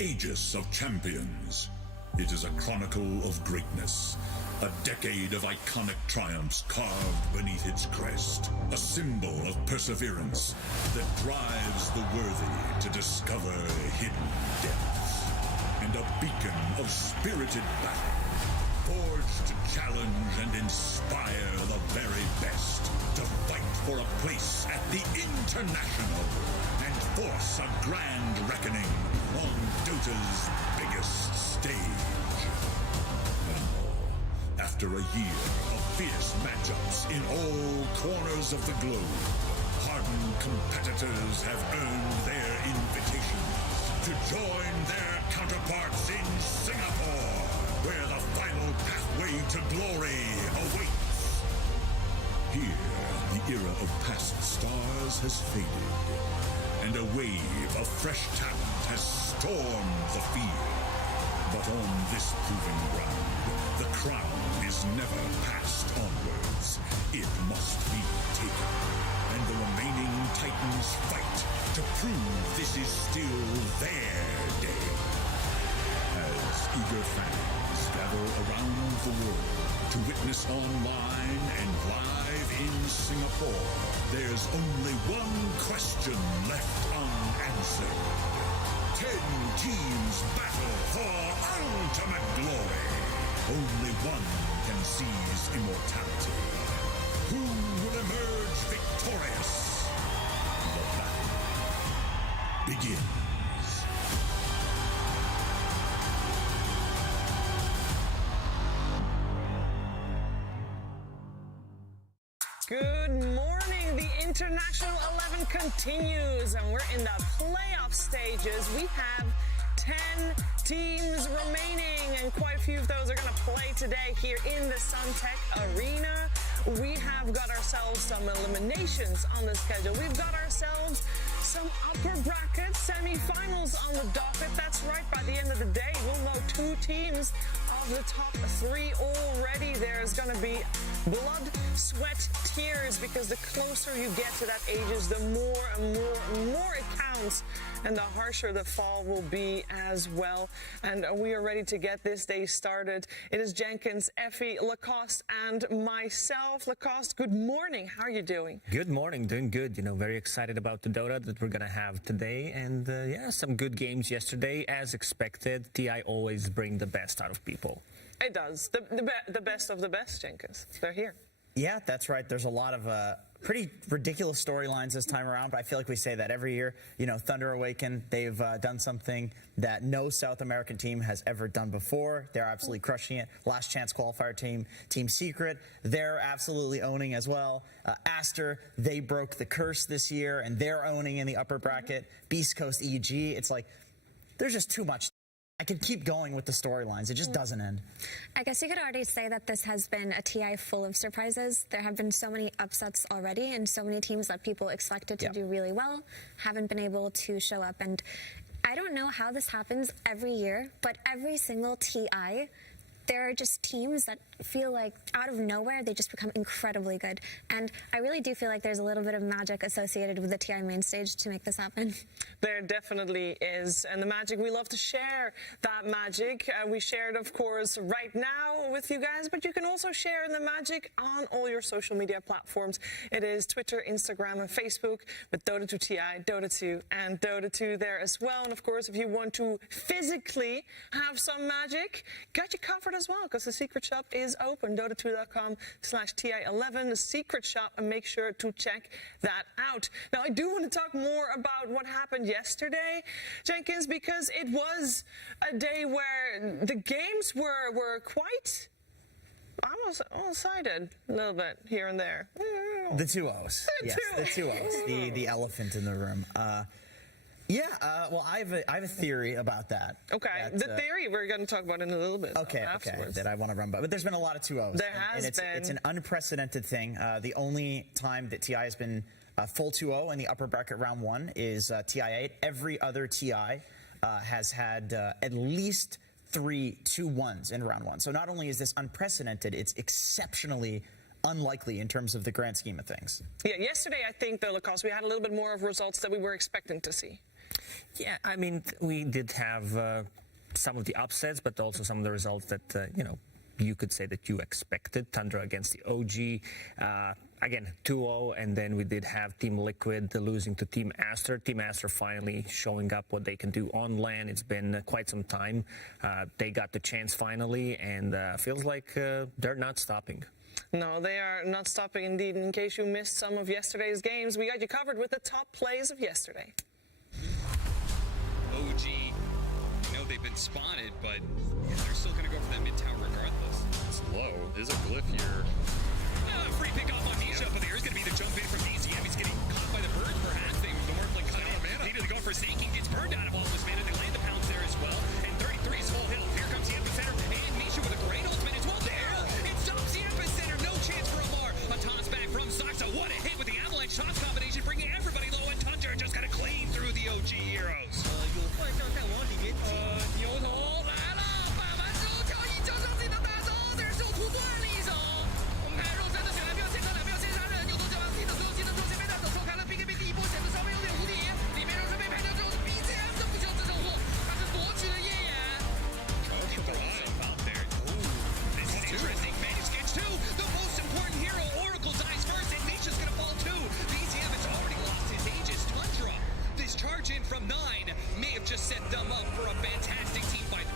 Aegis of Champions. It is a chronicle of greatness, a decade of iconic triumphs carved beneath its crest, a symbol of perseverance that drives the worthy to discover hidden depths, and a beacon of spirited battle, forged to challenge and inspire the very best, to fight for a place at the International and force a grand reckoning on Dota's biggest stage. And after a year of fierce matchups in all corners of the globe, hardened competitors have earned their invitations to join their counterparts in Singapore, where the final pathway to glory awaits. Here, the era of past stars has faded, and a wave of fresh talent has stormed the field. But on this proving ground, the crown is never passed onwards. It must be taken, and the remaining Titans fight to prove this is still their day. As eager fans gather around the world to witness online and live in Singapore, there's only one question left unanswered. 10 teams battle for ultimate glory. Only one can seize immortality. Who will emerge victorious? The battle begins. Good morning. The International 11 continues, and we're in the playoff stages. We have 10 teams remaining, and quite a few of those are going to play today here in the Suntech Arena. We have got ourselves some eliminations on the schedule. We've got ourselves some upper bracket semifinals on the docket. That's right. By the end of the day, we'll know 2 teams of the top 3 already. There's going to be blood, sweat, tears, because the closer you get to that ages, the more and more it counts, and the harsher the fall will be as well. And we are ready to get this day started. It is Jenkins, Effie, Lacoste, and myself. Lacoste, good morning. How are you doing? Good morning. Doing good. You know, very excited about the Dota that we're going to have today. And yeah, some good games yesterday. As expected, TI always bring the best out of people. It does. The best of the best, Jenkins. They're here. Yeah, that's right. There's a lot of pretty ridiculous storylines this time around, but I feel like we say that every year. You know, Thunder Awaken, they've done something that no South American team has ever done before. They're absolutely crushing it. Last Chance qualifier team, Team Secret, they're absolutely owning as well. Aster, they broke the curse this year, and they're owning in the upper bracket. Beast Coast EG, it's like, there's just too much. I could keep going with the storylines. It just doesn't end. I guess you could already say that this has been a TI full of surprises. There have been so many upsets already, and so many teams that people expected to do really well haven't been able to show up. And I don't know how this happens every year, but every single TI, there are just teams that feel like out of nowhere, they just become incredibly good. And I really do feel like there's a little bit of magic associated with the TI main stage to make this happen. There definitely is. And the magic, we love to share that magic. We share it, of course, right now with you guys, but you can also share the magic on all your social media platforms. It is Twitter, Instagram, and Facebook with Dota2 TI, Dota2, and Dota2 there as well. And of course, if you want to physically have some magic, got you covered as well, because the secret shop is open, dota2.com/TI11, the secret shop, and make sure to check that out. Now, I do want to talk more about what happened yesterday, Jenkins, because it was a day where the games were quite almost one-sided a little bit here and there. The 2-0s. Yes, the 2-0s. The elephant in the room. Well, I have a theory about that. Okay, the theory we're going to talk about in a little bit. Okay, that I want to run by. But there's been a lot of 2-0s. There has been. It's an unprecedented thing. The only time that TI has been full 2-0 in the upper bracket round 1 is TI8. Every other TI has had at least 3 2-1s in round 1. So not only is this unprecedented, it's exceptionally unlikely in terms of the grand scheme of things. Yeah, yesterday I think, though, Lacoste, we had a little bit more of results that we were expecting to see. Yeah, I mean, we did have some of the upsets, but also some of the results that, you could say that you expected. Tundra against the OG. Again, 2-0, and then we did have Team Liquid losing to Team Aster. Team Aster finally showing up what they can do on LAN. It's been quite some time. They got the chance finally, and feels like they're not stopping. No, they are not stopping indeed. In case you missed some of yesterday's games, we got you covered with the top plays of yesterday. OG, they've been spotted, but they're still going to go for that mid-tower regardless. It's low. There's a glyph here. Free pick off on Nisha, but there's going to be the jump in from DCM. He's getting caught by the birds, perhaps. They normally cut in. Needed to go for Snake. He gets burned out of all this mana. They land the pounds there as well. And 33 is full hill. Here comes the epicenter. And Nisha with a great ultimate as well there. It stops the epicenter. No chance for Alar. A toss back from Saxa. What a hit with the avalanche toss combination, bringing everybody low. And Tundra just got to clean through the OG heroes. 有幻象在往里面挤。牛头来了，摆完之后交易交上自己的大招，但是手突断了一手。我们看肉身的选来，不要现场，不要先杀人，牛头交完自己的所有技能之后，先被带走，抽开了 BKB 第一波，显得稍微有点无敌。里面肉身被拍掉之后是 BGM 都不需要这种货，他是夺取了夜眼。Out there. Ooh, this is interesting. Manage gets two. The most important hero, Oracle, dies first, and Nisha's gonna fall too. BGM has already lost his Aegis. Tundra. This charge in from 9 may have just set them up for a fantastic team fight.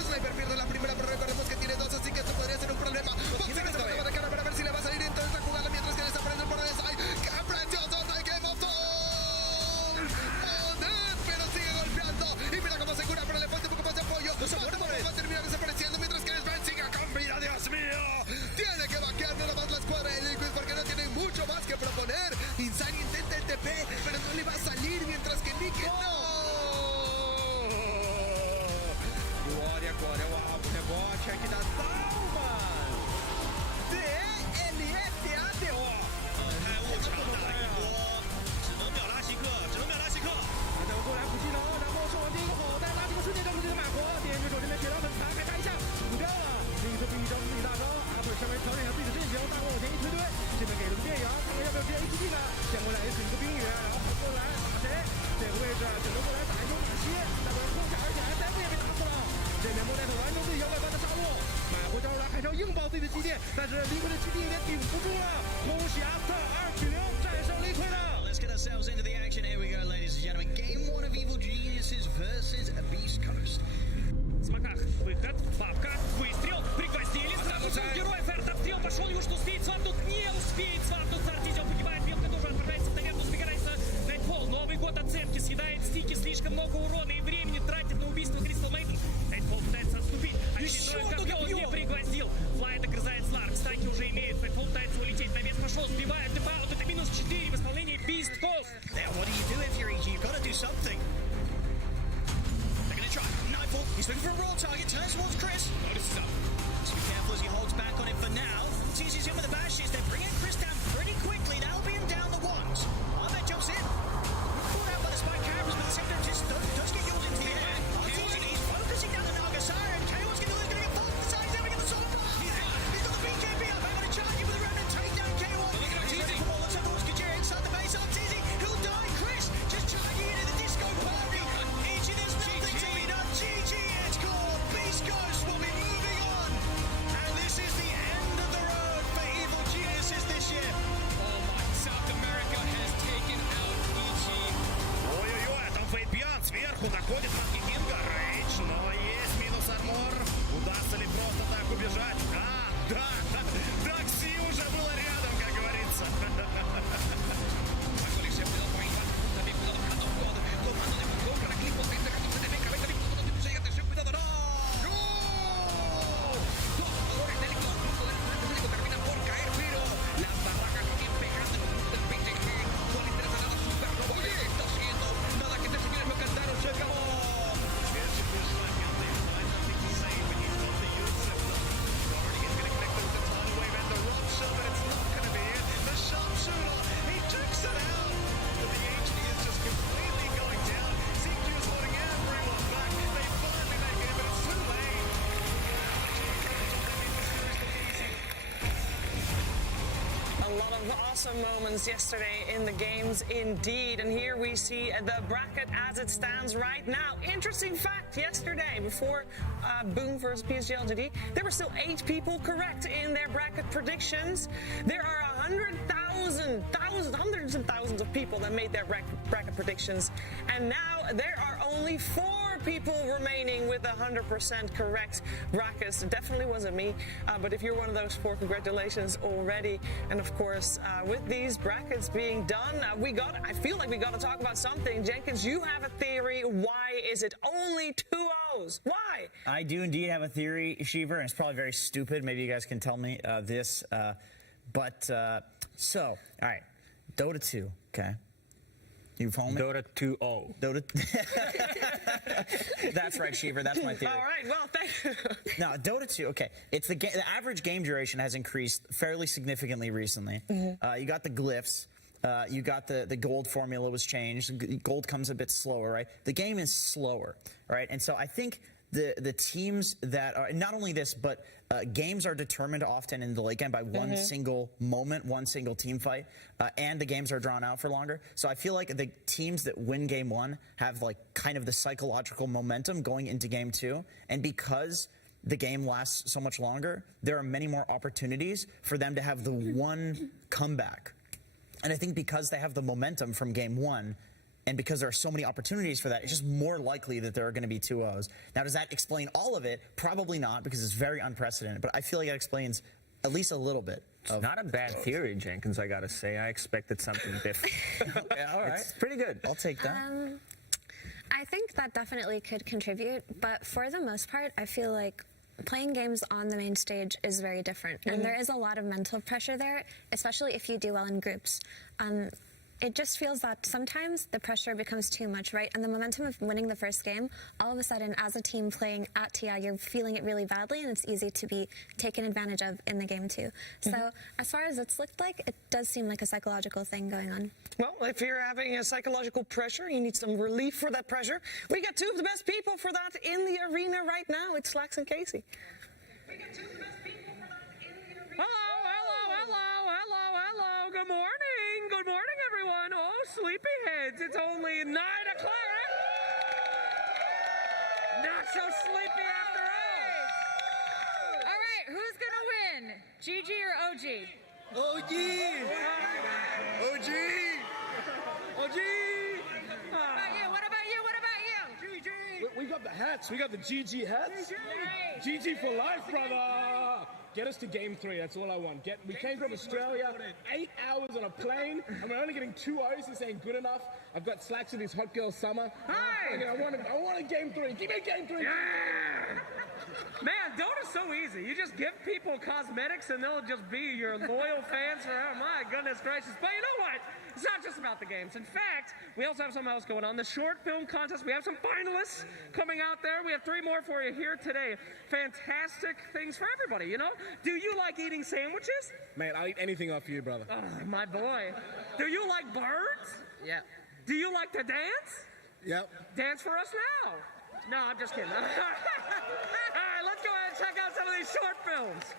Sniper pierde la primera, pero recordemos que tiene dos, así que esto podría ser un problema. Foxy se toma de cara para ver si le va a salir entonces la jugada mientras que desaparece por el side. ¡Qué precioso! ¡Game of Thrones! ¡Monet! Pero sigue golpeando. Y mira cómo se cura, pero le falta un poco más de apoyo. Va a terminar desapareciendo mientras que Sven sigue con vida. ¡Dios mío! Tiene que vaquear nada más la escuadra de Liquid porque no tienen mucho más que proponer. Insane intenta el TP, pero no le va a salir mientras que Nicky no. Glória, o rebote aqui da Salva. DLFADO. 太误抢打一波，只能秒拉希克，等过来补技能，然后送完第一个火，但是拉这个瞬间就不记得满活，点击手这边血量很残，还差一下，补掉了。另一侧必须交出自己大招，阿布稍微调整一下自己的阵型，大哥往前一推，这边给了个电羊，看看要不要直接 ATT 呢？先过来 S 一个冰雨，然后跑过来打谁？这个位置整个过来打一波马西，大哥空下，而且 SF 也被打死了。这边莫奈特完成自己摇摆般的杀戮，马回交出来还是要硬保自己的基地，但是离坤的基地有点顶不住了。恭喜阿特2-0战胜离坤了。 Let's get ourselves into the action. Here we go, ladies and gentlemen. Game 1 of Evil Geniuses versus Beast Coast. Смаках, выход, бабка, выстрел, пригвоздили, сразу же герой, фэрт-обстрел пошел, его что успеет свапнуть, не успеет свапнуть, Артизио погибает, Белка тоже отправляется в таверну, сбегается Найтфолл, Новый год оценки, съедает стики, слишком много урона и времени тратит на убийство Кристал Мейден. Найтфолл пытается отступить, очередное копье он не пригвоздил, Флай догрызает Сларк, стаки уже имеет, Найтфолл пытается улететь, навес пошел, сбивает, дебаут, это минус 4 в исполнении Beast Coast. Now, what do you do if you're EG? You've got to do something. They're going to try. Nightfall, he's looking for a raw target, turns towards Chris. Notices up. So be careful as he holds back on it for now. Teases in with the bashes, they're bringing Chris down pretty quickly. That'll be him down the ones. Ahmed jumps in. Caught out by the spike cameras, but the sector just does get yours into the air. He's focusing down the Nagasara, and K1's going to get full the side, never get the solar bar. He's got the BKB up, I'm going to charge him with a remnant, take down K1. Teasing. Looks up towards Kajir inside the base, Teasing, who'll die? Chris just charging into the disco party. Each there's nothing to be done. GG, it's called. Beast Coast will be moving on. And this is the end of the road for Evil Geniuses this A lot of awesome moments yesterday in the games indeed. And here we see the bracket as it stands right now. Interesting fact, yesterday before Boom versus PSG LGD, there were still 8 people correct in their bracket predictions. There are hundreds and thousands of people that made their bracket predictions. And now there are only 4 people remaining with 100% correct brackets. It definitely wasn't me, but if you're one of those 4, congratulations already. And of course, with these brackets being done, I feel like we got to talk about something. Jenkins, you have a theory. Why is it only 2 O's? Why? I do indeed have a theory, Shiver, and it's probably very stupid. Maybe you guys can tell me this. So, all right, Dota 2, okay? You follow me? Dota 2-0. Dota. That's right, Shiver. That's my theory. All right. Well, thank you. Now, Dota 2. Okay, it's the average game duration has increased fairly significantly recently. You got the glyphs. You got the gold formula was changed. Gold comes a bit slower, right? The game is slower, right? And so I think the teams that are not only this, but games are determined often in the late game by one single moment, one single team fight, and the games are drawn out for longer. So I feel like the teams that win game 1 have like kind of the psychological momentum going into game 2, and because the game lasts so much longer, there are many more opportunities for them to have the one comeback. And I think because they have the momentum from game 1, and because there are so many opportunities for that, it's just more likely that there are going to be 2 O's. Now, does that explain all of it? Probably not, because it's very unprecedented. But I feel like it explains at least a little bit. It's not a bad theory, Jenkins, I got to say. I expected something different. Yeah, all right. It's pretty good. I'll take that. I think that definitely could contribute, but for the most part, I feel like playing games on the main stage is very different, and there is a lot of mental pressure there, especially if you do well in groups. It just feels that sometimes the pressure becomes too much, right? And the momentum of winning the first game, all of a sudden, as a team playing at TI, you're feeling it really badly, and it's easy to be taken advantage of in the game too. So as far as it's looked like, it does seem like a psychological thing going on. Well, if you're having a psychological pressure, you need some relief for that pressure. We got 2 of the best people for that in the arena right now. It's Slacks and Casey. We got 2 of the best people for that in the arena. Hello. Good morning, everyone. Oh, sleepyheads. It's only 9 o'clock. Not so sleepy after all. All right, who's going to win? GG or OG? OG! What about you? We got the hats. We got the GG hats. GG for life, brother. Get us to game 3. That's all I want. We came from Australia, 8 hours on a plane, and we're only getting 2 O's. This ain't good enough. I've got Slacks with his hot girl summer. Hi! I want a game 3. Give me a game 3. Yeah! Man, Dota's so easy. You just give people cosmetics and they'll just be your loyal fans forever. My goodness gracious. But you know what? It's not just about the games. In fact, we also have something else going on. The short film contest. We have some finalists coming out there. We have 3 more for you here today. Fantastic things for everybody, you know? Do you like eating sandwiches? Man, I'll eat anything off you, brother. Oh, my boy. Do you like birds? Yeah. Do you like to dance? Yep. Dance for us now. No, I'm just kidding. All right, let's go ahead and check out some of these short films.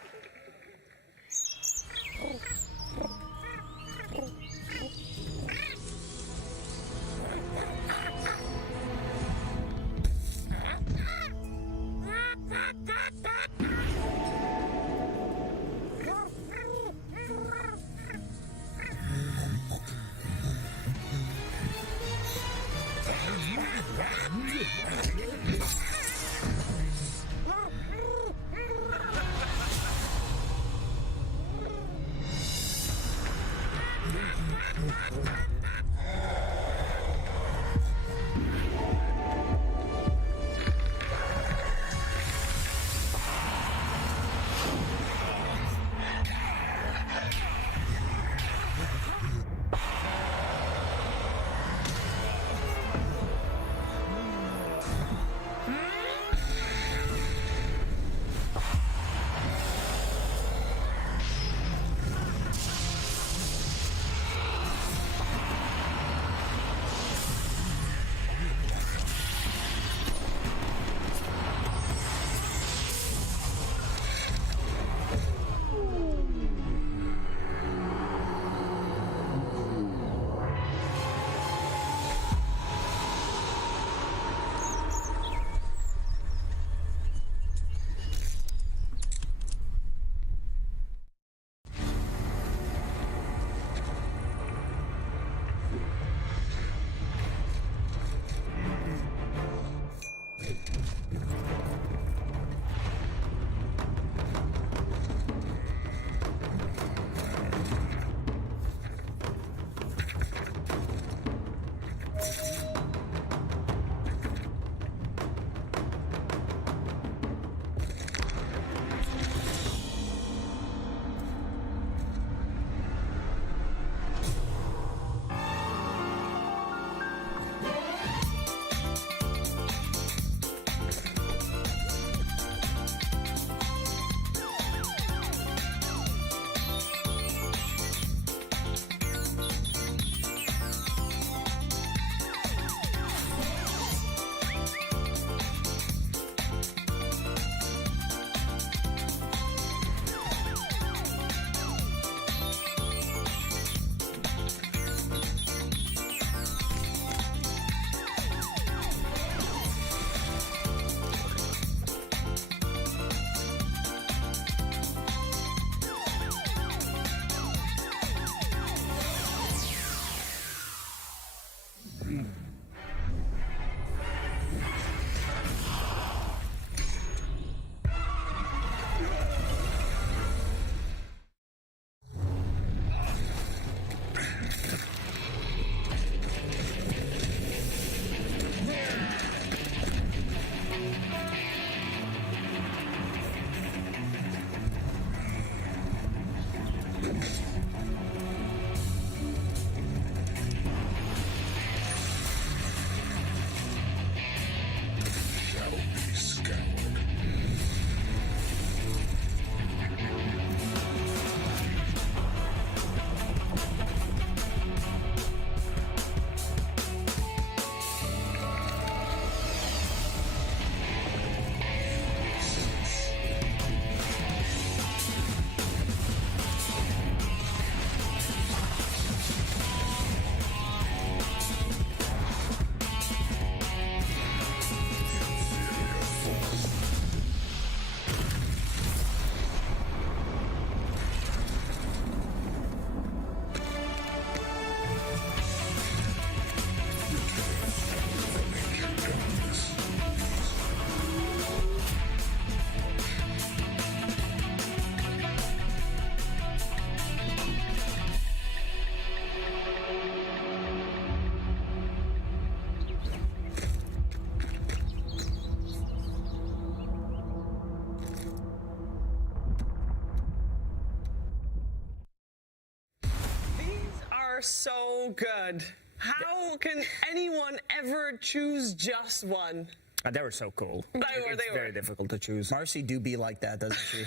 are so good. How can anyone ever choose just one? They were so cool. It's very difficult to choose. Marcy do be like that, doesn't she?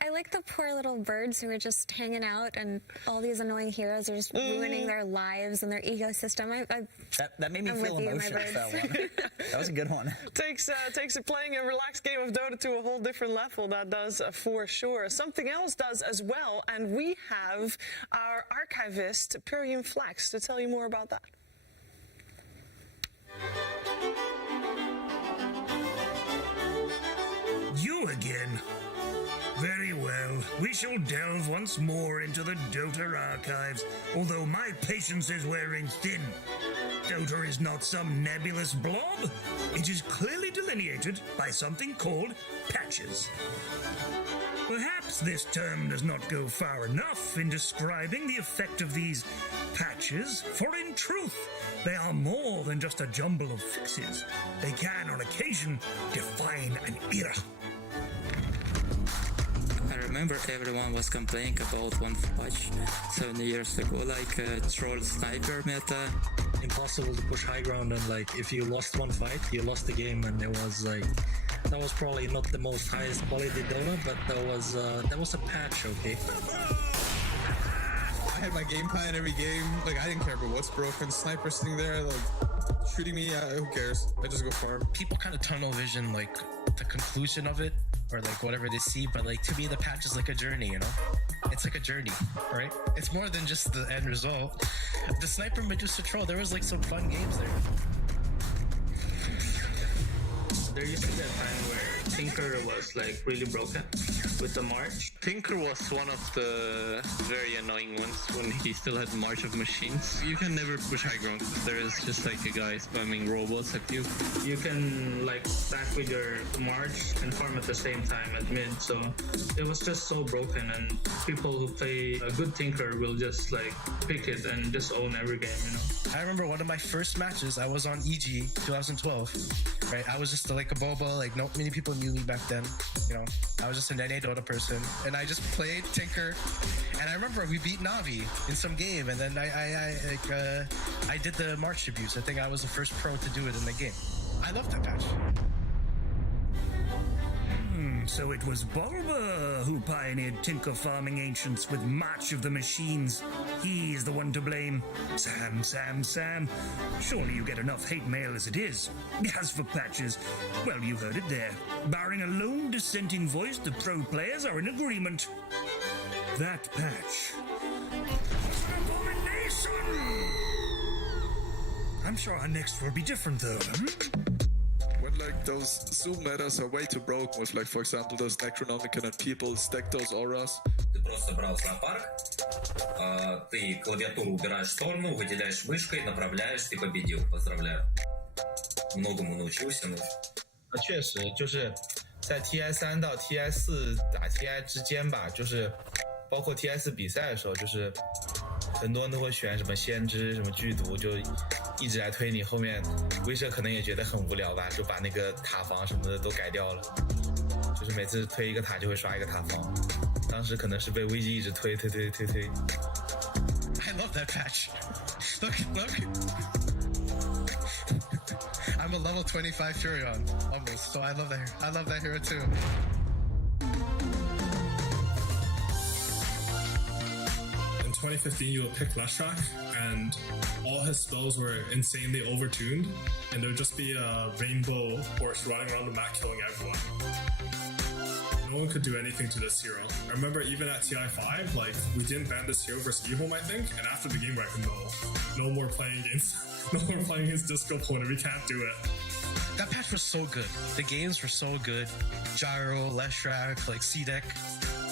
I like the poor little birds who are just hanging out, and all these annoying heroes are just ruining their lives and their ecosystem. That made me feel emotional. That one. That was a good one. Takes playing a relaxed game of Dota to a whole different level. That does for sure. Something else does as well, and we have our archivist Perium Flax to tell you more about that. You again? Very well. We shall delve once more into the Dota archives, although my patience is wearing thin. Dota is not some nebulous blob. It is clearly delineated by something called patches. Perhaps this term does not go far enough in describing the effect of these patches, for in truth, they are more than just a jumble of fixes. They can, on occasion, define an era. I remember everyone was complaining about one patch 7 years ago, like troll sniper meta. Impossible to push high ground, and like if you lost one fight, you lost the game, and it was like that was probably not the most highest quality Dota, but that was a patch, okay. I had my game plan every game. Like I didn't care about what's broken. Sniper sitting there, like shooting me. Who cares? I just go farm. People kind of tunnel vision like the conclusion of it, or like whatever they see. But like to me, the patch is like a journey. You know, it's like a journey, right? It's more than just the end result. The Sniper Medusa troll, there was like some fun games there. There used to be a time where Tinker was like really broken with the March. Tinker was one of the very annoying ones when he still had March of Machines. You can never push high ground. There is just like a guy spamming robots at you. You can like stack with your March and farm at the same time at mid, so it was just so broken, and people who play a good Tinker will just like pick it and just own every game, you know. I remember one of my first matches, I was on EG 2012, right? I was just like a boba, like not many people knew me back then, you know. I was just an NA Dota person, and I just played Tinker, and I remember we beat Navi in some game, and then I did the March tributes. I think I was the first pro to do it in the game. I love that patch. So it was Bulba who pioneered Tinker farming ancients with March of the Machines. He's the one to blame. Sam. Surely you get enough hate mail as it is. As for patches, well, you heard it there. Barring a lone dissenting voice, the pro players are in agreement. That patch was an abomination! I'm sure our next will be different, though. When like those Zoom metas are way too broken with like for example those Necronomicon and people stack those auras. Ты просто брал зоопарк, ты клавиатуру убираешь в сторону, выделяешь мышкой, направляешь, ты победил. Поздравляю. Многому научился, но...确实就是在 TI3 到 TI4 打 TI 之间吧，就是包括 TI4 比赛的时候，就是很多人都会选什么先知、什么剧毒，就一直来推你，后面威慑可能也觉得很无聊吧，就把那个塔防什么的都改掉了，就是每次推一个塔就会刷一个塔防。当时可能是被危机一直推。I love that patch. Look. I'm a level 25 Furion almost, so I love that hero too. In 2015, you would pick Leshrac, and all his spells were insanely overtuned, and there would just be a rainbow horse running around the map killing everyone. No one could do anything to this hero. I remember even at TI5, like, we didn't ban this hero versus eHome, I think, and after the game, we're like, no more playing against, no more playing against Disco opponent, we can't do it. That patch was so good. The games were so good. Gyro, Leshrac, like C-Deck,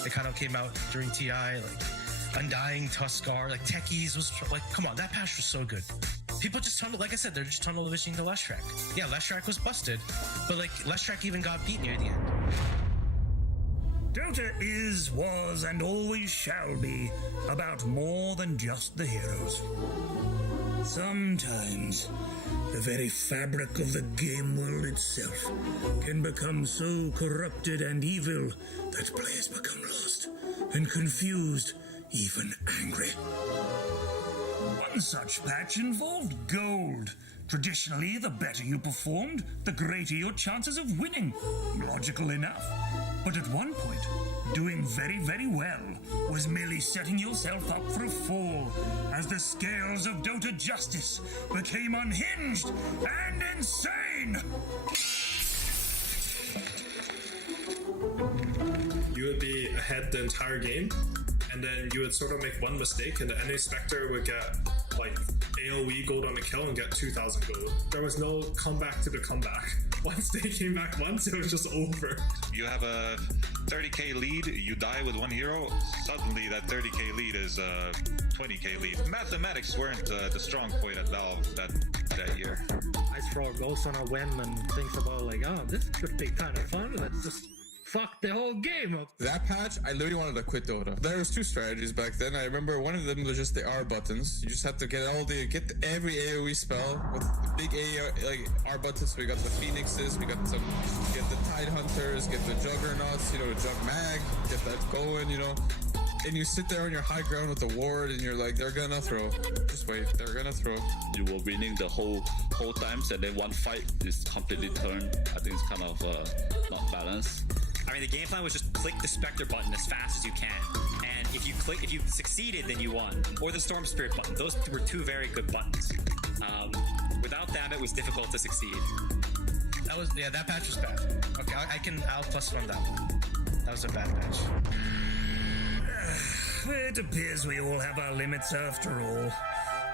they kind of came out during TI, like Undying, Tuskar, like Techies was like, come on, that patch was so good. People just tunnel, like I said, they're just tunnel visioning to Leshrac. Yeah, Leshrac was busted, but like Leshrac even got beat near the end. Dota is, was, and always shall be about more than just the heroes. Sometimes, the very fabric of the game world itself can become so corrupted and evil that players become lost and confused, even angry. One such patch involved gold. Traditionally, the better you performed, the greater your chances of winning. Logical enough. But at one point, doing very, very well was merely setting yourself up for a fall as the scales of Dota justice became unhinged and insane. You would be ahead the entire game, and then you would sort of make one mistake, and the enemy Spectre would get like AoE gold on the kill and get 2,000 gold. There was no comeback to the comeback. Once they came back once, it was just over. You have a 30k lead, you die with one hero, suddenly that 30k lead is a 20k lead. Mathematics weren't the strong point at Valve that year. I throw ghosts on a whim and think about like, oh, this could be kind of fun. Let's just fuck the whole game up. That patch, I literally wanted to quit Dota. There was two strategies back then. I remember one of them was just the R buttons. You just have to get every AoE spell with the big R buttons. We got the Phoenixes, get the Tide Hunters, get the Juggernauts, the Jug Mag, get that going, And you sit there on your high ground with the ward, and you're like, they're gonna throw. Just wait, they're gonna throw. You were winning the whole times, and then one fight is completely turned. I think it's kind of not balanced. I mean, the game plan was just click the Spectre button as fast as you can, and if you succeeded, then you won. Or the Storm Spirit button. Those were two very good buttons. Without them, it was difficult to succeed. That patch was bad. Okay, I'll plus one that one. That was a bad patch. It appears we all have our limits after all.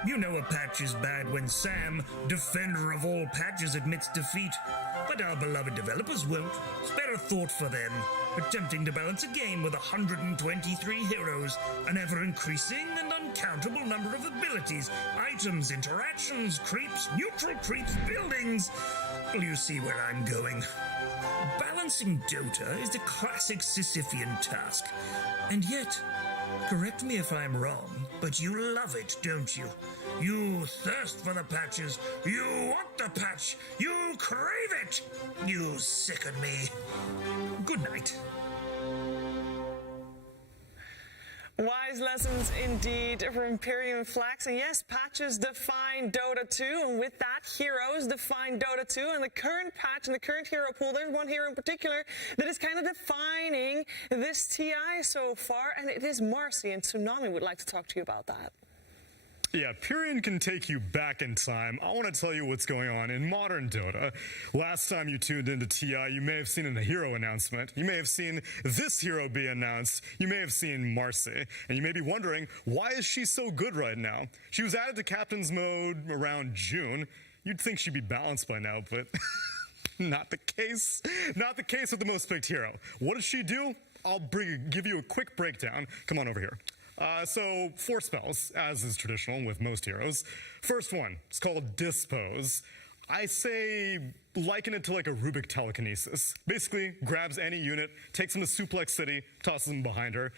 You know a patch is bad when Sam, defender of all patches, admits defeat. But our beloved developers won't. Spare a thought for them, attempting to balance a game with 123 heroes, an ever-increasing and uncountable number of abilities, items, interactions, creeps, neutral creeps, buildings. Well, you see where I'm going. Balancing Dota is the classic Sisyphean task. And yet, correct me if I'm wrong, but you love it, don't you? You thirst for the patches. You want the patch. You crave it. You sicken me. Good night. Wise lessons indeed from Imperium Flax. And yes, patches define Dota 2. And with that, heroes define Dota 2. And the current patch and the current hero pool, there's one hero in particular that is kind of defining this TI so far. And it is Marcy, and Tsunami would like to talk to you about that. Yeah, Pyrion can take you back in time. I want to tell you what's going on in modern Dota. Last time you tuned into TI, you may have seen a hero announcement. You may have seen this hero be announced. You may have seen Marcy. And you may be wondering, why is she so good right now? She was added to Captain's Mode around June. You'd think she'd be balanced by now, but not the case. Not the case with the most picked hero. What does she do? I'll give you a quick breakdown. Come on over here. So 4 spells, as is traditional with most heroes. First one, it's called Dispose. I say liken it to like a Rubik telekinesis. Basically, grabs any unit, takes them to Suplex City, tosses them behind her.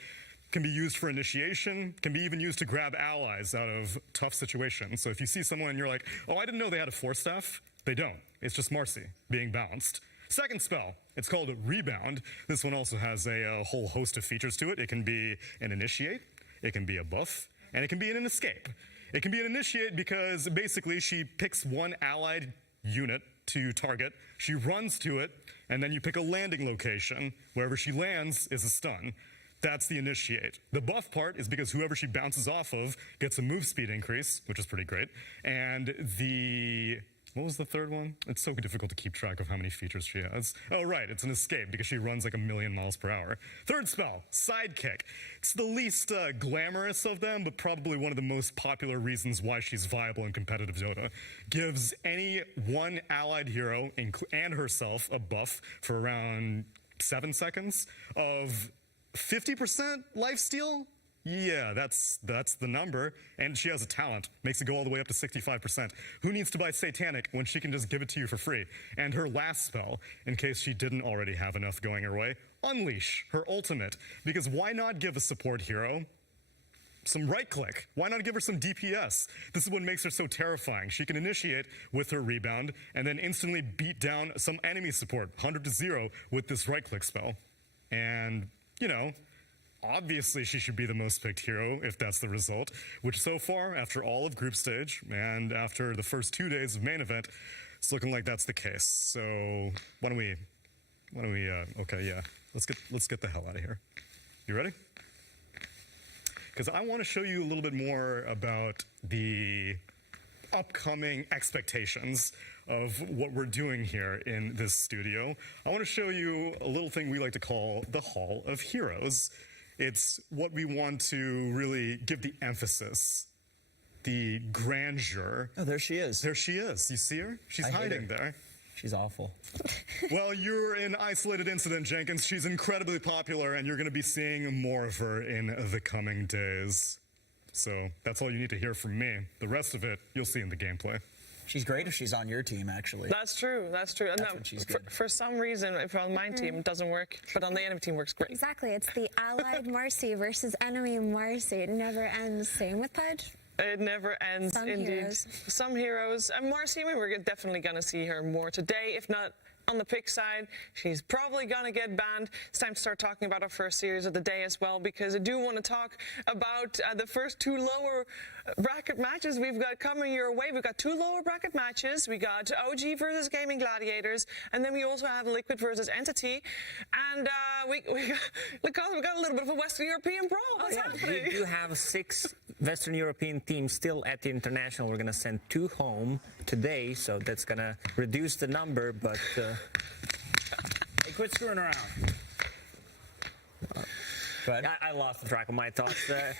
Can be used for initiation, can be even used to grab allies out of tough situations. So if you see someone and you're like, oh, I didn't know they had a 4-staff, they don't. It's just Marcy being balanced. Second spell, it's called Rebound. This one also has a whole host of features to it. It can be an initiate, it can be a buff, and it can be an escape. It can be an initiate because basically she picks one allied unit to target, she runs to it, and then you pick a landing location. Wherever she lands is a stun. That's the initiate. The buff part is because whoever she bounces off of gets a move speed increase, which is pretty great. And what was the third one? It's so difficult to keep track of how many features she has. Oh, right, it's an escape because she runs like 1,000,000 miles per hour. Third spell, Sidekick. It's the least glamorous of them, but probably one of the most popular reasons why she's viable in competitive Dota. Gives any one allied hero and herself a buff for around 7 seconds of 50% lifesteal. Yeah, that's the number. And she has a talent. Makes it go all the way up to 65%. Who needs to buy Satanic when she can just give it to you for free? And her last spell, in case she didn't already have enough going her way, Unleash, her ultimate. Because why not give a support hero some right-click? Why not give her some DPS? This is what makes her so terrifying. She can initiate with her Rebound and then instantly beat down some enemy support, 100 to 0, with this right-click spell. And, obviously she should be the most picked hero if that's the result, which so far, after all of group stage and after the first 2 days of main event, it's looking like that's the case. So why don't we okay, yeah, let's get the hell out of here. You ready? Because I want to show you a little bit more about the upcoming expectations of what we're doing here in this studio. I want to show you a little thing we like to call the Hall of Heroes. It's what we want to really give the emphasis, the grandeur. Oh, there she is. There she is. You see her? She's hiding there. She's awful. Well, you're an isolated incident, Jenkins. She's incredibly popular, and you're going to be seeing more of her in the coming days. So that's all you need to hear from me. The rest of it, you'll see in the gameplay. She's great if she's on your team, actually. That's true. That's true. And That's when she's good. For some reason, if on my team, it doesn't work, but on the enemy team, works great. Exactly. It's the allied Marcy versus enemy Marcy. It never ends. Same with Pudge. It never ends, indeed. Heroes. Some heroes. And Marcy, we're definitely going to see her more today, if not on the pick side. She's probably going to get banned. It's time to start talking about our first series of the day as well, because I do want to talk about the first two lower bracket matches we've got coming your way. We've got two lower bracket matches. We got OG versus Gaming Gladiators, and then we also have Liquid versus Entity. And we got a little bit of a Western European brawl. What's happening? We do have 6 Western European teams still at the International. We're going to send 2 home today, so that's going to reduce the number, but... Hey, quit screwing around. I lost track of my thoughts there.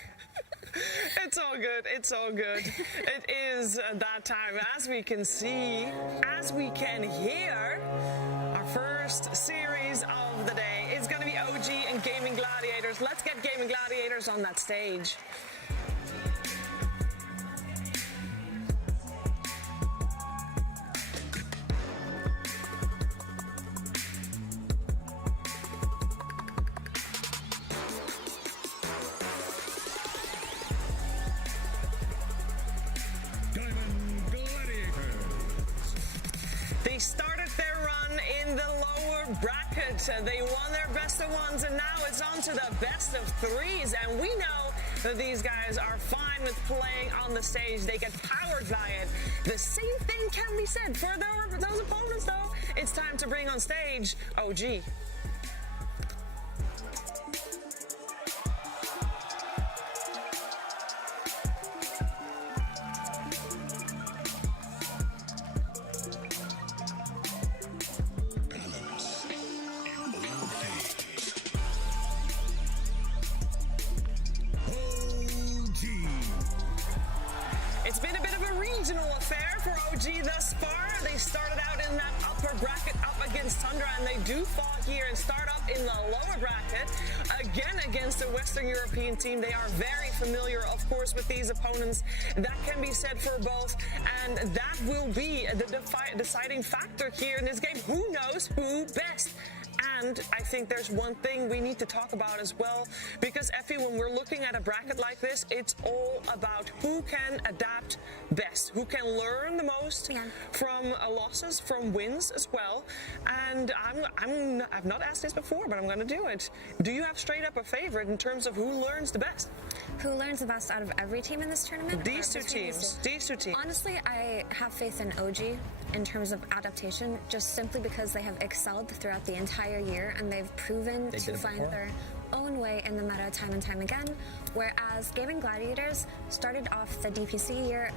It's all good. It's all good. It is that time. As we can see, as we can hear, our first series of the day is going to be OG and Gaming Gladiators. Let's get Gaming Gladiators on that stage. They started their run in the lower bracket. They won their best of ones, and now it's on to the best of 3s. And we know that these guys are fine with playing on the stage. They get powered by it. The same thing can be said for those opponents, though. It's time to bring on stage OG. It's been a bit of a regional affair for OG thus far. They started out in that upper bracket up against Tundra, and they do fall here and start up in the lower bracket again against a Western European team. They are very familiar, of course, with these opponents. That can be said for both, and that will be the deciding factor here in this game. Who knows who best? And I think there's one thing we need to talk about as well, because Effie, when we're looking at a bracket like this, it's all about who can adapt best, who can learn the most from losses, from wins as well. And I've not asked this before, but I'm going to do it. Do you have straight up a favorite in terms of who learns the best? Who learns the best out of every team in this tournament? These two teams. Honestly, I have faith in OG in terms of adaptation, just simply because they have excelled throughout the entire year, and they've proven to find their own way in the meta time and time again, whereas Gaming Gladiators started off the DPC year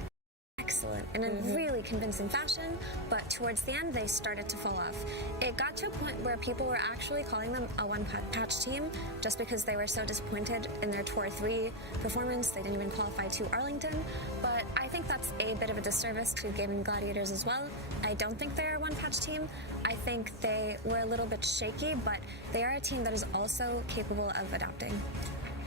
excellent in a really convincing fashion, but towards the end they started to fall off. It got to a point where people were actually calling them a one-patch team just because they were so disappointed in their Tour 3 performance. They didn't even qualify to Arlington, but I think that's a bit of a disservice to Gaming Gladiators as well. I don't think they're a one-patch team. I think they were a little bit shaky, but they are a team that is also capable of adapting.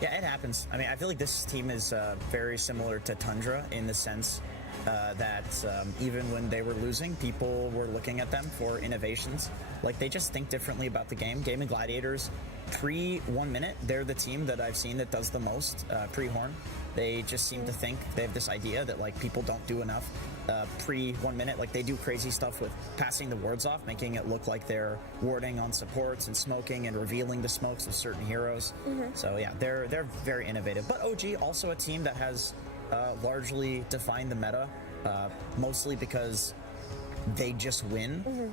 Yeah, it happens. I mean, I feel like this team is very similar to Tundra in the sense that even when they were losing, people were looking at them for innovations. Like, they just think differently about the game. Gaming Gladiators, pre-1 minute, they're the team that I've seen that does the most pre-horn. They just seem to think they have this idea that like people don't do enough pre 1 minute. Like they do crazy stuff with passing the wards off, making it look like they're warding on supports and smoking and revealing the smokes with certain heroes. So yeah, they're very innovative. But OG also a team that has largely defined the meta, mostly because they just win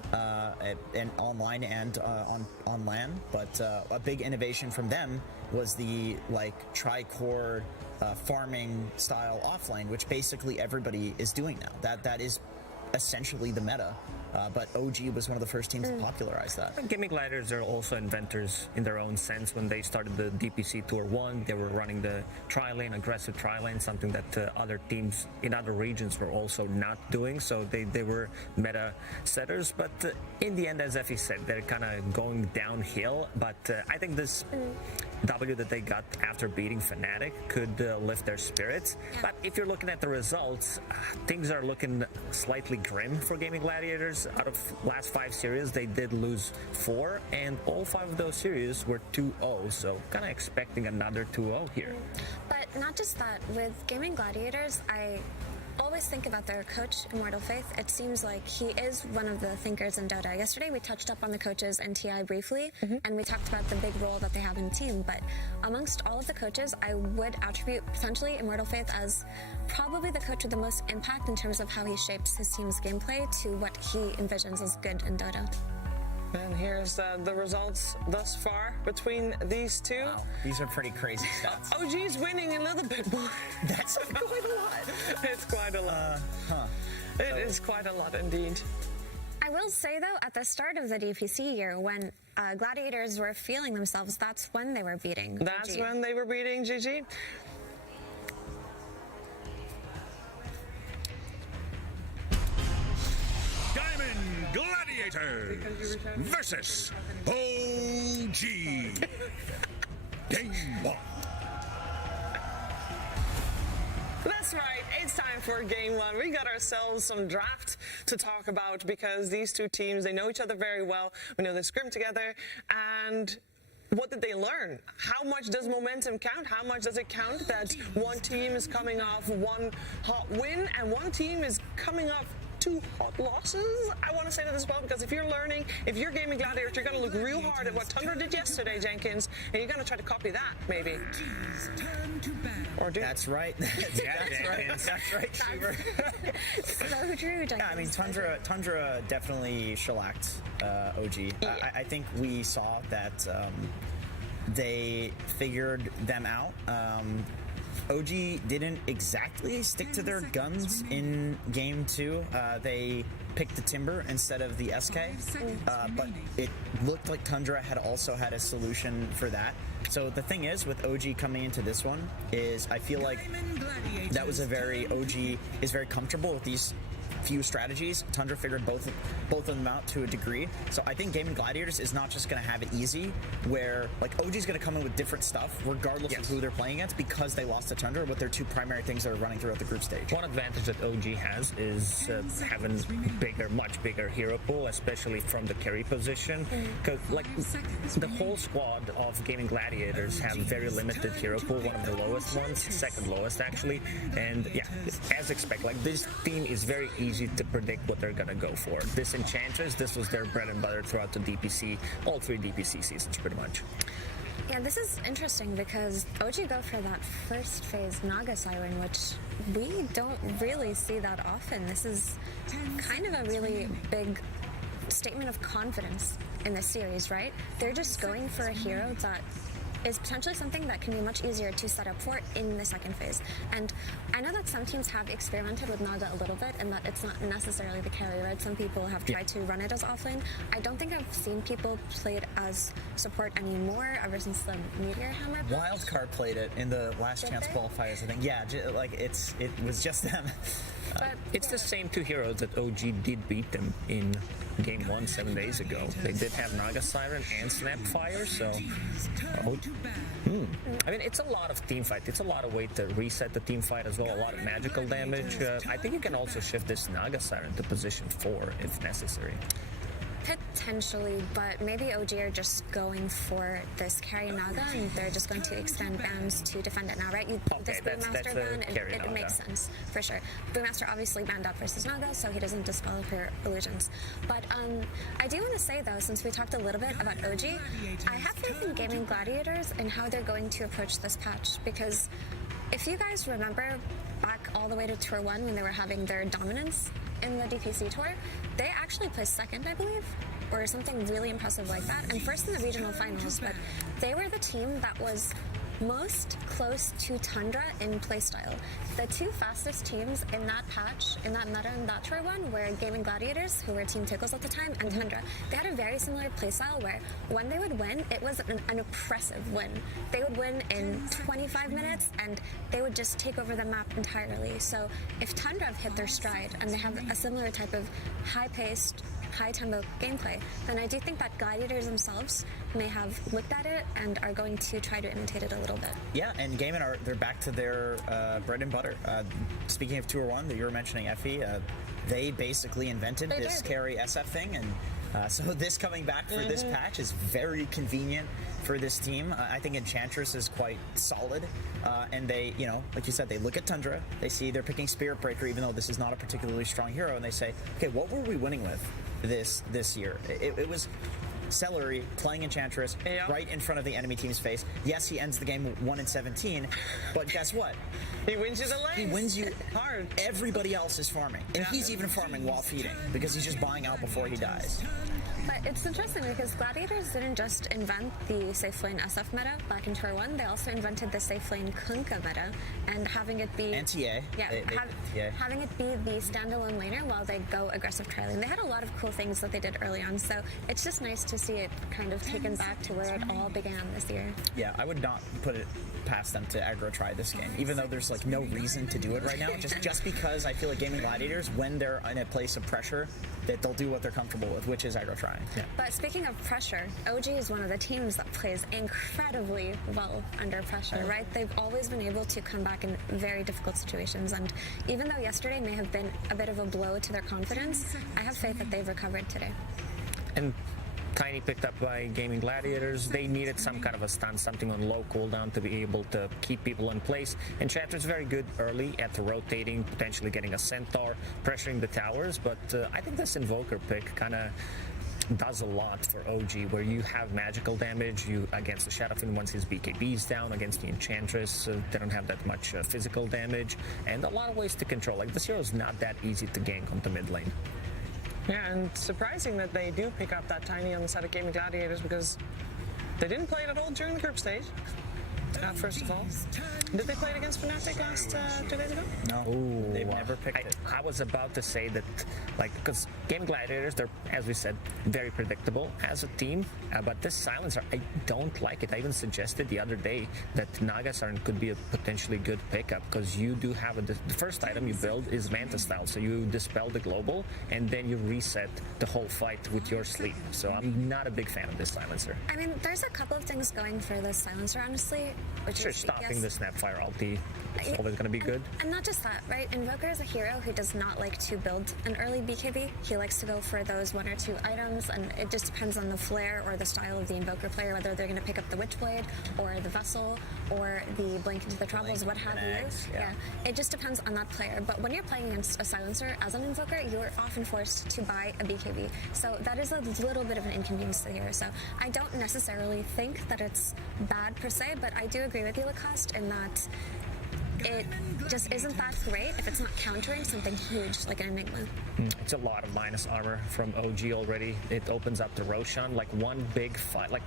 and online and on LAN. But a big innovation from them was the like tri-core farming style offlane, which basically everybody is doing now. That is essentially the meta. But OG was one of the first teams to popularize that. Gaming Gladiators are also inventors in their own sense. When they started the DPC Tour 1, they were running the tri-lane, aggressive tri-lane, something that other teams in other regions were also not doing. So they were meta setters. But in the end, as Effie said, they're kind of going downhill. But I think this W that they got after beating Fnatic could lift their spirits. But if you're looking at the results, things are looking slightly grim for Gaming Gladiators. Out of last 5 series, they did lose 4, and all 5 of those series were 2-0, so kind of expecting another 2-0 here. But not just that, with Gaming Gladiators, I always think about their coach, Immortal Faith. It seems like he is one of the thinkers in Dota. Yesterday we touched up on the coaches in TI briefly, and we talked about the big role that they have in the team, but amongst all of the coaches, I would attribute potentially Immortal Faith as probably the coach with the most impact in terms of how he shapes his team's gameplay to what he envisions as good in Dota. And here's the results thus far between these two. Wow, these are pretty crazy stats. OG's winning a little bit more. That's quite a lot. It's quite a lot. It is quite a lot indeed. I will say, though, at the start of the DPC year, when Gladiators were feeling themselves, that's when they were beating That's GG. when they were beating GG. Diamond Gladiators versus OG Gamebot. That's right, it's time for game 1. We got ourselves some draft to talk about because these two teams, they know each other very well. We know they scrim together, and what did they learn? How much does momentum count? How much does it count that one team is coming off one hot win and one team is coming off 2 hot losses? I want to say that as well, because if you're Gaming Gladiators, you're going to look real hard at what Tundra did yesterday, Jenkins, and you're going to try to copy that, maybe. Or do That's right. That's right, Cheever. So true, Jenkins. Yeah, I mean, Tundra definitely shellacked OG. I think we saw that they figured them out. OG didn't exactly stick to their guns in game 2. They picked the Timber instead of the SK, but it looked like Tundra had also had a solution for that. So the thing is, with OG coming into this one, is I feel like that was OG is very comfortable with these few strategies. Tundra figured both of them out to a degree. So I think Gaming Gladiators is not just going to have it easy, where like OG's going to come in with different stuff regardless of who they're playing against, because they lost to Tundra with their 2 primary things that are running throughout the group stage. One advantage that OG has is having much bigger hero pool, especially from the carry position, because like the whole squad of Gaming Gladiators have very limited hero pool, one of the lowest ones, second lowest actually, and yeah, as expected, like this team is very easy to predict what they're gonna go for. This Enchantress, this was their bread and butter throughout the DPC, all 3 DPC seasons pretty much. Yeah, this is interesting because OG go for that first phase Naga Siren, which we don't really see that often. This is kind of a really big statement of confidence in this series, right? They're just going for a hero that is potentially something that can be much easier to set up for in the second phase. And I know that some teams have experimented with Naga a little bit and that it's not necessarily the carry, right? Some people have tried to run it as offlane. I don't think I've seen people play it as support anymore ever since the Meteor Hammer. Wildcard played it in the last chance qualifiers, I think. Yeah, like it was just them. It's the same 2 heroes that OG did beat them in game 1 7 days ago. They did have Naga Siren and Snapfire, so I mean, it's a lot of team fight. It's a lot of way to reset the team fight as well, a lot of magical damage. I think you can also shift this Naga Siren to position 4 if necessary. Potentially, but maybe OG are just going for this carry Naga, and they're just going to expand bans to defend it now, right? This Boommaster ban, it makes sense, for sure. Boommaster obviously banned out versus Naga, so he doesn't dispel her illusions. But I do want to say, though, since we talked a little bit about OG, I have faith in Gaming Gladiators and how they're going to approach this patch, because if you guys remember back all the way to Tour 1 when they were having their dominance in the DPC Tour, they actually placed second, I believe, or something really impressive like that, and first in the regional finals, but they were the team that was most close to Tundra in playstyle. The two fastest teams in that patch, in that meta, in that Tour 1 were Gaming Gladiators, who were Team Tickles at the time, and Tundra. They had a very similar playstyle where when they would win, it was an oppressive win. They would win in 25 minutes, and they would just take over the map entirely. So if Tundra have hit their stride, and they have a similar type of high-paced, high-tempo gameplay, then I do think that Gladiators themselves may have looked at it and are going to try to imitate it a little bit. Yeah, and Gaimin they're back to their bread and butter. Speaking of Tour 1 that you were mentioning, Effie, they basically invented this carry SF thing, and so this coming back for this patch is very convenient for this team. I think Enchantress is quite solid, and they, like you said, they look at Tundra, they see they're picking Spirit Breaker, even though this is not a particularly strong hero, and they say, okay, what were we winning with this year? It was Celery playing Enchantress right in front of the enemy team's face. Yes, he ends the game 1-17, but guess what? He wins you the lane. He wins you hard. Everybody else is farming, and he's even farming while feeding because he's just buying out before he dies. But it's interesting because Gladiators didn't just invent the safe lane SF meta back in Tour 1, they also invented the safe lane Kunkka meta, and having it be... And TA. Yeah, having it be the standalone laner while they go aggressive trialing. They had a lot of cool things that they did early on, so it's just nice to see it kind of taken back to where it all began this year. Yeah, I would not put it past them to aggro try this game, even though there's like no reason to do it right now, just because I feel like Gaming Gladiators, when they're in a place of pressure, that they'll do what they're comfortable with, which is aggro trying. Yeah. But speaking of pressure, OG is one of the teams that plays incredibly well under pressure, right? They've always been able to come back in very difficult situations, and even though yesterday may have been a bit of a blow to their confidence, I have faith that they've recovered today. And Tiny picked up by Gaming Gladiators. They needed some kind of a stun, something on low cooldown to be able to keep people in place. Enchantress very good early at rotating, potentially getting a Centaur, pressuring the towers, but I think this Invoker pick kind of does a lot for OG, where you have magical damage against the Shadowfiend once his BKB is down, against the Enchantress, they don't have that much physical damage, and a lot of ways to control. Like, this hero is not that easy to gank on the mid lane. Yeah, and surprising that they do pick up that Tiny on the side of Gaming Gladiators, because they didn't play it at all during the group stage. First of all, did they play it against Fnatic last 2 days ago? No, they've never picked it. I was about to say that, like, because Game Gladiators, they're, as we said, very predictable as a team, but this Silencer, I don't like it. I even suggested the other day that Naga Siren could be a potentially good pickup, because you do have the first item you build is Manta Style, so you dispel the global, and then you reset the whole fight with your sleep. So I'm not a big fan of this Silencer. I mean, there's a couple of things going for this Silencer, honestly. Sure, stopping the Snapfire ulti is always going to be good. And not just that, right? Invoker is a hero who does not like to build an early BKB. He likes to go for those 1 or 2 items, and it just depends on the flair or the style of the Invoker player, whether they're going to pick up the Witchblade or the Vessel or the Blink into the Troubles, what have you. Yeah, it just depends on that player. But when you're playing against a Silencer as an Invoker, you're often forced to buy a BKB. So that is a little bit of an inconvenience to the hero. So I don't necessarily think that it's bad per se, but I do agree with you, Lacoste, in that it just isn't that great if it's not countering something huge like an Enigma. It's a lot of minus armor from OG already. It opens up to Roshan, like one big fight. Like,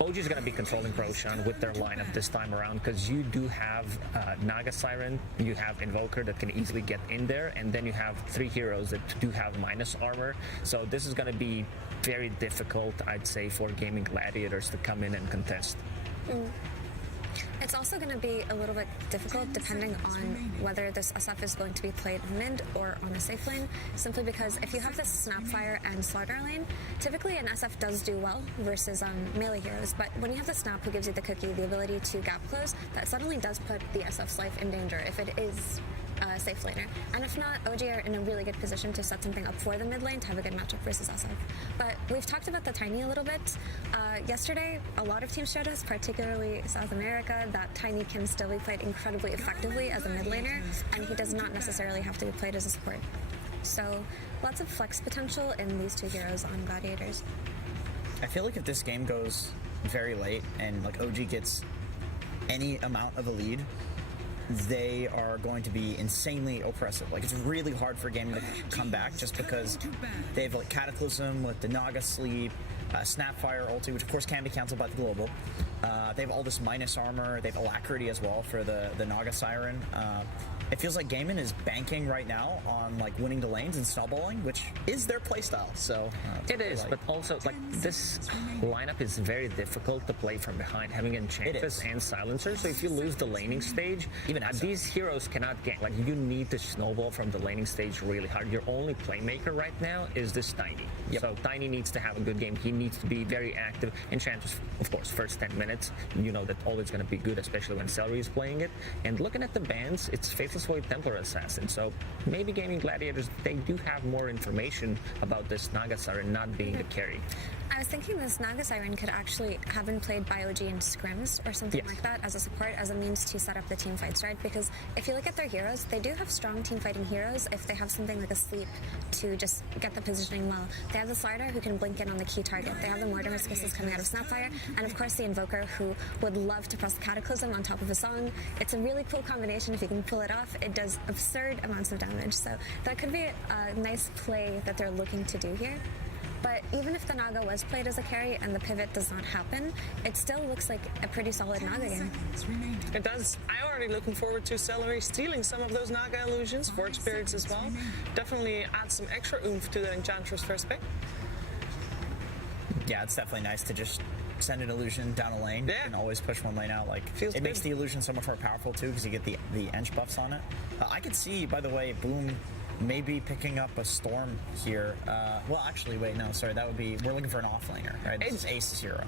OG is going to be controlling Roshan with their lineup this time around, because you do have Naga Siren, you have Invoker that can easily get in there, and then you have 3 heroes that do have minus armor. So this is going to be very difficult, I'd say, for Gaming Gladiators to come in and contest. It's also going to be a little bit difficult depending on whether this SF is going to be played mid or on a safe lane, simply because if you have this Snapfire and Slaughter lane, typically an SF does do well versus melee heroes, but when you have the Snap who gives you the cookie, the ability to gap close, that suddenly does put the SF's life in danger if it is safe laner. And if not, OG are in a really good position to set something up for the mid lane to have a good matchup versus SF. But we've talked about the Tiny a little bit. Yesterday, a lot of teams showed us, particularly South America, that Tiny can still be played incredibly effectively as a mid laner, and he does not necessarily have to be played as a support. So lots of flex potential in these two heroes on Gladiators. I feel like if this game goes very late and like OG gets any amount of a lead, they are going to be insanely oppressive. Like, it's really hard for a game to come back just because they have like Cataclysm with the Naga Sleep, Snapfire ulti, which of course can be cancelled by the global. They have all this minus armor. They have Alacrity as well for the Naga Siren. It feels like Gaimin is banking right now on like winning the lanes and snowballing, which is their playstyle. So it is, but also like this lineup is very difficult to play from behind, having Enchantress and Silencer. So if you lose the laning stage, even these heroes cannot get like you need to snowball from the laning stage really hard. Your only playmaker right now is this Tiny. So Tiny needs to have a good game. He needs to be very active. Enchantress, of course, first 10 minutes, you know that always going to be good, especially when Celery is playing it. And looking at the bans, it's Faithless Void Templar Assassin. So maybe Gaming Gladiators, they do have more information about this Naga Siren not being a carry. I was thinking this Naga Siren could actually have been played by OG in scrims or something like that as a support, as a means to set up the team fights, right? Because if you look at their heroes, they do have strong team fighting heroes if they have something like a Sleep to just get the positioning well. They have the Slider who can blink in on the key target. They have the Mortimer Kisses coming out of Snapfire, and of course the Invoker who would love to press the Cataclysm on top of a song. It's a really cool combination if you can pull it off. It does absurd amounts of damage, so that could be a nice play that they're looking to do here. But even if the Naga was played as a carry and the pivot does not happen, it still looks like a pretty solid Naga game. It does. I'm already looking forward to Celery stealing some of those Naga illusions, Forge Spirits as well. Definitely add some extra oomph to the Enchantress first pick. Yeah, it's definitely nice to just send an illusion down a lane and always push one lane out. Like, it makes the illusion so much more powerful too because you get the ench buffs on it. I could see, by the way, Boom maybe picking up a Storm here. Well, actually, wait, no, sorry, that would be, we're looking for an offlaner, right? This is Ace's hero.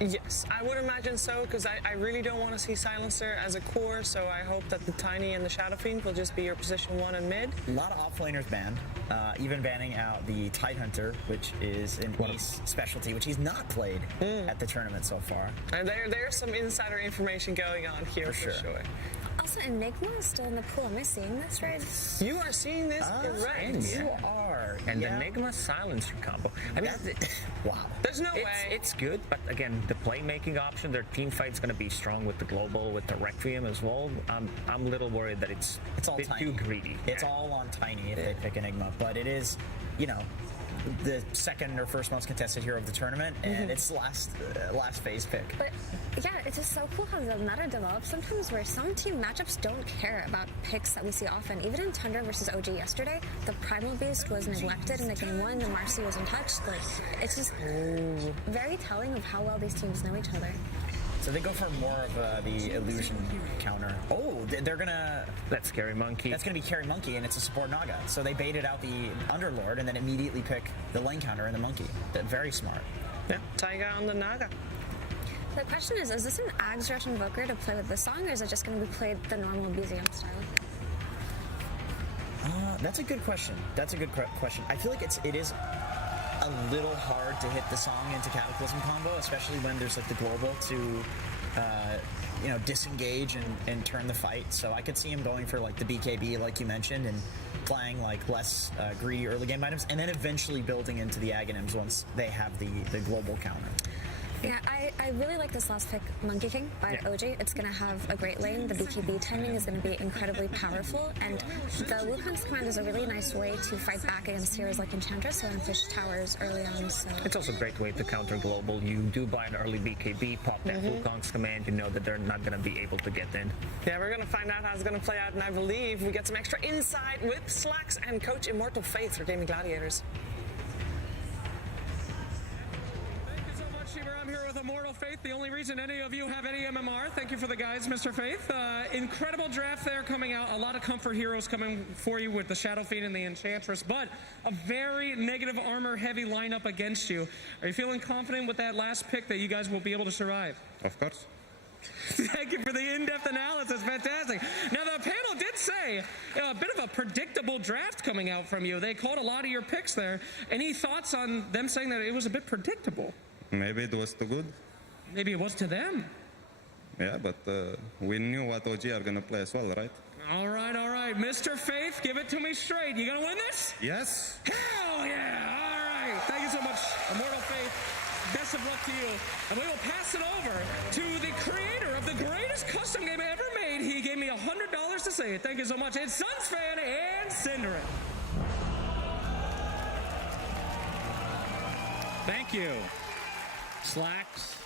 Yes, I would imagine so, because I really don't want to see Silencer as a core, so I hope that the Tiny and the Shadow Fiend will just be your position 1 and mid. A lot of offlaners banned, even banning out the Tidehunter, which is an Ace specialty, which he's not played at the tournament so far. And there's some insider information going on here for sure. Also, Enigma is still in the pool. Am I seeing this right? You are seeing this correct. You are. And the Enigma Silencer combo. I mean, wow. There's no way. It's good, but again, the playmaking option, their team fight's going to be strong with the Global, with the Requiem as well. I'm a little worried that it's all a bit Tiny. too greedy. It's all on Tiny if they pick Enigma, but it is, you know, the second or first most contested hero of the tournament, and it's last phase pick. But yeah, it's just so cool how the meta develops sometimes where some team matchups don't care about picks that we see often. Even in Tundra versus OG yesterday, the Primal Beast was neglected in the game 1, the Marcy was untouched. Like, it's just very telling of how well these teams know each other. So they go for more of the illusion counter. Oh, they're gonna... That's Carry Monkey. That's gonna be Carry Monkey, and it's a support Naga. So they baited out the Underlord and then immediately pick the lane counter and the Monkey. Very smart. Yeah, Taiga on the Naga. The question is this an Ags Rush Invoker to play with this song, or is it just going to be played the normal BZM style? That's a good question. That's a good question. I feel like it is a little hard to hit the song into Cataclysm combo, especially when there's like the global to disengage and turn the fight. So I could see him going for like the BKB like you mentioned and playing like less greedy early game items and then eventually building into the Aghanims once they have the global counter. Yeah, I really like this last pick, Monkey King by OG. It's going to have a great lane. The BKB timing is going to be incredibly powerful, and the Wukong's command is a really nice way to fight back against heroes like Enchantress and Fish Towers early on. So it's also a great way to counter global. You do buy an early BKB, pop that Wukong's command, you know that they're not going to be able to get in. Yeah, we're going to find out how it's going to play out, and I believe we get some extra insight with Slacks and Coach Immortal Faith for Gaming Gladiators. I'm here with Immortal Faith, the only reason any of you have any MMR. Thank you for the guys, Mr. Faith. Incredible draft there coming out. A lot of comfort heroes coming for you with the Shadow Fiend and the Enchantress, but a very negative armor-heavy lineup against you. Are you feeling confident with that last pick that you guys will be able to survive? Of course. Thank you for the in-depth analysis. Fantastic. Now, the panel did say a bit of a predictable draft coming out from you. They called a lot of your picks there. Any thoughts on them saying that it was a bit predictable? Maybe it was too good. Maybe it was to them. Yeah, but we knew what OG are going to play as well, right? All right, all right. Mr. Faith, give it to me straight. You going to win this? Yes. Hell yeah. All right. Thank you so much, Immortal Faith. Best of luck to you. And we will pass it over to the creator of the greatest custom game ever made. He gave me $100 to say it. Thank you so much. It's Suns fan and Cinderin. Thank you. Slacks.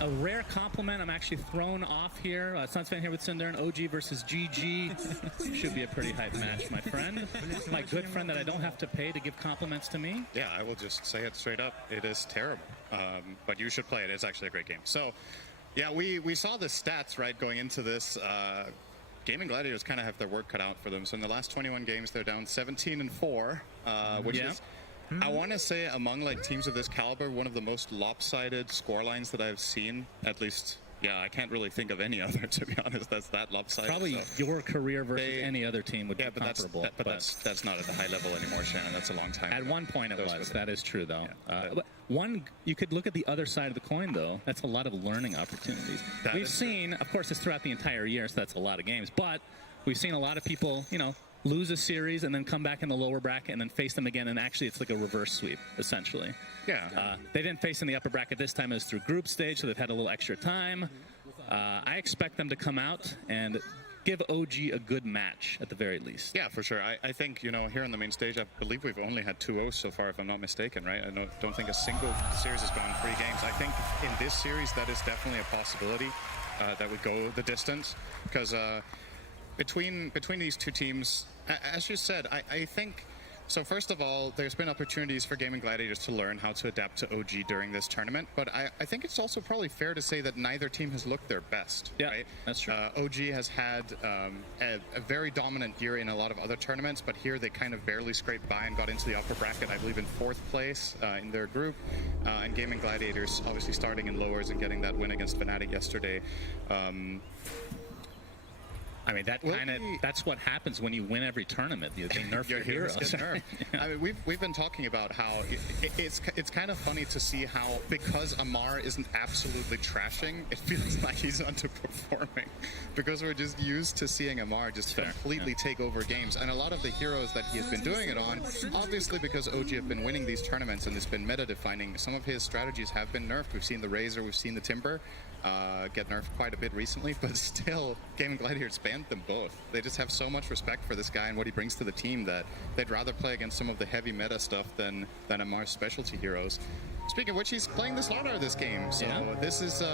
A rare compliment. I'm actually thrown off here. Suns fan here with Cinderin. OG versus GG. Should be a pretty hype match, my friend. My good friend that I don't have to pay to give compliments to me. Yeah, I will just say it straight up. It is terrible. But you should play it. It's actually a great game. So, yeah, we saw the stats, right, going into this. Gaming Gladiators kind of have their work cut out for them. So in the last 21 games, they're down 17-4, which is... I want to say among like teams of this caliber, one of the most lopsided scorelines that I've seen. At least, yeah, I can't really think of any other, to be honest, that's that lopsided. Probably your career versus any other team would be comparable. But that's not at the high level anymore, Shannon. That's a long time ago. At one point it was. That is true, though. But you could look at the other side of the coin, though. That's a lot of learning opportunities. We've seen, of course, it's throughout the entire year, so that's a lot of games. But we've seen a lot of people, lose a series and then come back in the lower bracket and then face them again, and actually it's like a reverse sweep, essentially. Yeah. They didn't face in the upper bracket this time. It was through group stage, so they've had a little extra time. I expect them to come out and give OG a good match at the very least. Yeah, for sure. I think, here on the main stage, I believe we've only had 2-0 so far, if I'm not mistaken, right? I don't think a single series has gone 3 games. I think in this series, that is definitely a possibility that would go the distance, because between these two teams, as you said, I think, so first of all, there's been opportunities for Gaming Gladiators to learn how to adapt to OG during this tournament, but I think it's also probably fair to say that neither team has looked their best, right? That's true. OG has had a very dominant year in a lot of other tournaments, but here they kind of barely scraped by and got into the upper bracket, I believe in 4th place in their group, and Gaming Gladiators obviously starting in lowers and getting that win against Fnatic yesterday. I mean, that's what happens when you win every tournament. They nerf your heroes. Get nerfed. I mean, we've been talking about how it's kind of funny to see how, because Amar isn't absolutely trashing, it feels like he's underperforming, because we're just used to seeing Amar just completely take over games. And a lot of the heroes that he has been doing it on, obviously because OG have been winning these tournaments and it's been meta defining, some of his strategies have been nerfed. We've seen the Razor, we've seen the Timber get nerfed quite a bit recently, but still, Gaming Gladiators banned them both. They just have so much respect for this guy and what he brings to the team that they'd rather play against some of the heavy meta stuff than Amar's specialty heroes. Speaking of which, he's playing the Slaughter this game, so this is,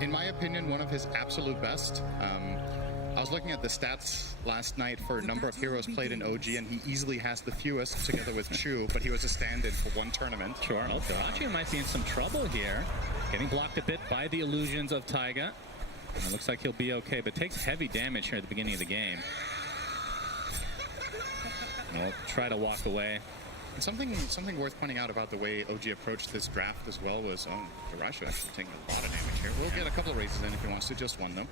in my opinion, one of his absolute best. I was looking at the stats last night for a number of heroes played in OG, and he easily has the fewest together with Chu, but he was a stand-in for one tournament. Sure. Dota might be in some trouble here. Getting blocked a bit by the illusions of Taiga. It looks like he'll be okay, but takes heavy damage here at the beginning of the game. He'll try to walk away. And something worth pointing out about the way OG approached this draft as well was Darasha actually taking a lot of damage here. We'll get a couple of raises in if he wants to, just one though.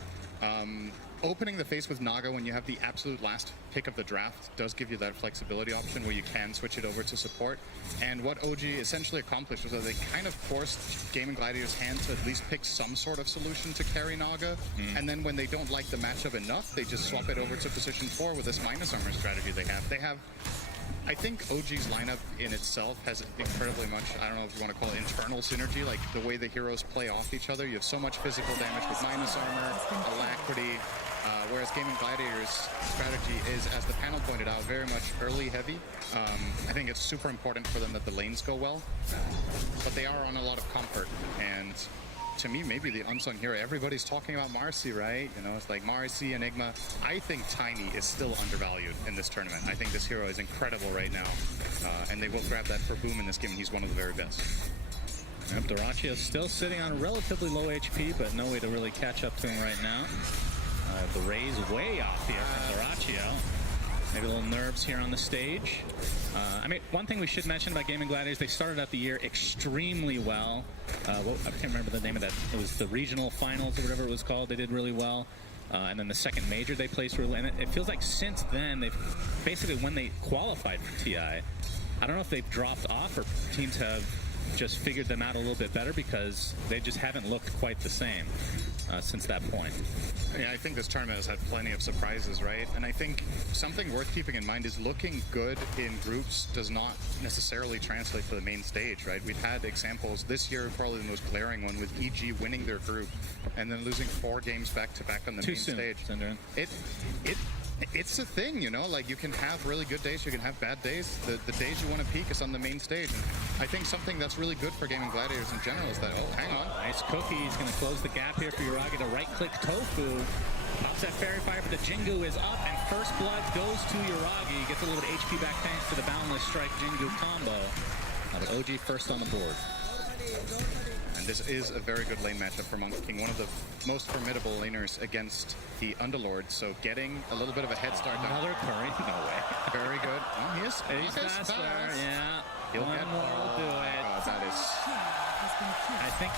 Opening the face with Naga when you have the absolute last pick of the draft does give you that flexibility option where you can switch it over to support. And what OG essentially accomplished was that they kind of forced Gaming Gladiators' hand to at least pick some sort of solution to carry Naga. And then when they don't like the matchup enough, they just swap it over to position 4 with this minus armor strategy they have. I think OG's lineup in itself has incredibly much, I don't know if you want to call it internal synergy, like the way the heroes play off each other. You have so much physical damage with minus armor, alacrity, whereas Gaming Gladiators' strategy is, as the panel pointed out, very much early heavy. I think it's super important for them that the lanes go well, but they are on a lot of comfort, and to me, maybe the unsung hero. Everybody's talking about Marcy, right? It's like Marcy, Enigma. I think Tiny is still undervalued in this tournament. I think this hero is incredible right now, and they will grab that for Boom in this game, and he's one of the very best. Yep, Darachia is still sitting on relatively low HP, but no way to really catch up to him right now. The raise way off here from Darachia. Maybe a little nerves here on the stage. I mean, one thing we should mention about Gaming Gladiators, they started out the year extremely well. I can't remember the name of that. It was the regional finals or whatever it was called. They did really well. And then the second major they placed really, and it feels like since then, they've basically, when they qualified for TI, I don't know if they've dropped off or teams have just figured them out a little bit better because they just haven't looked quite the same since that point. Yeah, I think this tournament has had plenty of surprises, right? And I think something worth keeping in mind is looking good in groups does not necessarily translate to the main stage, right? We've had examples this year, probably the most glaring one, with EG winning their group and then losing 4 games back-to-back on the main stage. It's a thing, you know, like you can have really good days, you can have bad days. The days you want to peak is on the main stage. And I think something that's really good for Gaming Gladiators in general is that, oh, hang on. Nice cookie. He's going to close the gap here for Yuragi to right-click Tofu. Pops that Fairy Fire, but the Jingu is up, and First Blood goes to Yuragi. Gets a little bit of HP back thanks to the Boundless Strike Jingu combo. But OG first on the board. And this is a very good lane matchup for Monkey King, one of the most formidable laners against the Underlord. So getting a little bit of a head start. Another curry? No way. Very good. Oh, he's faster. Yeah. He'll One get more will do it. Oh, that is... I think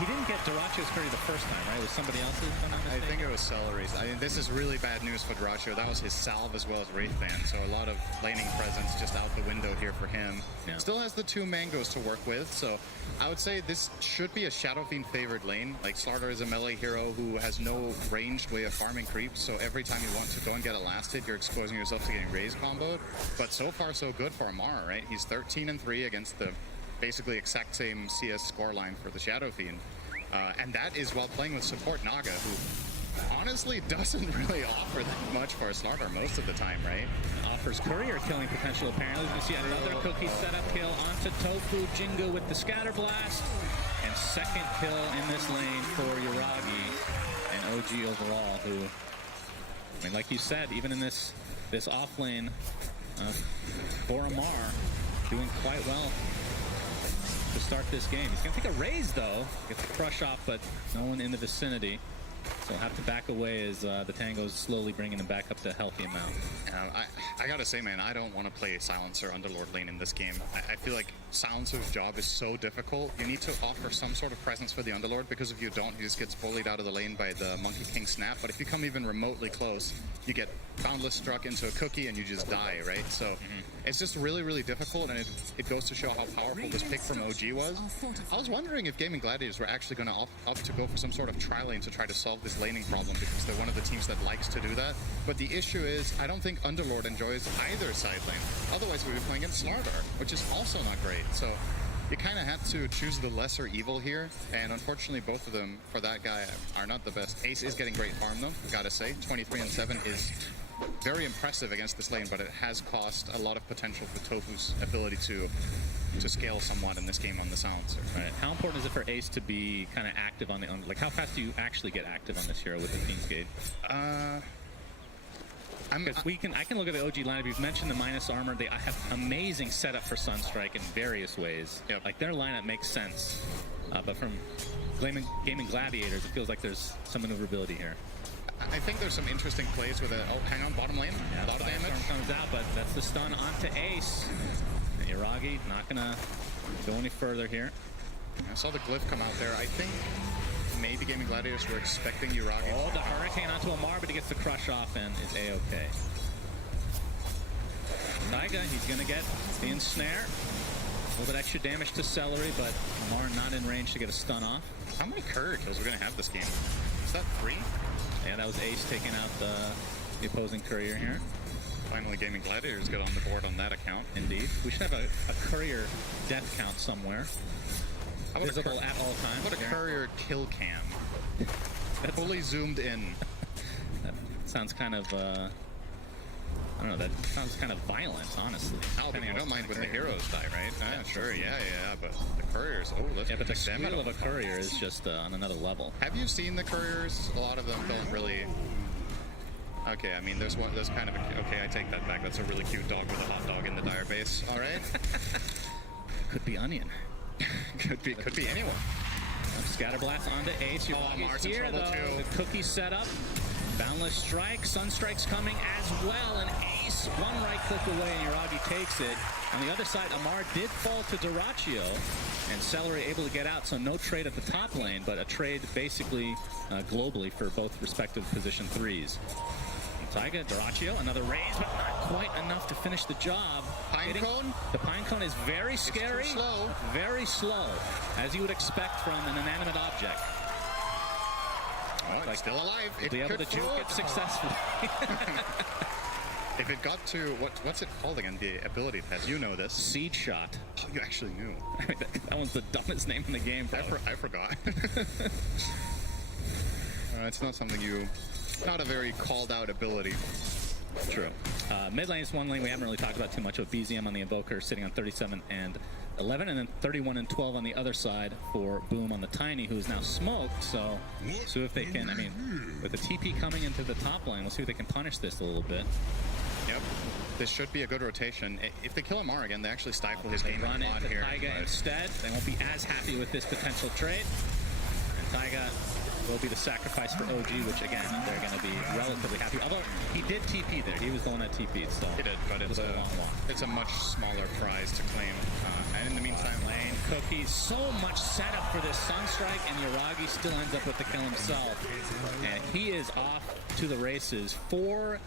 he didn't get Duraccio's curry the first time, right? It was somebody else's? I think it was Celery's. I mean, this is really bad news for Duraccio. That was his salve as well as Wraithband, so a lot of laning presence just out the window here for him. Yeah. Still has the 2 mangoes to work with, so I would say this should be a Shadow Fiend favored lane. Like, Slardar is a melee hero who has no ranged way of farming creeps, so every time you want to go and get a last hit, you're exposing yourself to getting raised comboed. But so far, so good for Amara, right? He's 13-3 against the basically exact same CS scoreline for the Shadow Fiend. And that is while playing with support Naga, who honestly doesn't really offer that much for Slardar most of the time, right? Offers courier killing potential apparently. You can see another cookie setup kill onto Tofu. Jingu with the scatter blast. And second kill in this lane for Yuragi and OG overall, who, I mean, like you said, even in this off lane for Amar, doing quite well to start this game. He's going to take a raise, though. Gets a crush off, but no one in the vicinity. So he'll have to back away as the Tango's slowly bringing him back up to a healthy amount. I gotta say, man, I don't want to play Silencer Underlord lane in this game. I feel like Silencer's job is so difficult. You need to offer some sort of presence for the Underlord, because if you don't, he just gets bullied out of the lane by the Monkey King snap. But if you come even remotely close, you get Boundless struck into a cookie and you just die, right? So it's just really, really difficult, and it goes to show how powerful this pick from OG was. I was wondering if Gaming Gladiators were actually going to opt to go for some sort of tri-lane to try to solve this laning problem, because they're one of the teams that likes to do that. But the issue is, I don't think Underlord enjoys either side lane. Otherwise, we'd be playing against Slardar, which is also not great. So you kind of had to choose the lesser evil here, and unfortunately both of them, for that guy, are not the best. Ace is getting great farm though, gotta say. 23-7 is very impressive against this lane, but it has cost a lot of potential for Tofu's ability to scale somewhat in this game on the Silencer. Right. How important is it for Ace to be kind of active on the like? How fast do you actually get active on this hero with the Fiend's Gate? I can look at the OG lineup. You've mentioned the minus armor. They have amazing setup for Sunstrike in various ways. Yep. Like their lineup makes sense, but from Gaming Gladiators, it feels like there's some maneuverability here. I think there's some interesting plays with it. Oh, hang on, bottom lane. Yeah, a lot of damage. Comes out, but that's the stun onto Ace. And Yuragi not gonna go any further here. I saw the glyph come out there. I think maybe Gaming Gladiators were expecting Yuragi. Oh, the Hurricane onto Amar, but he gets the crush off and is A-okay. Taiga, he's gonna get the ensnare. A little bit extra damage to Celery, but Amar not in range to get a stun off. How many courier kills are we gonna have this game? Is that 3? Yeah, that was Ace taking out the opposing courier here. Finally, Gaming Gladiators got on the board on that account. Indeed. We should have a courier death count somewhere. Visible at all times. What a courier kill cam. Fully zoomed in. That sounds kind of, I don't know, that sounds kind of violent, honestly. Oh, but you don't mind when the heroes die, right? Yeah, sure, yeah, but the couriers, let's but the skill of a courier is just on another level. Have you seen the couriers? A lot of them don't really... Okay, I mean, there's kind of a... Okay, I take that back. That's a really cute dog with a hot dog in the dire base. All right? Could be Onion. could be anyone. Scatterblast onto Ace. Yuragi's here, though. The cookie set up. Boundless Strike. Sunstrike's coming as well. And Ace just one right click away and Yuragi takes it. On the other side, Amar did fall to Duraccio, and Celery able to get out, so no trade at the top lane, but a trade basically globally for both respective position 3s. Taiga, Duraccio, another raise, but not quite enough to finish the job. Pinecone? The Pinecone is very scary. It's too slow. Very slow, as you would expect from an inanimate object. Oh, it's still alive. It be able to juke it successfully. If it got to, what's it called again, the ability it has? You know this. Seed Shot. Oh, you actually knew. That one's the dumbest name in the game. I forgot. It's not something not a very called out ability. True. Mid lane is one lane we haven't really talked about too much with BZM on the Invoker sitting on 37 and 11, and then 31 and 12 on the other side for Boom on the Tiny, who's now smoked. So if they can, I mean, with the TP coming into the top lane, we'll see if they can punish this a little bit. Yep. This should be a good rotation. If they kill Amar again, they actually stifle his game run a lot into here. Taiga instead. They won't be as happy with this potential trade. And Taiga will be the sacrifice for OG, which again, they're going to be relatively happy. Although he did TP there. He was the one that TP'd, so he did, but it's a much smaller prize to claim. And in the meantime, lane Cookie, so much setup for this Sunstrike, and Yuragi still ends up with the kill himself. And he is off to the races, 4-0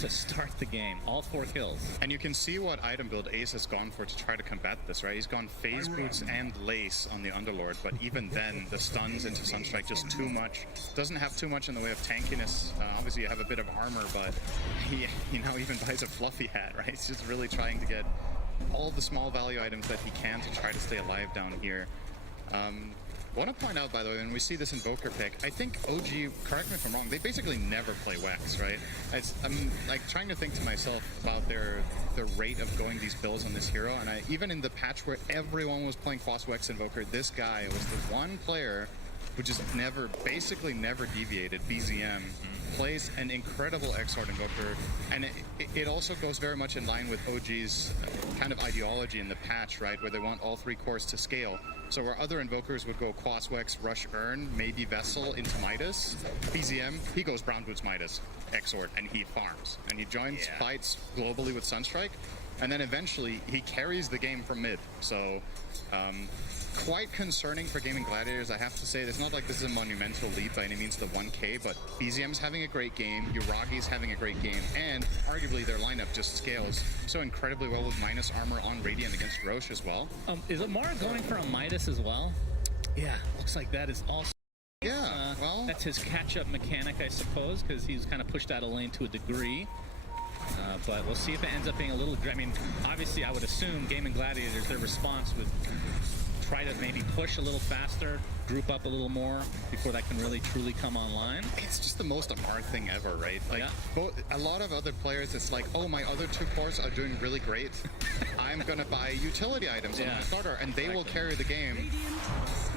to start the game. All 4 kills. And you can see what item build Ace has gone for to try to combat this, right? He's gone Phase Boots and Lace on the Underlord, but even then, the stuns into Sunstrike just too much. Doesn't have too much in the way of tankiness. Obviously, you have a bit of armor, but he now even buys a fluffy hat, right? He's just really trying to get all the small value items that he can to try to stay alive down here. Want to point out, by the way, when we see this Invoker pick, I think OG, correct me if I'm wrong, they basically never play Wex, right? I'm like trying to think to myself about the rate of going these builds on this hero, and even in the patch where everyone was playing Quas Wex Invoker, this guy was the one player who just basically never deviated. BZM plays an incredible Exort Invoker, and it also goes very much in line with OG's kind of ideology in the patch, right, where they want all 3 cores to scale. So where other Invokers would go Quas Wex, Rush Urn, maybe Vessel into Midas, BZM, he goes Brown Boots Midas, Exort, and he farms. And he joins fights globally with Sunstrike, and then eventually he carries the game from mid. So quite concerning for Gaming Gladiators, I have to say. It's not like this is a monumental lead by any means, the 1K, but BZM's having a great game, Yuragi's having a great game, and arguably their lineup just scales so incredibly well with minus armor on Radiant against Roche as well. Is Amar going for a Midas as well? Yeah, looks like that is also... Yeah, well... That's his catch-up mechanic, I suppose, because he's kind of pushed out of lane to a degree. But we'll see if it ends up being a little... I mean, obviously, I would assume Gaming Gladiators, their response would try to maybe push a little faster, group up a little more before that can really truly come online. It's just the most Amar thing ever, right? Like, a lot of other players, it's like, oh, my other 2 cores are doing really great. I'm going to buy utility items on my starter, and they will carry the game.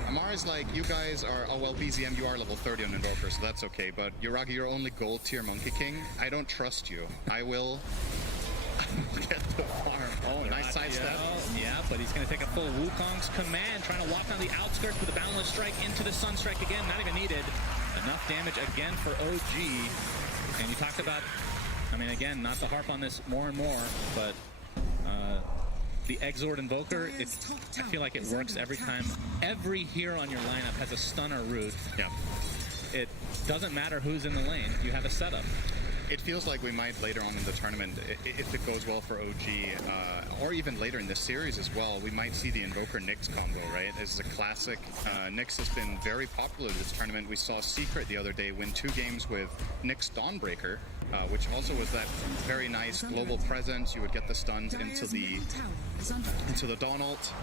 Amar is like, you guys are, oh, well, BZM, you are level 30 on Invoker, so that's okay, but Yuragi, you're only gold tier Monkey King. I don't trust you. I will get the farm. Oh, nice sidestep. Yeah, but he's going to take a full Wukong's command, trying to walk down the outskirts with a Boundless Strike into the Sunstrike again. Not even needed. Enough damage again for OG. And you talked about, I mean, again, not to harp on this more and more, but the Exort Invoker, I feel like it works every time. Every hero on your lineup has a stun or root. Yeah. It doesn't matter who's in the lane. You have a setup. It feels like we might later on in the tournament, if it goes well for OG, or even later in this series as well, we might see the Invoker Nyx combo, right? This is a classic. Nyx has been very popular this tournament. We saw Secret the other day win 2 games with Nyx Dawnbreaker, which also was that very nice global presence. You would get the stuns into the Dawn ult,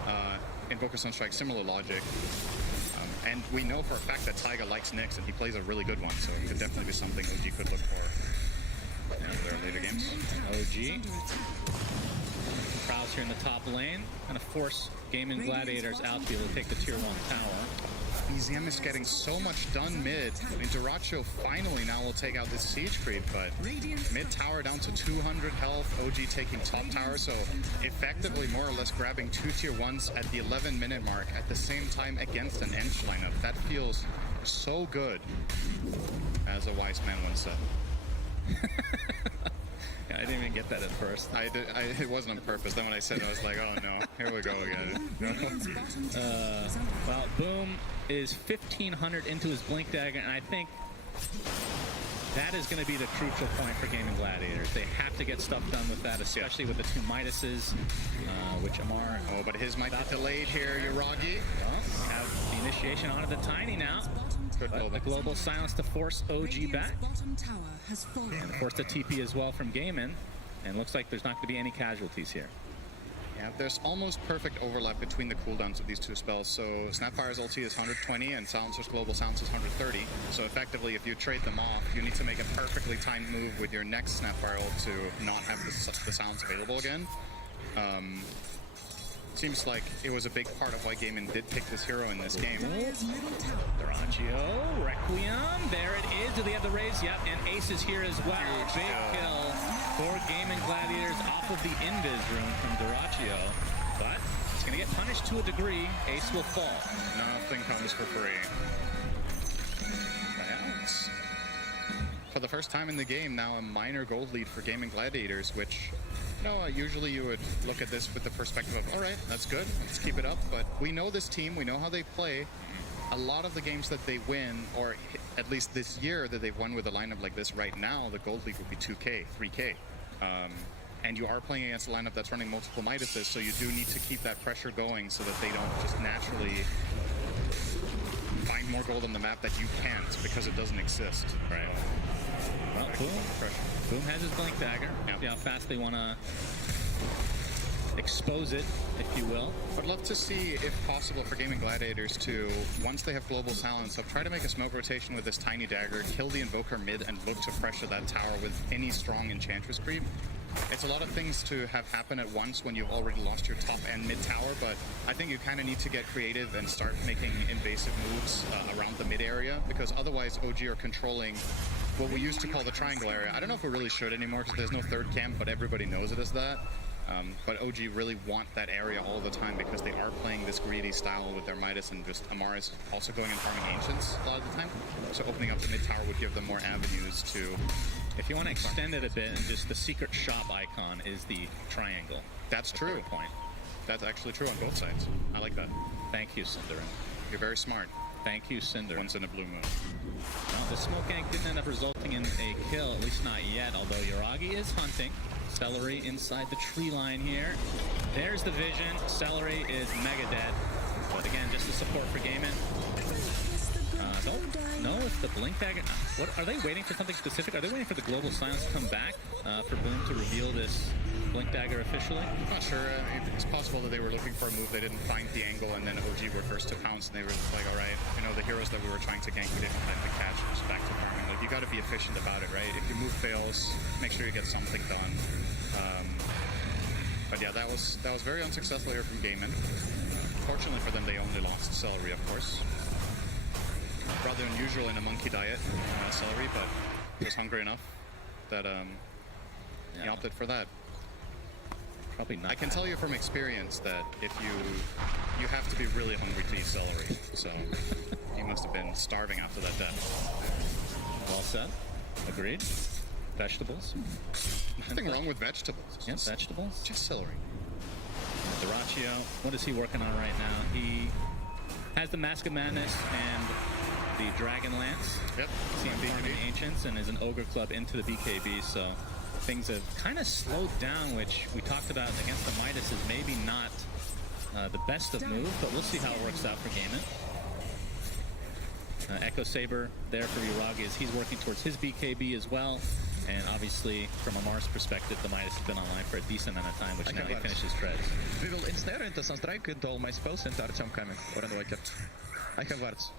Invoker Sunstrike, similar logic. And we know for a fact that Taiga likes Nyx, and he plays a really good one, so it could definitely be something OG could look for. Their later games. OG. Prowls here in the top lane. Kind of force Gaming Gladiators out to be able to take the tier 1 tower. BZM is getting so much done mid. I mean, Duraccio finally now will take out this siege creep, but mid tower down to 200 health. OG taking top tower, so effectively more or less grabbing 2 tier 1s at the 11-minute mark at the same time against an Ench lineup. That feels so good, as a wise man once said. I didn't even get that at first. It wasn't on purpose. Then when I said it, I was like, oh no, here we go again. Well, Boom is 1,500 into his Blink Dagger, and I think that is going to be the crucial point for Gaming Gladiators. They have to get stuff done with that, especially with the two Midases, which Amar... Oh, but his might get delayed here, Yuragi. Well, have the initiation onto the Tiny now. But the global silence to force OG back. And force the TP as well from Gaimin. And looks like there's not going to be any casualties here. Yeah, there's almost perfect overlap between the cooldowns of these two spells. So Snapfire's ulti is 120 and Silencer's global silence is 130. So effectively, if you trade them off, you need to make a perfectly timed move with your next Snapfire ult to not have the silence available again. Seems like it was a big part of why Gaimin did pick this hero in this game. Duraccio, Requiem, there it is. Do they have the raise? Yep, and Ace is here as well. Big kill for Gaming Gladiators off of the Invis rune from Duraccio. But it's going to get punished to a degree. Ace will fall. Nothing comes for free. For the first time in the game, now a minor gold lead for Gaming Gladiators, which... usually you would look at this with the perspective of, all right, that's good, let's keep it up. But we know this team, we know how they play. A lot of the games that they win, or at least this year that they've won with a lineup like this right now, the gold league would be 2K, 3K. And you are playing against a lineup that's running multiple Midases, so you do need to keep that pressure going so that they don't just naturally find more gold on the map that you can't because it doesn't exist. Right. Well, Boom has his Blink Dagger. Yep. See how fast they want to expose it, if you will. I'd love to see, if possible, for Gaming Gladiators to, once they have global silence, try to make a smoke rotation with this Tiny Dagger, kill the Invoker mid, and look to pressure that tower with any strong Enchantress creep. It's a lot of things to have happen at once when you've already lost your top and mid tower, but I think you kind of need to get creative and start making invasive moves around the mid area, because otherwise OG are controlling what we used to call the triangle area. I don't know if we really should anymore because there's no third camp, but everybody knows it as that. But OG really want that area all the time because they are playing this greedy style with their Midas, and just Amar is also going and farming Ancients a lot of the time. So opening up the mid tower would give them more avenues to... If you want to extend it a bit, and just the secret shop icon is the triangle. That's true. Point. That's actually true on both sides. I like that. Thank you, Cinderin. You're very smart. Thank you, Cinder. Once in a blue moon. Well, the smoke gank didn't end up resulting in a kill, at least not yet, although Yuragi is hunting. Celery inside the tree line here. There's the vision. Celery is mega dead. But again, just the support for Gaimin. Don't know if the Blink Dagger... What, are they waiting for something specific? Are they waiting for the global silence to come back for Boom to reveal this Blink Dagger officially? I'm not sure. It's possible that they were looking for a move, they didn't find the angle, and then OG were first to pounce, and they were just like, all right, the heroes that we were trying to gank, we didn't find the catch, just back to farming. Like, you got to be efficient about it, right? If your move fails, make sure you get something done. But yeah, that was very unsuccessful here from Gaimin. Fortunately for them, they only lost Celery, of course. Rather unusual in a monkey diet, Celery, but he was hungry enough that he opted for that. Probably not. I can tell you from experience that if you have to be really hungry to eat celery, so he must have been starving after that death. Well said. Agreed. Vegetables. Nothing wrong with vegetables. Yes, vegetables. Just celery. Duraccio, what is he working on right now? He has the Mask of Madness and the Dragon Lance. Yep. CMB from the Ancients, and is an Ogre Club into the BKB, so things have kind of slowed down, which we talked about against the Midas is maybe not the best of moves, but we'll see how it works out for Gaimin. Echo Saber there for Yuragi as he's working towards his BKB as well. And obviously, from Amar's perspective, the Midas has been online for a decent amount of time, which now he finishes treads. We will ensnare into Sunstrike with all my spells into Artyom coming, or Invoker. I have wards.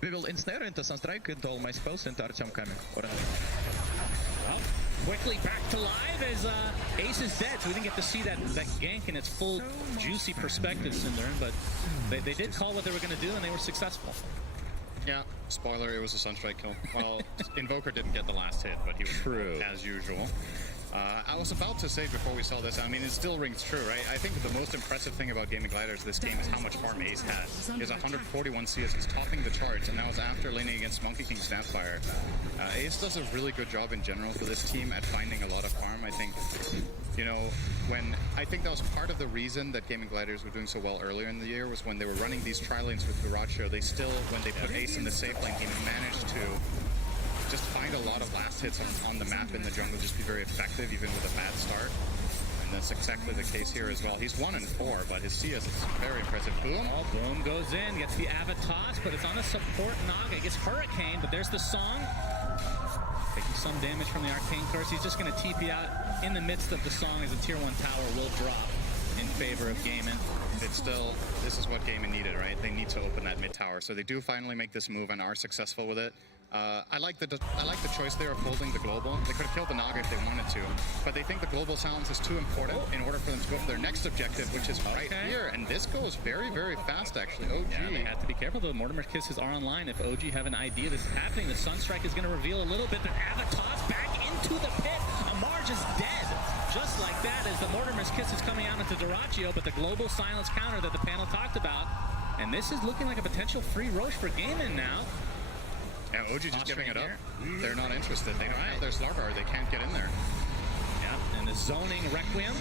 We will ensnare into Sunstrike with all my spells into Artyom coming, or Invoker. Well, quickly back to live as Ace is dead, so we didn't get to see that gank in its full juicy perspective, Cinderin, but they did call what they were going to do, and they were successful. Yeah, spoiler, it was a Sunstrike kill. Well, Invoker didn't get the last hit, but he was as usual. I was about to say before we saw this, I mean, it still rings true, right? I think the most impressive thing about Gaming Gliders this game is how much farm Ace had. He has 141 CS, he's topping the charts, and that was after laning against Monkey King Snapfire. Ace does a really good job in general for this team at finding a lot of farm. I think, you know, I think that was part of the reason that Gaming Gliders were doing so well earlier in the year was when they were running these tri-lanes with Duracho, they still, when they put Ace in the safe lane, he managed to just find a lot of last hits on the map in the jungle, just be very effective even with a bad start. And that's exactly the case here as well. He's 1 and 4, but his CS is very impressive. Boom. Oh, Boom goes in, gets the Avatos, but it's on a support Naga. Gets Hurricane, but there's the Song. Taking some damage from the Arcane Curse. He's just going to TP out in the midst of the Song as a tier 1 tower will drop in favor of Gaimin. It's still, this is what Gaimin needed, right? They need to open that mid tower. So they do finally make this move and are successful with it. I like the choice there of holding the global. They could have killed the Naga if they wanted to, but they think the global silence is too important in order for them to go for their next objective, which is right here. And this goes very, very fast, actually. OG. Yeah, they have to be careful, though. Mortimer's Kisses are online. If OG have an idea this is happening, the Sunstrike is going to reveal a little bit. The Avatos back into the pit. Amarj is dead. Just like that, as the Mortimer's Kiss is coming out into Duracho, but the global silence counter that the panel talked about. And this is looking like a potential free Roche for Gaimin now. Yeah, OG just giving it up. They're not interested. They don't have their Slarvar. They can't get in there. Yeah, and the zoning Requiem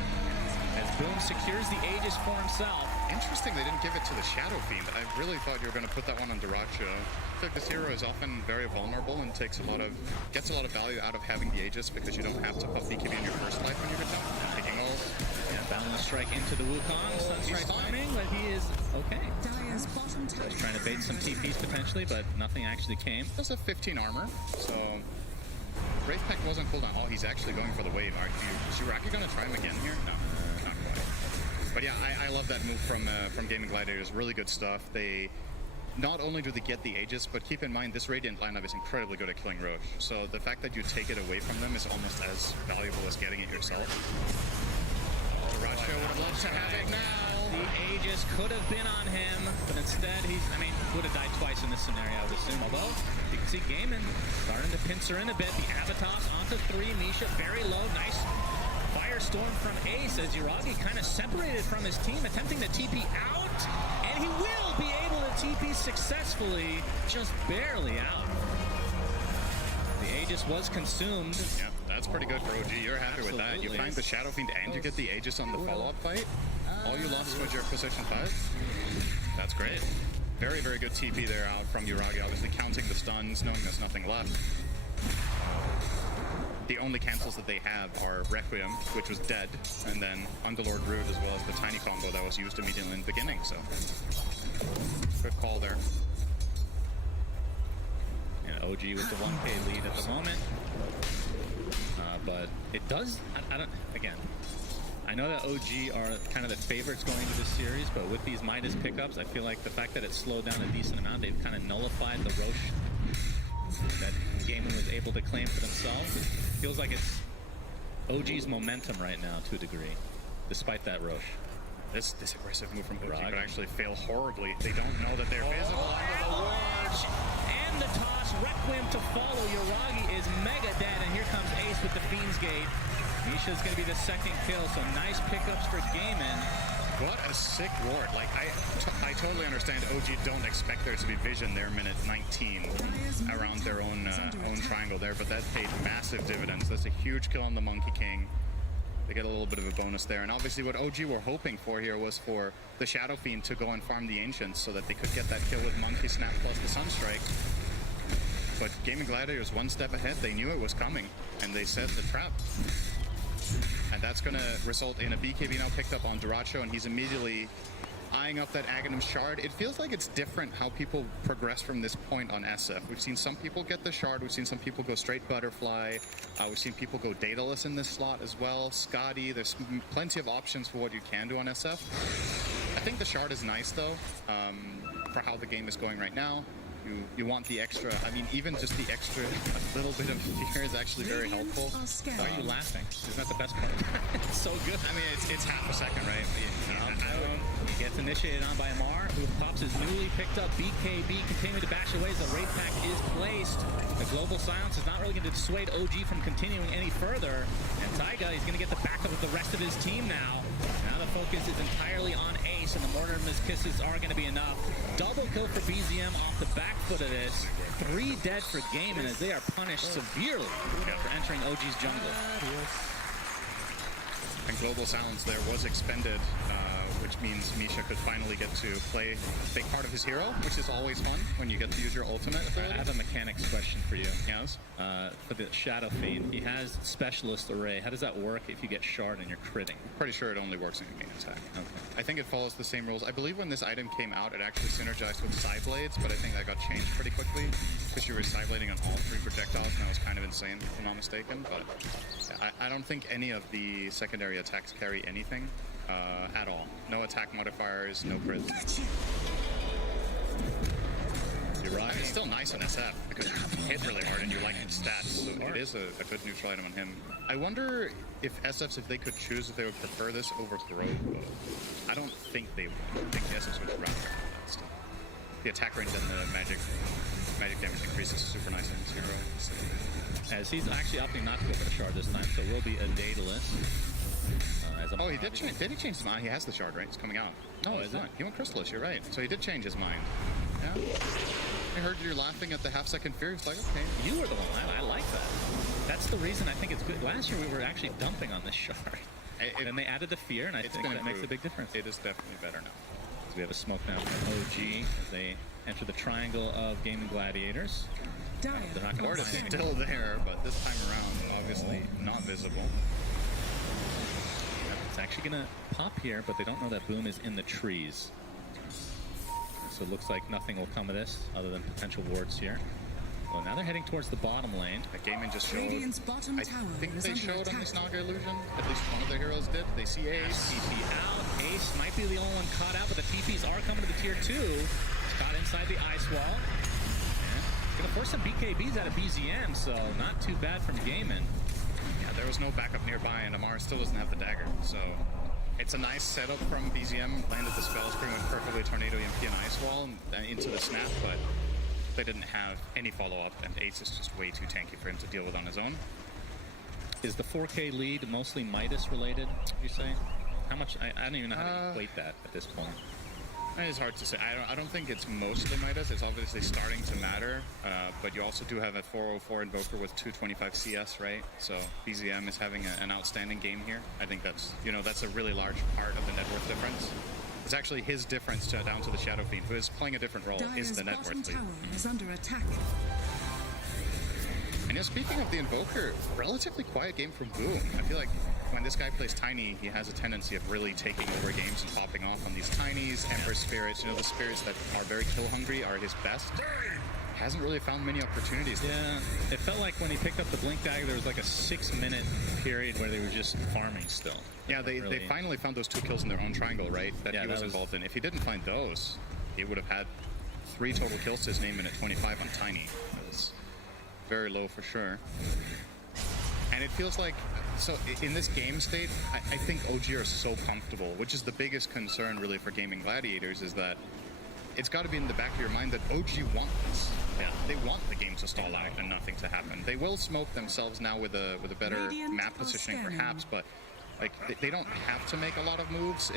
as Boom secures the Aegis for himself. Interesting they didn't give it to the Shadow Fiend. I really thought you were going to put that one on Duracho. I feel like this hero is often very vulnerable and gets a lot of value out of having the Aegis because you don't have to pop BKB in your first life when you get down. Picking ult. Yeah, Balance Strike into the Wukong. Sunstrike coming, but he is okay. He's trying to bait some TPs potentially, but nothing actually came. He does have 15 armor, so Wraith Pact wasn't cooldown. Oh, he's actually going for the wave. Is Shiraki going to try him again here? No, not quite. But yeah, I love that move from Gaming Gliders. Really good stuff. They not only do they get the Aegis, but keep in mind this Radiant lineup is incredibly good at killing Roche. So the fact that you take it away from them is almost as valuable as getting it yourself. Duracho would have loved to have it now. The Aegis could have been on him, but instead would have died twice in this scenario, I would assume. Although, you can see Gaimin starting to pincer in a bit. The Avatos onto 3, Misha very low, nice Firestorm from Ace as Yuragi kind of separated from his team, attempting to TP out, and he will be able to TP successfully, just barely out. The Aegis was consumed. Yeah, that's pretty good for OG. You're happy with that. You find the Shadow Fiend and you get the Aegis on the follow-up fight. All you lost was your position 5. That's great. Very, very good TP there out from Yuragi, obviously counting the stuns, knowing there's nothing left. The only cancels that they have are Requiem, which was dead, and then Underlord Root, as well as the tiny combo that was used immediately in the beginning, so good call there. And OG with the 1K lead at the moment. But it does, I know that OG are kind of the favorites going into this series, but with these Midas pickups, I feel like the fact that it slowed down a decent amount, they've kind of nullified the Roche that Gaimin was able to claim for themselves. It feels like it's OG's momentum right now to a degree, despite that Roche. This aggressive move from OG could actually fail horribly. They don't know that they're visible under the watch. And the toss, Requiem to follow. Yuragi is mega dead, and here comes Ace with the Fiend's Gate. Misha's going to be the second kill, so nice pickups for Gaimin. What a sick ward. Like, I totally understand OG don't expect there to be vision there minute 19 around their own triangle there, but that paid massive dividends. That's a huge kill on the Monkey King. They get a little bit of a bonus there. And obviously what OG were hoping for here was for the Shadow Fiend to go and farm the Ancients so that they could get that kill with Monkey Snap plus the Sunstrike. But Gaming Gladiators one step ahead. They knew it was coming, and they set the trap. And that's going to result in a BKB now picked up on Duracho, and he's immediately eyeing up that Aghanim Shard. It feels like it's different how people progress from this point on SF. We've seen some people get the Shard, we've seen some people go straight Butterfly, we've seen people go Daedalus in this slot as well, Scotty, there's plenty of options for what you can do on SF. I think the Shard is nice though, for how the game is going right now. You want the extra, I mean, even just the extra little bit of fear is actually very helpful. Why are you laughing? Isn't that the best part? It's so good. I mean, it's half a second, right? He gets initiated on by Amar, who pops his newly picked up BKB, continuing to bash away as the Wraith Pact is placed. The global silence is not really going to dissuade OG from continuing any further. And Taiga, he's going to get the backup of the rest of his team now. Now the focus is entirely on Ace, and the Mortar and Miss Kisses are going to be enough. Double kill for BZM off the back foot of this. 3 dead for Gaiman as they are punished severely for entering OG's jungle. And Global Silence there was expended, which means Misha could finally get to play a big part of his hero, which is always fun when you get to use your ultimate ability. I have a mechanics question for you. Yes? For the Shadow Fiend, he has Specialist Array. How does that work if you get Shard and you're critting? Pretty sure it only works in a main attack. Okay. I think it follows the same rules. I believe when this item came out, it actually synergized with Psyblades, but I think that got changed pretty quickly because you were Psyblading on all 3 projectiles, and that was kind of insane, if I'm not mistaken. But I don't think any of the secondary attacks carry anything at all. No attack modifiers, no crits. You're right. It's still nice on SF because you hit really hard and you like his stats. So it is a good neutral item on him. I wonder if SFs, if they could choose, if they would prefer this over Throw Bow. I don't think they would. I think the SFs would rather that still. The attack range and the magic damage increases super nice on his hero. So. As he's actually opting not to go for the Shard this time, so it will be a Daedalus. Oh, he did change. Did he change his mind? He has the Shard, right? It's coming out. No, it's not. He went Crystallis. You're right. So he did change his mind. Yeah. I heard you laughing at the half-second fear. It's like, okay. You were the one. I like that. That's the reason I think it's good. Last year we were actually dumping on this Shard. And then they added the fear, and I think that makes a big difference. It is definitely better now. So we have a smoke now from OG as they enter the triangle of Gaming Gladiators. They're not going to find still there, but this time around, obviously not visible. It's actually going to pop here, but they don't know that Boom is in the trees. So it looks like nothing will come of this other than potential wards here. Well, now they're heading towards the bottom lane. That Gaiman just showed. I think they showed on this Naga illusion. At least one of their heroes did. They see Ace. TP out. Ace might be the only one caught out, but the TPs are coming to the tier 2. It's caught inside the ice wall. Gonna force some BKBs out of BZM, so not too bad from Gaiman. Yeah, there was no backup nearby, and Amar still doesn't have the dagger, so it's a nice setup from BZM. Landed the spell screen, went perfectly Tornado EMP and Ice Wall and into the snap, but they didn't have any follow-up, and Ace is just way too tanky for him to deal with on his own. Is the 4K lead mostly Midas related, you say? How much? I don't even know how to equate that at this point. It's hard to say. I don't think it's mostly Midas. It's obviously starting to matter, but you also do have a 404 Invoker with 225 CS, right? So BZM is having an outstanding game here. I think that's a really large part of the net worth difference. It's actually his difference down to the Shadow Fiend, who is playing a different role, is the net worth lead. Is under attack. And yeah, speaking of the Invoker, relatively quiet game from Boom. I feel like when this guy plays Tiny, he has a tendency of really taking over games and popping off on these Tinies, Ember Spirits. The spirits that are very kill hungry are his best. Hasn't really found many opportunities. Yeah, it felt like when he picked up the Blink Dagger, there was like a 6-minute period where they were just farming still. Yeah, they finally found those 2 kills in their own triangle, right? That he was involved in. If he didn't find those, he would have had 3 total kills to his name and at 25 on Tiny. That was very low for sure. And it feels like, so in this game state, I think OG are so comfortable, which is the biggest concern really for Gaming Gladiators, is that it's got to be in the back of your mind that OG want this. Yeah, they want the game to stall out and nothing to happen. They will smoke themselves now with a better map positioning perhaps, but like they don't have to make a lot of moves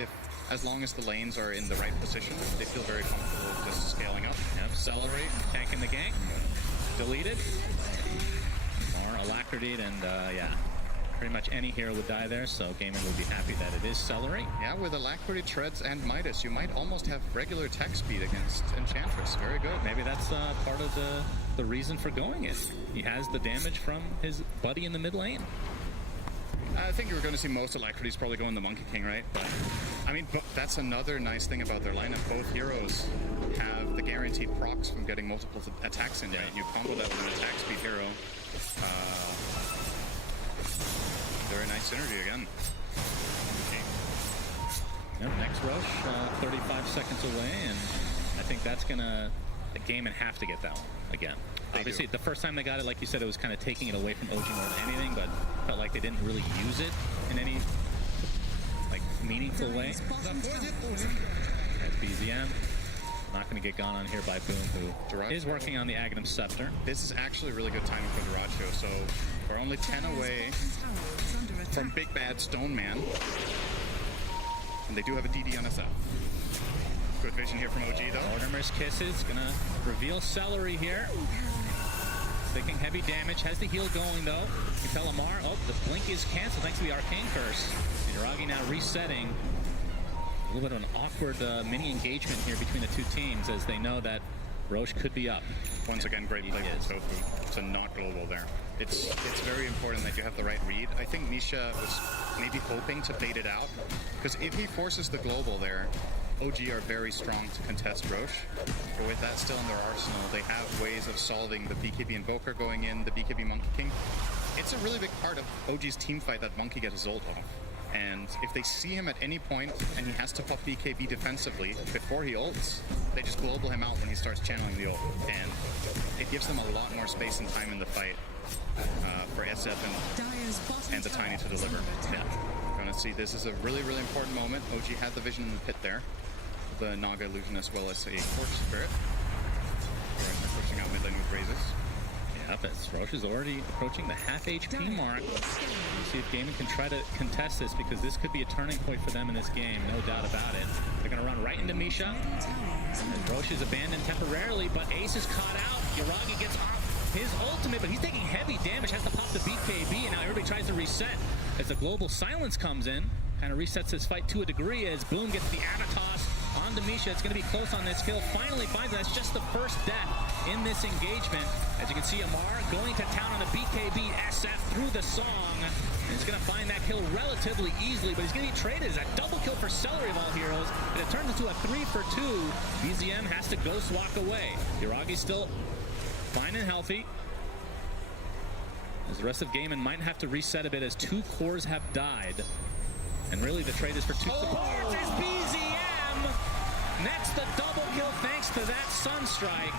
as long as the lanes are in the right position. They feel very comfortable just scaling up. Yep, Accelerate, tanking the gank. Deleted. More Alacrity, and yeah, pretty much any hero would die there, so Gaiman will be happy that it is Celery. Yeah, with Alacrity, Treads, and Midas, you might almost have regular attack speed against Enchantress. Very good. Maybe that's part of the reason for going it. He has the damage from his buddy in the mid lane. I think you're going to see most Alacrities probably going the Monkey King, right? But I mean, that's another nice thing about their lineup. Both heroes have the guaranteed procs from getting multiple attacks in, right? You combo that with an attack speed hero. Very nice synergy again. Okay. Yep, next rush, 35 seconds away, and I think that's gonna Gaiman have to get that one again. Obviously, the first time they got it, like you said, it was kind of taking it away from OG more than anything, but felt like they didn't really use it in any like meaningful way. That's BZM. Not going to get gone on here by Boom, who is working on the Aghanim Scepter. This is actually really good timing for Duracho, so we're only 10 away from Big Bad Stone Man. And they do have a DD on SF. Good vision here from OG, though. Mortimer's Kisses gonna reveal Celery here. Taking heavy damage, has the heal going though. You can tell Amar, oh, the blink is canceled thanks to the Arcane Curse. Yuragi now resetting. A little bit of an awkward mini engagement here between the two teams as they know that Roche could be up. Once again, great play from Tofu to not global there. It's very important that you have the right read. I think Misha was maybe hoping to bait it out, because if he forces the global there, OG are very strong to contest Roche. But with that still in their arsenal, they have ways of solving the BKB Invoker going in, the BKB Monkey King. It's a really big part of OG's team fight that Monkey gets his ult off. And if they see him at any point and he has to pop BKB defensively before he ults, they just global him out when he starts channeling the ult. And it gives them a lot more space and time in the fight for SF and the Tiny to deliver. Yeah. Gonna see this is a really, really important moment. OG had the vision in the pit there. The Naga illusion as well as a Corpse Spirit. They're pushing out mid lane with raises. Yeah, but Roche is already approaching the half HP mark. Let's see if Gaming can try to contest this, because this could be a turning point for them in this game, no doubt about it. They're going to run right into Misha. As Roche is abandoned temporarily, but Ace is caught out. Yuragi gets off his ultimate, but he's taking heavy damage, has to pop the BKB, and now everybody tries to reset as the global silence comes in. Kind of resets his fight to a degree as Boom gets the Avatos onto Misha. It's going to be close on this kill. Finally finds it. That's just the first death in this engagement. As you can see, Amar going to town on the BKB SF through the song. And he's going to find that kill relatively easily, but he's going to be traded as a double kill for Celery of all heroes. And it turns into a 3-for-2. BZM has to ghost walk away. Yuragi's still fine and healthy. As the rest of Gaiman might have to reset a bit as 2 cores have died. And really the trade is for 2 supports. It's BZM! Next, the double kill thanks to that Sunstrike.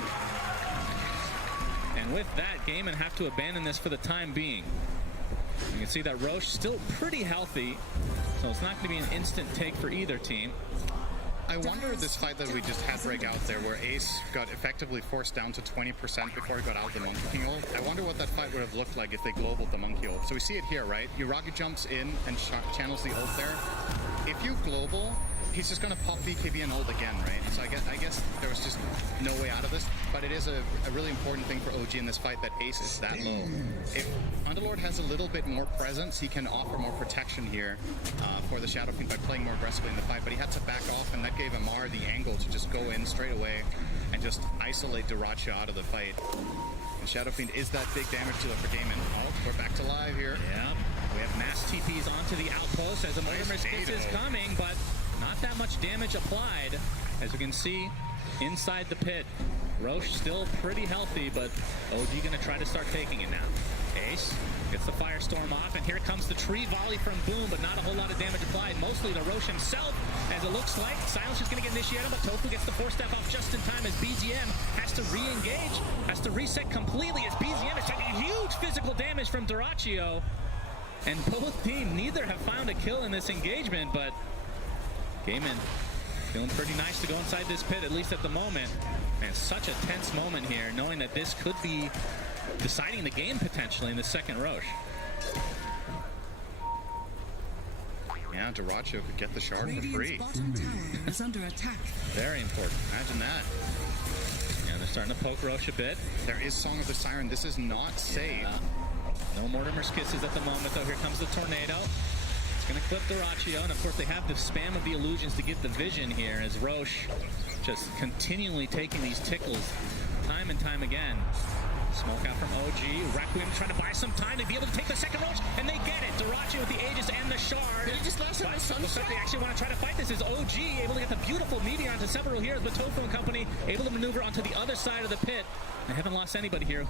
And with that, Gaiman have to abandon this for the time being. You can see that Roche still pretty healthy, so it's not going to be an instant take for either team. I wonder this fight that we just had break out there, where Ace got effectively forced down to 20% before he got out of the Monkey King ult. I wonder what that fight would have looked like if they globaled the Monkey ult. So we see it here, right? Yuragi jumps in and channels the ult there. If you global, he's just going to pop BKB and ult again, right? So I guess there was just no way out of this, but it is a really important thing for OG in this fight that Ace is that low. If Underlord has a little bit more presence, he can offer more protection here for the Shadow Fiend by playing more aggressively in the fight, but he had to back off, and that gave Amar the angle to just go in straight away and just isolate Duracha out of the fight. And Shadow Fiend is that big damage dealer for Gaiman. Oh, we're back to live here. Yeah, we have mass TPs onto the outpost as a Mortimer's Kiss is coming, but not that much damage applied. As you can see, inside the pit, Roche still pretty healthy, but OG gonna try to start taking it now. Ace gets the Firestorm off, and here comes the tree volley from Boom, but not a whole lot of damage applied, mostly to Roche himself, as it looks like. Silence is gonna get initiated, but Tofu gets the 4-step off just in time as BZM has to re-engage, has to reset completely as BZM is taking huge physical damage from Duraccio. And both teams, neither have found a kill in this engagement, but Gaiman feeling pretty nice to go inside this pit, at least at the moment. And such a tense moment here, knowing that this could be deciding the game potentially in the second Roche. Yeah, Duraccio could get the shard for free. is under attack. Very important. Imagine that. Yeah, they're starting to poke Roche a bit. There is Song of the Siren. This is not safe. Yeah. No Mortimer's Kisses at the moment, though. Here comes the Tornado. Going to clip Duraccio, and of course they have the spam of the illusions to give the vision here as Roche just continually taking these tickles time and time again. Smoke out from OG. Requiem trying to buy some time to be able to take the second Roche, and they get it. Duraccio with the Aegis and the Shard. Did he just last him with Sunstrike? Looks like they actually want to try to fight this. Is OG able to get the beautiful meteor onto several heroes, but Tofu and company able to maneuver onto the other side of the pit. They haven't lost anybody here.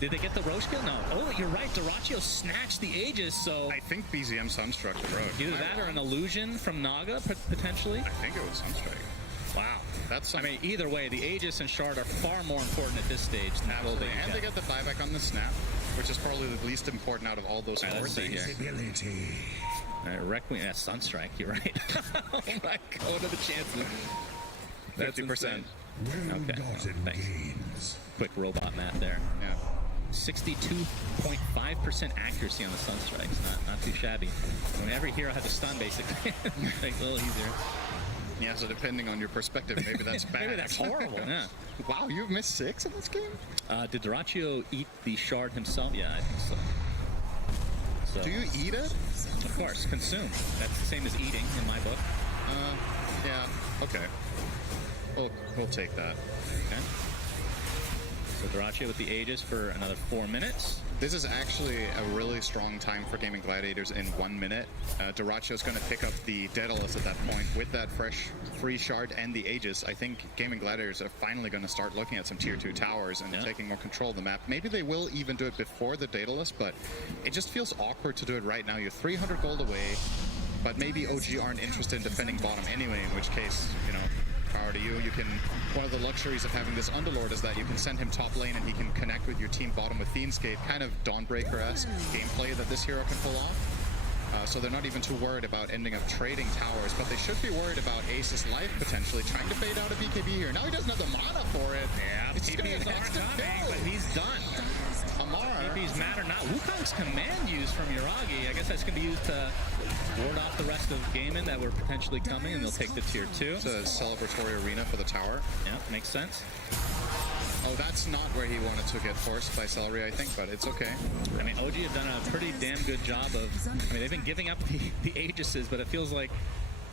Did they get the Roche kill? No. Oh, you're right. Duraccio snatched the Aegis, so... I think BZM Sunstruck the Roche. Either that or an illusion from Naga, potentially? I think it was Sunstrike. Wow. I mean, either way, the Aegis and Shard are far more important at this stage than Absolutely. And they get the buyback on the snap, which is probably the least important out of all those four things. All right, Requiem. Yeah, Sunstrike. You're right. Oh my God. What are the chances? 50%. Okay. Thanks. Quick robot math there. Yeah. 62.5% accuracy on the Sun Strikes. Not too shabby. When every hero has a stun, basically, it's a little easier. Yeah, so depending on your perspective, maybe that's bad. Maybe that's horrible. Yeah. Wow, you've missed 6 in this game? Did Dyrachyo eat the shard himself? Yeah, I think so. Do you eat it? Of course, consume. That's the same as eating in my book. Yeah, okay. We'll take that. Okay. So Dyrachyo with the Aegis for another 4 minutes. This is actually a really strong time for Gaming Gladiators in 1 minute. Dyrachyo's going to pick up the Daedalus at that point with that fresh free shard and the Aegis. I think Gaming Gladiators are finally going to start looking at some tier 2 towers and taking more control of the map. Maybe they will even do it before the Daedalus, but it just feels awkward to do it right now. You're 300 gold away, but maybe OG aren't interested in defending bottom anyway, in which case, you know, power to you. You can, one of the luxuries of having this Underlord is that you can send him top lane and he can connect with your team bottom with Fiend's Gate, kind of Dawnbreaker-esque gameplay that this hero can pull off. So they're not even too worried about ending up trading towers, but they should be worried about Ace's life potentially, trying to bait out a BKB here. Now he doesn't have the mana for it. Yeah, TPs are coming, but he's done. Amar. TPs matter not. Wukong's command use from Yuragi, I guess that's going to be used to ward off the rest of Gaimin that were potentially coming, and they'll take the tier 2. It's a celebratory arena for the tower. Yeah, makes sense. Oh, that's not where he wanted to get forced by Celery, I think, but it's okay. I mean, OG have done a pretty damn good job of... I mean, they've been giving up the Aegises, but it feels like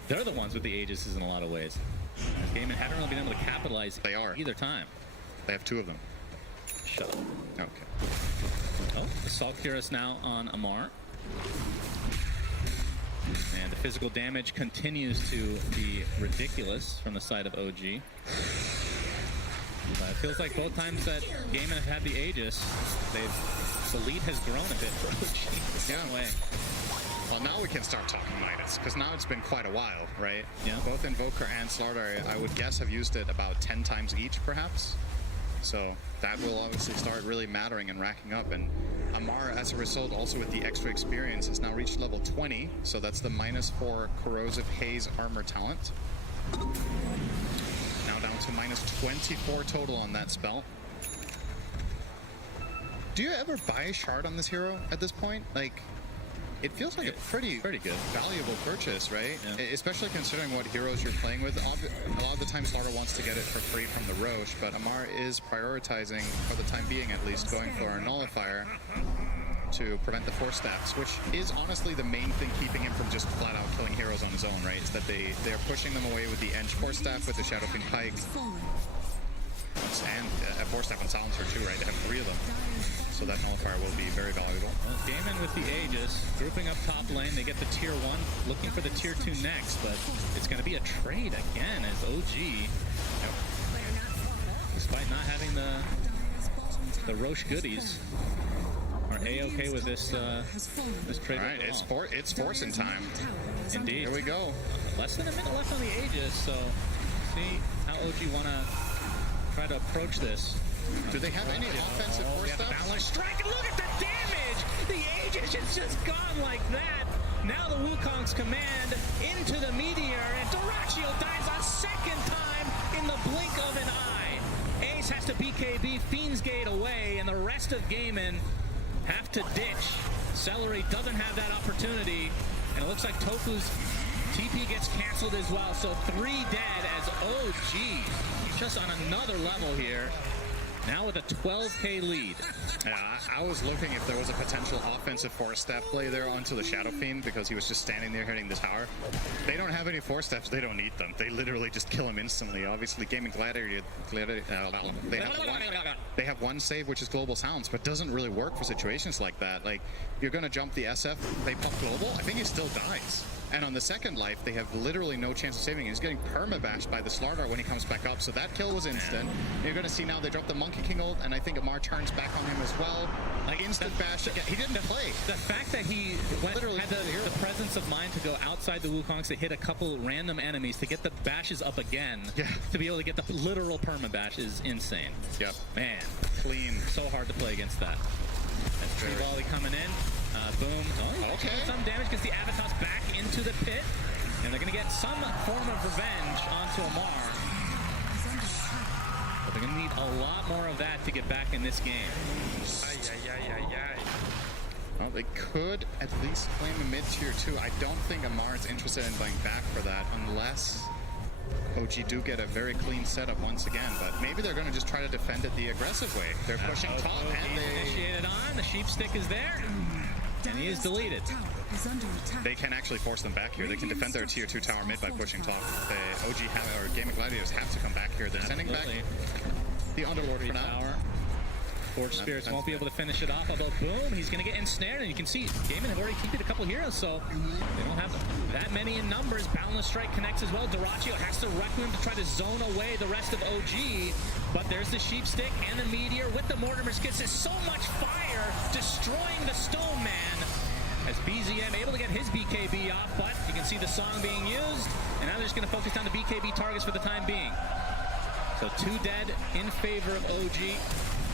they're the ones with the Aegises in a lot of ways. Gaimin haven't really been able to capitalize either time. They have 2 of them. Shut up. Okay. Oh, the Salt Cuirass now on Amar. And the physical damage continues to be ridiculous from the side of OG. It feels like both times that Gaimin have had the Aegis, the lead has grown a bit for OG. Yeah. Way. Well, now we can start talking Midas, because now it's been quite a while, right? Yeah. Both Invoker and Slardar, I would guess, have used it about 10 times each, perhaps. So that will obviously start really mattering and racking up. And Amar, as a result, also with the extra experience, has now reached level 20. So that's the -4 Corrosive Haze armor talent. Now down to -24 total on that spell. Do you ever buy a shard on this hero at this point? Like, it feels like a pretty good, valuable purchase, right? Yeah. Especially considering what heroes you're playing with. A lot of the time, Slardar wants to get it for free from the Roche, but Amar is prioritizing, for the time being at least, going for a Nullifier to prevent the Force Staffs, which is honestly the main thing keeping him from just flat-out killing heroes on his own, right? Is that they're pushing them away with the Eng Force Staff, with the Shadowfiend Pike, and a Force Staff and Silencer too, right? They have 3 of them. So that Nullifier will be very valuable. Gaimin with the Aegis, grouping up top lane. They get the tier 1, looking for the tier 2 next, but it's going to be a trade again as OG, despite not having the Roche goodies, are A-okay with this trade. All right, it's forcing time. Indeed. Here we go. Less than a minute left on the Aegis, so see how OG want to try to approach this. Do they have any offensive Force Staffs? Balance strike, and look at the damage! The Aegis is just gone like that. Now the Wukong's command into the Meteor, and Dyrachyo dies a second time in the blink of an eye. Ace has to BKB Fiend's Gate away, and the rest of Gaimin have to ditch. Celery doesn't have that opportunity, and it looks like Tofu's TP gets canceled as well, so 3 dead as OG. Just on another level here. Now with a 12k lead. Yeah, I was looking if there was a potential offensive Force Staff play there onto the Shadowfiend because he was just standing there hitting the tower. They don't have any Force Staffs, they don't need them. They literally just kill him instantly. Obviously, Gaming Gladiator, they have 1 save, which is Global Silence, but doesn't really work for situations like that. Like, you're going to jump the SF, they pop Global, I think he still dies. And on the second life, they have literally no chance of saving him. He's getting permabashed by the Slardar when he comes back up, so that kill was instant. You're going to see now they drop the Monkey King ult, and I think Amar turns back on him as well. Like, instant bash again. He didn't play. The fact that he had the presence of mind to go outside the Wukongs to hit a couple random enemies to get the bashes up again, to be able to get the literal permabash is insane. Yep. Man, clean. So hard to play against that. That's Tree Volley coming in. Boom. Oh, okay. Some damage gets the Avatos back into the pit. And they're going to get some form of revenge onto Amar. But they're You're going to need a lot more of that to get back in this game. Well, they could at least claim a mid-tier 2. I don't think Amar is interested in going back for that unless OG do get a very clean setup once again. But maybe they're going to just try to defend it the aggressive way. They're pushing top and they initiated on. The sheep stick is there. And he is deleted. They can actually force them back here. They can defend their tier 2 tower mid by pushing top. The OG or Gaming Gladiators have to come back here. They're sending back the Underlord for now. Forge Spirits won't be able to finish it off, although boom, he's going to get ensnared, and you can see Gaiman have already TP'd a couple heroes, so they don't have that many in numbers. Boundless Strike connects as well. Doraccio has to Requiem to try to zone away the rest of OG, but there's the Sheep Stick and the Meteor with the Mortimer's Kiss. There's so much fire destroying the Stone Man as BZM able to get his BKB off, but you can see the song being used, and now they're just going to focus down the BKB targets for the time being. So 2 dead in favor of OG.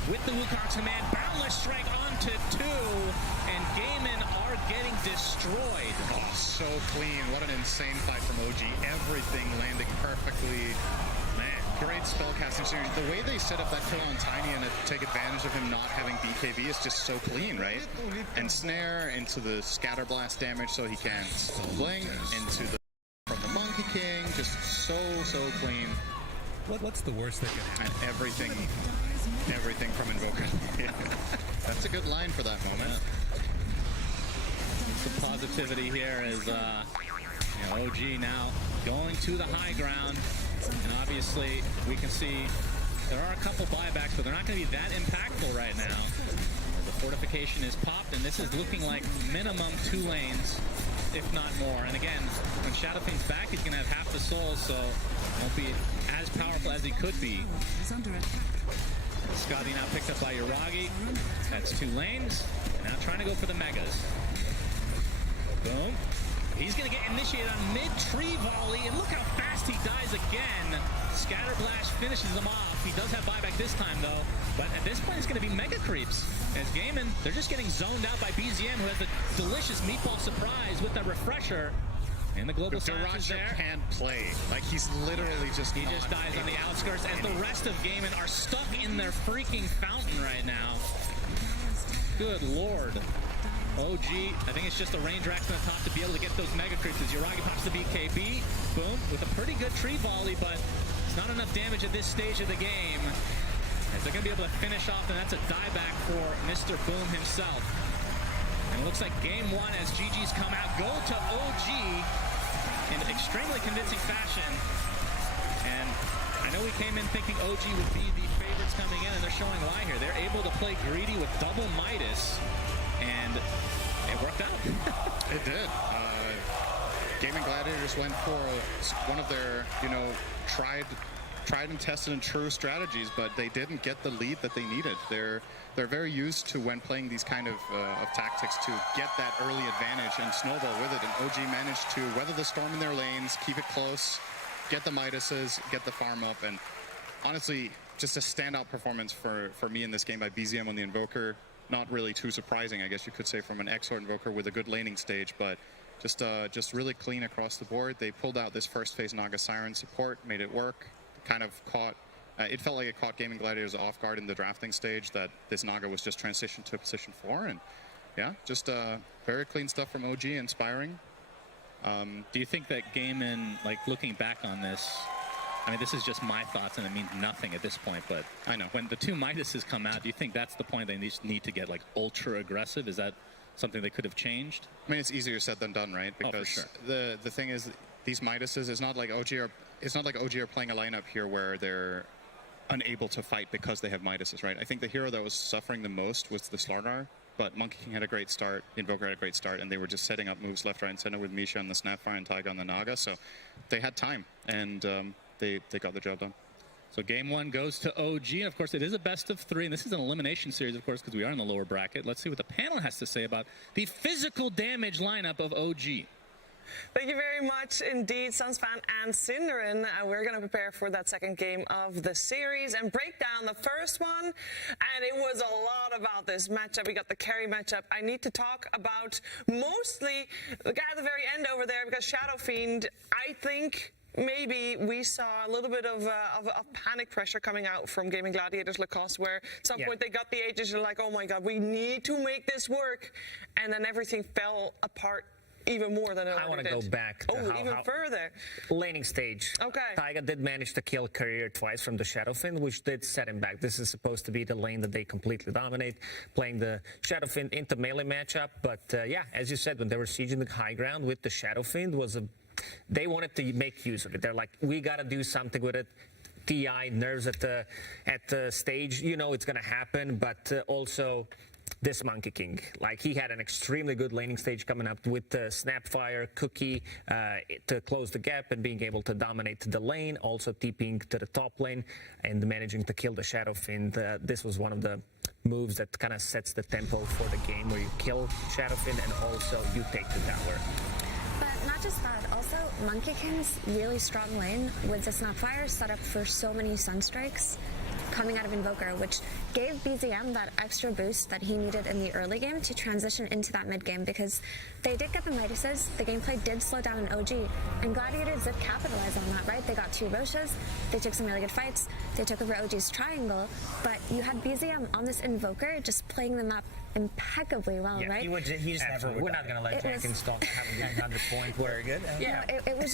With the Wukong's command, Boundless Strike onto 2, and Gaiman are getting destroyed. Oh, so clean. What an insane fight from OG. Everything landing perfectly. Man, great spellcasting synergy. The way they set up that kill on Tiny and to take advantage of him not having BKB is just so clean, right? And Snare into the Scatter Blast damage so he can Blink into the from the Monkey King. Just so clean. What's the worst that can happen? And everything from Invoker. That's a good line for that moment. Some positivity here as OG now going to the high ground. And obviously, we can see there are a couple buybacks, but they're not going to be that impactful right now. The fortification is popped, and this is looking like minimum 2 lanes, if not more. And again, when Shadowfiend's back, he's going to have half the souls, so won't be as powerful as he could be. Scotty now picked up by Yuragi. That's 2 lanes. And now trying to go for the Megas. Boom. He's going to get initiated on mid-tree volley, and look how fast he dies again. Scatter Blast finishes him off. He does have buyback this time, though. But at this point, it's going to be Mega Creeps. As Gaiman, they're just getting zoned out by BZM, who has the delicious meatball surprise with that refresher. And the global silence is there. Can't play. Like, he's literally just He just dies on the outskirts as the rest of Gaiman are stuck in their freaking fountain right now. Good lord. OG, I think it's just a range rack on the top to be able to get those Mega Creeps as Yuragi pops the BKB. Boom, with a pretty good tree volley, but it's not enough damage at this stage of the game. As they're going to be able to finish off, and that's a dieback for Mr. Boom himself. And it looks like game 1 as GG's come out, go to OG in extremely convincing fashion. And I know we came in thinking OG would be the favorites coming in, and they're showing why here. They're able to play greedy with double Midas, and it worked out. It did. Gaming Gladiators went for one of their, tried and tested and true strategies, but they didn't get the lead that they needed. They're very used to, when playing these kind of tactics, to get that early advantage and snowball with it. And OG managed to weather the storm in their lanes, keep it close, get the Midases, get the farm up, and honestly, just a standout performance for me in this game by BZM on the Invoker. Not really too surprising, I guess you could say, from an Exort Invoker with a good laning stage, but just really clean across the board. They pulled out this first phase Naga Siren support, made it work, kind of caught. It felt like it caught Gaming Gladiators off guard in the drafting stage that this Naga was just transitioned to position 4, and yeah, just very clean stuff from OG, inspiring. Do you think that Gaiman, like looking back on this, I mean, this is just my thoughts and it means nothing at this point, but I know when the 2 Midases come out, do you think that's the point they need to get like ultra aggressive? Is that something they could have changed? I mean, it's easier said than done, right? Because for sure. the thing is, these Midases, it's not like OG are playing a lineup here where they're unable to fight because they have Midases, right? I think the hero that was suffering the most was the Slardar, but Monkey King had a great start, Invoker had a great start, and they were just setting up moves left, right, and center with Misha on the Snapfire and Taiga on the Naga, so they had time, and they got the job done. So game 1 goes to OG, and of course it is a best of 3, and this is an elimination series, of course, because we are in the lower bracket. Let's see what the panel has to say about the physical damage lineup of OG. Thank you very much indeed, Sunsfan and Synderen. We're going to prepare for that second game of the series and break down the first one. And it was a lot about this matchup. We got the carry matchup. I need to talk about mostly the guy at the very end over there, because Shadowfiend, I think, maybe we saw a little bit of panic pressure coming out from Gaming Gladiators Lacoste, where at some point they got the ages and like, oh my God, we need to make this work. And then everything fell apart even more than it I want to go back to even further. Laning stage. Okay. Taiga did manage to kill Career twice from the Shadowfin, which did set him back. This is supposed to be the lane that they completely dominate, playing the Shadowfin into melee matchup. But yeah, as you said, when they were sieging the high ground with the Shadowfin, they wanted to make use of it. They're like, we got to do something with it. TI nerves at the stage, you know it's going to happen, but also this Monkey King, like he had an extremely good laning stage coming up with the Snapfire, Cookie to close the gap and being able to dominate the lane, also TPing to the top lane and managing to kill the Shadowfin. This was one of the moves that kind of sets the tempo for the game, where you kill Shadowfin and also you take the tower. But not just that, also Monkey King's really strong lane with the Snapfire set up for so many Sunstrikes coming out of Invoker, which gave BZM that extra boost that he needed in the early game to transition into that mid game, because they did get the Midases, the gameplay did slow down in OG, and Gladiators did capitalize on that, right? They got 2 Roshas, they took some really good fights, they took over OG's triangle, but you had BZM on this Invoker just playing the map impeccably well, right? He just never would. We're not going to let Jenkins stop having 100 point. Very good. Yeah, it was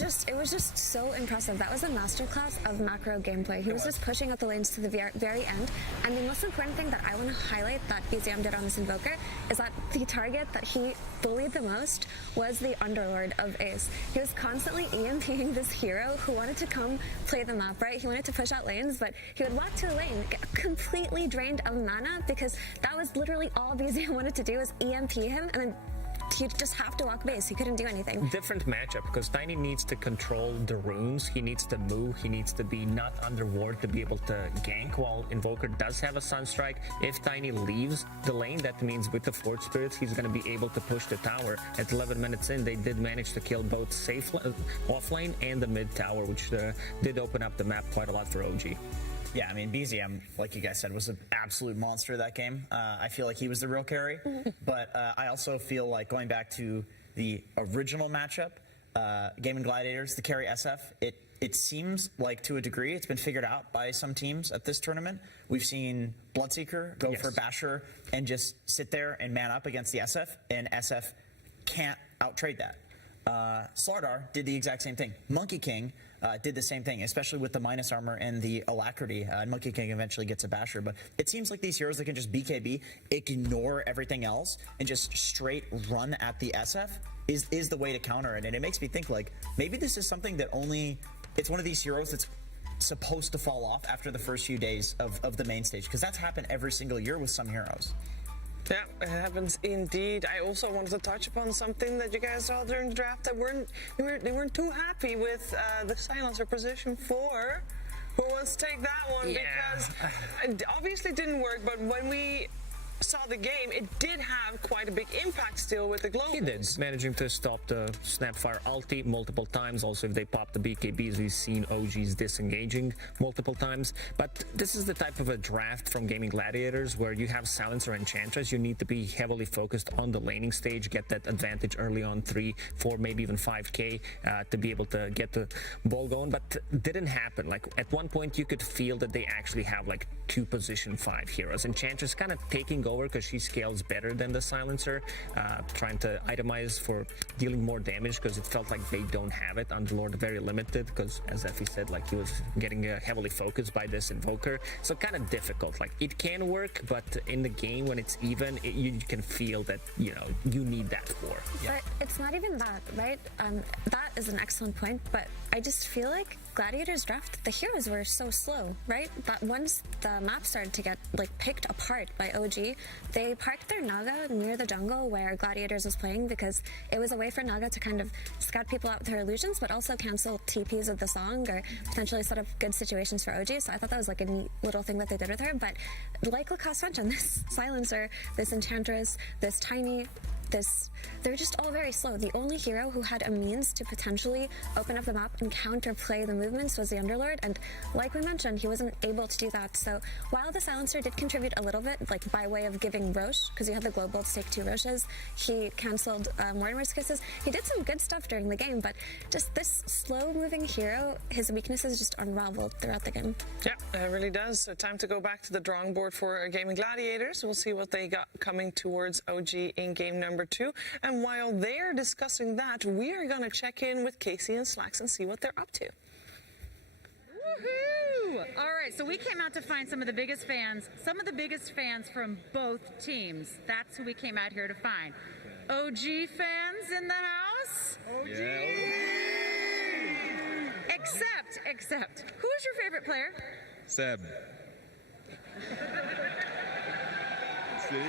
just so impressive. That was a masterclass of macro gameplay. He was just pushing out the lanes to the very end. And the most important thing that I want to highlight that BZM did on this Invoker is that the target that he bullied the most was the Underlord of Ace. He was constantly EMPing this hero who wanted to come play the map, right? He wanted to push out lanes, but he would walk to a lane, get completely drained of mana, because that was literally all BZM wanted to do was EMP him, and then he'd just have to walk base. He couldn't do anything. Different matchup, because Tiny needs to control the runes, he needs to move, he needs to be not under ward to be able to gank, while Invoker does have a Sunstrike. If Tiny leaves the lane, that means with the Forge Spirits, he's going to be able to push the tower. At 11 minutes in, they did manage to kill both safe off lane and the mid tower, which did open up the map quite a lot for OG. Yeah, I mean, BZM, like you guys said, was an absolute monster that game. I feel like he was the real carry. But I also feel like, going back to the original matchup, Gaming Gladiators, the carry SF, it seems like to a degree it's been figured out by some teams at this tournament. We've seen Bloodseeker go for Basher and just sit there and man up against the SF, and SF can't out-trade that. Slardar did the exact same thing. Monkey King did the same thing, especially with the minus armor and the alacrity. And Monkey King eventually gets a Basher, but it seems like these heroes that can just BKB, ignore everything else, and just straight run at the SF is the way to counter it. And it makes me think, like, maybe this is something that it's one of these heroes that's supposed to fall off after the first few days of the main stage, because that's happened every single year with some heroes. Yeah, it happens indeed. I also wanted to touch upon something that you guys saw during the draft. They weren't too happy with the silencer position 4. Who wants to take that one? Yeah. Because it obviously didn't work, but when we saw the game, it did have quite a big impact still with the globals. He did, managing to stop the Snapfire ulti multiple times. Also, if they pop the BKBs, we've seen OGs disengaging multiple times. But this is the type of a draft from Gaming Gladiators where you have Silencer Enchantress. You need to be heavily focused on the laning stage, get that advantage early on 3, 4, maybe even 5k to be able to get the ball going. But didn't happen. Like, at one point, you could feel that they actually have like 2 position 5 heroes. Enchantress kind of taking over because she scales better than the Silencer, trying to itemize for dealing more damage, because it felt like they don't have it. Underlord very limited, because as Effie said, like, he was getting heavily focused by this Invoker, so kind of difficult. Like, it can work, but in the game when it's even, you can feel that, you know, you need that for. But it's not even that, right? That is an excellent point, but I just feel like Gladiators draft, the heroes were so slow, right? That once the map started to get like picked apart by OG, they parked their Naga near the jungle where Gladiators was playing, because it was a way for Naga to kind of scout people out with her illusions, but also cancel TPs of the song or potentially set up good situations for OG. So I thought that was like a neat little thing that they did with her. But like Lacoste mentioned, this Silencer, this Enchantress, this Tiny, they're just all very slow. The only hero who had a means to potentially open up the map and counterplay the movements was the Underlord, and like we mentioned, he wasn't able to do that. So while the Silencer did contribute a little bit, like by way of giving Roche, because you had the global to take 2 Roches, he cancelled Mortimer's kisses. He did some good stuff during the game, but just this slow-moving hero, his weaknesses just unraveled throughout the game. Yeah, it really does. So time to go back to the drawing board for Gaming Gladiators. We'll see what they got coming towards OG in game number 2. And while they're discussing that, we are going to check in with Casey and Slacks and see what they're up to. Woohoo! All right, so we came out to find some of the biggest fans from both teams. That's who we came out here to find. OG fans in the house? OG! Except, who's your favorite player? Seb. See?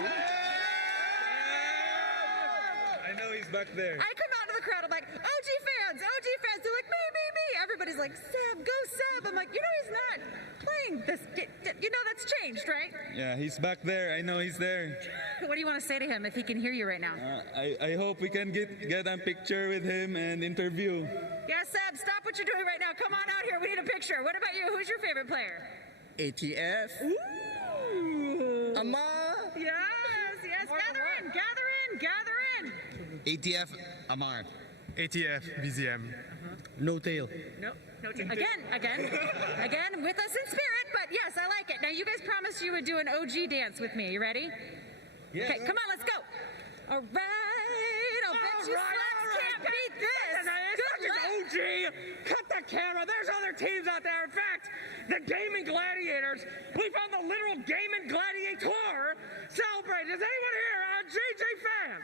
I know he's back there. I come out of the crowd, I'm like, OG fans! They're like, me! Everybody's like, Seb, go Seb! I'm like, he's not playing this. That's changed, right? Yeah, he's back there. I know he's there. What do you want to say to him if he can hear you right now? I hope we can get a picture with him and interview. Yeah, Seb, stop what you're doing right now. Come on out here. We need a picture. What about you? Who's your favorite player? ATF. Ooh. Amar. Yes. Gather in. ATF. Amar. ATF. BZM. No tail. No. Again, with us in spirit, but yes, I like it. Now, you guys promised you would do an OG dance with me. You ready? Yeah. Okay, come on, let's go. All right. I'll bet you Slacks can't beat this. Good luck. OG. Cut the camera. There's other teams out there. In fact, the Gaming Gladiators. We found the literal Gaming Gladiator celebrate. Is anyone here a GG fan?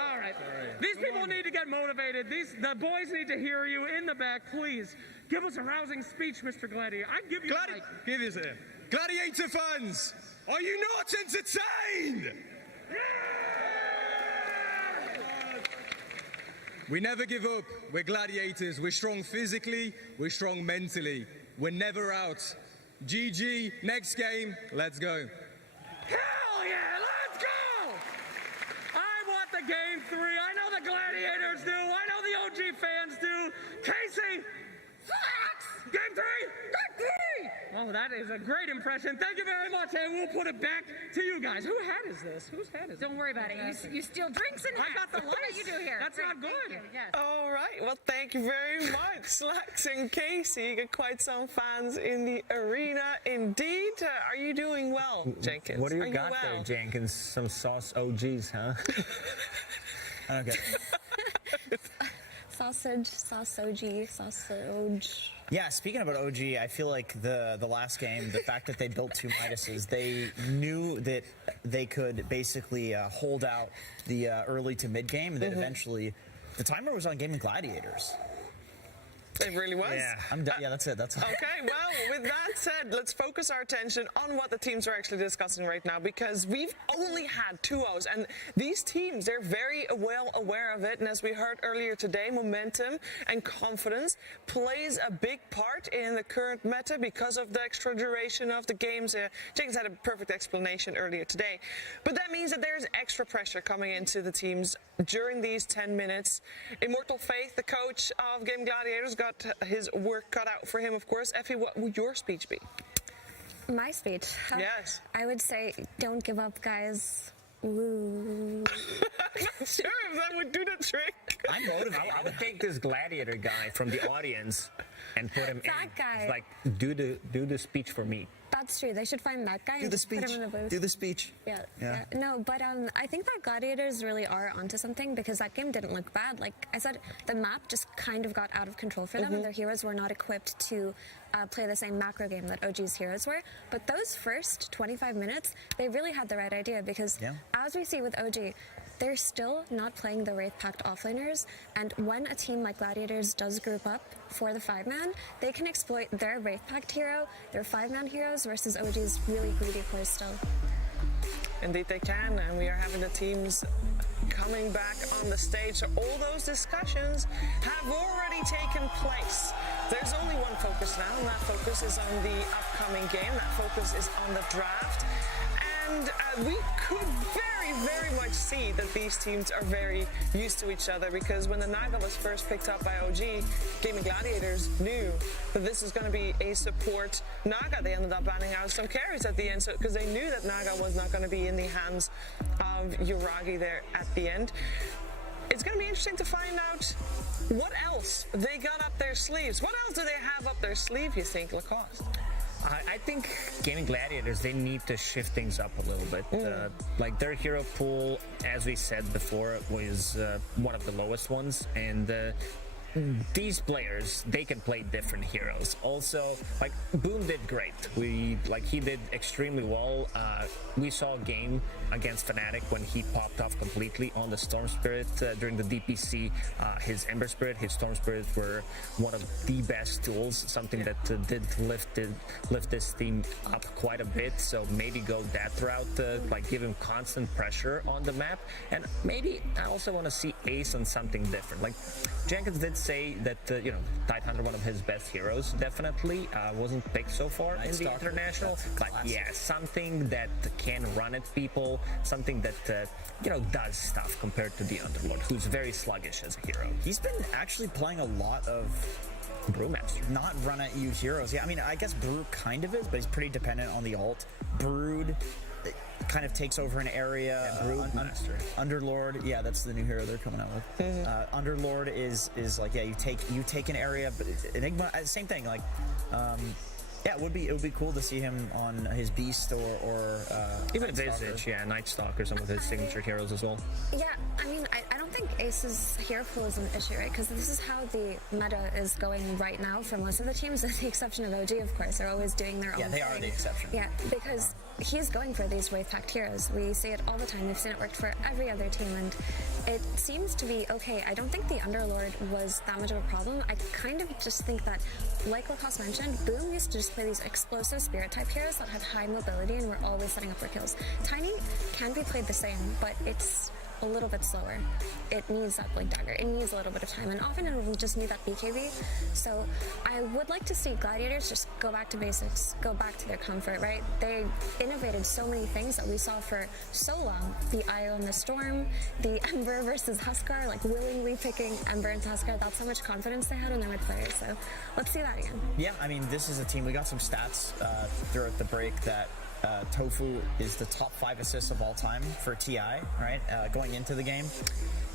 All right. These people need to get motivated. The boys need to hear you in the back. Please give us a rousing speech, Mr. Gladiator. I give you the mic. Give us a Gladiator fans, are you not entertained? We never give up. We're gladiators. We're strong physically. We're strong mentally. We're never out. GG. Next game. Let's go. Hell yeah, let's go! I want the game 3. I know the Gladiators do. I know the OG fans do. Casey! Game 3! Oh, that is a great impression. Thank you very much, and we'll put it back to you guys. Whose hat is this? Whose hat is Don't worry about it. You steal drinks and hats. I got the What lights. do you do here? That's not good. Yes. All right. Well, thank you very much, Slacks and Casey. You got quite some fans in the arena. Indeed. Are you doing well, Jenkins? What do you Are got well? there, Jenkins? Some sauce OGs, huh? I don't get it. Sausage. Yeah, speaking about OG, I feel like the last game, the fact that they built 2 Midases, they knew that they could basically hold out the early to mid game, and then eventually the timer was on Gaming Gladiators. It really was. Yeah, yeah, that's it. That's all. Okay, well, with that said, let's focus our attention on what the teams are actually discussing right now, because we've only had 2-0s, and these teams, they're very well aware of it, and as we heard earlier today, momentum and confidence plays a big part in the current meta because of the extra duration of the games. Jenkins had a perfect explanation earlier today, but that means that there's extra pressure coming into the teams during these 10 minutes. Immortal Faith, the coach of Game Gladiators, got his work cut out for him, of course. Effie, what would your speech be? My speech? Yes. I would say, don't give up, guys. Woo. I'm not sure if that would do the trick. I'm motivated. I would take this gladiator guy from the audience and put him That guy. Like, do the speech for me. That's true. They should find that guy Do and the just put speech. him in the booth. Do the speech. Yeah. No, but I think that Gladiators really are onto something, because that game didn't look bad. Like I said, the map just kind of got out of control for them, and their heroes were not equipped to play the same macro game that OG's heroes were. But those first 25 minutes, they really had the right idea, because as we see with OG, they're still not playing the Wraith Pact offlaners, and when a team like Gladiators does group up for the 5-man, they can exploit their Wraith Pact hero, their 5-man heroes, versus OG's really greedy plays still. Indeed they can, and we are having the teams coming back on the stage. So all those discussions have already taken place. There's only one focus now, and that focus is on the upcoming game. That focus is on the draft. And we could very much see that these teams are very used to each other, because when the Naga was first picked up by OG, Gaming Gladiators knew that this is going to be a support Naga. They ended up banning out some carries at the end because they knew that Naga was not going to be in the hands of Yuragi there at the end. It's going to be interesting to find out what else they got up their sleeves. What else do they have up their sleeve, you think, Lacoste? I think Gaming Gladiators, they need to shift things up a little bit. Like their hero pool, as we said before, was one of the lowest ones, and these players, they can play different heroes. Also, like Boom did great. He did extremely well. We saw a game against Fnatic when he popped off completely on the Storm Spirit during the DPC. His Ember Spirit, his Storm Spirit were one of the best tools, something that did lift this team up quite a bit. So maybe go that route, like give him constant pressure on the map. And maybe I also want to see Ace on something different. Like Jenkins did say that, Tidehunter, one of his best heroes, definitely wasn't picked so far in the international. But yeah, something that can run at people, something that, does stuff compared to the Underlord, who's very sluggish as a hero. He's been actually playing a lot of Brewmaster. Not run at you heroes. Yeah, I mean, I guess Brew kind of is, but he's pretty dependent on the ult. Brood kind of takes over an area. Yeah, Brewmaster. Underlord, yeah, that's the new hero they're coming out with. Underlord is like, yeah, you take an area, but Enigma, same thing. Like, yeah, it would be cool to see him on his Beast or even Visage, yeah, Night Stalker, some of his signature heroes as well. Yeah, I mean, I don't think Ace's hero pool is an issue, right? Because this is how the meta is going right now for most of the teams, with the exception of OG, of course. They're always doing their own thing. Yeah, they are the exception. Yeah, because he's going for these wave-packed heroes. We see it all the time. We've seen it work for every other team, and it seems to be okay. I don't think the Underlord was that much of a problem. I kind of just think that, like Lacoste mentioned, Boom used to just play these explosive spirit-type heroes that had high mobility and were always setting up for kills. Tiny can be played the same, but it's a little bit slower. It needs that Blink Dagger. It needs a little bit of time, and often it will just need that BKB. So I would like to see Gladiators just go back to basics, go back to their comfort, right? They innovated so many things that we saw for so long. The Io and the Storm, the Ember versus Huskar, like willingly picking Ember and Huskar. That's how much confidence they had in their players. So let's see that again. Yeah, I mean, this is a team, we got some stats throughout the break that Tofu is the top 5 assists of all time for TI, right? Going into the game.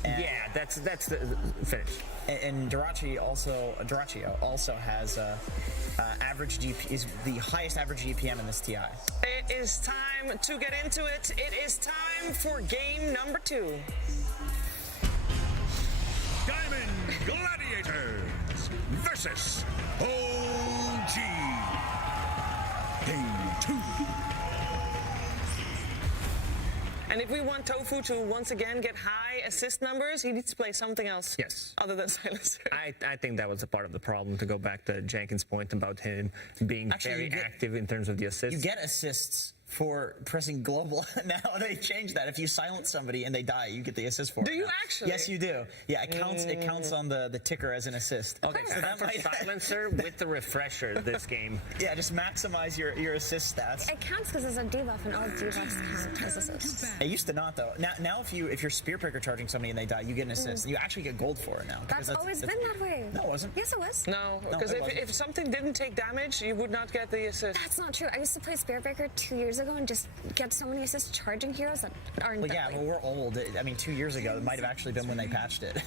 And yeah, that's the finish. And Dyrachyo also has average GP, is the highest average GPM in this TI. It is time to get into it. It is time for game number 2. Diamond Gladiators versus OG. Game 2. And if we want Tofu to once again get high assist numbers, he needs to play something else. Yes. Other than Silencer. I think that was a part of the problem, to go back to Jenkins' point about him being very active in terms of the assists. You get assists for pressing global. Now they changed that. If you silence somebody and they die, you get the assist for it. Do you actually? Yes, you do. Yeah, it counts on the ticker as an assist. Okay, so that for silencer with the refresher this game. Yeah, just maximize your assist stats. It counts because it's a debuff, and all debuffs count as assists. It used to not, though. Now if you're spear breaker charging somebody and they die, you get an assist. You actually get gold for it now. That's always been that way. No, it wasn't. Yes, it was. No, because if something didn't take damage, you would not get the assist. That's not true. I used to play spear breaker 2 years ago and just get so many assists charging heroes that aren't. Well, yeah, well, we're old. I mean, 2 years ago, it might have actually been when they patched it.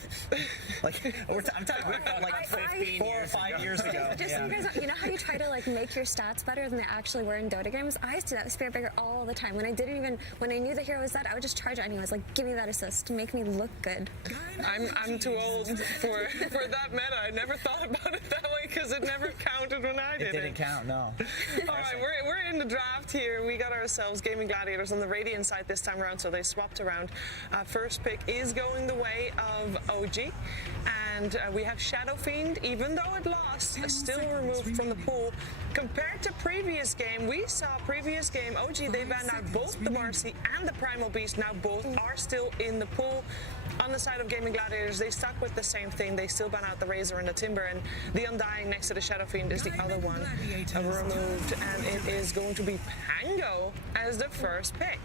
I'm telling you, like 4 or 5 years ago. Just so you guys know, how you try to make your stats better than they actually were in Dota games? I used to do that with Spirit Breaker all the time. When I knew the hero was dead, I would just charge it anyways. Like, give me that assist to make me look good. I'm too old for that meta. I never thought about it that way because it never counted when I did it. It didn't count, no. All right, we're in the draft here. We got ourselves Gaming Gladiators on the Radiant side this time around, so they swapped around. First pick is going the way of OG, And we have Shadow Fiend, even though it lost, still removed from the pool. Compared to previous game, we saw previous game, OG, they banned out both the Marcy and the Primal Beast. Now both are still in the pool. On the side of Gaming Gladiators, they stuck with the same thing. They still ban out the Razor and the Timber, and the Undying next to the Shadow Fiend is the other one removed. And it is going to be Pango as the first pick.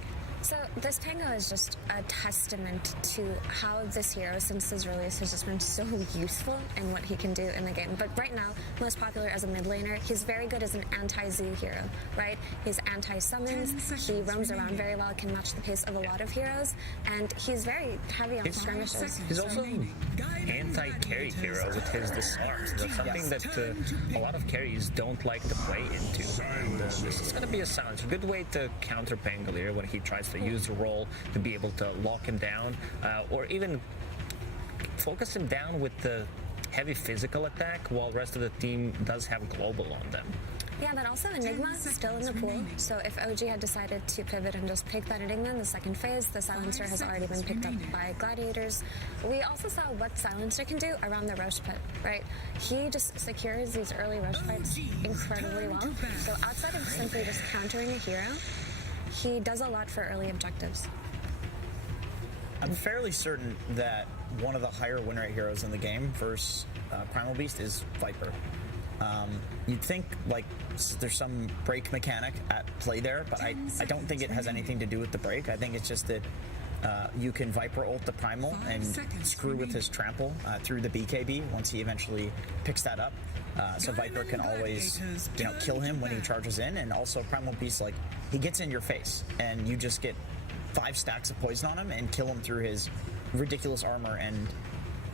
So this Pango is just a testament to how this hero, since his release, has just been so useful in what he can do in the game. But right now, most popular as a mid laner, he's very good as an anti-Z hero, right? He's anti-summons, he roams around very well, can match the pace of a lot of heroes, and he's very heavy on skirmishes. He's also an anti-carry hero with his disarms. That's something that a lot of carries don't like to play into. And this is going to be a silence. A good way to counter Pangolier when he tries to use the role to be able to lock him down, or even focus him down with the heavy physical attack while the rest of the team does have global on them. Yeah, but also Enigma is still in the pool, so if OG had decided to pivot and just pick that Enigma in the second phase, the Silencer has already been picked up by Gladiators. We also saw what Silencer can do around the Roche pit, right? He just secures these early Roche fights incredibly well, so outside of simply just countering a hero, he does a lot for early objectives. I'm fairly certain that one of the higher win rate heroes in the game versus Primal Beast is Viper. You'd think like there's some break mechanic at play there, but I don't think it has anything to do with the break. I think it's just that you can Viper ult the Primal and screw with his trample through the BKB once he eventually picks that up. So Viper can always, kill him when he charges in, and also Primal Beast, like, he gets in your face, and you just get 5 stacks of poison on him and kill him through his ridiculous armor and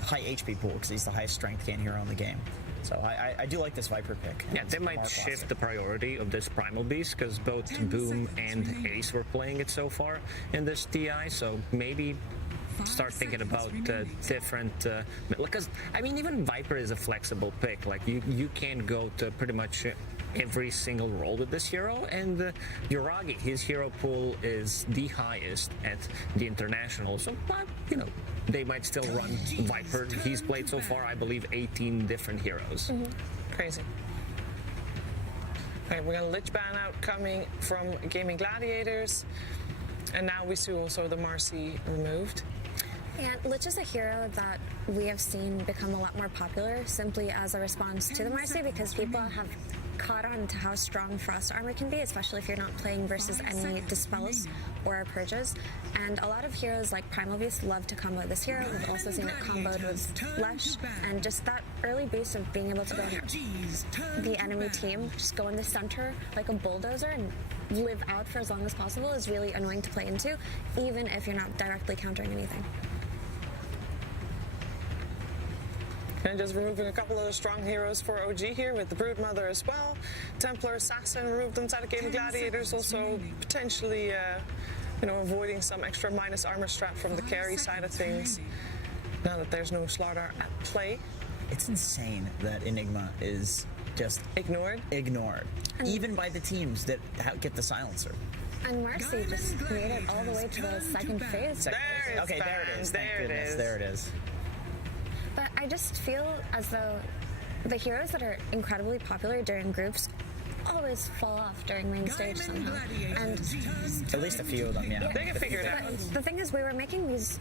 high HP pool, because he's the highest strength gain hero in the game. So I do like this Viper pick. Yeah, they might shift the priority of this Primal Beast, because both Boom and Ace were playing it so far in this TI, so maybe start thinking about different, because I mean, even Viper is a flexible pick. Like you can go to pretty much every single role with this hero, and Yuragi, his hero pool is the highest at the international, so they might still run Viper. He's played so far, I believe, 18 different heroes. Crazy. Okay, we got a Lich ban out coming from Gaming Gladiators, and now we see also the Marcy removed. And Lich is a hero that we have seen become a lot more popular simply as a response to the Marcy, because people have caught on to how strong Frost armor can be, especially if you're not playing versus any Dispels or Purges. And a lot of heroes like Primal Beast love to combo this hero. We've also seen it comboed with Lesh, and just that early boost of being able to go in the enemy team, just go in the center like a bulldozer and live out for as long as possible is really annoying to play into, even if you're not directly countering anything. And just removing a couple of the strong heroes for OG here with the Broodmother as well. Templar Assassin removed inside of Gaming Gladiators, also potentially avoiding some extra minus armor strap from the carry side of things. Now that there's no Slardar at play. It's insane that Enigma is just ignored, even by the teams that get the Silencer. And Marcy just made it all the way to the second phase. Okay, there it is. Thank goodness, there it is. But I just feel as though the heroes that are incredibly popular during groups always fall off during main stage somehow. And at least a few of them, yeah. They can figure it out. The thing is, we were making these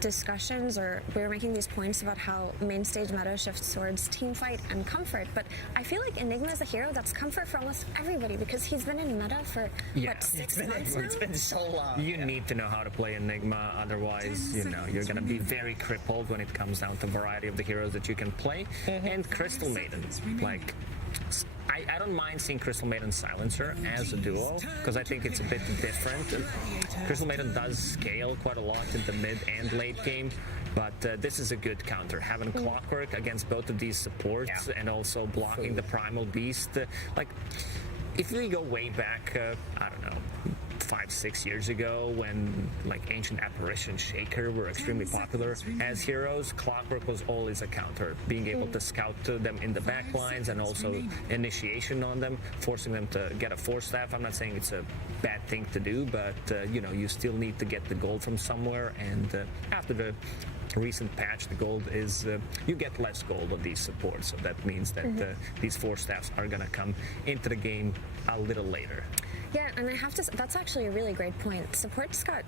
discussions, or we were making these points about how main stage meta shifts towards teamfight and comfort, but I feel like Enigma is a hero that's comfort for almost everybody, because he's been in meta for, 6 months now? It's been so long. You need to know how to play Enigma, otherwise, you're going to be very crippled when it comes down to variety of the heroes that you can play. And Crystal Maiden, like, I don't mind seeing Crystal Maiden Silencer as a duo, because I think it's a bit different. Crystal Maiden does scale quite a lot in the mid and late game, but this is a good counter. Having Clockwork against both of these supports and also blocking the Primal Beast. Like, if we go way back, I don't know, 5-6 years ago when like Ancient Apparition, Shaker were extremely popular as heroes, Clockwork was always a counter, being able to scout to them in the back lines and also initiation on them, forcing them to get a force staff. I'm not saying it's a bad thing to do, but you know, you still need to get the gold from somewhere, and after the recent patch, the gold is you get less gold on these supports, so that means that these force staffs are gonna come into the game a little later. Yeah, and I have to. That's actually a really great point. Supports got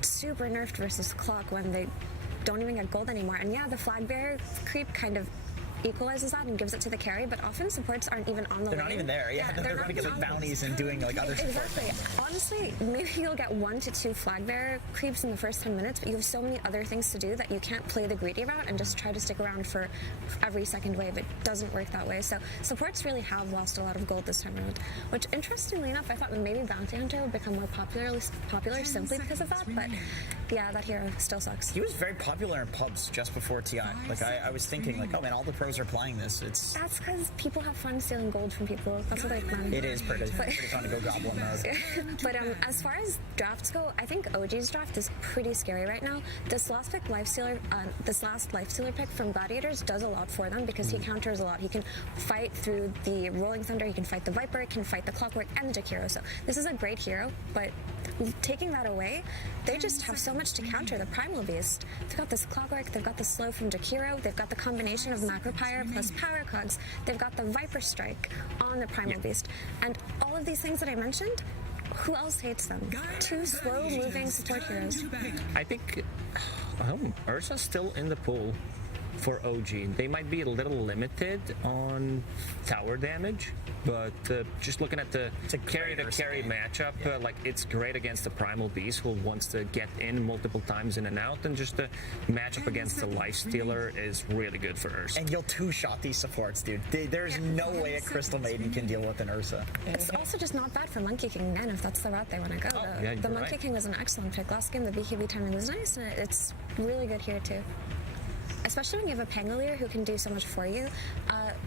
super nerfed versus Clock when they don't even get gold anymore. And yeah, the flag bearer creep kind of equalizes that and gives it to the carry, but often supports aren't even on the They're lane. not even there. Yeah, they're running like bounties and doing like other support Exactly. things. Honestly, maybe you'll get 1 to 2 flag bearer creeps in the first 10 minutes, but you have so many other things to do that you can't play the greedy route and just try to stick around for every second wave. It doesn't work that way. So supports really have lost a lot of gold this time around, which interestingly enough, I thought that maybe Bounty Hunter would become more popular simply because of that, but yeah, that hero still sucks. He was very popular in pubs just before TI. Like I was thinking like, oh man, all the pros are playing this. That's because people have fun stealing gold from people. That's what I plan. It is pretty fun to go goblin mode. But as far as drafts go, I think OG's draft is pretty scary right now. This last Lifestealer pick from Gladiators does a lot for them because he counters a lot. He can fight through the Rolling Thunder, he can fight the Viper, he can fight the Clockwork and the Jakiro. So this is a great hero, but taking that away, they just have so much to counter the Primal Beast. They've got this Clockwork, they've got the slow from Jakiro, they've got the combination of Macropyre plus Power Cogs, they've got the Viper Strike on the Primal Beast. And all of these things that I mentioned, who else hates them? Two slow-moving support heroes. I think Ursa's still in the pool for OG. They might be a little limited on tower damage, but just looking at the carry-to-carry matchup, like it's great against the Primal Beast who wants to get in multiple times in and out, and just the matchup against the Lifestealer is really good for Ursa. And you'll two-shot these supports, dude. There's no way a Crystal Maiden can deal with an Ursa. It's also just not bad for Monkey King men if that's the route they want to go. The Monkey King was an excellent pick. Last game, the BKB timing was nice, and it's really good here too. Especially when you have a Pangolier who can do so much for you.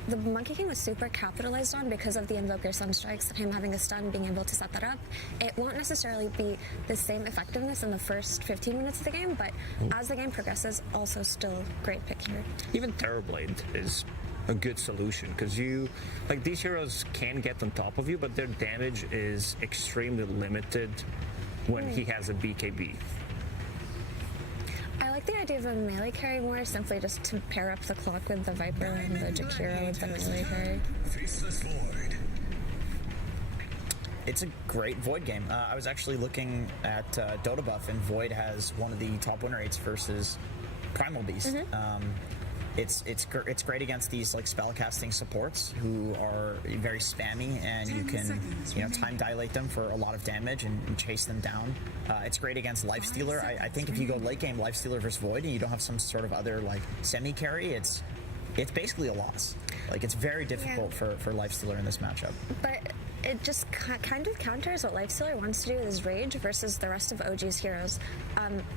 The Monkey King was super capitalized on because of the Invoker Sunstrikes, him having a stun, being able to set that up. It won't necessarily be the same effectiveness in the first 15 minutes of the game, but as the game progresses, also still great pick here. Even Terrorblade is a good solution because these heroes can get on top of you, but their damage is extremely limited when he has a BKB. I like the idea of a melee carry more, simply just to pair up the Clock with the Viper and the Jakiro with the melee carry. It's a great Void game. I was actually looking at Dota Buff, and Void has one of the top win rates versus Primal Beast. It's great against these like spellcasting supports who are very spammy, and you can time dilate them for a lot of damage and chase them down. It's great against Lifestealer. I think if you go late game Lifestealer versus Void and you don't have some sort of other like semi carry, it's basically a loss. Like it's very difficult for Lifestealer in this matchup. But it just kind of counters what Lifestealer wants to do with his Rage versus the rest of OG's heroes.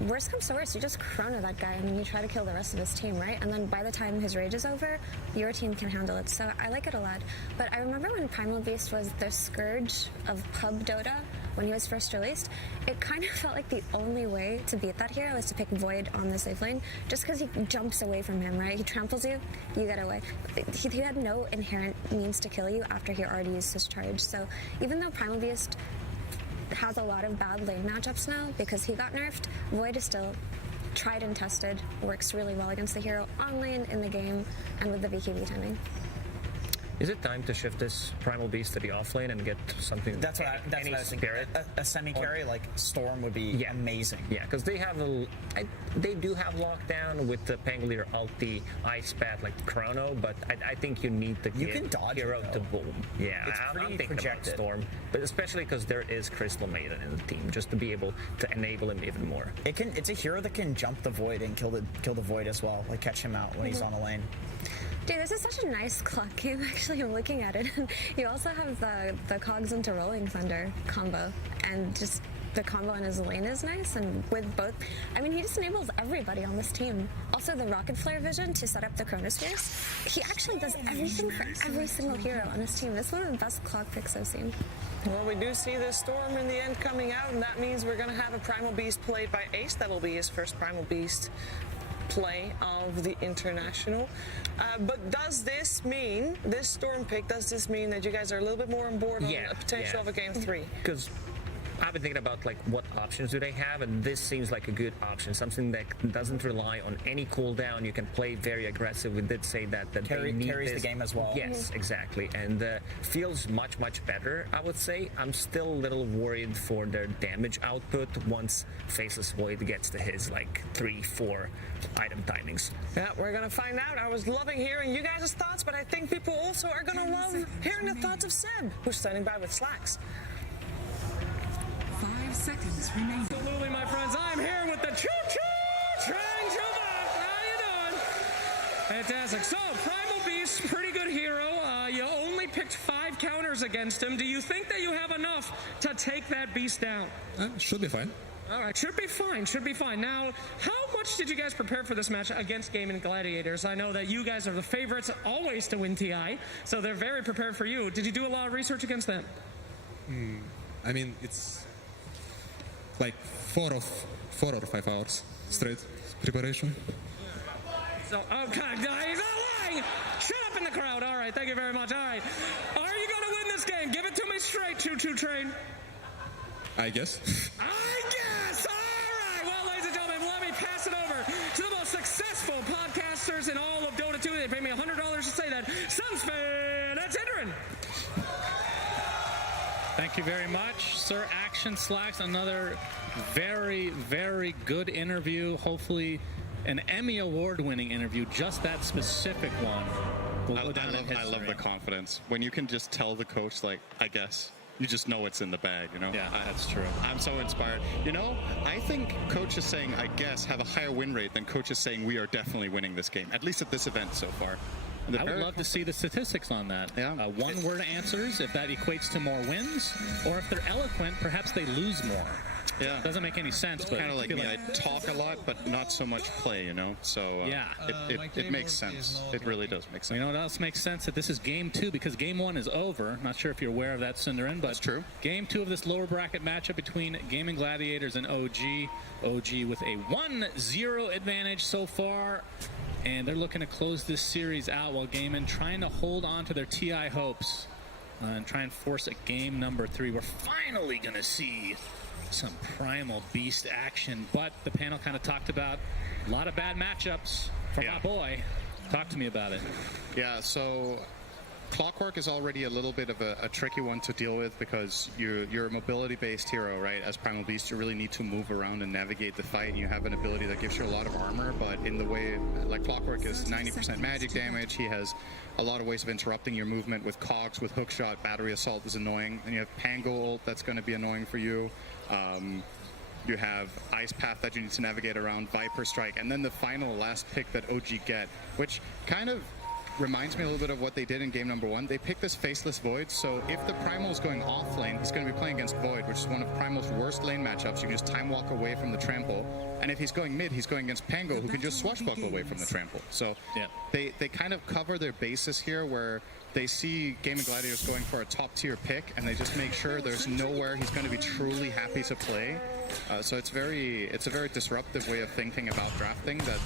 Worst comes to worst, you just chrono that guy and then you try to kill the rest of his team, right? And then by the time his Rage is over, your team can handle it. So I like it a lot. But I remember when Primal Beast was the scourge of pub Dota, when he was first released, it kind of felt like the only way to beat that hero is to pick Void on the safe lane, just because he jumps away from him, right? He tramples you, you get away. He had no inherent means to kill you after he already used his charge. So even though Primal Beast has a lot of bad lane matchups now because he got nerfed, Void is still tried and tested, works really well against the hero on lane, in the game, and with the BKB timing. Is it time to shift this Primal Beast to the offlane and get something? That's what I was thinking. A semi carry like Storm would be amazing. Yeah, because they have they do have lockdown with the Pangolier ulti, Ice Path, like Chrono, but I think you need to get hero to boom. Yeah, I'm thinking about Storm, but especially because there is Crystal Maiden in the team, just to be able to enable him even more. It's a hero that can jump the Void and kill the Void as well, like catch him out when he's on a lane. Dude, this is such a nice Clock game, actually. I'm looking at it. You also have the Cogs into Rolling Thunder combo, and just the combo on his lane is nice, and with both, I mean, he just enables everybody on this team. Also, the rocket flare vision to set up the chronospheres. He actually does everything for every single hero on his team. That's one of the best clock picks I've seen. Well, we do see this Storm in the end coming out, and that means we're going to have a Primal Beast played by Ace. That'll be his first Primal Beast play of the International. But does this mean, this Storm pick, does this mean that you guys are a little bit more on board on the potential of a Game 3? Because I've been thinking about like what options do they have, and this seems like a good option, something that doesn't rely on any cooldown. You can play very aggressive. We did say that they need carries this. the game as well. Yes, exactly, and feels much better. I would say I'm still a little worried for their damage output once Faceless Void gets to his like 3-4 item timings. Yeah, we're gonna find out. I was loving hearing you guys' thoughts, but I think people also are gonna love hearing the thoughts of Seb, who's standing by with Slacks. 5 seconds remaining. Absolutely, my friends. I'm here with the choo-choo train Chubak. How you doing? Fantastic. So, Primal Beast, pretty good hero. You only picked 5 counters against him. Do you think that you have enough to take that beast down? Should be fine. All right, should be fine, should be fine. Now, how much did you guys prepare for this match against Gaming Gladiators? I know that you guys are the favorites always to win TI, so they're very prepared for you. Did you do a lot of research against them? I mean, it's like 4 or 5 hours straight preparation. So, okay, he's not lying! Shut up in the crowd! All right, thank you very much. All right, are you going to win this game? Give it to me straight, Choo-Choo Train. I guess. I guess! All right! Well, ladies and gentlemen, let me pass it over to the most successful podcasters in all of Dota 2. They pay me $100 to say that. Suns fan, that's Idrin. Thank you very much, Sir Action Slacks. Another very good interview. Hopefully an Emmy Award-winning interview, just that specific one. I love the confidence. When you can just tell the coach, like, I guess. You just know it's in the bag, you know? Yeah, that's true. I'm so inspired. You know, I think coaches saying, I guess, have a higher win rate than coaches saying we are definitely winning this game, at least at this event so far. I would love to see the statistics on that. Yeah. One-word answers, if that equates to more wins, or if they're eloquent, perhaps they lose more. Yeah. Doesn't make any sense, but kind of like me. I talk a lot, but not so much play, you know? So it makes sense. It really does make sense. You know what else makes sense? That this is Game 2, because Game 1 is over. Not sure if you're aware of that, Cinderin, but that's true. Game 2 of this lower bracket matchup between Gaming Gladiators and OG. OG with a 1-0 advantage so far. And they're looking to close this series out while Gaming trying to hold on to their TI hopes and try and force a game number 3. We're finally going to see some Primal Beast action, but the panel kind of talked about a lot of bad matchups for my boy. Talk to me about it. Yeah, so Clockwork is already a little bit of a tricky one to deal with because you're a mobility-based hero, right? As Primal Beast, you really need to move around and navigate the fight. You have an ability that gives you a lot of armor, but in the way, like Clockwork is 90% magic damage. He has a lot of ways of interrupting your movement with cogs, with hookshot, battery assault is annoying. And you have Pango ult, that's going to be annoying for you. You have Ice Path that you need to navigate around, Viper Strike, and then the last pick that OG get, which kind of reminds me a little bit of what they did in game number 1. They picked this Faceless Void, so if the Primal is going off lane, he's going to be playing against Void, which is one of Primal's worst lane matchups. You can just time walk away from the trample, and if he's going mid, he's going against Pango, who can just swashbuckle away from the trample. So they kind of cover their bases here, where they see Gaming Gladiators going for a top-tier pick, and they just make sure there's nowhere he's going to be truly happy to play. So it's a very disruptive way of thinking about drafting, that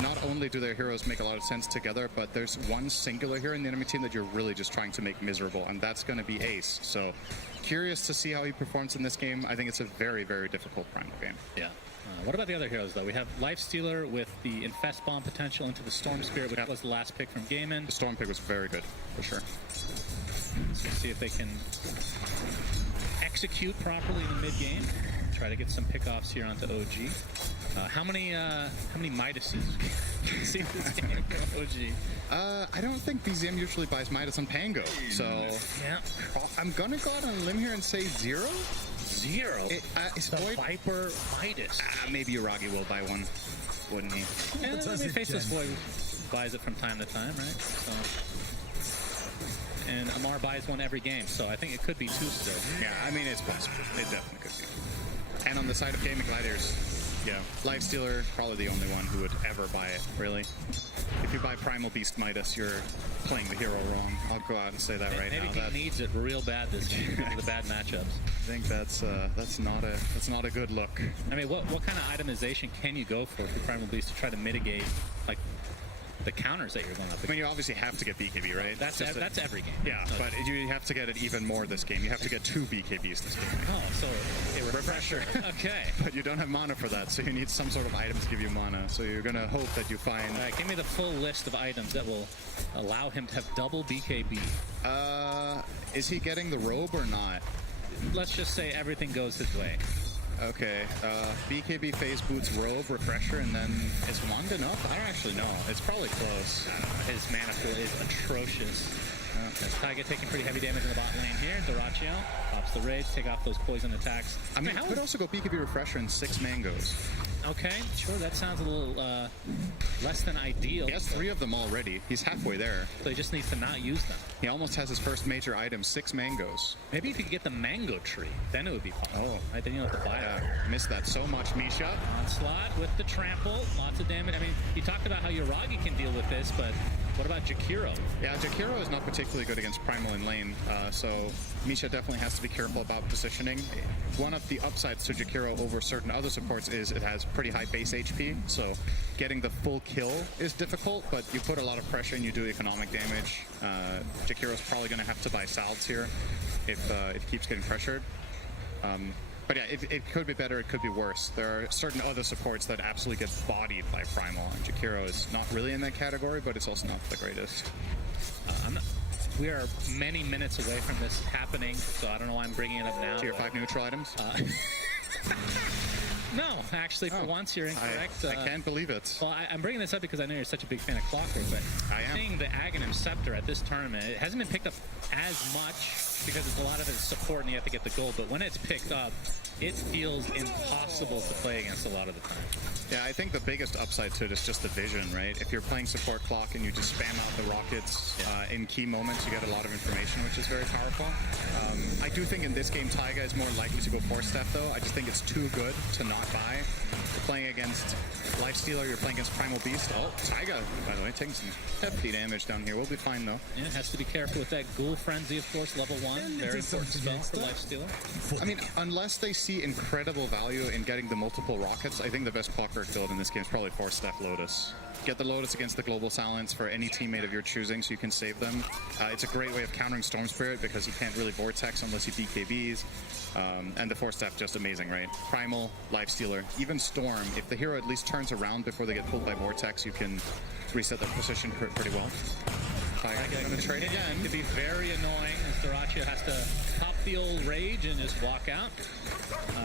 not only do their heroes make a lot of sense together, but there's one singular hero in the enemy team that you're really just trying to make miserable, and that's going to be Ace. So curious to see how he performs in this game. I think it's a very difficult Primal game. Yeah. What about the other heroes, though? We have Lifestealer with the Infest Bomb potential into the Storm Spirit, which was the last pick from Gaiman. The Storm pick was very good, for sure. So see if they can execute properly in the mid-game. Try to get some pickoffs here onto OG. How many Midases do you see in this game from OG? I don't think BZM usually buys Midas on Pango, so I'm gonna go out on a limb here and say 0. 0? Is the Void Viper Midas. Maybe Uragi will buy one, wouldn't he? Yeah, I mean, Faceless Void buys it from time to time, right? So, and Amar buys one every game, so I think it could be 2 still. Yeah, I mean, it's possible. It definitely could be. And on the side of Gaming Gladiators, yeah, Lifestealer, probably the only one who would ever buy it, really. If you buy Primal Beast Midas, you're playing the hero wrong. I'll go out and say that right Maybe now. he needs it real bad this game because of the bad matchups. I think that's not a good look. I mean, what kind of itemization can you go for Primal Beast to try to mitigate, like, the counters that you're going up against? I mean, you obviously have to get BKB, right? That's every game. Yeah, but you have to get it even more this game. You have to get 2 BKBs this game. Oh, so a refresher. Okay. But you don't have mana for that, so you need some sort of item to give you mana. So you're going to hope that you find... All right, give me the full list of items that will allow him to have double BKB. Is he getting the robe or not? Let's just say everything goes his way. Okay, BKB phase boots, robe, refresher, and then is wand enough? I don't actually know. It's probably close. His mana pool is atrocious. Taiga taking pretty heavy damage in the bot lane here. Doraccio pops the rage, take off those poison attacks. I mean, I could also go BKB refresher and 6 mangoes. Okay, sure, that sounds a little less than ideal. He has 3 of them already. He's halfway there. So he just needs to not use them. He almost has his first major item, 6 mangoes. Maybe if you could get the mango tree, then it would be possible. Oh. Right, then you don't have to buy it. Missed that so much, Misha. Onslaught with the trample, lots of damage. I mean, you talked about how Yuragi can deal with this, but what about Jakiro? Yeah, Jakiro is not particularly good against Primal in lane, so Misha definitely has to be careful about positioning. One of the upsides to Jakiro over certain other supports is it has pretty high base HP, so getting the full kill is difficult, but you put a lot of pressure and you do economic damage. Jakiro's probably going to have to buy salves here if it keeps getting pressured. But yeah, it could be better, it could be worse. There are certain other supports that absolutely get bodied by Primal, and Jakiro is not really in that category, but it's also not the greatest. We are many minutes away from this happening, so I don't know why I'm bringing it up now. Tier 5 neutral items? No, actually, for once you're incorrect. I can't believe it. Well, I'm bringing this up because I know you're such a big fan of Clockwork, but I am. seeing the Aghanim Scepter at this tournament, it hasn't been picked up as much because it's a lot of it's support and you have to get the gold, but when it's picked up, it feels impossible to play against a lot of the time. Yeah, I think the biggest upside to it is just the vision, right? If you're playing support Clock and you just spam out the rockets in key moments, you get a lot of information, which is very powerful. I do think in this game, Taiga is more likely to go 4-step, though. I just think it's too good to not buy. You're playing against Lifestealer, you're playing against Primal Beast. Oh, Taiga, by the way, taking some hefty damage down here. We'll be fine, though. Yeah, has to be careful with that Ghoul Frenzy, of course, level 1. Very important spell for Lifestealer. I mean, unless they see incredible value in getting the multiple rockets, I think the best Clockwork build in this game is probably 4-step Lotus. Get the Lotus against the Global Silence for any teammate of your choosing so you can save them. It's a great way of countering Storm Spirit because he can't really Vortex unless he BKBs. And the 4-step, just amazing, right? Primal, Lifestealer, even Storm. If the hero at least turns around before they get pulled by Vortex, you can reset their position pretty well. I'm going to trade again. It could be very annoying as Doraccio has to pop the old rage and just walk out.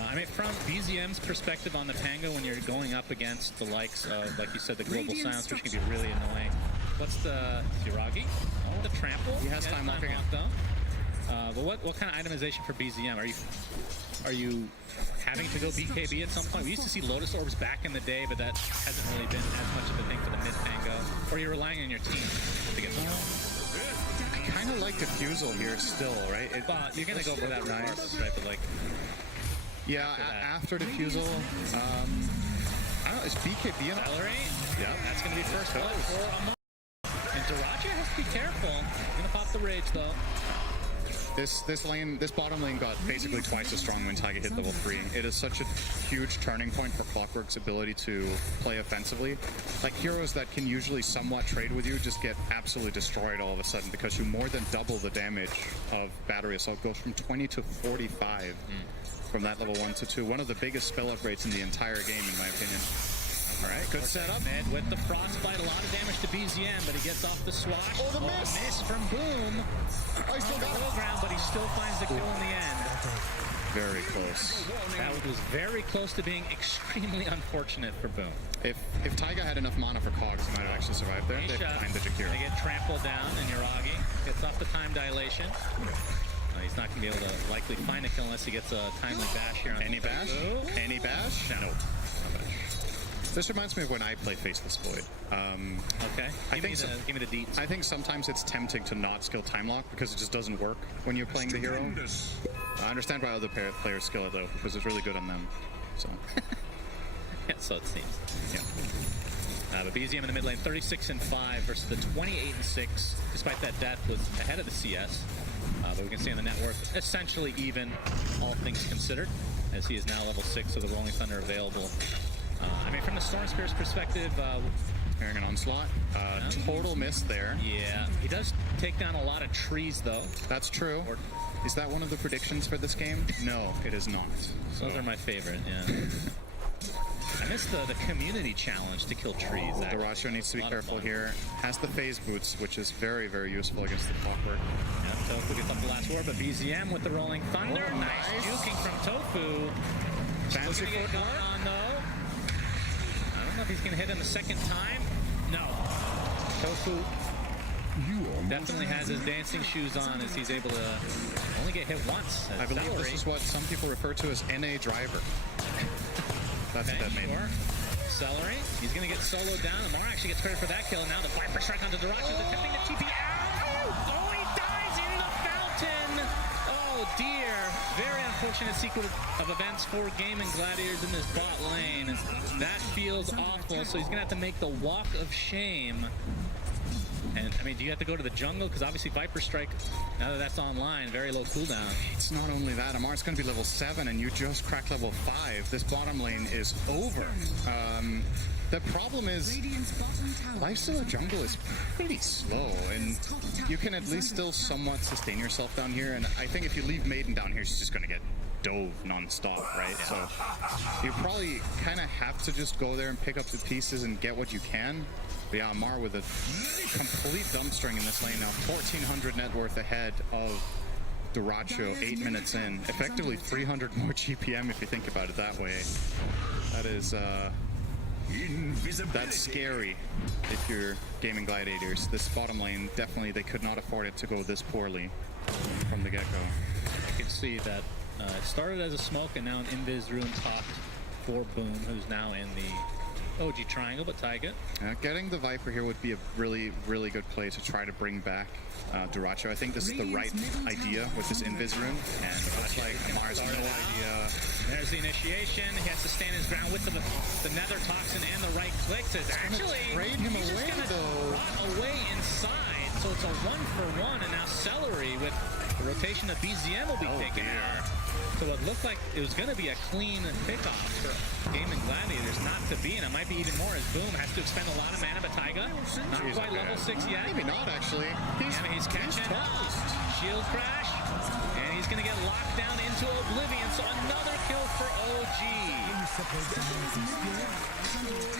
I mean, from BZM's perspective on the Pango, when you're going up against the likes of, like you said, the Global Silence, which can be really annoying. What's the Yuragi? Oh, the trample. He has time lock again. But what kind of itemization for BZM? Are you having to go BKB at some point? We used to see Lotus Orbs back in the day, but that hasn't really been as much of a thing for the mid-Pango. Or you're relying on your team to get the I kind of like Diffusal here still, right? But you're going to go for that regardless, right? But like, yeah, after Diffusal, I don't know, is BKB an Accelerate? Yeah. That's going to be first blood for a moment. And Doraccio has to be careful. He's going to pop the rage, though. This bottom lane got basically twice as strong when Taiga hit level 3. It is such a huge turning point for Clockwork's ability to play offensively. Like, heroes that can usually somewhat trade with you just get absolutely destroyed all of a sudden because you more than double the damage of Battery Assault. Goes from 20 to 45 from that level 1 to 2. One of the biggest spell upgrades in the entire game, in my opinion. All right, good setup. And with the Frostbite, a lot of damage to BZM, but he gets off the swash. Oh, the miss from Boom. I still got the ground, but he still finds the kill in the end. Very close. That was very close to being extremely unfortunate for Boom. If Taiga had enough mana for Cogs, he might have actually survived there. They find the Jakiro. They get trampled down, and Yuragi gets off the time dilation. He's not going to be able to likely find a kill unless he gets a timely bash here. Any bash? Any bash? No. This reminds me of when I play Faceless Void. Okay. Give me the deets. I think sometimes it's tempting to not skill time lock because it just doesn't work when you're playing the hero. I understand why other players skill it though, because it's really good on them. So. Yeah, so it seems. Yeah. But BZM in the mid lane, 36-5 versus the 28-6. Despite that death, was ahead of the CS. But we can see on the net worth, essentially even, all things considered, as he is now level 6 with the Rolling Thunder available. I mean, from the Storm Spear's perspective, hearing an onslaught, total miss there. Yeah, he does take down a lot of trees, though. That's true. Is that one of the predictions for this game? No, it is not. Those are my favorite, yeah. I missed the community challenge to kill trees. Duracho needs to be careful here. Has the phase boots, which is very, very useful against the clockwork. Yeah, Tofu gets up the last ward, but BZM with the Rolling Thunder. Oh, nice juking from Tofu. Fancy Looking to get going on, though. I don't know if he's going to hit him a second time. No. Tofu definitely has his dancing shoes on as he's able to only get hit once. I believe this is what some people refer to as NA driver. That's okay, what that made. Sure. Celery, he's going to get soloed down. Amar actually gets credit for that kill. And now the Viper strike onto Duracho, attempting to TP out. Oh, he dies in the fountain. Oh, dear. Very unfortunate sequence of events for Gaming Gladiators in this bot lane. That feels awful, so he's going to have to make the walk of shame. And, I mean, do you have to go to the jungle? Because obviously Viper Strike, now that that's online, very low cooldown. It's not only that. Amar's going to be level 7, and you just cracked level 5. This bottom lane is over. The problem is, lifesteal jungle is pretty slow, and you can at least still somewhat sustain yourself down here. And I think if you leave Maiden down here, she's just going to get dove non-stop, right? Yeah. So you probably kind of have to just go there and pick up the pieces and get what you can. But yeah, Amar with a complete dumpstring in this lane now. 1,400 net worth ahead of Duracho 8 minutes in. Effectively 300 more GPM if you think about it that way. That is, that's scary if you're Gaming Gladiators. This bottom lane, definitely they could not afford it to go this poorly from the get-go. You can see that it started as a smoke and now an Invis rune popped for Boom, who's now in the OG triangle, but Taiga. Getting the Viper here would be a really, really good play to try to bring back Duracho. I think this is the right idea with this Invis rune, and it looks like Amar's no idea. There's the initiation. He has to stand his ground with the Nether Toxin and the right clicks. It's actually trade him he's away, just gonna rot away inside. So it's a 1-for-1, and now Celery with the rotation of BZM will be taken out. So it looked like it was going to be a clean pickoff for Gaming Gladiators, not to be, and it might be even more as Boom has to expend a lot of mana, but Taiga, not quite level 6 yet. Maybe not, actually. He's catching up. Shield crash, and he's going to get locked down into oblivion, so another kill for OG.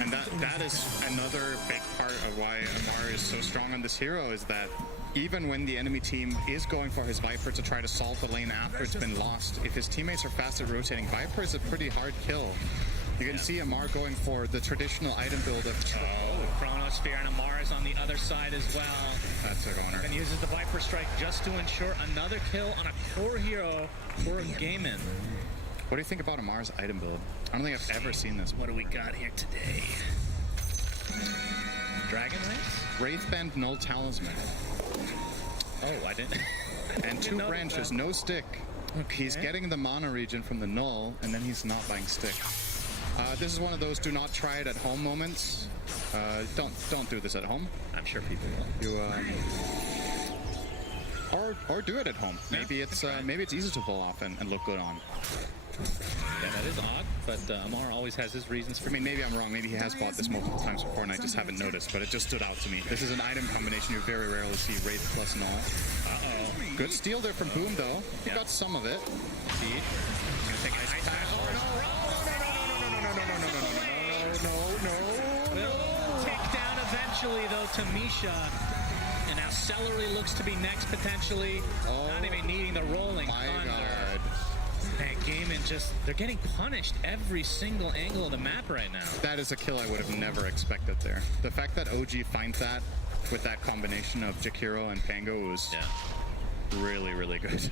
And that is another big part of why Amar is so strong on this hero, is that even when the enemy team is going for his Viper to try to solve the lane after it's been lost, if his teammates are fast at rotating, Viper is a pretty hard kill. You can see Amar going for the traditional item build of... Chronosphere, and Amar is on the other side as well. That's a goner. And uses the Viper Strike just to ensure another kill on a core hero for Gaimin. What do you think about Amar's item build? I don't think I've ever seen this. What do we got here today? Dragon Lance? Wraithband Null Talisman. Oh, I didn't. And 2 branches, no stick. Okay. He's getting the mana regen from the Null, and then he's not buying stick. This is one of those do not try it at home moments. Don't do this at home. I'm sure people will. You or do it at home. Maybe it's easy to pull off and look good on. Yeah, that is odd, but Amar always has his reasons for. I mean, maybe I'm wrong. Maybe he has bought this multiple times before, and I just haven't noticed. But it just stood out to me. This is an item combination you very rarely see. Wraith plus Null. Uh-oh. Good steal there from Boom, though. He got some of it. He's gonna take a nice pass. Will take down eventually, though, to Misha. And now Celery looks to be next, potentially. Not even needing the Rolling Thunder. God. That Gaimin they're getting punished every single angle of the map right now. That is a kill I would have never expected there. The fact that OG finds that with that combination of Jakiro and Pango was really, really good.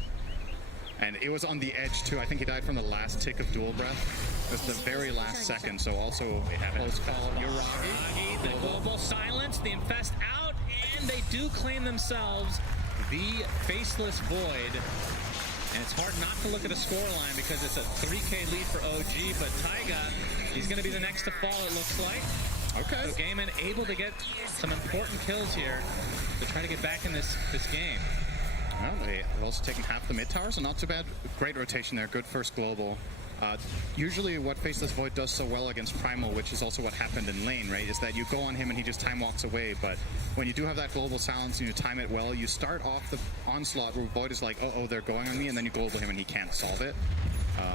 And it was on the edge, too. I think he died from the last tick of Dual Breath. It was the very last second, so also close call. Yuragi, the global silence, the Infest out, and they do claim themselves the Faceless Void. And it's hard not to look at a scoreline because it's a 3K lead for OG, but Taiga, he's going to be the next to fall, it looks like. Okay. So Gaiman able to get some important kills here to try to get back in this game. Well, they've also taken half the mid tower, so not too bad. Great rotation there. Good first global. Usually what Faceless Void does so well against Primal, which is also what happened in lane, right, is that you go on him and he just time walks away. But when you do have that global silence and you time it well, you start off the onslaught where Void is like, oh, they're going on me, and then you global him and he can't solve it.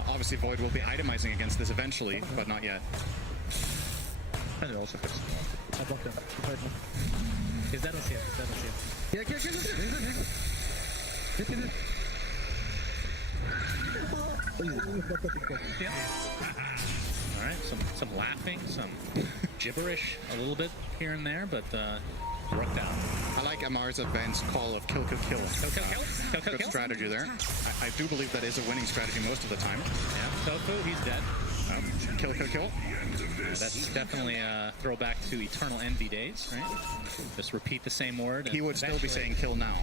Obviously Void will be itemizing against this eventually, but not yet. And also I blocked him. He heard me. Is that here? Is that here? Yeah. All right, some laughing, some gibberish a little bit here and there, but worked out. I like Amar's advanced call of kill. Good strategy there. I do believe that is a winning strategy most of the time. Yeah, Tofu, he's dead. Kill. That's definitely a throwback to Eternal Envy days, right? Just repeat the same word. He would still be saying kill now.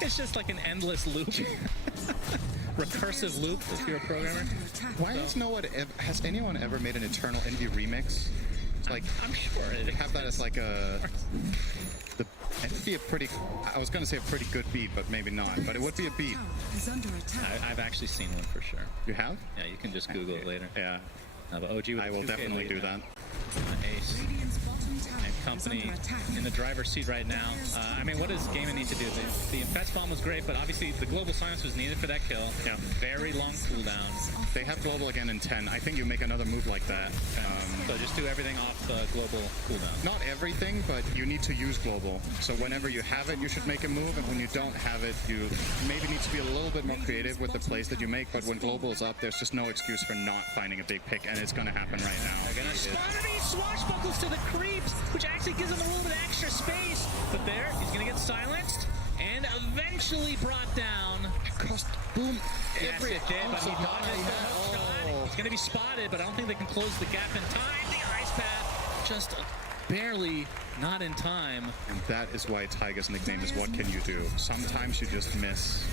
It's just like an endless loop. Recursive loop if you're a programmer. Why has anyone ever made an Eternal Envy remix? It's like, I'm sure it have that as like it'd be a pretty, I was going to say a pretty good beat, but maybe not. But it would be a beat. I've actually seen one for sure. You have? Yeah, you can just Google it later. Yeah. But OG with I will definitely do that. Ace and company in the driver's seat right now. I mean, what does Gaiman need to do? The Infest Bomb was great, but obviously the global silence was needed for that kill. Yeah. Very long cooldown. They have global again in 10. I think you make another move like that. So just do everything off the global cooldown. Not everything, but you need to use global. So whenever you have it, you should make a move, and when you don't have it, you maybe need to be a little bit more creative with the plays that you make, but when global is up, there's just no excuse for not finding a big pick, and it's going to happen right now. They're going to spot swashbuckles to the creeps, which actually gives him a little bit of extra space. But there, he's going to get silenced, and eventually brought down. Cost boom. Every it did, but he dodges the hook shot. It's going to be spotted, but I don't think they can close the gap in time. The ice path just barely not in time. And that is why Taiga's nickname is What Can You Do? Sometimes you just miss.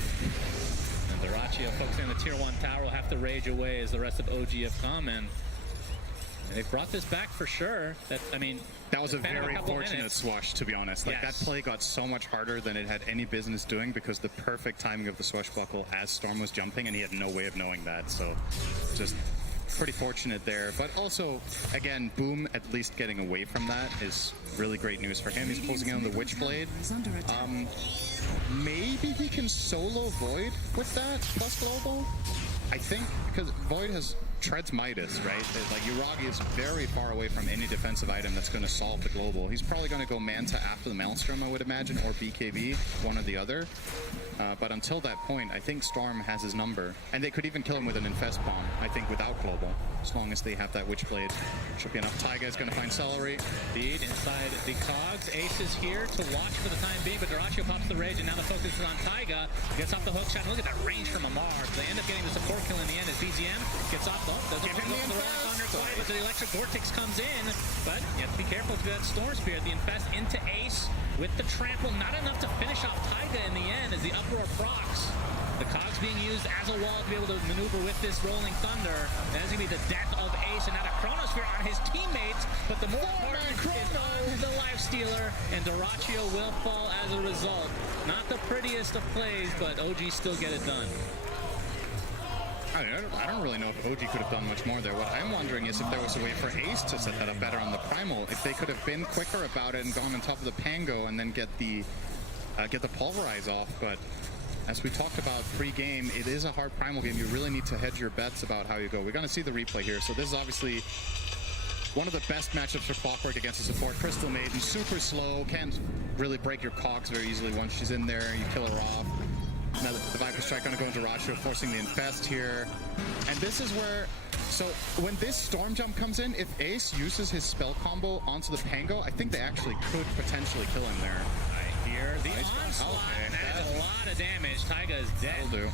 And Dorachio focusing on the tier 1 tower will have to rage away as the rest of OG have come, and they've brought this back for sure. That was a very fortunate swash, to be honest. Like, yes. That play got so much harder than it had any business doing because the perfect timing of the swashbuckle as Storm was jumping, and he had no way of knowing that. So, just pretty fortunate there. But also, again, Boom at least getting away from that is really great news for him. He's closing in on the Witchblade. Maybe he can solo Void with that plus global? I think, because Void treads Midas, right? Like, Uragi is very far away from any defensive item that's going to solve the global. He's probably going to go Manta after the Maelstrom, I would imagine, or BKB, one or the other. But until that point, I think Storm has his number. And they could even kill him with an Infest Bomb, I think, without global, as long as they have that Witchblade. Should be enough. Taiga is going to find Celery. Indeed, inside the cogs. Ace is here to watch for the time being, but Dorachio pops the rage, and now the focus is on Taiga. Gets off the hook shot. Look at that range from Amar. They end up getting the support kill in the end as BZM gets off the hook. Doesn't want to go for the Rock Thunder quite, but the Electric Vortex comes in. But you have to be careful to that Storm Spear. The Infest into Ace with the trample. Not enough to finish off Taiga in the end as the Uproar procs. The cogs being used as a wall to be able to maneuver with this Rolling Thunder. That's going to be the death of Ace, and not a Chronosphere on his teammates, but the more important is on the Lifestealer, and Dorachio will fall as a result. Not the prettiest of plays, but OG still get it done. I don't really know if OG could have done much more there. What I'm wondering is if there was a way for Ace to set that up better on the Primal. If they could have been quicker about it and gone on top of the Pango and then get the Pulverize off, but as we talked about pre-game, it is a hard Primal game. You really need to hedge your bets about how you go. We're going to see the replay here. So this is obviously one of the best matchups for Clockwork against the support. Crystal Maiden, super slow, can't really break your cogs very easily once she's in there. You kill her off. Now the Viper Strike going to go into Ratio, forcing the Infest here. And this is where, so when this Storm Jump comes in, if Ace uses his spell combo onto the Pango, I think they actually could potentially kill him there. I hear the onslaught, and that is a lot of damage. Taiga is dead. That'll do.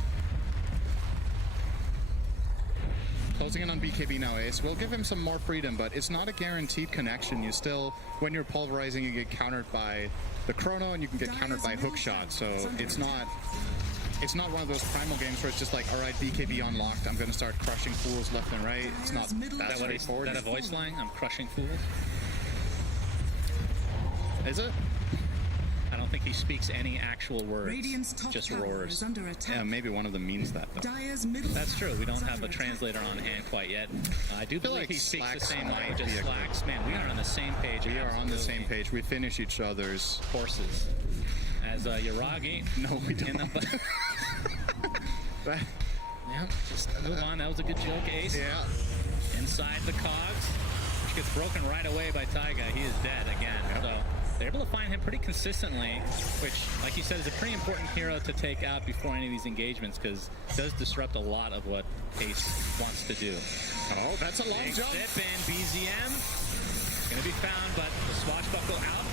Closing in on BKB now, Ace. We'll give him some more freedom, but it's not a guaranteed connection. You still, when you're pulverizing, you get countered by the Chrono, and you can get countered by Hookshot, so it's not it's not one of those primal games where it's just like, all right, BKB unlocked, I'm going to start crushing fools left and right. It's not that straightforward. Is that a voice line? I'm crushing fools. Is it? I don't think he speaks any actual words. Just roars. Yeah, maybe one of them means that, though. That's true. We don't have a translator on hand quite yet. I do believe he speaks the same language as Slacks. Man, we are on the same page. We are on the same page. We finish each other's courses. As Yuragi. No, we don't. Yeah, just move on. That was a good joke, Ace. Yeah. Inside the cogs, which gets broken right away by Taiga. He is dead again. Yep. So they're able to find him pretty consistently, which, like you said, is a pretty important hero to take out before any of these engagements, because it does disrupt a lot of what Ace wants to do. Oh, that's a long Big jump. Zip and BZM. It's going to be found, but the swashbuckle out.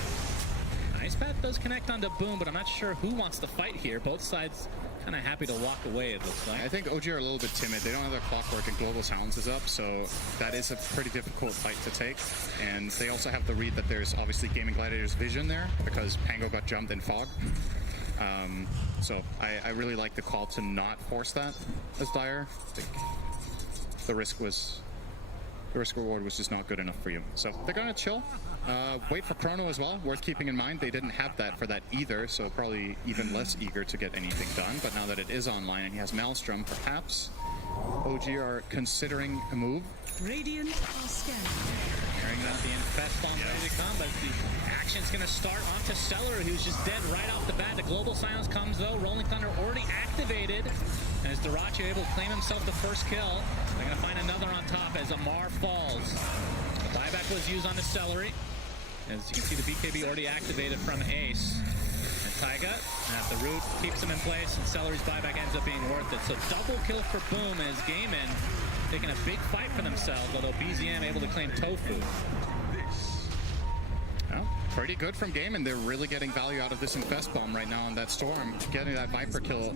Ice Path does connect onto Boom, but I'm not sure who wants to fight here. Both sides kind of happy to walk away, it looks like. I think OG are a little bit timid. They don't have their clockwork, and Global Sounds is up, so that is a pretty difficult fight to take. And they also have the read that there's obviously Gaming Gladiator's vision there, because Pango got jumped in Fog. So I really like the call to not force that as Dire. I think the risk reward was just not good enough for you. So they're gonna chill. Wait for Chrono as well, worth keeping in mind. They didn't have that for that either, so probably even less eager to get anything done. But now that it is online and he has Maelstrom, perhaps OG are considering a move. Radiant are scanning. Hearing that the Infest bomb ready to come, but the action's going to start onto Celery, who's just dead right off the bat. The Global Silence comes, though. Rolling Thunder already activated. And is Dyrachyo able to claim himself the first kill? They're going to find another on top as Amar falls. The buyback was used on the Celery. As you can see, the BKB already activated from Ace. And Taiga at the root keeps him in place, and Celery's buyback ends up being worth it. So double kill for Boom as Gaimin taking a big fight for themselves, although BZM able to claim Tofu. Well, pretty good from Gaimin. They're really getting value out of this Infest Bomb right now on that Storm. Getting that Viper kill,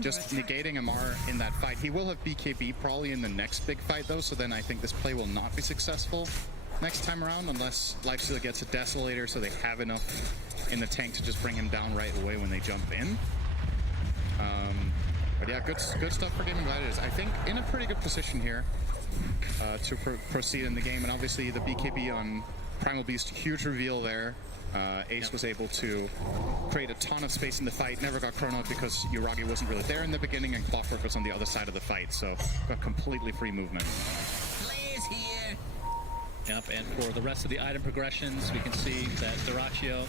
just negating Amar in that fight. He will have BKB probably in the next big fight, though, so then I think this play will not be successful next time around, unless Lifesteal gets a Desolator, so they have enough in the tank to just bring him down right away when they jump in. But yeah, good stuff for Gaming Gladiators. I think in a pretty good position here to proceed in the game, and obviously the BKB on Primal Beast, huge reveal there. Ace was able to create a ton of space in the fight, never got Chrono because Yuragi wasn't really there in the beginning, and Clockwork was on the other side of the fight, so got completely free movement. Players here. Yep, and for the rest of the item progressions, we can see that Dyrachyo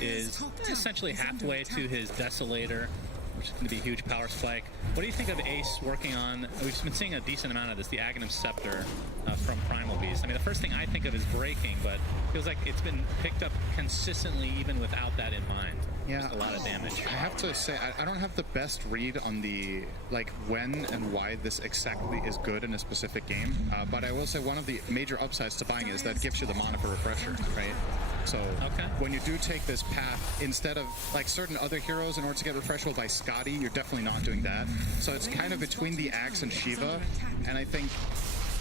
is essentially halfway to his Desolator, which is going to be a huge power spike. What do you think of Ace working on, we've been seeing a decent amount of this, the Aghanim Scepter from Primal Beast. I mean, the first thing I think of is breaking, but it feels like it's been picked up consistently even without that in mind. Yeah, just a lot of damage. I have to say, I don't have the best read on the, like, when and why this exactly is good in a specific game, but I will say one of the major upsides to buying it is that it gives you the mana for Refresher, right? So when you do take this path, instead of, like, certain other heroes, in order to get Refresher by Scotty, you're definitely not doing that. So it's kind of between the Axe and Shiva, and I think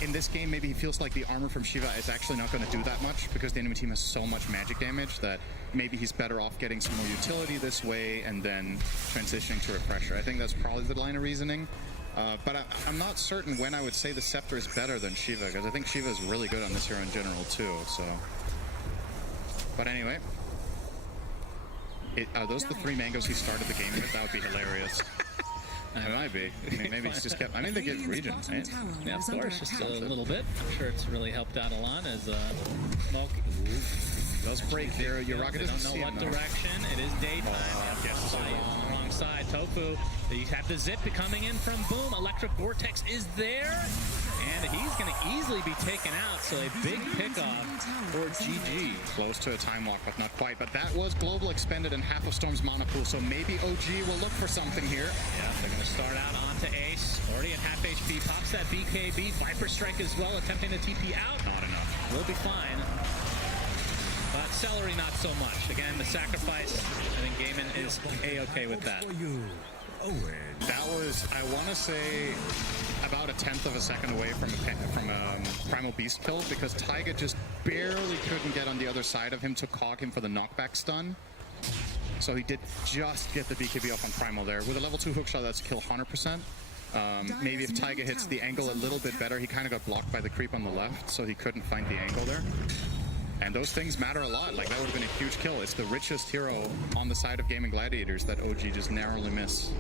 in this game, maybe he feels like the armor from Shiva is actually not going to do that much because the enemy team has so much magic damage that maybe he's better off getting some more utility this way and then transitioning to Refresher. I think that's probably the line of reasoning. But I'm not certain when I would say the Scepter is better than Shiva, because I think Shiva is really good on this hero in general too. So, but anyway, are those the 3 mangoes he started the game with? That would be hilarious. It might be. I mean, maybe it's just kept. I mean, they get region, right? Yeah, of course, just a little bit. I'm sure it's really helped out a lot as Smoke. Does break here. Yuragi doesn't don't know what direction. It is daytime. Yes, wrong side. Tofu. You have the zip coming in from Boom. Electric Vortex is there. And he's going to easily be taken out, so a big pickoff for GG. Close to a time lock, but not quite. But that was Global expended in half of Storm's mana pool, so maybe OG will look for something here. Yeah, they're going to start out onto Ace. Already at half HP. Pops that BKB. Viper Strike as well, attempting to TP out. Not enough. Will be fine. But Celery, not so much. Again, the sacrifice. I think Gaimin is A-okay with that. That was, I want to say, about a 1/10 of a second away from a Primal Beast kill, because Taiga just barely couldn't get on the other side of him to cog him for the knockback stun. So he did just get the BKB up on Primal there. With a level 2 hookshot, that's a kill 100%. Maybe if Taiga hits the angle a little bit better, he kind of got blocked by the creep on the left, so he couldn't find the angle there. And those things matter a lot. Like, that would have been a huge kill. It's the richest hero on the side of Gaming Gladiators that OG just narrowly miss.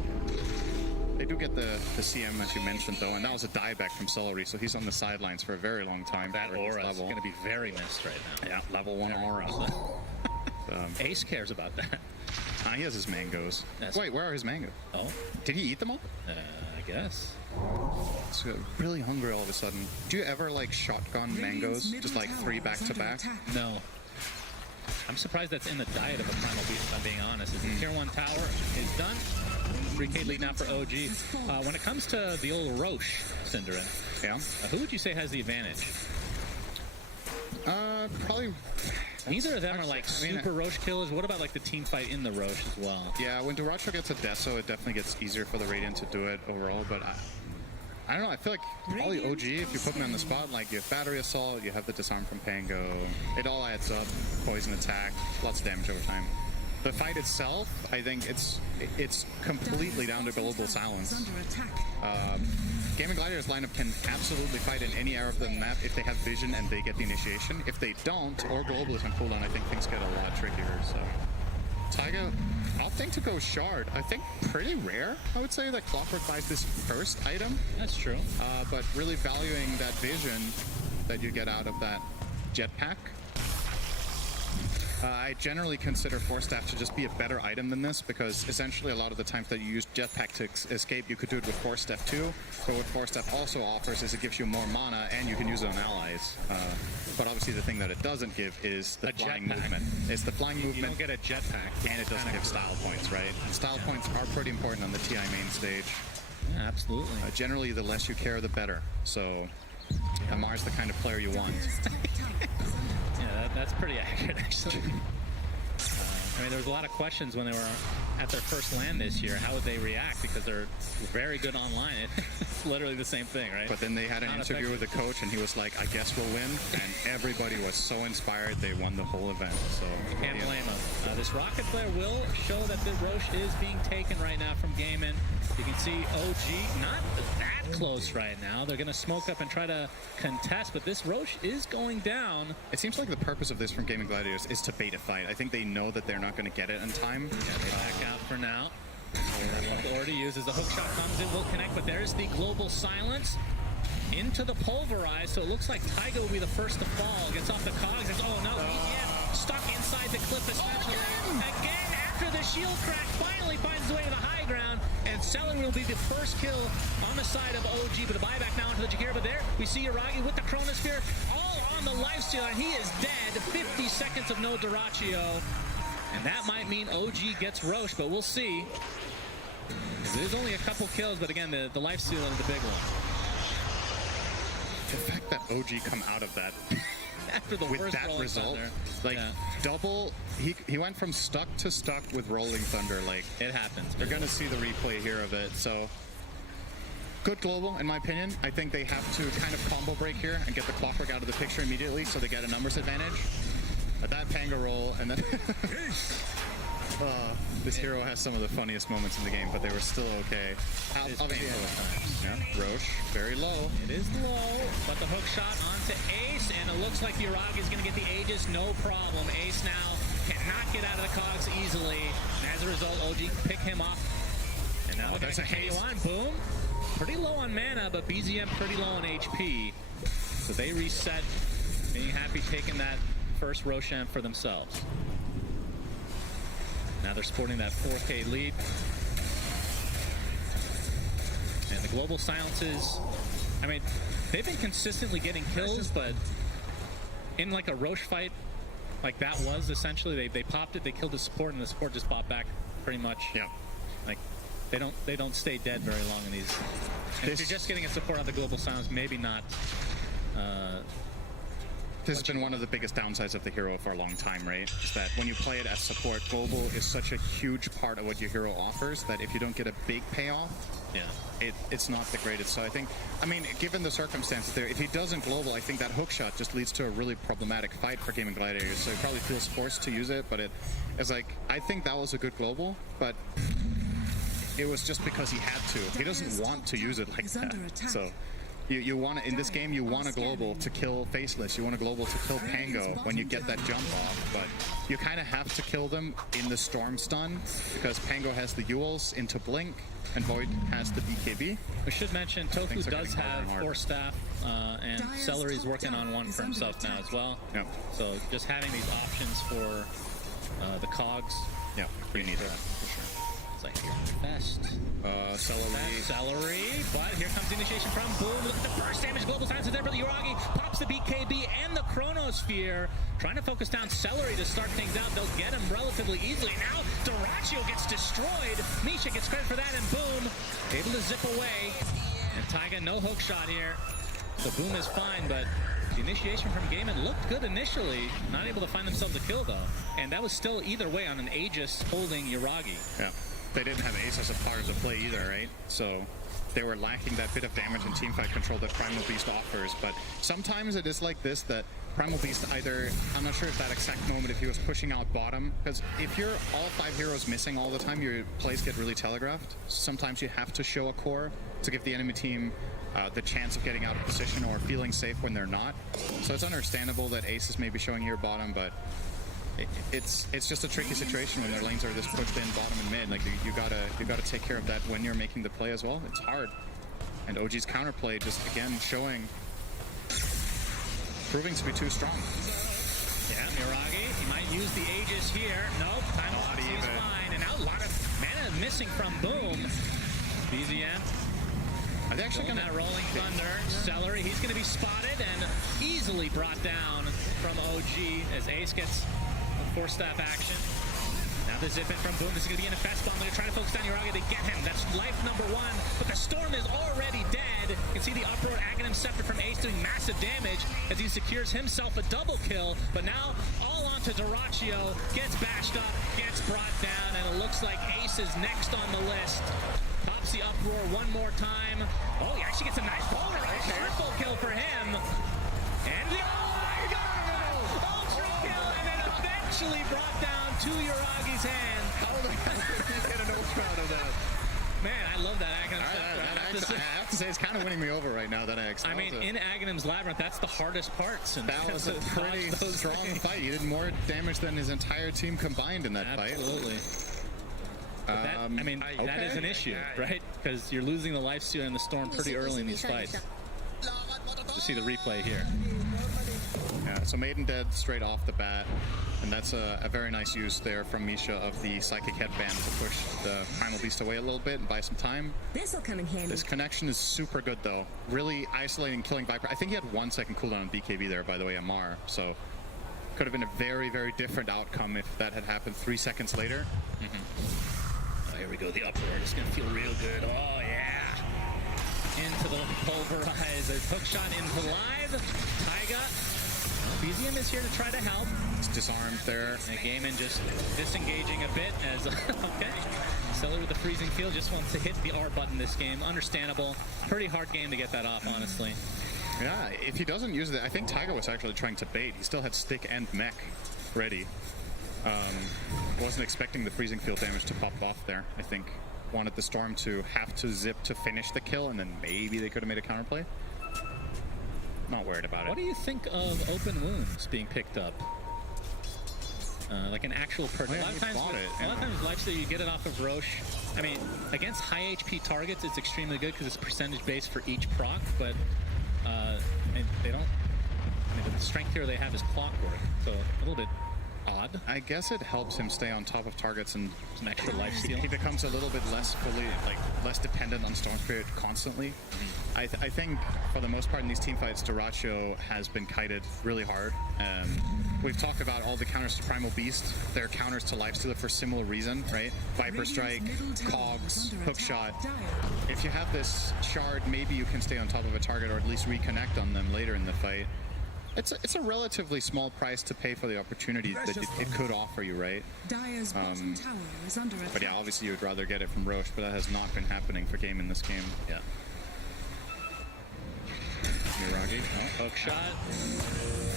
They do get the CM, as you mentioned, though, and that was a dieback from Celery, so he's on the sidelines for a very long time. That aura is going to be very missed right now. Yeah, level 1 aura. Ace cares about that. He has his mangoes. Wait, where are his mangoes? Oh. Did he eat them all? I guess. It's really hungry all of a sudden. Do you ever, like, shotgun mangoes? Just, like, 3 back-to-back? No. I'm surprised that's in the diet of a Primal Beast, if I'm being honest. The Tier 1 tower is done. 3K lead now for OG. When it comes to the old Roche, Cinderin, who would you say has the advantage? Probably... Neither of them are like super Roche killers. What about like the team fight in the Roche as well? Yeah, when Duracho gets a Deso, it definitely gets easier for the Radiant to do it overall, but I don't know, I feel like probably OG, if you put me on the spot, like you have Battery Assault, you have the Disarm from Pango, it all adds up, Poison Attack, lots of damage over time. The fight itself, I think it's completely down to Global Silence. Gaming Gladiators lineup can absolutely fight in any area of the map if they have vision and they get the initiation. If they don't, or Global is on cooldown, I think things get a lot trickier. So, Taiga, opting to go Shard. I think pretty rare, I would say, that Clockwork buys this first item. That's true. But really valuing that vision that you get out of that jetpack. I generally consider Force Staff to just be a better item than this, because essentially a lot of the times that you use Jetpack to escape, you could do it with Force Staff too. But what Force Staff also offers is it gives you more mana and you can use it on allies. But obviously the thing that it doesn't give is the flying movement. It's the flying movement. You don't get a jetpack. And it doesn't give style points, right? And style points are pretty important on the TI main stage. Yeah, absolutely. Generally, the less you care, the better. So, Amar's the kind of player you want. Yeah, that's pretty accurate, actually. I mean, there was a lot of questions when they were at their first LAN this year. How would they react? Because they're very good online. It's literally the same thing, right? But then they had an interview with the coach, and he was like, I guess we'll win. And everybody was so inspired, they won the whole event. So can't blame them. This rocket flare will show that the Roche is being taken right now from Gaiman. You can see OG not that close right now. They're going to smoke up and try to contest, but this Roche is going down. It seems like the purpose of this from Gaming Gladiators is to bait a fight. I think they know that they're not going to get it in time. Yeah, they back out for now. Already uses the hookshot, comes in, will connect, but there's the Global Silence into the Pulverize, so it looks like Taiga will be the first to fall. Gets off the cogs, and oh no, he's stuck inside the cliff essentially. Again, after the shield crack, finally finds his way to the high ground, and Celery will be the first kill on the side of OG, but the buyback now into the Jakira, but there we see Uragi with the Chronosphere, all on the lifesteal, and he is dead. 50 seconds of no Duraccio, and that might mean OG gets Roche, but we'll see. There's only a couple kills, but again, the lifesteal is the big one. The fact that OG come out of that after the with first that result, thunder. like double, he went from stuck to stuck with Rolling Thunder. Like, it happens. You're gonna see the replay here of it. So good Global, in my opinion. I think they have to kind of combo break here and get the Clockwork out of the picture immediately, so they get a numbers advantage. But that Panga roll, and then this hero has some of the funniest moments in the game, but they were still okay. Obviously, Roche, very low. It is low, but the hook shot onto Ace, and it looks like Uragi is going to get the Aegis, no problem. Ace now cannot get out of the cogs easily, and as a result, OG can pick him up. And now that's a haste. Boom. Pretty low on mana, but BZM pretty low on HP. So they reset, being happy taking that first Roshan for themselves. Now they're sporting that 4K lead. And the Global Silences, I mean, they've been consistently getting kills, but in like a Roche fight, like that was essentially, they popped it, they killed the support, and the support just popped back pretty much. Yeah. Like, they don't stay dead very long in these. And if you're just getting a support on the Global Silence, maybe not This has been one of the biggest downsides of the hero for a long time, right? Is that when you play it as support, global is such a huge part of what your hero offers that if you don't get a big payoff, it's not the greatest. So I mean, given the circumstances there, if he doesn't global, I think that hookshot just leads to a really problematic fight for Gaming Gladiators. So he probably feels forced to use it, but it's like, I think that was a good global, but it was just because he had to. He doesn't want to use it like that. So you want to, in this game, you want a global to kill Faceless. You want a global to kill Pango when you get that jump off, but you kind of have to kill them in the Storm Stun because Pango has the Yules into Blink and Void has the BKB. We should mention Tofu does have 4 staff, and Celery's working on one for himself now as well. Yep. So just having these options for the cogs, pretty neat. For sure. It's like your best. Celery. But here comes the initiation from Boom. Look at the burst damage. Global Science is there, but Yuragi pops the BKB and the Chronosphere. Trying to focus down Celery to start things out. They'll get him relatively easily. Now, Dyrachyo gets destroyed. Misha gets credit for that, and Boom able to zip away. And Taiga, no hook shot here. So Boom is fine, but the initiation from Gaiman looked good initially. Not able to find themselves a kill, though. And that was still either way on an Aegis holding Yuragi. Yeah. They didn't have Ace as a part of the play either, right? So they were lacking that bit of damage and teamfight control that Primal Beast offers. But sometimes it is like this, that Primal Beast either, I'm not sure if that exact moment, if he was pushing out bottom, because if you're all 5 heroes missing all the time, your plays get really telegraphed. Sometimes you have to show a core to give the enemy team the chance of getting out of position or feeling safe when they're not. So it's understandable that Ace is maybe showing here bottom, but it's just a tricky situation when their lanes are this pushed in bottom and mid. Like you gotta take care of that when you're making the play as well. It's hard. And OG's counterplay just again proving to be too strong. Yeah, Yuragi, he might use the Aegis here. Nope, time off, he's fine. And now a lot of mana missing from Boom. BZM. Are they actually that Rolling Thunder? Celery, he's going to be spotted and easily brought down from OG as Ace gets 4-staff action. Now the zip in from Boom. This is going to be an FS bomb. They're trying to focus down Yuragi. They get him. That's life number 1. But the Storm is already dead. You can see the Uproar Aghanim Scepter from Ace doing massive damage as he secures himself a double kill. But now all onto Dyrachyo. Gets bashed up, gets brought down, and it looks like Ace is next on the list. Pops the Uproar one more time. Oh, he actually gets a nice polarized triple kill for him. And oh my god! Ultra kill, and then eventually brought down to Yuragi's hand. How the hell did he get an ultra out of that? Man, I love that Aghanim. I have to say, it's kind of winning me over right now that I I mean, in Aghanim's Labyrinth, that's the hardest part. Since that was a pretty strong fight. He did more damage than his entire team combined in that fight. Absolutely. That, I mean, that is an issue, right? Because you're losing the lifesteal and the Storm pretty early in these fights. You see the replay here. Yeah, so Maiden dead straight off the bat, and that's a very nice use there from Misha of the Psychic Headband to push the Primal Beast away a little bit and buy some time. This'll come in handy. This connection is super good, though. Really isolating, killing Viper. I think he had 1 second cooldown on BKB there, by the way, Amar. So could have been a very, very different outcome if that had happened 3 seconds later. Oh, here we go. The Uproar is going to feel real good. Oh, yeah. Into the Pulverize. A hook shot into live. Taiga. BZM is here to try to help. It's disarmed there. And Gaiman just disengaging a bit as, okay. Celery with the freezing field just wants to hit the R button this game. Understandable. Pretty hard game to get that off, honestly. Yeah, if he doesn't use it, I think Taiga was actually trying to bait. He still had stick and mech ready. Wasn't expecting the freezing field damage to pop off there, I think. Wanted the Storm to have to zip to finish the kill, and then maybe they could have made a counterplay. Not worried about it. What do you think of open wounds being picked up? Like an actual perk. A lot of times lifesteal, you get it off of Roche. I mean, against high HP targets, it's extremely good because it's percentage based for each proc, but they don't. I mean, the strength here they have is clockwork, so a little bit odd. I guess it helps him stay on top of targets and an extra lifesteal. He becomes a little bit less less dependent on Storm Spirit constantly. I think for the most part in these team fights, Dyrachyo has been kited really hard. We've talked about all the counters to Primal Beast. They're counters to lifestealer for similar reason, right? Viper Strike, Cogs, Hookshot. If you have this shard, maybe you can stay on top of a target or at least reconnect on them later in the fight. it's a relatively small price to pay for the opportunity that it could offer you, right? Dyer's bottom tower is under attack. But yeah, obviously you'd rather get it from Roche, but that has not been happening for Game in this game. Yeah. Miragi. Oh, hook shot.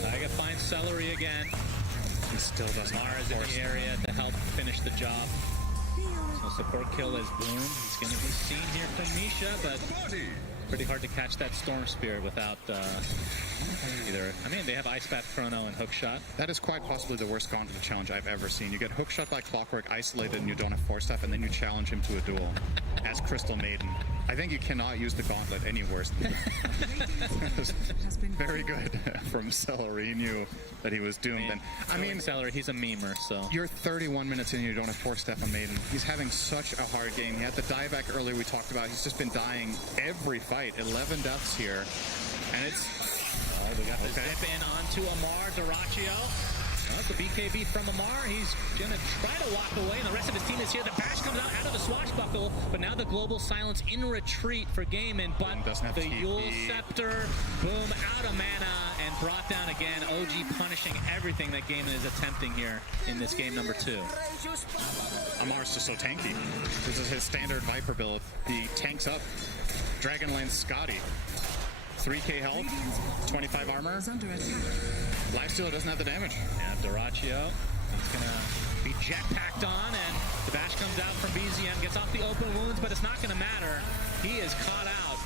Taiga finds Celery again. He still doesn't Mar is in the area to help finish the job. So support kill is Boom. He's going to be seen here from Misha, but pretty hard to catch that Storm Spear without either. I mean, they have Ice Path Chrono and Hookshot. That is quite possibly the worst Gauntlet challenge I've ever seen. You get Hookshot by Clockwork, isolated, and you don't have Force Staff, and then you challenge him to a duel as Crystal Maiden. I think you cannot use the Gauntlet any worse than that. Was very good from Celery. He knew that he was doomed. And I mean, Celery, he's a memer, so. You're 31 minutes in and you don't have Force Staff on Maiden. He's having such a hard game. He had the dieback earlier we talked about. He's just been dying every fight. 11 deaths here. And it's... Oh, we got the zip in onto Amar. Duraccio. The BKB from Amar. He's going to try to walk away, and the rest of his team is here. The bash comes out of the swashbuckle, but now the global silence in retreat for Gaimin. But the Yule Scepter, Boom, out of mana, and brought down again. OG punishing everything that Gaimin is attempting here in this game number 2. Amar's just so tanky. This is his standard Viper build. He tanks up Dragonlance Scotty. 3k health, 25 armor. Lifesteal doesn't have the damage. Yeah, Duraccio. He's going to be jetpacked on, and the bash comes out from BZM, gets off the open wounds, but it's not going to matter. He is caught out.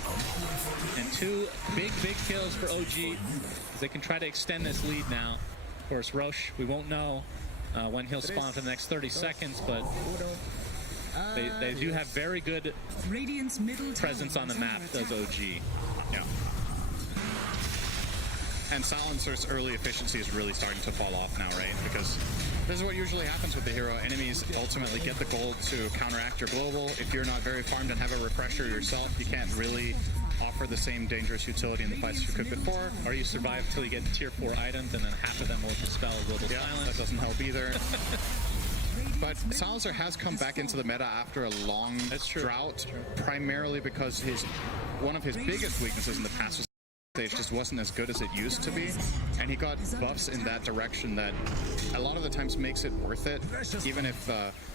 And 2 big kills for OG, as they can try to extend this lead now. Of course, Roche, we won't know when he'll spawn for the next 30 seconds, but they do have very good presence on the map, does OG. Yeah. And Silencer's early efficiency is really starting to fall off now, right? Because this is what usually happens with the hero. Enemies ultimately get the gold to counteract your global. If you're not very farmed and have a refresher yourself, you can't really offer the same dangerous utility in the fights you could before. Or you survive until you get tier 4 items, and then half of them will dispel global silence. That doesn't help either. But Silencer has come back into the meta after a long drought, primarily because one of his biggest weaknesses in the past was stage just wasn't as good as it used to be, and he got buffs in that direction that a lot of the times makes it worth it, even if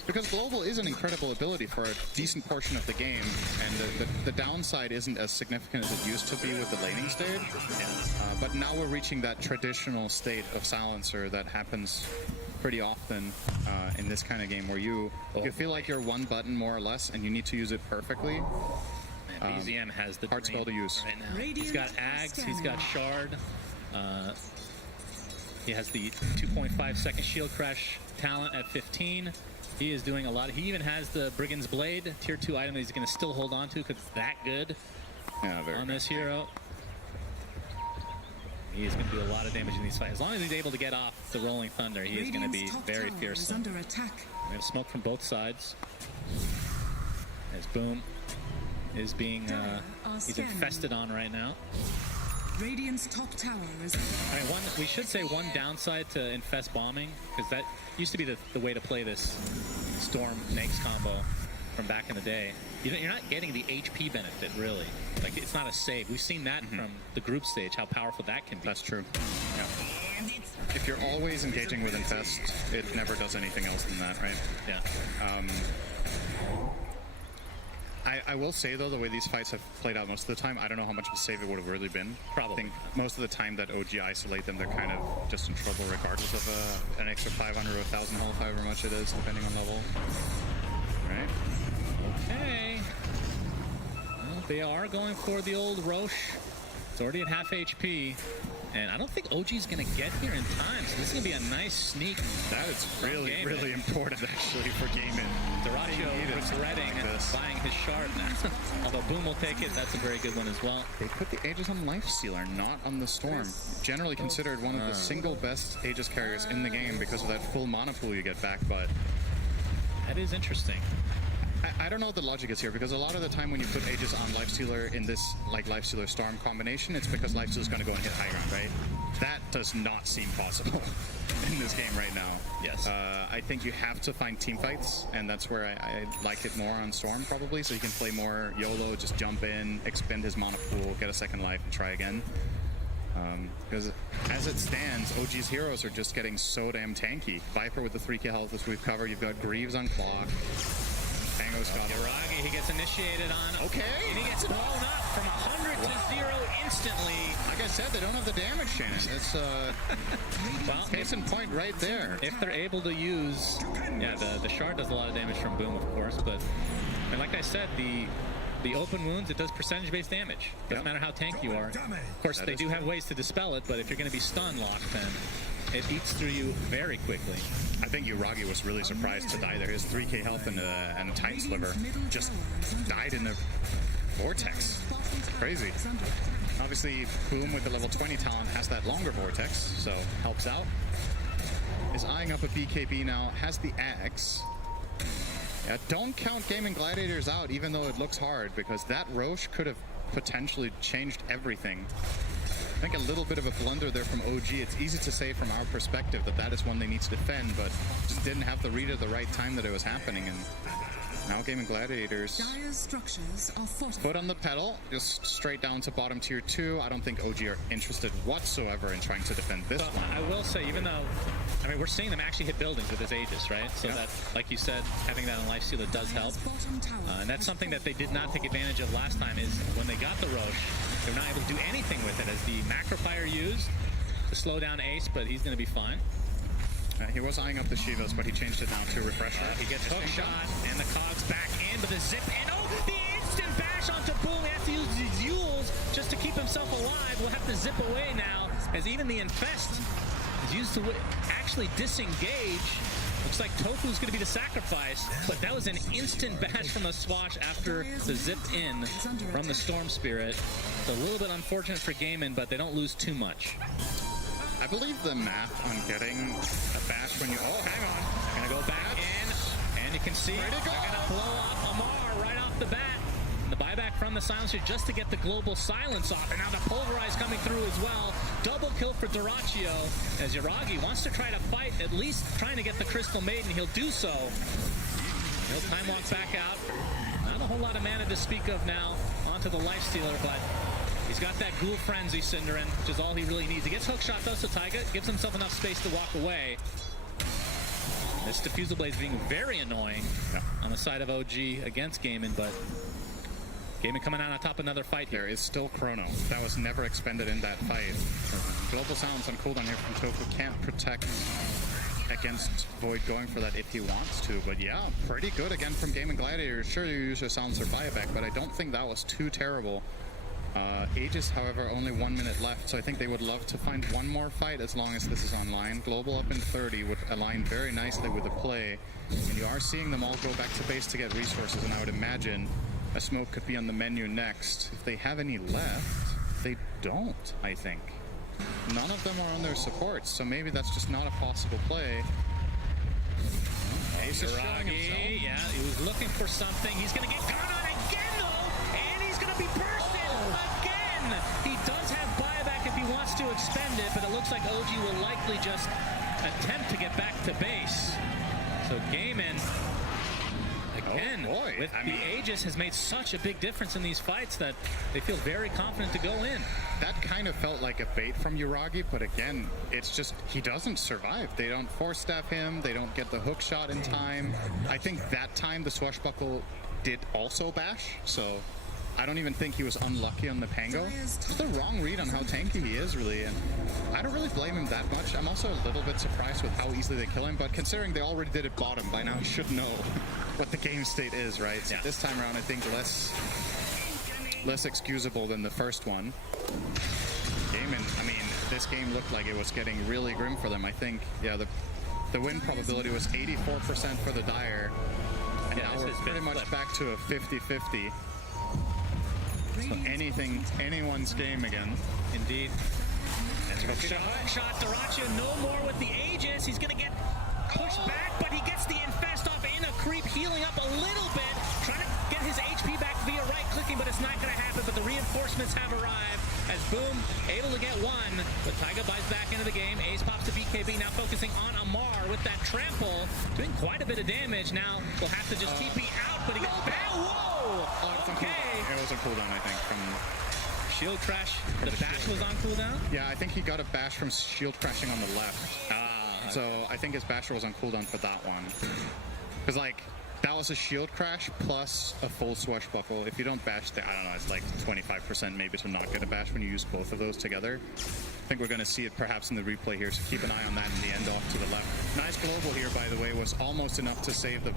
because global is an incredible ability for a decent portion of the game, and the downside isn't as significant as it used to be with the laning stage. But now we're reaching that traditional state of Silencer that happens pretty often in this kind of game, where you feel like you're one button more or less and you need to use it perfectly. BZM has the hard spell to use. Right now. He's got Ags, he's got Shard. He has the 2.5 second shield crash talent at 15. He is doing a lot. He even has the Brigand's Blade, tier 2 item that he's going to still hold on to because it's that good on this hero. He is going to do a lot of damage in these fights. As long as he's able to get off the Rolling Thunder, he is going to be very fearsome. We have smoke from both sides. As Boom is being he's infested on right now. Radiant's top tower is. I mean, we should say one downside to infest bombing, because that used to be the way to play this Storm Nyx combo from back in the day. You're not getting the HP benefit, really. Like, it's not a save. We've seen that from the group stage, how powerful that can be. That's true. Yeah. If you're always engaging with infest, it never does anything else than that, right? Yeah. I will say, though, the way these fights have played out most of the time, I don't know how much of a save it would have really been. Probably. I think most of the time that OG isolate them, they're kind of just in trouble regardless of an extra 500 or 1,000 health, however much it is, depending on level. Right? Okay. Well, they are going for the old Roche. It's already at half HP. And I don't think OG's going to get here in time, so this is going to be a nice sneak. That is really important, actually, for Gaimin. Duraccio regretting buying his shard now. Although Boom will take it, that's a very good one as well. They put the Aegis on Lifestealer, not on the Storm. Generally considered one of the single best Aegis carriers in the game because of that full mana pool you get back, but... That is interesting. I don't know what the logic is here, because a lot of the time when you put Aegis on Lifestealer in this like Lifestealer Storm combination, it's because Lifestealer is going to go and hit high ground, right? That does not seem possible in this game right now. Yes. I think you have to find team fights, and that's where I like it more on Storm, probably, so you can play more YOLO, just jump in, expend his mana pool, get a second life, and try again. Because as it stands, OG's heroes are just getting so damn tanky. Viper with the 3k health, as we've covered. You've got Greaves on clock. Tango's got Iragi, he gets initiated on. Okay. And he gets blown up from 100 to 0 instantly. Like I said, they don't have the damage, Shannon. It's well, case in point right there. If they're able to use, yeah, the shard does a lot of damage from Boom, of course, but and like I said, the open wounds, it does percentage-based damage. Doesn't matter how tanky you are. Of course, they do have ways to dispel it, but if you're going to be stun locked, then it eats through you very quickly. I think Uragi was really surprised to die there. His 3k health and a Titan Sliver just died in the vortex. Crazy. Obviously, Boom with the level 20 talent has that longer vortex, so helps out. Is eyeing up a BKB now, has the axe. Yeah, don't count Gaming Gladiators out, even though it looks hard, because that Roche could have potentially changed everything. I think a little bit of a blunder there from OG. It's easy to say from our perspective that that is one they need to defend, but just didn't have the read at the right time that it was happening. And now Gaming Gladiators foot on the pedal, just straight down to bottom tier 2. I don't think OG are interested whatsoever in trying to defend this one. I will say, even though, I mean, we're seeing them actually hit buildings with his Aegis, right? So that, like you said, having that on Lifesteal, it does help. And that's something that they did not take advantage of last time, is when they got the Roche, they were not able to do anything with it, as the Macro Fire used to slow down Ace, but he's going to be fine. He was eyeing up the Shivas, but he changed it now to Refresher. He gets hook shot, and the cogs back in, but the zip in. Oh, the instant bash onto Boom. He has to use these Yules just to keep himself alive. We'll have to zip away now, as even the Infest is used to actually disengage. Looks like Tofu's going to be the sacrifice, but that was an instant bash from the Swash after the zip in from the Storm Spirit. It's a little bit unfortunate for Gaimin, but they don't lose too much. I believe the math on getting a bash when you... Oh, hang on. They're going to go back in, and you can see they're going to blow up Amar right off the bat. And the buyback from the Silencer just to get the global silence off. And now the Pulverize coming through as well. Double kill for Dyrachyo, as Uragi wants to try to fight, at least trying to get the Crystal Maiden. He'll do so. He'll time walk back out. Not a whole lot of mana to speak of now onto the Lifestealer, but he's got that Ghoul Frenzy, Cinderin, which is all he really needs. He gets hookshot though, so Taiga gives himself enough space to walk away. This Diffusal Blaze being very annoying on the side of OG against Gaimin, but Gaimin coming out on top, another fight here. There is still Chrono. That was never expended in that fight. Global Silence on cooldown here from Tofu can't protect against Void going for that if he wants to, but yeah, pretty good again from Gaming Gladiators. Sure, you use your Silencer buyback, but I don't think that was too terrible. Aegis, however, only 1 minute left, so I think they would love to find one more fight as long as this is online. Global up in 30 would align very nicely with the play, and you are seeing them all go back to base to get resources, and I would imagine a smoke could be on the menu next. If they have any left, they don't, I think. None of them are on their supports, so maybe that's just not a possible play. Ace is showing himself. Yeah, he was looking for something. He's going to get caught on again, though, and he's going to be bursted again. He does have buyback if he wants to expend it, but it looks like OG will likely just attempt to get back to base. So Gaimin, again, with the Aegis, has made such a big difference in these fights that they feel very confident to go in. That kind of felt like a bait from Uragi, but again, it's just, he doesn't survive. They don't force staff him, they don't get the hook shot in time. I think that time the Swashbuckle did also bash, so I don't even think he was unlucky on the Pango. Just the wrong read on how tanky he is, really, and I don't really blame him that much. I'm also a little bit surprised with how easily they kill him, but considering they already did it bottom, by now he should know what the game state is, right? So this time around, I think less excusable than the first one. Gaimin, I mean, this game looked like it was getting really grim for them. I think, yeah, the win probability was 84% for the Dire, and now we're pretty much back to a 50-50. So anyone's game again. Indeed. Shot, Dyrachyo no more with the Aegis. He's going to get pushed back, but he gets the Infest off in a creep, healing up a little bit, trying to get his HP back via right-clicking, but it's not going to happen. But the reinforcements have arrived as Boom able to get one, but Taiga buys back into the game. Ace pops to BKB, now focusing on Amar with that trample, doing quite a bit of damage. Now we'll have to just TP out, but he gets back. Whoa! Okay. It was a cooldown, I think, from shield crash. The bash was on cooldown? Yeah, I think he got a bash from shield crashing on the left. So I think his basher was on cooldown for that one. Because, like, that was a shield crash plus a full swashbuckle. If you don't bash, I don't know, it's like 25% maybe to not get a bash when you use both of those together. I think we're going to see it perhaps in the replay here, so keep an eye on that in the end off to the left. Nice global here, by the way, was almost enough to save the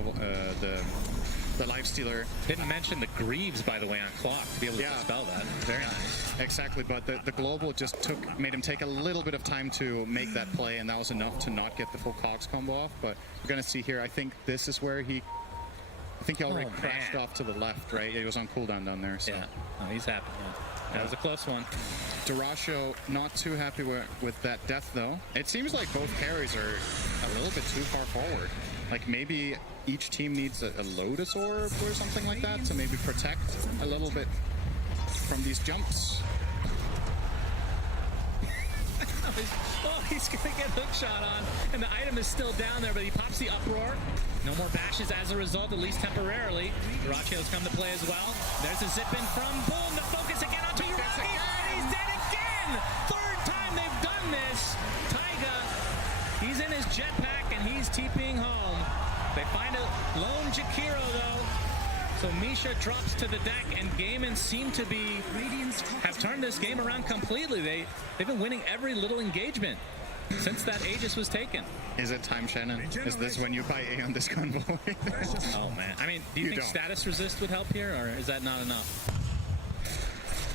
lifestealer. Didn't mention the Greaves, by the way, on clock to be able to dispel that. Very nice. Exactly, but the global just made him take a little bit of time to make that play, and that was enough to not get the full cogs combo off. But we're going to see here, I think this is where he already crashed off to the left, right? He was on cooldown down there. So. Yeah, he's happy. Yeah. That was a close one. Dyrachyo not too happy with that death, though. It seems like both carries are a little bit too far forward. Like maybe each team needs a Lotus Orb or something like that to maybe protect a little bit from these jumps. Oh, he's gonna get hookshot on, and the item is still down there, but he pops the uproar. No more bashes as a result, at least temporarily. Dyrachyo's come to play as well. There's a zip in from Boom. The focus again onto Uragi, and he's dead again. Third time they've done this. Taiga, he's in his jetpack and he's TPing home. They find a lone Jakiro though. So Misha drops to the deck, and Gaimin seem to have turned this game around completely. They've been winning every little engagement since that Aegis was taken. Is it time, Shannon? Is this when you buy A on this convoy? Oh man, I mean, do you think status resist would help here, or is that not enough?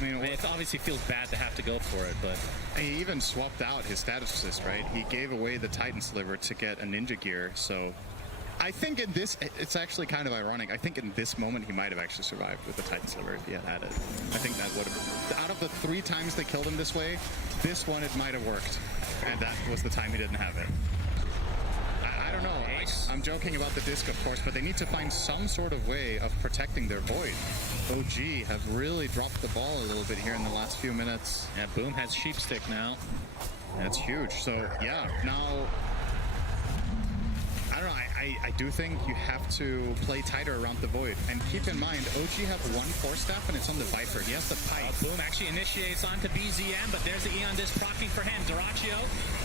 I mean, it obviously feels bad to have to go for it, but he even swapped out his status resist, right? He gave away the Titan Sliver to get a ninja gear, so I think in this, it's actually kind of ironic. I think in this moment, he might have actually survived with the Titan Sliver if he had had it. I think that would have, out of the 3 times they killed him this way, this one, it might have worked. And that was the time he didn't have it. I don't know. I'm joking about the disc, of course, but they need to find some sort of way of protecting their Void. OG have really dropped the ball a little bit here in the last few minutes. Yeah, Boom has Sheepstick now. That's huge. So, yeah, now I don't know, I do think you have to play tighter around the Void. And keep in mind, OG have 1 Force Staff and it's on the Viper. He has the pipe. Boom actually initiates onto BZM, but there's the Eon Disc proccing for him. Dyrachyo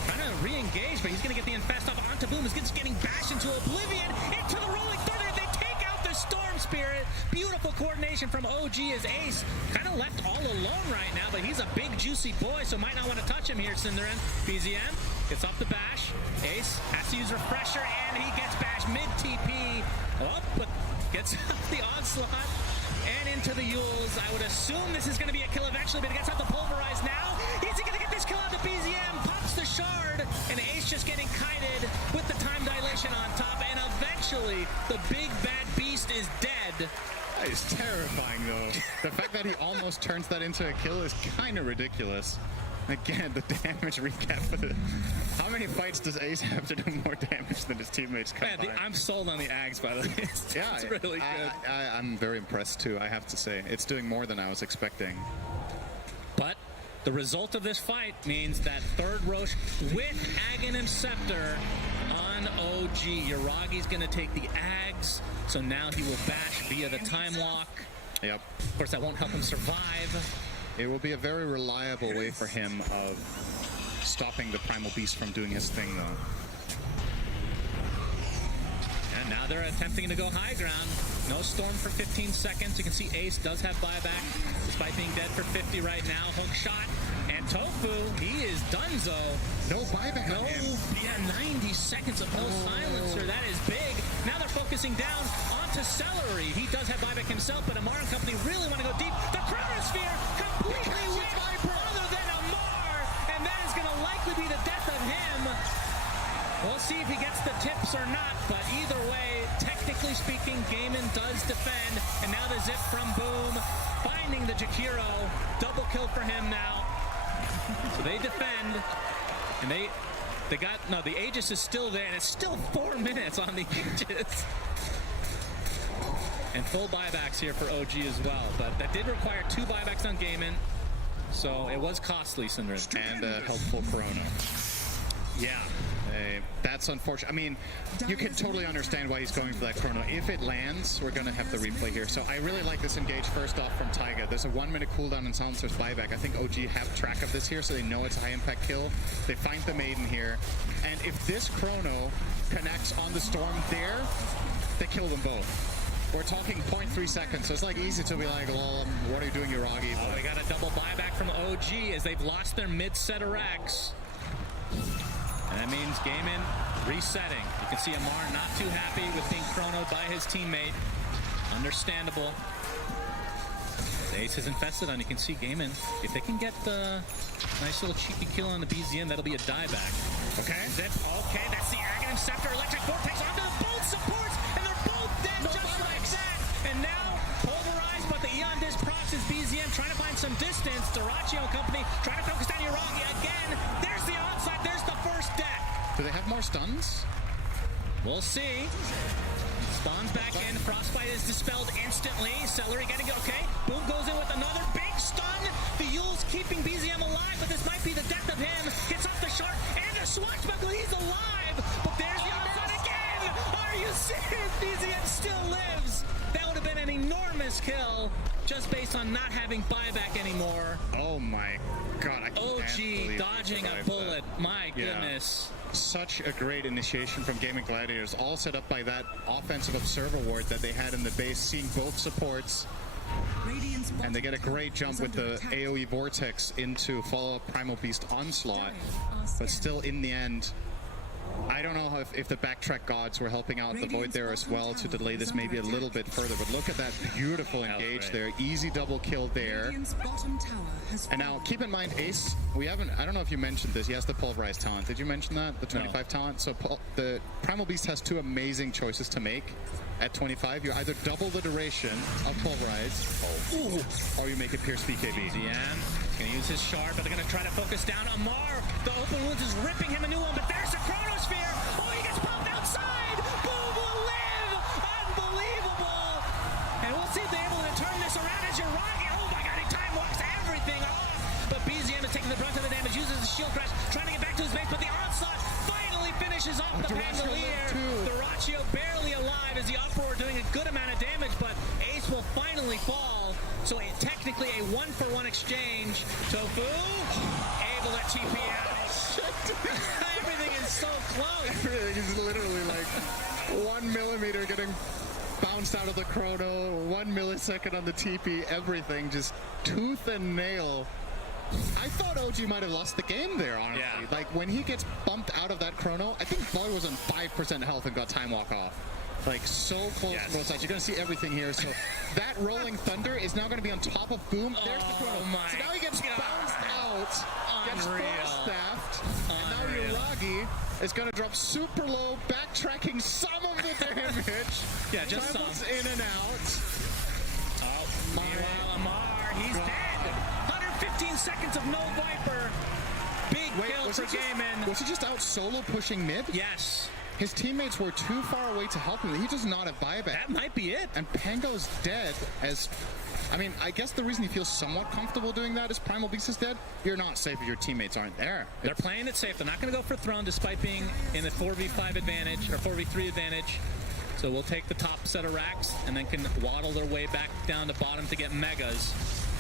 trying to re-engage, but he's going to get the Infest off onto Boom. He's just getting bashed into Oblivion, into the Rolling Thunder. They take out the Storm Spirit. Beautiful coordination from OG as Ace kind of left all alone right now, but he's a big, juicy boy, so might not want to touch him here, Cinderin. BZM gets off the bash. Ace has to use Refresher, and he gets bashed mid-TP. Oh, but gets off the Onslaught and into the Yules. I would assume this is going to be a kill eventually, but he gets out the Pulverize now. Is he going to get this kill out to BZM? Pops the Shard, and Ace just getting kited with the time dilation on top, and eventually the big bad beast is dead. That is terrifying, though. The fact that he almost turns that into a kill is kind of ridiculous. Again, the damage recap for the... How many fights does Ace have to do more damage than his teammates combined? Man, I'm sold on the Ags, by the way. It's really good. I'm very impressed, too, I have to say. It's doing more than I was expecting. But the result of this fight means that third Roche with Aghanim Scepter on OG. Yuragi's going to take the Ags, so now he will bash via the time lock. Yep. Of course, that won't help him survive. It will be a very reliable way for him of stopping the Primal Beast from doing his thing, though. And now they're attempting to go high ground. No Storm for 15 seconds. You can see Ace does have buyback, despite being dead for 50 right now. Hook shot. And Tofu, he is donezo. No buyback on him. Yeah, 90 seconds of no silencer. That is big. Now they're focusing down onto Celery. He does have buyback himself, but Amar and company really want to go deep. The Chronosphere completely with other than Amar, and that is going to likely be the death of him. We'll see if he gets the tips or not, but either way, technically speaking, Gaimin does defend, and now the zip from Boom, finding the Jakiro. Double kill for him now. So they defend, and they got, no, the Aegis is still there, and it's still 4 minutes on the Aegis. And full buybacks here for OG as well, but that did require 2 buybacks on Gaimin, so it was costly, Cinderin. And a helpful Corona. Yeah. say that's unfortunate. I mean, you can totally understand why he's going for that chrono. If it lands, we're going to have the replay here. So I really like this engage first off from Taiga. There's a 1 minute cooldown and Silencer's buyback. I think OG have track of this here, so they know it's a high impact kill. They find the Maiden here. And if this chrono connects on the Storm there, they kill them both. We're talking 0.3 seconds, so it's like easy to be like, well, what are you doing, Yuragi? Oh, we got a double buyback from OG as they've lost their mid-set of racks. And that means Gaiman resetting. You can see Amar not too happy with being chronoed by his teammate. Understandable. The Ace is infested on. You can see Gaiman. If they can get the nice little cheeky kill on the BZM, that'll be a dieback. Okay. Zip. Okay, that's the Aghanim Scepter. Electric Vortex onto the both supports, and they're both dead just like that. And now pulverized, but the Eon Disc procs is BZM trying to find some distance. Dyrachio and company trying to focus down Yuragi again. There's the onside. There's the first death. Do they have more stuns? We'll see. Spawns back in. Frostbite is dispelled instantly. Celery getting it. Okay. Boom goes in with another big stun. The Yule's keeping BZM alive, but this might be the death of him. Gets off the shark and the swashbuckle. He's alive. But there's the onside again. Are you serious? BZM still lives. That would have been an enormous kill just based on not having buyback anymore. Oh my god. I can't OG dodging a bullet. That. My goodness. Such a great initiation from Gaming Gladiators, all set up by that offensive observer ward that they had in the base, seeing both supports. And they get a great jump with the AoE Vortex into follow-up Primal Beast Onslaught. But still, in the end, I don't know if the backtrack gods were helping out the Void there as well to delay this maybe a little bit further. But look at that beautiful engage there. Easy double kill there. And now, keep in mind, Ace, I don't know if you mentioned this, he has the Pulverized talent. Did you mention that? The 25 talent? So the Primal Beast has two amazing choices to make. At 25, you either double the duration of Pulverize, or you make it Pierce BKB. Zian gonna use his shard, but they're gonna try to focus down Amar. The open wounds is ripping him a new one, but there's the Chronosphere. Oh, he gets popped outside. Boom will live. Unbelievable. And we'll see if they're able to turn this around as Yuragi. Oh my god, he time walks everything off. But BZM is taking the brunt of the damage, uses the shield crash, trying to get back to his base, but the onslaught finally finishes off the Pangolier. Dyrachio barely alive as the Uproar doing a good amount of damage, but Ace will finally fall. So technically a 1-for-1 exchange. Tofu able to TP out. Everything is so close. Everything is literally like 1 millimeter getting bounced out of the chrono, 1 millisecond on the TP, everything just tooth and nail. I thought OG might have lost the game there, honestly. Yeah. Like, when he gets bumped out of that chrono, I think Void was on 5% health and got time walk off. Like, so close to both sides. You're going to see everything here. So that Rolling Thunder is now going to be on top of Boom. There's the chrono. So now he gets bounced out, gets force-staffed, and now Yuragi is going to drop super low, backtracking some of the damage. Yeah, just some. In and out. Oh, meanwhile, Amar, he's dead. 115 seconds of no Viper. Big kill for Gaiman. Was he just out solo pushing mid? Yes. His teammates were too far away to help him. He does not have buyback. That might be it. And Pango's dead as... I mean, I guess the reason he feels somewhat comfortable doing that is Primal Beast is dead. You're not safe if your teammates aren't there. They're playing it safe. They're not going to go for Throne despite being in the 4v5 advantage or 4v3 advantage. So we'll take the top set of racks and then can waddle their way back down to bottom to get megas.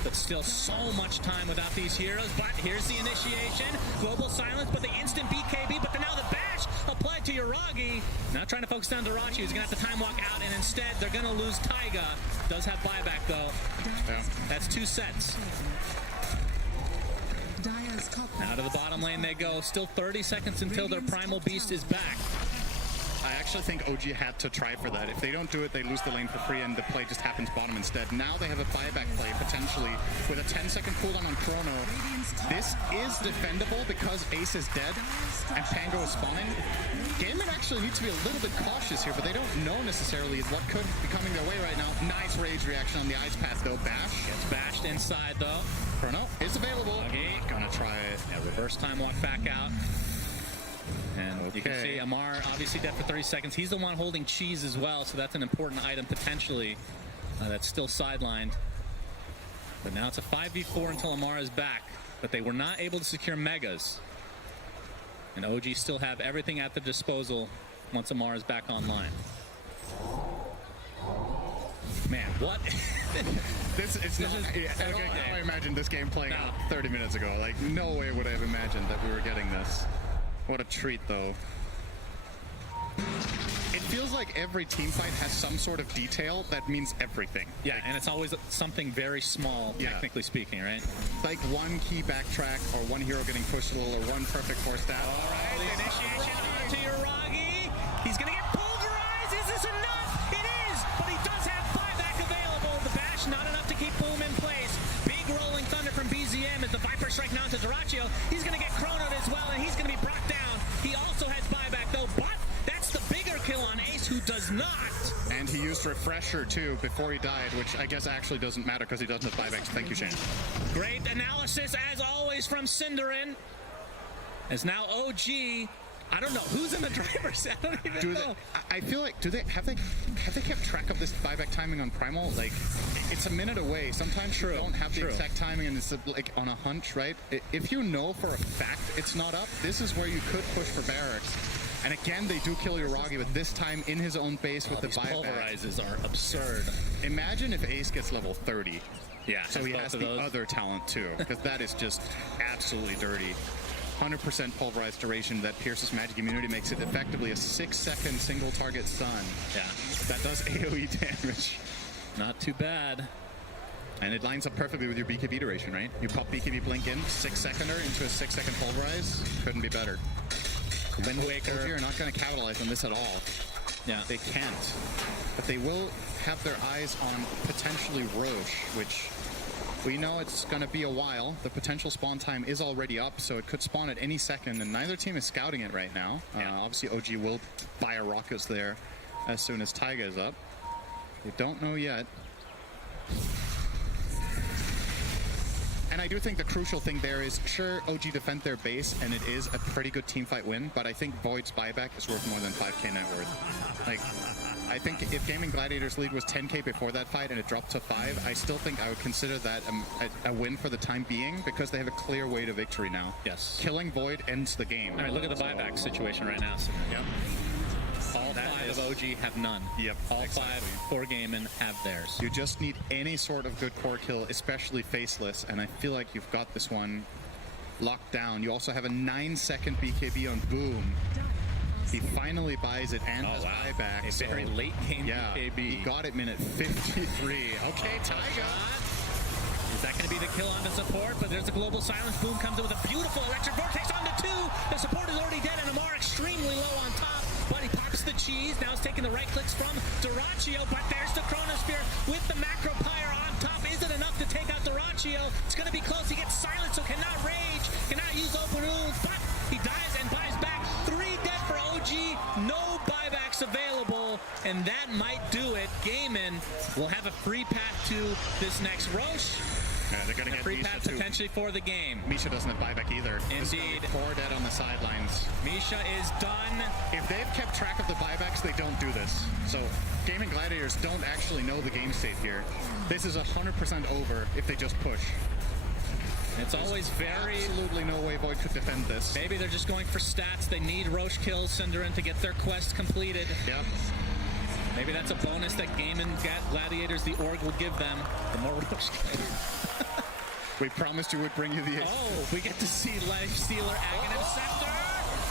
But still so much time without these heroes. But here's the initiation. Global silence, but the instant BKB. But now the bash applied to Yuragi. Now trying to focus down Dyrachio. He's going to have to time walk out. And instead, they're going to lose Taiga. Does have buyback, though. Yeah. That's 2 sets. Now to the bottom lane they go. Still 30 seconds until their Primal Beast is back. I actually think OG had to try for that. If they don't do it, they lose the lane for free and the play just happens bottom instead. Now they have a buyback play, potentially, with a 10-second cooldown on Chrono. This is defendable because Ace is dead and Pango is spawning. Gaiman actually needs to be a little bit cautious here, but they don't know necessarily what could be coming their way right now. Nice rage reaction on the ice path, though. Bash. Gets bashed inside, though. Chrono is available. Okay. Gonna try it. Yeah, reverse time walk back out. And you can see Amar obviously dead for 30 seconds. He's the one holding cheese as well, so that's an important item potentially that's still sidelined. But now it's a 5v4 until Amar is back. But they were not able to secure megas. And OG still have everything at their disposal once Amar is back online. Man, what? This is not at all how I imagined this game playing out 30 minutes ago. Like, no way would I have imagined that we were getting this. What a treat, though. It feels like every team fight has some sort of detail that means everything. Yeah, and it's always something very small, technically speaking, right? Like one key backtrack, or one hero getting pushed a little, or one perfect force down. All right, initiation onto Uragi. He's going to get pulverized. Is this enough? It is, but he does have buyback available. The bash not enough to keep Boom in place. Big rolling thunder from BZM as the Viper strike now to Duraccio. He's going to get chronoed as well, and he's going to be brought down. He also has buyback, though, but that's the bigger kill on Ace, who does not. And he used Refresher, too, before he died, which I guess actually doesn't matter because he doesn't have buybacks. Thank you, Shane. Great analysis, as always, from Cinderin. As now OG, I don't know who's in the driver's seat. I don't even know. I feel like have they kept track of this buyback timing on Primal? Like, it's a minute away. Sometimes you don't have the exact timing, and it's like on a hunch, right? If you know for a fact it's not up, this is where you could push for barracks. And again, they do kill Uragi, but this time in his own base with the buyback. Pulverizes are absurd. Imagine if Ace gets level 30. Yeah. So he has the other talent too, because that is just absolutely dirty. 100% pulverized duration that pierces magic immunity makes it effectively a 6-second single target stun. Yeah. That does AoE damage. Not too bad. And it lines up perfectly with your BKB duration, right? You pop BKB blink in, 6-seconder into a 6-second pulverize. Couldn't be better. Wind Waker are not going to capitalize on this at all. Yeah. They can't. But they will have their eyes on potentially Roche, which we know it's going to be a while. The potential spawn time is already up, so it could spawn at any second, and neither team is scouting it right now. Obviously, OG will buy a Rockets there as soon as Taiga is up. We don't know yet. And I do think the crucial thing there is, sure, OG defend their base, and it is a pretty good teamfight win, but I think Void's buyback is worth more than 5k net worth. Like, I think if Gaming Gladiators lead was 10k before that fight and it dropped to 5, I still think I would consider that a win for the time being, because they have a clear way to victory now. Yes. Killing Void ends the game. All right, look at the buyback situation right now. So, yep. All 5 of OG have none. Yep. All 5 for Gaimin have theirs. You just need any sort of good core kill, especially faceless, and I feel like you've got this one locked down. You also have a 9-second BKB on Boom. He finally buys it and has buyback. A very late game BKB. He got it minute 53. Okay, Taiga. Is that going to be the kill on the support? But there's a global silence. Boom comes in with a beautiful electric vortex onto 2. The support is already dead, and Amar extremely low on top. But he pops the cheese. Now he's taking the right clicks from Duraccio. But there's the Chronosphere with the Macro Pyre on top. Is it enough to take out Duraccio? It's going to be close. He gets silenced, so cannot rage, cannot use open wounds. But he dies and buys back. 3 dead for OG. No buybacks available. And that might do it. Gaimin will have a free path to this next Roche. Yeah, they're going to get free Misha path too. potentially for the game. Misha doesn't have buyback either. Indeed. 4 dead on the sidelines. Misha is done. If they've kept track of the buybacks, they don't do this. So Gaming Gladiators don't actually know the game state here. This is 100% over if they just push. It's always very... Absolutely no way Void could defend this. Maybe they're just going for stats. They need Roche kills, Cinderin, to get their quest completed. Yep. Maybe that's a bonus that Gaimin Gladiators, the org, will give them. The more Roche kills. We promised you would bring you the... Oh, we get to see Life Stealer, Aghanim Scepter.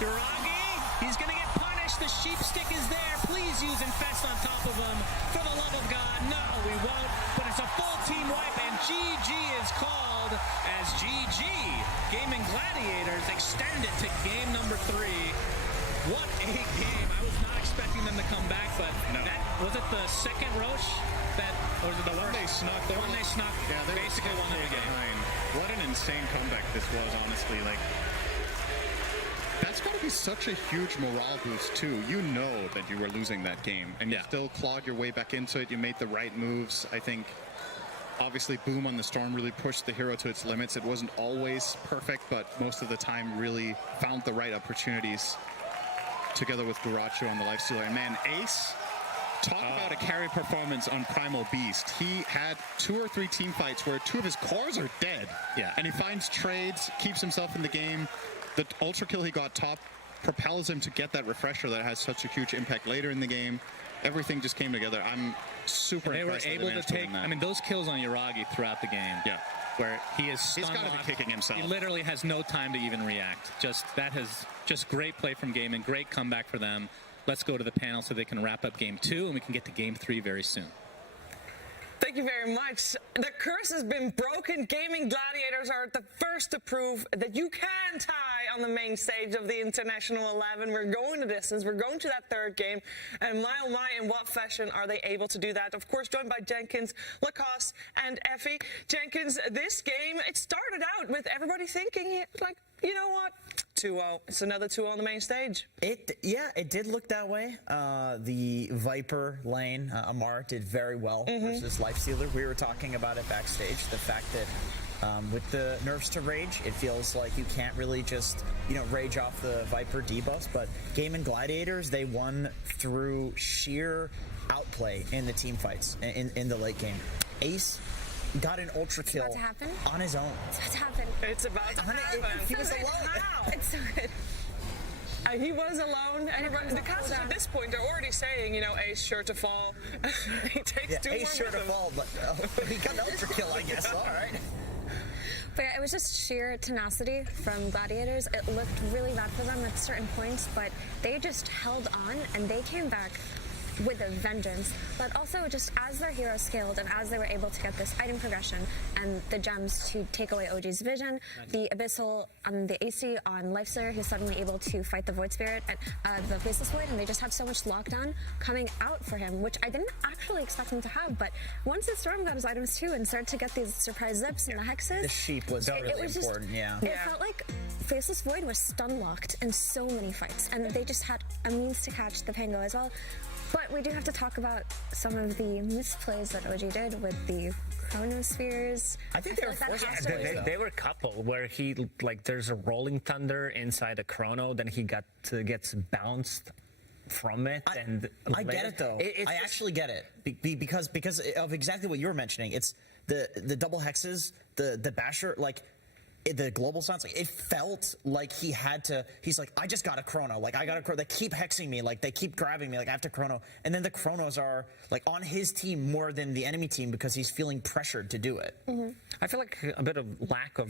Uragi, he's going to get punished. The sheep stick is there. Please use Infest on top of him. For the love of God, no, we won't. But it's a full team wipe, and GG is called as GG. Gaming Gladiators extend it to game number 3. What a game. I was not expecting them to come back, but that was it the second Roche? Or was it the one they snuck? The one they snuck. Yeah, they basically won the game. What an insane comeback this was, honestly. Like, that's got to be such a huge morale boost, too. You know that you were losing that game, and you still clawed your way back into it. You made the right moves. I think, obviously, Boom on the Storm really pushed the hero to its limits. It wasn't always perfect, but most of the time really found the right opportunities together with Duraccio on the Lifestealer. And man, Ace... Talk about a carry performance on Primal Beast. He had 2 or 3 team fights where 2 of his cores are dead. Yeah. And he finds trades, keeps himself in the game. The ultra kill he got top propels him to get that refresher that has such a huge impact later in the game. Everything just came together. I'm super They were impressed that they able to managed win take, that. I mean, those kills on Yuragi throughout the game. Yeah. Where he is He's stun gotta be locked. kicking himself. He literally has no time to even react. That has just great play from Game and great comeback for them. Let's go to the panel so they can wrap up game 2 and we can get to game 3 very soon. Thank you very much. The curse has been broken. Gaming Gladiators are the first to prove that you can tie on the main stage of the International 11. We're going the distance. We're going to that third game. And my, oh my, in what fashion are they able to do that? Of course, joined by Jenkins, Lacoste, and Effie. Jenkins, this game, it started out with everybody thinking, like, you know what? 2-0. It's another 2-0 on the main stage. It did look that way. The Viper lane, Amar did very well versus Lifestealer. We were talking about it backstage. The fact that with the nerfs to Rage, it feels like you can't really just, rage off the Viper debuffs. But Game and Gladiators, they won through sheer outplay in the team fights in the late game. Ace got an ultra kill on his own. It's about to happen. It's about to happen. He was alone. How? It's so good. He was alone, and the casters at this point are already saying, Ace sure to fall. He takes two Ace more sure with to him. fall, but he got an ultra kill, I guess. All right. But yeah, it was just sheer tenacity from Gladiators. It looked really bad for them at certain points, but they just held on and they came back with a vengeance. But also just as their heroes scaled and as they were able to get this item progression and the gems to take away OG's vision, the Abyssal, the AC on Lifestealer, who's suddenly able to fight the Void Spirit and the Faceless Void, and they just had so much lockdown coming out for him, which I didn't actually expect him to have. But once the Storm got his items too and started to get these surprise zips and the hexes, The sheep was really important, It felt like Faceless Void was stun locked in so many fights, and they just had a means to catch the Pango as well. But we do have to talk about some of the misplays that OG did with the Chronospheres. I think they were forced. They were a couple where there's a rolling thunder inside a chrono, then he gets bounced from it. I get it though. I actually get it because of exactly what you were mentioning. It's the double hexes, the basher, the global sounds, it felt like he's like, I just got a chrono, I got a chrono, they keep hexing me, they keep grabbing me, I have to chrono, and then the chronos are on his team more than the enemy team because he's feeling pressured to do it. I feel like a bit of lack of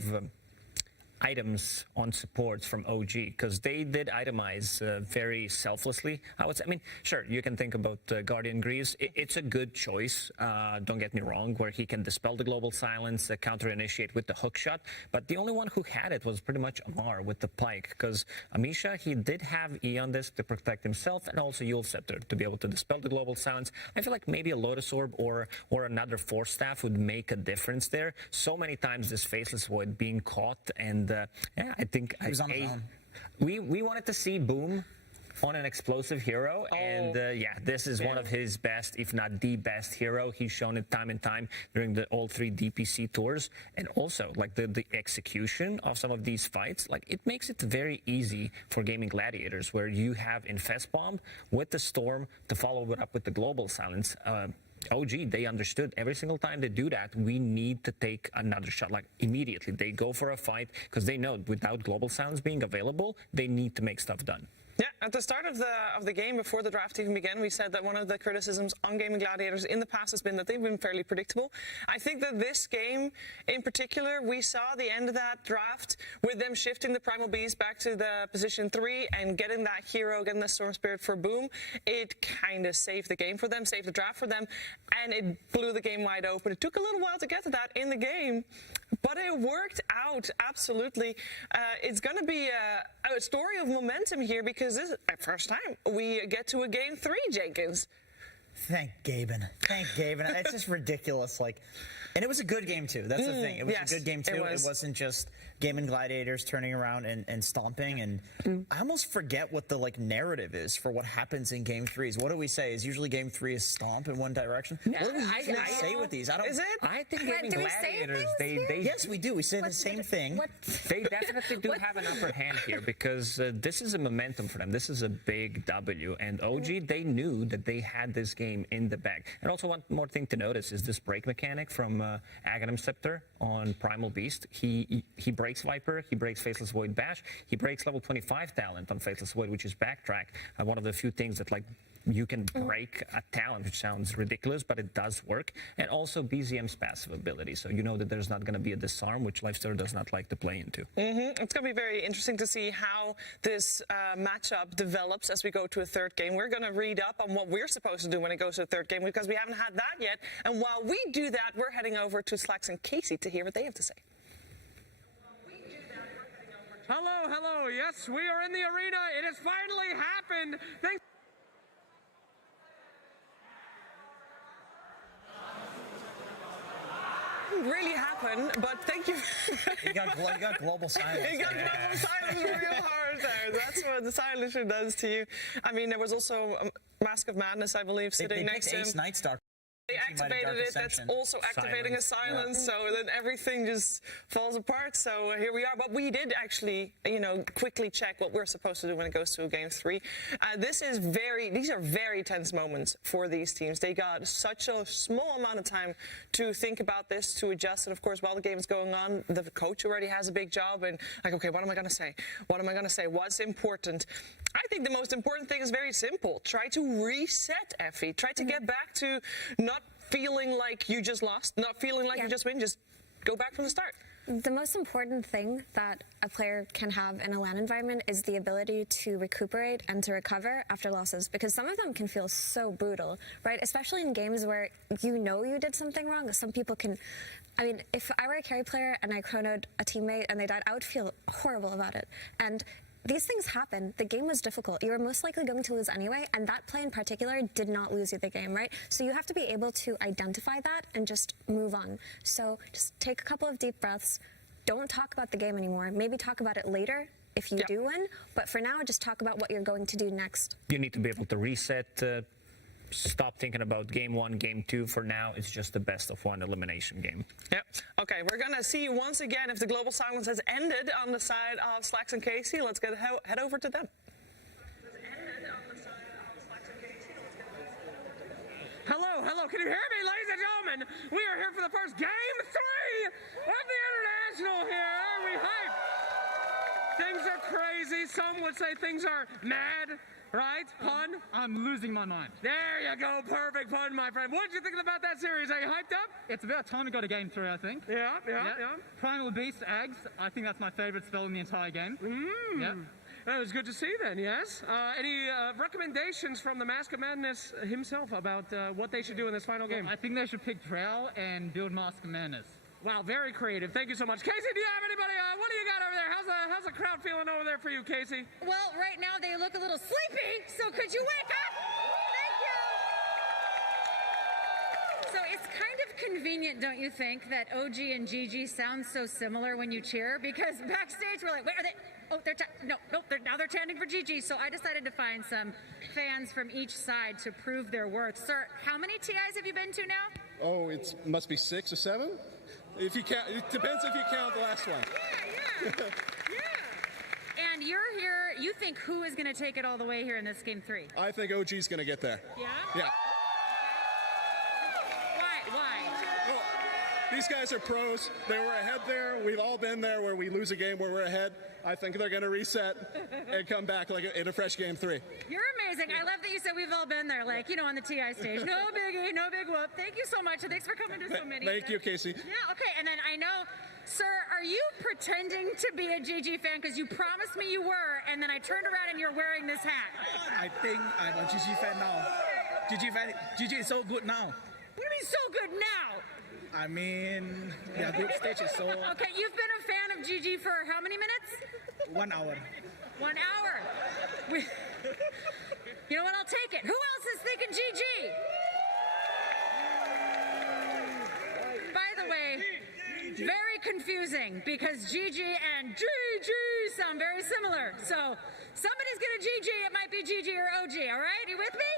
items on supports from OG because they did itemize very selflessly. I mean, sure, you can think about Guardian Greaves. It's a good choice, don't get me wrong, where he can dispel the global silence, counter-initiate with the hook shot, but the only one who had it was pretty much Amar with the Pike, because Amisha, he did have Eon Disc to protect himself and also Yule Scepter to be able to dispel the global silence. I feel like maybe a Lotus Orb or another Force Staff would make a difference there. So many times this Faceless Void being caught, and I think he was on his own. We wanted to see Boom on an explosive hero, and this is one of his best, if not the best hero. He's shown it time and time during all 3 DPC tours, and also the execution of some of these fights, it makes it very easy for Gaming Gladiators, where you have Infest Bomb with the Storm to follow it up with the global silence. OG, they understood every single time they do that, we need to take another shot. Immediately, they go for a fight because they know without global silence being available, they need to make stuff done. Yeah, at the start of the game, before the draft even began, we said that one of the criticisms on Gaming Gladiators in the past has been that they've been fairly predictable. I think that this game in particular, we saw the end of that draft with them shifting the Primal Beast back to the position 3 and getting that hero, getting the Storm Spirit for Boom. It kind of saved the game for them, saved the draft for them, and it blew the game wide open. It took a little while to get to that in the game, but it worked out, absolutely. It's going to be a story of momentum here because this is the first time we get to a game 3, Jenkins. Thank Gaben. It's just ridiculous. And it was a good game too. That's the thing. It was a good game too. It wasn't just Game and Gladiators turning around and stomping. And I almost forget what the narrative is for what happens in game 3s. What do we say? Is usually game 3 is stomp in one direction? What do we usually say with these? Is it? I think Gaming Gladiators, yes, we do. We say the same thing. They definitely do have an upper hand here because this is a momentum for them. This is a big W. And OG, they knew that they had this game game in the bag. And also one more thing to notice is this break mechanic from Aghanim Scepter on Primal Beast. He breaks Viper, he breaks Faceless Void Bash, he breaks level 25 talent on Faceless Void, which is Backtrack. One of the few things that, like, you can break a talent, which sounds ridiculous, but it does work. And also BZM's passive ability. So you know that there's not going to be a disarm, which Lifestealer does not like to play into. It's going to be very interesting to see how this matchup develops as we go to a third game. We're going to read up on what we're supposed to do when it goes to a third game, because we haven't had that yet. And while we do that, we're heading over to Slacks and Casey to hear what they have to say. Hello, hello. Yes, we are in the arena. It has finally happened. Thanks. Really happen, but thank you. You got global silence. You got global silence real hard there. That's what the silencer does to you. I mean, there was also a Mask of Madness, I believe, sitting next to him. Ace Nightstalker. They activated it. That's also activating a silence, so then everything just falls apart. So here we are. But we did actually, quickly check what we're supposed to do when it goes to a game 3. These are very tense moments for these teams. They got such a small amount of time to think about this, to adjust. And of course, while the game is going on, the coach already has a big job. And like, okay, what am I going to say? What am I going to say? What's important? I think the most important thing is very simple. Try to reset, Effie. Try to get back to not feeling like you just lost, not feeling like you just win. Just go back from the start. The most important thing that a player can have in a LAN environment is the ability to recuperate and to recover after losses, because some of them can feel so brutal, right? Especially in games where you did something wrong. Some people can... I mean, if I were a carry player and I chronoed a teammate and they died, I would feel horrible about it. And these things happen. The game was difficult. You were most likely going to lose anyway, and that play in particular did not lose you the game, right? So you have to be able to identify that and just move on. So just take a couple of deep breaths. Don't talk about the game anymore. Maybe talk about it later if you do win, but for now, just talk about what you're going to do next. You need to be able to reset, stop thinking about game 1, game 2. For now, it's just the best of 1 elimination game. Yep. Okay, we're going to see once again if the global silence has ended on the side of Slacks and Casey. Let's head over to them. Hello, can you hear me, ladies and gentlemen? We are here for the first game 3 of the International here. Are we hyped? Things are crazy. Some would say things are mad. Right? Pun? I'm losing my mind. There you go. Perfect pun, my friend. What did you think about that series? Are you hyped up? It's about time we got a game 3, I think. Yeah. Primal Beast, Ags. I think that's my favorite spell in the entire game. Yeah. That was good to see then, yes. Any recommendations from the Mask of Madness himself about what they should do in this final game? I think they should pick Drow and build Mask of Madness. Wow, very creative. Thank you so much. Casey, do you have anybody? What do you got over there? How's the crowd feeling over there for you, Casey? Well, right now they look a little sleepy, so could you wake up? Thank you. So it's kind of convenient, don't you think, that OG and GG sound so similar when you cheer? Because backstage we're like, where are they? Oh, now they're chanting for GG. So I decided to find some fans from each side to prove their worth. Sir, how many TIs have you been to now? Oh, it must be 6 or 7. If you count, it depends if you count the last one. Yeah. And you're here. You think who is going to take it all the way here in this game 3? I think OG's going to get there. Yeah. Yeah. Why? Well, these guys are pros. They were ahead there. We've all been there where we lose a game where we're ahead. I think they're going to reset and come back like in a fresh game 3. You're amazing. I love that you said we've all been there, like, on the TI stage. No biggie, no big whoop. Thank you so much. Thanks for coming to so many. Thank you, Casey. Yeah, okay. And then I know, sir, are you pretending to be a GG fan? Because you promised me you were, and then I turned around and you're wearing this hat. I think I'm a GG fan now. GG is so good now. What do you mean so good now? I mean, yeah, group stage is so... Okay, you've been a fan of GG for how many minutes? 1 hour. 1 hour. You know what? I'll take it. Who else is thinking GG? By the way, very confusing because GG and GG sound very similar. So somebody's gonna GG. It might be GG or OG. All right, you with me?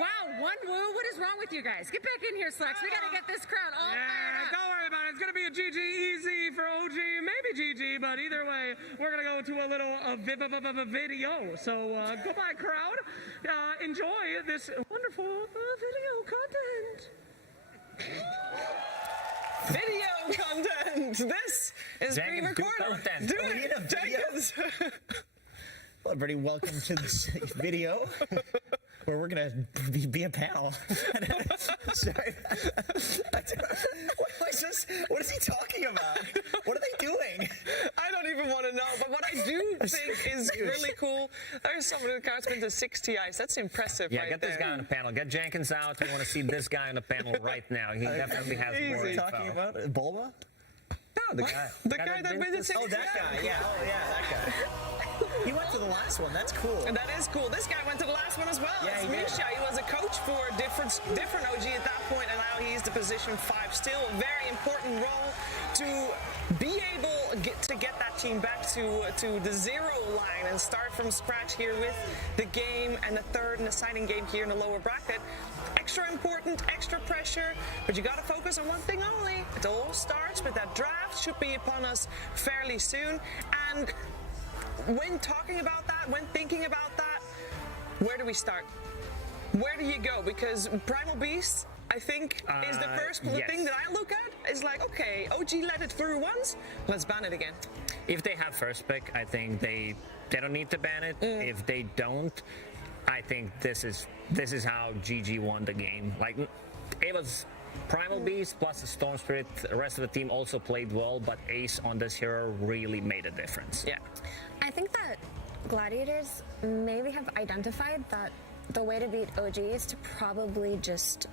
Wow, one woo. What is wrong wrong with you guys? Get back in here, Slacks. We got to get this crowd all fired up. Don't worry about it. It's going to be a GG easy for OG, maybe GG, but either way, we're going to go to a little video. So goodbye, crowd. Enjoy this wonderful video content. Video content. This is being recorded. Jenkins. Well, everybody, welcome to this video where we're going to be a panel. Sorry. What is he talking about? What are they doing? I don't even want to know, but what I do think is really cool, there's somebody who cards been to 6 TIs. That's impressive, Yeah, right get there. this guy on the panel. Get Jenkins out. We want to see this guy on the panel right now. He definitely has more info. Talking about Bulba? No, the guy. The guy that been to 6 Oh, that guy. Yeah, that guy. He went to the last one. That's cool. And that is cool. This guy went to the last one as well. Yeah, It's he did. Misha. He was a coach for a different OG at that point, and now he's the position 5. Still a very important role to be able to get that team back to the 0 line and start from scratch here with the game and the third and deciding game here in the lower bracket. Extra important, extra pressure, but you got to focus on one thing only. It all starts with that draft. Should be upon us fairly soon. And when talking about that, when thinking about that, where do we start? Where do you go? Because Primal Beast, I think, is the first thing that I look at. Is like, okay, OG let it through once, let's ban it again. If they have first pick, I think they don't need to ban it. If they don't, I think this is how GG won the game. Like, it was Primal Beast plus the Storm Spirit. The rest of the team also played well, but Ace on this hero really made a difference. Yeah. I think that Gladiators maybe have identified that the way to beat OG is to probably just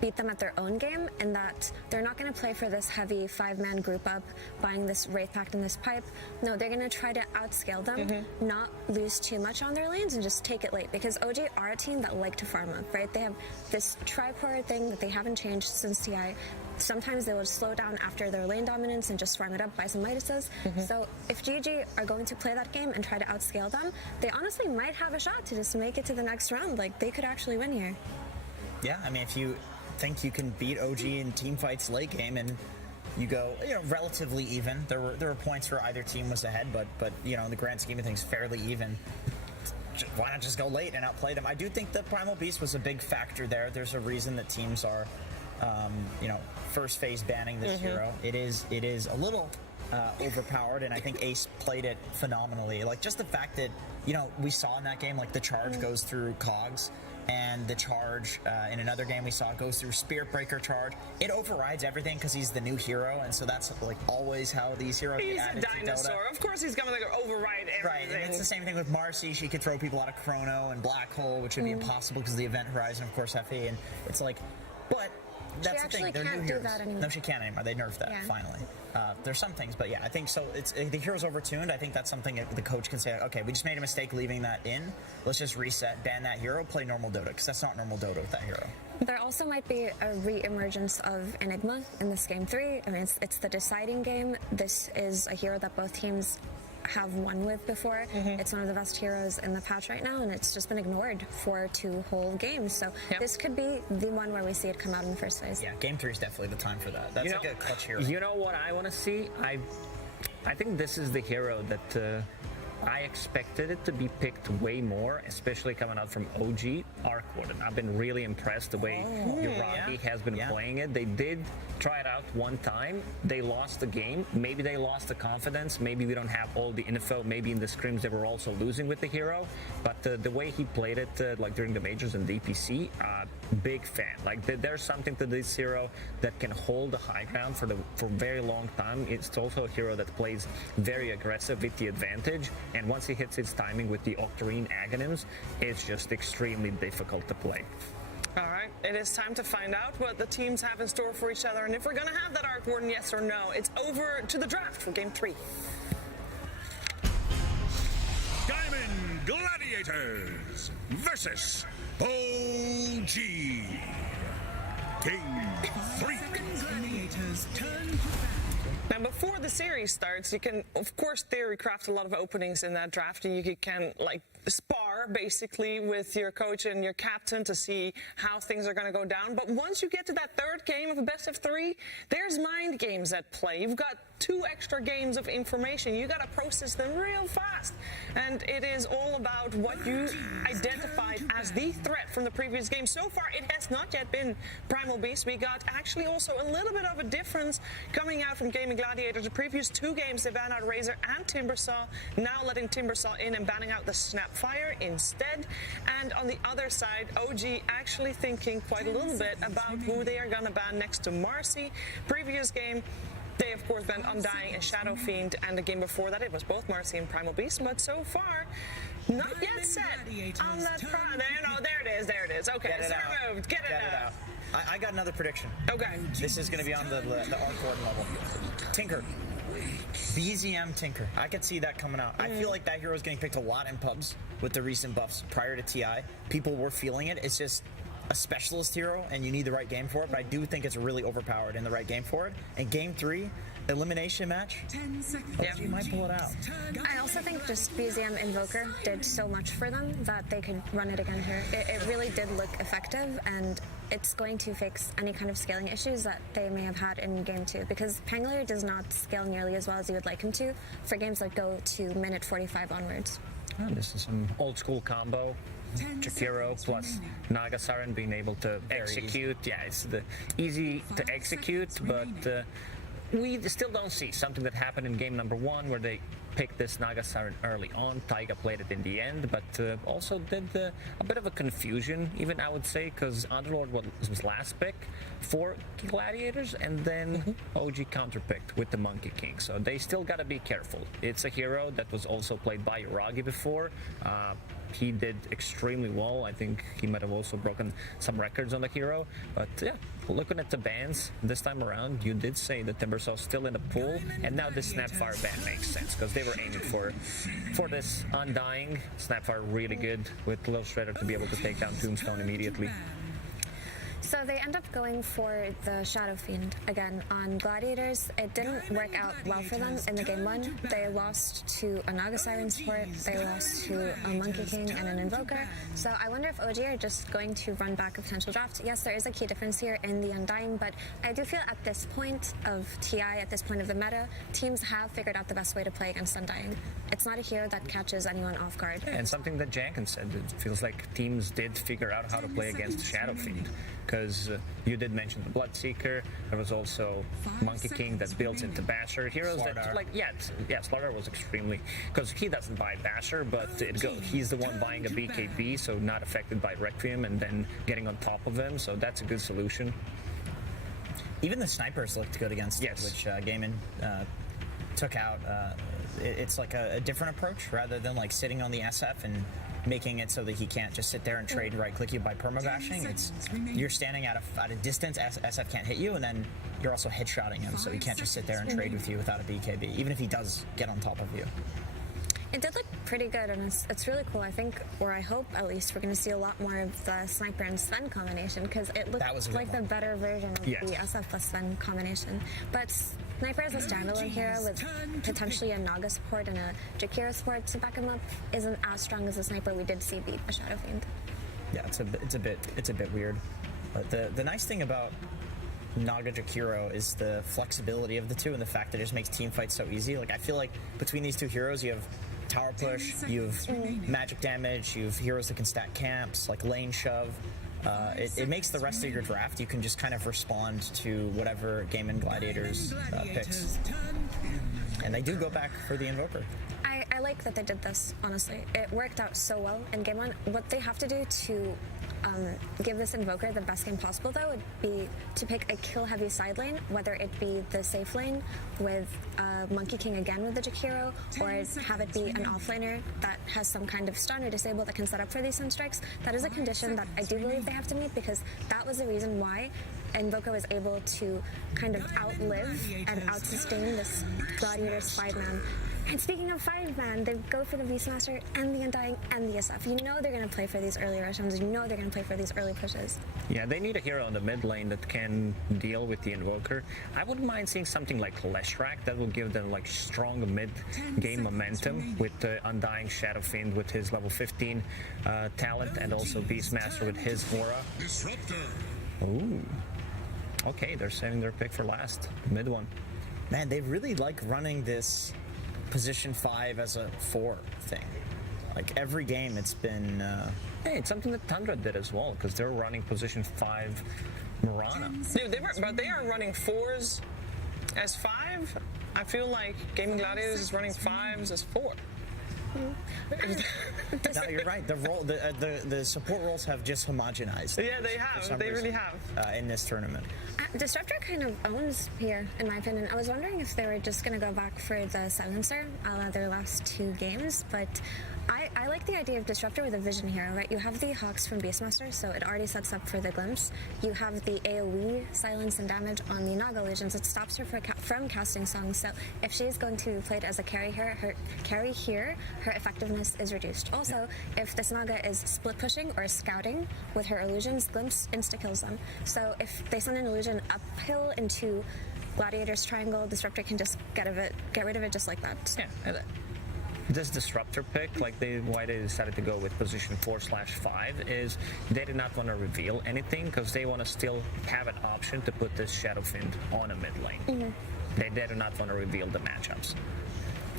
beat them at their own game, and that they're not going to play for this heavy 5-man group up, buying this Wraith Pact and this pipe. No, they're going to try to outscale them, not lose too much on their lanes, and just take it late, because OG are a team that like to farm up, right? They have this tripod thing that they haven't changed since TI. Sometimes they will slow down after their lane dominance and just farm it up, buy some Midases. So if GG are going to play that game and try to outscale them, they honestly might have a shot to just make it to the next round. Like, they could actually win here. Yeah, I mean, if you think you can beat OG in team fights late game and you go, relatively even. There were points where either team was ahead, but in the grand scheme of things, fairly even. Why not just go late and outplay them? I do think that Primal Beast was a big factor there. There's a reason that teams are, first phase banning this hero. It is a little overpowered, and I think Ace played it phenomenally. Like, just the fact that, we saw in that game, like, the charge goes through cogs, and the charge in another game we saw goes through Spirit Breaker charge. It overrides everything because he's the new hero, and so that's like always how these heroes He's get a added to dinosaur. Dota. Of course he's going to override everything. Right, and it's the same thing with Marcy. She could throw people out of Chrono and Black Hole, which would be impossible because of the Event Horizon, of course, FE, and it's like, but that's the thing. They're new can't do heroes. that anymore. No, she can't anymore. They nerfed that finally. There's some things, but yeah, I think so. The hero's overtuned. I think that's something that the coach can say. Okay, we just made a mistake leaving that in. Let's just reset, ban that hero, play normal Dota, because that's not normal Dota with that hero. There also might be a re-emergence of Enigma in this game 3. I mean, it's the deciding game. This is a hero that both teams have won with before. It's one of the best heroes in the patch right now, and it's just been ignored for 2 whole games. So this could be the one where we see it come out in the first phase. Yeah, game 3 is definitely the time for that. That's like a clutch hero. You know what I want to see? I think this is the hero that I expected it to be picked way more, especially coming out from OG, Arc Warden. I've been really impressed the way Iraqi has been playing it. They did try it out one time. They lost the game. Maybe they lost the confidence. Maybe we don't have all the info. Maybe in the scrims they were also losing with the hero. But the way he played it, like during the majors and DPC, big fan. Like there's something to this hero that can hold the high ground for a very long time. It's also a hero that plays very aggressive with the advantage. And once he hits his timing with the Octarine Aghanim's, it's just extremely difficult to play. All right, it is time to find out what the teams have in store for each other, and if we're going to have that Arc Warden, yes or no. It's over to the draft for Game 3. Diamond Gladiators versus OG. Game 3. Gladiators turn. Now, before the series starts, you can, of course, theory craft a lot of openings in that draft, and you can, like, spar basically with your coach and your captain to see how things are going to go down. But once you get to that third game of a best of 3, there's mind games at play. You've got 2 extra games of information. You got to process them real fast. And it is all about what you identified as the threat from the previous game. So far, it has not yet been Primal Beast. We got actually also a little bit of a difference coming out from Gaming Gladiators. The previous 2 games, they banned out Razor and Timbersaw. Now letting Timbersaw in and banning out the Snapfire instead. And on the other side, OG actually thinking quite a little bit about who they are going to ban next to Marcy. Previous game, they, of course, banned Undying and Shadow Fiend, and the game before that, it was both Marcy and Primal Beast, but so far, not yet set on that front. There it is. Okay, Get it out. Removed. Get it out. I got another prediction. Okay. This is going to be on the Arc Warden level. Tinker. BZM Tinker. I could see that coming out. I feel like that hero is getting picked a lot in pubs with the recent buffs prior to TI. People were feeling it. It's just a specialist hero, and you need the right game for it, but I do think it's really overpowered in the right game for it. And game 3, elimination match, you might pull it out. I also think just BZM Invoker did so much for them that they could run it again here. It really did look effective, and it's going to fix any kind of scaling issues that they may have had in game 2, because Pangolier does not scale nearly as well as you would like him to for games that go to minute 45 onwards. Oh, this is some old school combo. Jakiro plus Nagasaran being able to execute. Yeah, it's easy to execute, but we still don't see something that happened in game number 1 where they picked this Nagasaran early on. Taiga played it in the end, but also did a bit of a confusion, even I would say, because Underlord was his last pick for Gladiators, and then OG counterpicked with the Monkey King. So they still got to be careful. It's a hero that was also played by Uragi before. He did extremely well. I think he might have also broken some records on the hero. But yeah, looking at the bans this time around, you did say that Timbersaw's still in the pool, and now this Snapfire ban makes sense because they were aiming for this Undying. Snapfire really good with Low Shredder to be able to take down Tombstone immediately. So they end up going for the Shadow Fiend again on Gladiators. It didn't work out well for them in the game 1. They lost to a Naga Siren support, they lost to a Monkey King and an Invoker. So I wonder if OG are just going to run back a potential draft. Yes, there is a key difference here in the Undying, but I do feel at this point of TI, at this point of the meta, teams have figured out the best way to play against Undying. It's not a hero that catches anyone off guard. Yeah, and something that Janken said, it feels like teams did figure out how to play against Shadow Fiend. Because you did mention the Bloodseeker, there was also Monkey King that builds into Basher. Heroes Slardar. that, like, Slardar was extremely, because he doesn't buy Basher, but he's the one buying a BKB, so not affected by Requiem and then getting on top of him, so that's a good solution. Even the snipers looked good against it, which Gaiman took out. It's like a different approach rather than like sitting on the SF and making it so that he can't just sit there and trade right-click you by perma-bashing. You're standing at a distance, SF can't hit you, and then you're also headshotting him, so he can't just sit there and trade with you without a BKB, even if he does get on top of you. It did look pretty good, and it's really cool. I think, or I hope at least, we're going to see a lot more of the Sniper and Sven combination, because it looked like the better version of the SF plus Sven combination. But Sniper as a standalone hero with potentially a Naga support and a Jakiro support to back him up isn't as strong as the Sniper we did see beat a Shadow Fiend. Yeah, it's a bit weird. But the nice thing about Naga Jakiro is the flexibility of the two and the fact that it just makes team fights so easy. Like, I feel like between these two heroes, you have tower push, you have magic damage, you have heroes that can stack camps, like lane shove. It makes the rest of your draft, you can just kind of respond to whatever Game & Gladiators picks. And they do go back for the Invoker. I like that they did this, honestly. It worked out so well in Game 1. What they have to do to give this Invoker the best game possible, though, would be to pick a kill-heavy side lane, whether it be the safe lane with Monkey King again with the Jakiro, or have it be an offlaner that has some kind of stun or disable that can set up for these Sunstrikes. That is a condition that I do believe they have to meet, because that was the reason why Invoker was able to kind of outlive and outsustain this Gladiator's 5-man And speaking of 5-man, they go for the Beastmaster and the Undying and the SF. You know they're going to play for these early rounds. You know they're going to play for these early pushes. Yeah, they need a hero in the mid lane that can deal with the Invoker. I wouldn't mind seeing something like Leshrac that will give them like strong mid-game momentum with the Undying Shadow Fiend with his level 15 talent, and also Beastmaster with his aura. Disruptor. Ooh. Okay, they're saving their pick for last. Mid one. Man, they really like running this position 5 as a 4 thing. Like every game it's been... Hey, it's something that Tundra did as well, because they're running position 5 Mirana. Yeah, but they are running 4s as 5. I feel like Gaming Gladiators is running 5s as 4. No, you're right. The support roles have just homogenized. Yeah, they have. They really have. In this tournament. Disruptor kind of owns here, in my opinion. I was wondering if they were just going to go back for the Silencer, a la their last 2 games, but I like the idea of Disruptor with a Vision hero, right? You have the Hawks from Beastmaster, so it already sets up for the Glimpse. You have the AoE silence and damage on the Naga Legions. It stops her from casting songs, so if she is going to be played as a carry here, her effectiveness is reduced. Also, if this Naga is split pushing or scouting with her illusions, Glimpse insta-kills them. So if they send an illusion uphill into Gladiator's triangle, Disruptor can just get rid of it just like that. Yeah. This Disruptor pick, why they decided to go with position 4/5 is they did not want to reveal anything because they want to still have an option to put this Shadow Fiend on a mid lane. They do not want to reveal the matchups.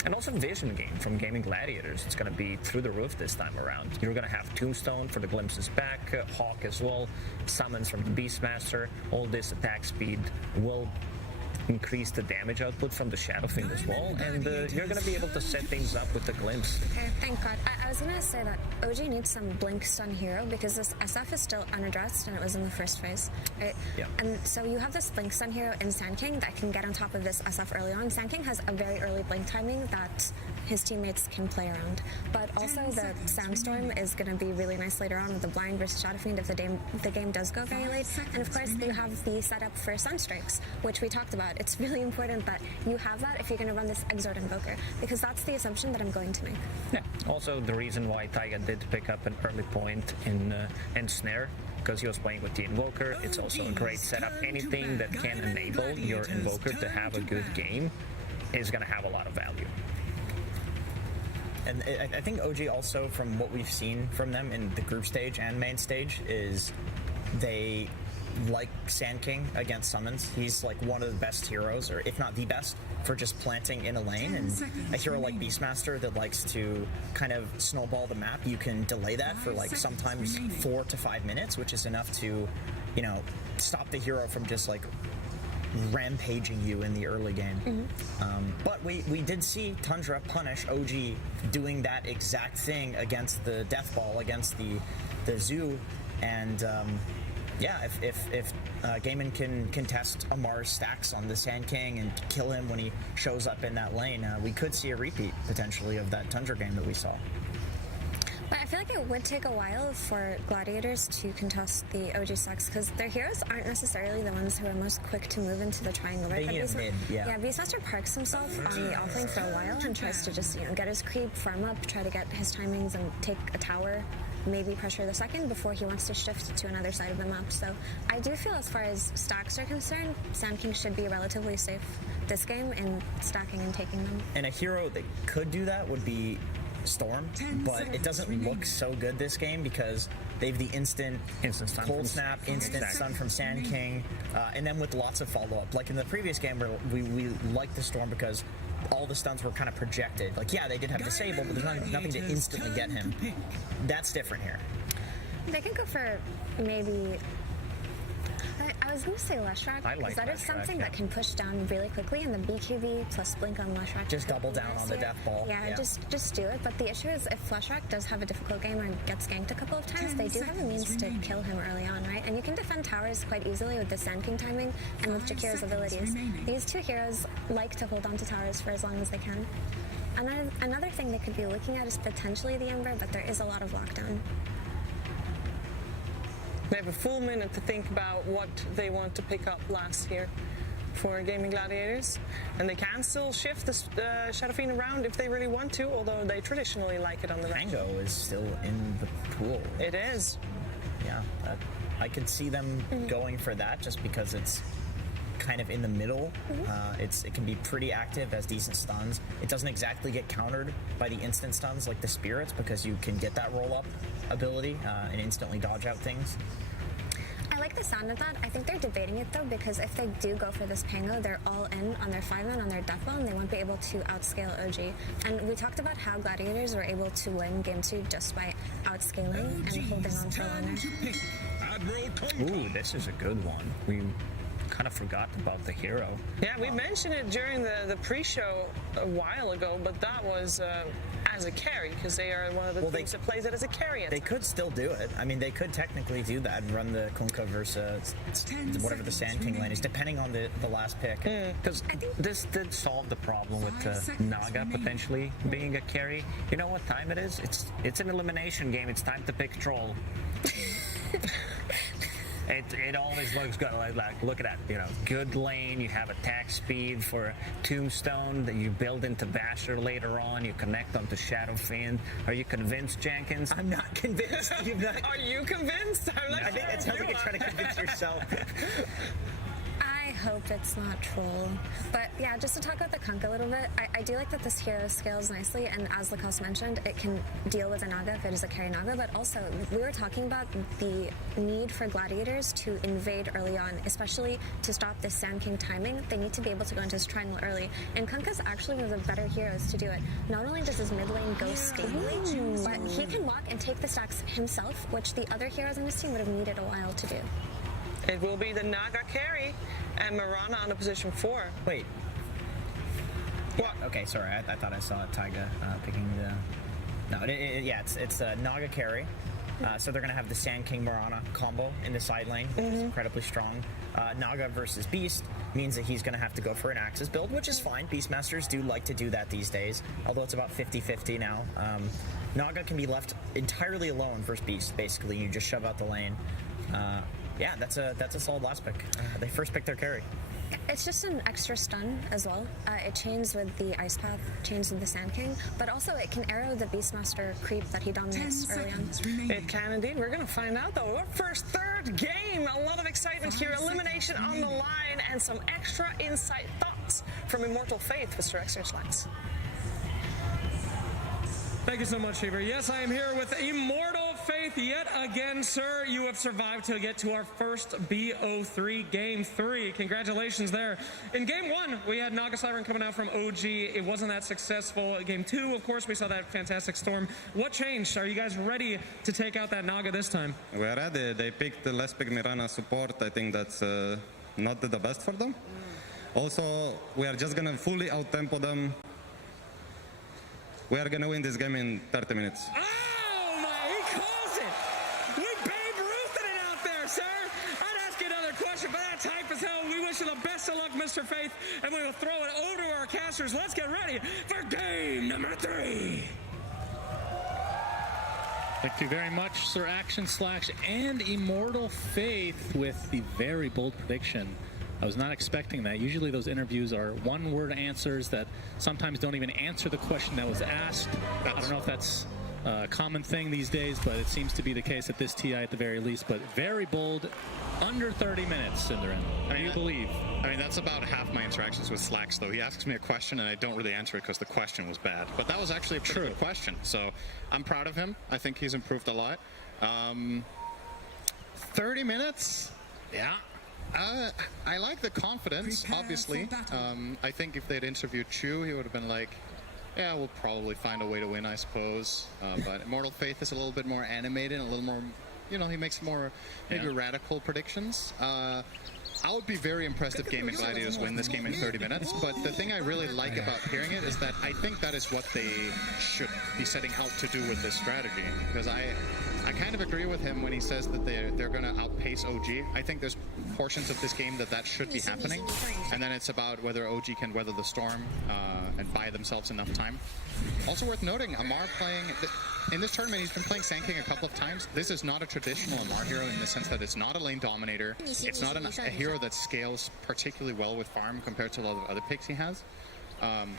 And also Vision game from Gaming Gladiators. It's going to be through the roof this time around. You're going to have Tombstone for the Glimpses back, Hawk as well, Summons from the Beastmaster. All this attack speed will increase the damage output from the Shadow Fiend as well, and you're going to be able to set things up with the Glimpse. Okay, thank God. I was going to say that OG needs some Blink Stun hero because this SF is still unaddressed and it was in the first phase, right? Yeah. And so you have this Blink Stun hero in Sand King that can get on top of this SF early on. Sand King has a very early Blink timing that his teammates can play around. But also the Sandstorm is going to be really nice later on with the Blind versus Shadow Fiend if the game does go very late. And of course you have the setup for Sunstrikes, which we talked about. It's really important that you have that if you're going to run this Exort Invoker, because that's the assumption that I'm going to make. Yeah. Also, the reason why Taiga did pick up an early point in Snare, because he was playing with the Invoker. It's also a great setup. Anything that can enable your Invoker to have a good game is going to have a lot of value. And I think OG also, from what we've seen from them in the group stage and main stage, is they like Sand King against summons. He's like one of the best heroes, or if not the best, for just planting in a lane. And a hero like Beastmaster that likes to kind of snowball the map, you can delay that for like sometimes 4 to 5 minutes, which is enough to, stop the hero from just like rampaging you in the early game. But we did see Tundra punish OG doing that exact thing against the Death Ball, against the Zoo, and yeah, if Gaiman can contest Amar's stacks on the Sand King and kill him when he shows up in that lane, we could see a repeat potentially of that Tundra game that we saw. But I feel like it would take a while for Gladiators to contest the OG stacks because their heroes aren't necessarily the ones who are most quick to move into the triangle, right? They need a mid, yeah. Beastmaster parks himself on the offlane for a while and tries to just get his creep, farm up, try to get his timings and take a tower, maybe pressure the second before he wants to shift to another side of the map. So I do feel as far as stacks are concerned, Sand King should be relatively safe this game in stacking and taking them. And a hero that could do that would be Storm, but it doesn't look so good this game because they have the instant stun cold snap, instant stun from Sand King, and then with lots of follow-up. Like in the previous game where we liked the Storm because all the stuns were kind of projected. Like, yeah, they did have Disable, but there's nothing to instantly get him. That's different here. They could go for maybe... I was going to say Leshrac, because that is something that can push down really quickly, and the BKB plus Blink on Leshrac. Just double down on the Death Ball. Yeah, just do it. But the issue is if Leshrac does have a difficult game or gets ganked a couple of times, they do have a means to kill him early on, right? And you can defend towers quite easily with the Sand King timing and with Jakira's abilities. These two heroes like to hold on to towers for as long as they can. Another thing they could be looking at is potentially the Ember, but there is a lot of lockdown. They have a full minute to think about what they want to pick up last here. for Gaming Gladiators, and they can still shift the Shadow Fiend around if they really want to, although they traditionally like it on the right. Tango is still in the pool. It is. Yeah, I could see them going for that just because it's kind of in the middle. It can be pretty active, has decent stuns. It doesn't exactly get countered by the instant stuns like the Spirits because you can get that roll-up ability and instantly dodge out things. I like the sound of that. I think they're debating it though, because if they do go for this Pango, they're all in on their 5-man, on their Deathbell, and they won't be able to outscale OG. And we talked about how Gladiators were able to win Game 2 just by outscaling and holding on for longer. Ooh, this is a good one. We kind of forgot about the hero. Yeah, we mentioned it during the pre-show a while ago, but that was as a carry, because they are one of the teams that plays it as a carry. They could still do it. I mean, they could technically do that and run the Kunkka versus whatever the Sand King lane is, depending on the last pick. Because this did solve the problem with Naga potentially being a carry. You know what time it is? It's an elimination game. It's time to pick Troll. It always looks good. Like look at that, you know, good lane. You have attack speed for Tombstone that you build into Basher later on. You connect onto Shadow Fiend. Are you convinced, Jenkins? I'm not convinced. Are you convinced? I think it sounds like you're trying to convince yourself. I hope it's not Troll. But yeah, just to talk about the Kunkka a little bit, I do like that this hero scales nicely, and as Lacoste mentioned, it can deal with a Naga if it is a carry Naga, but also we were talking about the need for Gladiators to invade early on, especially to stop this Sand King timing. They need to be able to go into his triangle early, and Kunkka's actually one of the better heroes to do it. Not only does his mid lane go stably, but he can walk and take the stacks himself, which the other heroes on his team would have needed a while to do. It will be the Naga carry and Marana on a position 4. Wait. What? Okay, sorry. I thought I saw Taiga picking the... No, it's Naga carry. So they're going to have the Sand King Marana combo in the side lane. It's incredibly strong. Naga versus Beast means that he's going to have to go for an Axis build, which is fine. Beastmasters do like to do that these days, although it's about 50-50 now. Naga can be left entirely alone versus Beast, basically. You just shove out the lane. Yeah, that's a solid last pick. They first picked their carry. It's just an extra stun as well. It chains with the Ice Path, chains with the Sand King, but also it can arrow the Beastmaster creep that he dominates early on. It can indeed. We're going to find out though. Our first third game. A lot of excitement here. Elimination on the line and some extra insight thoughts from Immortal Faith, Mr. Exercise. Thank you so much, Shaver. Yes, I am here with Immortal Faith yet again, sir. You have survived to get to our first BO3, Game 3. Congratulations there. In Game 1, we had Naga Siren coming out from OG. It wasn't that successful. Game 2, of course, we saw that fantastic Storm. What changed? Are you guys ready to take out that Naga this time? We're ready. They picked the last pick Mirana support. I think that's not the best for them. Also, we are just going to fully out-tempo them. We are going to win this game in 30 minutes. Oh, my, he calls it. We Babe Ruthed it out there, sir. I'd ask you another question, but that's hype as hell. We wish you the best of luck, Mr. Faith, and we will throw it over to our casters. Let's get ready for game number 3. Thank you very much, Sir Action Slash and Immortal Faith, with the very bold prediction. I was not expecting that. Usually those interviews are one-word answers that sometimes don't even answer the question that was asked. I don't know if that's a common thing these days, but it seems to be the case at this TI at the very least. But very bold, under 30 minutes, Cinderin. Do you believe? I mean, that's about half my interactions with Slacks, though. He asks me a question, and I don't really answer it because the question was bad. But that was actually a pretty good question. So I'm proud of him. I think he's improved a lot. 30 minutes? Yeah. I like the confidence, obviously. I think if they'd interviewed Chu, he would have been like, yeah, we'll probably find a way to win, I suppose. But Immortal Faith is a little bit more animated, a little more, you know, he makes more maybe radical predictions. I would be very impressed if Gaming Gladiators win this game in 30 minutes, but the thing I really like about hearing it is that I think that is what they should be setting out to do with this strategy, because I kind of agree with him when he says that they're going to outpace OG. I think there's portions of this game that should be happening, and then it's about whether OG can weather the storm and buy themselves enough time. Also worth noting, Amar playing... in this tournament, he's been playing Sand King a couple of times. This is not a traditional MR hero in the sense that it's not a lane dominator. It's not a hero that scales particularly well with farm compared to a lot of other picks he has.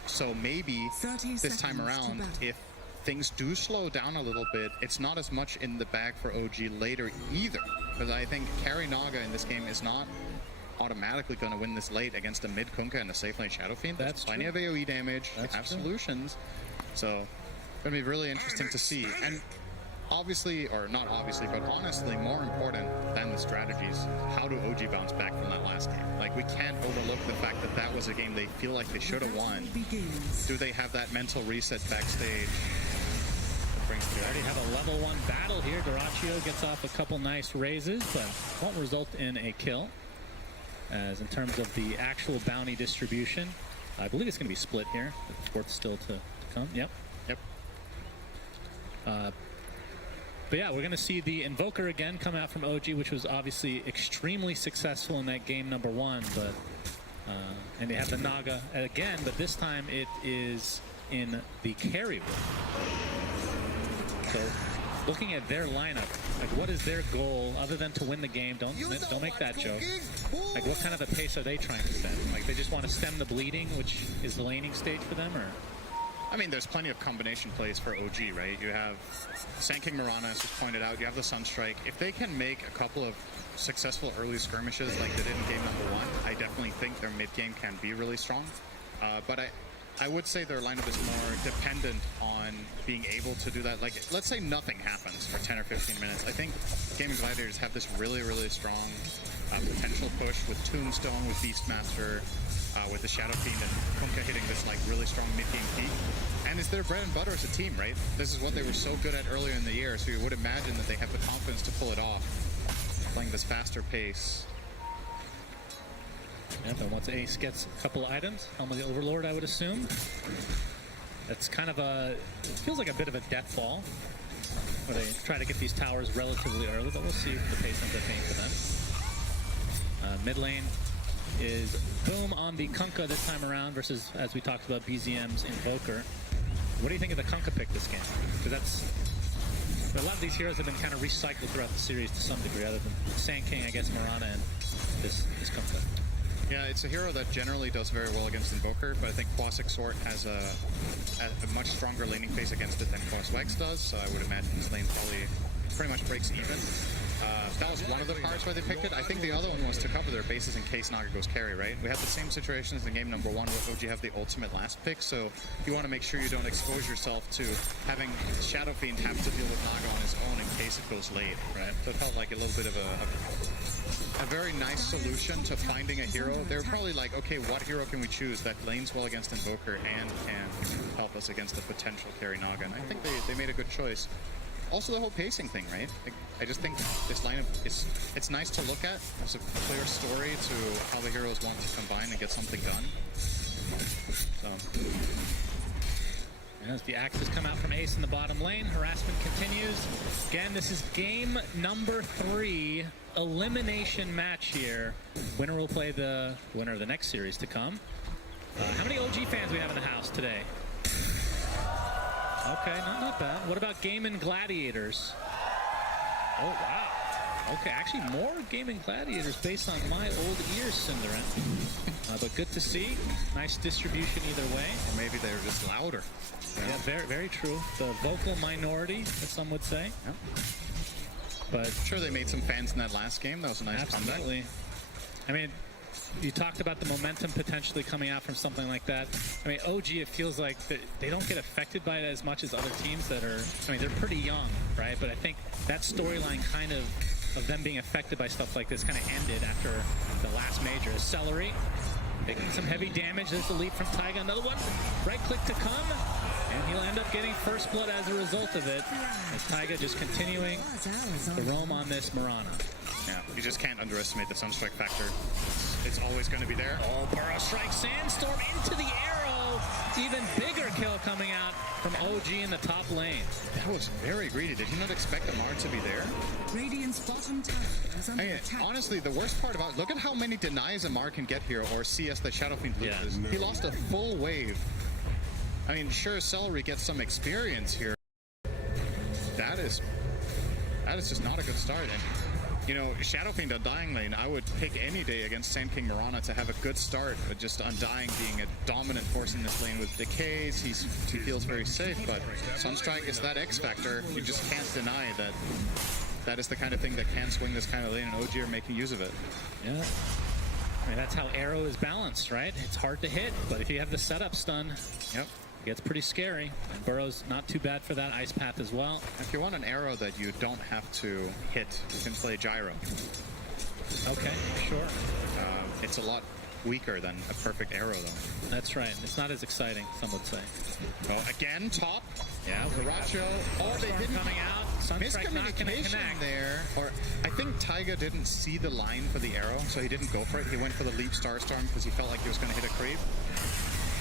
So maybe this time around, if things do slow down a little bit, it's not as much in the bag for OG later either. Because I think carry Naga in this game is not automatically going to win this late against a mid Kunkka and a safe lane Shadow Fiend. There's plenty of AoE damage, have solutions. So it's going to be really interesting to see. And obviously, or not obviously, but honestly, more important than the strategies, how do OG bounce back from that last game? Like, we can't overlook the fact that that was a game they feel like they should have won. Do they have that mental reset backstage? We already have a level 1 battle here. Dyrachyo gets off a couple nice raises, but won't result in a kill. As in terms of the actual bounty distribution, I believe it's going to be split here. It's worth still to come. Yep. But yeah, we're going to see the Invoker again come out from OG, which was obviously extremely successful in that game number 1. But and they have the Naga again, but this time it is in the carry role. So looking at their lineup, like what is their goal other than to win the game? Don't make that joke. Like what kind of a pace are they trying to set? Like they just want to stem the bleeding, which is the laning stage for them, or? I mean, there's plenty of combination plays for OG, right? You have Sand King Mirana, as was pointed out. You have the Sunstrike. If they can make a couple of successful early skirmishes like they did in game number 1, I definitely think their mid game can be really strong. But I would say their lineup is more dependent on being able to do that. Like, let's say nothing happens for 10 or 15 minutes. I think Gaming Gladiators have this really, really strong potential push with Tombstone, with Beastmaster, with the Shadow Fiend and Kunkka hitting this like really strong mid-game peak. And it's their bread and butter as a team, right? This is what they were so good at earlier in the year, so you would imagine that they have the confidence to pull it off, playing this faster pace. Yep, and once Ace gets a couple items, Helm of the Overlord, I would assume. That's kind of it feels like a bit of a death fall, where they try to get these towers relatively early, but we'll see if the pace ends up being for them. Mid lane is Boom on the Kunkka this time around versus, as we talked about, BZM's Invoker. What do you think of the Kunkka pick this game? Because a lot of these heroes have been kind of recycled throughout the series to some degree, other than Sand King, I guess, Mirana, and this Kunkka. Yeah, it's a hero that generally does very well against Invoker, but I think Quasic Sword has a much stronger laning phase against it than Quaswex does, so I would imagine this lane probably pretty much breaks even. That was one of the parts why they picked it. I think the other one was to cover their bases in case Naga goes carry, right? We had the same situation as in game number 1 where OG have the ultimate last pick, so you want to make sure you don't expose yourself to having Shadow Fiend have to deal with Naga on his own in case it goes late, right? So it felt like a little bit of a very nice solution to finding a hero. They were probably like, okay, what hero can we choose that lanes well against Invoker and can help us against a potential carry Naga? And I think they made a good choice. Also, the whole pacing thing, right? I just think this lineup it's nice to look at. There's a clear story to how the heroes want to combine and get something done. So. As the axes come out from Ace in the bottom lane, harassment continues. Again, this is game number 3, elimination match here. Winner will play the winner of the next series to come. How many OG fans we have in the house today? Okay, not bad. What about Gaming Gladiators? Oh, wow. Okay, actually more Gaming Gladiators based on my old ears, Cinderin. But good to see. Nice distribution either way. Or maybe they're just louder. Yeah, very, very true. The vocal minority, as some would say. Yep. But I'm sure they made some fans in that last game. That was a nice comeback. Absolutely. I mean, you talked about the momentum potentially coming out from something like that. I mean, OG, it feels like they don't get affected by it as much as other teams that are, I mean, they're pretty young, right? But I think that storyline kind of them being affected by stuff like this kind of ended after the last major. Celery taking some heavy damage. There's the leap from Taiga. Another one. Right click to come. And he'll end up getting first blood as a result of it. As Taiga just continuing to roam on this Mirana. Yeah, you just can't underestimate the Sunstrike factor. It's always going to be there. Oh, Burrow Strike Sandstorm into the arrow. Even bigger kill coming out from OG in the top lane. That was very greedy. Did he not expect the Mard to be there? Radiant's bottom tower is under attack. Honestly, the worst part about look at how many denies a Mard can get here, or CS that Shadow Fiend loses. Yeah. He lost a full wave. I mean, sure, Celery gets some experience here. that is just not a good start. And you know, Shadow Fiend Undying lane, I would pick any day against Sand King Mirana to have a good start, but just Undying being a dominant force in this lane with decays, he feels very safe, but Sunstrike is that X factor. You just can't deny that that is the kind of thing that can swing this kind of lane, and OG are making use of it. Yeah. I mean, that's how Arrow is balanced, right? It's hard to hit, but if you have the setup stun, yep, it gets pretty scary. And Burrow's not too bad for that. Ice Path as well. If you want an arrow that you don't have to hit, you can play Gyro. Okay, sure. It's a lot weaker than a perfect arrow, though. That's right. It's not as exciting, some would say. Oh, again, top. Yeah, Viracho. Oh, they didn't coming out. Sunstrike not going to connect there. Or I think Taiga didn't see the line for the arrow, so he didn't go for it. He went for the leap Starstorm because he felt like he was going to hit a creep.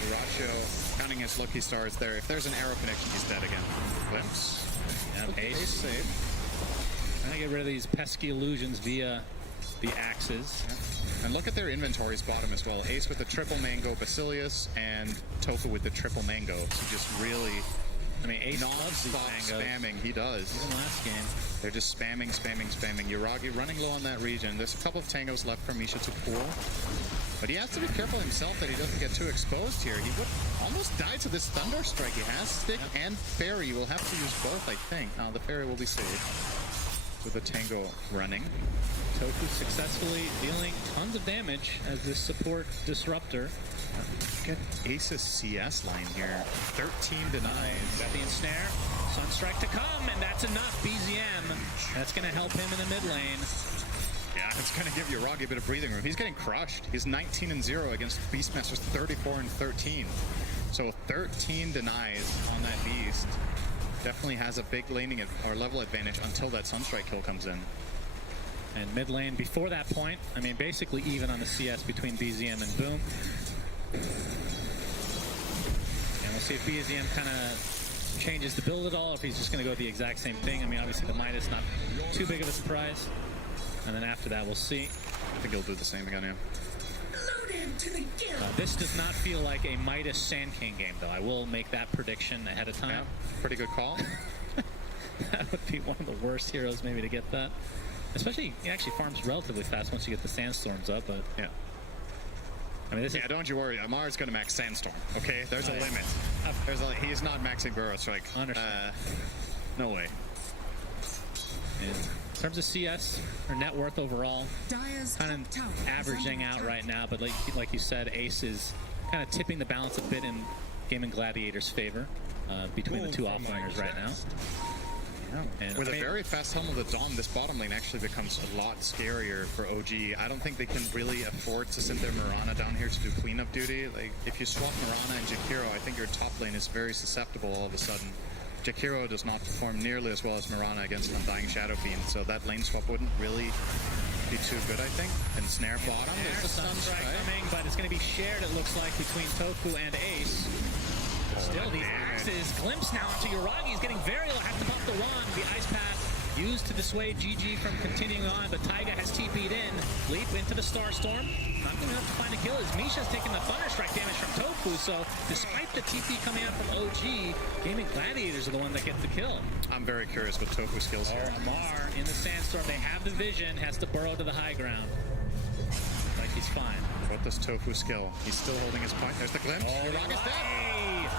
Viracho counting his lucky stars there. If there's an arrow connection, he's dead again. Glimpse. Yeah, Ace save. Trying to get rid of these pesky illusions via the axes. And look at their inventories bottom as well. Ace with the triple mango Basilius and Tofu with the triple mango. So just really, I mean, Ace non-stop spamming. He does. Even last game. They're just spamming. Yuragi running low on that region. There's a couple of tangos left for Misha to pull. But he has to be careful himself that he doesn't get too exposed here. He would almost die to this Thunder Strike. He has Stick and Fairy. Will have to use both, I think. Now the Fairy will be saved with the Tango running. Tofu successfully dealing tons of damage as this support disruptor. Get Ace's CS line here. 13 denies. Got the ensnare. Sunstrike to come, and that's enough. BZM. That's going to help him in the mid lane. Yeah, it's going to give Yuragi a bit of breathing room. He's getting crushed. He's 19-0 against Beastmaster's 34-13. So 13 denies on that Beast. Definitely has a big laning or level advantage until that Sunstrike kill comes in. And mid lane before that point, I mean, basically even on the CS between BZM and Boom. And we'll see if BZM kind of changes the build at all, if he's just going to go with the exact same thing. I mean, obviously the Midas not too big of a surprise. And then after that, we'll see. I think he'll do the same again, yeah. This does not feel like a Midas Sand King game, though. I will make that prediction ahead of time. Yeah, pretty good call. That would be one of the worst heroes maybe to get that. Especially, he actually farms relatively fast once you get the Sandstorms up, but yeah. I mean, this don't you worry. Amar's going to max Sandstorm, okay? There's a limit. He's not maxing Burrow Strike. No way. In terms of CS, or net worth overall, kind of averaging out right now, but like you said, Ace is kind of tipping the balance a bit in Gaming Gladiator's favor between the two offliners right now. And with a very fast Helm of the Dawn, this bottom lane actually becomes a lot scarier for OG. I don't think they can really afford to send their Mirana down here to do cleanup duty. Like, if you swap Mirana and Jakiro, I think your top lane is very susceptible all of a sudden. Jakiro does not perform nearly as well as Mirana against Undying Shadow Fiend, so that lane swap wouldn't really be too good, I think. And snare bottom, there's the Sunstrike coming, but it's going to be shared, it looks like, between Tofu and Ace. Still, these axes. Glimpse now onto Yuragi. He's getting very low. Has to buff the wand. The Ice Path used to dissuade GG from continuing on, but Taiga has TP'd in. Leap into the Starstorm. Not going to have to find a kill as Misha's taking the Thunderstrike damage from Tofu, so despite the TP coming out from OG, Gaming Gladiators are the one that gets the kill. I'm very curious with Tofu's skills here. Amar in the Sandstorm. They have the vision. Has to burrow to the high ground. Like he's fine. What does Tofu skill? He's still holding his point. There's the glimpse. Yuraga's dead.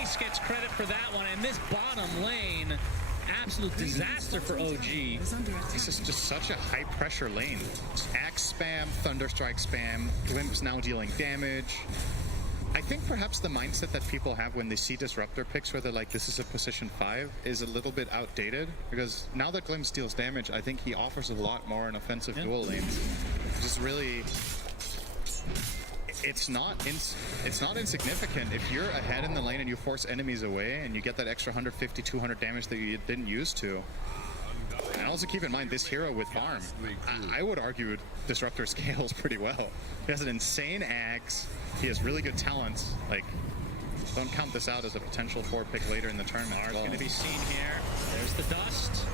Ace gets credit for that one, and this bottom lane, absolute disaster for OG. This is just such a high pressure lane. Axe spam, Thunderstrike spam, Glimpse now dealing damage. I think perhaps the mindset that people have when they see Disruptor picks where they're like, this is a position 5, is a little bit outdated, because now that Glimpse deals damage, I think he offers a lot more in offensive dual lanes. Just really, it's not insignificant. If you're ahead in the lane and you force enemies away and you get that extra 150, 200 damage that you didn't used to. And also keep in mind, this hero with farm, I would argue Disruptor scales pretty well. He has an insane axe. He has really good talents. Like, don't count this out as a potential 4-pick later in the tournament. Mars going to be seen here. There's the dust.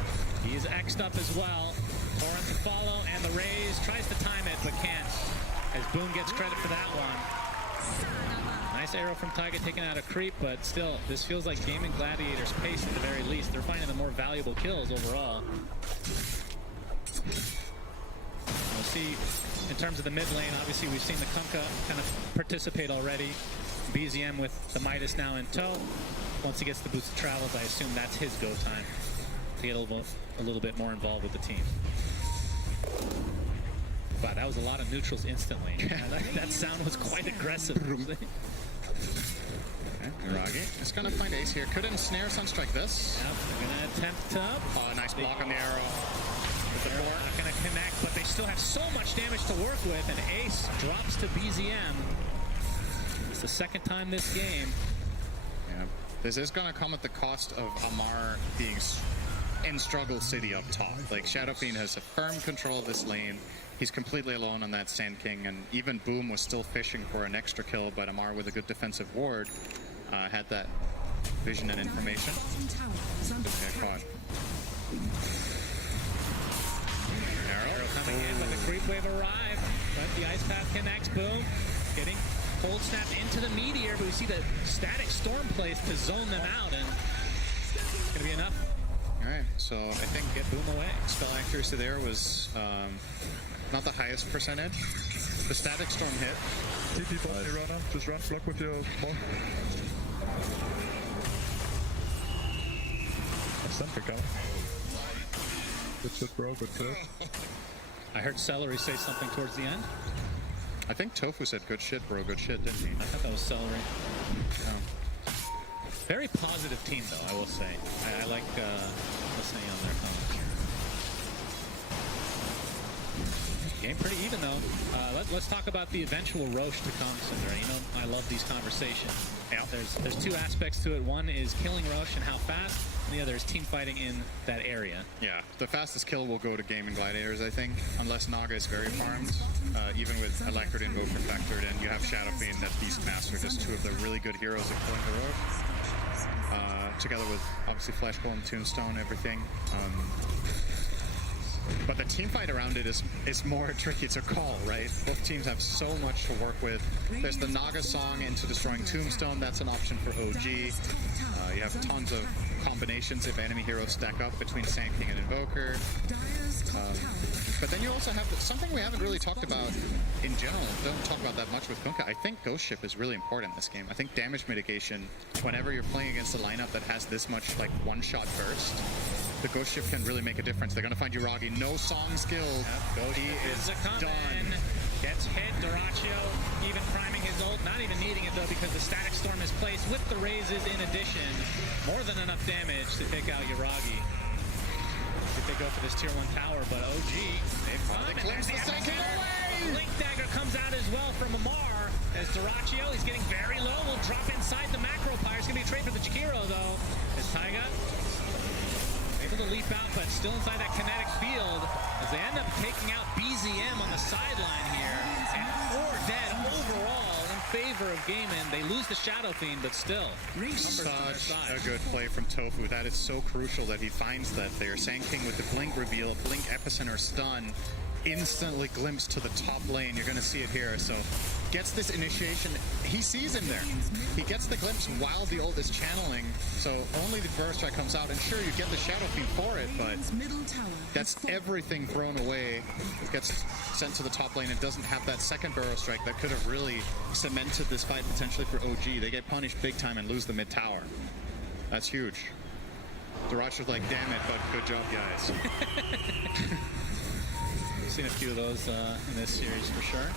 He is X'd up as well. Torrent to follow, and the raise tries to time it, but can't. As Boom gets credit for that one. Nice arrow from Taiga taking out a creep, but still, this feels like Gaming Gladiator's pace at the very least. They're finding the more valuable kills overall. We'll see in terms of the mid lane. Obviously, we've seen the Kunkka kind of participate already. BZM with the Midas now in tow. Once he gets the boost of travels, I assume that's his go time to get a little bit more involved with the team. Wow, that was a lot of neutrals instantly. That sound was quite aggressive. Okay, Miragi is going to find Ace here. Could ensnare Sunstrike this. Yep, they're going to attempt to. Oh, nice block on the arrow. They're not going to connect, but they still have so much damage to work with, and Ace drops to BZM. It's the second time this game. Yeah, this is going to come at the cost of Amar being in Struggle City up top. Like, Shadow Fiend has a firm control of this lane. He's completely alone on that Sand King, and even Boom was still fishing for an extra kill, but Amar with a good defensive ward had that vision and information. Okay, caught. Arrow coming in, but the creep wave arrived. But the Ice Path connects. Boom. Getting cold snapped into the Meteor, but we see the Static Storm place to zone them out, and it's going to be enough. All right, so I think get Boom away. Spell accuracy there was not the highest percentage. The Static Storm hit. TP bot, Mirana. Just run, block with your ball. Something out. Good shit, bro. Good shit. I heard Celery say something towards the end. I think Tofu said good shit, bro. Good shit, didn't he? I thought that was Celery. Oh. Very positive team, though, I will say. I like listening on their comments. Game pretty even, though. Let's talk about the eventual Roche to come, Cinder. You know, I love these conversations. Yeah. There's two aspects to it. One is killing Roche and how fast, and the other is team fighting in that area. Yeah, the fastest kill will go to Gaming Gladiators, I think, unless Naga is very farmed. Even with Alacrity and Invoker factored in, you have Shadow Fiend and Beastmaster, just two of the really good heroes at killing the Roche. Together with, obviously, Flesh Golem, Tombstone, everything. But the team fight around it is more tricky to call, right? Both teams have so much to work with. There's the Naga song into destroying Tombstone. That's an option for OG. You have tons of combinations if enemy heroes stack up between Sand King and Invoker. But then you also have something we haven't really talked about in general. Don't talk about that much with Kunkka. I think Ghost Ship is really important in this game. I think damage mitigation, whenever you're playing against a lineup that has this much like one-shot burst, the Ghost Ship can really make a difference. They're going to find Yuragi. No song skills. He is done. Gets hit. Dyrachyo even priming his ult. Not even needing it, though, because the Static Storm is placed with the raises in addition. More than enough damage to take out Yuragi. If they go for this tier 1 tower, but OG, they've found it. There's the second away! Blink Dagger comes out as well from Amar. As Dyrachyo, he's getting very low. Will drop inside the Macro Pyre. It's going to be a trade for the Jakiro, though. As Taiga able to leap out, but still inside that kinetic field, as they end up taking out BZM on the sideline here. And 4 dead overall in favor of Gaimin. They lose the Shadow Fiend, but still. Such a good play from Tofu. That is so crucial that he finds that there. Sand King with the Blink reveal, Blink Epicenter stun, instantly glimpse to the top lane. You're going to see it here. So gets this initiation. He sees him there. He gets the glimpse while the ult is channeling. So only the Burrow Strike comes out. And sure, you get the Shadow Fiend for it, but that's everything thrown away. It gets sent to the top lane. It doesn't have that second Burrow Strike that could have really cemented this fight potentially for OG. They get punished big time and lose the mid tower. That's huge. Dyrachyo's like, damn it, but good job, guys. We've seen a few of those in this series for sure.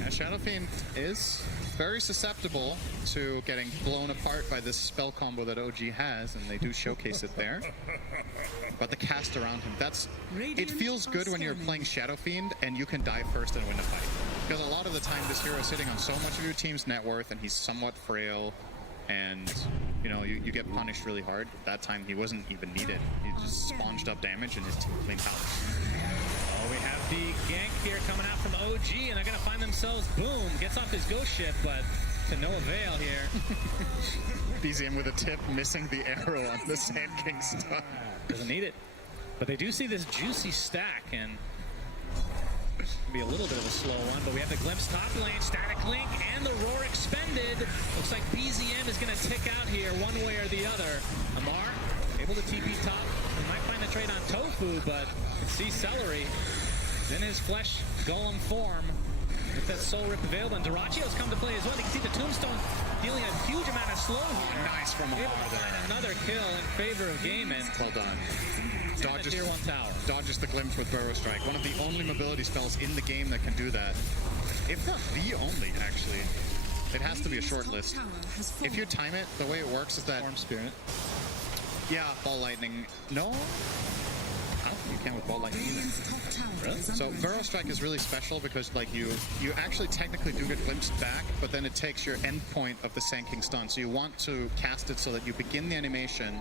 Yeah, Shadow Fiend is very susceptible to getting blown apart by this spell combo that OG has, and they do showcase it there. But the cast around him, it feels good when you're playing Shadow Fiend and you can die first and win a fight. Because a lot of the time this hero is sitting on so much of your team's net worth and he's somewhat frail, and you know, you get punished really hard. That time he wasn't even needed. He just sponged up damage and his team cleaned house. Oh, we have the gank here coming out from OG, and they're going to find themselves, Boom, gets off his Ghost Ship, but to no avail here. BZM with a tip, missing the arrow on the Sand King stun. Doesn't need it. But they do see this juicy stack, and Be a little bit of a slow one, but we have the glimpse top lane, static link, and the roar expended. Looks like BZM is going to tick out here one way or the other. Amar able to TP top. We might find the trade on Tofu, but see Celery in his flesh golem form with that soul rip available. And Duracio's come to play as well. You can see the Tombstone dealing a huge amount of slow here. Nice from Amar there. Another kill in favor of Gaiman. Well done. Dodges tier 1 tower. Dodges the glimpse with Burrow Strike. One of the only mobility spells in the game that can do that. If not the only, actually. It has to be a short list. If you time it, the way it works is that... Storm Spirit. Yeah, Ball Lightning. No? How? You can't with Ball Lightning either. Really? So Burrow Strike is really special because like you actually technically do get glimpsed back, but then it takes your end point of the Sand stun. So you want to cast it so that you begin the animation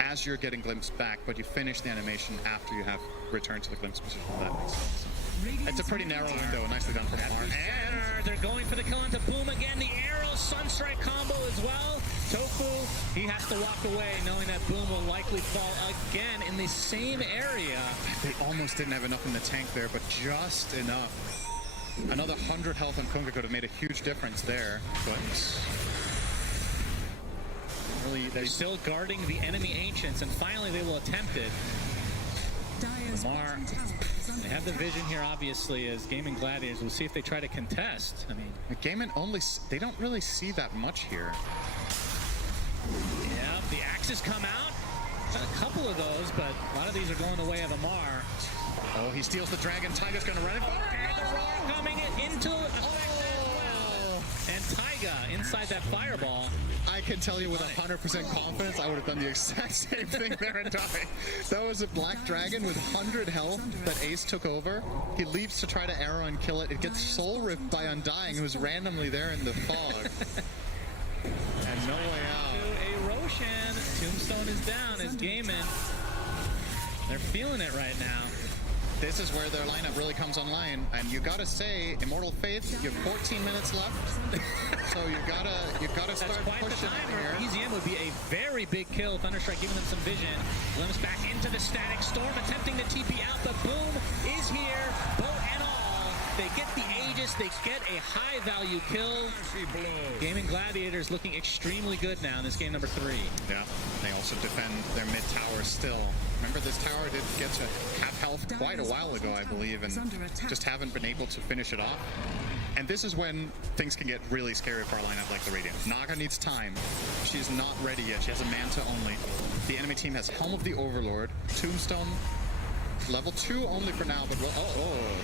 as you're getting glimpsed back, but you finish the animation after you have returned to the glimpse position. That makes sense. It's a pretty narrow window. Nicely done from Amar. And they're going for the kill onto Boom again. The arrow Sunstrike combo as well. Tofu, he has to walk away knowing that Boom will likely fall again in the same area. They almost didn't have enough in the tank there, but just enough. Another 100 health on Kunga could have made a huge difference there, but... Really, they're still guarding the enemy Ancients, and finally they will attempt it. Amar, they have the vision here, obviously, as Gaming Gladiators. We'll see if they try to contest. I mean, Gaming they don't really see that much here. Yeah, the axes come out. A couple of those, but a lot of these are going the way of Amar. Oh, he steals the dragon. Taiga's going to run it. And the roar coming into effect as well. And Taiga inside that fireball. I can tell you with 100% confidence, I would have done the exact same thing there and died. That was a black dragon with 100 health that Ace took over. He leaps to try to arrow and kill it. It gets soul ripped by Undying, who's randomly there in the fog. And no way out. A Roshan. Tombstone is down as Gaiman. They're feeling it right now. This is where their lineup really comes online, and you gotta say, Immortal Faith, you have 14 minutes left, so you gotta start pushing here. BZM would be a very big kill. Thunderstrike giving them some vision. Glimpse back into the static storm, attempting to TP out, but Boom is here, bow and all. They get the Aegis, they get a high value kill. Gaming Gladiators looking extremely good now in this game number 3. Yeah, they also defend their mid tower still. Remember, this tower did get to half health quite a while ago, I believe, and just haven't been able to finish it off. And this is when things can get really scary for a lineup like the Radiant. Naga needs time. She's not ready yet. She has a Manta only. The enemy team has Helm of the Overlord, Tombstone, level 2 only for now, but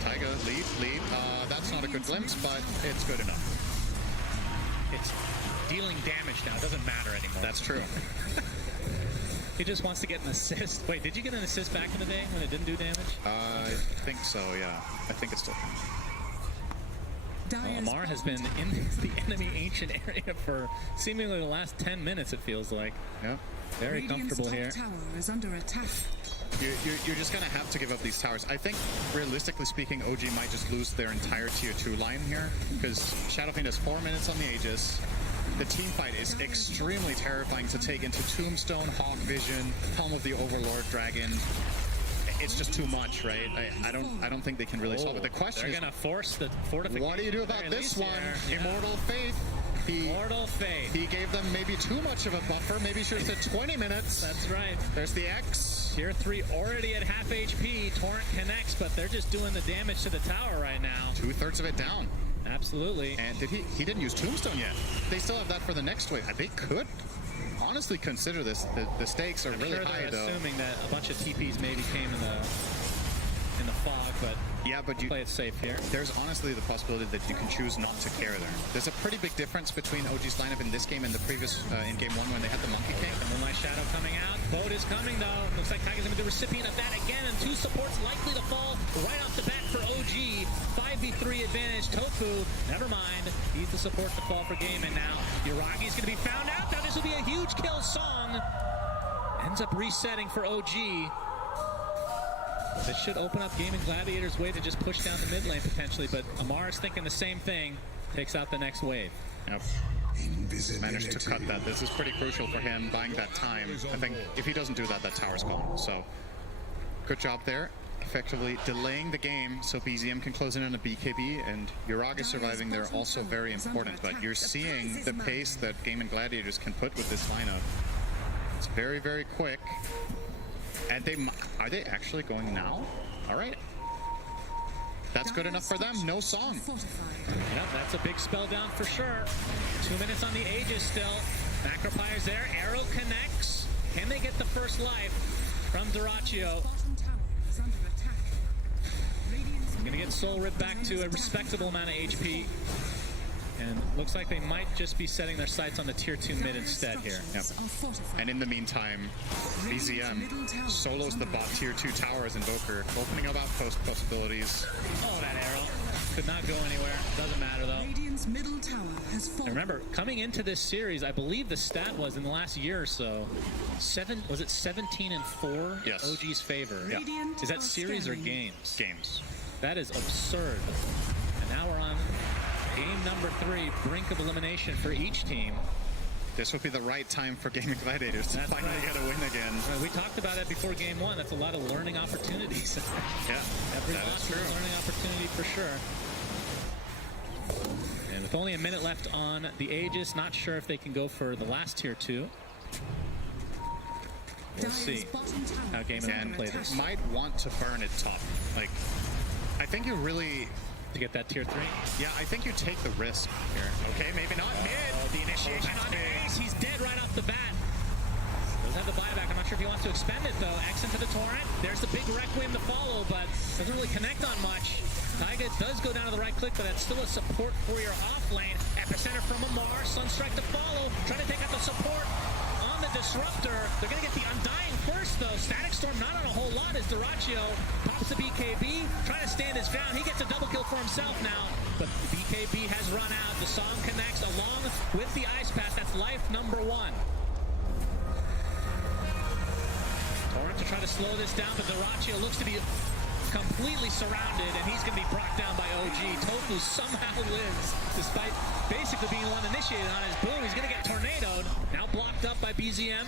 Taiga, lead. That's not a good glimpse, but it's good enough. It's dealing damage now. It doesn't matter anymore. That's true. He just wants to get an assist. Wait, did you get an assist back in the day when it didn't do damage? I think so, yeah. I think it's still... Amar has been in the enemy ancient area for seemingly the last 10 minutes, it feels like. Yeah. Very comfortable here. Tower is under attack. You're just going to have to give up these towers. I think, realistically speaking, OG might just lose their entire tier 2 line here, because Shadow Fiend has 4 minutes on the Aegis. The team fight is extremely terrifying to take into Tombstone, Hawk Vision, Helm of the Overlord Dragon. It's just too much, right? I don't think they can really solve it. The question is, they're gonna force the fortification. What do you do about this one? Yeah. Immortal Faith. Immortal Faith. He gave them maybe too much of a buffer. Maybe should have said 20 minutes. That's right. There's the X. Tier 3 already at half HP. Torrent connects, but they're just doing the damage to the tower right now. 2/3 of it down. Absolutely. And he didn't use Tombstone yet. They still have that for the next wave. They could honestly consider this. The stakes are really high, though. Assuming that a bunch of TPs maybe came in the fog, but yeah, but you play it safe here. There's honestly the possibility that you can choose not to care there. There's a pretty big difference between OG's lineup in this game and the previous in game 1 when they had the Monkey King. The Moonlight Shadow coming out. Boat is coming though. Looks like Taiga's gonna be the recipient of that again, and 2 supports likely to fall right off the bat for OG. 5v3 advantage. Tofu, never mind. He's the support to fall for game, and now Yuragi's gonna be found out. Now this will be a huge kill. Song ends up resetting for OG. This should open up Gaming Gladiators' way to just push down the mid lane potentially, but Amar is thinking the same thing. Takes out the next wave. Yep. Managed to cut that. This is pretty crucial for him, buying that time. I think if he doesn't do that, that tower's gone. So, good job there. effectively delaying the game so BZM can close in on a BKB, and Uraga surviving there also very important. But you're seeing the pace that Game and Gladiators can put with this lineup. It's very, very quick. And are they actually going now? All right. That's good enough for them. No song. Yep, that's a big spell down for sure. 2 minutes on the Aegis still. Macropyre's there. Arrow connects. Can they get the first life from Duraccio? Going to get Soul ripped back to a respectable amount of HP. And looks like they might just be setting their sights on the tier 2 mid instead here. Yep. And in the meantime, BZM solos the bot tier 2 tower as Invoker, opening up outpost possibilities. Oh, that arrow could not go anywhere. Doesn't matter though. Radiant's middle tower has fallen. And remember, coming into this series, I believe the stat was in the last year or so, 17-4? Yes. OG's favor. Yeah. Is that series or games? Games. That is absurd. And now we're on game number 3, brink of elimination for each team. This would be the right time for Game of Gladiators to finally get a win again. We talked about it before game 1. That's a lot of learning opportunities. Yeah, every that loss is is true. a learning opportunity for sure. And with only a minute left on the Aegis, not sure if they can go for the last tier 2. We'll see how Game and play this. Might want to burn it top. Like, I think you really... To get that tier 3? Yeah, I think you take the risk here. Okay, maybe not. Mid! The initiation on Ace. He's dead right off the bat. Doesn't have the buyback. I'm not sure if he wants to expend it, though. X into the torrent. There's the big Requiem to follow, but doesn't really connect on much. Taiga does go down to the right click, but that's still a support for your off lane. Epicenter from Amar. Sunstrike to follow. Trying to take out the support on the Disruptor. They're going to get the Undying first, though. Static Storm not on a whole lot as Duraccio pops the BKB. Trying to stand his ground. He gets a double kill for himself now, but the BKB has run out. The song connects along with the Ice Pass. That's life number 1. Torrent to try to slow this down, but Duraccio looks to be completely surrounded, and he's going to be brought down by OG. Tofu somehow lives, despite basically being the one initiated on his boom. He's going to get tornadoed. Now blocked up by BZM.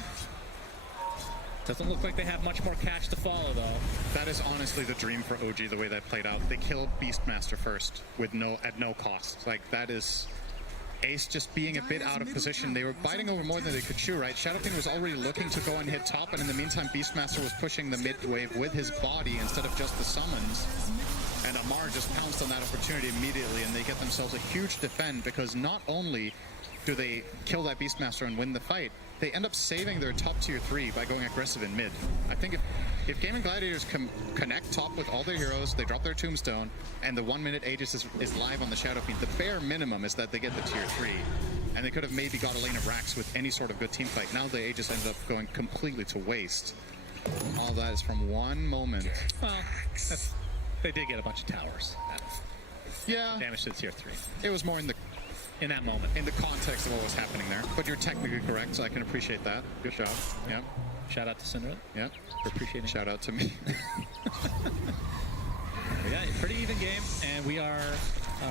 Doesn't look like they have much more catch to follow, though. That is honestly the dream for OG, the way that played out. They killed Beastmaster first with at no cost. Like, that is Ace just being a bit out of position. They were biting over more than they could chew, right? Shadowking was already looking to go and hit top, and in the meantime, Beastmaster was pushing the mid wave with his body instead of just the summons. And Amar just pounced on that opportunity immediately, and they get themselves a huge defend, because not only do they kill that Beastmaster and win the fight, they end up saving their top tier 3 by going aggressive in mid. I think if Game and Gladiators can connect top with all their heroes, they drop their tombstone, and the 1 minute Aegis is live on the Shadow Fiend, the bare minimum is that they get the tier 3. And they could have maybe got a lane of Rax with any sort of good team fight. Now the Aegis ended up going completely to waste. All that is from one moment. Well, they did get a bunch of towers. Yeah. Damage to the tier 3. It was more in that moment. In the context of what was happening there. But you're technically correct, so I can appreciate that. Good job. Yeah. Shout out to Syndra. Yeah. For appreciating it. Shout out to me. Yeah, pretty even game, and we are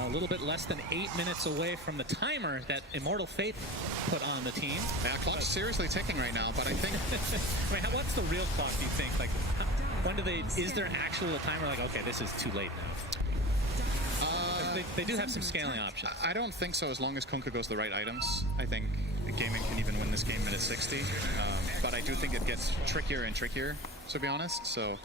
a little bit less than 8 minutes away from the timer that Immortal Fate put on the team. Yeah, clock's seriously ticking right now, but I think... Wait, what's the real clock, do you think? Like, when do they... Is there actually a timer like, okay, this is too late now? They do have some scaling options. I don't think so, as long as Kunkka goes the right items. I think Gaming can even win this game minute 60. But I do think it gets trickier and trickier, to be honest. So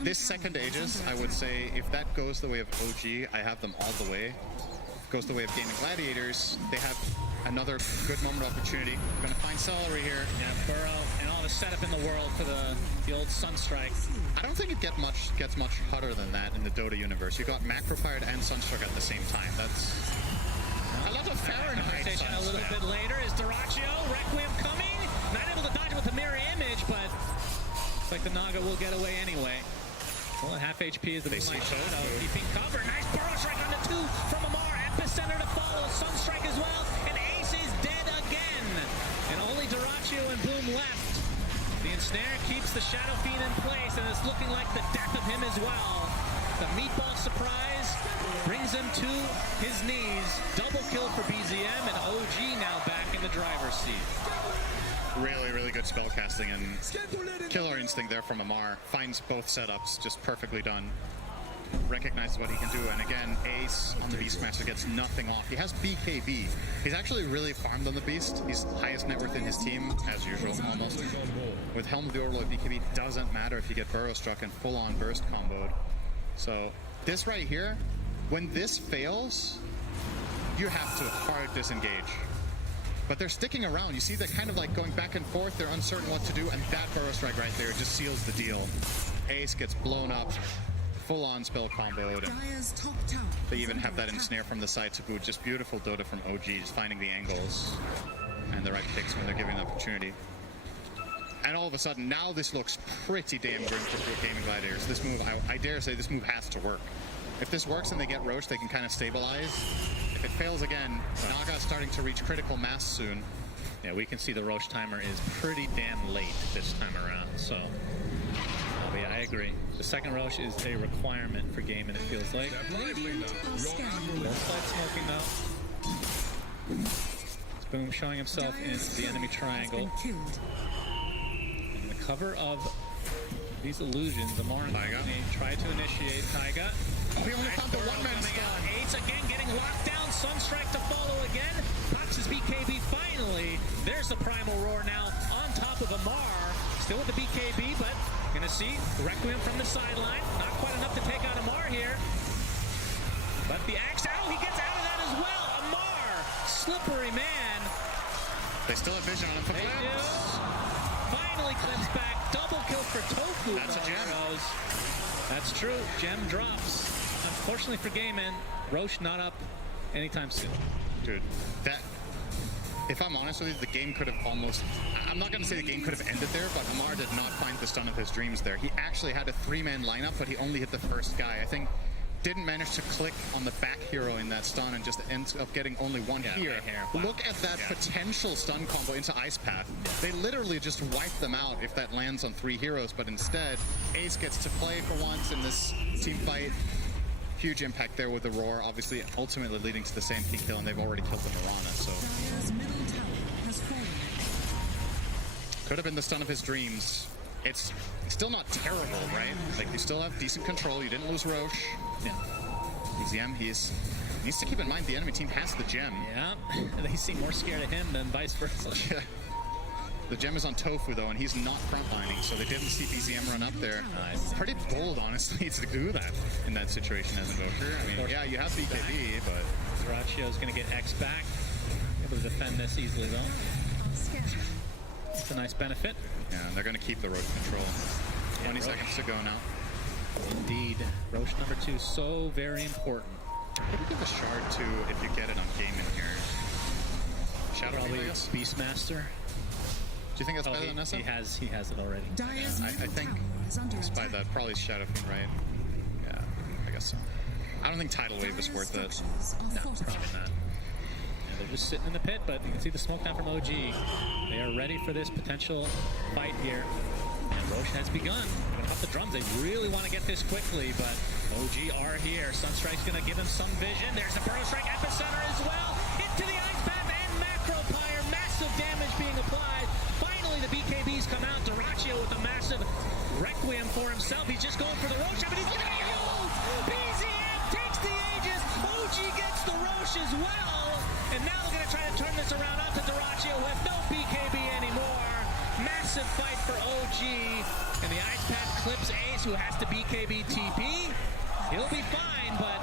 this second Aegis, I would say, if that goes the way of OG, I have them all the way. If it goes the way of Gaming Gladiators, they have another good moment opportunity. Gonna find Celery here. Yeah, Burrow and all the setup in the world for the old Sunstrike. I don't think it gets much hotter than that in the Dota universe. You got Macropyre and Sunstruck at the same time. That's a lot of Fahrenheit. Conversation a little bit later is Duraccio, Requiem coming. Not able to dodge it with the mirror image, but it's like the Naga will get away anyway. Well, at half HP is the Moonlight Shadow. Keeping cover. Nice Burrow strike on the 2 from Amar. Epicenter to follow. Sunstrike as well. And Ace is dead again. And only Duraccio and Boom left. The ensnare keeps the Shadow Fiend in place, and it's looking like the death of him as well. The meatball surprise brings him to his knees. Double kill for BZM, and OG now back in the driver's seat. Really, really good spellcasting and killer instinct there from Amar. Finds both setups just perfectly done. Recognizes what he can do, and again, Ace on the Beastmaster gets nothing off. He has BKB. He's actually really farmed on the Beast. He's highest net worth in his team, as usual, almost. With Helm of the Overlord, BKB doesn't matter if you get Burrow struck and full-on burst comboed. So, this right here, when this fails, you have to hard disengage. But they're sticking around. You see they're kind of like going back and forth. They're uncertain what to do, and that Burrow strike right there just seals the deal. Ace gets blown up. Full-on spell comboed, and they even have that ensnare from the side to boot. Just beautiful Dota from OG, just finding the angles and the right picks when they're given the opportunity. And all of a sudden, now this looks pretty damn grim for Gaming Gladiators. This move, I dare say, this move has to work. If this works and they get Roche, they can kind of stabilize. If it fails again, Naga's starting to reach critical mass soon. Yeah, we can see the Roche timer is pretty damn late this time around, so... yeah, I agree. The second Roche is a requirement for game, and it feels like. Both sides smoking now. It's Boom showing himself in the enemy triangle. In the cover of these illusions, Amar and try to initiate Taiga. We only found the one-man stun. Ace again getting locked down. Sunstrike to follow again. Pops his BKB finally. There's the Primal Roar now on top of Amar. Still with the BKB, but gonna see Requiem from the sideline. Not quite enough to take out Amar here. But the axe out, he gets out of that as well. Amar, slippery man. They still have vision on him. They do. Finally comes back. Double kill for Tofu. That's a gem. That's true. Gem drops. Unfortunately for Gaiman, Roche not up anytime soon. Dude, that... If I'm honest with you, the game could have almost... I'm not going to say the game could have ended there, but Amar did not find the stun of his dreams there. He actually had a 3-man lineup, but he only hit the first guy. I think didn't manage to click on the back hero in that stun and just ends up getting only one here. Right here. Wow. Look at that potential stun combo into Ice Path. They literally just wipe them out if that lands on 3 heroes, but instead, Ace gets to play for once in this team fight. Huge impact there with the Roar, obviously ultimately leading to the same peak kill, and they've already killed the Mirana, so... Could have been the stun of his dreams. It's still not terrible, right? Like, you still have decent control. You didn't lose Roche. Yeah. EZM, he needs to keep in mind the enemy team has the gem. Yeah, they seem more scared of him than vice versa. Yeah. The gem is on Tofu, though, and he's not frontlining, so they didn't see BZM run up there. Nice. Pretty bold, honestly, to do that in that situation as an Invoker. I mean, yeah, you have BKB, but... Zaracchio's going to get X back. Able to defend this easily, though. It's a nice benefit. Yeah, and they're going to keep the Roche control. 20 seconds to go now. Indeed. Roche number 2, so very important. Maybe give a shard to if you get it on game in here. Shadow Probably Fiend, Beastmaster. Do you think that's better than Nessa? He has it already. I think despite that, probably Shadow Fiend, right? Yeah, I guess so. I don't think Tidal Wave is worth it. No, probably not. Yeah, they're just sitting in the pit, but you can see the smoke down from OG. They are ready for this potential fight here. And Roche has begun. Going to hop the drums. They really want to get this quickly, but OG are here. Sunstrike's going to give him some vision. There's the Burrow Strike epicenter as well. Into the Ice Path and Macro Pyre. Massive damage being applied. Finally, the BKBs come out. Zaracchio with a massive Requiem for himself. He's just going for the Roche, but he's going to use! BZM takes the Aegis. OG gets the Roche as well. And now they're going to try to turn this around onto Zaracchio with no BKB anymore. Massive fight for OG. And the Ice Path clips Ace, who has to BKB TP. He'll be fine, but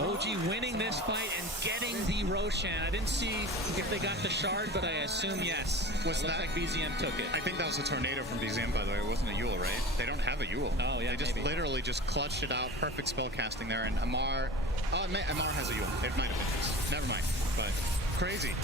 OG winning this fight and getting the Roshan. I didn't see if they got the shard, but I assume yes. Was it that like BZM took it? I think that was a tornado from BZM, by the way. It wasn't a Yule, right? They don't have a Yule. Oh, yeah, They just maybe. literally just clutched it out. Perfect spell casting there. And Amar... Oh, Amar has a Yule. It might have been his. Never mind. But crazy.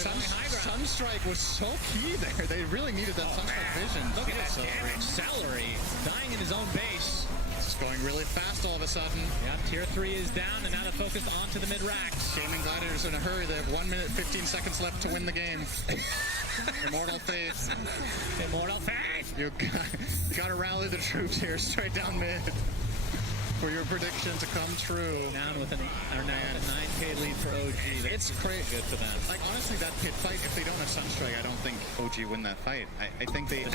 Sunstrike was so key there. They really needed that Sunstrike vision. Look at that damage. Celery dying in his own base. It's going really fast all of a sudden. Yeah, tier 3 is down, and now they're focused onto the mid-racks. Gaming Gladiators in a hurry. They have 1 minute, 15 seconds left to win the game. Immortal Fate. Immortal Fate! You gotta rally the troops here, straight down mid. for your prediction to come true. Down with a 9K lead for OG. It's crazy. Good for them. Like, honestly, that pit fight, if they don't have Sunstrike, I don't think OG win that fight. I think they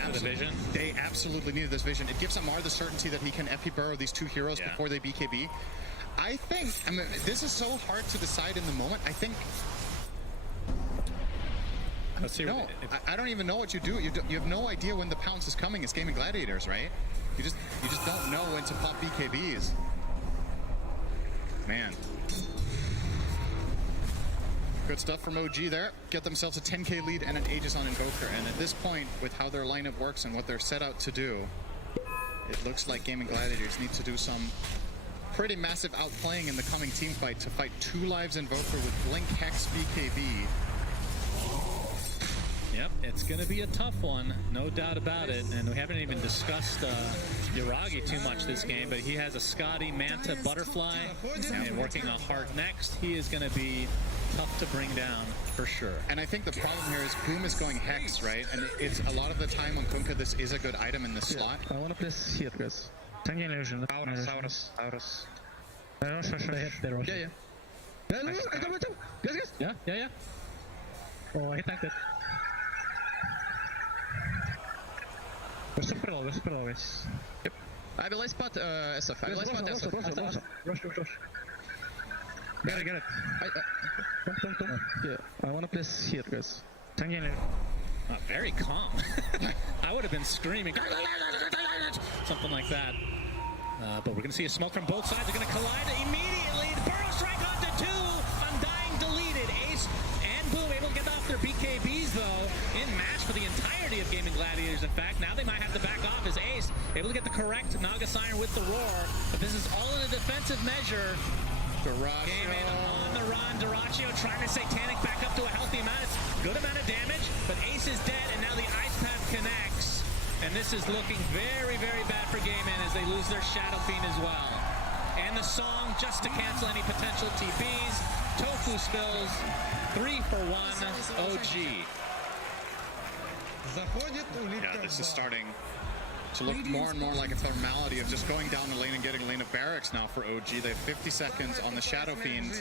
absolutely needed this vision. It gives Amar the certainty that he can FP burrow these two heroes before they BKB. I think, I mean, this is so hard to decide in the moment. I think... No, I don't even know what you do. You have no idea when the pounce is coming. It's Gaming Gladiators, right? You just don't know when to pop BKBs. Man. Good stuff from OG there. Get themselves a 10K lead and an Aegis on Invoker. And at this point, with how their lineup works and what they're set out to do, it looks like Gaming Gladiators need to do some pretty massive outplaying in the coming team fight to fight 2 lives Invoker with Blink, Hex, BKB. Yep, it's going to be a tough one, no doubt about it. And we haven't even discussed Yuragi too much this game, but he has a Scotty, Manta, Butterfly, and working a Heart next. He is going to be tough to bring down for sure. And I think the problem here is Boom is going Hex, right? And it's a lot of the time on Kunkka, this is a good item in the slot. I want to place here, guys. Aurus. Yeah. Oh, I tanked it. We're super low, guys. Yep. I will spot SF. I will spot SF. Rush. Get it. Yeah. I want to place here, guys. Very calm. I would have been screaming. Something like that. But we're going to see a smoke from both sides. They're going to collide immediately. Burrow strike onto 2. Undying deleted. Ace and Boom able to get off their BKBs, though. In match for the entirety of Gaming Gladiators, in fact. Now they might have to back off as Ace able to get the correct Naga Siren with the roar. But this is all in a defensive measure. Gaming on the run. Dyrachio trying to Satanic back up to a healthy amount. It's a good amount of damage, but Ace is dead, and now the Ice Path connects. And this is looking very, very bad for Gaming as they lose their Shadow Fiend as well. And the song, just to cancel any potential TPs, Tofu spills 3 for 1 OG. Yeah, this is starting to look more and more like a formality of just going down the lane and getting a lane of barracks now for OG. They have 50 seconds on the Shadow Fiend.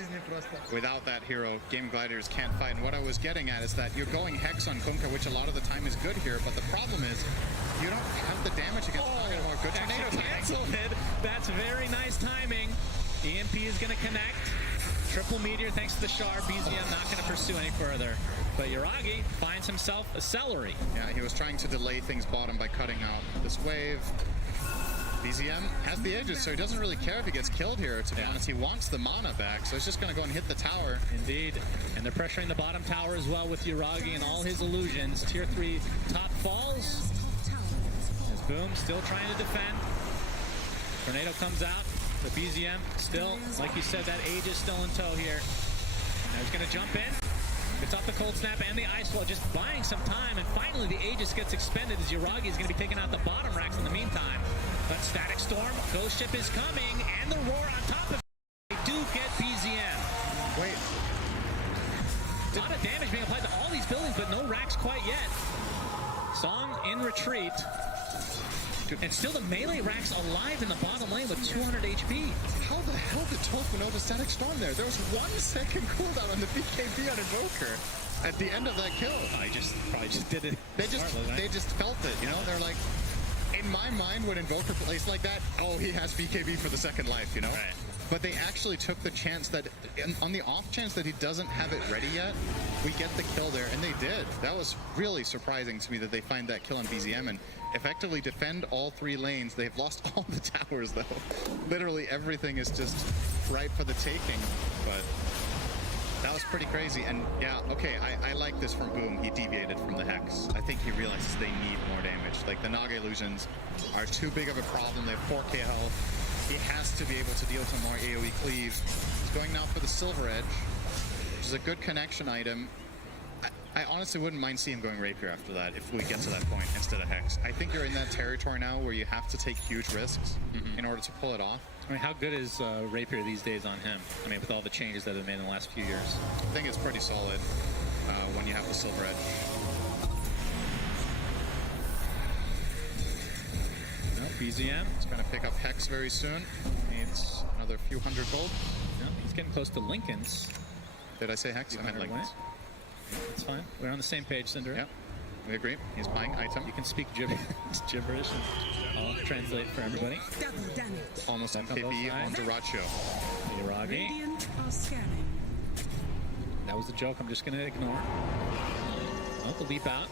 Without that hero, Gaming Gladiators can't fight. And what I was getting at is that you're going Hex on Kunkka, which a lot of the time is good here, but the problem is you don't have the damage against anymore. Good tornado canceled it. That's very nice timing. EMP is going to connect. Triple meteor thanks to the shard. BZM not going to pursue any further. But Yuragi finds himself a celery. Yeah, he was trying to delay things bottom by cutting out this wave. BZM has the edges, so he doesn't really care if he gets killed here, to be honest. He wants the mana back, so he's just going to go and hit the tower. Indeed. And they're pressuring the bottom tower as well with Yuragi and all his illusions. Tier 3 top falls. As Boom still trying to defend. Tornado comes out. The BZM still, like you said, that Age is still in tow here. Now he's going to jump in. Gets off the cold snap and the ice wall, just buying some time, and finally the Aegis gets expended as Yuragi is going to be taking out the bottom racks in the meantime. But Static Storm, Ghost Ship is coming, and the roar on top of it. They do get BZM. Wait. A lot of damage being applied to all these buildings, but no racks quite yet. Song in retreat. And still the melee racks alive in the bottom lane with 200 HP. How the hell did Tofu know the Static Storm there? There was 1 second cooldown on the BKB on Invoker at the end of that kill. I probably just did it. They just felt it, you know? They're like, in my mind, when Invoker plays like that, oh, he has BKB for the second life, you know? Right. But they actually took the chance that, on the off chance that he doesn't have it ready yet, we get the kill there, and they did. That was really surprising to me that they find that kill on BZM and effectively defend all 3 lanes. They've lost all the towers, though. Literally everything is just ripe for the taking, but that was pretty crazy. And yeah, okay, I like this from Boom. He deviated from the Hex. I think he realizes they need more damage. Like, the Naga illusions are too big of a problem. They have 4k health. He has to be able to deal some more AoE cleave. He's going now for the Silver Edge, which is a good connection item. I honestly wouldn't mind seeing him going Rapier after that if we get to that point instead of Hex. I think you're in that territory now where you have to take huge risks in order to pull it off. I mean, how good is Rapier these days on him? I mean, with all the changes that have been made in the last few years. I think it's pretty solid when you have the Silver Edge. No, BZM. It's going to pick up Hex very soon. Hex, another few hundred gold. Yeah, he's getting close to Lincoln's. Did I say Hex? I meant Lincoln's. That's fine. We're on the same page, Cinder. Yep, we agree. He's buying item. You can speak gibberish and I'll translate for everybody. Almost MKB on Duracho. Iragi. Radiant are scanning. That was a joke I'm just going to ignore. Oh, the leap out.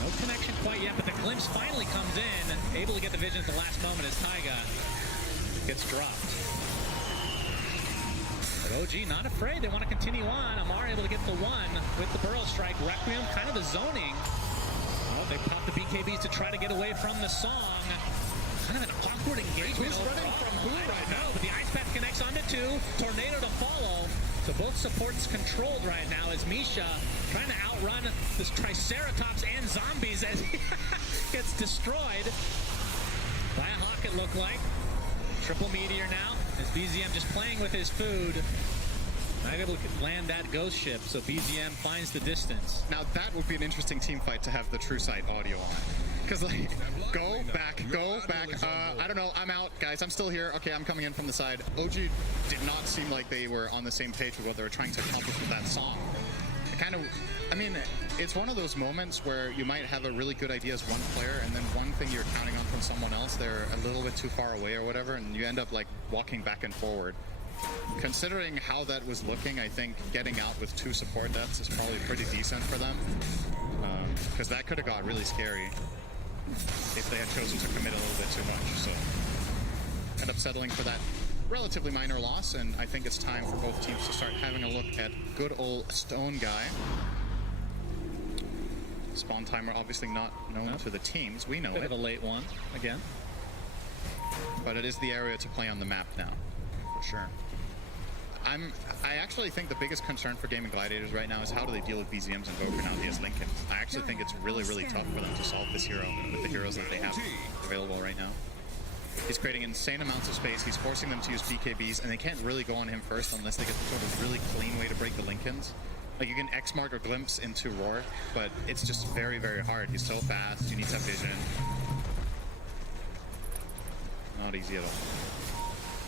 No connection quite yet, but the glimpse finally comes in. Able to get the vision at the last moment as Taiga gets dropped. But OG not afraid. They want to continue on. Amar able to get the one with the Burrow Strike. Requiem, kind of the zoning. Oh, they pop the BKBs to try to get away from the song. Kind of an awkward engagement. Who's running from who right now? But the Ice Path connects onto two. Tornado to follow. So both supports controlled right now as Misha trying to outrun this Triceratops and zombies as he gets destroyed by a Hawk, it looked like. Triple Meteor now as BZM just playing with his food. Not able to land that ghost ship, so BZM finds the distance. Now that would be an interesting team fight to have the True Sight audio on. Because, like, go back. I don't know, I'm out, guys. I'm still here. Okay, I'm coming in from the side. OG did not seem like they were on the same page with what they were trying to accomplish with that song. I mean, it's one of those moments where you might have a really good idea as one player, and then one thing you're counting on from someone else, they're a little bit too far away or whatever, and you end up, like, walking back and forward. Considering how that was looking, I think getting out with 2 support deaths is probably pretty decent for them. Because that could have got really scary if they had chosen to commit a little bit too much. So end up settling for that relatively minor loss, and I think it's time for both teams to start having a look at good old Stone Guy. Spawn timer obviously not known to the teams. We know Bit it. of a late one again. But it is the area to play on the map now, for sure. I actually think the biggest concern for Gaming Gladiators right now is how do they deal with BZMs and Voker now he has Lincoln. I actually think it's really, really tough for them to solve this hero with the heroes that they have available right now. He's creating insane amounts of space. He's forcing them to use BKBs, and they can't really go on him first unless they get the sort of really clean way to break the Lincolns. Like, you can X-Mark or Glimpse into Roar, but it's just very, very hard. He's so fast. You need to have vision. Not easy at all.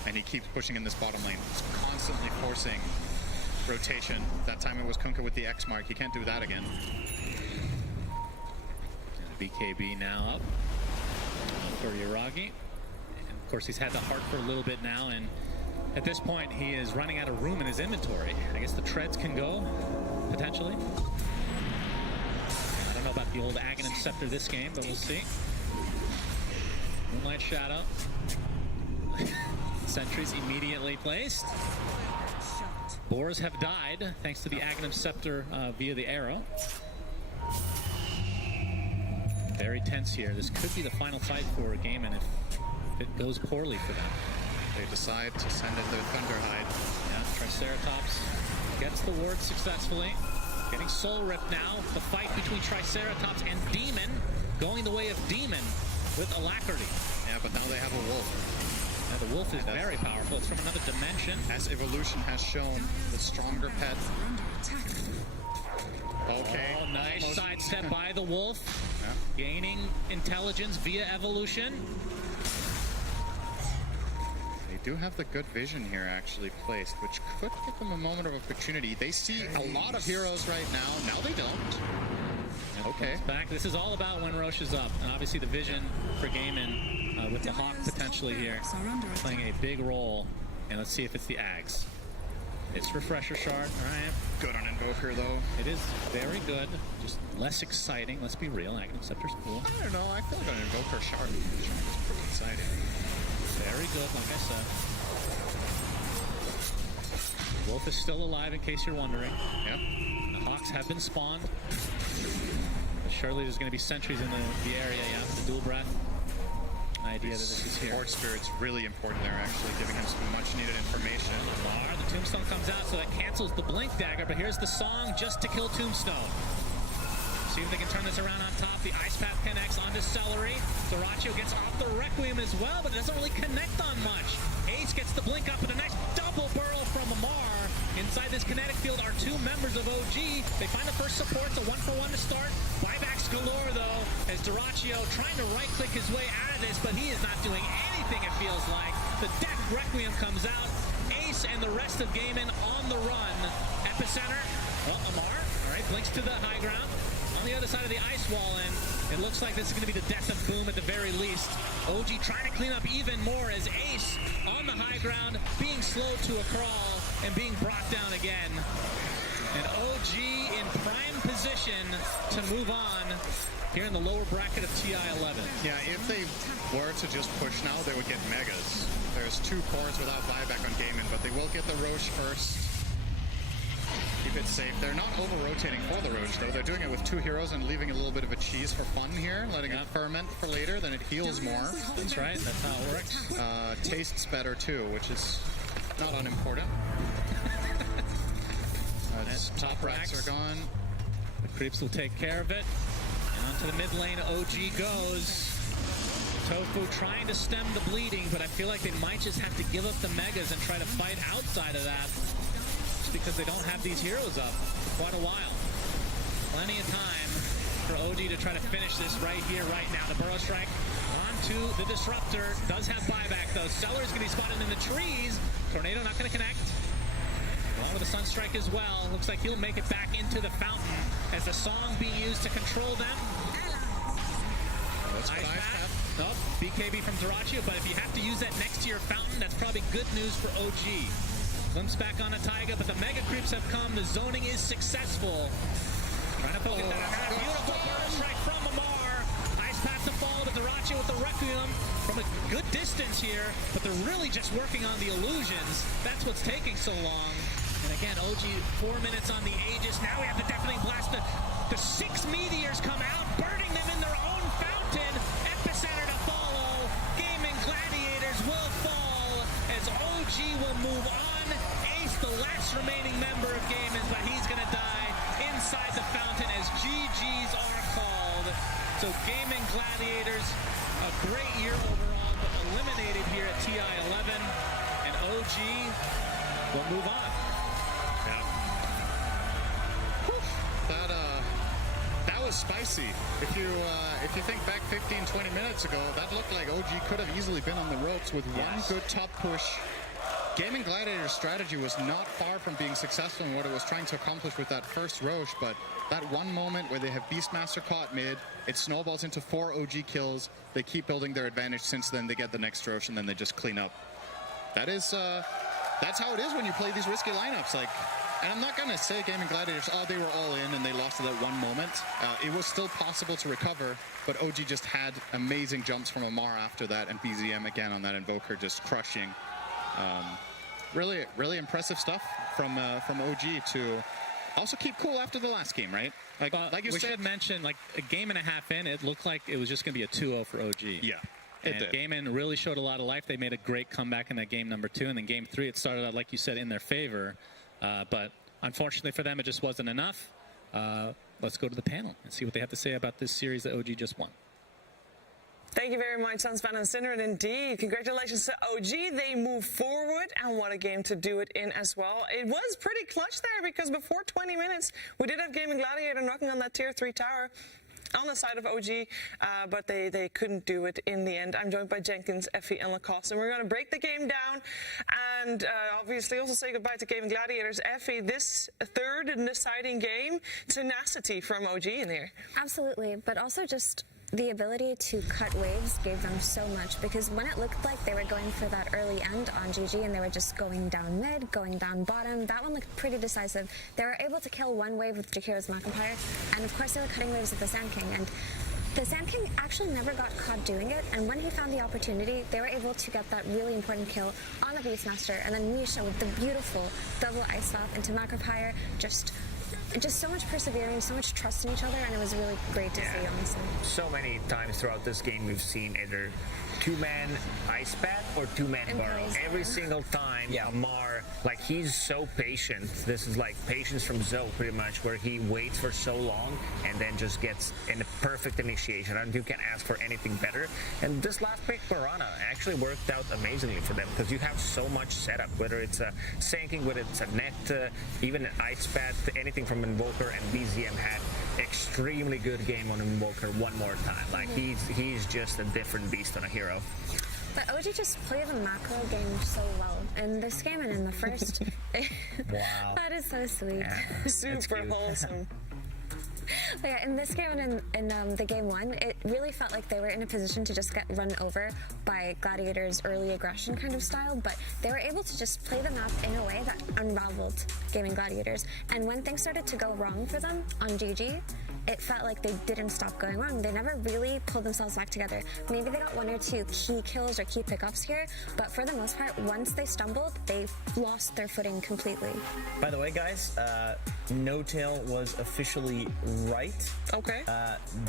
And he keeps pushing in this bottom lane. He's constantly forcing rotation. That time it was Kunkka with the X mark. He can't do that again. And BKB now up for Yuragi. And of course, he's had the heart for a little bit now, and at this point, he is running out of room in his inventory. I guess the treads can go, potentially. I don't know about the old Aghanim Scepter this game, but we'll see. Moonlight Shadow. Sentries immediately placed. Boars have died thanks to the Aghanim Scepter via the arrow. Very tense here. This could be the final fight for Gaiman if it goes poorly for them. They decide to send in their Thunderhide. Yeah, Triceratops gets the ward successfully. Getting Soul Ripped now. The fight between Triceratops and Demon going the way of Demon with Alacrity. Yeah, but now they have a Wolf. Now the Wolf is very powerful. It's from another dimension. As Evolution has shown, the stronger pet. Okay. Oh, nice sidestep by the Wolf. Yeah. Gaining intelligence via Evolution. They do have the good vision here actually placed, which could give them a moment of opportunity. They see a lot of heroes right now. Now they don't. Okay. Back. This is all about when Roche is up. And obviously the vision for Gaiman with the Hawk potentially here playing a big role. And let's see if it's the Ags. It's Refresher Shard. All right. Good on Invoker, though. It is very good. Just less exciting. Let's be real. Aghanim Scepter's cool. I don't know. I feel like an Invoker Shard is pretty exciting. Very good, like I said. Wolf is still alive, in case you're wondering. Yep. The Hawks have been spawned. But surely there's going to be sentries in the area, yeah. The dual breath. Idea that this is here. Support Spirit's really important there, actually, giving him some much-needed information. The Tombstone comes out, so that cancels the Blink Dagger, but here's the song just to kill Tombstone. See if they can turn this around on top. The Ice Path connects onto Celery. Duracho gets off the Requiem as well, but it doesn't really connect on much. Ace gets the Blink up, and a nice double burrow from Amar. Inside this kinetic field are two members of OG. They find the first support, it's a 1-for-1 to start. Buybacks galore, though, as Dyrachio trying to right-click his way out of this, but he is not doing anything, it feels like. The Death Requiem comes out. Ace and the rest of Gaiman on the run. Epicenter, well, Amar, all right, blinks to the high ground. On the other side of the ice wall, and it looks like this is going to be the death of Boom at the very least. OG trying to clean up even more as Ace on the high ground, being slowed to a crawl and being brought down again. And OG in prime position to move on here in the lower bracket of TI-11. Yeah, if they were to just push now, they would get Megas. There's 2 cores without buyback on Gaiman, but they will get the Roche first. Keep it safe. They're not over-rotating for the Roche, though. They're doing it with 2 heroes and leaving a little bit of a cheese for fun here, letting it ferment for later, then it heals more. That's right. That's how it works. Tastes better, too, which is not unimportant. Top racks are gone. The creeps will take care of it. And onto the mid lane, OG goes. Tofu trying to stem the bleeding, but I feel like they might just have to give up the Megas and try to fight outside of that. Just because they don't have these heroes up for quite a while. Plenty of time for OG to try to finish this right here, right now. The Burrow Strike onto the Disruptor. Does have buyback, though. Cellar's going to be spotted in the trees. Tornado not going to connect. Along with the Sunstrike as well. Looks like he'll make it back into the fountain as the song's being used to control them. That's what Ice Path. Oh, BKB from Dyrachio, but if you have to use that next to your fountain, that's probably good news for OG. Glimpse back on a Taiga, but the Mega Creeps have come. The zoning is successful. Trying to focus that out. Beautiful Burrow Strike from Amar. Ice Path to fall to Dyrachio with the Requiem from a good distance here, but they're really just working on the illusions. That's what's taking so long. And again, OG 4 minutes on the Aegis. Now we have the Deafening Blast. The 6 meteors come out, burning them in their own fountain. Epicenter to follow. Gaming Gladiators will fall as OG will move on. Ace, the last remaining member of Gaming, but he's going to die inside the fountain as GGs are called. So Gaming Gladiators, a great year overall, but eliminated here at TI-11. And OG will move on. That was spicy. If you think back 15, 20 minutes ago, that looked like OG could have easily been on the ropes with one good top push. Gaming Gladiator's strategy was not far from being successful in what it was trying to accomplish with that first Roche, but that one moment where they have Beastmaster caught mid, it snowballs into 4 OG kills. They keep building their advantage. Since then, they get the next Roche, and then they just clean up. That's how it is when you play these risky lineups. And I'm not going to say Gaming Gladiators, they were all in and they lost at that one moment. It was still possible to recover, but OG just had amazing jumps from Amar after that, and BZM again on that Invoker just crushing. Really, really impressive stuff from OG to also keep cool after the last game, right? Like you said, should mention, like a game and a half in, it looked like it was just going to be a 2-0 for OG. Yeah. And Gaiman really showed a lot of life. They made a great comeback in that game number 2, and then game 3, it started out, like you said, in their favor. But unfortunately for them, it just wasn't enough. Let's go to the panel and see what they have to say about this series that OG just won. Thank you very much, Sunspan and Sinner. And indeed, congratulations to OG. They move forward, and what a game to do it in as well. It was pretty clutch there because before 20 minutes, we did have Gaming Gladiator knocking on that tier 3 tower on the side of OG, but they couldn't do it in the end. I'm joined by Jenkins, Effie, and Lacoste, and we're going to break the game down and obviously also say goodbye to Gaming Gladiators. Effie, this third and deciding game, tenacity from OG in here. Absolutely, but also just the ability to cut waves gave them so much, because when it looked like they were going for that early end on GG and they were just going down mid, going down bottom, that one looked pretty decisive. They were able to kill one wave with Jakira's Macropire, and of course they were cutting waves with the Sand King, and the Sand King actually never got caught doing it, and when he found the opportunity, they were able to get that really important kill on the Beastmaster, and then Misha with the beautiful double Ice Valve into Macropire, just so much perseverance, so much trust in each other, and it was really great to see, honestly. So many times throughout this game we've seen either two-man ice bat or two-man burrow. Every single time, Amar, like, he's so patient. This is like patience from Zoe, pretty much, where he waits for so long and then just gets in a perfect initiation. And you can't ask for anything better. And this last pick, Piranha, actually worked out amazingly for them because you have so much setup, whether it's a sinking, whether it's a net, even an ice bat, anything from Invoker, and BZM had extremely good game on Invoker one more time. Like, he's just a different beast on a hero. But OG just played the macro game so well in this game and in the first. Wow. That is so sweet. Yeah, Super wholesome. But yeah, in this game and in the game one, it really felt like they were in a position to just get run over by Gladiator's early aggression kind of style, but they were able to just play the map in a way that unraveled Gaming Gladiators. And when things started to go wrong for them on GG, it felt like they didn't stop going wrong. They never really pulled themselves back together. Maybe they got one or two key kills or key pickups here, but for the most part, once they stumbled, they lost their footing completely. By the way, guys, No Tail was officially right. Okay.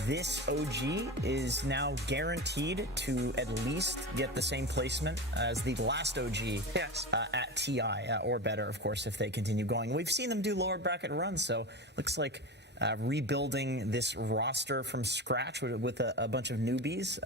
This OG is now guaranteed to at least get the same placement as the last OG at TI, or better, of course, if they continue going. We've seen them do lower bracket runs, so looks like rebuilding this roster from scratch with a bunch of newbies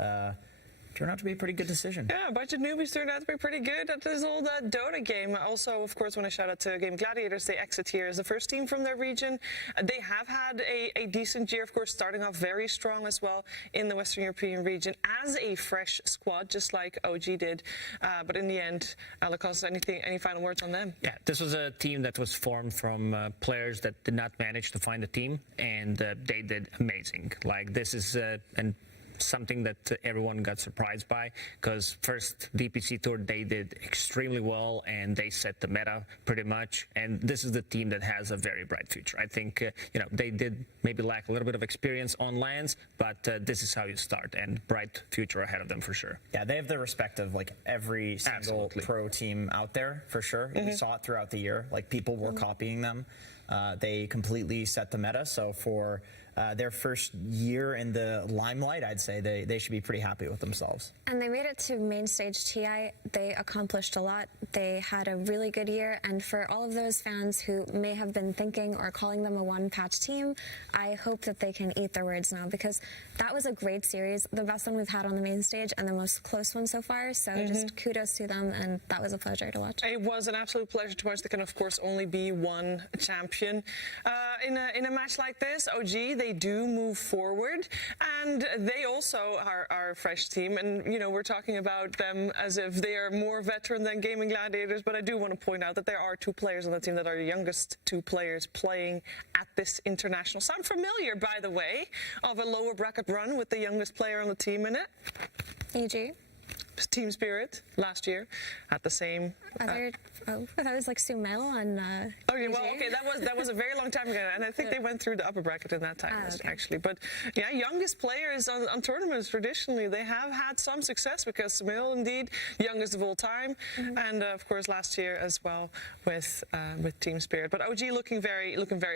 turned out to be a pretty good decision. Yeah, a bunch of newbies turned out to be pretty good at this old Dota game. Also, of course, want to shout out to Game Gladiators. They exit here as the first team from their region. They have had a decent year, of course, starting off very strong as well in the Western European region as a fresh squad, just like OG did. But in the end, Lacoste, any final words on them? Yeah, this was a team that was formed from players that did not manage to find a team, and they did amazing. Like, this is something that everyone got surprised by, because first DPC tour they did extremely well and they set the meta pretty much, and this is the team that has a very bright future. I think they did maybe lack a little bit of experience on lands, but this is how you start, and bright future ahead of them for sure. Yeah, they have the respect of like every single pro team out there for sure. We saw it throughout the year, like people were copying them. They completely set the meta, so for their first year in the limelight, I'd say they should be pretty happy with themselves. And they made it to main stage TI. They accomplished a lot. They had a really good year, and for all of those fans who may have been thinking or calling them a one-patch team, I hope that they can eat their words now, because that was a great series, the best one we've had on the main stage and the most close one so far, so just kudos to them, and that was a pleasure to watch. It was an absolute pleasure to watch. There can, of course, only be one champion. In a match like this, OG, they do move forward, and they also are a fresh team, and we're talking about them as if they are more veteran than Gaming Gladiators, but I do want to point out that there are two players on the team that are the youngest two players playing at this international. Sound familiar, by the way, of a lower bracket run with the youngest player on the team in it? EG. Team Spirit last year at the same. I thought it was like Sumail on. Oh yeah, well, okay, that was a very long time ago, and I think they went through the upper bracket in that time actually. But yeah, youngest players on tournaments traditionally they have had some success, because Sumail indeed youngest of all time, and of course last year as well with Team Spirit. But OG looking very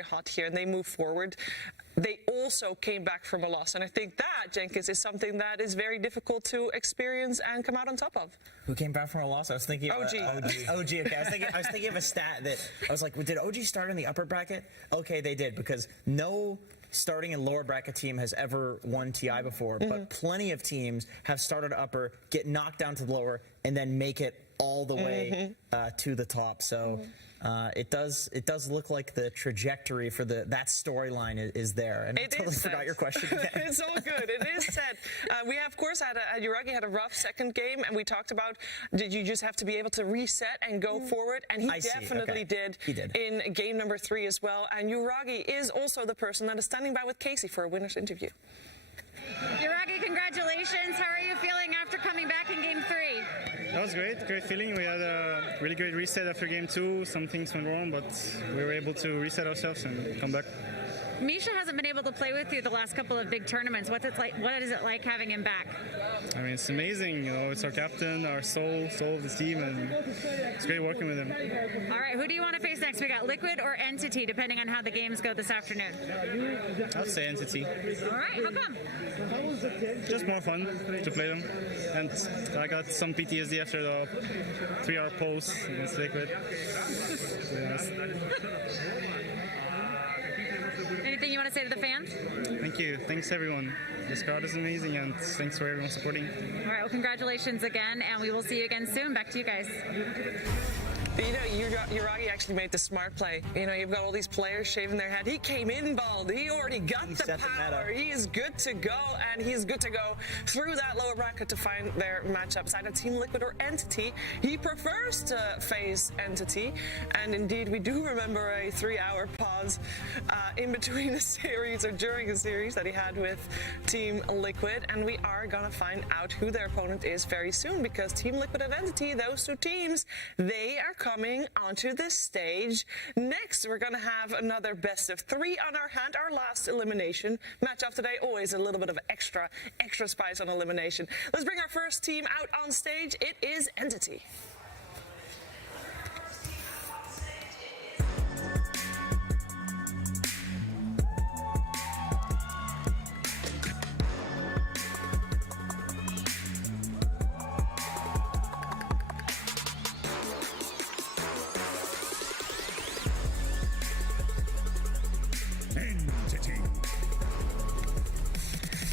hot here, and they move forward. They also came back from a loss, and I think that, Jenkins, is something that is very difficult to experience and come out on top of. Who came back from a loss? I was thinking OG. OG. Okay, I was thinking of a stat that I was like, did OG start in the upper bracket? Okay, they did, because no starting and lower bracket team has ever won TI before, but plenty of teams have started upper, get knocked down to the lower, and then make it all the way to the top. So. It does look like the trajectory for that storyline is there. And I totally forgot your question again. It's all good. It is set. We have, of course, Yuragi had a rough second game, and we talked about, did you just have to be able to reset and go forward? And he definitely did. He did in game number 3 as well. And Yuragi is also the person that is standing by with Casey for a winner's interview. Yuragi, congratulations. How are you feeling after coming back in game 3? That was great feeling. We had a really great reset after game 2. Some things went wrong, but we were able to reset ourselves and come back. Misha hasn't been able to play with you the last couple of big tournaments. What is it like having him back? I mean, it's amazing. It's our captain, our soul of the team, and it's great working with him. All right, who do you want to face next? We got Liquid or Entity, depending on how the games go this afternoon. I'll say Entity. All right, how come? Just more fun to play them. And I got some PTSD after the 3-hour pause against Liquid. So, yes. Anything you want to say to the fans? Thank you. Thanks, everyone. This crowd is amazing, and thanks for everyone supporting. All right, well, congratulations again, and we will see you again soon. Back to you guys. Yuragi actually made the smart play. You've got all these players shaving their head. He came in bald. He already got the power. He is good to go, and he's good to go through that lower bracket to find their matchups. Either Team Liquid or Entity. He prefers to face Entity, and indeed, we do remember a 3-hour pause in between a series or during a series that he had with Team Liquid, and we are gonna find out who their opponent is very soon, because Team Liquid and Entity, those two teams, they are coming onto this stage. Next, we're going to have another best of 3 on our hand, our last elimination match of today. Always a little bit of extra spice on elimination. Let's bring our first team out on stage. It is Entity.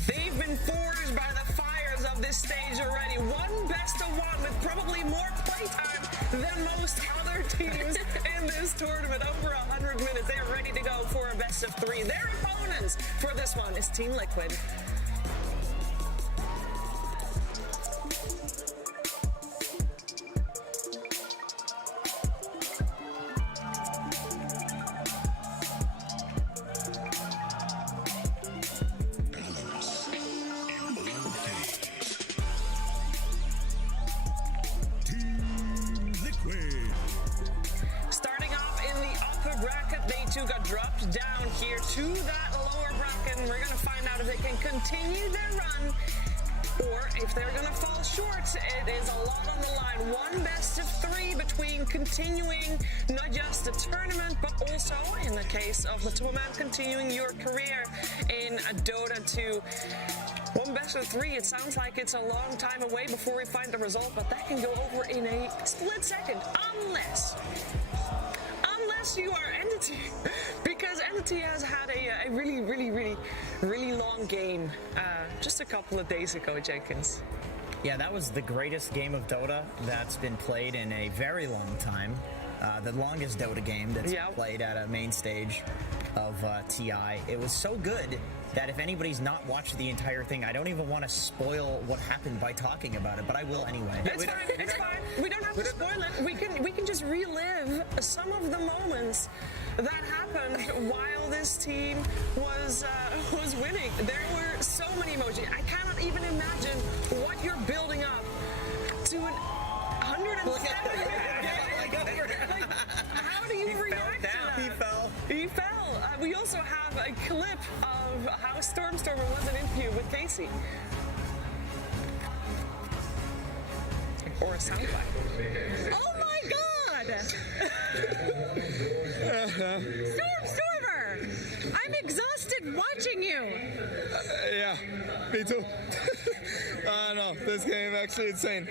They've been forged by the fires of this stage already. One best of one with probably more playtime than most other teams in this tournament. Over 100 minutes. They are ready to go for a best of 3. Their opponents for this one is Team Liquid. Got dropped down here to that lower bracket, and we're going to find out if they can continue their run or if they're going to fall short. It is a lot on the line. One best of 3 between continuing not just the tournament, but also, in the case of the Toolman, continuing your career in Dota 2. One best of 3, it sounds like it's a long time away before we find the result, but that can go over in a split second, unless you are Entity, because Entity has had a really long game just a couple of days ago, Jenkins. Yeah, that was the greatest game of Dota that's been played in a very long time. The longest Dota game that's played at a main stage of TI. It was so good that if anybody's not watched the entire thing, I don't even want to spoil what happened by talking about it, but I will anyway. It's fine. We don't have to spoil it. We can just relive some of the moments that happened while this team was winning. There were so many emojis. I cannot even imagine what you're building up to an 107 minute game. How do you react to that? He fell. We also have a clip of how Stormstormer was an interview with Casey. Or a soundbite. Oh my God! Stormstormer! I'm exhausted watching you! Yeah, me too. No, this game actually insane.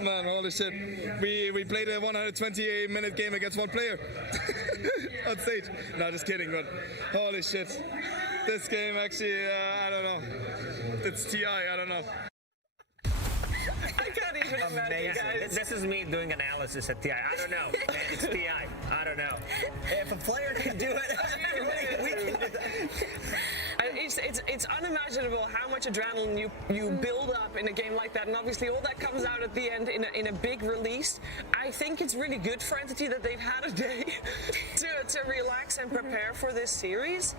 Man, holy shit. We played a 128-minute game against one player on stage. No, just kidding, but holy shit. This game actually, I don't know. It's TI, I don't know. I can't even imagine, guys. This is me doing analysis at TI. I don't know. It's TI. I don't know. If a player can do it, we can do that. It's unimaginable how much adrenaline you build up in a game like that, and obviously all that comes out at the end in a big release. I think it's really good for Entity that they've had a day to relax and prepare for this series.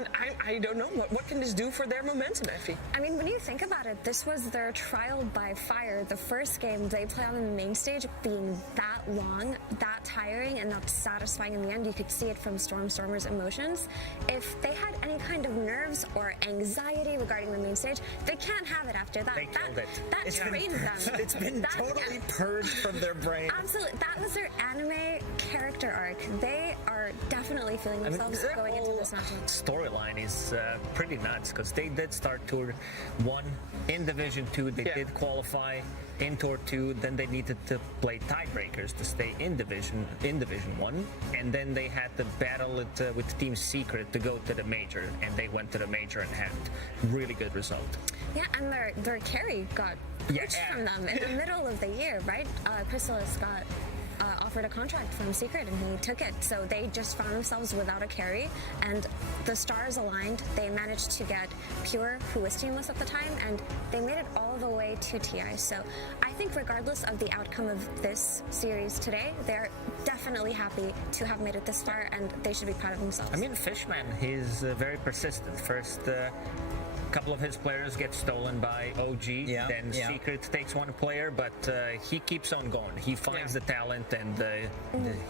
And I don't know, what can this do for their momentum, Effie? I mean, when you think about it, this was their trial by fire. The first game they play on the main stage being that long, that tiring, and not satisfying in the end. You could see it from Stormers' emotions. If they had any kind of nerves or anxiety regarding the main stage, they can't have it after that. They killed it. That trained them. It's been totally purged from their brain. Absolutely. That was their anime character arc. They are definitely feeling themselves going into this match. Storyline is pretty nuts because they did start Tour 1 in Division 2. They did qualify in Tour 2. Then they needed to play tiebreakers to stay in Division 1. And then they had to battle it with Team Secret to go to the Major. And they went to the Major and had really good result. Yeah, and their carry got poached from them in the middle of the year, right? Chrysalis got offered a contract from Secret and he took it. So they just found themselves without a carry, and the stars aligned. They managed to get Pure, who was teamless at the time, and they made it all the way to TI. So I think regardless of the outcome of this series today, they're definitely happy to have made it this far, and they should be proud of themselves. I mean, Fishman, he's very persistent. First, couple of his players get stolen by OG, then Secret takes one player, but he keeps on going. He finds the talent, and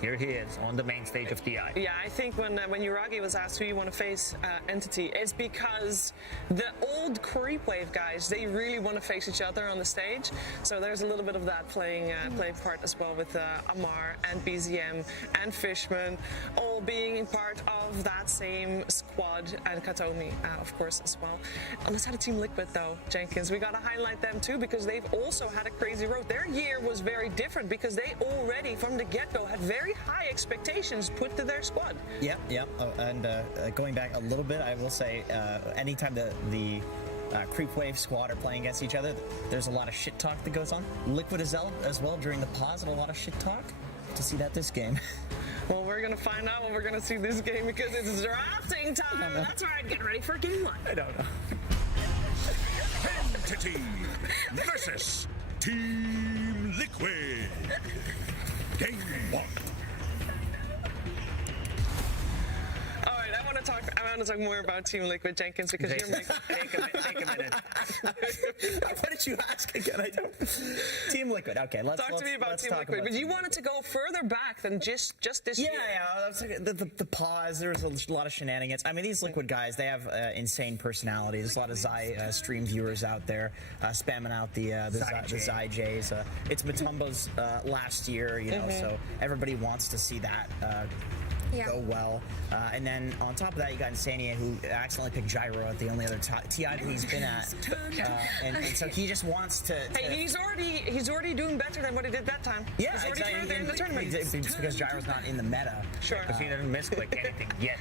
here he is on the main stage of TI. Yeah, I think when Yuragi was asked who you want to face Entity, it's because the old Creep Wave guys, they really want to face each other on the stage. So there's a little bit of that playing part as well with Amar and BZM and Fishman all being part of that same squad, and Katomi, of course, as well. Let's have a Team Liquid though, Jenkins. We got to highlight them too because they've also had a crazy road. Their year was very different because they already from the get-go had very high expectations put to their squad. Yep. Oh, and going back a little bit, I will say anytime the Creep Wave squad are playing against each other, there's a lot of shit talk that goes on. Liquid as well during the pause, and a lot of shit talk. To see that this game. Well, we're going to find out when we're going to see this game because it's drafting time. That's right. Get ready for game 1. I don't know. Entity versus Team Liquid. Game 1. All right, I want to talk more about Team Liquid, Jenkins, because you're making... Take a minute. What did you ask again? I don't... Team Liquid. Okay, let's talk to me about Team Liquid. But you wanted to go further back than just this year. Yeah. The pause. There was a lot of shenanigans. I mean, these Liquid guys, they have insane personalities. There's a lot of Zai stream viewers out there spamming out the Zai Jays. It's Matumba's last year, you know, so everybody wants to see that go well. And then on top of that, you got Insania, who accidentally picked Gyro at the only other TI that he's been at. And so he just wants to... Hey, he's already doing better than what he did that time. Yeah, he's already further in the tournament. It's because Gyro's not in the meta. Sure. Because he didn't misclick anything yet.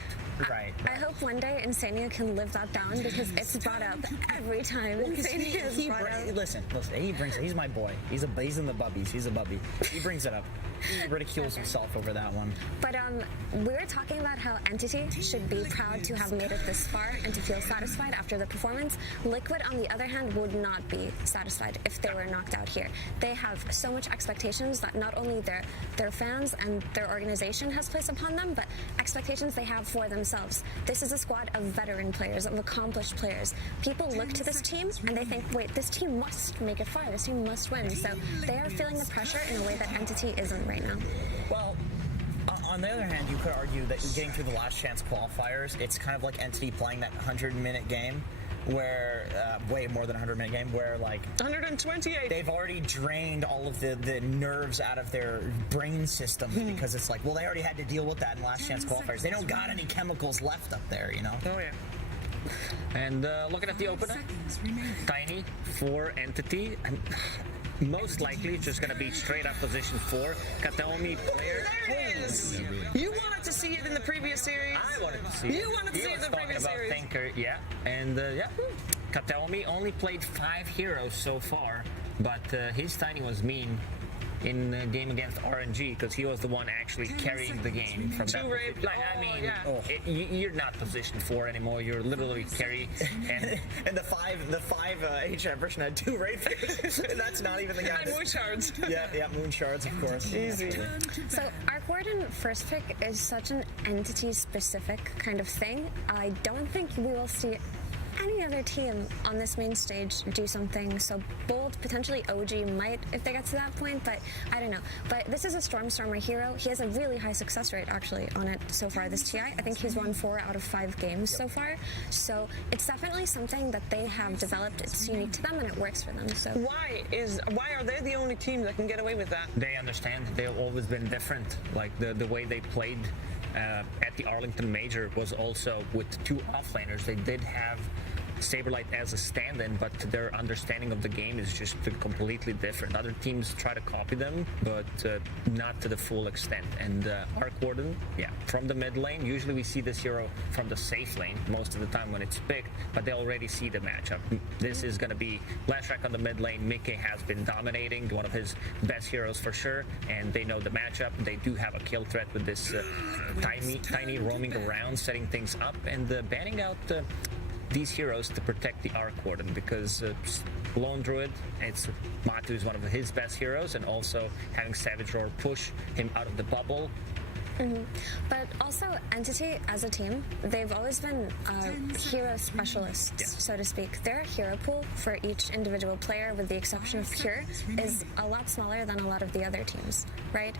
Right. I hope one day Insania can live that down because it's brought up every time. Insania is brought up. Listen, he brings it. He's my boy. He's in the bubbies. He's a bubby. He brings it up. He ridicules himself over that one. But we were talking about how Entity should be proud to have made it this far and to feel satisfied after the performance. Liquid, on the other hand, would not be satisfied if they were knocked out here. They have so much expectations that not only their fans and their organization has placed upon them, but expectations they have for themselves. This is a squad of veteran players, of accomplished players. People look to this team and they think, wait, this team must make it far. This team must win. So they are feeling the pressure in a way that Entity isn't right now. Well, on the other hand, you could argue that getting through the last chance qualifiers, it's kind of like Entity playing that 100-minute game where, way more than a 100-minute game, where like 128. They've already drained all of the nerves out of their brain systems because it's like, well, they already had to deal with that in last chance qualifiers. They don't got any chemicals left up there, you know? Oh, yeah. And looking at the opener, Tiny for Entity, and most likely it's just going to be straight up position 4. Kataomi player. There it is. You wanted to see it in the previous series. I wanted to see it. You wanted to see it in the previous series. Thinker, yeah. And Kataomi only played 5 heroes so far, but his Tiny was mean. in the game against RNG, because he was the one actually carrying the game from that. You're not positioned 4 anymore. You're literally carry. And the five HF version had 2 raid players. That's not even the guy. And moon shards. Yeah, moon shards, of course. Easy. So Arc Warden first pick is such an entity-specific kind of thing. I don't think we will see any other team on this main stage do something so bold. Potentially OG might if they get to that point, but I don't know. But this is a Stormstormer hero. He has a really high success rate actually on it so far this TI. I think he's won 4 out of 5 games so far. So it's definitely something that they have developed. It's unique to them and it works for them. So why are they the only team that can get away with that? They understand. They've always been different. Like the way they played at the Arlington Major was also with 2 offlaners. They did have Saberlight as a stand-in, but their understanding of the game is just completely different. Other teams try to copy them, but not to the full extent. And Arc Warden, from the mid lane, usually we see this hero from the safe lane most of the time when it's picked, but they already see the matchup. This is going to be Lashrak on the mid lane. Mickey has been dominating, one of his best heroes for sure, and they know the matchup. They do have a kill threat with this tiny roaming around, setting things up, and banning out these heroes to protect the Arc Warden, because Lone Druid, Matu is one of his best heroes, and also having Savage Roar push him out of the bubble. But also, Entity as a team, they've always been hero specialists, so to speak. Their hero pool for each individual player, with the exception of Pure, is a lot smaller than a lot of the other teams, right?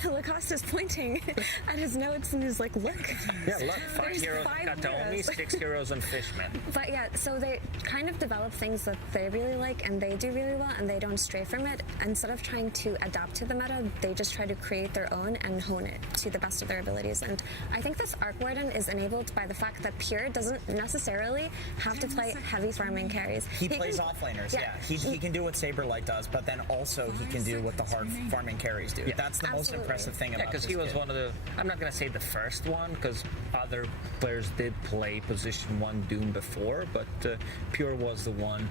So Lacoste is pointing at his notes and he's like, look. Yeah, look, 5 heroes got to only 6 heroes on Fishman. But yeah, so they kind of develop things that they really like and they do really well, and they don't stray from it. Instead of trying to adapt to the meta, they just try to create their own and hone it to the best of their abilities. And I think this Arc Warden is enabled by the fact that Pure doesn't necessarily have to play heavy farming carries. He plays offlaners, He can do what Saberlight does, but then also he can do what the hard farming carries do. That's the most impressive thing about this. Because he was one of the, I'm not going to say the first one, because other players did play position 1 Doom before, but Pure was the one,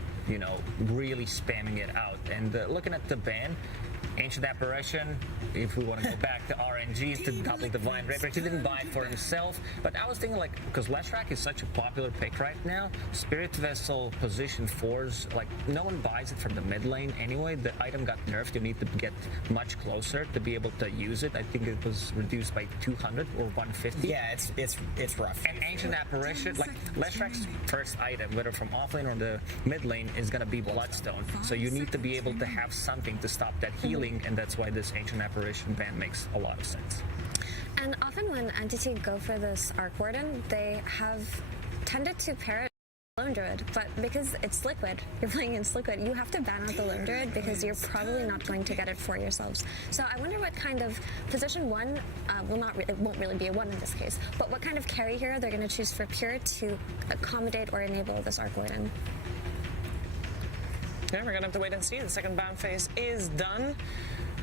really spamming it out. And looking at the ban, Ancient Apparition, if we want to go back to RNG, to double Divine Red, he didn't buy it for himself. But I was thinking, because Lashrak is such a popular pick right now, Spirit Vessel position 4s, no one buys it from the mid lane anyway. The item got nerfed. You need to get much closer to be able to use it. I think it was reduced by 200 or 150. Yeah, it's rough. And Ancient Apparition, Lashrak's first item, whether from offlane or the mid lane, is going to be Bloodstone. So you need to be able to have something to stop that healing, and that's why this Ancient Apparition ban makes a lot of sense. And often when Entity go for this Arc Warden, they have tended to pair it with Lone Druid, but because it's Liquid, you're playing against Liquid, you have to ban out the Lone Druid because you're probably not going to get it for yourselves. So I wonder what kind of position 1, it won't really be a 1 in this case, but what kind of carry hero they're going to choose for Pure to accommodate or enable this Arc Warden. Yeah, we're going to have to wait and see. The second ban phase is done.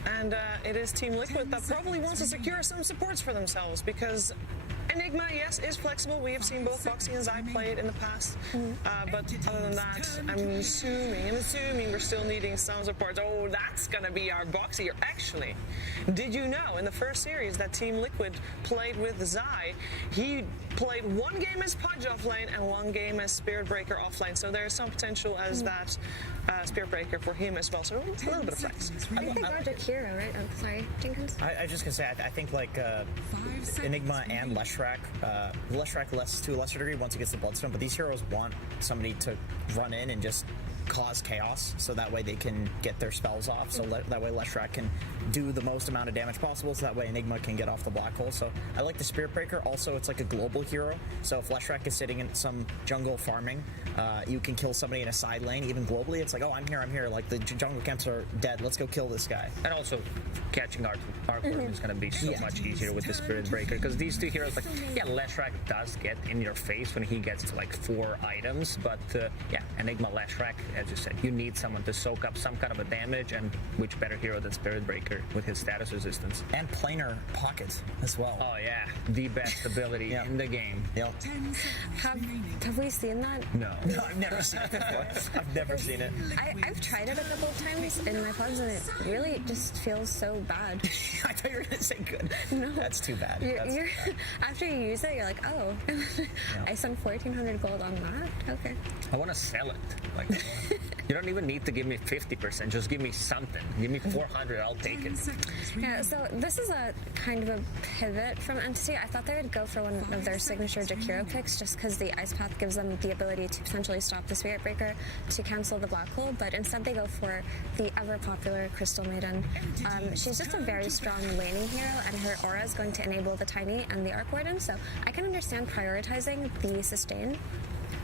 And it is Team Liquid that probably wants to secure some supports for themselves, because Enigma, yes, is flexible. We have seen both Boxy and Zai play it in the past. But other than that, I'm assuming we're still needing some supports. Oh, that's going to be our Boxy. Actually, did you know in the first series that Team Liquid played with Zai? He played 1 game as Pudge offlane and 1 game as Spirit Breaker offlane. So there's some potential as that Spirit Breaker for him as well. So a little bit of flex. I think they got Akira, right? Oh, sorry, Jenkins. I was just going to say, I think Enigma and Leshrac, Leshrac to a lesser degree once he gets the Bloodstone, but these heroes want somebody to run in and just cause chaos, so that way they can get their spells off, so that way Leshrac can do the most amount of damage possible, so that way Enigma can get off the black hole. So I like the Spirit Breaker. Also, it's like a global hero, so if Leshrac is sitting in some jungle farming, you can kill somebody in a side lane, even globally. It's like, oh, I'm here, like the jungle camps are dead, let's go kill this guy. And also, catching Arc Warden is going to be so much easier with the Spirit Breaker, because these two heroes, like, Leshrac does get in your face when he gets to like 4 items, but Enigma Leshrac, as you said, you need someone to soak up some kind of a damage, and which better hero than Spirit Breaker with his status resistance. And planar pockets as well. Oh yeah, the best ability in the game. Yep. Have we seen that? No. I've never seen it before. I've never seen it. I've tried it a couple of times in my pods, and it really just feels so bad. I thought you were going to say good. No. That's too bad. After you use it, you're like, oh, I spent 1,400 gold on that? Okay. I want to sell it. Like, you don't even need to give me 50%. Just give me something. Give me 400. I'll take it. Yeah, so this is a kind of a pivot from Entity. I thought they would go for one of their signature Jakiro picks, just because the Ice Path gives them the ability to potentially stop the Spirit Breaker to cancel the Black Hole, but instead they go for the ever-popular Crystal Maiden. She's just a very strong laning hero, and her aura is going to enable the Tiny and the Arc Warden, so I can understand prioritizing the sustain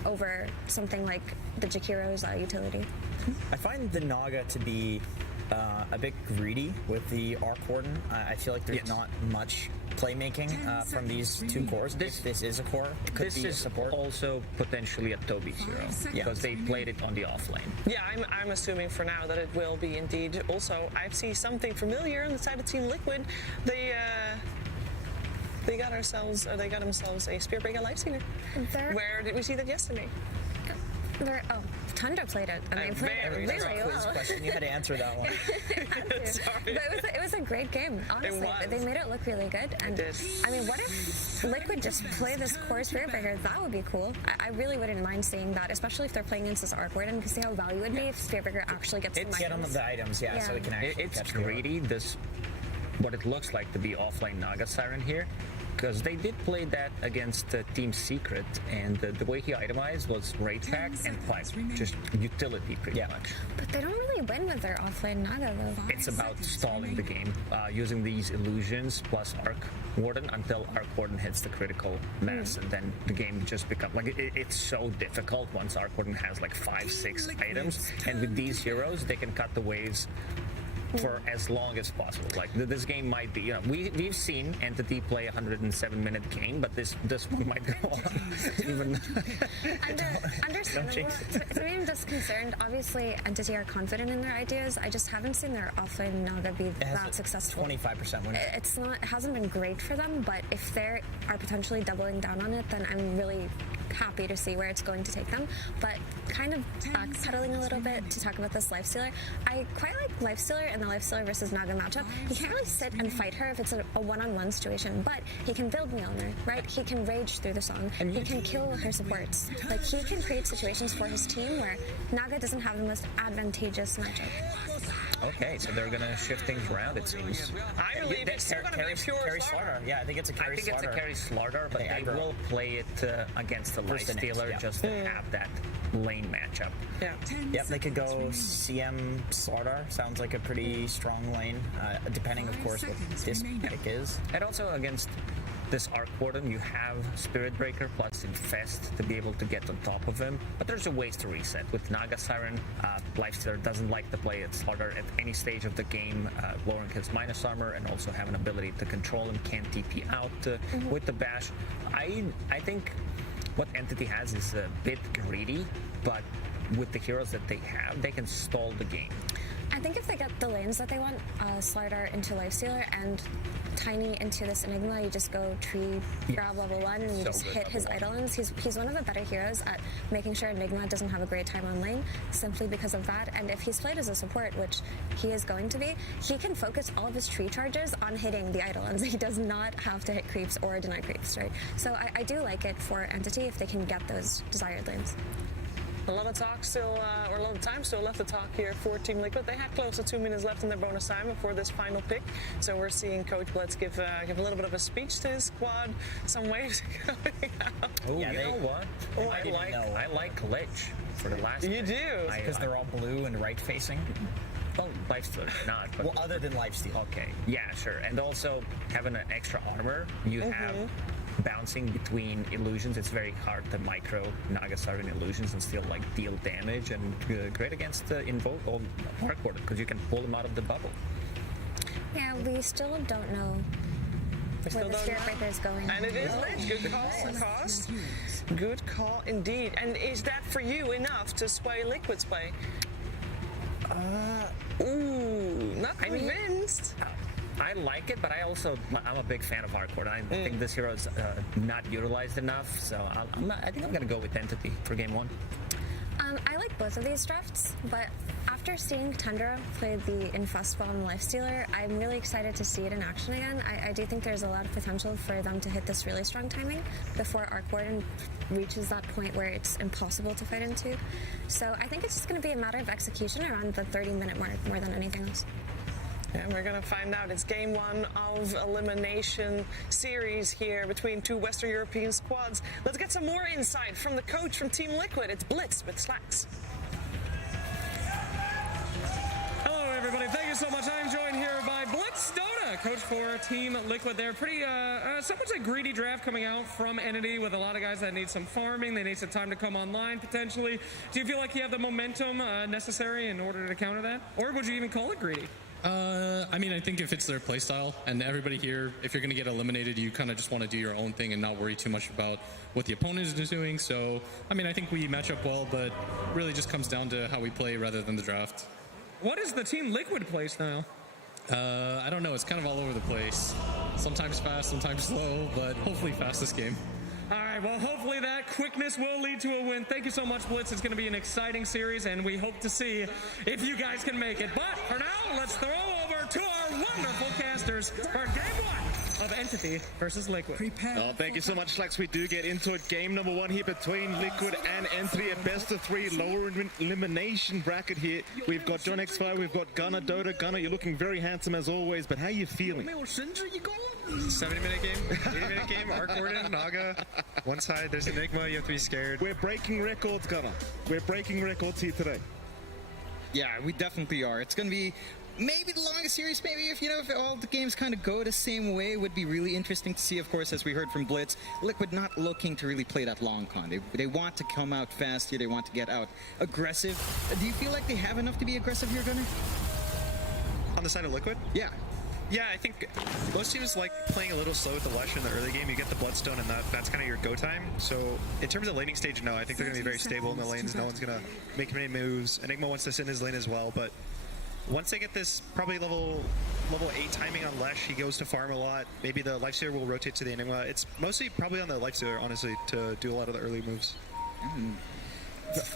over something like the Jakiro's utility. I find the Naga to be a bit greedy with the Arc Warden. I feel like there's not much playmaking from these two cores. This is a core. It could be a support. Also potentially a Toby's hero, because they played it on the off lane. Yeah, I'm assuming for now that it will be indeed. Also, I see something familiar on the side of Team Liquid. They got themselves a Spirit Breaker Lifestealer. Where did we see that yesterday? Tundra played it, and they played it really well. Question. You had to answer that one. But it was a great game, honestly. They made it look really good. And I mean, what if Liquid just play this core Spirit Breaker? That would be cool. I really wouldn't mind seeing that, especially if they're playing against this Arc Warden, because see how value would be if Spirit Breaker actually gets some items. Get on the items, so it can actually It's greedy, what it looks like to be offlane Naga Siren here, because they did play that against Team Secret, and the way he itemized was Raid Pack and Pipe, just utility pretty much. But they don't really win with their offlane Naga, though. It's about stalling the game, using these illusions plus Arc Warden until Arc Warden hits the critical mass, and then the game just becomes like it's so difficult once Arc Warden has like 5-6 items, and with these heroes they can cut the waves for as long as possible. Like this game might be, we've seen Entity play a 107-minute game, but this one might go on even. Understandable. To me, I'm just concerned. Obviously, Entity are confident in their ideas. I just haven't seen their offlane Naga be that successful. 25% win. It hasn't been great for them, but if they are potentially doubling down on it, then I'm really happy to see where it's going to take them. But kind of backpedaling a little bit to talk about this Lifestealer, I quite like Lifestealer and the Lifestealer versus Naga matchup. He can't really sit and fight her if it's a one-on-one situation, but he can build Mjolnir, right? He can rage through the song, and he can kill her supports. Like, he can create situations for his team where Naga doesn't have the most advantageous matchup. Okay, so they're gonna shift things around, it seems. I believe it's still gonna be pure Slardar. Yeah, I think it's a carry Slardar. I think it's a carry Slardar, but they will play it against the Lifestealer just to have that lane matchup. Yeah. Yep, they could go CM Slardar. Sounds like a pretty strong lane, depending, of course, what this pick is. And also against this Arc Warden, you have Spirit Breaker plus Infest to be able to get on top of him, but there's a ways to reset. With Naga Siren, Lifestealer doesn't like to play at Slardar at any stage of the game, lowering his minus armor and also have an ability to control him, can't TP out with the bash. I think what Entity has is a bit greedy, but with the heroes that they have, they can stall the game. I think if they get the lanes that they want, Slardar into Lifestealer and Tiny into this Enigma, you just go tree grab level 1 and you just hit his Eidolons. He's one of the better heroes at making sure Enigma doesn't have a great time on lane, simply because of that. And if he's played as a support, which he is going to be, he can focus all of his tree charges on hitting the Eidolons. He does not have to hit creeps or deny creeps, right? So I do like it for Entity if they can get those desired lanes. A lot of talk still, or a lot of time still left to talk here for Team Liquid. They had close to 2 minutes left in their bonus time before this final pick. So we're seeing Coach Blitz give a little bit of a speech to his squad. Some waves coming out. Oh, yeah, you know what? I like Glitch for the last You do? Because they're all blue and right facing. Well, Lifesteal not. But well, other than Lifesteal. Okay, yeah, sure. And also having an extra armor, you have bouncing between illusions. It's very hard to micro Naga Siren illusions and still like deal damage, and great against the Invoke or Arc Warden because you can pull them out of the bubble. Yeah, we still don't know where the Spirit Breaker is going. And it is lit. Good call, Cost. Good call indeed. And is that for you enough to sway Liquid's play? Not convinced. I like it, but I'm a big fan of Hardcore. I think this hero is not utilized enough, so I think I'm going to go with Entity for game 1. I like both of these drafts, but after seeing Tundra play the Infestball and Lifestealer, I'm really excited to see it in action again. I do think there's a lot of potential for them to hit this really strong timing before Arc Warden reaches that point where it's impossible to fight into. So I think it's just going to be a matter of execution around the 30-minute mark more than anything else. And we're going to find out. It's game 1 of elimination series here between two Western European squads. Let's get some more insight from the coach from Team Liquid. It's Blitz with Slacks. Hello, everybody. Thank you so much. I'm joined here by Blitz Dota, coach for Team Liquid. They're pretty, some would say greedy draft coming out from Entity with a lot of guys that need some farming. They need some time to come online, potentially. Do you feel like you have the momentum necessary in order to counter that? Or would you even call it greedy? I mean, I think if it's their playstyle, and everybody here, if you're going to get eliminated, you kind of just want to do your own thing and not worry too much about what the opponent is doing. So, I mean, I think we match up well, but really just comes down to how we play rather than the draft. What is the Team Liquid play style? I don't know. It's kind of all over the place. Sometimes fast, sometimes slow, but hopefully fast this game. All right, well, hopefully that quickness will lead to a win. Thank you so much, Blitz. It's going to be an exciting series, and we hope to see if you guys can make it. But for now, let's throw over to our wonderful casters for game 1 of Entity versus Liquid. Oh, thank you so much, Slacks. We do get into it. Game number 1 here between Liquid and Entity, a best of 3 lower elimination bracket here. We've got John X5, we've got Gunnar, Dota. Gunnar, you're looking very handsome as always, but how are you feeling? 70-minute game, 80-minute game, Arc Warden, Naga. One side, there's Enigma, you have to be scared. We're breaking records, Gunnar. We're breaking records here today. Yeah, we definitely are. It's going to be maybe the longest series, maybe if all the games kind of go the same way. It would be really interesting to see, of course, as we heard from Blitz, Liquid not looking to really play that long con. They want to come out fast here. They want to get out aggressive. Do you feel like they have enough to be aggressive here, Gunnar? On the side of Liquid? Yeah. Yeah, I think most teams like playing a little slow with the Lush in the early game. You get the Bloodstone, and that's kind of your go time. So in terms of laning stage, no, I think they're going to be very stable in the lanes. No one's going to make many moves. Enigma wants to sit in his lane as well, but once they get this probably level 8 timing on Lesh, he goes to farm a lot. Maybe the Lifestealer will rotate to the Enigma. It's mostly probably on the Lifestealer, honestly, to do a lot of the early moves.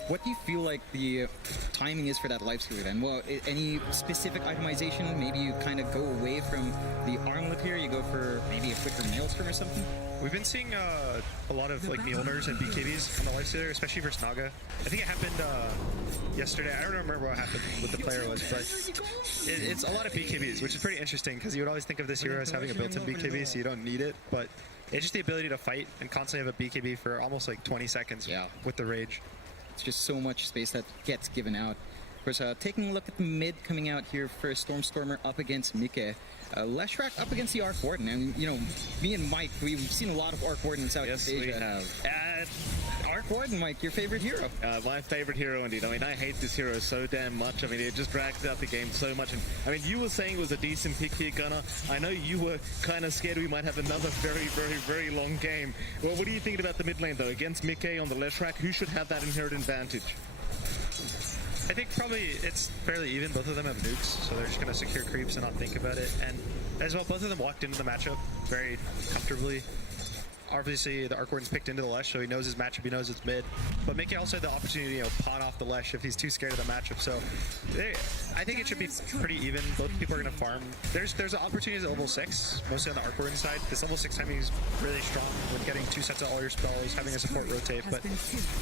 What do you feel like the timing is for that Lifestealer then? Well, any specific itemization? Maybe you kind of go away from the armlet here, you go for maybe a quicker Maelstrom or something? We've been seeing a lot of like Mjolnirs and BKBs on the Lifestealer, especially versus Naga. I think it happened yesterday. I don't remember what happened, what the player was, but it's a lot of BKBs, which is pretty interesting because you would always think of this hero as having a built-in BKB, so you don't need it, but it's just the ability to fight and constantly have a BKB for almost like 20 seconds with the Rage. It's just so much space that gets given out. Of course, taking a look at the mid coming out here for Stormstormer up against Mike. Leshrac up against the Arc Warden. And, me and Mike, we've seen a lot of Arc Warden in Southeast Asia. Yes, we have. Arc Warden, Mike, your favorite hero. My favorite hero, indeed. I mean, I hate this hero so damn much. I mean, it just drags out the game so much. And I mean, you were saying it was a decent pick here, Gunnar. I know you were kind of scared we might have another very, very, very long game. Well, what are you thinking about the mid lane, though? Against Mike on the Leshrac, who should have that inherent advantage? I think probably it's fairly even. Both of them have nukes, so they're just going to secure creeps and not think about it. And as well, both of them walked into the matchup very comfortably. Obviously, the Arc Warden's picked into the Lesh, so he knows his matchup, he knows it's mid. But Mickey also had the opportunity to, pawn off the Lesh if he's too scared of the matchup. So I think it should be pretty even. Both people are going to farm. There's opportunities at level 6, mostly on the Arc Warden side. This level 6 timing is really strong with getting 2 sets of all your spells, having a support rotate. But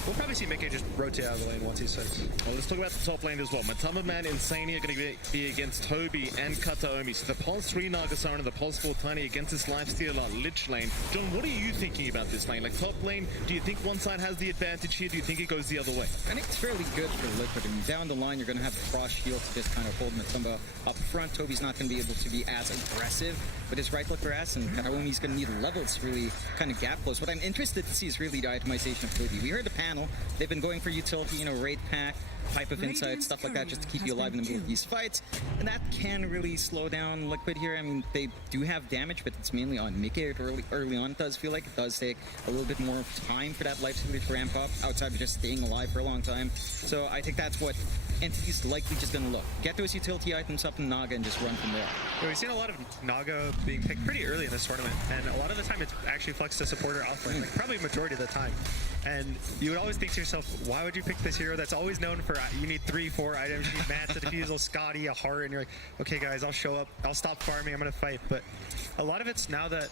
we'll probably see Mickey just rotate out of the lane once he sets. Well, let's talk about the top lane as well. Matama Man, Insania are going to be against Toby and Kataomi. So the Pulse 3 Nagasara and the Pulse 4 Tiny against this Lifestealer Lich lane. John, what are you thinking about this lane? Like top lane, do you think one side has the advantage here? Do you think it goes the other way? I think it's fairly good for Liquid. And down the line, you're going to have the Frost Shield to just kind of hold Matamba up front. Toby's not going to be able to be as aggressive with his right click grass, and Kataomi's going to need levels to really kind of gap close. What I'm interested to see is really the itemization of Toby. We heard the panel. They've been going for utility, raid pack. Pipe of Insight, stuff like that, just to keep you alive in the middle of these fights. And that can really slow down Liquid here. I mean, they do have damage, but it's mainly on Mickey. Early on, it does feel like it does take a little bit more time for that life stealer to ramp up, outside of just staying alive for a long time. So I think that's what Entity's likely just going to look. Get those utility items up in Naga and just run from there. Yeah, we've seen a lot of Naga being picked pretty early in this tournament, and a lot of the time it's actually flexed to support or off lane, like probably majority of the time. And you would always think to yourself, why would you pick this hero that's always known for, you need 3-4 items, you need Manta, Defusal, Scotty, a heart, and you're like, okay guys, I'll show up, I'll stop farming, I'm going to fight. But a lot of it's now that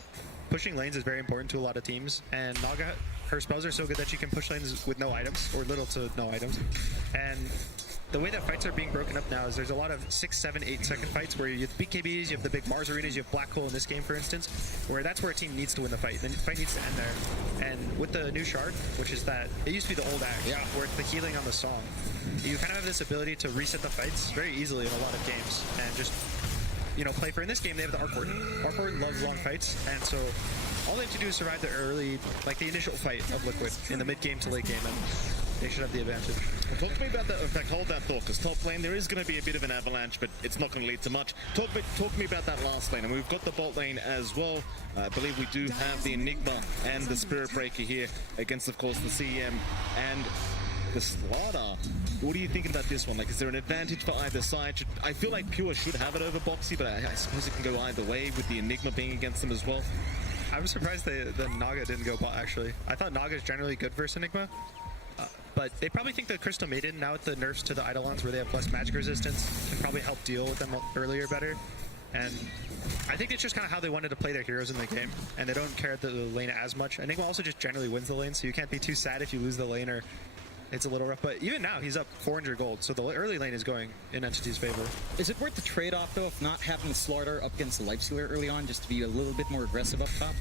pushing lanes is very important to a lot of teams, and Naga, her spells are so good that she can push lanes with no items, or little to no items. And the way that fights are being broken up now is there's a lot of 6, 7, 8 second fights where you have big KBs, you have the big Mars arenas, you have Black Hole in this game, for instance, where that's where a team needs to win the fight. The fight needs to end there. And with the new shard, which is that, it used to be the old axe, where it's the healing on the song, you kind of have this ability to reset the fights very easily in a lot of games, and just, you know, play for, in this game, they have the Arc Warden. Arc Warden loves long fights, and so all they have to do is survive the early, like the initial fight of Liquid in the mid game to late game, and they should have the advantage. Well, talk to me about that. In fact, hold that thought, because top lane, there is going to be a bit of an avalanche, but it's not going to lead to much. Talk to me about that last lane, and we've got the bot lane as well. I believe we do have the Enigma and the Spirit Breaker here against, of course, the CM and the Slaughter. What are you thinking about this one? Like, is there an advantage for either side? I feel like Pure should have it over Boxy, but I suppose it can go either way with the Enigma being against them as well. I'm surprised the Naga didn't go bot, actually. I thought Naga is generally good versus Enigma. But they probably think the Crystal Maiden, now with the nerfs to the Eidolons where they have less magic resistance, can probably help deal with them earlier better. And I think it's just kind of how they wanted to play their heroes in the game, and they don't care the lane as much. Enigma also just generally wins the lane, so you can't be too sad if you lose the lane or it's a little rough. But even now, he's up 400 gold, so the early lane is going in Entity's favor. Is it worth the trade-off, though, of not having the Slaughter up against the Lifestealer early on, just to be a little bit more aggressive up top?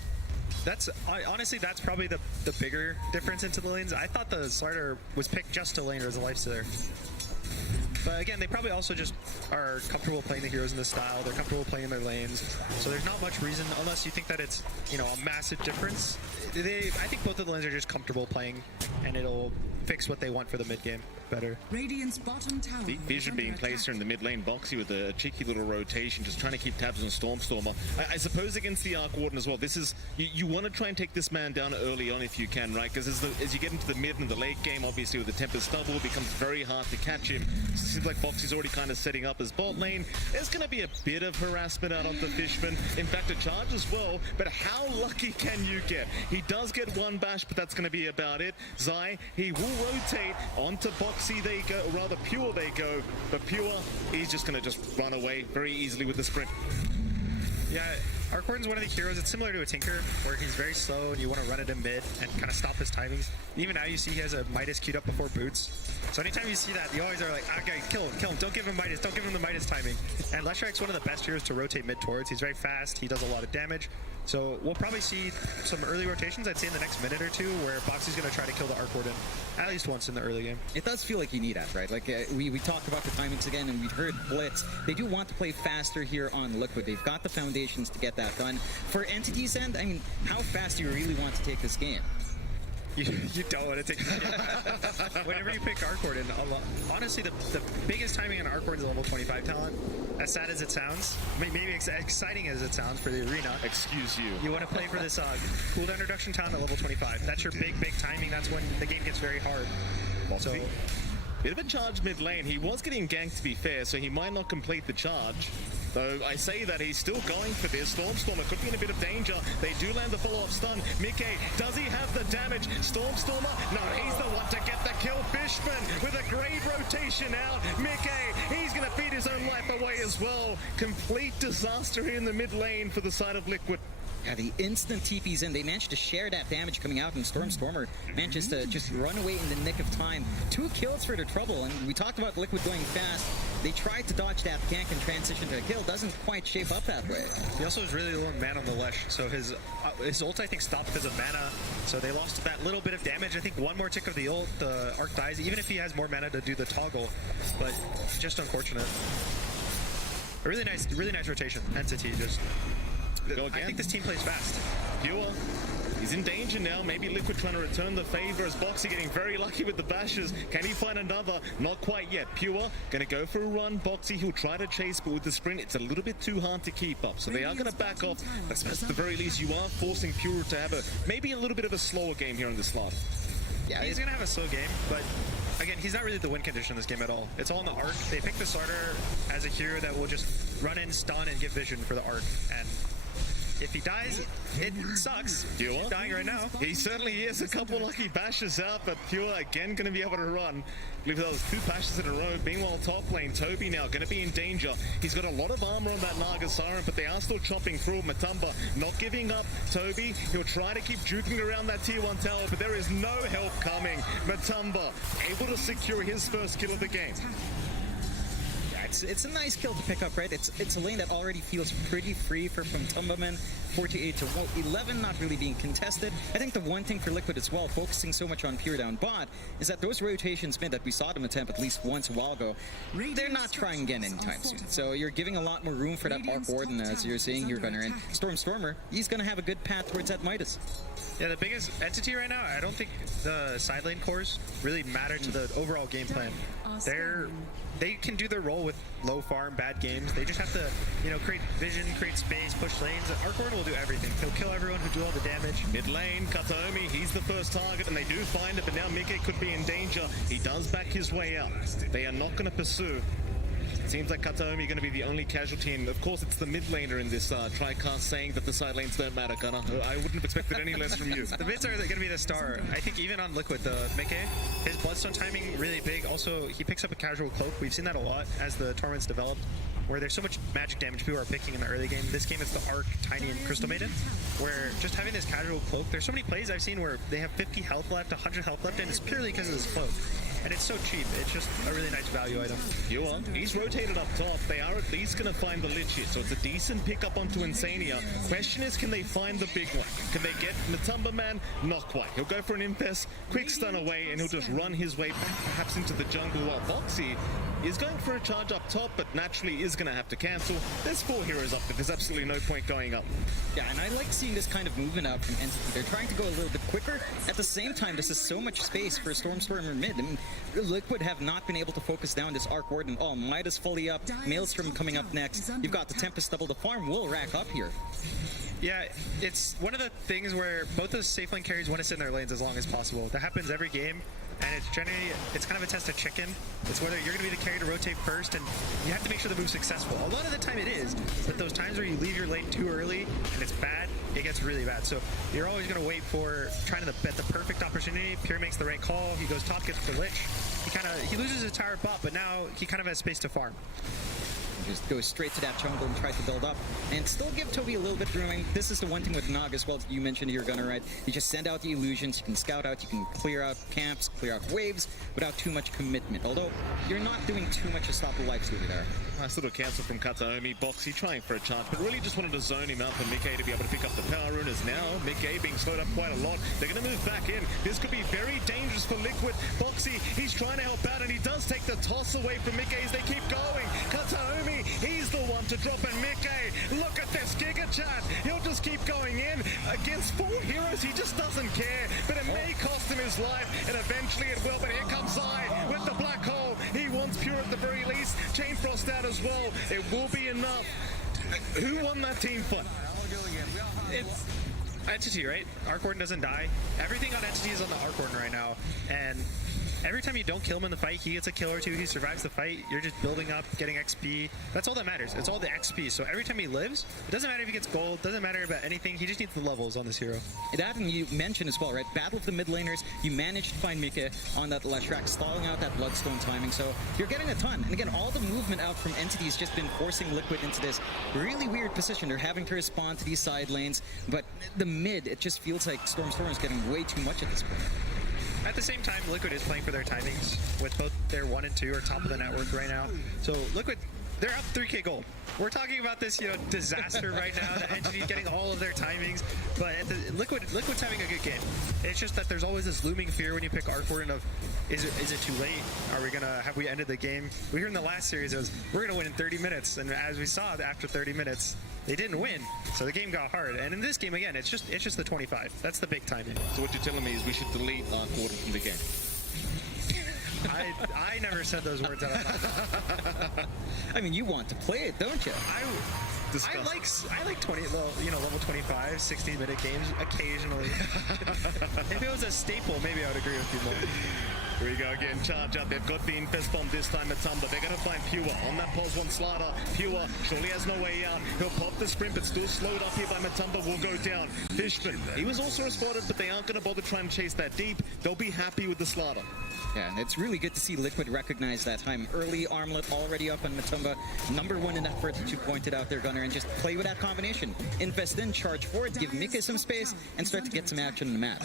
Honestly, that's probably the bigger difference into the lanes. I thought the Slaughter was picked just to lane or as a lifestealer. But again, they probably also just are comfortable playing the heroes in this style. They're comfortable playing their lanes. So there's not much reason, unless you think that it's, you know, a massive difference. I think both of the lanes are just comfortable playing, and it'll fix what they want for the mid game better. Radiant's bottom tower. Deep Vision being placed here in the mid lane, Boxy with a cheeky little rotation, just trying to keep tabs on Stormstormer. I suppose against the Arc Warden as well, this is, you want to try and take this man down early on if you can, right? Because as you get into the mid and the late game, obviously with the Tempest double, it becomes very hard to catch him. So it seems like Boxy's already kind of setting up his bot lane. There's going to be a bit of harassment out onto Fishman. In fact, a charge as well, but how lucky can you get? He does get one bash, but that's going to be about it. Zai, he will rotate onto Boxy, they go, or rather Pure they go, but Pure, he's just going to just run away very easily with the sprint. Yeah, Arc Warden's one of the heroes. It's similar to a Tinker, where he's very slow and you want to run at him mid and kind of stop his timings. Even now you see he has a Midas queued up before boots. So anytime you see that, you always are like, okay, kill him, don't give him Midas, don't give him the Midas timing. And Leshrakt's one of the best heroes to rotate mid towards. He's very fast, he does a lot of damage. So we'll probably see some early rotations, I'd say in the next minute or two, where Boxy's going to try to kill the Arc Warden at least once in the early game. It does feel like you need that, right? Like we talked about the timings again, and we've heard Blitz. They do want to play faster here on Liquid. They've got the foundations to get that done. For Entity's end, I mean, how fast do you really want to take this game? You don't want to take whenever you pick Arc Warden, honestly, the biggest timing on Arc Warden is a level 25 talent. As sad as it sounds, maybe exciting as it sounds for the arena. Excuse you. You want to play for this cooldown reduction talent at level 25. That's your big timing. That's when the game gets very hard. So, bit of a charge mid lane. He was getting ganked, to be fair, so he might not complete the charge. Though I say that he's still going for this. Stormstormer could be in a bit of danger. They do land the follow-up stun. Mickey, does he have the damage? Stormstormer? No, he's the one to get the kill. Fishman with a great rotation out. Mickey, he's going to feed his own life away as well. Complete disaster here in the mid lane for the side of Liquid. Yeah, the instant TP's in, they managed to share that damage coming out, and Stormstormer manages to just run away in the nick of time. 2 kills for their trouble, and we talked about Liquid going fast. They tried to dodge that gank and transition to a kill. Doesn't quite shape up that way. He also has really low mana on the Lesh, so his ult, I think, stopped because of mana. So they lost that little bit of damage. I think one more tick of the ult, the Arc dies, even if he has more mana to do the toggle. But just unfortunate. A really nice rotation. Entity just Go again. I think this team plays fast. Pure. He's in danger now. Maybe Liquid trying to return the favor as Boxy getting very lucky with the bashes. Can he find another? Not quite yet. Pure going to go for a run. Boxy, he'll try to chase, but with the sprint, it's a little bit too hard to keep up. So they are going to back off. I suppose at the very least, you are forcing Pure to have maybe a little bit of a slower game here in this slot. Yeah, he's going to have a slow game, but again, he's not really the win condition in this game at all. It's all in the arc. They pick the starter as a hero that will just run in, stun, and give vision for the arc. And if he dies, it sucks. Pure He's dying right now. He certainly is. A couple lucky bashes out, but Pure again going to be able to run. I believe that was 2 bashes in a row. Meanwhile, top lane, Toby now going to be in danger. He's got a lot of armor on that Naga Siren, but they are still chopping through. Matumba not giving up. Toby, he'll try to keep juking around that tier 1 tower, but there is no help coming. Matumba able to secure his first kill of the game. It's a nice kill to pick up, right? It's a lane that already feels pretty free from Tumbaman. 48 to 11, not really being contested. I think the one thing for Liquid as well, focusing so much on Pure down bot, is that those rotations mid that we saw them attempt at least once a while ago, they're not trying again anytime soon. So you're giving a lot more room for that Arc Warden, as you're seeing here, Gunnar. And Stormer, he's going to have a good path towards that Midas. Yeah, the biggest entity right now, I don't think the side lane cores really matter to the overall game plan. They can do their role with low farm, bad games. They just have to, create vision, create space, push lanes. Arcor will do everything. He'll kill everyone who do all the damage. Mid lane, Kataomi, he's the first target, and they do find it, but now Mike could be in danger. He does back his way out. They are not going to pursue. Seems like Kataomi going to be the only casualty, and of course it's the mid laner in this TriCast saying that the side lanes don't matter, Gunnar. I wouldn't have expected any less from you. The mids are going to be the star. I think even on Liquid, the Mickey, his Bloodstone timing really big. Also, he picks up a casual cloak. We've seen that a lot as the tournaments develop, where there's so much magic damage people are picking in the early game. This game it's the Arc, Tiny, and Crystal Maiden, where just having this casual cloak, there's so many plays I've seen where they have 50 health left, 100 health left, and it's purely because of this cloak. And it's so cheap. It's just a really nice value item. He's rotated up top. They are at least going to find the Lich here, so it's a decent pickup onto Insania. Question is, can they find the big one? Can they get Matumba Man? Not quite. He'll go for an Impes, quick stun away, and he'll just run his way back, perhaps into the jungle, while Boxy is going for a charge up top, but naturally is going to have to cancel. There's 4 heroes up there. There's absolutely no point going up. Yeah, and I like seeing this kind of movement out from Entity. They're trying to go a little bit quicker. At the same time, this is so much space for Stormer mid. I mean, Liquid have not been able to focus down this Arc Warden at all. Midas fully up, Maelstrom coming up next. You've got the Tempest double. The farm will rack up here. Yeah, it's one of the things where both those safe lane carries want to sit in their lanes as long as possible. That happens every game, and it's kind of a test of chicken. It's whether you're going to be the carry to rotate first, and you have to make sure the move's successful. A lot of the time it is, but those times where you leave your lane too early and it's bad, it gets really bad. So you're always going to wait for trying to bet the perfect opportunity. Pure makes the right call. He goes top, gets the Lich. He loses his entire bot, but now he kind of has space to farm. Just go straight to that jungle and try to build up and still give Toby a little bit of room. This is the one thing with Nog as well. You mentioned here, Gunnar, right? You just send out the illusions, you can scout out, you can clear out camps, clear out waves without too much commitment. Although you're not doing too much to stop the lifesteal there. Nice little cancel from Kataomi. Boxy trying for a charge, but really just wanted to zone him out for Mickey to be able to pick up the power runas now. Mickey being slowed up quite a lot. They're going to move back in. This could be very dangerous for Liquid. Boxy, he's trying to help out, and he does take the toss away from Mickey as they keep going. Kataomi, he's the one to drop, and Mickey, look at this Giga Chat. He'll just keep going in against 4 heroes. He just doesn't care, but it may cost him his life, and eventually it will. But here comes Zai with the black hole. He wants Pure at the very least. Chain Frost out as well. It will be enough. Who won that team fight? It's Entity, right? Arc Warden doesn't die. Everything on Entity is on the Arc Warden right now, and every time you don't kill him in the fight, he gets a kill or 2, he survives the fight, you're just building up, getting XP. That's all that matters. It's all the XP. So every time he lives, it doesn't matter if he gets gold, doesn't matter about anything, he just needs the levels on this hero. That, and you mentioned as well, right? Battle of the mid laners, you managed to find Mika on that Leshrac, stalling out that Bloodstone timing, so you're getting a ton. And again, all the movement out from Entity has just been forcing Liquid into this really weird position. They're having to respond to these side lanes, but the mid, it just feels like Storm is getting way too much at this point. At the same time, Liquid is playing for their timings, with both their 1 and 2 are top of the network right now. So Liquid, they're up 3k gold. We're talking about this, disaster right now. The Entity getting all of their timings, but Liquid's having a good game. It's just that there's always this looming fear when you pick Arc Warden of, is it too late? Have we ended the game? We heard in the last series it was, we're gonna win in 30 minutes, and as we saw after 30 minutes, they didn't win, so the game got hard. And in this game, again, it's just the 25. That's the big timing. So what you're telling me is we should delete our quarter from the game. I never said those words out of my mouth. I mean, you want to play it, don't you? I like 20, level 25, 16-minute games occasionally. If it was a staple, maybe I would agree with you more. Here we go again, charge up. They've got the Infest Bomb this time at Tumba. They're going to find Pure on that pulse one slider. Pure surely has no way out. He'll pop the sprint, but still slowed up here by Matumba. Will go down. Fishman, he was also spotted, but they aren't going to bother trying to chase that deep. They'll be happy with the slider. Yeah, and it's really good to see Liquid recognize that time. Early Armlet already up on Matumba. Number one in effort that you pointed out there, Gunnar, and just play with that combination. Invest in, charge forward, give Mika some space, and start to get some action on the map.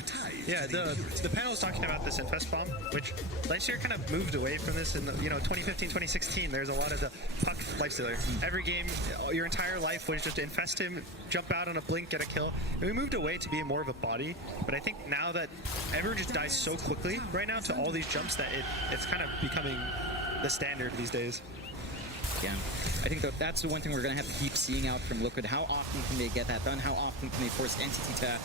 Yeah, the panel was talking about this Infest Bomb, which last year kind of moved away from this in 2015, 2016. There's a lot of the puck lifestealer. Every game, your entire life was just infest him, jump out on a blink, get a kill. And we moved away to being more of a body. But I think now that everyone just dies so quickly right now to all these jumps that it's kind of becoming the standard these days. Yeah, I think that's the one thing we're going to have to keep seeing out from Liquid. How often can they get that done? How often can they force Entity to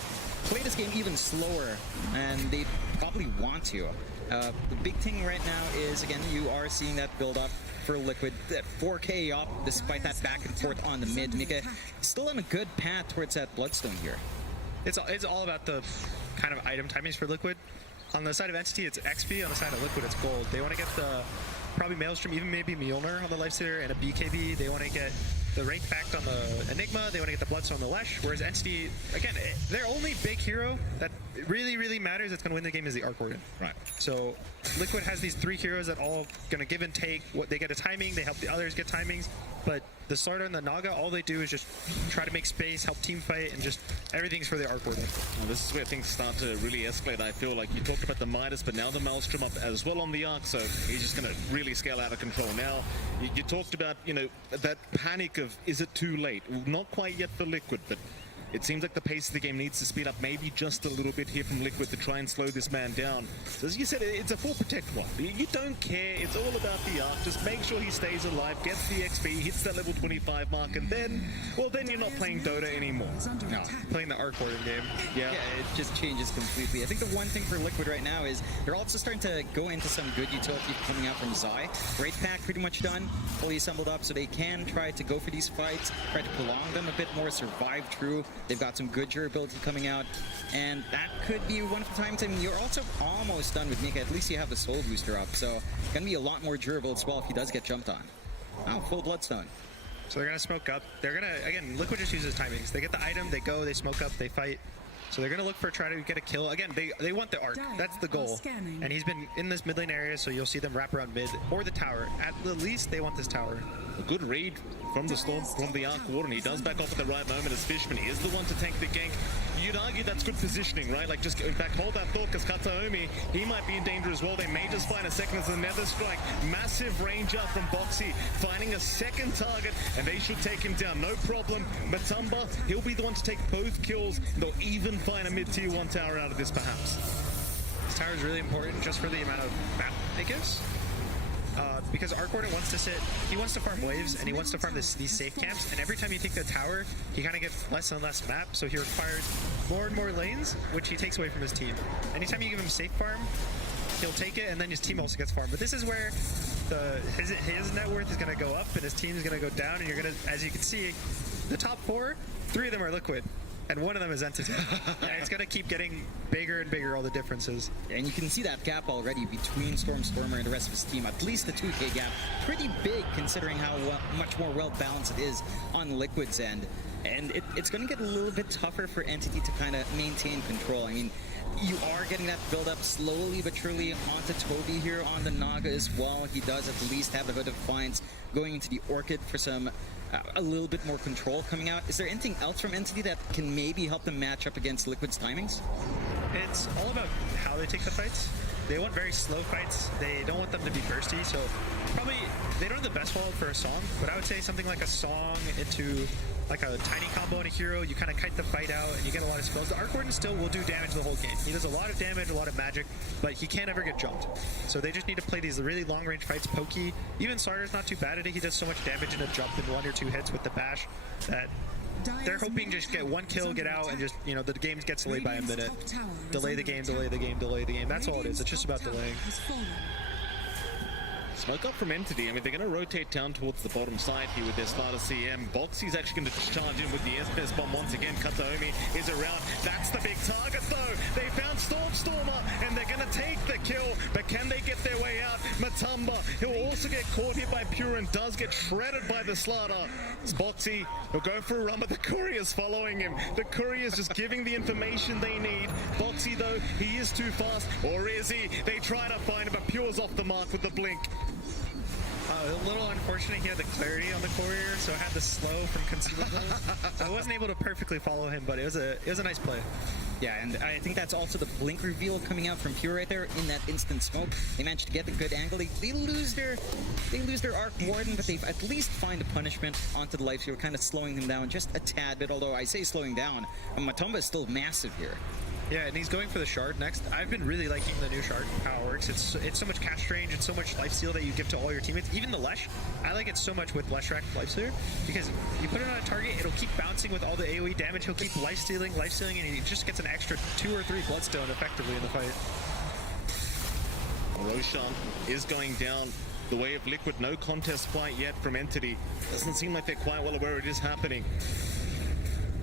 play this game even slower? And they probably want to. The big thing right now is, again, you are seeing that build up for Liquid. That 4K up, despite that back and forth on the mid. Mika still on a good path towards that Bloodstone here. It's all about the kind of item timings for Liquid. On the side of Entity, it's XP. On the side of Liquid, it's gold. They want to get the probably Maelstrom, even maybe Mjolnir on the Lifestealer and a BKB. They want to get the rank backed on the Enigma. They want to get the Bloodstone on the Lesh. Whereas Entity, again, their only big hero that really, really matters that's going to win the game is the Arc Warden. Right. So Liquid has these three heroes that all going to give and take. What they get a timing, they help the others get timings. But the Slardar and the Naga, all they do is just try to make space, help team fight, and just everything's for the Arc Warden. Now, this is where things start to really escalate. I feel like you talked about the Midas, but now the Maelstrom up as well on the Arc, so he's just going to really scale out of control. Now, you talked about, that panic of, is it too late? Well, not quite yet for Liquid, but it seems like the pace of the game needs to speed up maybe just a little bit here from Liquid to try and slow this man down. So as you said, it's a full protect one. You don't care. It's all about the Arc. Just make sure he stays alive, gets the XP, hits that level 25 mark, and then you're not playing Dota anymore. No, playing the Arc Warden game. Yeah, it just changes completely. I think the one thing for Liquid right now is they're also starting to go into some good utility coming out from Zai. Great pack pretty much done, fully assembled up, so they can try to go for these fights, try to prolong them a bit more, survive through. They've got some good durability coming out, and that could be one of the times. I mean, you're also almost done with Mika. At least you have the Soul Booster up, so gonna be a lot more durable as well if he does get jumped on. Oh, full Bloodstone. So they're gonna smoke up. They're gonna, again, Liquid just uses timings. They get the item, they go, they smoke up, they fight. So they're gonna look for try to get a kill. Again, they want the Arc. That's the goal. And he's been in this mid lane area, so you'll see them wrap around mid or the tower. At the least, they want this tower. A good read from the Storm, from the Arc Warden. He does back off at the right moment as Fishman is the one to tank the gank. You'd argue that's good positioning, right? Like, just, in fact, hold that thought, because Kataomi, he might be in danger as well. They may just find a second as a Nether Strike. Massive range out from Boxy, finding a second target, and they should take him down. No problem. Matumba, he'll be the one to take both kills. They'll even find a mid-tier 1 tower out of this, perhaps. This tower is really important just for the amount of map it gives. Because Arc Warden wants to he wants to farm waves, and he wants to farm these safe camps, and every time you take the tower, he kind of gets less and less map, so he requires more and more lanes, which he takes away from his team. Anytime you give him safe farm, he'll take it, and then his team also gets farmed. But this is where his net worth is going to go up, and his team is going to go down, and you're going to, as you can see, the top 4, 3 of them are Liquid. And one of them is Entity. And it's going to keep getting bigger and bigger, all the differences. And you can see that gap already between Stormer and the rest of his team. At least the 2K gap. Pretty big considering how much more well-balanced it is on Liquid's end. And it's going to get a little bit tougher for Entity to kind of maintain control. I mean, you are getting that build-up slowly but surely onto Toby here on the Naga as well. He does at least have the Hood of Defiance going into the Orchid for some a little bit more control coming out. Is there anything else from Entity that can maybe help them match up against Liquid's timings? It's all about how they take the fights. They want very slow fights. They don't want them to be bursty, so probably they don't have the best hold for a song, but I would say something like a song into like a tiny combo on a hero. You kind of kite the fight out and you get a lot of spells. The Arc Warden still will do damage the whole game. He does a lot of damage, a lot of magic, but he can't ever get jumped. So they just need to play these really long range fights, pokey. Even Sardar's not too bad at it. He does so much damage in a jump in 1 or 2 hits with the bash that they're hoping just get one kill, get out, and just, you know, the game gets delayed by a minute. Delay the game, delay the game, delay the game. That's all it is. It's just about delaying. Smoke up from Entity. I mean, they're going to rotate down towards the bottom side here with their starter CM. Boxy's actually going to charge in with the SPS bomb once again. Kataomi is around. That's the big target, though. They found Stormstormer, and they're going to take the kill. But can they get their way out? Matamba, he'll also get caught here by Pure and does get shredded by the Slaughter. Boxy will go for a run, but the Courier's following him. The Courier's just giving the information they need. Boxy, though, he is too fast. Or is he? They try to find him, but Pure's off the mark with the blink. A little unfortunate, he had the clarity on the Courier, so I had the slow from concealables. So I wasn't able to perfectly follow him, but it was a nice play. Yeah, and I think that's also the blink reveal coming out from Pure right there in that instant smoke. They managed to get the good angle. They lose their Arc Warden, but they've at least find a punishment onto the life shield, kind of slowing him down just a tad bit, although I say slowing down. Matumba is still massive here. Yeah, and he's going for the shard next. I've been really liking the new shard, how it works. It's so much cast range and so much lifesteal that you give to all your teammates. Even the Lesh, I like it so much with Leshrac lifestealer, because you put it on a target, it'll keep bouncing with all the AoE damage, he'll keep lifestealing, and he just gets an extra 2 or 3 bloodstone effectively in the fight. Roshan is going down the way of Liquid. No contest quite yet from Entity. Doesn't seem like they're quite well aware it is happening.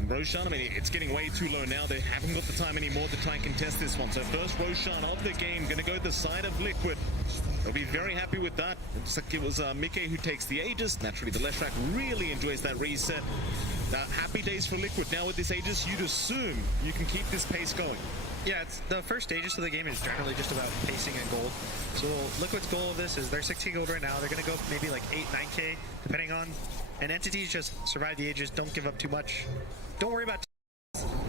Roshan, I mean, it's getting way too low now. They haven't got the time anymore to try and contest this one. So first Roshan of the game, going to go to the side of Liquid. They'll be very happy with that. Looks like it was Mike who takes the Aegis. Naturally, the Leshrac really enjoys that reset. Happy days for Liquid. Now with this Aegis, you'd assume you can keep this pace going. Yeah, it's the first stages of the game is generally just about pacing and gold. So Liquid's goal of this is they're 16 gold right now. They're going to go maybe like 8, 9k, depending on. And Entities just survive the Aegis, don't give up too much. Don't worry about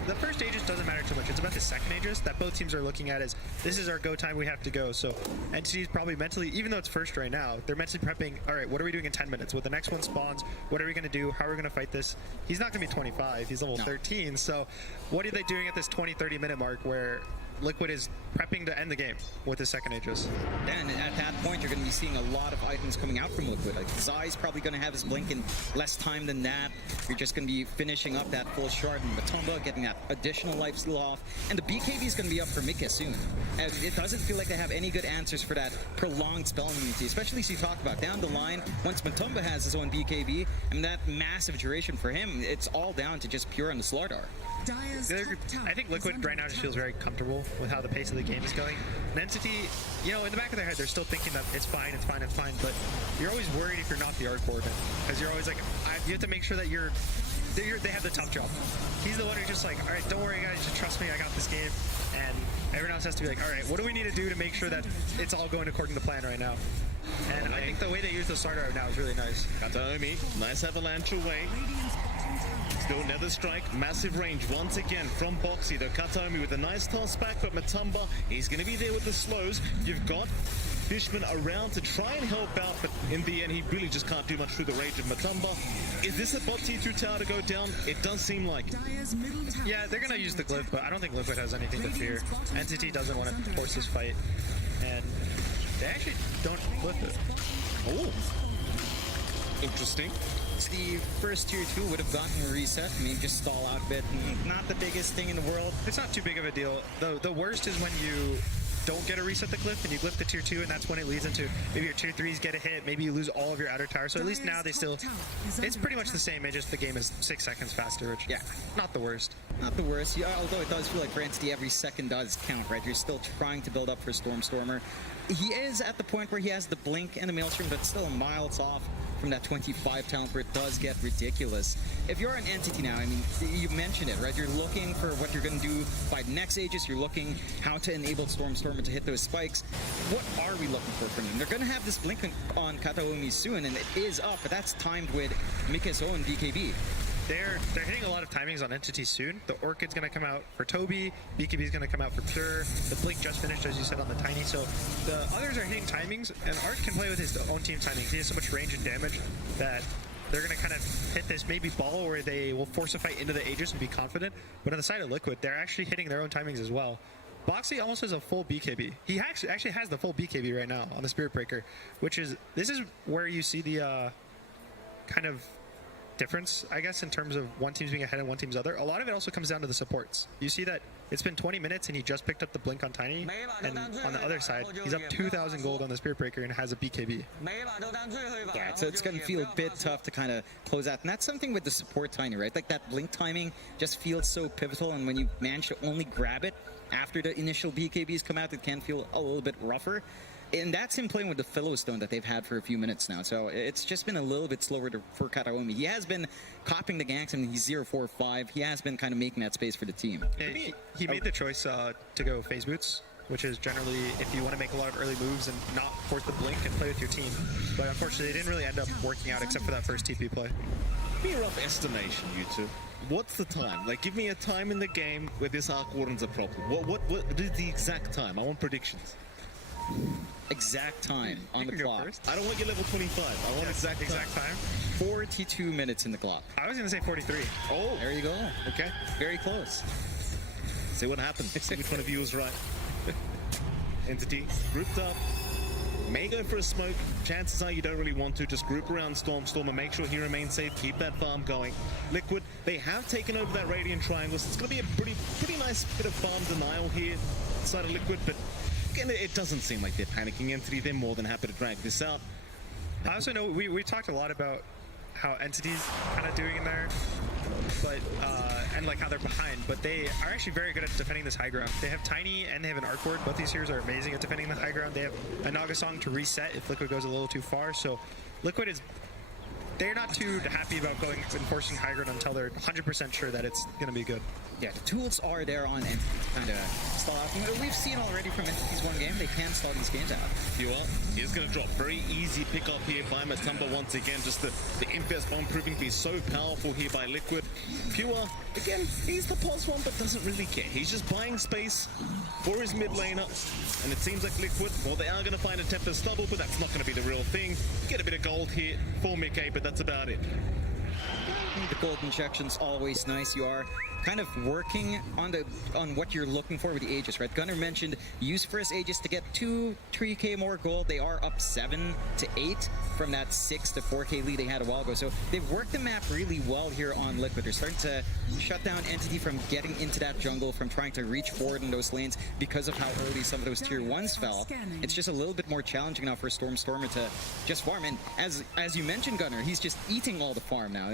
the first Aegis doesn't matter too much. It's about the second Aegis that both teams are looking at as this is our go time, we have to go. So Entity's probably mentally, even though it's first right now, they're mentally prepping, all right, what are we doing in 10 minutes? When the next one spawns, what are we going to do? How are we going to fight this? He's not going to be 25, he's level 13. So what are they doing at this 20-30 minute mark where Liquid is prepping to end the game with his second Aegis? And at that point, you're going to be seeing a lot of items coming out from Liquid. Like Zai's probably going to have his blink in less time than that. You're just going to be finishing up that full shard, and Matumba getting that additional life steal off. And the BKB is going to be up for Mika soon. And it doesn't feel like they have any good answers for that prolonged spell immunity, especially as you talk about down the line. Once Matumba has his own BKB, and that massive duration for him, it's all down to just Pure and the Slardar. I think Liquid right now just feels very comfortable with how the pace of the game is going. And Entity, you know, in the back of their head, they're still thinking that it's fine, but you're always worried if you're not the Arc Warden, because you're always like, you have to make sure that they have the tough job. He's the one who's just like, all right, don't worry guys, just trust me, I got this game. And everyone else has to be like, all right, what do we need to do to make sure that it's all going according to plan right now? And I think the way they use the starter right now is really nice. Kataomi, nice avalanche away. Still Nether Strike, massive range once again from Boxy. The Kataomi with a nice toss back, but Matumba, he's going to be there with the slows. You've got Fishman around to try and help out, but in the end, he really just can't do much through the rage of Matumba. Is this a bot T2 tower to go down? It does seem like. Yeah, they're going to use the glyph, but I don't think Liquid has anything to fear. Entity doesn't want to force this fight, and they actually don't glyph it. Oh, interesting. The first tier 2 would have gotten a reset. I mean, just stall out a bit. Not the biggest thing in the world. It's not too big of a deal. The worst is when you don't get a reset the glyph and you glyph the tier 2, and that's when it leads into maybe your tier 3s get a hit, maybe you lose all of your outer tower. So at least now they still, it's pretty much the same, it's just the game is 6 seconds faster, which, yeah, not the worst. Not the worst, yeah, although it does feel like for Entity every second does count, right? You're still trying to build up for Stormstormer. He is at the point where he has the blink and the Maelstrom, but still miles off from that 25 talent where it does get ridiculous. If you're an Entity now, I mean, you mentioned it, right? You're looking for what you're going to do by next Aegis. You're looking how to enable Stormstormer to hit those spikes. What are we looking for from them? They're going to have this blink on Kataomi soon, and it is up, but that's timed with Mika's own BKB. They're hitting a lot of timings on Entity soon. The Orchid's going to come out for Toby, BKB's going to come out for Pure, the Blink just finished, as you said, on the Tiny, so the others are hitting timings, and Art can play with his own team timings. He has so much range and damage that they're going to kind of hit this maybe ball where they will force a fight into the Aegis and be confident, but on the side of Liquid, they're actually hitting their own timings as well. Boxy almost has a full BKB. He actually has the full BKB right now on the Spirit Breaker, which is, this is where you see the kind of difference, I guess, in terms of one team's being ahead and one team's other. A lot of it also comes down to the supports. You see that it's been 20 minutes and he just picked up the blink on Tiny, and on the other side, he's up 2,000 gold on the Spirit Breaker and has a BKB. Yeah, so it's going to feel a bit tough to kind of close out. And that's something with the support Tiny, right? Like that blink timing just feels so pivotal, and when you manage to only grab it after the initial BKBs come out, it can feel a little bit rougher. And that's him playing with the Fellow Stone that they've had for a few minutes now. So it's just been a little bit slower for Kataomi. He has been copying the ganks, and he's 0-4-5. He has been kind of making that space for the team. He made the choice to go phase boots, which is generally if you want to make a lot of early moves and not force the blink and play with your team. But unfortunately, it didn't really end up working out except for that first TP play. Give me a rough estimation, you two. What's the time? Like, give me a time in the game where this Arc Warden's a problem. What is the exact time? I want predictions. Exact time on the clock. I don't want to get level 25. I want exact time. 42 minutes in the clock. I was going to say 43. Oh. There you go. Okay. Very close. See what happens. See which one of you is right. Entity, grouped up. May go for a smoke. Chances are you don't really want to. Just group around Storm and make sure he remains safe. Keep that farm going. Liquid, they have taken over that Radiant Triangle, so it's going to be a pretty nice bit of farm denial here inside of Liquid, but again, it doesn't seem like they're panicking. Entity, they're more than happy to drag this out. I also know we talked a lot about how Entity's kind of doing in there, but and like how they're behind, but they are actually very good at defending this high ground. They have Tiny and they have an Arc Ward. Both these heroes are amazing at defending the high ground. They have a Naga Song to reset if Liquid goes a little too far, so Liquid is... They're not too happy about going and forcing high ground until they're 100% sure that it's going to be good. Yeah, the tools are there on Entity to kind of stall out. We've seen already from Entity's one game, they can stall these games out. You are. He's going to drop. Very easy pick up here by Matumba once again. Just the Impest Bomb proving to be so powerful here by Liquid. Pure, again, he's the pos one, but doesn't really care. He's just buying space for his mid laner. And it seems like Liquid, well, they are going to find a Tempest Stubble, but that's not going to be the real thing. Get a bit of gold here for Mickey, but that's about it. The gold injection's always nice. You are kind of working on what you're looking for with the Aegis, right? Gunnar mentioned use first Aegis to get 2-3k more gold. They are up 7 to 8 from that 6 to 4k lead they had a while ago. So they've worked the map really well here on Liquid. They're starting to shut down Entity from getting into that jungle, from trying to reach forward in those lanes because of how early some of those tier 1s fell. It's just a little bit more challenging now for Stormer to just farm. And as you mentioned, Gunnar, he's just eating all the farm now.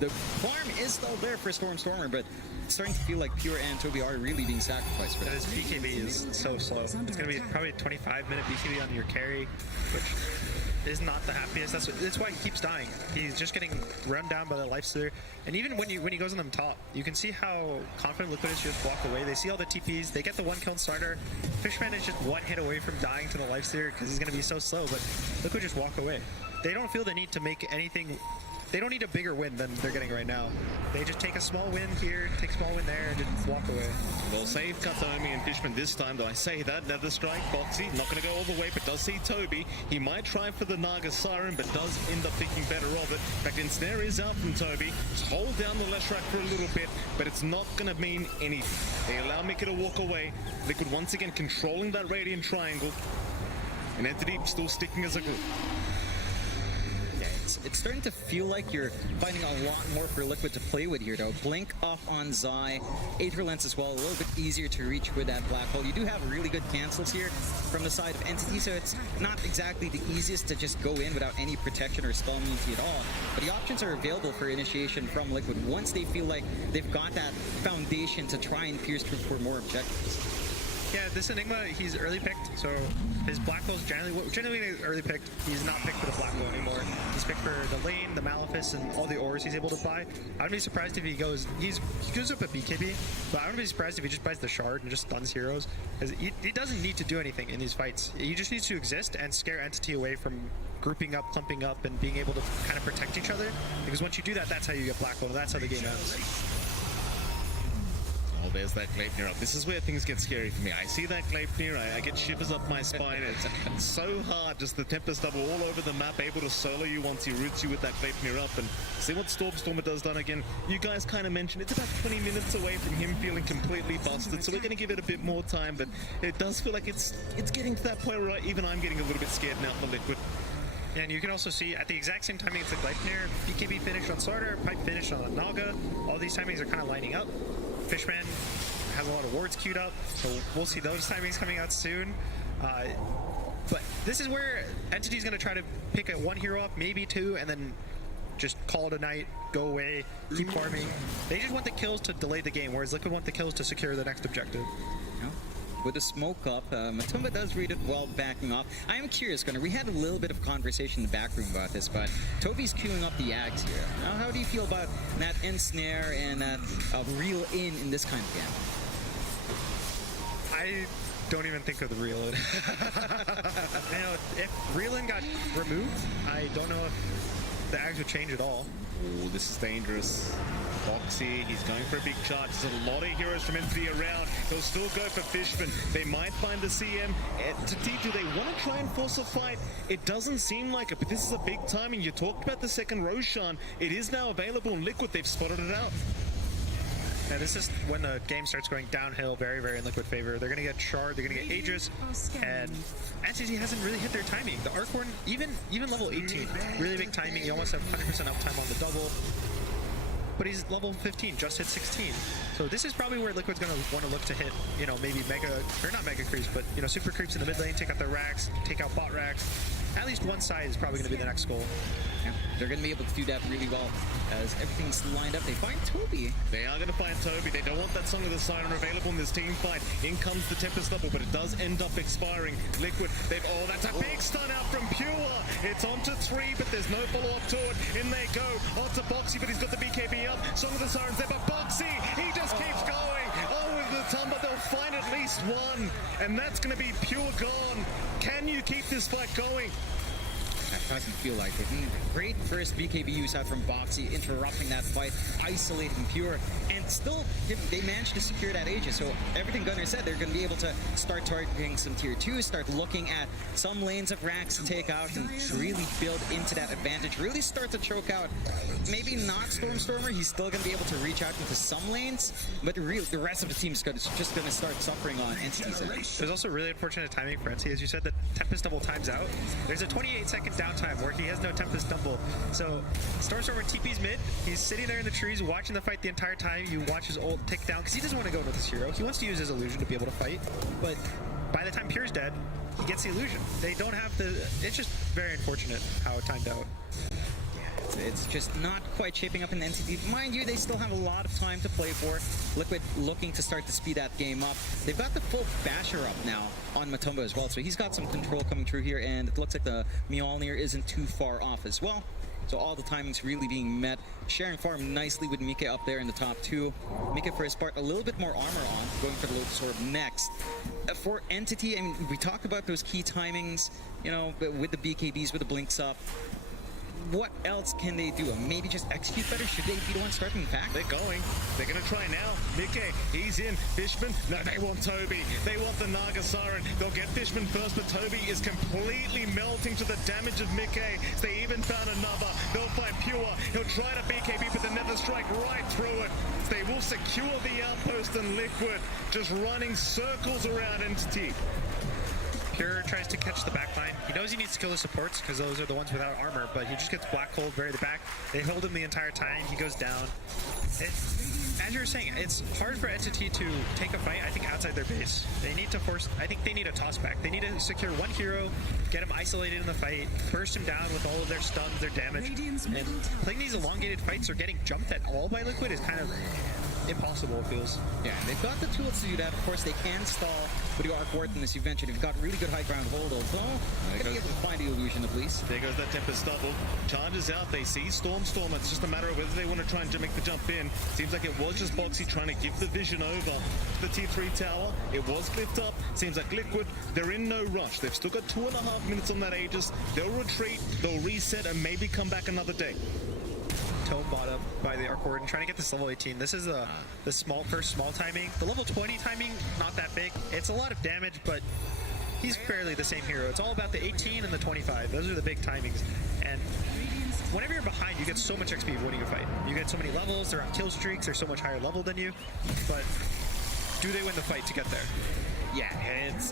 The farm is still there for Stormer, but it's starting to feel like Pure and Toby are really being sacrificed for that. His BKB is so slow. It's going to be probably a 25-minute BKB on your carry, which is not the happiest. That's why he keeps dying. He's just getting run down by the Lifestealer. And even when he goes on them top, you can see how confident Liquid is to just walk away. They see all the TPs. They get the one kill starter. Fishman is just one hit away from dying to the Lifestealer because he's going to be so slow, but Liquid just walk away. They don't feel the need to make anything... They don't need a bigger win than they're getting right now. They just take a small win here, take a small win there, and just walk away. Well, save Kataomi and Fishman this time, though I say that. Nether Strike, Boxy, not going to go all the way, but does see Toby. He might try for the Naga Siren, but does end up thinking better of it. In fact, Ensnare is out from Toby. Just hold down the Leshrac for a little bit, but it's not going to mean anything. They allow Mika to walk away. Liquid once again controlling that Radiant Triangle. And Entity still sticking as a group. It's starting to feel like you're finding a lot more for Liquid to play with here, though. Blink up on Zai, Aether Lens as well, a little bit easier to reach with that Black Hole. You do have really good cancels here from the side of Entity, so it's not exactly the easiest to just go in without any protection or spell immunity at all. But the options are available for initiation from Liquid once they feel like they've got that foundation to try and pierce through for more objectives. Yeah, this Enigma, he's early picked, so his Black Hole's generally when he's early picked, he's not picked for the Black Hole anymore. He's picked for the lane, the Malefice, and all the ores he's able to buy. I wouldn't be surprised if he goes up a BKB, but I wouldn't be surprised if he just buys the Shard and just stuns heroes, because he doesn't need to do anything in these fights. He just needs to exist and scare Entity away from grouping up, clumping up, and being able to kind of protect each other, because once you do that, that's how you get Black Hole, that's how the game ends. Oh, there's that Gleipnir up. This is where things get scary for me. I see that Gleipnir, I get shivers up my spine. It's so hard, just the Tempest Double all over the map, able to solo you once he roots you with that Gleipnir up. And see what Stormer does done again. You guys kind of mentioned it's about 20 minutes away from him feeling completely busted, so we're going to give it a bit more time, but it does feel like it's getting to that point where even I'm getting a little bit scared now for Liquid. And you can also see at the exact same timing it's like Leipnir, BKB finished on Starter, Pipe finished on Naga. All these timings are kind of lining up. Fishman has a lot of wards queued up, so we'll see those timings coming out soon. But this is where Entity's going to try to pick a one hero up, maybe two, and then just call it a night, go away, keep farming. They just want the kills to delay the game, whereas Liquid want the kills to secure the next objective. With the smoke up, Matumba does read it well, backing off. I am curious, Gunnar, we had a little bit of conversation in the back room about this, but Toby's queuing up the Ags here. Now, how do you feel about that ensnare and that reel in this kind of game? I don't even think of the reel in. If reel in got removed, I don't know if the Ags would change at all. Oh, this is dangerous. Boxy, he's going for a big charge. There's a lot of heroes from Entity around. He'll still go for Fishman. They might find the CM. Entity, do they want to try and force a fight? It doesn't seem like it, but this is a big timing. You talked about the second Roshan. It is now available in Liquid. They've spotted it out. Yeah, this is when the game starts going downhill very, very in Liquid favor. They're going to get Shard, they're going to get Aegis, and Entity hasn't really hit their timing. The Archorn, even level 18, really big timing. You almost have 100% uptime on the double. But he's level 15, just hit 16. So this is probably where Liquid's going to want to look to hit, maybe not mega creeps, but, super creeps in the mid lane, take out their racks, take out bot racks. At least one side is probably going to be the next goal. Yeah, they're going to be able to do that really well as everything's lined up. They find Toby. They are going to find Toby. They don't want that Song of the Siren available in this team fight. In comes the Tempest double, but it does end up expiring. Liquid, that's a big stun out from Pure. It's on to 3, but there's no follow-up to it. In they go. Onto Boxy, but he's got the BKB up. Song of the Siren's there, but Boxy, he just keeps going. With the tumble, they'll find at least one, and that's going to be Pure gone. Can you keep this fight going? That doesn't feel like it. Great first BKB use out from Boxy, interrupting that fight, isolating Pure, and still they managed to secure that Aegis. So everything Gunnar said, they're going to be able to start targeting some tier 2, start looking at some lanes of racks to take out and really build into that advantage, really start to choke out. Maybe not Stormstormer, he's still going to be able to reach out into some lanes, but the rest of the team is just going to start suffering on Entity's end. There's also really unfortunate timing for Entity. As you said, the Tempest double times out. There's a 28-second downtime where he has no Tempest double. So Stormstormer TP's mid. He's sitting there in the trees watching the fight the entire time. You watch his ult tick down because he doesn't want to go with this hero. He wants to use his illusion to be able to fight. But by the time Pure's dead, he gets the illusion. They don't have the... It's just very unfortunate how it timed out. It's just not quite shaping up in the Entity. Mind you, they still have a lot of time to play for. Liquid looking to start to speed that game up. They've got the full Basher up now on Matumba as well, so he's got some control coming through here, and it looks like the Mjolnir isn't too far off as well. So all the timings really being met. Sharing farm nicely with Mike up there in the top 2. Mike for his part, a little bit more armor on, going for the Lotus Orb next. For Entity, I mean, we talked about those key timings, with the BKBs, with the blinks up. What else can they do? Maybe just execute better? Should they be the ones starting back? They're going. They're going to try now. Mike, he's in. Fishman, no, they want Toby. They want the Naga Siren. They'll get Fishman first, but Toby is completely melting to the damage of Mike. They even found another. They'll find Pure. He'll try to BKB, but the Nether Strike right through it. They will secure the outpost, and Liquid just running circles around Entity. Pure tries to catch the backline. He knows he needs to kill the supports because those are the ones without armor, but he just gets black hole very the back. They hold him the entire time. He goes down. As you were saying, it's hard for Entity to take a fight, I think, outside their base. They need to force... I think they need a toss back. They need to secure one hero, get him isolated in the fight, burst him down with all of their stuns, their damage. And playing these elongated fights or getting jumped at all by Liquid is kind of impossible, it feels. Yeah, they've got the tools to do that. Of course, they can stall with the Arc Warden, as you mentioned. They've got really good high ground hold, although they're going to be able to find the illusion at least. There goes that Tempest double. Charges out. They see Stormstormer. It's just a matter of whether they want to try and make the jump in. Seems like it was just Boxy trying to give the vision over to the T3 tower. It was clipped up. Seems like Liquid, they're in no rush. They've still got 2.5 minutes on that Aegis. They'll retreat, they'll reset, and maybe come back another day. Tone bought up by the Arc Warden, trying to get this level 18. This is the first small timing. The level 20 timing, not that big. It's a lot of damage, but he's fairly the same hero. It's all about the 18 and the 25. Those are the big timings. And whenever you're behind, you get so much XP for winning a fight. You get so many levels, they're on kill streaks, they're so much higher level than you. But do they win the fight to get there? Yeah,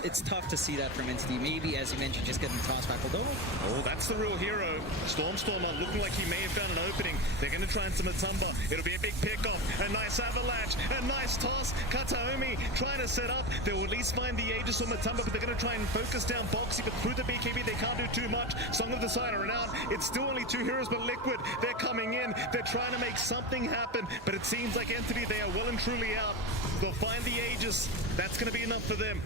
it's tough to see that from Entity. Maybe, as you mentioned, just getting tossed back. Although, oh, that's the real hero. Stormstormer looking like he may have found an opening. They're going to try and Matumba. It'll be a big pickoff, a nice avalanche, a nice toss. Kataomi trying to set up. They'll at least find the Aegis on Matumba, but they're going to try and focus down Boxy. But through the BKB, they can't do too much. Song of the Siren out. It's still only 2 heroes, but Liquid, they're coming in. They're trying to make something happen, but it seems like Entity, they are well and truly out. They'll find the Aegis. That's going to be enough for them.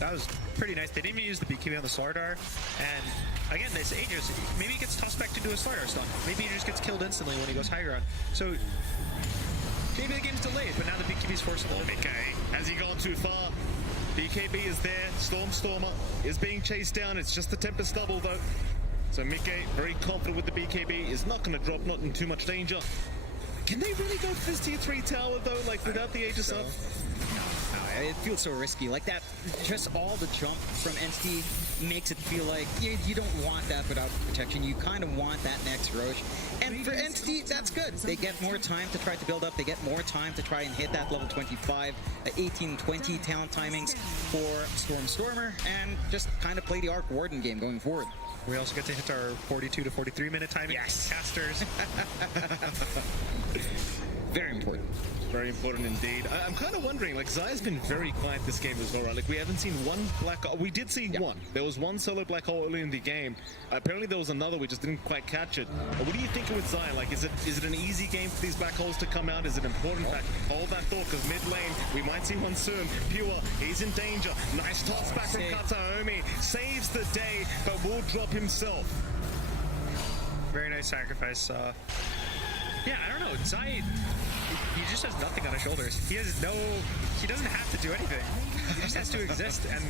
That was pretty nice. They didn't even use the BKB on the Slardar. And again, this Aegis, maybe he gets tossed back into a Slardar stun. Maybe he just gets killed instantly when he goes high ground. So maybe the game's delayed, but now the BKB is forcing the limit. Okay, has he gone too far? BKB is there. Stormstormer is being chased down. It's just the Tempest double, though. So Mickey, very confident with the BKB, is not going to drop, not in too much danger. Can they really go for this tier 3 tower, though, like without the Aegis up? No, it feels so risky. Like that, just all the jump from Entity makes it feel like you don't want that without protection. You kind of want that next Roche. And for Entity, that's good. They get more time to try to build up. They get more time to try and hit that level 25, 18, 20 talent timings for Stormstormer, and just kind of play the Arc Warden game going forward. We also get to hit our 42 to 43 minute timing. Yes. Casters. Very important. Very important indeed. I'm kind of wondering, like, Zaya's been very quiet this game as well, right? Like, we haven't seen one black hole. We did see one. There was one solo black hole early in the game. Apparently there was another. We just didn't quite catch it. What do you think with Zaya? Like, is it an easy game for these black holes to come out? Is it important? In fact, hold that thought, because mid lane, we might see one soon. Pure, he's in danger. Nice toss back from Kataomi. Saves the day, but will drop himself. Very nice sacrifice. Yeah, I don't know. Zai, he just has nothing on his shoulders. He doesn't have to do anything. He just has to exist, and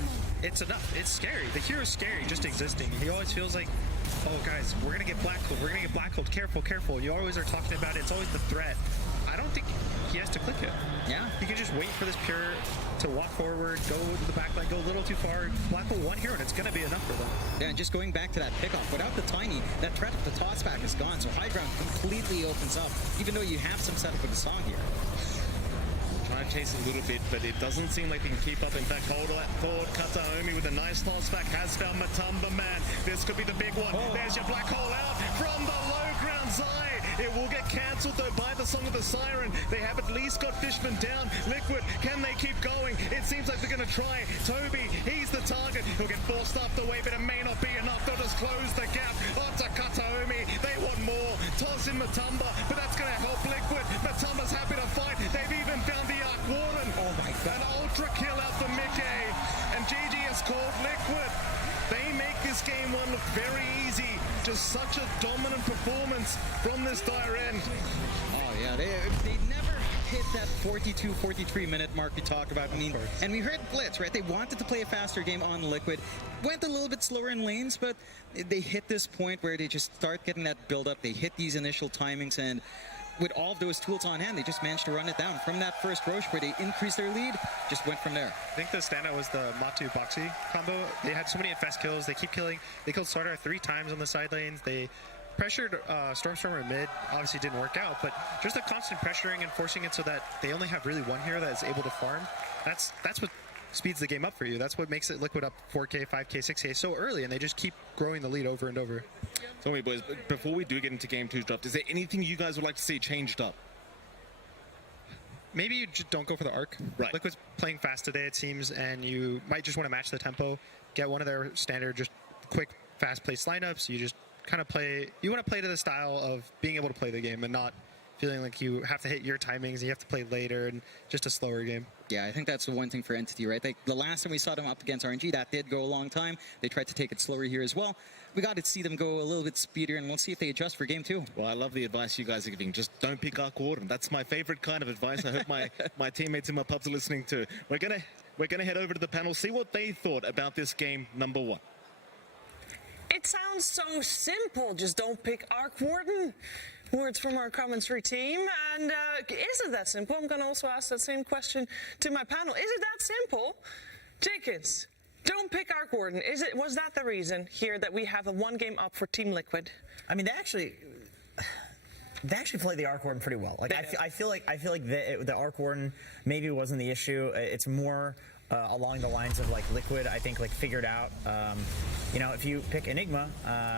it's enough. It's scary. The hero's scary just existing. He always feels like, oh, guys, we're going to get black-holed. We're going to get black-holed. Careful, careful. You always are talking about it. It's always the threat. I don't think he has to click it. Yeah. He can just wait for this Pure to walk forward, go to the back line, go a little too far, black-hole one hero, and it's going to be enough for them. Yeah, and just going back to that pickoff, without the Tiny, that threat of the toss back is gone, so high ground completely opens up, even though you have some setup with the song here. Try and chase a little bit, but it doesn't seem like they can keep up. In fact, hold that forward. Kataomi with a nice toss back has found Matumba Man. This could be the big one. There's your black hole out from the low ground. Zai. It will get cancelled though by the Song of the Siren. They have at least got Fishman down. Liquid, can they keep going? It seems like they're going to try. Toby, he's the target. He'll get forced off the way, but it may not be enough. They'll just close the gap. Onto Kataomi. They want more. Toss in Matumba, but that's going to help Liquid. Matumba's happy to fight. They've even found the Arc Warden. Oh my God. An ultra kill out for Mickey. And GG has called Liquid. They make this game one look very easy. Just such a dominant performance from this dire end. Oh yeah, they never hit that 42, 43 minute mark we talked about. I mean, and we heard Blitz, right? They wanted to play a faster game on Liquid. Went a little bit slower in lanes, but they hit this point where they just start getting that build up. They hit these initial timings, and with all of those tools on hand, they just managed to run it down. From that first Roche where they increased their lead, just went from there. I think the standout was the Matu Boxy combo. They had so many infest kills. They keep killing. They killed Slardar 3 times on the side lanes. They pressured Stormstormer mid. Obviously didn't work out, but just the constant pressuring and forcing it so that they only have really one hero that is able to farm. That's what speeds the game up for you. That's what makes it Liquid up 4K, 5K, 6K so early, and they just keep growing the lead over and over. So wait, boys, before we do get into Game 2's draft, is there anything you guys would like to see changed up? Maybe you just don't go for the arc. Right. Liquid's playing fast today, it seems, and you might just want to match the tempo, get one of their standard, just quick, fast-paced lineups. You just kind of play. You want to play to the style of being able to play the game and not feeling like you have to hit your timings and you have to play later and just a slower game. Yeah, I think that's the one thing for Entity, right? The last time we saw them up against RNG, that did go a long time. They tried to take it slower here as well. We got to see them go a little bit speedier, and we'll see if they adjust for Game 2. Well, I love the advice you guys are giving. Just don't pick Arc Warden. That's my favorite kind of advice. I hope my teammates in my pubs are listening too. We're gonna head over to the panel, see what they thought about this game number 1. It sounds so simple. Just don't pick Arc Warden. Words from our commentary team. And is it that simple? I'm going to also ask that same question to my panel. Is it that simple? Jenkins, don't pick Arc Warden. Was that the reason here that we have a 1 game up for Team Liquid? I mean, they actually play the Arc Warden pretty well. Like I feel like the Arc Warden maybe wasn't the issue. It's more along the lines of like Liquid, I think like figured out, if you pick Enigma,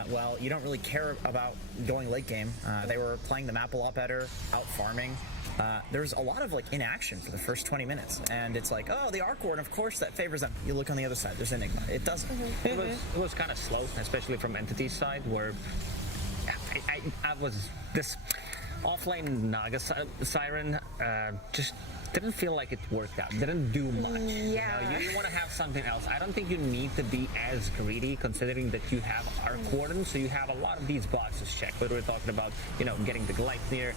well, you don't really care about going late game. They were playing the map a lot better, out farming. There's a lot of like inaction for the first 20 minutes, and it's like, oh, the Arc Ward, of course that favors them. You look on the other side, there's Enigma. It doesn't. It was kind of slow, especially from Entity's side, where I was this offlane Naga Siren just didn't feel like it worked out. Didn't do much. Yeah. You want to have something else. I don't think you need to be as greedy, considering that you have Arc Warden, so you have a lot of these boxes checked. Whether we're talking about, getting the Gleipnir,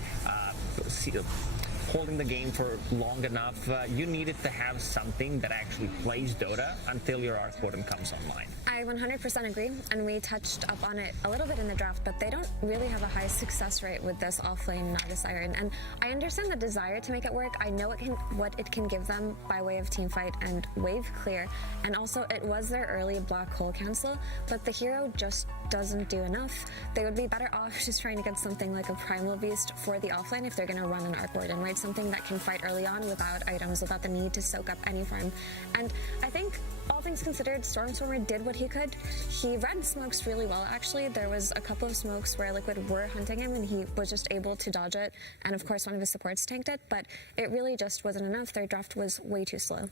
holding the game for long enough, you needed to have something that actually plays Dota until your Arc Warden comes online. I 100% agree, and we touched up on it a little bit in the draft, but they don't really have a high success rate with this offlane Naga Siren, and I understand the desire to make it work. I know what it can give them by way of teamfight and wave clear, and also it was their early black hole cancel, but the hero just doesn't do enough. They would be better off just trying to get something like a Primal Beast for the offlane if they're going to run an Arc Warden, right? Something that can fight early on without items, without the need to soak up any farm. And I think, all things considered, Stormstormer did what he could. He read smokes really well, actually. There was a couple of smokes where Liquid were hunting him, and he was just able to dodge it. And of course, one of his supports tanked it, but it really just wasn't enough. Their draft was way too slow.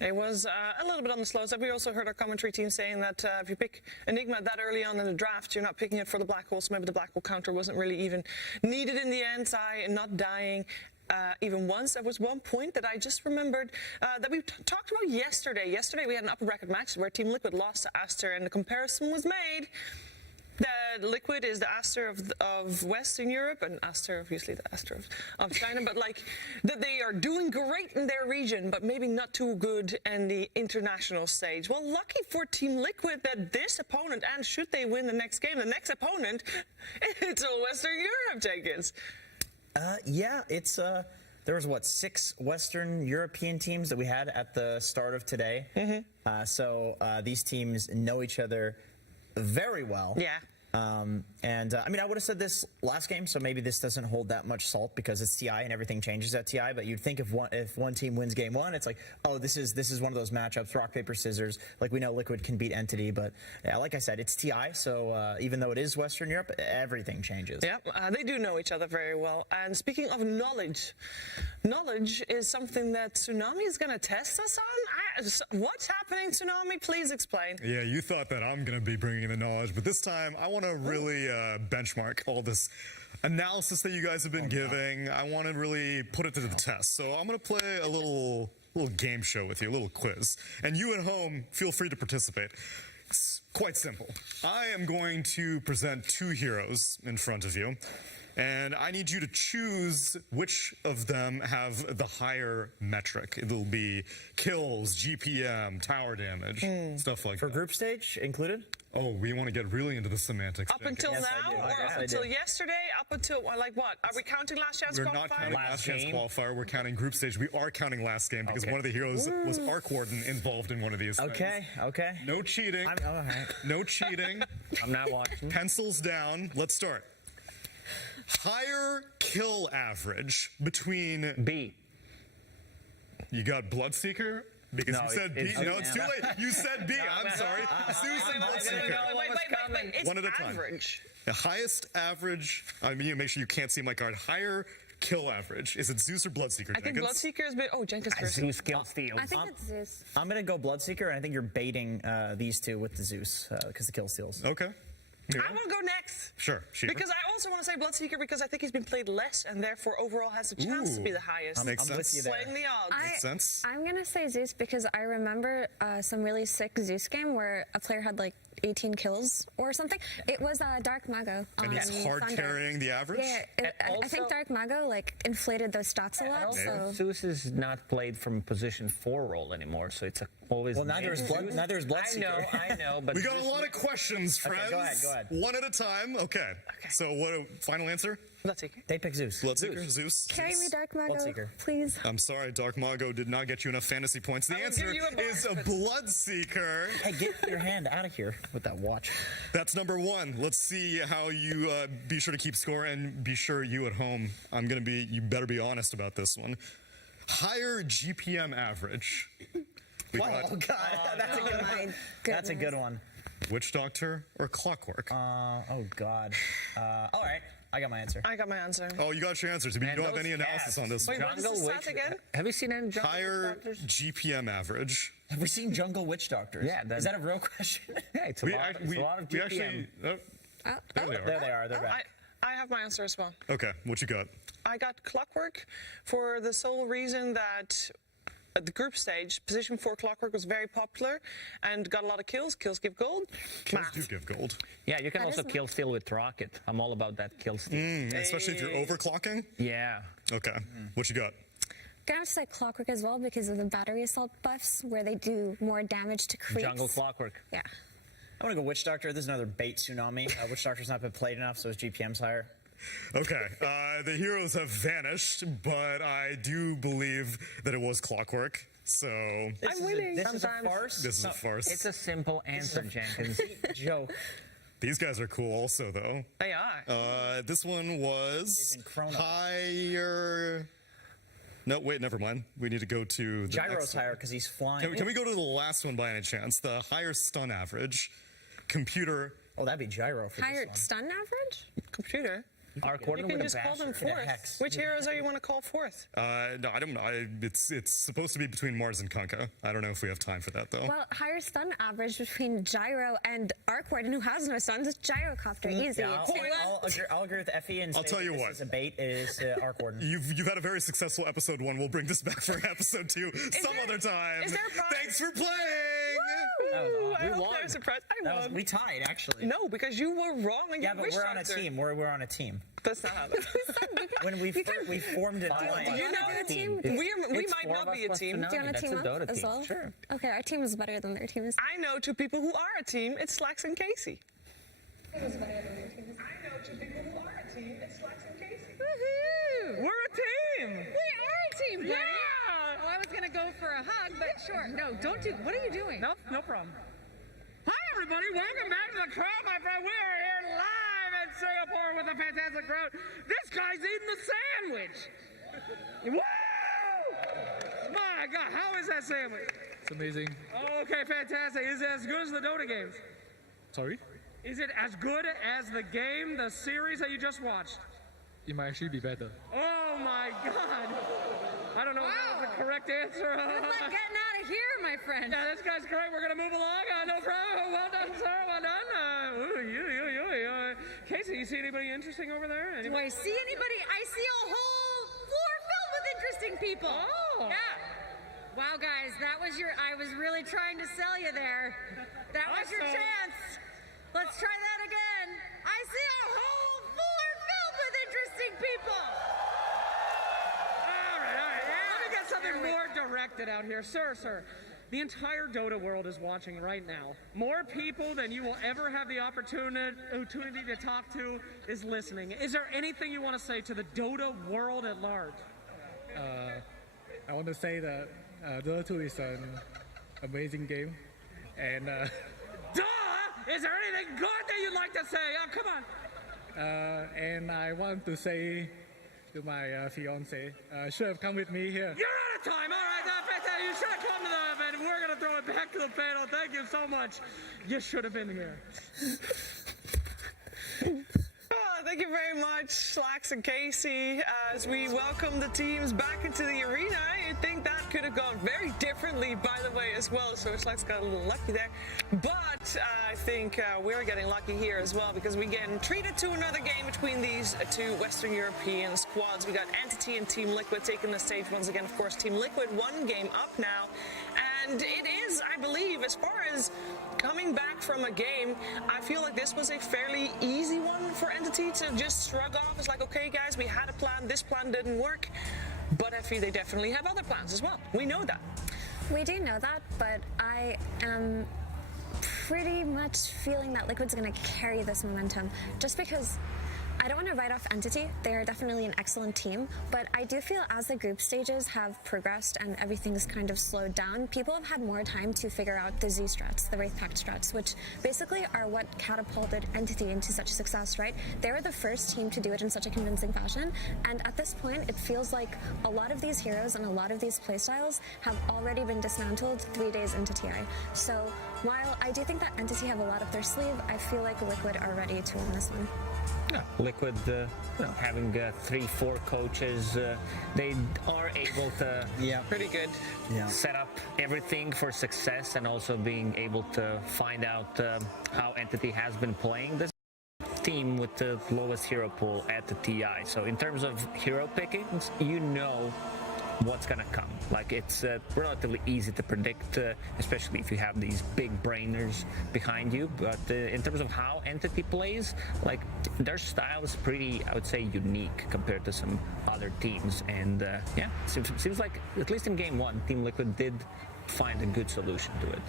It was a little bit on the slow side. We also heard our commentary team saying that if you pick Enigma that early on in the draft, you're not picking it for the black hole, so maybe the black hole counter wasn't really even needed in the end. Sai not dying even once. There was one point that I just remembered that we talked about yesterday. Yesterday we had an upper bracket match where Team Liquid lost to Aster, and the comparison was made that Liquid is the Aster of Western Europe, and Aster, obviously, the Aster of China, but like that they are doing great in their region, but maybe not too good in the international stage. Well, lucky for Team Liquid that this opponent, and should they win the next game, the next opponent, it's a Western Europe, Jenkins. It's there was 6 Western European teams that we had at the start of today. So these teams know each other very well. Yeah. I would have said this last game, so maybe this doesn't hold that much salt because it's TI and everything changes at TI. But you'd think if one team wins game 1, it's like, oh, this is one of those matchups, rock paper scissors. Like we know Liquid can beat Entity, but yeah, like I said, it's TI. So even though it is Western Europe, everything changes. Yeah, they do know each other very well. And speaking of knowledge is something that Tsunami is going to test us on. What's happening, Tsunami? Please explain. Yeah, you thought that I'm going to be bringing the knowledge, but this time I want to really benchmark all this analysis that you guys have been giving. I want to really put it to the test. So I'm going to play a little game show with you, a little quiz. And you at home, feel free to participate. It's quite simple. I am going to present 2 heroes in front of you, and I need you to choose which of them have the higher metric. It'll be kills, GPM, tower damage, stuff like that. For group stage included? Oh, we want to get really into the semantics. Up until now, or up until yesterday? Up until, like what? Are we counting last chance qualifier? We're not counting last chance qualifier. We're counting group stage. We are counting last game because one of the heroes was Arc Warden involved in one of these things. Okay. No cheating. All right. No cheating. I'm not watching. Pencils down. Let's start. Higher kill average between B. You got Bloodseeker? Because you said B. No, it's too late. You said B. I'm sorry. Zeus and Bloodseeker. Wait. One at a time. Average. The highest average, make sure you can't see my card. Higher kill average. Is it Zeus or Bloodseeker, I think Bloodseeker is Jenkins first. Zeus kill steals. I think it's Zeus. I'm going to go Bloodseeker, and I think you're baiting these two with the Zeus because the kill steals. Okay. I want to go next. Sure. Because I also want to say Bloodseeker because I think he's been played less and therefore overall has a chance to be the highest. Makes sense. With you there. Slaying the odds. Makes sense. I'm going to say Zeus because I remember some really sick Zeus game where a player had like 18 kills or something. It was Dark Mago. And he's hard Thunder. carrying the average? Yeah, I think Dark Mago inflated those stats a lot. So. Zeus is not played from position 4 role anymore, so it's always. Well, neither is Bloodseeker. I know, but we got a lot of questions, friends. Okay, go ahead. One at a time. Okay. So what? Final answer? Bloodseeker. They pick Zeus. Bloodseeker, Zeus. Carry me, Dark Mago, Bloodseeker. please. I'm sorry, Dark Mago did not get you enough fantasy points. The answer is a Bloodseeker. Hey, get your hand out of here with that watch. That's number 1. Let's see how you be sure to keep score, and be sure you at home. You better be honest about this one. Higher GPM average. Oh, God. That's a good one. That's a good one. Witch Doctor or Clockwork? Oh, God. All right. I got my answer. I got my answer. Oh, you got your answers. I mean, you don't have any analysis on this. Wait, what is the stat again? Have you seen any Jungle Higher Witch Doctors? GPM average. Have we seen Jungle Witch Doctors? Yeah. Is that a real question? Yeah, it's a lot of GPM. We actually, there they are. There they are. They're back. I have my answer as well. Okay, what you got? I got Clockwork for the sole reason that at the group stage, position 4 Clockwork was very popular and got a lot of kills. Kills give gold. Kills do give gold. Yeah, you can also kill steal with Rocket. I'm all about that kill steal. Especially if you're overclocking? Yeah. Okay, what you got? Gonna say Clockwork as well because of the battery assault buffs where they do more damage to creeps. Jungle Clockwork. Yeah. I want to go Witch Doctor. This is another bait tsunami. Witch Doctor's not been played enough, so his GPM's higher. Okay, the heroes have vanished, but I do believe that it was Clockwork. So I'm winning. This is a farce. This is a farce. It's a simple answer, Jenkins. Joke. These guys are cool also, though. They are. This one was higher. No, wait, never mind. We need to go to the Gyro's next higher because he's flying. Can we go to the last one by any chance? The higher stun average. Computer. Oh, that'd be Gyro for Higher this one. stun average? Computer. Our You coordinate can with a just call them bash. fourth. Which heroes are you want to call fourth? No, I don't know. It's supposed to be between Mars and Kunkka. I don't know if we have time for that, though. Well, higher stun average between Gyro and Arc Warden, who has no stuns, is Gyrocopter. Easy. Yeah, I'll agree with Effie and say I'll tell you this what. is a bait is Arc Warden. You've had a very successful episode 1. We'll bring this back for episode 2 some other time. Is there a prize? Thanks for playing! I hope they're surprised. I won. We tied, actually. No, because you were wrong and Yeah, you but Witch we're on a Doctor. team. We're on a team. That's not how When we formed a alliance. You know, a team? we might not be a team. Do you want to team up as well? Sure. Okay, our team is better than their team is. I know 2 people who are a team. It's Slacks and Casey. I know 2 people who are a team. It's Slacks and Casey. Woohoo! We're a team. We are a team, buddy. Yeah. Oh, I was gonna go for a hug, but sure. No, don't do. What are you doing? No problem. Hi, everybody. Welcome back to the crowd, my friend. We are here live in Singapore with a fantastic crowd. This guy's eating the sandwich. Woo! My God, how is that sandwich? It's amazing. Okay, fantastic. Is it as good as the Dota games? Sorry? Is it as good as the game, the series that you just watched? It might actually be better. Oh my God! I don't know if that was the correct answer. Good luck getting out of here, my friend. Yeah, this guy's great. We're gonna move along. No problem. Well done, sir. Well done. Casey, you see anybody interesting over there? Do I see anybody? I see a whole floor filled with interesting people. Oh. Yeah. Wow, guys, that was I was really trying to sell you there. That was your Awesome. chance. Let's try that again. I see a whole floor filled with interesting people. All right. Let me get something more directed out here. Sir. The entire Dota world is watching right now. More people than you will ever have the opportunity to talk to is listening. Is there anything you want to say to the Dota world at large? I want to say that Dota 2 is an amazing game. And Duh! Is there anything good that you'd like to say? Oh, come on. and I want to say to my fiance, should have come with me here. You're out of time. All right, fantastic. You should have come to the event. We're going to throw it back to the panel. Thank you so much. You should have been here. Thank you very much, Slacks and Casey. As we welcome the teams back into the arena, I think that could have gone very differently, by the way, as well. So Slacks got a little lucky there. But I think we're getting lucky here as well because we're getting treated to another game between these 2 Western European squads. We got Entity and Team Liquid taking the stage once again. Of course, Team Liquid 1 game up now. And it is, I believe, as far as coming back from a game, I feel like this was a fairly easy one for Entity to just shrug off. It's like, okay, guys, we had a plan. This plan didn't work. But I feel they definitely have other plans as well. We know that. We do know that, but I am pretty much feeling that Liquid's going to carry this momentum just because I don't want to write off Entity. They're definitely an excellent team, but I do feel as the group stages have progressed and everything's kind of slowed down, people have had more time to figure out the Z strats, the Wraith Pact strats, which basically are what catapulted Entity into such success, right? They were the first team to do it in such a convincing fashion, and at this point, it feels like a lot of these heroes and a lot of these playstyles have already been dismantled 3 days into TI. So while I do think that Entity have a lot up their sleeve, I feel like Liquid are ready to win this one. Yeah, Liquid, having 3-4 coaches, they are able to pretty good. Set up everything for success, and also being able to find out how Entity has been playing this team with the lowest hero pool at the TI. So in terms of hero pickings, you know what's gonna come. Like, it's relatively easy to predict, especially if you have these big brainers behind you. But in terms of how Entity plays, like, their style is pretty, I would say, unique compared to some other teams. And yeah, seems like, at least in game one, Team Liquid did find a good solution to it.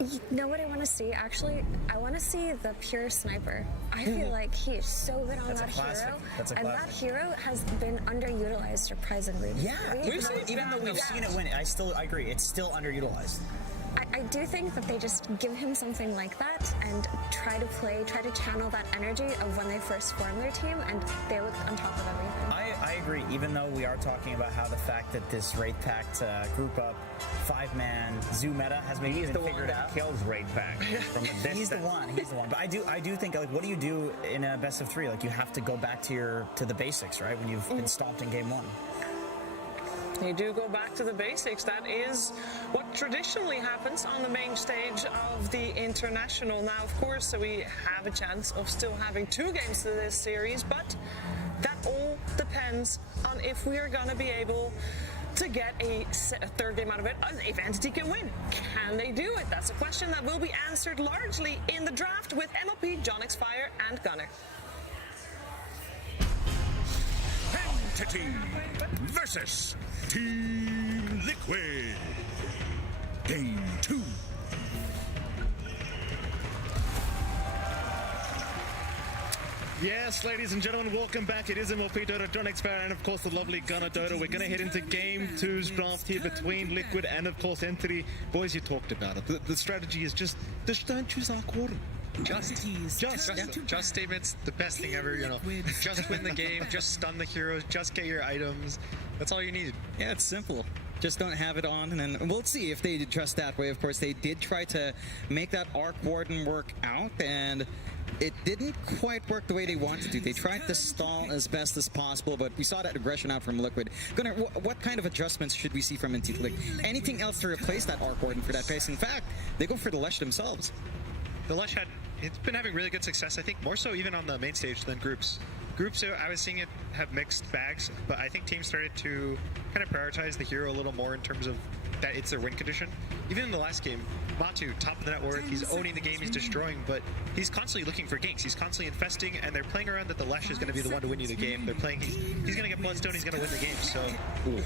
You know what I want to see? Actually, I want to see the pure sniper. I feel like he is so good on that hero. And that hero has been underutilized surprisingly. Yeah, even though we've seen it win, I agree, it's still underutilized. I do think that they just give him something like that and try to channel that energy of when they first formed their team, and they look on top of everything. I agree, even though we are talking about how the fact that this Wraith Pact group up 5-man zoo meta has maybe been figured out. He's the one that kills Wraith Pact from a distance. He's the one. But I do think, like, what do you do in a best of 3? Like, you have to go back to the basics, right? When you've been stomped in game 1. You do go back to the basics. That is what traditionally happens on the main stage of the International. Now, of course, we have a chance of still having 2 games to this series, but that all depends on if we are going to be able to get a third game out of it, and if Entity can win. Can they do it? That's a question that will be answered largely in the draft with MLP, Jonix Fire, and Gunner. Entity versus Team Liquid. Game 2. Yes, ladies and gentlemen, welcome back. It is MLP Dota, Jonix Fire, and of course the lovely Gunner Dota. We're going to head into Game 2's draft here between Liquid and, of course, Entity. Boys, you talked about it. The strategy is just don't choose our quarter. Just statements, the best thing ever, you know. Just win the game, just stun the heroes, just get your items. That's all you need. Yeah, it's simple. Just don't have it on, and then we'll see if they dress that way. Of course, they did try to make that Arc Warden work out, and it didn't quite work the way they wanted to. They tried to stall as best as possible, but we saw that aggression out from Liquid. Gunnar, what kind of adjustments should we see from Entity? Like, anything else to replace that Arc Warden for that pace? In fact, they go for the Lesh themselves. The Lesh it's been having really good success, I think, more so even on the main stage than groups. Groups, I was seeing it have mixed bags, but I think teams started to kind of prioritize the hero a little more in terms of that it's their win condition. Even in the last game, Matu, top of the net worth, he's owning the game, he's destroying, but he's constantly looking for ganks, he's constantly infesting, and they're playing around that the Lesh is going to be the one to win you the game. They're playing, he's going to get Bloodstone, he's going to win the game, so... Ooh.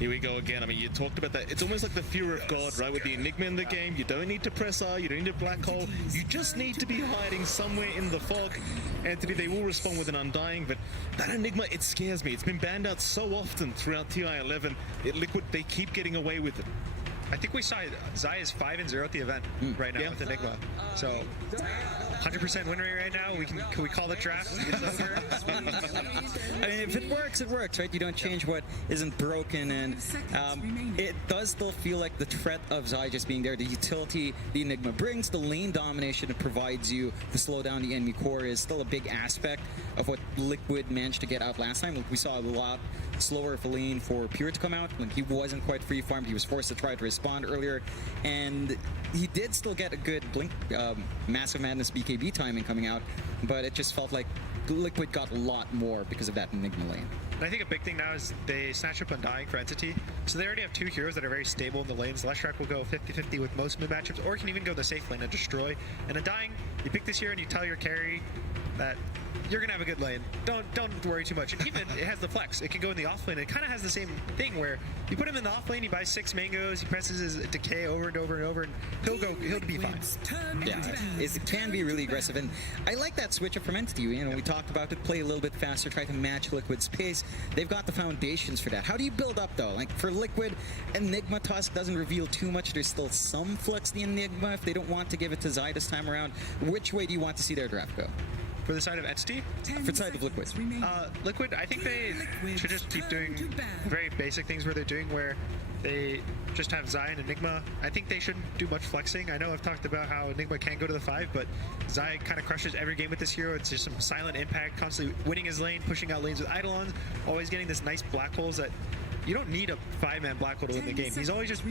Here we go again. I mean, you talked about that. It's almost like the fear of God, right? With the Enigma in the game, you don't need to press R, you don't need a black hole. You just need to be hiding somewhere in the fog. Entity, they will respond with an Undying, but that Enigma, it scares me. It's been banned out so often throughout TI11. Liquid, they keep getting away with it. I think we saw Zai is 5-0 at the event right now with Enigma. So 100% win rate right now. Can we call the draft? It's over. I mean, if it works, it works, right? You don't change what isn't broken, and it does still feel like the threat of Zai just being there, the utility the Enigma brings, the lane domination it provides you to slow down the enemy core is still a big aspect of what Liquid managed to get out last time. Like, we saw a lot slower of a lane for Pure to come out. Like, he wasn't quite free-farmed. He was forced to try to respond earlier, and he did still get a good Blink Massive Madness BKB timing coming out, but it just felt like Liquid got a lot more because of that Enigma lane. And I think a big thing now is they snatch up Undying for Entity, so they already have 2 heroes that are very stable in the lanes. Leshrac will go 50-50 with most mid matchups, or can even go the safe lane and destroy. And Undying, you pick this hero and you tell your carry, that you're gonna have a good lane. Don't worry too much. And even it has the flex. It can go in the off lane. It kind of has the same thing where you put him in the off lane, he buys 6 mangoes, he presses his decay over and over and over, and he'll be fine. Yeah, it can be really aggressive, and I like that switch up from Entity. You know, we talked about it, play a little bit faster, try to match Liquid's pace. They've got the foundations for that. How do you build up though? Like for Liquid, Enigma Tusk doesn't reveal too much. There's still some flex in the Enigma if they don't want to give it to Zai this time around. Which way do you want to see their draft go? For the side of Entity? For the side of Liquid. Liquid, I think they should just keep doing very basic things where they're doing, where they just have Zai and Enigma. I think they shouldn't do much flexing. I know I've talked about how Enigma can go to the 5, but Zai kind of crushes every game with this hero. It's just some silent impact, constantly winning his lane, pushing out lanes with Eidolons, always getting this nice black holes that you don't need a 5-man black hole to win the game. He's always just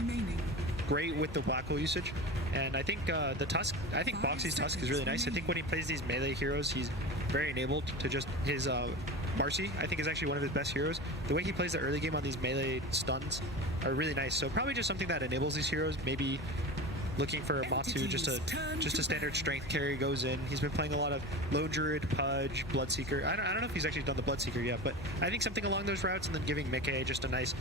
great with the black hole usage. And I think the Tusk, I think Boxy's Tusk is really nice. I think when he plays these melee heroes, he's very enabled to just his Marcy, I think, is actually one of his best heroes. The way he plays the early game on these melee stuns are really nice. So probably just something that enables these heroes. Maybe looking for a Matu, just a standard strength carry goes in. He's been playing a lot of Lone Druid, Pudge, Bloodseeker. I don't know if he's actually done the Bloodseeker yet, but I think something along those routes, and then giving Mickey just a nice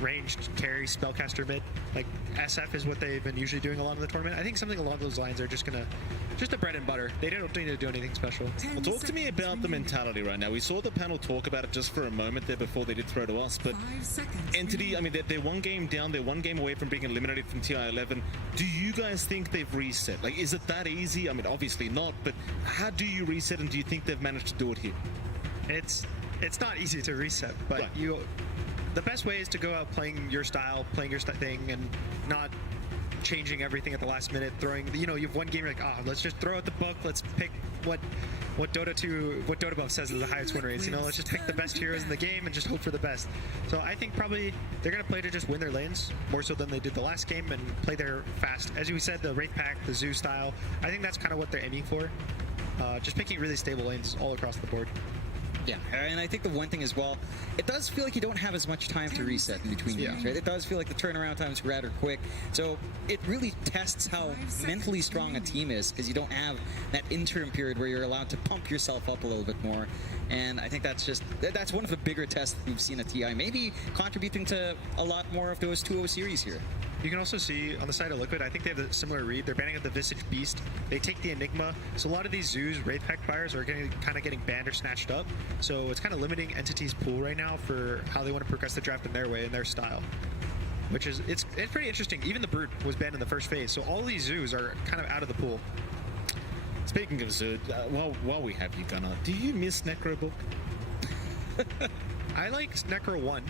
ranged carry spellcaster mid. Like SF is what they've been usually doing along the tournament. I think something along those lines are just a bread and butter. They don't need to do anything special. Well, talk to me about the mentality right now. We saw the panel talk about it just for a moment there before they did throw to us, but Entity, I mean, they're one game down, they're one game away from being eliminated from TI11. Do you guys think they've reset? Like, is it that easy? I mean, obviously not, but how do you reset, and do you think they've managed to do it here? It's not easy to reset, but the best way is to go out playing your style, playing your thing, and not changing everything at the last minute, throwing, you have one game, you're like, let's just throw out the book, let's pick what Dota Buff says is the highest win rates, let's just pick the best heroes in the game and just hope for the best. So I think probably they're going to play to just win their lanes, more so than they did the last game, and play their fast. As we said, the Wraith Pack, the Zoo style, I think that's kind of what they're aiming for. Just picking really stable lanes all across the board. Yeah, and I think the one thing as well, it does feel like you don't have as much time to reset in between games, right? It does feel like the turnaround time is rather quick. So it really tests how mentally strong a team is, because you don't have that interim period where you're allowed to pump yourself up a little bit more. And I think that's one of the bigger tests that we've seen at TI, maybe contributing to a lot more of those 2-0 series here. You can also see on the side of Liquid, I think they have a similar read. They're banning up the Visage Beast. They take the Enigma. So a lot of these Zoos, Wraith Pack buyers are kind of getting banned or snatched up. So it's kind of limiting Entity's pool right now for how they want to progress the draft in their way, in their style. Which is, it's pretty interesting. Even the Brute was banned in the first phase. So all these Zoos are kind of out of the pool. Speaking of Zoo, while we have you, Gunnar, do you miss Necrobook? I like Necro 1.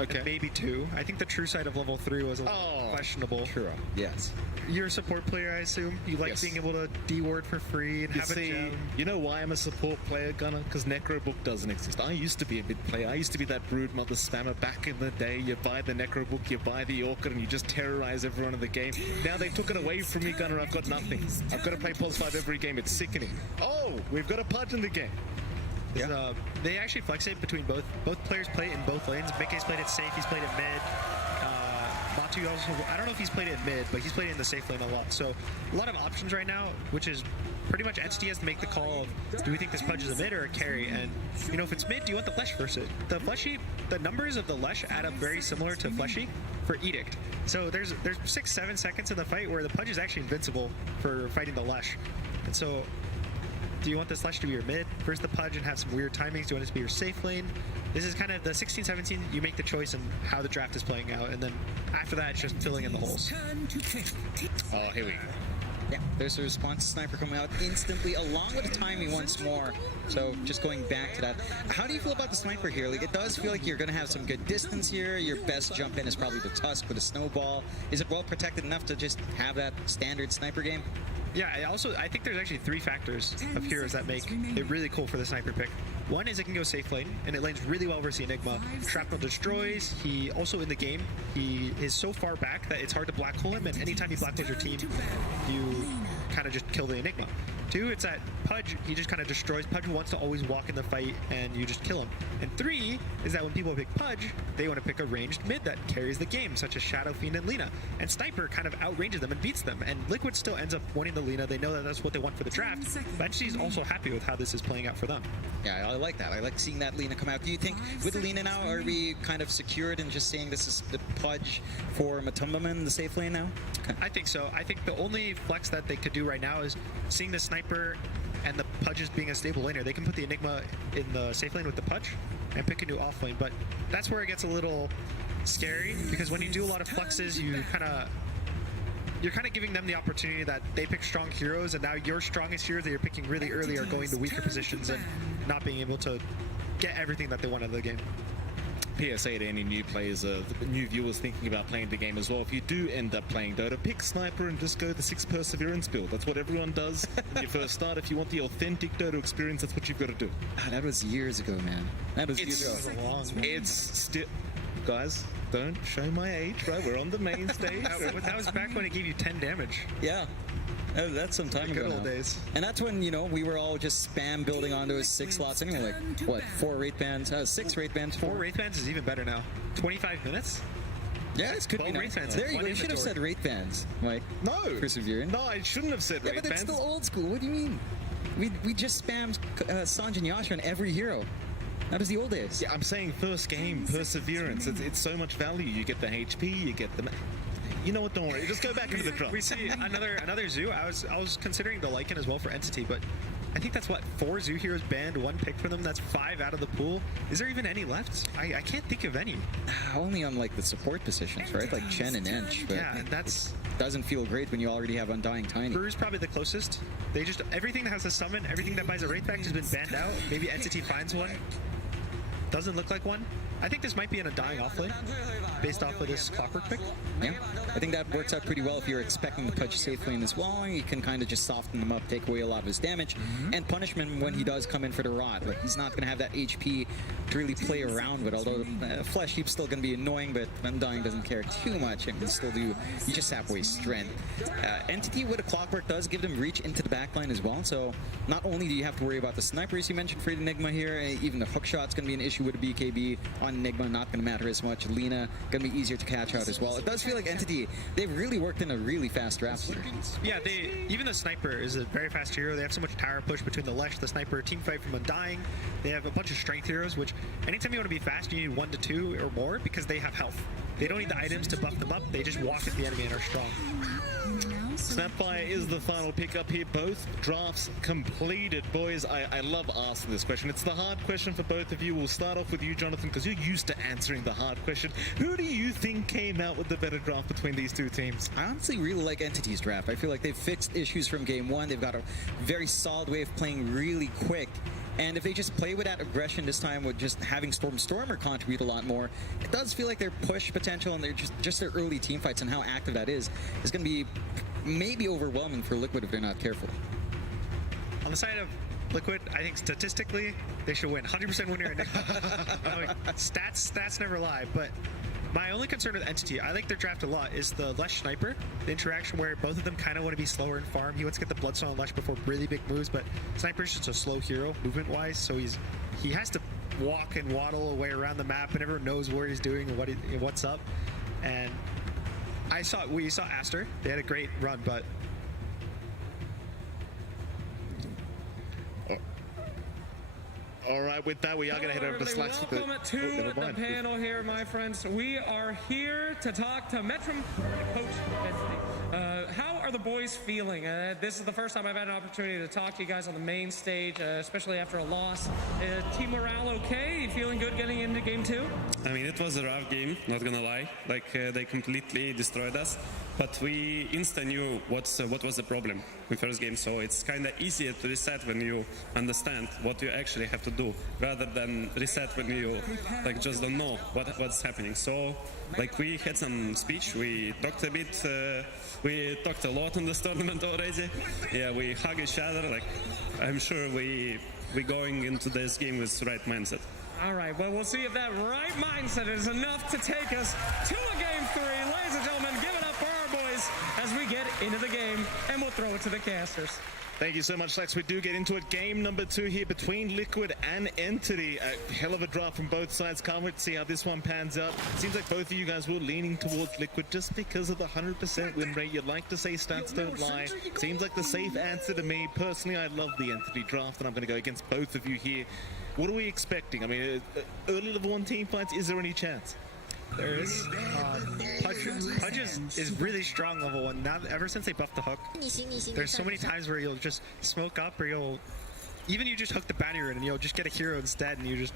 Okay. And maybe 2. I think the true side of level 3 was a little questionable. True. Yes. You're a support player, I assume. You like being able to D-ward for free and have a gem. You know why I'm a support player, Gunnar? Because Necrobook doesn't exist. I used to be a mid player. I used to be that Broodmother spammer back in the day. You buy the Necrobook, you buy the Orchid, and you just terrorize everyone in the game. Now they took it away from me, Gunnar. I've got nothing. I've got to play Pulse 5 every game. It's sickening. Oh, we've got a Pudge in the game. Yeah. They actually flex it between both. Both players play it in both lanes. Mickey's played it safe. He's played it mid. Matu also, I don't know if he's played it mid, but he's played it in the safe lane a lot. So a lot of options right now, which is pretty much Entity has to make the call of, do we think this Pudge is a mid or a carry? And, if it's mid, do you want the Flesh versus it? The numbers of the Lesh add up very similar to Fleshy for Edict. So there's 6-7 seconds in the fight where the Pudge is actually invincible for fighting the Lesh. And so, do you want this Lesh to be your mid versus the Pudge and have some weird timings? Do you want it to be your safe lane? This is kind of the 16-17, you make the choice in how the draft is playing out, and then after that, it's just filling in the holes. Oh, here we go. Yeah, there's a response sniper coming out instantly, along with the timing once more. So just going back to that, how do you feel about the sniper here? Like, it does feel like you're going to have some good distance here. Your best jump in is probably the Tusk with a snowball. Is it well protected enough to just have that standard sniper game? Yeah, I think there's actually 3 factors of heroes that make it really cool for the sniper pick. One is it can go safe lane, and it lanes really well versus the Enigma. Shrapnel destroys. He also in the game, he is so far back that it's hard to black hole him, and anytime you black hole your team, you kind of just kill the Enigma. 2, it's that Pudge, he just kind of destroys. Pudge wants to always walk in the fight, and you just kill him. And 3 is that when people pick Pudge, they want to pick a ranged mid that carries the game, such as Shadow Fiend and Lina. And Sniper kind of outranges them and beats them. And Liquid still ends up wanting the Lina. They know that that's what they want for the draft. But she's also happy with how this is playing out for them. Yeah, I like that. I like seeing that Lina come out. Do you think with Lina now, are we kind of secured and just saying this is the Pudge for Matumbaman in the safe lane now? Okay. I think so. I think the only flex that they could do right now is seeing the Sniper and the Pudges being a stable laner. They can put the Enigma in the safe lane with the Pudge and pick a new off lane. But that's where it gets a little scary, because when you do a lot of flexes, you're kind of giving them the opportunity that they pick strong heroes, and now your strongest heroes that you're picking really early are going to weaker positions and not being able to get everything that they want out of the game. PSA to any new players, new viewers thinking about playing the game as well. If you do end up playing Dota, pick Sniper and just go the 6 Perseverance build. That's what everyone does when you first start. If you want the authentic Dota experience, that's what you've got to do. That was years ago, man. That was years ago. It's still... Guys, don't show my age, right? We're on the main stage. That was back when it gave you 10 damage. Yeah. That's some time ago. Good old days. And that's when, we were all just spam building onto his 6 slots anyway. Like, what, 4 Wraith Bands? 6 Wraith Bands? 4 Wraith Bands is even better now. 25 minutes? Yeah, it could be nice. There you go. You should have said Wraith Bands, Mike. No. Persevering. No, I shouldn't have said Wraith Bands. Yeah, but it's still old school. What do you mean? We just spammed Sanj and Yasha on every hero. That was the old days. Yeah, I'm saying first game, Perseverance. It's so much value. You get the HP, you get the... You know what? Don't worry. Just go back into the draft. We see another Zoo. I was considering the Lycan as well for Entity, but I think that's what 4 Zoo heroes banned, 1 pick for them. That's 5 out of the pool. Is there even any left? I can't think of any. Only on like the support positions, right? Like Chen and Ench. But yeah, that's doesn't feel great when you already have Undying Tiny. Brew's probably the closest. They just everything that has a summon, everything that buys a Wraith Pack has been banned out. Maybe Entity finds one. Doesn't look like one. I think this might be in a dying offlane based off of this Clockwork pick. Yeah, I think that works out pretty well if you're expecting the Pudge safe lane as well. You can kind of just soften him up, take away a lot of his damage, and punish him when he does come in for the rod. Like, he's not going to have that HP to really play around with, although Flesh Heap's still going to be annoying, but Undying doesn't care too much and can still do, you just sap away strength. Entity with a Clockwork does give them reach into the backline as well, so not only do you have to worry about the snipers you mentioned for the Enigma here, even the hook shot's going to be an issue with the BKB on Enigma, not going to matter as much. Lina going to be easier to catch out as well. It does feel like Entity, they've really worked in a really fast draft here. Yeah, even the Sniper is a very fast hero. They have so much tower push between the Lesh, the Sniper, team fight from Undying. They have a bunch of strength heroes, which anytime you want to be fast, you need 1 to 2 or more because they have health. They don't need the items to buff them up. They just walk at the enemy and are strong. Snapfire is the final pickup here. Both drafts completed. Boys, I love asking this question. It's the hard question for both of you. We'll start off with you, Jonathan, because you're used to answering the hard question. Who do you think came out with the better draft between these two teams? I honestly really like Entity's draft. I feel like they've fixed issues from game 1. They've got a very solid way of playing really quick. And if they just play with that aggression this time with just having Stormer contribute a lot more, it does feel like their push potential and their just their early team fights and how active that is going to be maybe overwhelming for Liquid if they're not careful. On the side of Liquid, I think statistically they should win. 100% winner Enigma. Stats never lie, but my only concern with Entity, I like their draft a lot, is the Lesh Sniper. The interaction where both of them kind of want to be slower and farm. He wants to get the Bloodstone on Lesh before really big moves, but Sniper's just a slow hero movement-wise, so he has to walk and waddle away around the map, and everyone knows what he's doing and what's up. And we saw Aster. They had a great run, but all right, with that, we are going to head over to Slacks. Welcome to the panel here, my friends. We are here to talk to Metrum Coach Entity. How are the boys feeling? This is the first time I've had an opportunity to talk to you guys on the main stage, especially after a loss. Team morale okay? You feeling good getting into game 2? I mean, it was a rough game, not gonna lie. Like, they completely destroyed us. But we instantly knew what was the problem in first game, so it's kind of easier to reset when you understand what you actually have to do, rather than reset when you just don't know what's happening. So like we had some speech, we talked a bit, we talked a lot in this tournament already. Yeah, we hug each other. Like I'm sure we going into this game with the right mindset. All right, well, we'll see if that right mindset is enough to take us to a game 3. Ladies and gentlemen, give it up for our boys as we get into the game, and we'll throw it to the casters. Thank you so much, Lex. We do get into it. Game number 2 here between Liquid and Entity. A hell of a draft from both sides. Can't wait to see how this one pans out. Seems like both of you guys were leaning towards Liquid just because of the 100% win rate. You'd like to say stats don't lie. Seems like the safe answer to me. Personally, I love the Entity draft, and I'm going to go against both of you here. What are we expecting? I mean, early level 1 team fights, is there any chance? There is. Pudge is really strong level 1. Now, ever since they buffed the hook, there's so many times where you'll just smoke up, or you just hook the bounty rune and you'll just get a hero instead, and you just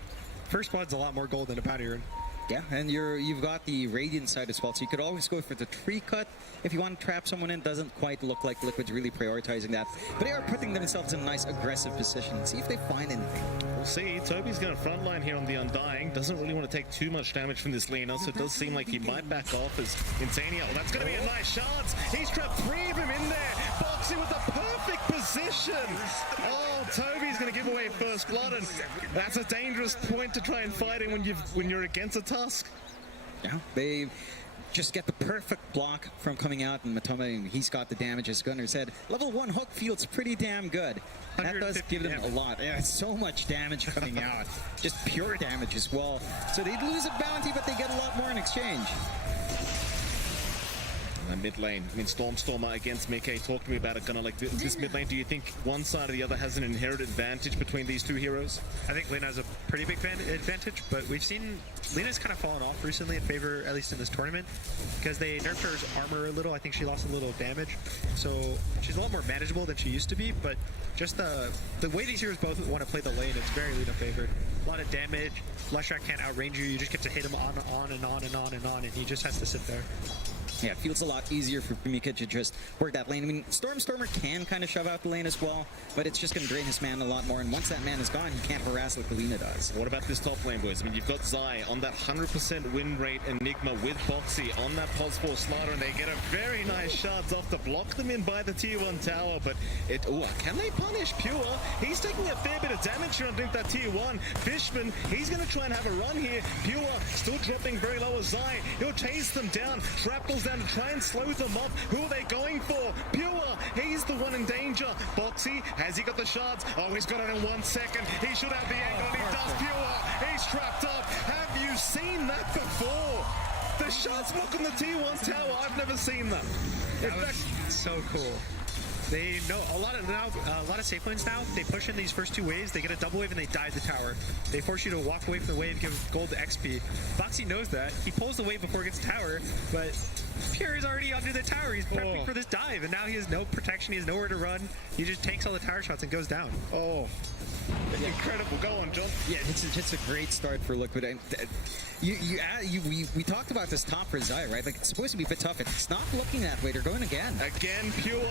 first blood's a lot more gold than a bounty rune. Yeah, and you've got the Radiant side as well, so you could always go for the tree cut if you want to trap someone in. Doesn't quite look like Liquid's really prioritizing that, but they are putting themselves in a nice aggressive position. See if they find anything. We'll see. Toby's going to frontline here on the Undying. Doesn't really want to take too much damage from this Lina, so it does seem like he might back off as Insania. Oh, that's going to be a nice shot. He's trapped 3 of them in there. Boxing with the perfect position. Oh, Toby's going to give away first blood, and that's a dangerous point to try and fight in when you're against a Tusk. Yeah, they just get the perfect block from coming out, and Matoma, he's got the damage, as Gunnar said. Level 1 hook feels pretty damn good. That does give them a lot. Yeah, so much damage coming out. Just pure damage as well. So they'd lose a bounty, but they get a lot more in exchange. Mid lane, I mean, Stormstormer against Mickey. Talk to me about it, Gunnar. Like this mid lane, do you think one side or the other has an inherent advantage between these two heroes? I think Lina has a pretty big advantage, but we've seen Lina's kind of fallen off recently in favor, at least in this tournament, because they nerfed her armor a little. I think she lost a little damage, so she's a lot more manageable than she used to be. But just the way these heroes both want to play the lane, it's very Lina favored. A lot of damage. Leshrac can't outrange you. You just get to hit him on and on and on and on, and he just has to sit there. Yeah, it feels a lot easier for Mika to just work that lane. I mean, Stormstormer can kind of shove out the lane as well, but it's just going to drain his mana a lot more, and once that mana is gone, he can't harass like Lina does. What about this top lane, boys? I mean, you've got Zai on that 100% win rate Enigma with Boxy on that Pulse Force Slider, and they get a very nice shots off to block them in by the Tier 1 tower, but can they punish Pure? He's taking a fair bit of damage here underneath that Tier 1. Fishman, he's going to try and have a run here. Pure still dropping very low as Zai. He'll chase them down. Shrapnel's down to try and slow them up. Who are they going for? Pure, he's the one in danger. Boxy, has he got the shards? Oh, he's got it in 1 second. He should have the angle, and he does. Pure, he's trapped up. Have you seen that before? The shards block on the T1 tower. I've never seen that. That was so cool. They know a lot of safe lanes now. They push in these first 2 waves, they get a double wave, and they dive the tower. They force you to walk away from the wave, give gold to XP. Boxy knows that. He pulls the wave before it gets to tower, but Pure is already under the tower. He's prepping for this dive, and now he has no protection. He has nowhere to run. He just takes all the tower shots and goes down. Oh, incredible. Go on, John. Yeah, it's just a great start for Liquid. And we talked about this top for Zai, right? Like, it's supposed to be a bit tough. It's not looking that way. They're going again. Again, Pure.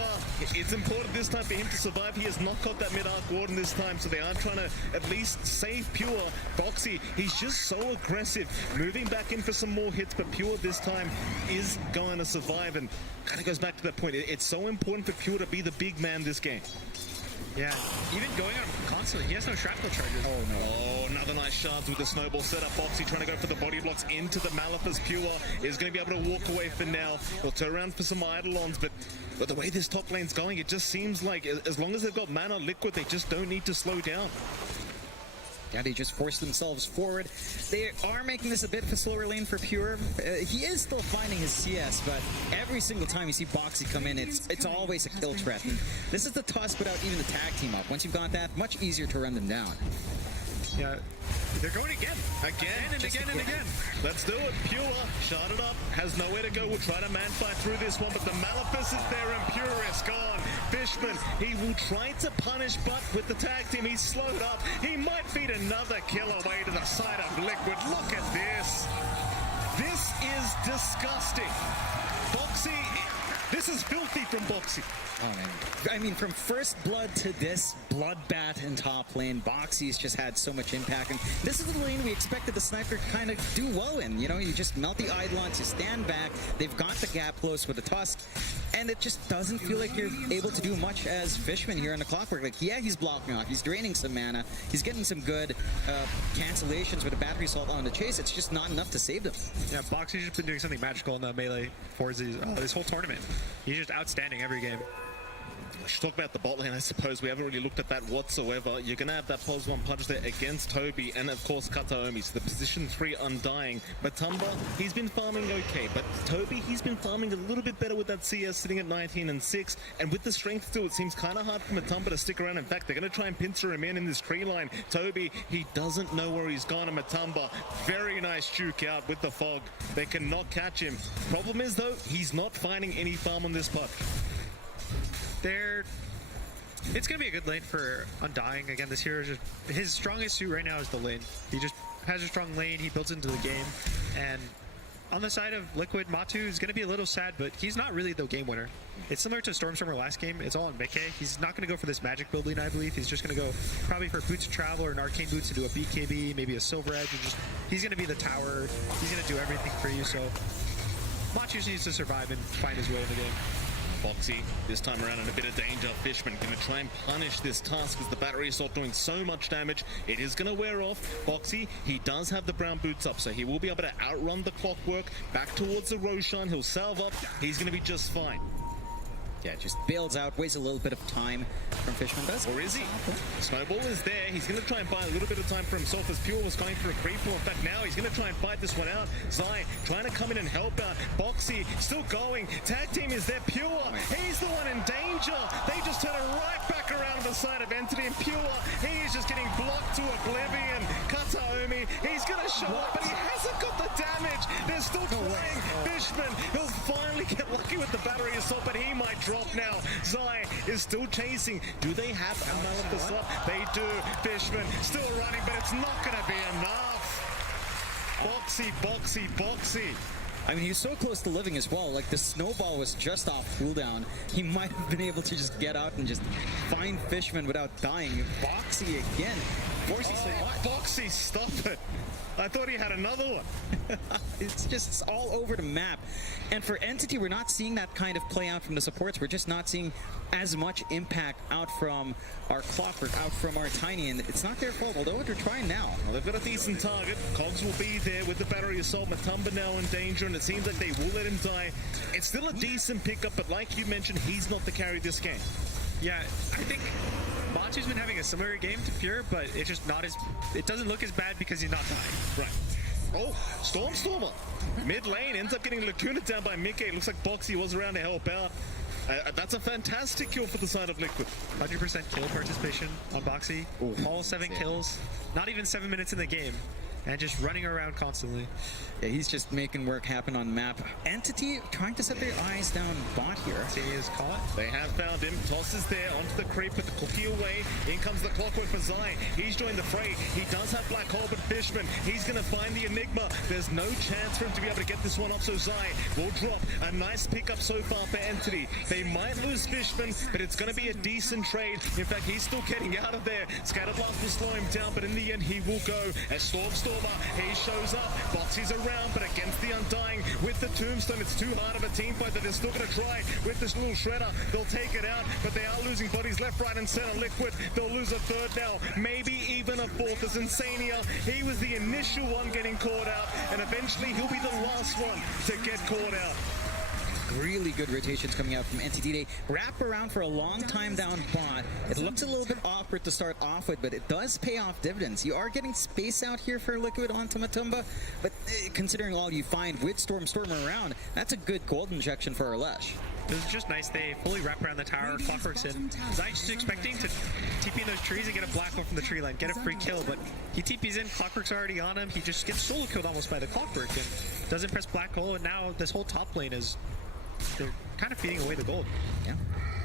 It's important this time for him to survive. He has not got that mid-arc warden this time, so they are trying to at least save Pure. Boxy, he's just so aggressive, moving back in for some more hits, but Pure this time is going to survive, and kind of goes back to that point. It's so important for Pure to be the big man this game. Yeah, even going on constantly, he has no shrapnel charges. Oh no. Oh, another nice shards with the snowball setup. Boxy trying to go for the body blocks into the Malphas. Pure is going to be able to walk away for now. He'll turn around for some Eidolons, but the way this top lane's going, it just seems like as long as they've got mana Liquid, they just don't need to slow down. Yeah, they just force themselves forward. They are making this a bit of a slower lane for Pure. He is still finding his CS, but every single time you see Boxy come in, it's always a kill threat. And this is the Tusk without even the tag team up. Once you've got that, much easier to run them down. Yeah, they're going again. Again and again. Let's do it. Pure, shot it up, has nowhere to go. We'll try to man fight through this one, but the Malphas is there and Pure is gone. Fishman, he will try to punish, but with the tag team, he's slowed up. He might feed another kill away to the side of Liquid. Look at this. This is disgusting. Boxy, this is filthy from Boxy. Oh, man. I mean, from first blood to this bloodbath in top lane, Boxy's just had so much impact. And this is the lane we expected the sniper to kind of do well in. You know, you just melt the Eidolons, you stand back. They've got the gap close with the Tusk. And it just doesn't feel like you're able to do much as Fishman here in the Clockwork. Like, yeah, he's blocking off. He's draining some mana. He's getting some good cancellations with a battery assault on the chase. It's just not enough to save them. Yeah, Boxy's just been doing something magical in the melee for this whole tournament. he's just outstanding every game. We should talk about the bot lane, I suppose. We haven't really looked at that whatsoever. You're going to have that pulse one punch there against Toby and, of course, Kataomi. So the position 3 Undying. Matumba, he's been farming okay. But Toby, he's been farming a little bit better with that CS sitting at 19 and 6. And with the strength too, it seems kind of hard for Matumba to stick around. In fact, they're going to try and pincer him in this tree line. Toby, he doesn't know where he's gone. And Matumba, very nice juke out with the fog. They cannot catch him. Problem is, though, he's not finding any farm on this pot. It's going to be a good lane for Undying. Again, this hero, his strongest suit right now is the lane. He just has a strong lane. He builds into the game. And on the side of Liquid, Matu is going to be a little sad, but he's not really the game winner. It's similar to Stormstormer last game. It's all on Mickey. He's not going to go for this magic building, I believe. He's just going to go probably for Boots of Travel or an Arcane Boots to do a BKB, maybe a Silver Edge. And he's going to be the tower. He's going to do everything for you. So Matu just needs to survive and find his way in the game. Foxy, this time around in a bit of danger. Fishman going to try and punish this task as the battery assault doing so much damage. It is going to wear off. Foxy, he does have the brown boots up, so he will be able to outrun the clockwork back towards the Roshan. He'll salve up. He's going to be just fine. Yeah, just bails out, wastes a little bit of time from Fishman. Or is he? Snowball is there. He's going to try and buy a little bit of time for himself as Pure was going for a creep ball. In fact, now he's going to try and fight this one out. Zai trying to come in and help out. Boxy still going. Tag team is there. Pure, he's the one in danger. They just turn it right back around to the side of Entity. And Pure, he is just getting blocked to oblivion. Kataomi, he's going to show up, but he hasn't got the damage. They're still trying. Fishman, he'll finally get lucky with the battery assault, but he might drop now. Zai is still chasing. Do they have a Maleficent slot? They do. Fishman still running, but it's not going to be enough. Boxy, boxy, boxy. I mean, he's so close to living as well. Like, the snowball was just off cooldown. He might have been able to just get out and just find Fishman without dying. Boxy again. Boxy, stop it. I thought he had another one. It's all over the map. And for Entity, we're not seeing that kind of play out from the supports. We're just not seeing as much impact out from our Clockwork, out from our Tiny, and it's not their fault, although they're trying now. Well, they've got a decent target. Cogs will be there with the battery assault. Matumba now in danger, and it seems like they will let him die. It's still a decent pickup, but like you mentioned, he's not the carry this game. Yeah, I think Matu's been having a similar game to Pure, but it's just not as... It doesn't look as bad because he's not dying. Right. Oh, Stormstormer. Mid lane ends up getting Lacuna down by Mickey. It looks like Boxy was around to help out. That's a fantastic kill for the side of Liquid. 100% kill participation on Boxy. All 7 kills. Not even 7 minutes in the game. And just running around constantly. Yeah, he's just making work happen on map. Entity trying to set their eyes down bot here. He is caught. They have found him. Toss is there onto the creep with the cookie away. In comes the Clockwork for Zai. He's joined the fray. He does have Black Hole, but Fishman, he's going to find the Enigma. There's no chance for him to be able to get this one up, so Zai will drop a nice pickup so far for Entity. They might lose Fishman, but it's going to be a decent trade. In fact, he's still getting out of there. Scatterblast will slow him down, but in the end, he will go. As Stormstormer, he shows up. Boxy's around, but against the Undying with the Tombstone, it's too hard of a team fight that they're still going to try with this little shredder. They'll take it out, but they are losing bodies left, right, and center. Liquid, they'll lose a third now, maybe even a fourth. As Insania, he was the initial one getting caught out, and eventually he'll be the last one to get caught out. Really good rotations coming out from Entity. They wrap around for a long time down bot. It looks a little bit awkward to start off with, but it does pay off dividends. You are getting space out here for Liquid onto Matumba, but considering all you find with Stormstormer around, that's a good gold injection for Arlesh. It was just nice. They fully wrap around the tower. Clockwork's in. Zai just expecting to TP in those trees and get a black hole from the tree line, get a free kill, but he TP's in. Clockwork's already on him. He just gets solo killed almost by the Clockwork and doesn't press black hole, and now this whole top lane is... They're kind of feeding away the gold. Yeah.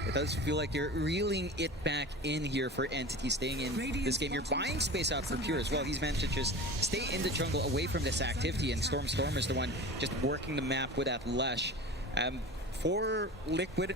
It does feel like you're reeling it back in here for Entity, staying in this game. You're buying space out for Pure as well. He's managed to just stay in the jungle away from this activity, and Storm is the one just working the map with that Lesh. For Liquid,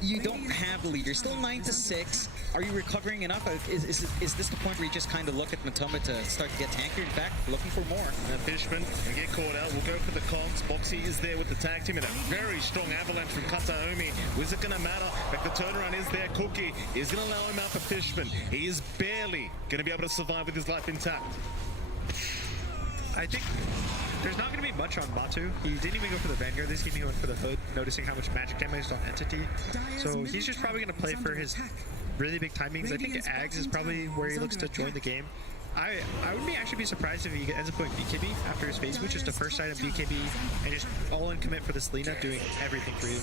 you don't have the lead. You're still 9-6. Are you recovering enough? Is this the point where you just kind of look at Matumba to start to get tankier? In fact, looking for more. And Fishman can get caught out. We'll go for the Cogs. Boxy is there with the tag team and a very strong avalanche from Kataomi. Was it going to matter? Like the turnaround is there. Cookie is going to allow him out for Fishman. He is barely going to be able to survive with his life intact. I think there's not going to be much on Matu. He didn't even go for the Vanguard. This game he went for the Hood, noticing how much magic damage is on Entity. So he's just probably going to play for his really big timings. I think Ags is probably where he looks to join the game. I would actually be surprised if he ends up going BKB after his phase boot, just a first item BKB, and just all in commit for this Lina, doing everything for you.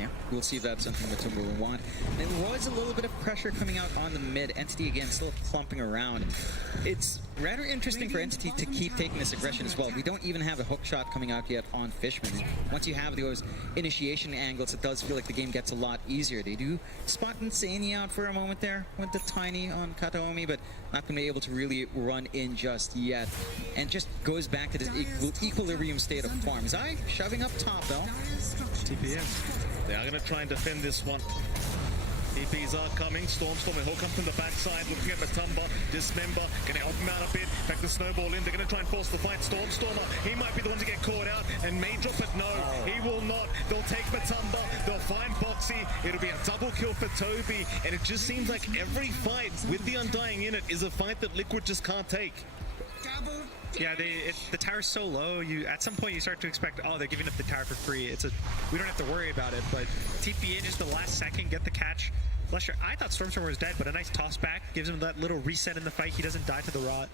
Yeah, we'll see if that's something that Tumbo will want. There was a little bit of pressure coming out on the mid. Entity, again, still clumping around. It's rather interesting for Entity to keep taking this aggression as well. We don't even have a hook shot coming out yet on Fishman. Once you have those initiation angles, it does feel like the game gets a lot easier. They do spot Insania out for a moment there with the tiny on Kataomi, but not going to be able to really run in just yet. And just goes back to this equilibrium state of farm. Zai shoving up top, though. TPM. They are going to try and defend this one. TPs are coming. Storm will hook up from the backside, looking at Matumba. Dismember, going to help him out a bit. Back to Snowball in. They're going to try and force the fight. Stormer, he might be the one to get caught out. And may drop it. No, he will not. They'll take Matumba. They'll find Boxy. It'll be a double kill for Toby. And it just seems like every fight with the Undying in it is a fight that Liquid just can't take. Yeah, the tower's so low. At some point you start to expect, oh, they're giving up the tower for free. We don't have to worry about it. But TP in just the last second, get the catch. Lesher, I thought Stormstormer was dead, but a nice toss back gives him that little reset in the fight. He doesn't die to the rot.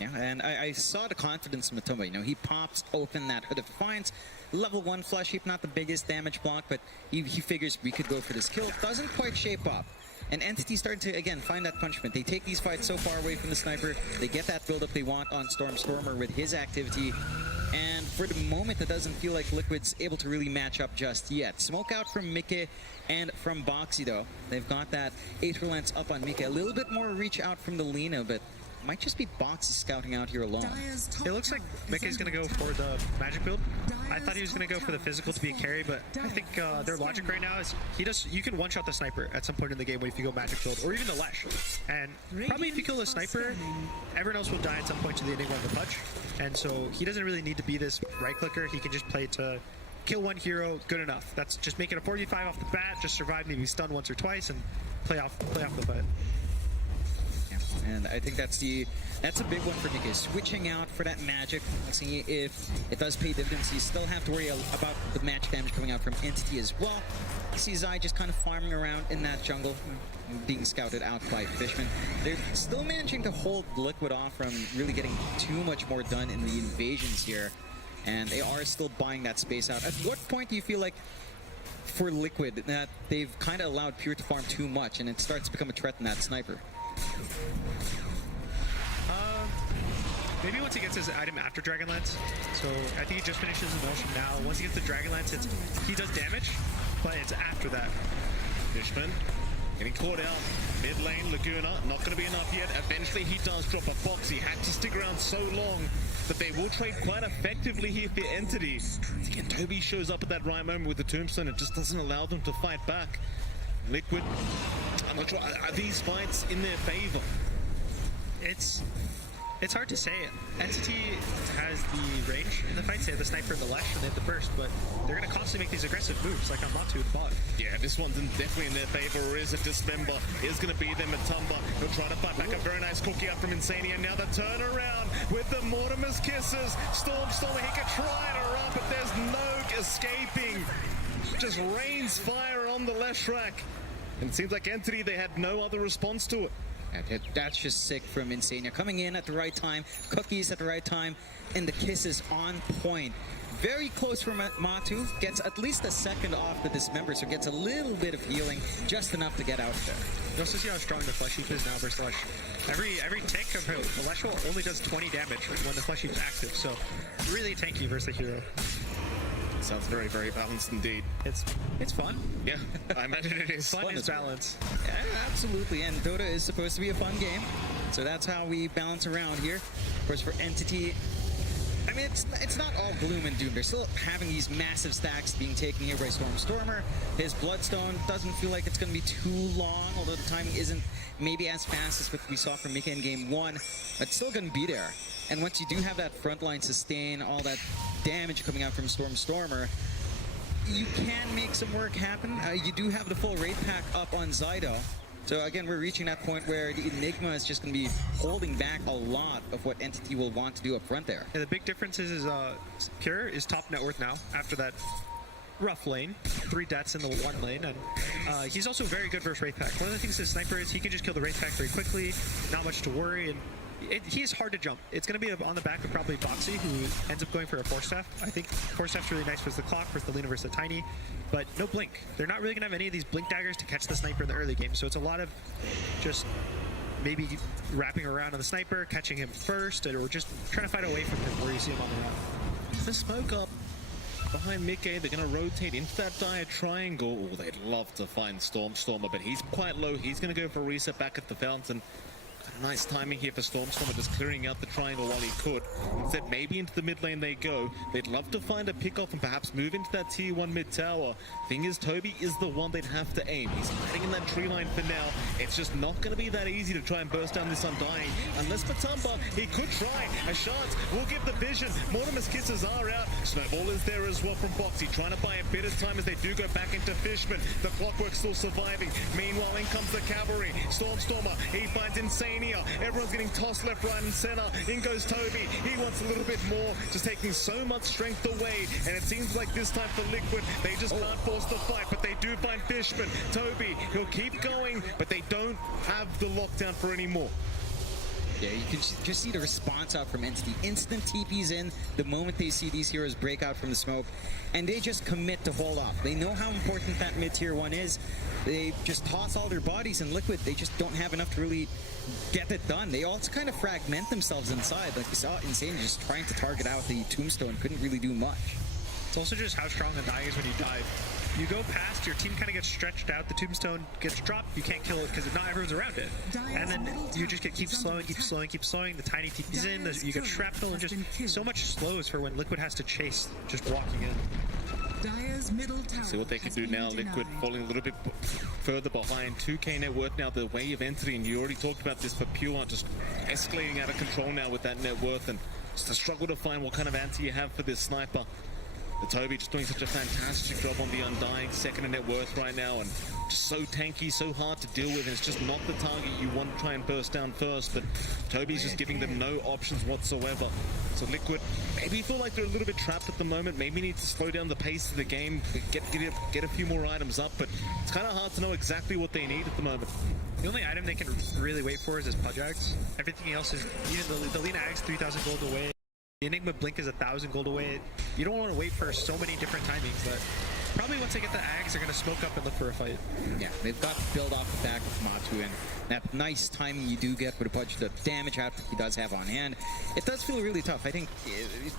Yeah, and I saw the confidence in Matumba. You know, he pops open that Hood of Defiance. Level 1 Flesh Heap, not the biggest damage block, but he figures we could go for this kill. Doesn't quite shape up. And Entity starting to, again, find that punishment. They take these fights so far away from the sniper. They get that build-up they want on Stormer with his activity. And for the moment, it doesn't feel like Liquid's able to really match up just yet. Smoke out from Mike and from Boxy, though. They've got that Aether Lance up on Mike. A little bit more reach out from the Lina, but might just be Boxy scouting out here alone. It looks like Mickey's going to go for the magic build. I thought he was going to go for the physical to be a carry, but I think their logic right now is you can one-shot the sniper at some point in the game if you go magic build, or even the Lash. And probably if you kill the sniper, everyone else will die at some point to the Enigma of the Punch. And so he doesn't really need to be this right-clicker. He can just play to kill one hero, good enough. That's just make it a 45 off the bat, just survive, maybe stun once or twice, and play off the fight. And I think that's a big one for Nick, switching out for that magic. Let's see if it does pay dividends. You still have to worry about the match damage coming out from Entity as well. You see Zai just kind of farming around in that jungle, being scouted out by Fishman. They're still managing to hold Liquid off from really getting too much more done in the invasions here. And they are still buying that space out. At what point do you feel like for Liquid that they've kind of allowed Pure to farm too much and it starts to become a threat in that sniper? Maybe once he gets his item after Dragonlance. So I think he just finishes his motion now. Once he gets the Dragonlance, he does damage, but it's after that. Fishman getting caught out. Mid lane, Laguna, not going to be enough yet. Eventually he does drop a box. He had to stick around so long, but they will trade quite effectively here for Entity. Again, Toby shows up at that right moment with the Tombstone. It just doesn't allow them to fight back. Liquid, I'm not sure, are these fights in their favor? It's hard to say. Entity has the range in the fights. They have the sniper and the lash, and they have the burst, but they're going to constantly make these aggressive moves, like on Matu the bot. Yeah, this one's definitely in their favor. Or is it Dismember? Is going to be them at Tumba. He'll try to fight back a very nice cookie out from Insania. Now the turnaround with the Mortimer's Kisses. Stormer, he could try to run, but there's no escaping. Just rains fire on the Leshrac. And it seems like Entity, they had no other response to it. That's just sick from Insania. Coming in at the right time, cookies at the right time, and the kisses on point. Very close for Matu. Gets at least a second off the Dismember, so gets a little bit of healing, just enough to get out there. You also see how strong the Flesh Heap is now versus Lesh. Every tick of the Lesh only does 20 damage when the Flesh Heap's active, so really tanky versus the hero. Sounds very, very balanced indeed. It's fun. Yeah, I imagine it is. Fun is balance. Yeah, absolutely, and Dota is supposed to be a fun game, so that's how we balance around here. Of course, for Entity, I mean, it's not all gloom and doom. They're still having these massive stacks being taken here by Stormer. His Bloodstone doesn't feel like it's going to be too long, although the timing isn't maybe as fast as what we saw from Mika in Game 1, but still going to be there. And once you do have that frontline sustain, all that damage coming out from Stormer, you can make some work happen. You do have the full raid pack up on Zydo. So again, we're reaching that point where the Enigma is just going to be holding back a lot of what Entity will want to do up front there. Yeah, the big difference is Pure is top net worth now after that rough lane, 3 deaths in the 1 lane, and he's also very good versus Wraith Pack. One of the things this sniper is he can just kill the Wraith Pack very quickly, not much to worry, and he is hard to jump. It's going to be on the back of probably Boxy, who ends up going for a Force Staff. I think Force Staff's really nice versus the Clock, versus the Luna versus the Tiny, but no Blink. They're not really going to have any of these Blink daggers to catch the sniper in the early game, so it's a lot of just maybe wrapping around on the sniper, catching him first, or just trying to fight away from him where you see him on the run. The smoke up behind mid-game, they're going to rotate into that dire triangle. Oh, they'd love to find Stormstormer, but he's quite low. He's going to go for a reset back at the fountain. Nice timing here for Stormstormer, just clearing out the triangle while he could. Instead, maybe into the mid lane they go. They'd love to find a pick-off and perhaps move into that tier 1 mid tower. Thing is, Toby is the one they'd have to aim. He's hiding in that tree line for now. It's just not going to be that easy to try and burst down this Undying. Unless Matumba, he could try. A shot will give the vision. Mortimer's kisses are out. Snowball is there as well from Boxy, trying to buy a bit of time as they do go back into Fishman. The Clockwork still surviving. Meanwhile, in comes the cavalry. Stormstormer, he finds Insania. Everyone's getting tossed left, right, and center. In goes Toby. He wants a little bit more, just taking so much strength away. And it seems like this time for Liquid, they just can't force the fight, but they do find Fishman. Toby, he'll keep going, but they don't have the lockdown for any more. Yeah, you can just see the response out from Entity. Instant TPs in the moment they see these heroes break out from the smoke, and they just commit to hold off. They know how important that mid-tier 1 is. They just toss all their bodies in Liquid. They just don't have enough to really get it done. They also kind of fragment themselves inside. Like we saw Insane just trying to target out the Tombstone, couldn't really do much. It's also just how strong Undying is when you dive. You go past, your team kind of gets stretched out, the Tombstone gets dropped, you can't kill it because not everyone's around it. And then you just keep slowing, the Tiny TP's in, you get shrapnel, and just so much slows for when Liquid has to chase, just walking in. See what they can do now. Liquid falling a little bit further behind. 2k net worth now, the way of entry, and you already talked about this for Pure, just escalating out of control now with that net worth, and just a struggle to find what kind of anti you have for this sniper. The Toby just doing such a fantastic job on the Undying, second in net worth right now, and just so tanky, so hard to deal with, and it's just not the target you want to try and burst down first, but Toby's just giving them no options whatsoever. So Liquid maybe feel like they're a little bit trapped at the moment, maybe need to slow down the pace of the game, get a few more items up, but it's kind of hard to know exactly what they need at the moment. The only item they can really wait for is his Pudge Axe. Everything else is, even the Lena Axe 3,000 gold away. The Enigma Blink is 1,000 gold away. You don't want to wait for so many different timings that probably once they get the Ags, they're going to smoke up and look for a fight. Yeah, they've got to build off the back of Matu, and that nice timing you do get with a Pudge, the damage output he does have on hand. It does feel really tough. I think,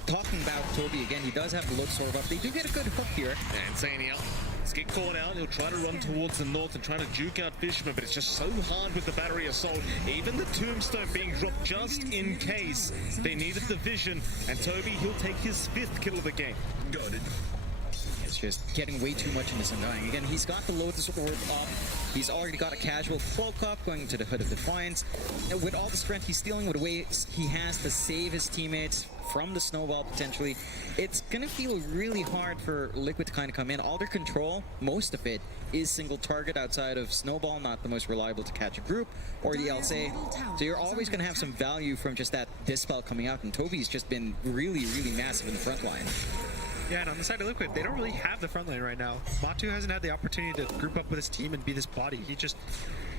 talking about Toby again, he does have the look sort of up. They do get a good hook here. And Insania, let's get caught out. He'll try to run towards the north and try to juke out Fishman, but it's just so hard with the battery assault. Even the Tombstone being dropped just in case they needed the vision, and Toby, he'll take his 5th kill of the game. Got it. It's just getting way too much in this Undying. Again, he's got the Lotus Orb up. He's already got a casual cloak up, going to the Hood of Defiance. And with all the strength he's stealing, with the way he has to save his teammates from the snowball potentially, it's gonna feel really hard for Liquid to kind of come in. All their control, most of it, is single target outside of Snowball, not the most reliable to catch a group, or the LSA. So you're always gonna have some value from just that Dispel coming out, and Toby's just been really, really massive in the front line. Yeah, and on the side of Liquid, they don't really have the front line right now. Matu hasn't had the opportunity to group up with his team and be this body. He just...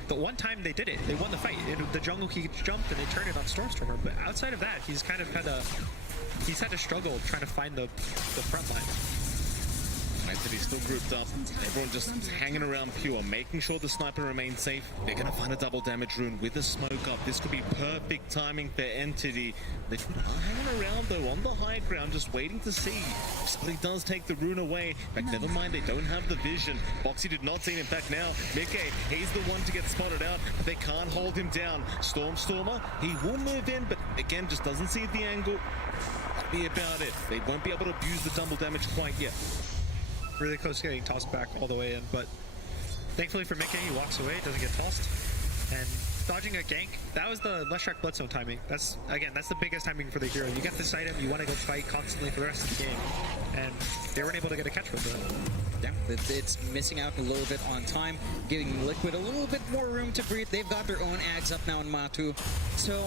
The one time they did it, they won the fight. In the jungle, he jumped and they turned it on Stormstormer. But outside of that, he's kind of had a... He's had to struggle trying to find the front line. Entity still grouped up. Everyone just hanging around Pure, making sure the sniper remains safe. They're going to find a double damage rune with a smoke up. This could be perfect timing for Entity. They are hanging around though on the high ground, just waiting to see if somebody does take the rune away. In fact, never mind, they don't have the vision. Boxy did not see it. In fact, now Mickey, he's the one to get spotted out, but they can't hold him down. Stormstormer, he will move in, but again, just doesn't see the angle. That'll be about it. They won't be able to abuse the double damage quite yet. Really close to getting tossed back all the way in, but thankfully for Mickey, he walks away, doesn't get tossed, and dodging a gank, that was the Leshrac Bloodzone timing. That's the biggest timing for the hero. You get this item, you want to go fight constantly for the rest of the game, and they weren't able to get a catch with it. Yeah, it's missing out a little bit on time, giving Liquid a little bit more room to breathe. They've got their own Ags up now in Matu, so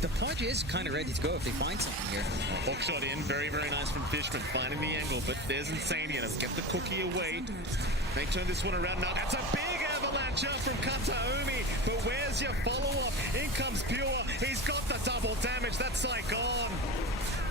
the Pudge is kind of ready to go if they find something here. Hookshot in, very, very nice from Fishman, finding the angle, but there's Insania. Let's get the cookie away. They turn this one around now. That's a big avalanche up from Kataomi, but where's your follow-up? In comes Pure. He's got the double damage. That side gone.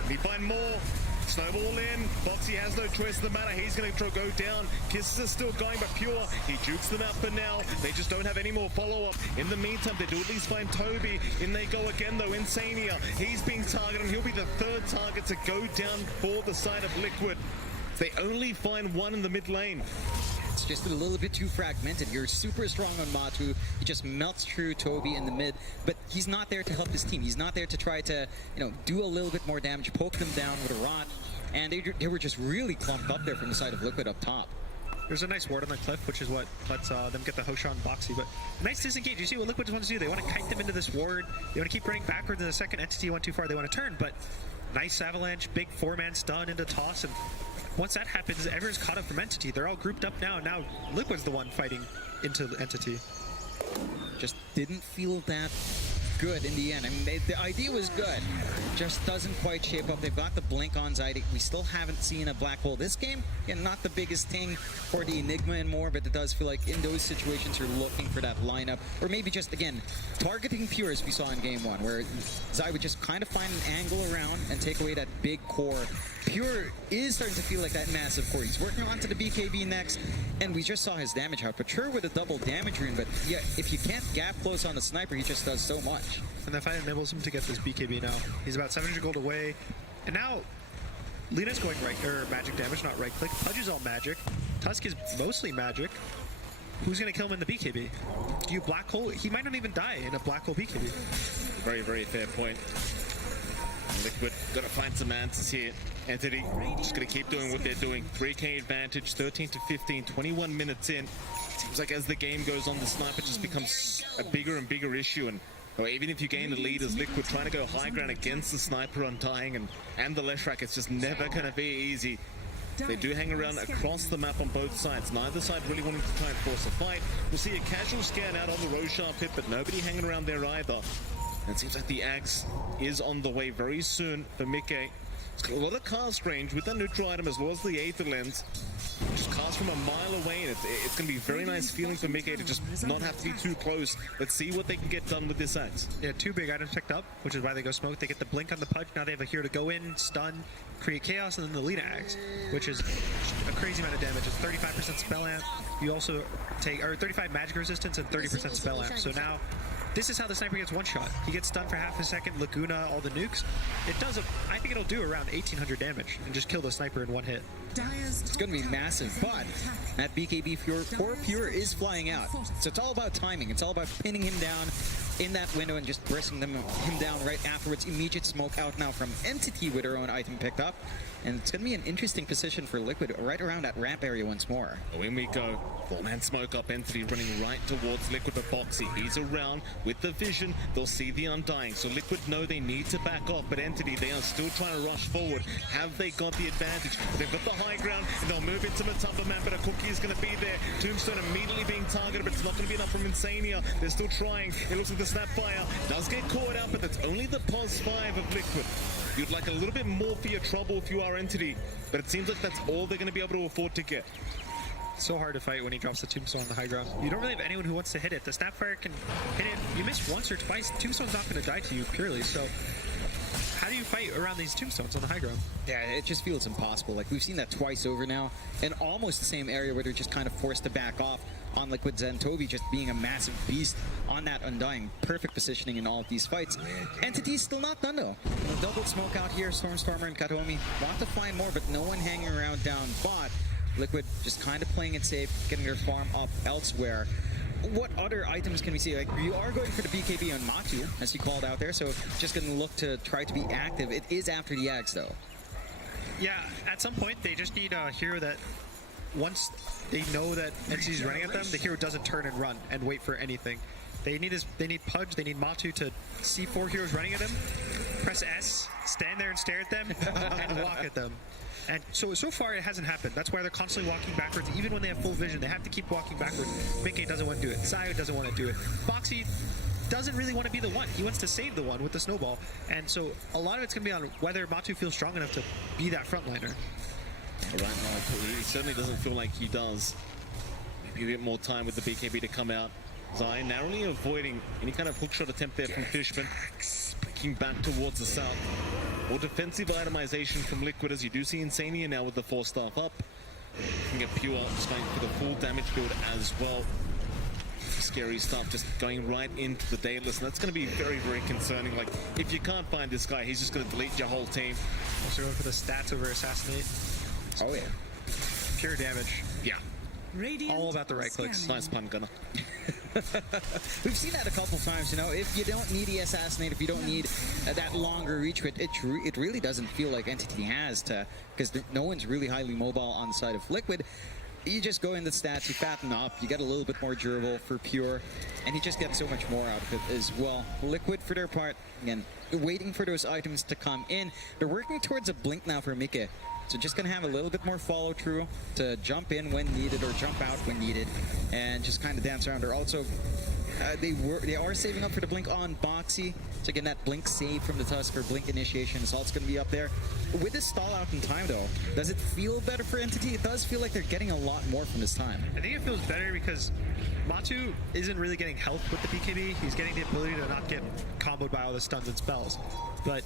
Can he find more? Snowball in. Boxy has no choice in the matter. He's going to go down. Kisses are still going, but Pure, he jukes them out for now. They just don't have any more follow-up. In the meantime, they do at least find Toby. In they go again, though. Insania. He's being targeted, and he'll be the third target to go down for the side of Liquid. They only find one in the mid lane. It's just a little bit too fragmented. You're super strong on Matu. He just melts through Toby in the mid, but he's not there to help his team. He's not there to try to, do a little bit more damage, poke them down with a rod. And they were just really clumped up there from the side of Liquid up top. There's a nice ward on the cliff, which is what lets them get the Hosha and Boxy. But nice disengage. You see what Liquid wants to do? They want to kite them into this ward. They want to keep running backwards, and the second entity went too far. They want to turn, but nice avalanche, big 4-man stun into toss, and once that happens, everyone's caught up from Entity. They're all grouped up now. Now Liquid's the one fighting into the Entity. Just didn't feel that good in the end. I mean, the idea was good. Just doesn't quite shape up. They've got the blink on Zydic. We still haven't seen a black hole this game. Yeah, not the biggest thing for the Enigma and more, but it does feel like in those situations you're looking for that lineup. Or maybe just, again, targeting Pure as we saw in game 1, where Zai would just kind of find an angle around and take away that big core. Pure is starting to feel like that massive core. He's working on to the BKB next, and we just saw his damage output. Sure, with a double damage rune, but yeah, if you can't gap close on the sniper, he just does so much. And that fight enables him to get this BKB now. He's about 700 gold away, and now Lina's going magic damage, not right click. Pudge is all magic. Tusk is mostly magic. Who's going to kill him in the BKB? Do you black hole? He might not even die in a black hole BKB. Very, very fair point. Liquid got to find some answers here. Entity just going to keep doing what they're doing. 3k advantage, 13 to 15, 21 minutes in. Seems like as the game goes on, the sniper just becomes a bigger and bigger issue. And even if you gain the lead as Liquid, trying to go high ground against the sniper Undying and the Leshrac, it's just never going to be easy. They do hang around across the map on both sides. Neither side really wanting to try and force a fight. We'll see a casual scan out on the Roshan pit, but nobody hanging around there either. And it seems like the Axe is on the way very soon for Mickey. It's got a lot of cast range with that neutral item as well as the Aether Lens. Just cast from a mile away, and it's going to be a very nice feeling for Mickey to just not have to be too close. Let's see what they can get done with this Axe. Yeah, 2 big items picked up, which is why they go smoke. They get the blink on the Pudge. Now they have a hero to go in, stun, create chaos, and then the Lina Axe, which is a crazy amount of damage. It's 35% spell amp. You also take 35 magic resistance and 30% spell amp. So now this is how the sniper gets one shot. He gets stunned for half a second, Laguna, all the nukes. It does, I think it'll do around 1800 damage and just kill the sniper in one hit. It's going to be massive, but that BKB Pure is flying out. So it's all about timing. It's all about pinning him down in that window and just pressing him down right afterwards. Immediate smoke out now from Entity with her own item picked up. And it's going to be an interesting position for Liquid right around that ramp area once more. In we go. 4-man smoke up. Entity running right towards Liquid, but Boxy, he's around with the vision. They'll see the Undying. So Liquid know they need to back off, but Entity, they are still trying to rush forward. Have they got the advantage? They've got the high ground, and they'll move into Matamba Man, but a cookie is going to be there. Tombstone immediately being targeted, but it's not going to be enough from Insania. They're still trying. It looks like the Snapfire does get caught out, but that's only the pos 5 of Liquid. You'd like a little bit more for your trouble if you are Entity, but it seems like that's all they're going to be able to afford to get. So hard to fight when he drops the Tombstone on the high ground. You don't really have anyone who wants to hit it. The Snapfire can hit it. You miss once or twice, Tombstone's not going to die to you purely, so how do you fight around these Tombstones on the high ground? Yeah, it just feels impossible. Like, we've seen that twice over now, in almost the same area where they're just kind of forced to back off on Liquid Zen. Toby just being a massive beast on that Undying. Perfect positioning in all of these fights. Entity's still not done though. Double smoke out here, Stormstormer and Katomi. Want to find more, but no one hanging around down bot. Liquid just kind of playing it safe, getting their farm up elsewhere. What other items can we see? Like, you are going for the BKB on Matu, as you called out there, so just going to look to try to be active. It is after the Ags, though. Yeah, at some point, they just need a hero that, once they know that Entity's running at them, the hero doesn't turn and run and wait for anything. They need Pudge, they need Matu to see 4 heroes running at him, press S, stand there and stare at them, and walk at them. And so far it hasn't happened. That's why they're constantly walking backwards. Even when they have full vision, they have to keep walking backwards. Mickey doesn't want to do it. Sayo doesn't want to do it. Boxy doesn't really want to be the one. He wants to save the one with the snowball. And so a lot of it's going to be on whether Matu feels strong enough to be that frontliner. Right now, he certainly doesn't feel like he does. Maybe a bit more time with the BKB to come out. Zai narrowly avoiding any kind of hookshot attempt there from Fishman. Breaking back towards the south. More defensive itemization from Liquid, as you do see Insania now with the 4-staff up. You can get Pure just going for the full damage build as well. Scary stuff, just going right into the Daedalus, and that's going to be very, very concerning. Like, if you can't find this guy, he's just going to delete your whole team. Also going for the stats over Assassinate. Oh yeah. Pure damage. Yeah. Radiant all about the right clicks. Nice pun, Gunner. We've seen that a couple times, you know. If you don't need the Assassinate, if you don't need that longer reach, it really doesn't feel like Entity has to, because no one's really highly mobile on the side of Liquid. You just go in the stats, you fatten up, you get a little bit more durable for Pure, and you just get so much more out of it as well. Liquid, for their part, again, waiting for those items to come in. They're working towards a blink now for Mike. So just going to have a little bit more follow-through to jump in when needed or jump out when needed and just kind of dance around. They're also, they are saving up for the blink on Boxy. So again, that blink save from the Tusk or blink initiation is also going to be up there. With this stall out in time though, does it feel better for Entity? It does feel like they're getting a lot more from this time. I think it feels better because Matu isn't really getting health with the BKB. He's getting the ability to not get comboed by all the stuns and spells. But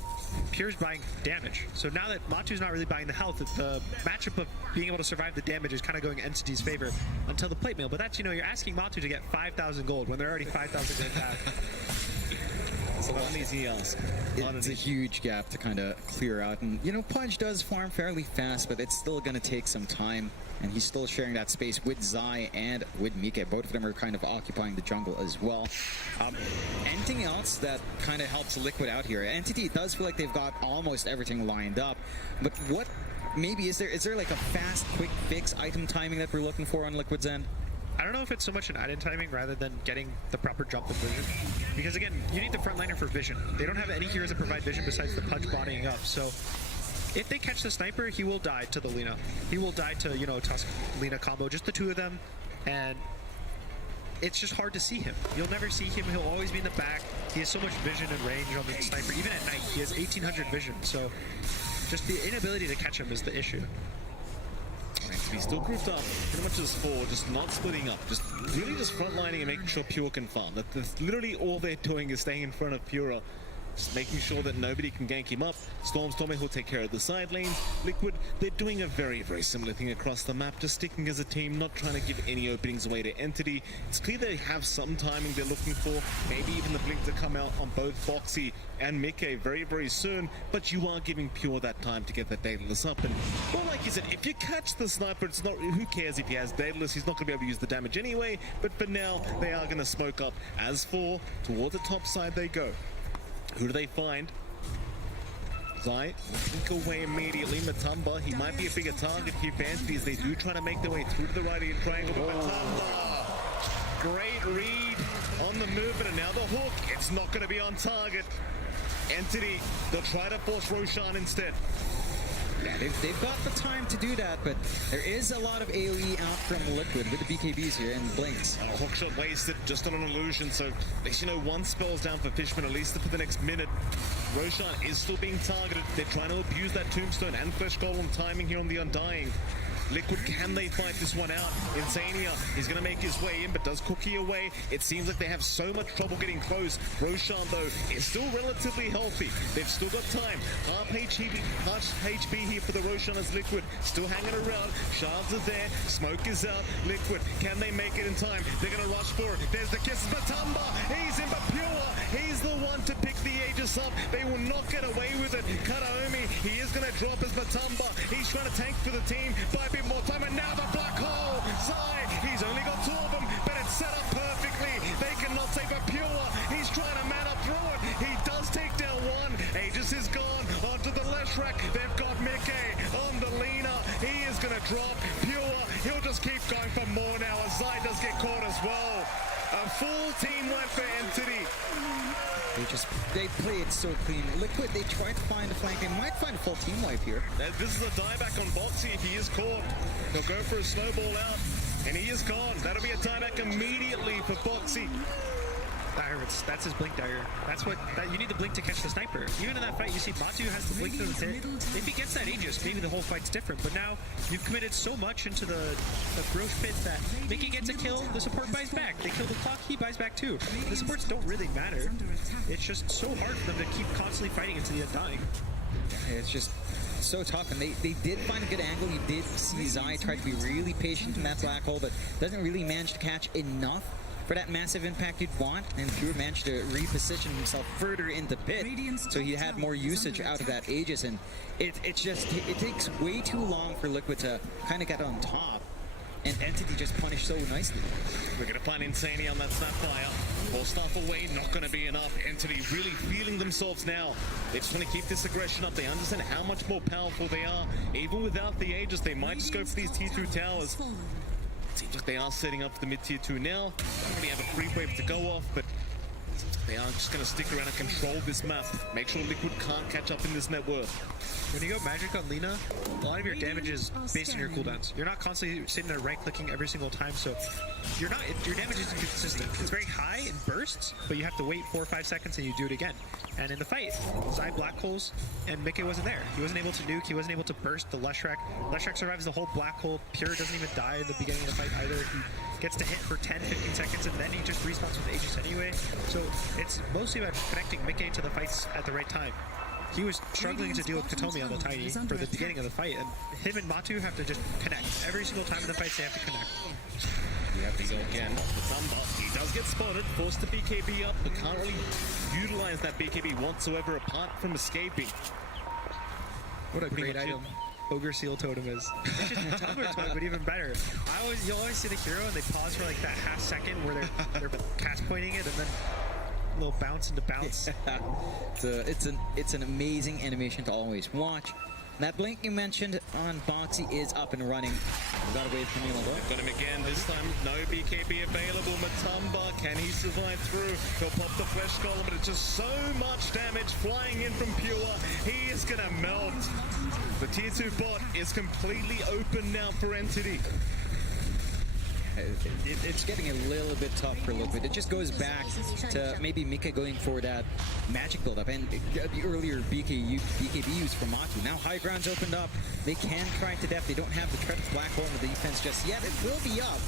Pure's buying damage. So now that Matu's not really buying the health, the matchup of being able to survive the damage is kind of going Entity's favor until the plate mail. But that's, you know, you're asking Matu to get 5,000 gold when they're already 5,000 gold back. It's a lot easy ask. It's a huge gap to kind of clear out. And, you know, Pudge does farm fairly fast, but it's still going to take some time. And he's still sharing that space with Zai and with Mike. Both of them are kind of occupying the jungle as well. Anything else that kind of helps Liquid out here? Entity does feel like they've got almost everything lined up. But what, maybe, is there like a fast, quick fix item timing that we're looking for on Liquid's end? I don't know if it's so much an item timing rather than getting the proper jump and vision. Because again, you need the frontliner for vision. They don't have any heroes that provide vision besides the Pudge bodying up. So if they catch the sniper, he will die to the Lina. He will die to, you know, Tusk Lina combo, just the two of them. And it's just hard to see him. You'll never see him. He'll always be in the back. He has so much vision and range on the sniper. Even at night, he has 1800 vision. So just the inability to catch him is the issue. He's still grouped up, pretty much as 4, just not splitting up, just really just frontlining and making sure Pure can farm. That's literally all they're doing is staying in front of Pure, just making sure that nobody can gank him up. Stormstormer will take care of the side lanes. Liquid, they're doing a very, very similar thing across the map, just sticking as a team, not trying to give any openings away to Entity. It's clear they have some timing they're looking for, maybe even the blink to come out on both Boxy and Mike very, very soon, but you are giving Pure that time to get that Daedalus up. And well, like you said, if you catch the sniper, it's not, who cares if he has Daedalus, he's not going to be able to use the damage anyway, but for now, they are going to smoke up. As 4, towards the top side they go. Who do they find? Zai, link away immediately. Matumba, he might be a bigger target here for Entity as they do try to make their way through to the right-hand triangle. But Matumba, great read on the movement, and now the hook. It's not going to be on target. Entity, they'll try to force Roshan instead. Yeah, they've got the time to do that, but there is a lot of AoE out from Liquid with the BKBs here and blinks. Hookshot wasted just on an illusion, so at least, you know, one spell's down for Fishman, at least for the next minute. Roshan is still being targeted. They're trying to abuse that Tombstone and Flesh Golem timing here on the Undying. Liquid, can they fight this one out? Insania is going to make his way in, but does Cookie away. It seems like they have so much trouble getting close. Roshan, though, is still relatively healthy. They've still got time. Half HP here for the Roshan as Liquid. Still hanging around. Shards are there. Smoke is out. Liquid, can they make it in time? They're going to rush for it. There's the kiss. Matumba, he's in, but Pure, he's the one to pick the Aegis up. They will not get away with it. Karaomi, he is going to drop as Matumba. He's trying to tank for the team by a bit more time, and now the black hole. Zai, he's only got 2 of them, but it's set up perfectly. They cannot save a Pure. He's trying to man up through it. He does take down one. Aegis is gone onto the left rack. They've got Mickey on the Lina. He is going to drop Pure. He'll just keep going for more now as Zai does get caught as well. A full team left for Entity. They play it so clean. Liquid, they try to find a flank. They might find a full team wipe here. This is a dieback on Boxy. If he is caught, he'll go for a snowball out, and he is gone. That'll be a dieback immediately for Boxy. That hurts. That's his blink dagger. That's what you need to blink to catch the sniper. Even in that fight, you see Matu has to blink to the hit. If he gets that Aegis, maybe the whole fight's different. But now you've committed so much into the Grosh pit that Mickey gets a kill, the support buys back. They kill the clock, he buys back too. The supports don't really matter. It's just so hard for them to keep constantly fighting into the undying. It's just so tough, and they did find a good angle. You did see Zai try to be really patient in that black hole, but doesn't really manage to catch enough for that massive impact you'd want, and Pure managed to reposition himself further into pit, so he had more usage out of that Aegis, and it takes way too long for Liquid to kind of get on top, and Entity just punished so nicely. We're going to find Insani on that Snapfire. More stuff away, not going to be enough. Entity really feeling themselves now. They just want to keep this aggression up. They understand how much more powerful they are. Even without the Aegis, they might just go for these tier 2 towers. Seems like they are setting up for the mid-tier 2 now. Don't really have a free wave to go off, but they are just going to stick around and control this map. Make sure Liquid can't catch up in this net worth. When you go magic on Lina, a lot of your damage is based on your cooldowns. You're not constantly sitting there right-clicking every single time, so your damage isn't consistent. It's very high in bursts, but you have to wait 4 or 5 seconds and you do it again. And in the fight, Zai black holes, and Mickey wasn't there. He wasn't able to nuke, he wasn't able to burst the Leshrac. Leshrac survives the whole black hole. Pure doesn't even die in the beginning of the fight either. He gets to hit for 10, 15 seconds, and then he just respawns with Aegis anyway. So it's mostly about connecting Mickey to the fights at the right time. He was struggling to deal with Katomi on the Tiny for the beginning of the fight, and him and Matu have to just connect. Every single time in the fights, they have to connect. You have to go again. Matamba, he does get spotted, forced to BKB up, but can't really utilize that BKB whatsoever apart from escaping. What a great item Ogre Seal Totem is. It's just a tougher totem, but even better. You'll always see the hero, and they pause for like that half second where they're cast pointing it, and then a little bounce into bounce. It's an amazing animation to always watch. That blink you mentioned on Boxy is up and running. We got away from Milan. Got him again. This time, no BKB available. Matamba, can he survive through? He'll pop the flesh column, but it's just so much damage flying in from Pure. He is gonna melt. The tier 2 bot is completely open now for Entity. It's getting a little bit tough for Liquid. It just goes back to maybe Mika going for that magic build-up and the earlier BKB use from Matu. Now high ground's opened up. They can try to death. They don't have the Tread's Black Hole in the defense just yet. It will be up.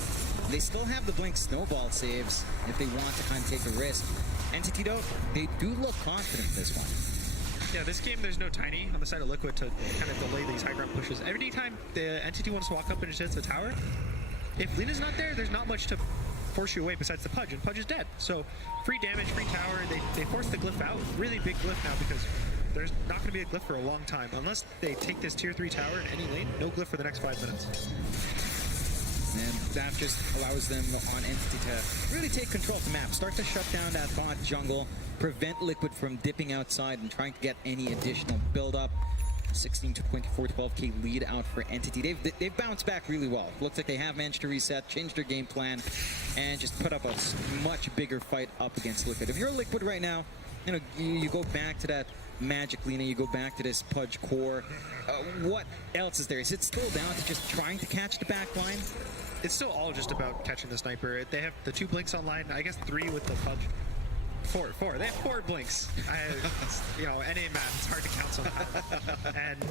They still have the Blink Snowball saves if they want to kind of take a risk. Entity, though, they do look confident this one. Yeah, this game there's no Tiny on the side of Liquid to kind of delay these high ground pushes. Every time the Entity wants to walk up and just hits the tower, if Lina's not there, there's not much to force you away besides the Pudge, and Pudge is dead. So free damage, free tower, they force the glyph out. Really big glyph now because there's not going to be a glyph for a long time. Unless they take this tier 3 tower in any lane, no glyph for the next 5 minutes. And that just allows them on Entity to really take control of the map. Start to shut down that bot jungle, prevent Liquid from dipping outside and trying to get any additional build-up. 16 to 24, 12k lead out for Entity. They've bounced back really well. Looks like they have managed to reset, change their game plan, and just put up a much bigger fight up against Liquid. If you're Liquid right now, you know, you go back to that Magic Lina, you go back to this Pudge core. What else is there? Is it still down to just trying to catch the back line? It's still all just about catching the sniper. They have the 2 blinks online, I guess 3 with the Pudge. Four. They have 4 blinks. NA math, it's hard to count somehow. And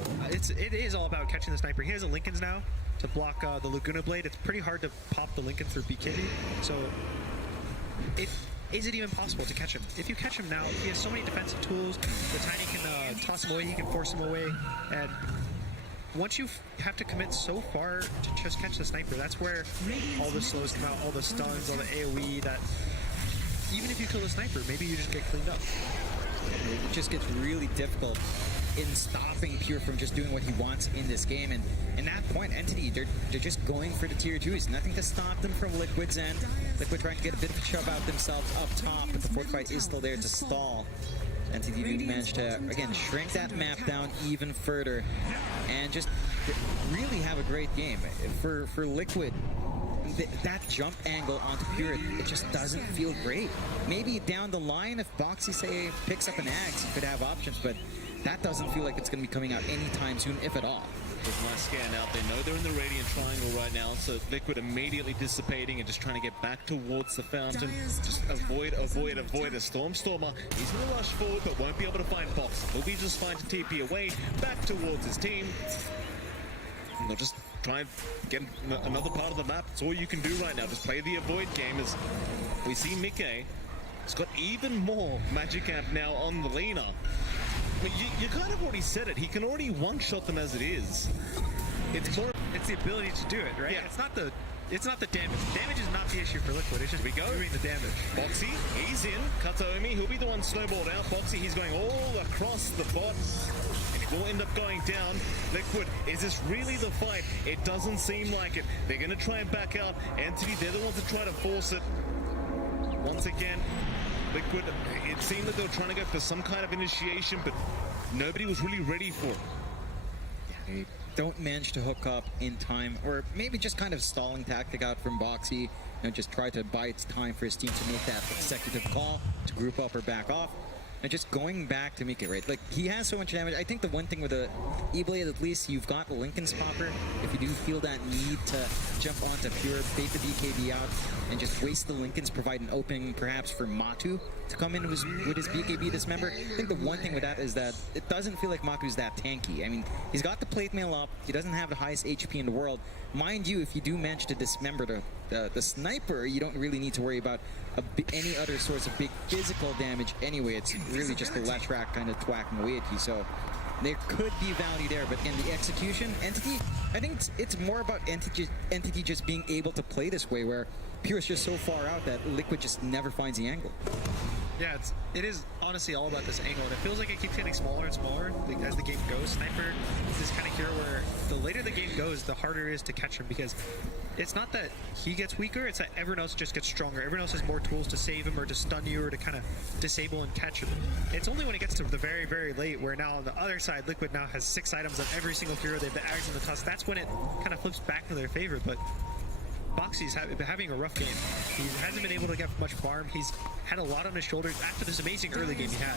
it is all about catching the sniper. He has a Lincoln's now to block the Laguna Blade. It's pretty hard to pop the Lincoln through BKB. So is it even possible to catch him? If you catch him now, he has so many defensive tools. The Tiny can toss him away, he can force him away. And once you have to commit so far to just catch the sniper, that's where all the slows come out, all the stuns, all the AoE, that even if you kill the sniper, maybe you just get cleaned up. It just gets really difficult in stopping Pure from just doing what he wants in this game. And in that point, Entity, they're just going for the tier 2s. Nothing to stop them from Liquid's end. Liquid trying to get a bit of a shove out themselves up top, but the fortified is still there to stall. Entity did manage to, again, shrink that map down even further and just really have a great game. For Liquid, that jump angle onto Pure, it just doesn't feel great. Maybe down the line, if Boxy, say, picks up an axe, he could have options, but that doesn't feel like it's going to be coming out anytime soon, if at all. There's a nice scan out. They know they're in the Radiant Triangle right now, so Liquid immediately dissipating and just trying to get back towards the fountain. Just avoid a Stormstormer. He's going to rush forward, but won't be able to find Box. He'll be just fine to TP away, back towards his team. And they'll just try and get another part of the map. It's all you can do right now. Just play the avoid game as we see Mickey. He's got even more Magic Amp now on the Lina. But you kind of already said it. He can already one-shot them as it is. It's the ability to do it, right? Yeah. It's not the damage. Damage is not the issue for Liquid. It's just doing the damage. Boxy, he's in. Kataomi, he'll be the one snowballed out. Boxy, he's going all across the bot. And it will end up going down. Liquid, is this really the fight? It doesn't seem like it. They're going to try and back out. Entity, they're the ones that try to force it. Once again, Liquid, it seemed that they were trying to go for some kind of initiation, but nobody was really ready for it. They don't manage to hook up in time, or maybe just kind of stalling tactic out from Boxy, just try to buy its time for his team to make that executive call to group up or back off. And just going back to make it right, like he has so much damage. I think the one thing with the E-Blade, at least you've got the Linken's Popper. If you do feel that need to jump onto Pure, bait the BKB out, and just waste the Linken's, provide an opening perhaps for Matu to come in with his BKB dismember. I think the one thing with that is that it doesn't feel like Matu's that tanky. I mean, he's got the plate mail up. He doesn't have the highest HP in the world. Mind you, if you do manage to dismember the sniper, you don't really need to worry about any other source of big physical damage anyway. It's really just the Leshrac kind of twacking away at you. So there could be value there, but again, the execution, Entity, I think it's more about Entity just being able to play this way, where Pure is just so far out that Liquid just never finds the angle. Yeah, it is honestly all about this angle, and it feels like it keeps getting smaller and smaller as the game goes. Sniper is this kind of hero where the later the game goes, the harder it is to catch him, because it's not that he gets weaker, it's that everyone else just gets stronger. Everyone else has more tools to save him or to stun you or to kind of disable and catch him. It's only when it gets to the very, very late, where now on the other side, Liquid now has 6 items on every single hero. They have the Ags and the Tusk. That's when it kind of flips back to their favor, but Boxy's having a rough game. He hasn't been able to get much farm. He's had a lot on his shoulders after this amazing early game he had.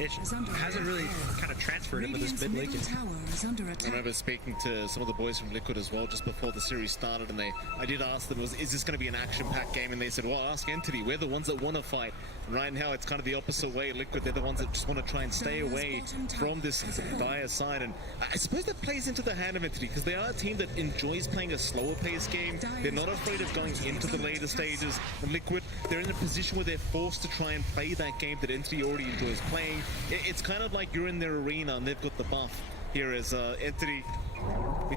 It hasn't really kind of transferred into this mid-late game. I remember speaking to some of the boys from Liquid as well just before the series started, and I did ask them, is this going to be an action-packed game? And they said, well, ask Entity. We're the ones that want to fight. And right now, it's kind of the opposite way. Liquid, they're the ones that just want to try and stay away from this dire side. And I suppose that plays into the hand of Entity, because they are a team that enjoys playing a slower-paced game. They're not afraid of going into the later stages. And Liquid, they're in a position where they're forced to try and play that game that Entity already enjoys playing. It's kind of like you're in their arena and they've got the buff. Here is Entity.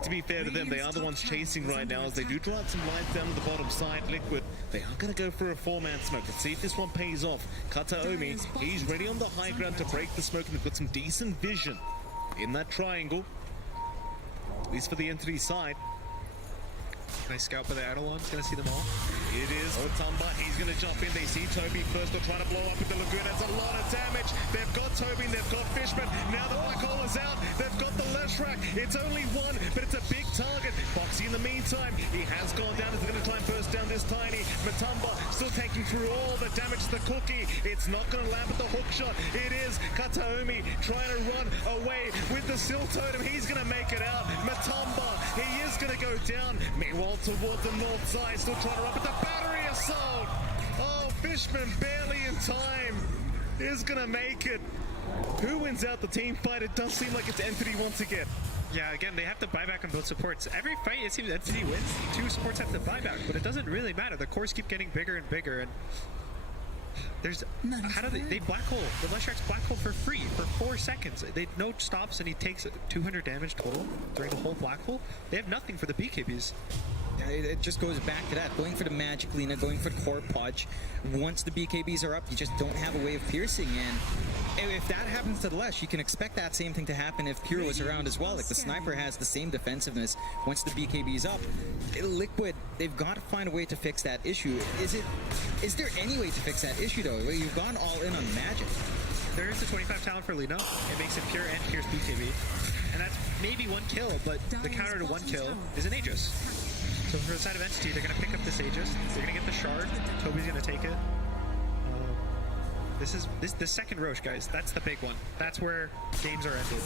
To be fair to them, they are the ones chasing right now as they do draw out some lines down the bottom side. Liquid, they are going to go for a 4-man smoke. Let's see if this one pays off. Kataomi, he's ready on the high ground to break the smoke, and they've got some decent vision in that triangle, at least for the Entity side. Nice scout by the Eidolon. He's going to see them all. It is Otamba. He's going to jump in. They see Toby first. They'll try to blow up with the Lagoon. That's a lot of damage. They've got Toby. They've got Fishman. Now the Black Hole is out. They've got the Leshrac. It's only one, but it's a big target. Boxy in the meantime, he has gone down. He's going to try and burst down this Tiny. Matumba still taking through all the damage to the Cookie. It's not going to land with the hook shot. It is Kataomi trying to run away with the Sill Totem. He's going to make it out. Matumba, he is going to go down. Meanwhile, towards the north side, still trying to run with the battery assault. Oh, Fishman barely in time. Is gonna make it. Who wins out the team fight? It does seem like it's Entity once again. Yeah, again, they have to buy back on both supports. Every fight, it seems Entity wins. 2 supports have to buy back, but it doesn't really matter. The cores keep getting bigger and bigger, and there's how do they black hole the Leshrac's black hole for free for 4 seconds. They no stops, and he takes 200 damage total during the whole black hole. They have nothing for the BKBs. It just goes back to that. Going for the Magic Lina, going for the Core Podge. Once the BKBs are up, you just don't have a way of piercing. And if that happens to the Lesh, you can expect that same thing to happen if Pure was around as well. Like the Sniper has the same defensiveness once the BKB is up. Liquid, they've got to find a way to fix that issue. Is there any way to fix that issue though? You've gone all in on Magic. There is the 25 talent for Lina. It makes it Pure and Pierce BKB. And that's maybe 1 kill, but the counter to 1 kill is an Aegis. So So for the side of Entity, they're going to pick up this Aegis. They're going to get the Shard. Toby's going to take it. This the second Roche, guys. That's the big one. That's where games are ended.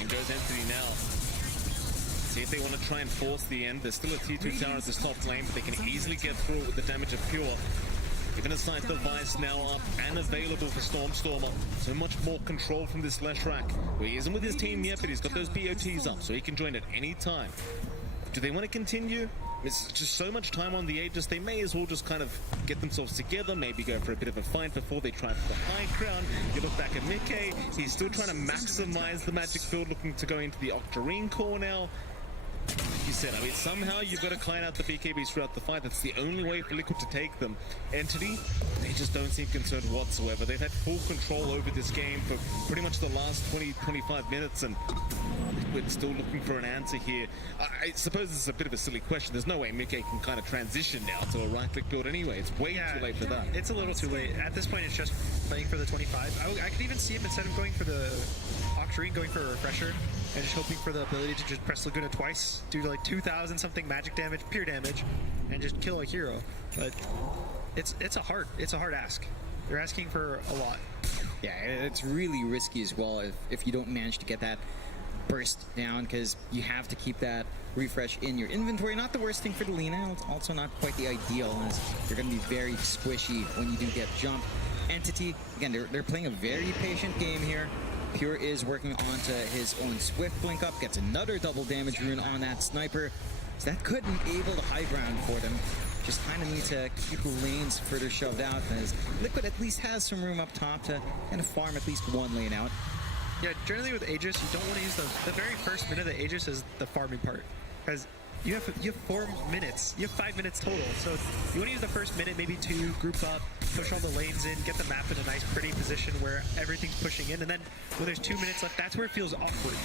And goes Entity now. See if they want to try and force the end. There's still a T2 tower at this top lane, but they can easily get through it with the damage of Pure. Even a Scythe device now up and available for Stormstormer. So much more control from this Leshrac. Well, he isn't with his team yet, but he's got those BOTs up, so he can join at any time. Do they want to continue? It's just so much time on the Aegis, they may as well just kind of get themselves together, maybe go for a bit of a fight before they try for the high crown. You look back at Mickey, he's still trying to maximize the magic field, looking to go into the Octarine core now. Like you said, I mean, somehow you've got to clean out the BKBs throughout the fight. That's the only way for Liquid to take them. Entity, they just don't seem concerned whatsoever. They've had full control over this game for pretty much the last 20-25 minutes, and Liquid still looking for an answer here. I suppose this is a bit of a silly question. There's no way Mickey can kind of transition now to a right-click build anyway. It's way too late for that. It's a little too late. At this point, it's just playing for the 25. I could even see him, instead of going for the Octarine, going for a Refresher, and just hoping for the ability to just press Laguna twice, do like 2,000 something magic damage, pure damage, and just kill a hero. But it's a hard ask. They're asking for a lot. Yeah, it's really risky as well if you don't manage to get that burst down, because you have to keep that refresh in your inventory. Not the worst thing for the Lina, it's also not quite the ideal, as you're going to be very squishy when you do get jumped. Entity, again, they're playing a very patient game here. Pure is working onto his own Swift blink up, gets another double damage rune on that sniper. So that could enable the high ground for them. Just kind of need to keep the lanes further shoved out, as Liquid at least has some room up top to kind of farm at least one lane out. Yeah, generally with Aegis, you don't want to use the very first minute of Aegis is the farming part, because you have 4 minutes, you have 5 minutes total, so you want to use the first minute, maybe 2, group up, push all the lanes in, get the map in a nice pretty position where everything's pushing in, and then when there's 2 minutes left, that's where it feels awkward.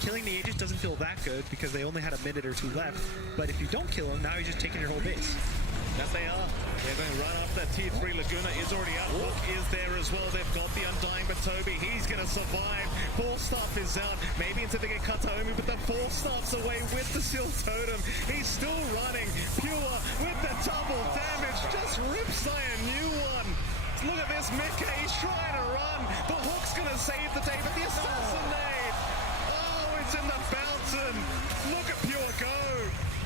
Killing the Aegis doesn't feel that good because they only had a minute or 2 left, but if you don't kill him, now you're just taking your whole base. That they are. They're going right after that Tier 3. Laguna is already out. Hook is there as well. They've got the Undying, but Toby, he's going to survive. Staff is out. Maybe until they get Kataomi, but the Staff's away with the Seal Totem. He's still running. Pure with the double damage. Just rips Zai a new one. Look at this, Mickey. He's trying to run. The Hook's going to save the day, but the assassinate. Oh, it's in the fountain. Look at Pure go.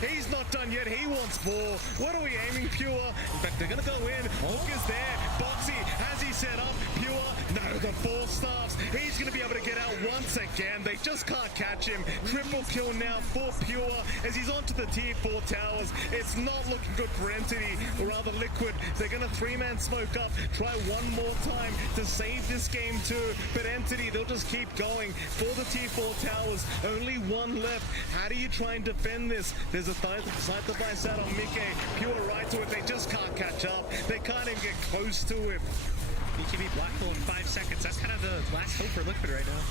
He's not done yet. He wants more. What are we aiming, Pure? In fact, they're going to go in. Hook is there. Boxy, has he set up? Pure, no, the 4 staffs. He's going to be able to get out once again. They just can't catch him. Triple kill now for Pure as he's onto the Tier 4 towers. It's not looking good for Entity, or rather Liquid. They're going to 3-man smoke up. Try one more time to save this game too. But Entity, they'll just keep going for the Tier 4 towers. Only 1 left. How do you try and defend this? There's a side device out on Mickey. Pure right to it. They just can't catch up. They can't even get close to him. BKB Black Hole in 5 seconds. That's kind of the last hope for Liquid right now.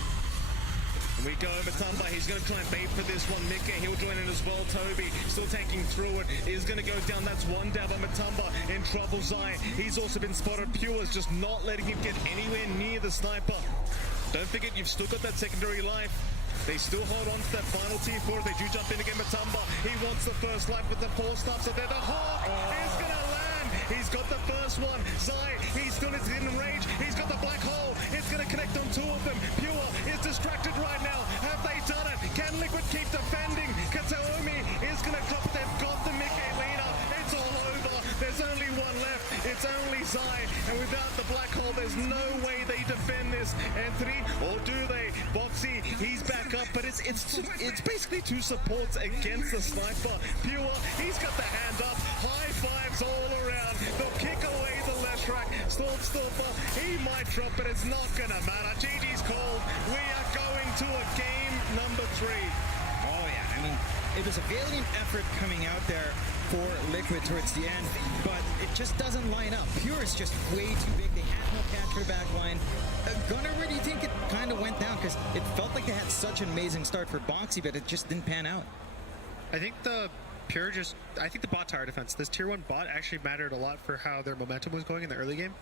And we go Matumba. He's going to try and bait for this one. Mickey, he'll join in as well. Toby still taking through it. Is going to go down. That's 1 dab on Matumba. In trouble, Zai. He's also been spotted. Pure's just not letting him get anywhere near the sniper. Don't forget, you've still got that secondary life. They still hold on to that final Tier 4. They do jump in again. Matumba, he wants the first life with the 4 staffs. So there, the Hawk is going to land. He's got the first one. Zai, he's still in range. He's got the black hole. It's going to connect on 2 of them. Pure is distracted right now. Have they done it? Can Liquid keep defending? Kataomi is going to drop it. They've got the Mickey Lina. It's all over. There's only 1 left. It's only Zai. And without the black hole, there's no way they defend this. Entity, or do they? Boxy, he's back up, but it's basically 2 supports against the sniper. Pure, he's got the hand up. High fives all around. They'll kick away the Leshrac. Stormstormer, he might drop, but it's not going to matter. GG's called. We are going to a game number 3. Oh, yeah. I mean, it was a valiant effort coming out there for Liquid towards the end, but it just doesn't line up. Pure is just way too big. They had no catch for the back line. Gunnar, where do you think it kind of went down? Because it felt like they had such an amazing start for Boxy, but it just didn't pan out. I think the bot tower defense, this Tier 1 bot actually mattered a lot for how their momentum was going in the early game.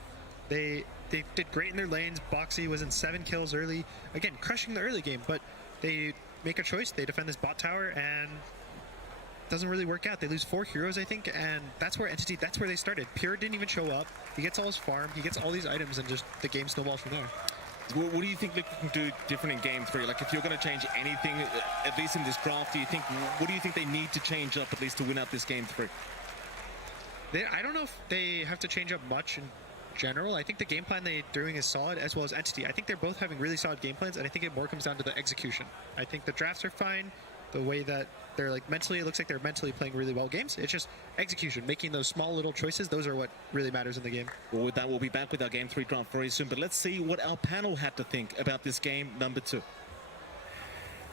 They did great in their lanes. Boxy was in 7 kills early. Again, crushing the early game, but they make a choice. They defend this bot tower, and doesn't really work out. They lose 4 heroes, I think, and that's where Entity, that's where they started. Pure didn't even show up. He gets all his farm, he gets all these items, and just the game snowballs from there. What do you think Liquid can do different in Game 3? Like, if you're going to change anything, at least in this draft, what do you think they need to change up, at least to win out this Game 3? I don't know if they have to change up much in general. I think the game plan they're doing is solid, as well as Entity. I think they're both having really solid game plans, and I think it more comes down to the execution. I think the drafts are fine. The way that they're like mentally, it looks like they're mentally playing really well games. It's just execution, making those small little choices. Those are what really matters in the game. Well, with that, we'll be back with our Game 3 draft very soon. But let's see what our panel had to think about this game number 2.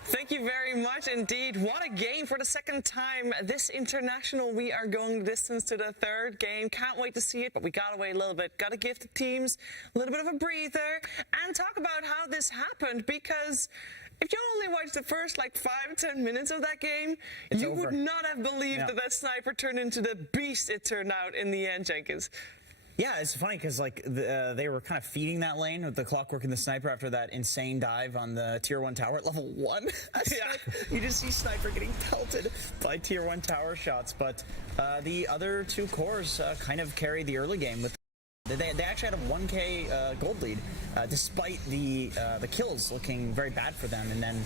Thank you very much indeed. What a game for the second time this international. We are going the distance to the third game. Can't wait to see it, but we got to wait a little bit. Got to give the teams a little bit of a breather and talk about how this happened, because if you only watched the first 5-10 minutes of that game, you would not have believed that sniper turned into the beast it turned out in the end, Jenkins. Yeah, it's funny because they were kind of feeding that lane with the Clockwork and the Sniper after that insane dive on the Tier 1 tower at level 1. You just see Sniper getting pelted by Tier 1 tower shots, but the other 2 cores kind of carried the early game. They actually had a 1k gold lead, despite the kills looking very bad for them, and then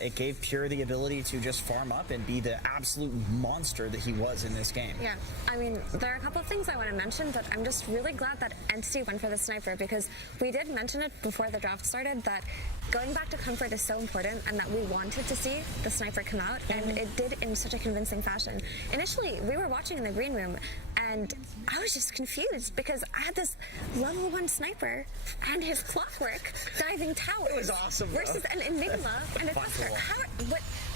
it gave Pure the ability to just farm up and be the absolute monster that he was in this game. Yeah, I mean, there are a couple of things I want to mention, but I'm just really glad that Entity went for the Sniper, because we did mention it before the draft started that going back to comfort is so important, and that we wanted to see the Sniper come out, and it did in such a convincing fashion. Initially, we were watching in the green room, and I was just confused because I had this level 1 Sniper and his Clockwork diving towers. It was awesome, versus an Enigma and a Cluster.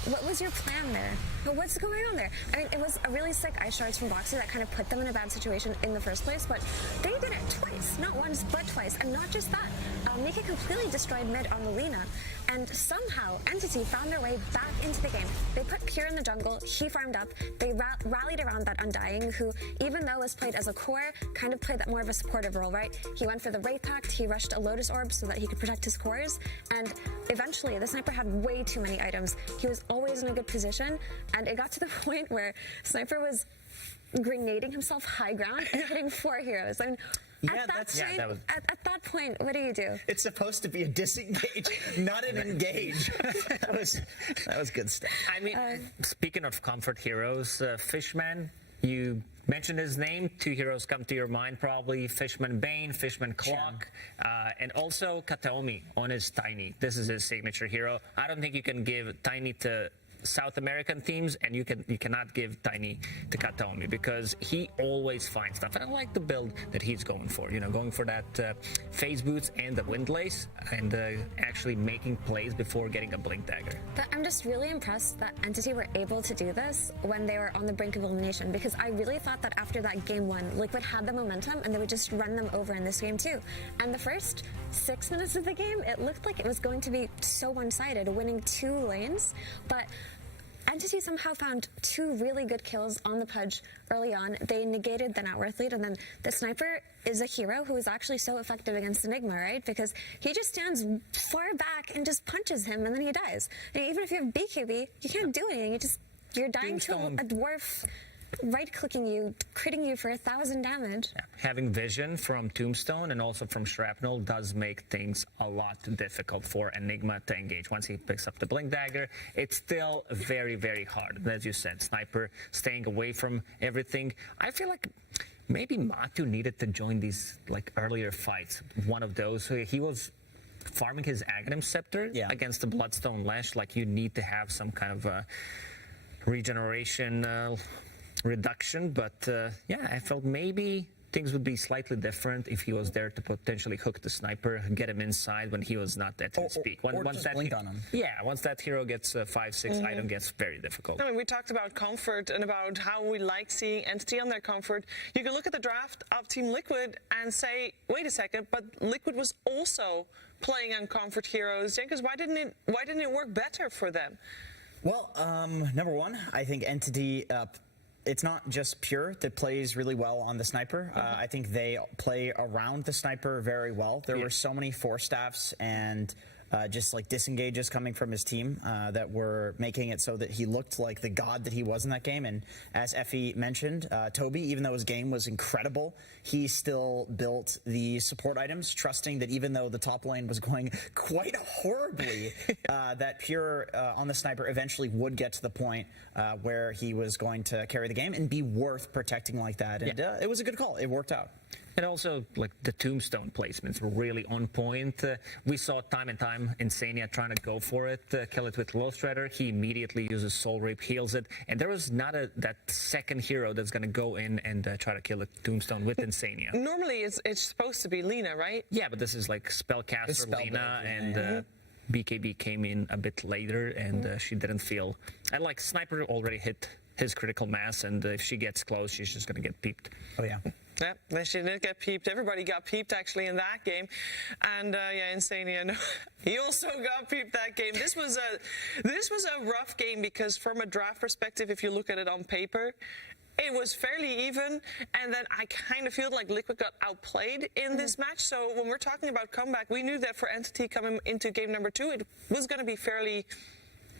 What was your plan there? What's going on there? I mean, it was a really sick ice shards from Boxy that kind of put them in a bad situation in the first place, but they did it twice. Not once, but twice. And not just that. Mika completely destroyed mid on the Lina, and somehow Entity found their way back into the game. They put Pure in the jungle, he farmed up, they rallied around that Undying, who, even though was played as a core, kind of played that more of a supportive role, right? He went for the Wraith Pact, he rushed a Lotus Orb so that he could protect his cores, and eventually the Sniper had way too many items. He was always in a good position, and it got to the point where Sniper was grenading himself high ground and hitting 4 heroes. I mean, at that point, what do you do? It's supposed to be a disengage, not an engage. that was good stuff. I mean, speaking of comfort heroes, Fishman, you mentioned his name. 2 heroes come to your mind probably: Fishman Bane, Fishman Clock, and also Kataomi on his Tiny. This is his signature hero. I don't think you can give Tiny to South American teams, and you cannot give Tiny to Kataomi, because he always finds stuff. And I like the build that he's going for, going for that phase boots and the windlace, and actually making plays before getting a blink dagger. But I'm just really impressed that Entity were able to do this when they were on the brink of elimination, because I really thought that after that game 1, Liquid had the momentum and they would just run them over in this game too. And the first 6 minutes of the game, it looked like it was going to be so one-sided, winning 2 lanes, but Entity somehow found 2 really good kills on the Pudge early on. They negated the Not Worth lead, and then the Sniper is a hero who is actually so effective against Enigma, right? Because he just stands far back and just punches him, and then he dies. And even if you have BKB, you can't do anything. You're dying to a dwarf right-clicking you, critting you for 1,000 damage. Yeah. Having vision from Tombstone and also from Shrapnel does make things a lot difficult for Enigma to engage. Once he picks up the Blink Dagger, it's still very, very hard. As you said, Sniper staying away from everything. I feel like maybe Matu needed to join these earlier fights. One of those, he was farming his Aghanim Scepter against the Bloodstone Lash. You need to have some kind of regeneration reduction, but I felt maybe things would be slightly different if he was there to potentially hook the Sniper, get him inside when he was not at his peak. Once that blink on him. Yeah, once that hero gets 5-6 item, gets very difficult. I mean, we talked about comfort and about how we like seeing Entity on their comfort. You can look at the draft of Team Liquid and say, wait a second, but Liquid was also playing on comfort heroes. Jenkins, why didn't it work better for them? Well, number one, I think Entity, it's not just Pure that plays really well on the Sniper. I think they play around the Sniper very well. There were so many 4 staffs and just like disengages coming from his team that were making it so that he looked like the god that he was in that game. And as Effie mentioned, Toby, even though his game was incredible, he still built the support items, trusting that even though the top lane was going quite horribly, that Pure on the sniper eventually would get to the point where he was going to carry the game and be worth protecting like that. And it was a good call. It worked out. And also, like, the tombstone placements were really on point. We saw time and time Insania trying to go for it, kill it with Low Strider. He immediately uses Soul Reap, heals it, and there was not that second hero that's going to go in and try to kill a tombstone with Insania. Normally, it's supposed to be Lina, right? Yeah, but this is like Spellcaster Lina, and BKB came in a bit later, and she didn't feel... And, like, Sniper already hit his critical mass, and if she gets close, she's just going to get peeped. Oh, yeah. Yeah, she did get peeped. Everybody got peeped, actually, in that game. And, Insania, no, he also got peeped that game. This was a rough game because from a draft perspective, if you look at it on paper, it was fairly even, and then I kind of feel like Liquid got outplayed in this match. So when we're talking about comeback, we knew that for Entity coming into game number 2, it was going to be fairly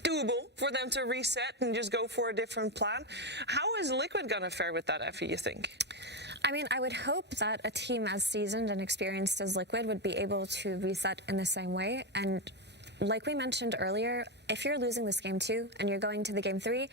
doable for them to reset and just go for a different plan. How is Liquid going to fare with that, Effie, you think? I mean, I would hope that a team as seasoned and experienced as Liquid would be able to reset in the same way. And like we mentioned earlier, if you're losing this game 2 and you're going to the game 3,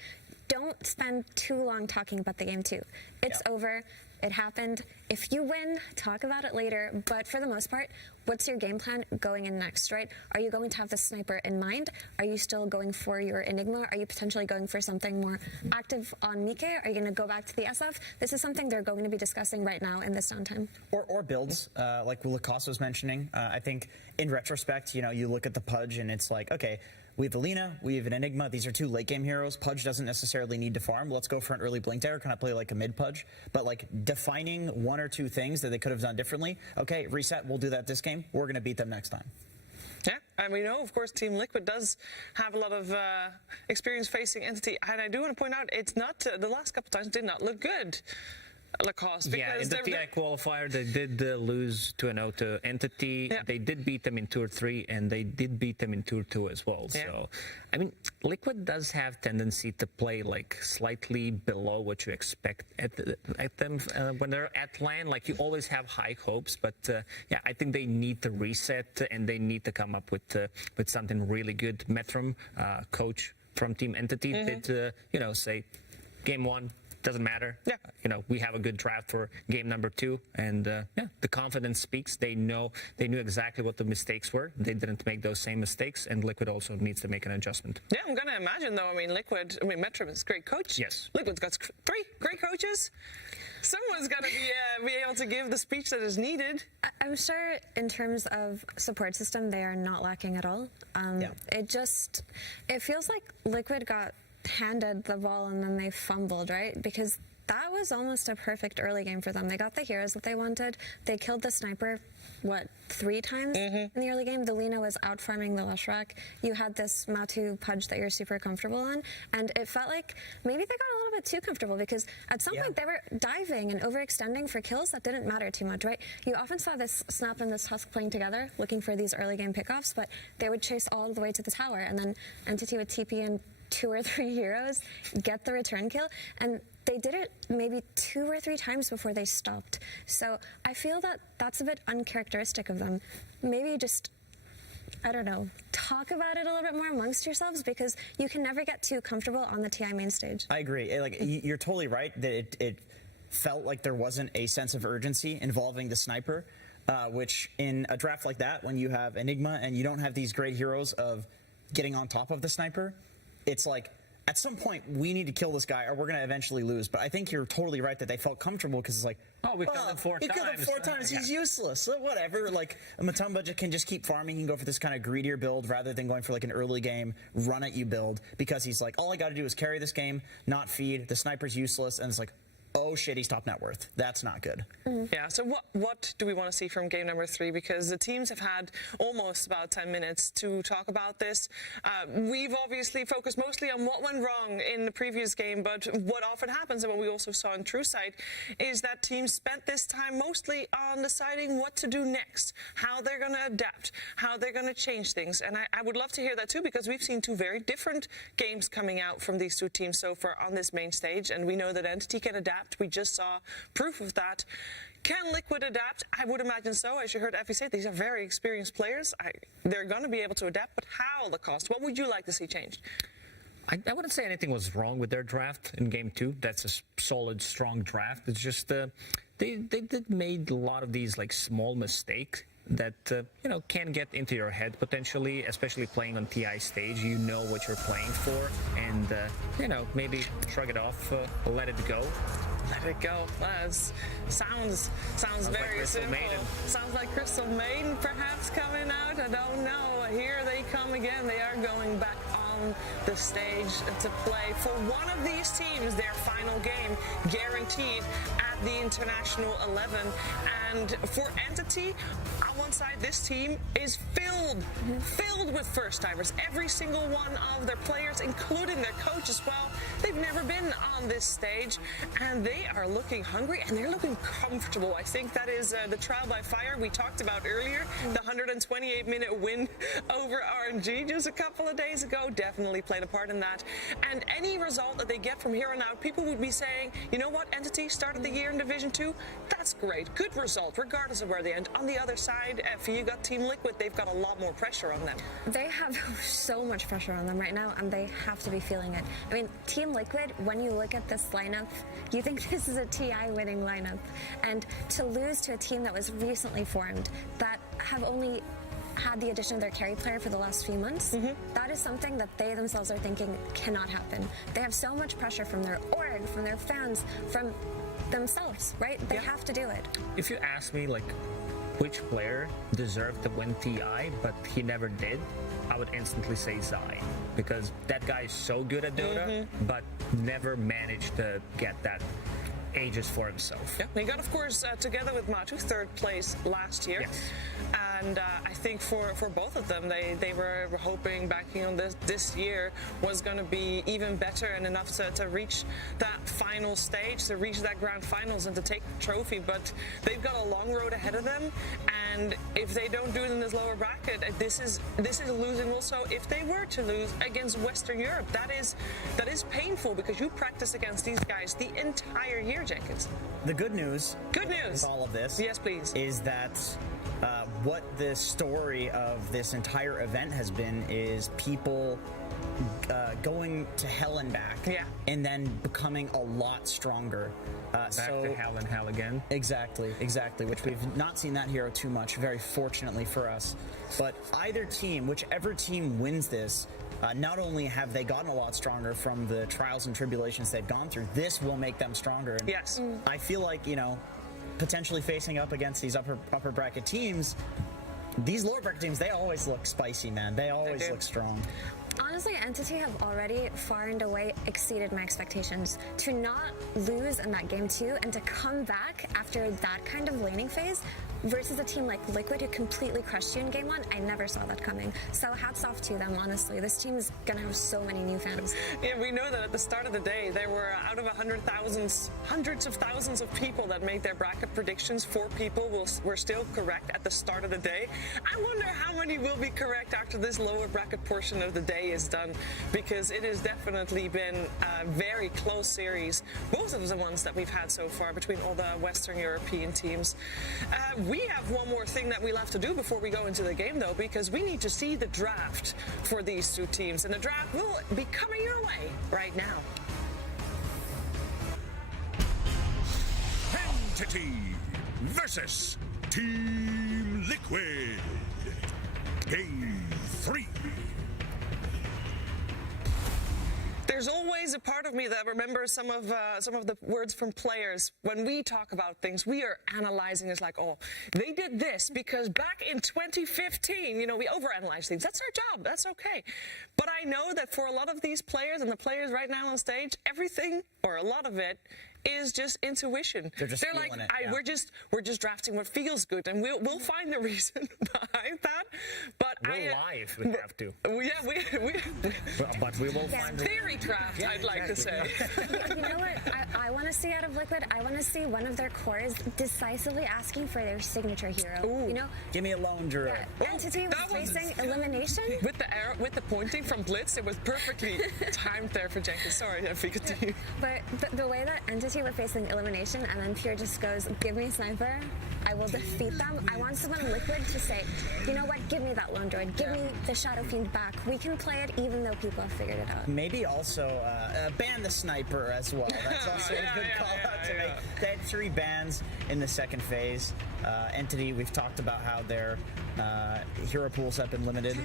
don't spend too long talking about the game 2. It's over. It happened. If you win, talk about it later. But for the most part, what's your game plan going in next, right? Are you going to have the sniper in mind? Are you still going for your Enigma? Are you potentially going for something more active on Mike? Are you going to go back to the SF? This is something they're going to be discussing right now in this downtime. Or builds, like Lacoste was mentioning. I think in retrospect, you look at the Pudge and it's like, okay, we have the Lina, we have an Enigma. These are 2 late game heroes. Pudge doesn't necessarily need to farm. Let's go for an early Blink Dagger, kind of play like a mid Pudge. But like defining 1 or 2 things that they could have done differently. Okay, reset, we'll do that this game. We're going to beat them next time. Yeah, and we know, of course, Team Liquid does have a lot of experience facing Entity. And I do want to point out, it's not, the last couple times did not look good. Lacoste. Yeah, in the TI qualifier, they did lose 2-0 to Entity. Yeah. They did beat them in Tour 3, and they did beat them in Tour 2 as well. Yeah. So, I mean, Liquid does have tendency to play, like, slightly below what you expect at them when they're at LAN. Like, you always have high hopes, but, yeah, I think they need to reset, and they need to come up with something really good. Metrum, coach from Team Entity, did, say, game 1, doesn't matter. Yeah. We have a good draft for game number 2, and the confidence speaks. They knew exactly what the mistakes were. They didn't make those same mistakes, and Liquid also needs to make an adjustment. Yeah, I'm going to imagine, though, Metrum is a great coach. Yes. Liquid's got 3 great coaches. Someone's got to be able to give the speech that is needed. I'm sure in terms of support system, they are not lacking at all. It feels like Liquid got handed the ball and then they fumbled, right? Because that was almost a perfect early game for them. They got the heroes that they wanted. They killed the sniper, 3 times in the early game? The Lina was out farming the Leshrac. You had this Matu Pudge that you're super comfortable on, and it felt like maybe they got a little bit too comfortable because at some point they were diving and overextending for kills that didn't matter too much, right? You often saw this Snap and this Husk playing together, looking for these early game pickoffs, but they would chase all the way to the tower, and then Entity would TP in 2 or 3 heroes, get the return kill, and they did it maybe 2 or 3 times before they stopped. So I feel that that's a bit uncharacteristic of them. Maybe just, I don't know, talk about it a little bit more amongst yourselves because you can never get too comfortable on the TI main stage. I agree. Like, you're totally right that it felt like there wasn't a sense of urgency involving the sniper, which in a draft like that, when you have Enigma and you don't have these great heroes of getting on top of the sniper, it's like, at some point, we need to kill this guy or we're going to eventually lose. But I think you're totally right that they felt comfortable because it's like, we killed him 4 times. He killed him 4 times. He's useless. So whatever. Like, Matumba can just keep farming. He can go for this kind of greedier build rather than going for like an early game, run at you build because he's like, all I got to do is carry this game, not feed. The sniper's useless. And it's like, oh shit, he's top net worth. That's not good. Yeah, so what do we want to see from game number 3? Because the teams have had almost about 10 minutes to talk about this. We've obviously focused mostly on what went wrong in the previous game, but what often happens, and what we also saw in TrueSight, is that teams spent this time mostly on deciding what to do next, how they're going to adapt, how they're going to change things. And I would love to hear that too, because we've seen 2 very different games coming out from these 2 teams so far on this main stage, and we know that Entity can adapt. We just saw proof of that. Can Liquid adapt? I would imagine so. As you heard Effie say, these are very experienced players. They're going to be able to adapt, but how the cost? What would you like to see changed? I wouldn't say anything was wrong with their draft in game 2. That's a solid, strong draft. It's just they did made a lot of these like small mistakes that can get into your head potentially, especially playing on TI stage. You know what you're playing for, and maybe shrug it off, let it go. Let it go. Sounds very like simple. Maiden. Sounds like Crystal Maiden perhaps coming out. I don't know. Here they come again. They are going back on the stage to play for one of these teams their final game, guaranteed at the International 11. And for Entity, on one side, this team is filled with first-timers. Every single one of their players, including their coach as well, they've never been on this stage, and they are looking hungry, and they're looking comfortable. I think that is the trial by fire we talked about earlier, the 128-minute win over RNG just a couple of days ago definitely played a part in that. And any result that they get from here on out, people would be saying, you know what, Entity started the year in Division 2? That's great. Good result, regardless of where they end. On the other side, if you got Team Liquid, they've got a lot more pressure on them. They have so much pressure on them right now, and they have to be feeling it. I mean, Team Liquid, when you look at this lineup, you think this is a TI winning lineup. And to lose to a team that was recently formed, that have only had the addition of their carry player for the last few months, that is something that they themselves are thinking cannot happen. They have so much pressure from their org, from their fans, from themselves, right? They have to do it. If you ask me, like, which player deserved to win TI, but he never did, I would instantly say Zai. Because that guy is so good at Dota, but never managed to get that ages for himself. Yeah, he got, of course, together with Matu, 3rd place last year. Yes. And I think for both of them, they were hoping backing on this year was going to be even better and enough to reach that final stage, to reach that grand finals and to take the trophy. But they've got a long road ahead of them. And if they don't do it in this lower bracket, this is losing also. If they were to lose against Western Europe, that is painful, because you practice against these guys the entire year, Jenkins. The good news with all of this, yes, please, is that what the story of this entire event has been is people going to hell and back, and then becoming a lot stronger. Back to hell and hell again. Exactly, which we've not seen that hero too much, very fortunately for us. But either team, whichever team wins this, not only have they gotten a lot stronger from the trials and tribulations they've gone through, this will make them stronger. And yes. I feel like, potentially facing up against these upper bracket teams, these lower bracket teams, they always look spicy, man. They always look strong. Honestly, Entity have already far and away exceeded my expectations. To not lose in that game 2 and to come back after that kind of laning phase versus a team like Liquid who completely crushed you in game 1, I never saw that coming. So hats off to them, honestly. This team is going to have so many new fans. Yeah, we know that at the start of the day, there were out of 100,000, hundreds of thousands of people that made their bracket predictions. 4 people were still correct at the start of the day. I wonder how many will be correct after this lower bracket portion of the day is done, because it has definitely been a very close series, both of the ones that we've had so far between all the Western European teams. We have one more thing that we have to do before we go into the game, though, because we need to see the draft for these 2 teams, and the draft will be coming your way right now. Entity versus Team Liquid. Game 3. There's always a part of me that remembers some of the words from players. When we talk about things, we are analyzing. It's like, oh, they did this because back in 2015, we overanalyze things. That's our job. That's okay. But I know that for a lot of these players and the players right now on stage, everything, or a lot of it, is just intuition. They're just like, feeling it, yeah. we're just drafting what feels good, and we'll find the reason behind that. But we'll live, we have to. But we will find theory craft. I'd like to say. You know what I want to see out of Liquid? I want to see one of their cores decisively asking for their signature hero. Ooh. You know, give me a lone druid. Entity was facing elimination with the arrow, with the pointing from Blitz. It was perfectly timed there for Jenkins. Sorry, if we continue. But the way that Entity were facing elimination, and then Pure just goes, "Give me sniper, I will defeat them." I want someone Liquid to say, "You know what? Give me that lone droid. Give me the Shadow Fiend back. We can play it, even though people have figured it out." Maybe also ban the sniper as well. That's also a good call out to make. They had 3 bans in the second phase. Entity, we've talked about how their hero pools have been limited.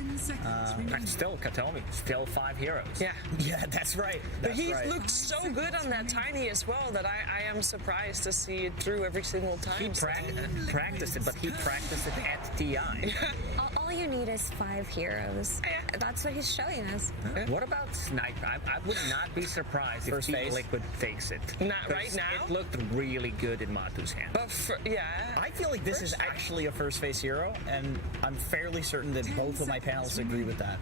Still, Katomi, still 5 heroes. Yeah, that's right. But he looked so good on that tiny as well that I am surprised to see it through every single time. He practiced it, but he practiced it at TI. All you need is 5 heroes. That's what he's showing us. What about Sniper? I would not be surprised if Team Liquid takes it. Not right now? It looked really good in Matu's hand. But I feel like this is actually a first phase hero, and I'm fairly certain that both of my panelists agree with that.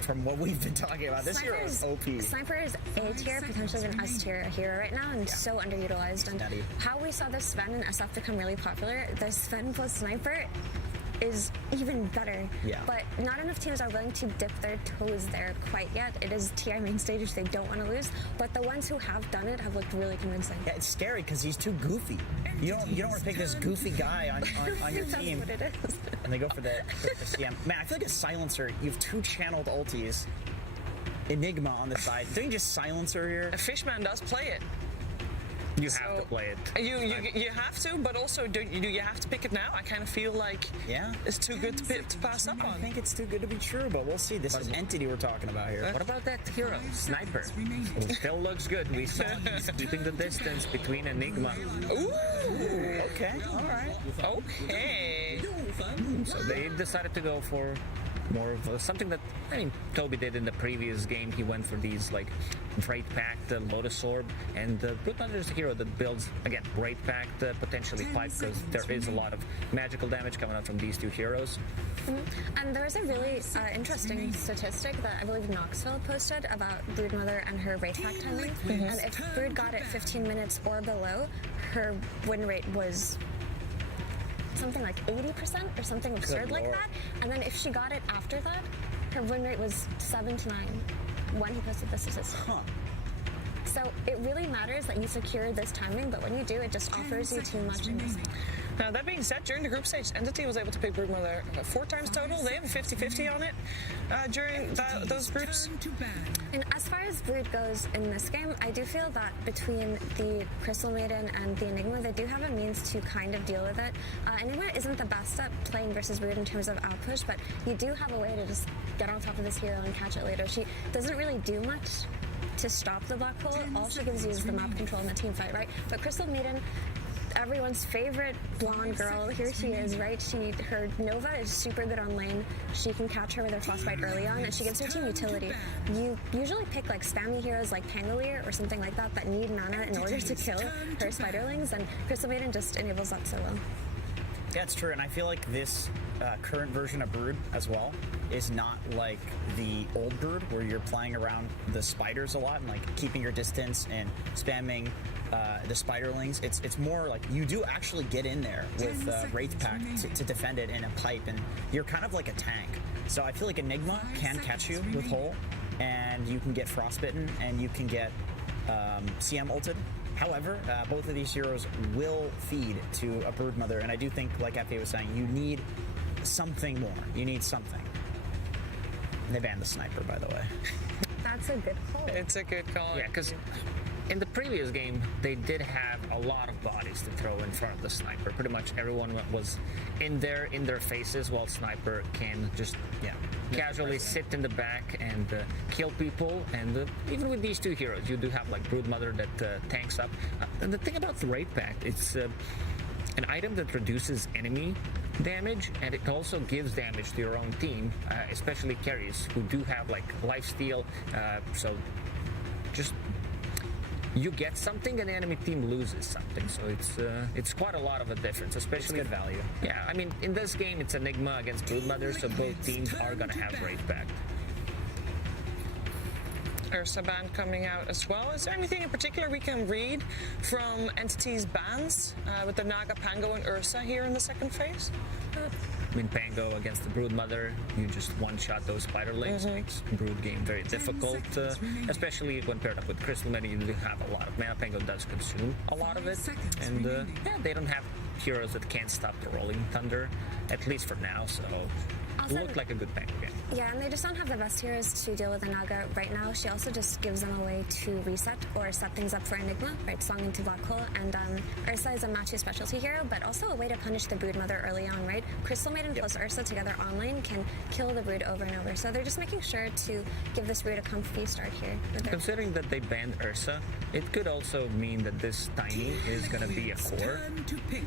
From what we've been talking about, this hero is OP. Sniper is A tier, potentially an S tier hero right now, and so underutilized. And how we saw the Sven and SF become really popular, the Sven plus Sniper is even better. But not enough teams are willing to dip their toes there quite yet. It is TI main stage, which they don't want to lose, but the ones who have done it have looked really convincing. Yeah, it's scary because he's too goofy. You don't want to pick this goofy guy on your team. That's what it is. And they go for the CM. Man, I feel like a silencer. You have 2 channeled ultis. Enigma on the side. Don't you just silencer here? A Fishman does play it. You have to play it. You have to, but also do you have to pick it now? I kind of feel like it's too good to pass up on. I think it's too good to be true, but we'll see. This is Entity we're talking about here. What about that hero, Sniper? It still looks good. We saw he's keeping the distance between Enigma. Ooh! Okay, all right. Okay. So they decided to go for more of something that, I mean, Toby did in the previous game. He went for these like Great Pact, Lotus Orb, and Broodmother is a hero that builds, again, Great Pact, potentially pipe, because there is a lot of magical damage coming out from these 2 heroes. And there was a really interesting statistic that I believe Knoxville posted about Broodmother and her Wraith Pact timing. And if Brood got it 15 minutes or below, her win rate was something like 80% or something absurd like that. And then if she got it after that, her win rate was 7 to 9 when he posted the statistic. So it really matters that you secure this timing, but when you do, it just offers you too much. Now, that being said, during the group stage, Entity was able to pick Broodmother 4 times total. They have a 50-50 on it during those groups. And as far as Brood goes in this game, I do feel that between the Crystal Maiden and the Enigma, they do have a means to kind of deal with it. Enigma isn't the best at playing versus Brood in terms of outpush, but you do have a way to just get on top of this hero and catch it later. She doesn't really do much to stop the black hole. All she gives you is the map control and the team fight, right? But Crystal Maiden, everyone's favorite blonde girl, here she is, right? Her Nova is super good on lane. She can catch her with her frostbite early on, and she gives her team utility. You usually pick like spammy heroes like Pangolier or something like that need mana in order to kill her spiderlings, and Crystal Maiden just enables that so well. Yeah, it's true, and I feel like this current version of Brood as well is not like the old Brood where you're playing around the spiders a lot and like keeping your distance and spamming the spiderlings. It's more like you do actually get in there with Wraith Pact to defend it in a pipe, and you're kind of like a tank. So I feel like Enigma can catch you with Hole, and you can get frostbitten, and you can get CM ulted. However, both of these heroes will feed to a Broodmother, and I do think, like Effie was saying, you need something more. You need something. And they banned the Sniper, by the way. That's a good call. It's a good call. Yeah, because in the previous game, they did have a lot of bodies to throw in front of the Sniper. Pretty much everyone was in their faces, while Sniper can just casually sit in the back and kill people. And even with these 2 heroes, you do have like Broodmother that tanks up. And the thing about the Wraith Pact, it's an item that reduces enemy damage, and it also gives damage to your own team, especially carries who do have like lifesteal. So just you get something and the enemy team loses something. So it's quite a lot of a difference, especially good value. Yeah, I mean, in this game, it's Enigma against Broodmother, so both teams are going to have Wraith back. Ursa ban coming out as well. Is there anything in particular we can read from Entity's bans with the Naga, Pango, and Ursa here in the second phase? I mean, Pango against the Broodmother, you just one-shot those spider legs, makes Brood game very difficult, especially when paired up with Crystal Meta. You do have a lot of mana. Pango does consume a lot of it, and yeah, they don't have heroes that can't stop the Rolling Thunder, at least for now, so Also, looked like a good Pango game. Yeah, and they just don't have the best heroes to deal with the Naga right now. She also just gives them a way to reset or set things up for Enigma, right? Song into Black Hole. And Ursa is a matchy specialty hero, but also a way to punish the Broodmother early on, right? Crystal Maiden plus Ursa together online can kill the Brood over and over. So they're just making sure to give this Brood a comfy start here. Considering that they banned Ursa, it could also mean that this Tiny is going to be a core,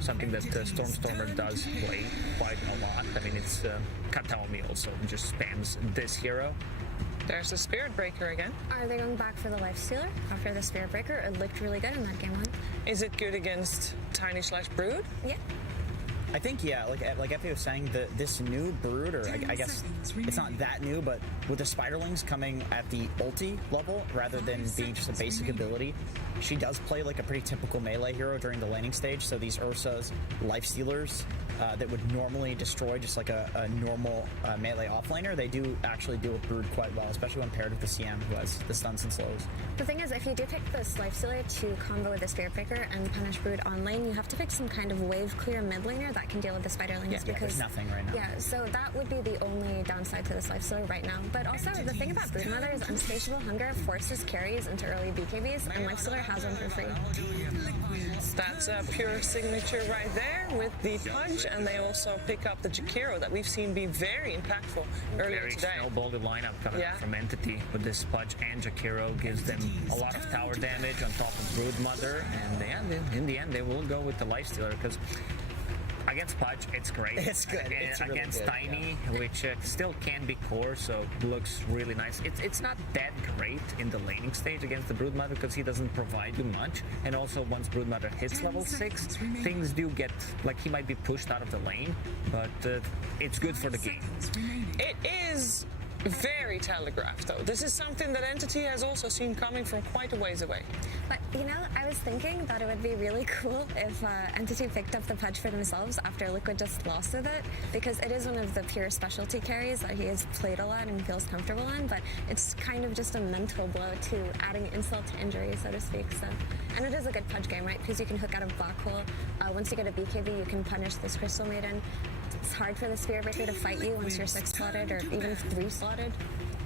something that Stormstormer does play quite a lot. I mean, it's Kataomi also just spams this hero. There's the Spirit Breaker again. Are they going back for the Lifestealer after the Spirit Breaker? It looked really good in that game one. Is it good against Tiny/Brood? Yeah. I think, yeah, like Effie was saying, this new Brood, or I guess it's not that new, but with the Spiderlings coming at the ulti level rather than being just a basic ability, she does play like a pretty typical melee hero during the laning stage. So these Ursa's Lifestealers that would normally destroy just like a normal melee offlaner, they do actually deal with Brood quite well, especially when paired with the CM who has the stuns and slows. The thing is, if you do pick this Lifestealer to combo with the Spirit Breaker and punish Brood on lane, you have to pick some kind of wave clear mid laner that can deal with the Spiderlings. Yeah, because there's nothing right now. Yeah, so that would be the only downside to this Lifestealer right now. But also, the thing about Broodmother is Unsatiable Hunger forces carries into early BKBs, and Lifestealer has one for free. That's a pure signature right there with the punch, and they also pick up the Jakiro that we've seen be very impactful earlier Very today. snowballed lineup coming out from Entity with this Pudge and Jakiro gives them a lot of tower damage on top of Broodmother, and in the end they will go with the Lifestealer because against Pudge it's great. It's good. It's really against good, Tiny, which still can be core, so looks really nice. It's not that great in the laning stage against the Broodmother because he doesn't provide you much, and also once Broodmother hits level 6, things do get, like he might be pushed out of the lane, but it's good for the game. It is very telegraphed, though. This is something that Entity has also seen coming from quite a ways away. But, you know, I was thinking that it would be really cool if Entity picked up the Pudge for themselves after Liquid just lost with it, because it is one of the pure specialty carries that he has played a lot and feels comfortable in, but it's kind of just a mental blow to adding insult to injury, so to speak. So, and it is a good Pudge game, right? Because you can hook out of Black Hole. Once you get a BKB, you can punish this Crystal Maiden. It's hard for the Spirit Breaker to fight you once you're 6-slotted or even 3-slotted.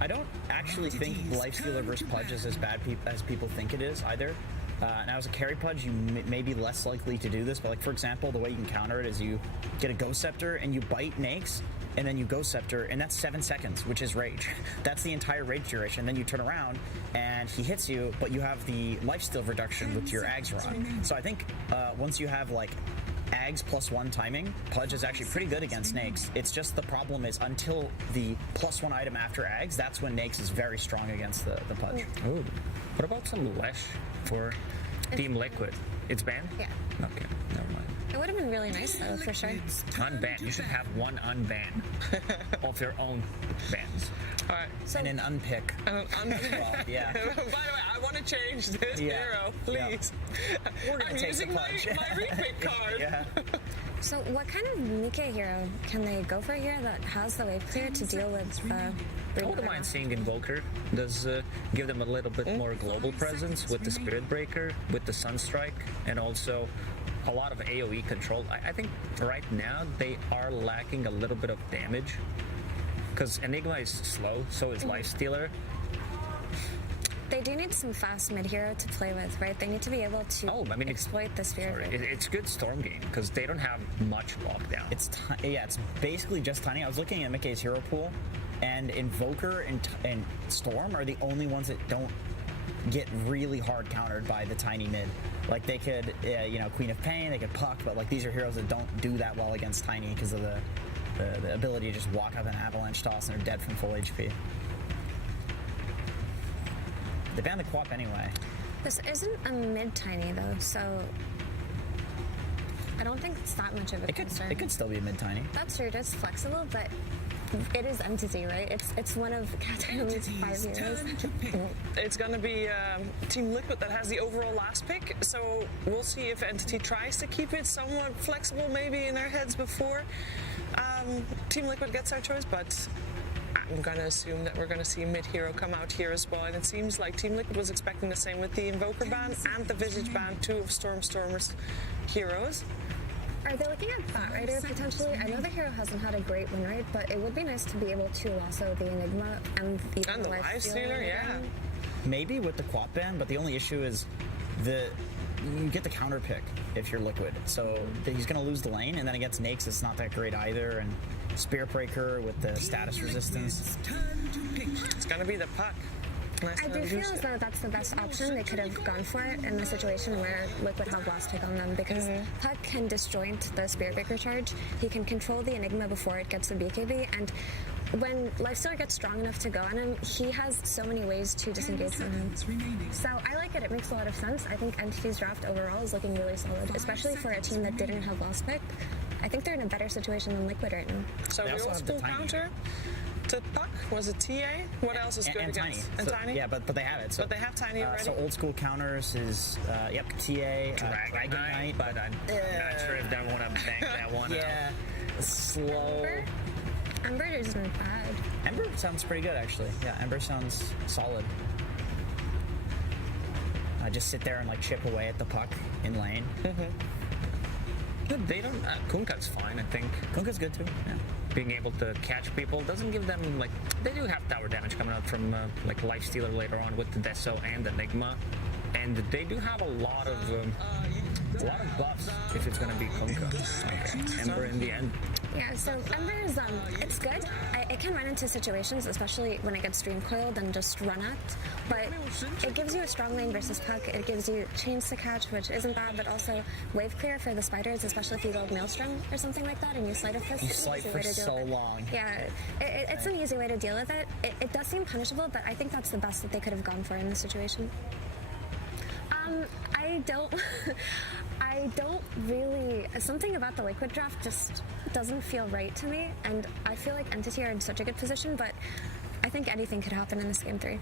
I don't actually think Lifestealer versus Pudge is as bad as people think it is either. Now, as a carry Pudge, you may be less likely to do this, but like for example, the way you can counter it is you get a Ghost Scepter and you bite Nakes, and then you Ghost Scepter, and that's 7 seconds, which is Rage. That's the entire Rage duration. Then you turn around and he hits you, but you have the lifesteal reduction with your Ags Rod. So I think once you have like Ags +1 timing, Pudge is actually pretty good against Nakes. It's just the problem is until the +1 item after Ags, that's when Nakes is very strong against the Pudge. Ooh. What about some Lesh for Team Liquid? It's banned? Yeah. Okay, never mind. It would have been really nice, though, for sure. Unban. You should have one unban of your own bans. All right. So, and an unpick. Well, yeah. By the way, I want to change this hero, please. We're gonna I'm take using the my repick card. Yeah. So what kind of Nikkei hero can they go for here that has the wave clear to deal with I wouldn't mind seeing Invoker. Does give them a little bit more global presence with the Spirit Breaker, with the Sunstrike, and also a lot of AoE control. I think right now they are lacking a little bit of damage because Enigma is slow, so is Lifestealer. They do need some fast mid hero to play with, right? They need to be able to exploit the Spirit. It's good Storm game because they don't have much lockdown. It's basically just Tiny. I was looking at Mickey's hero pool, and Invoker and Storm are the only ones that don't get really hard countered by the Tiny mid. Like they could, Queen of Pain, they could Puck, but like these are heroes that don't do that well against Tiny because of the ability to just walk up an avalanche toss and are dead from full HP. They banned the Quap anyway. This isn't a mid-tiny, though, so I don't think it's that much of a concern. It could still be a mid-tiny. That's true, it is flexible, but it is Entity, right? It's one of Katarina's 5 heroes. It's going to be Team Liquid that has the overall last pick, so we'll see if Entity tries to keep it somewhat flexible maybe in their heads before Team Liquid gets their choice, but I'm going to assume that we're going to see mid-hero come out here as well, and it seems like Team Liquid was expecting the same with the Invoker ban and the Visage ban, two of Storm's heroes. Are they looking at Bat Rider potentially? I know the hero hasn't had a great win rate, but it would be nice to be able to lasso the Enigma and the Life Stealer, yeah. Maybe with the Quap ban, but the only issue is you get the counter pick if you're Liquid. So he's going to lose the lane, and then against Nakes, it's not that great either. And Spirit Breaker with the status resistance. It's going to be the Puck. I do feel as though that's the best option. They could have gone for it in the situation where Liquid have last pick on them, because Puck can disjoint the Spirit Breaker charge. He can control the Enigma before it gets the BKB, and when Lifestealer gets strong enough to go on him, he has so many ways to disengage from him. So I like it. It makes a lot of sense. I think Entity's draft overall is looking really solid, especially for a team that didn't have last pick. I think they're in a better situation than Liquid right now. So the old school counter to Puck, was it TA? What else is good and against? Tiny. And So, Tiny? yeah, but they have it. So, but they have Tiny already? So old school counters is, TA, Dragon Knight. But I'm not sure if they want to bank that one Yeah, slow. Ember isn't bad. Ember sounds pretty good, actually. Yeah, Ember sounds solid. I just sit there and like chip away at the Puck in lane. They don't. Kunkka's fine, I think. Kunkka's good too. Yeah. Being able to catch people doesn't give them like. They do have tower damage coming out from like Lifestealer later on with the Deso and Enigma, and they do have a lot of buffs if it's going to be Kunkka. Ember in the end. Yeah, so Ember is, it's good. It can run into situations, especially when it gets stream coiled and just run at, but it gives you a strong lane versus Puck. It gives you chains to catch, which isn't bad, but also wave clear for the spiders, especially if you go Maelstrom or something like that and you Sleight of Fist. You slight for so long. Yeah, it's an easy way to deal with it. It does seem punishable, but I think that's the best that they could have gone for in this situation. I don't really. Something about the Liquid draft just doesn't feel right to me, and I feel like Entity are in such a good position, but I think anything could happen in this game 3.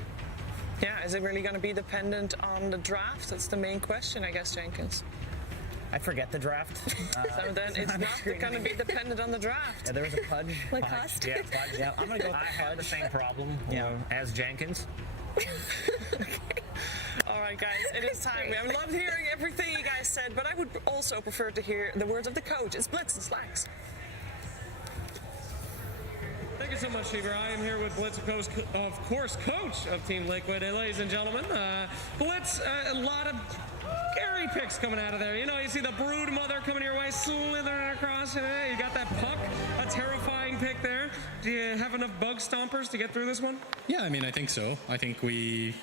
Yeah, is it really going to be dependent on the draft? That's the main question, I guess, Jenkins. I forget the draft. So then it's not going to be dependent on the draft. Yeah, there was a Pudge. Lacoste? Yeah, Pudge. Yeah, I'm going to go with I had the same problem as Jenkins. All right, guys, it is time. I loved hearing everything you guys said, but I would also prefer to hear the words of the coach. It's Blitz and Slacks. Thank you so much, Sheever. I am here with Blitz, of course, coach of Team Liquid. And ladies and gentlemen, Blitz, a lot of scary picks coming out of there. You know, you see the Brood Mother coming your way, slithering across. You got that Puck, a terrifying pick there. Do you have enough bug stompers to get through this one? Yeah, I mean, I think so. I think we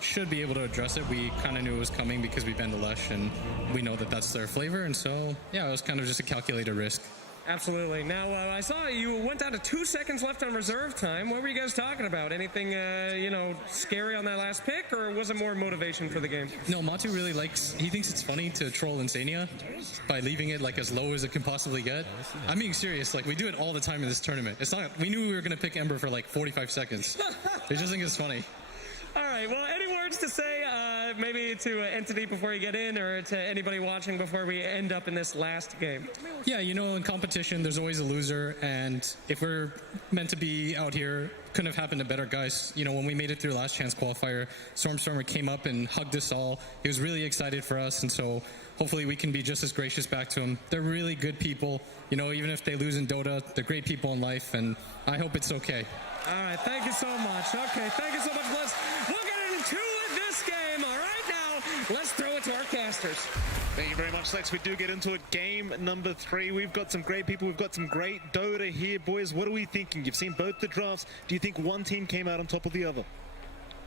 should be able to address it. We kind of knew it was coming because we've been to Lesh, and we know that that's their flavor. And so, yeah, it was kind of just a calculated risk. Absolutely. Now, I saw you went down to 2 seconds left on reserve time. What were you guys talking about? Anything, scary on that last pick, or was it more motivation for the game? No, Matu really he thinks it's funny to troll Insania by leaving it like as low as it can possibly get. I'm being serious. Like, we do it all the time in this tournament. It's not, we knew we were going to pick Ember for like 45 seconds. They just think it's funny. All right, well, any words to say maybe to Entity before you get in, or to anybody watching before we end up in this last game? Yeah, in competition, there's always a loser, and if we're meant to be out here, couldn't have happened to better guys. When we made it through last chance qualifier, Stormstormer came up and hugged us all. He was really excited for us, and so hopefully we can be just as gracious back to him. They're really good people. Even if they lose in Dota, they're great people in life, and I hope it's okay. All right, thank you so much. Okay, thank you so much, Blitz. We'll get into this game. All right, now let's throw it to our casters. Thank you very much, Lex. We do get into it. Game number 3. We've got some great people. We've got some great Dota here, boys. What are we thinking? You've seen both the drafts. Do you think one team came out on top of the other?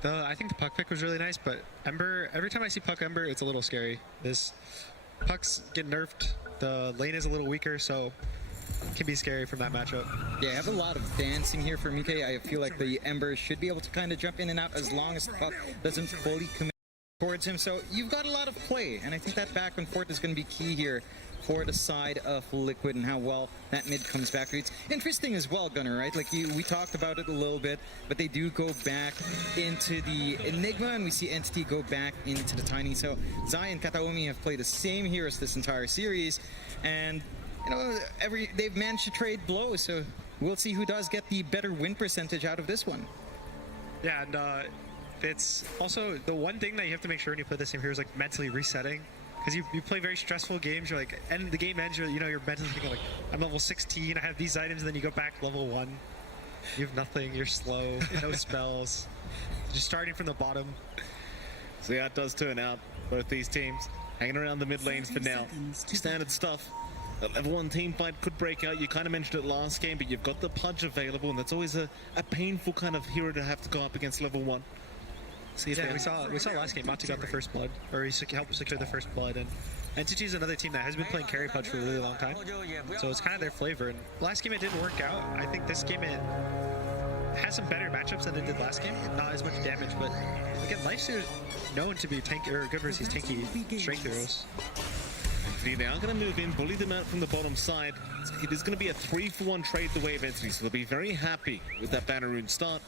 I think the Puck pick was really nice, but Ember, every time I see Puck Ember, it's a little scary. This Puck's get nerfed. The lane is a little weaker, so it can be scary from that matchup. Yeah, I have a lot of dancing here from UK. I feel like the Ember should be able to kind of jump in and out as long as the Puck doesn't fully commit. towards him. So you've got a lot of play, and I think that back and forth is going to be key here for the side of Liquid and how well that mid comes back. It's interesting as well, Gunnar, right? Like we talked about it a little bit, but they do go back into the Enigma, and we see Entity go back into the Tiny. So Zai and Kataomi have played the same heroes this entire series, and you know, they've managed to trade blows. So we'll see who does get the better win percentage out of this one. Yeah, and it's also the one thing that you have to make sure when you play the same hero is like mentally resetting. Because you play very stressful games, you're like, and the game ends, you're mentally thinking like, I'm level 16, I have these items, and then you go back level 1. You have nothing, you're slow, no spells. Just starting from the bottom. So yeah, it does turn out. Both these teams hanging around the mid lanes for now. Standard stuff. A level 1 team fight could break out. You kind of mentioned it last game, but you've got the Pudge available, and that's always a painful kind of hero to have to go up against level 1. Yeah, we saw last game, Matu got the first blood, or he helped secure the first blood, and Entity is another team that has been playing carry Pudge for a really long time, so it's kind of their flavor. And last game it didn't work out. I think this game it has some better matchups than it did last game, not as much damage, but again, Lifesteal is known to be tanky, or good versus tanky strength heroes. They are going to move in, bully them out from the bottom side. It is going to be a 3-for-1 trade the way of Entity, so they'll be very happy with that banner rune start.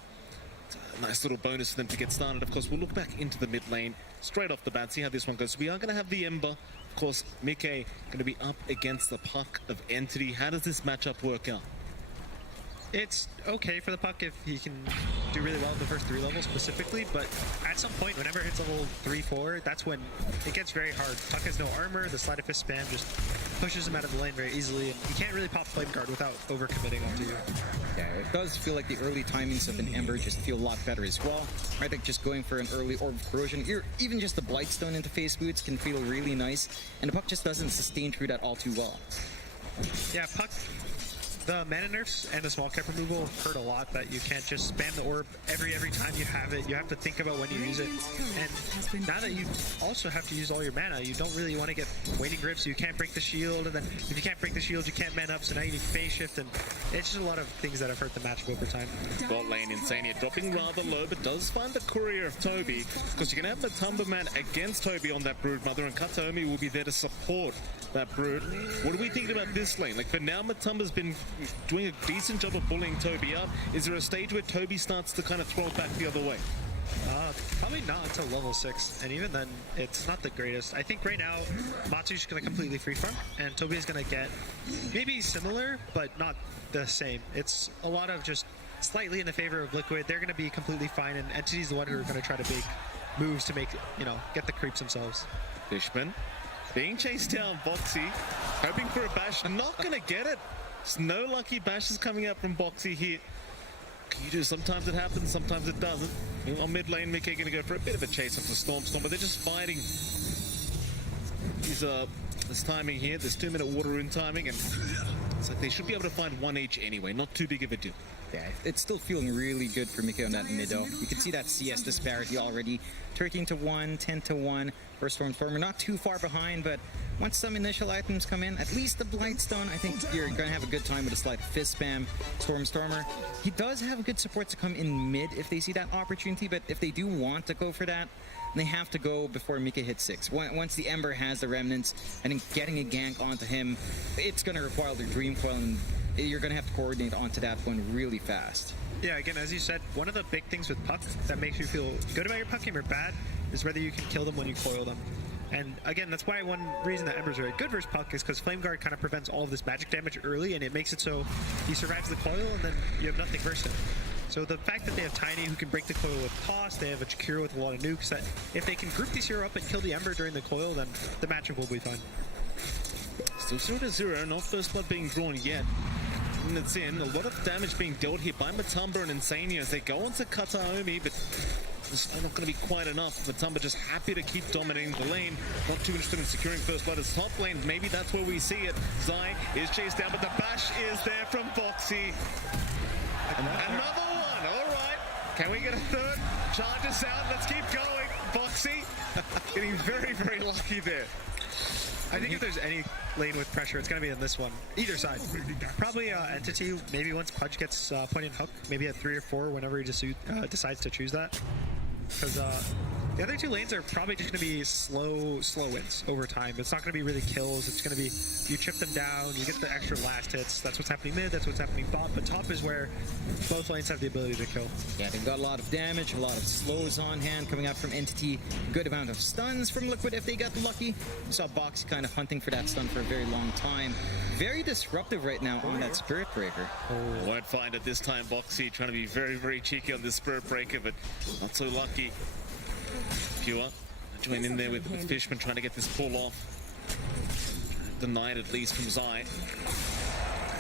Nice little bonus for them to get started. Of course, we'll look back into the mid lane straight off the bat, see how this one goes. We are going to have the Ember. Of course, Mike going to be up against the Puck of Entity. How does this matchup work out? It's okay for the Puck if he can do really well in the first 3 levels specifically, but at some point, whenever it hits level 3-4, that's when it gets very hard. Puck has no armor, the Sleight of Fist spam just pushes him out of the lane very easily, and you can't really pop Flame Guard without overcommitting onto you. Yeah, it does feel like the early timings of an Ember just feel a lot better as well. I think just going for an early Orb of Corrosion, even just the Blightstone into face boots can feel really nice, and the Puck just doesn't sustain through that all too well. Yeah, Puck, the mana nerfs and the small cap removal hurt a lot, that you can't just spam the orb every time you have it. You have to think about when you use it. And now that you also have to use all your mana, you don't really want to get waiting grip, so you can't break the shield, and then if you can't break the shield, you can't man up, so now you need phase shift, and it's just a lot of things that have hurt the matchup over time. Bot lane Insania dropping rather low, but does find the courier of Toby, because you can have the Tumberman against Toby on that Brood Mother, and Kataomi will be there to support that Brood. What are we thinking about this lane? Like for now, Matumba's been doing a decent job of bullying Toby up. Is there a stage where Toby starts to kind of throw it back the other way? Probably not until level 6, and even then, it's not the greatest. I think right now, Matsu's going to completely free farm, and Toby is going to get maybe similar, but not the same. It's a lot of just slightly in the favor of Liquid. They're going to be completely fine, and Entity's the one who are going to try to make moves to make, get the creeps themselves. Fishman being chased down, Boxy, hoping for a bash, not going to get it. There's no lucky bashes coming out from Boxy here. Sometimes it happens, sometimes it doesn't. On mid lane, Mickey going to go for a bit of a chase off the Storm, but they're just fighting. This timing here, there's 2-minute water rune timing, and it's like they should be able to find 1 each anyway, not too big of a deal. Yeah, it's still feeling really good for Mickey on that mid though. You can see that CS disparity already. 13-1, 10-1 for Stormstormer. Not too far behind, but once some initial items come in, at least the Blightstone, I think you're going to have a good time with a slight fist spam Stormstormer. He does have good support to come in mid if they see that opportunity, but if they do want to go for that, they have to go before Mika hits 6. Once the Ember has the remnants, I think getting a gank onto him, it's going to require the Dream Coil, and you're going to have to coordinate onto that one really fast. Yeah, again, as you said, one of the big things with Puck that makes you feel good about your Puck game or bad is whether you can kill them when you coil them. And again, that's why one reason that Ember's very good versus Puck is because Flame Guard kind of prevents all of this magic damage early, and it makes it so he survives the coil and then you have nothing versus him. So the fact that they have Tiny who can break the coil with toss, they have a Chikiro with a lot of nukes, that if they can group these hero up and kill the Ember during the coil, then the matchup will be fine. Still 0-0, not first blood being drawn yet. And it's in, a lot of damage being dealt here by Matumba and Insania as they go on to Kataomi, but it's not going to be quite enough. Matumba just happy to keep dominating the lane, not too interested in securing first blood as top lane. Maybe that's where we see it. Zai is chased down, but the bash is there from Boxy. Another one, all right. Can we get a third? Charges out, let's keep going. Boxy getting very, very lucky there. I think if there's any lane with pressure, it's going to be in this one. Either side. Probably Entity, maybe once Pudge gets point and hook, maybe at 3 or 4 whenever he just decides to choose that. Because The other two lanes are probably just going to be slow wins over time. It's not going to be really kills. It's going to be you chip them down, you get the extra last hits. That's what's happening mid, that's what's happening bot. But top is where both lanes have the ability to kill. Yeah, they've got a lot of damage, a lot of slows on hand coming out from Entity. Good amount of stuns from Liquid if they get lucky. We saw Boxy kind of hunting for that stun for a very long time. Very disruptive right now on that Spirit Breaker. Won't find it this time. Boxy trying to be very, very cheeky on this Spirit Breaker, but not so lucky. Pure joined in there with Fishman trying to get this pull off. Denied at least from Zai.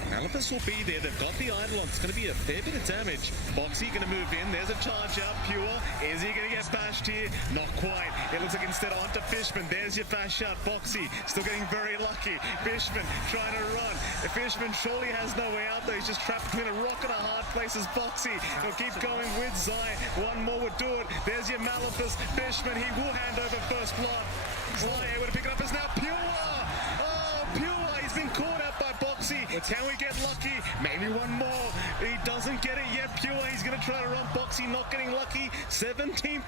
Malphus will be there. They've got the idol on. It's going to be a fair bit of damage. Boxy going to move in. There's a charge out. Pure. Is he going to get bashed here? Not quite. It looks like instead onto Fishman. There's your bash out. Boxy still getting very lucky. Fishman trying to run. Fishman surely has no way out though. He's just trapped between a rock and a hard place as Boxy. He'll keep going with Zai. One more would do it. There's your Malphus. Fishman, he will hand over first blood. Zai able to pick it up as now Pure. Oh, Pure. He's been caught out by Boxy. Can we get lucky? Maybe one more. He doesn't get it yet. Pure, he's going to try to run Boxy, not getting lucky. 17%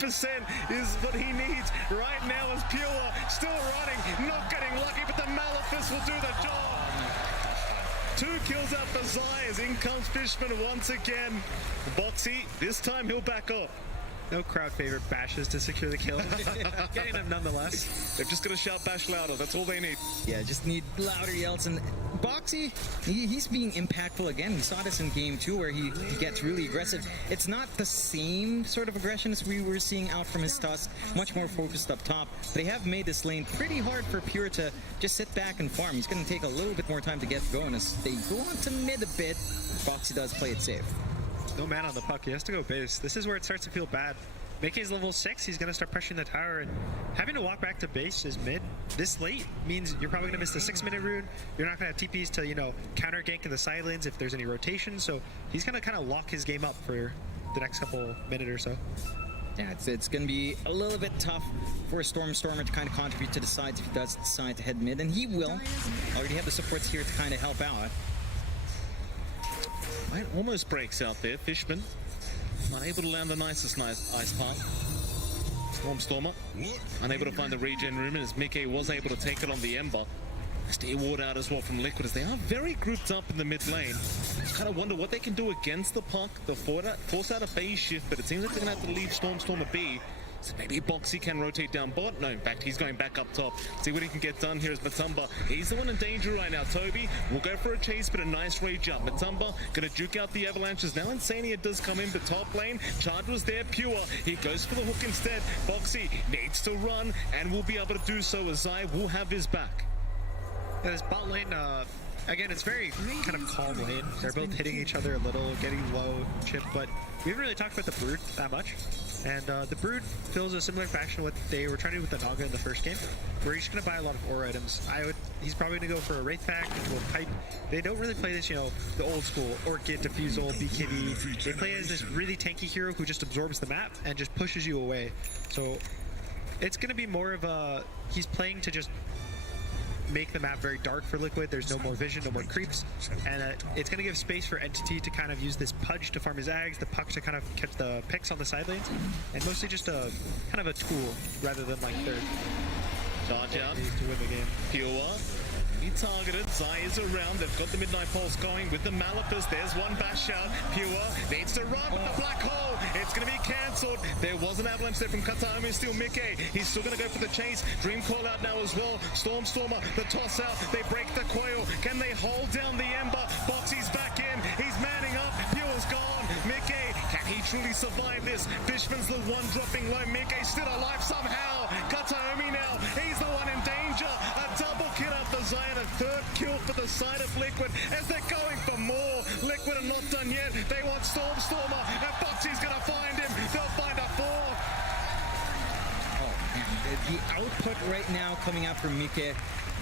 is what he needs right now as Pure still running, not getting lucky, but the Malphus will do the job. 2 kills out for Zai as in comes Fishman once again. Boxy, this time he'll back up. No crowd favorite bashes to secure the kill. Getting them nonetheless. They've just got to shout bash louder. That's all they need. Yeah, just need louder yells. And Boxy, he's being impactful again. We saw this in game 2 where he gets really aggressive. It's not the same sort of aggression as we were seeing out from his Tusk. Much more focused up top. They have made this lane pretty hard for Pure to just sit back and farm. He's going to take a little bit more time to get going as they go on to mid a bit. Boxy does play it safe. No man on the puck. He has to go base. This is where it starts to feel bad. Mickey's level 6. He's going to start pressuring the tower, and having to walk back to base is mid. This late means you're probably going to miss the 6-minute rune. You're not going to have TPs to, counter gank in the side lanes if there's any rotation. So he's going to kind of lock his game up for the next couple minute or so. Yeah, it's going to be a little bit tough for a Stormer to kind of contribute to the sides if he does decide to head mid, and he will. Already have the supports here to kind of help out. Right, almost breaks out there. Fishman unable to land the nicest ice path. Stormer unable to find the regen room, and as Mickey was able to take it on the Ember. Steer ward out as well from Liquid as they are very grouped up in the mid lane. Just kind of wonder what they can do against the puck. The force out a phase shift, but it seems like they're going to have to leave Stormer be. So maybe Boxy can rotate down bot. No, in fact, he's going back up top. See what he can get done here is Matumba. He's the one in danger right now. Toby will go for a chase, but a nice rage up. Matumba going to juke out the avalanches. Now Insania does come in, but top lane, Charge was there, Pure. He goes for the hook instead. Boxy needs to run and will be able to do so as Zai will have his back. Yeah, this bot lane, again, it's very kind of calm lane. They're both hitting each other a little, getting low, chip, but we haven't really talked about the Brood that much. And the Brood fills a similar fashion to what they were trying to do with the Naga in the first game, where he's going to buy a lot of ore items. He's probably going to go for a Wraith Pack, into a Pipe. They don't really play this, the old school Orchid, Diffusal, BKB. They play as this really tanky hero who just absorbs the map and just pushes you away. So it's going to be more of a, he's playing to just make the map very dark for Liquid. There's no more vision, no more creeps, and it's going to give space for Entity to kind of use this Pudge to farm his Ags, the Puck to kind of catch the picks on the side lanes, and mostly just a kind of a tool rather than like third. Charge out to win the game. Pure. He targeted. Zai is around. They've got the Midnight Pulse going with the Malphus. There's one bash out. Pure needs to run with the black hole. It's going to be cancelled. There was an avalanche there from Kataomi. Still Mickey. He's still going to go for the chase. Dream call out now as well. Stormer, the toss out. They break the coil. Can they hold down the Ember? Boxy's back in. He's manning up. Pure's gone. Mickey, can he truly survive this? Fishman's the one dropping low. Mickey still alive somehow. Kataomi now. He's the one in danger. A double kill out the Zai, and a third kill for the side of Liquid as they're going for more. Liquid are not done yet. They want Stormer, and Boxy's going to find him. They'll find a fourth. Oh, man. The output right now coming out from Mike.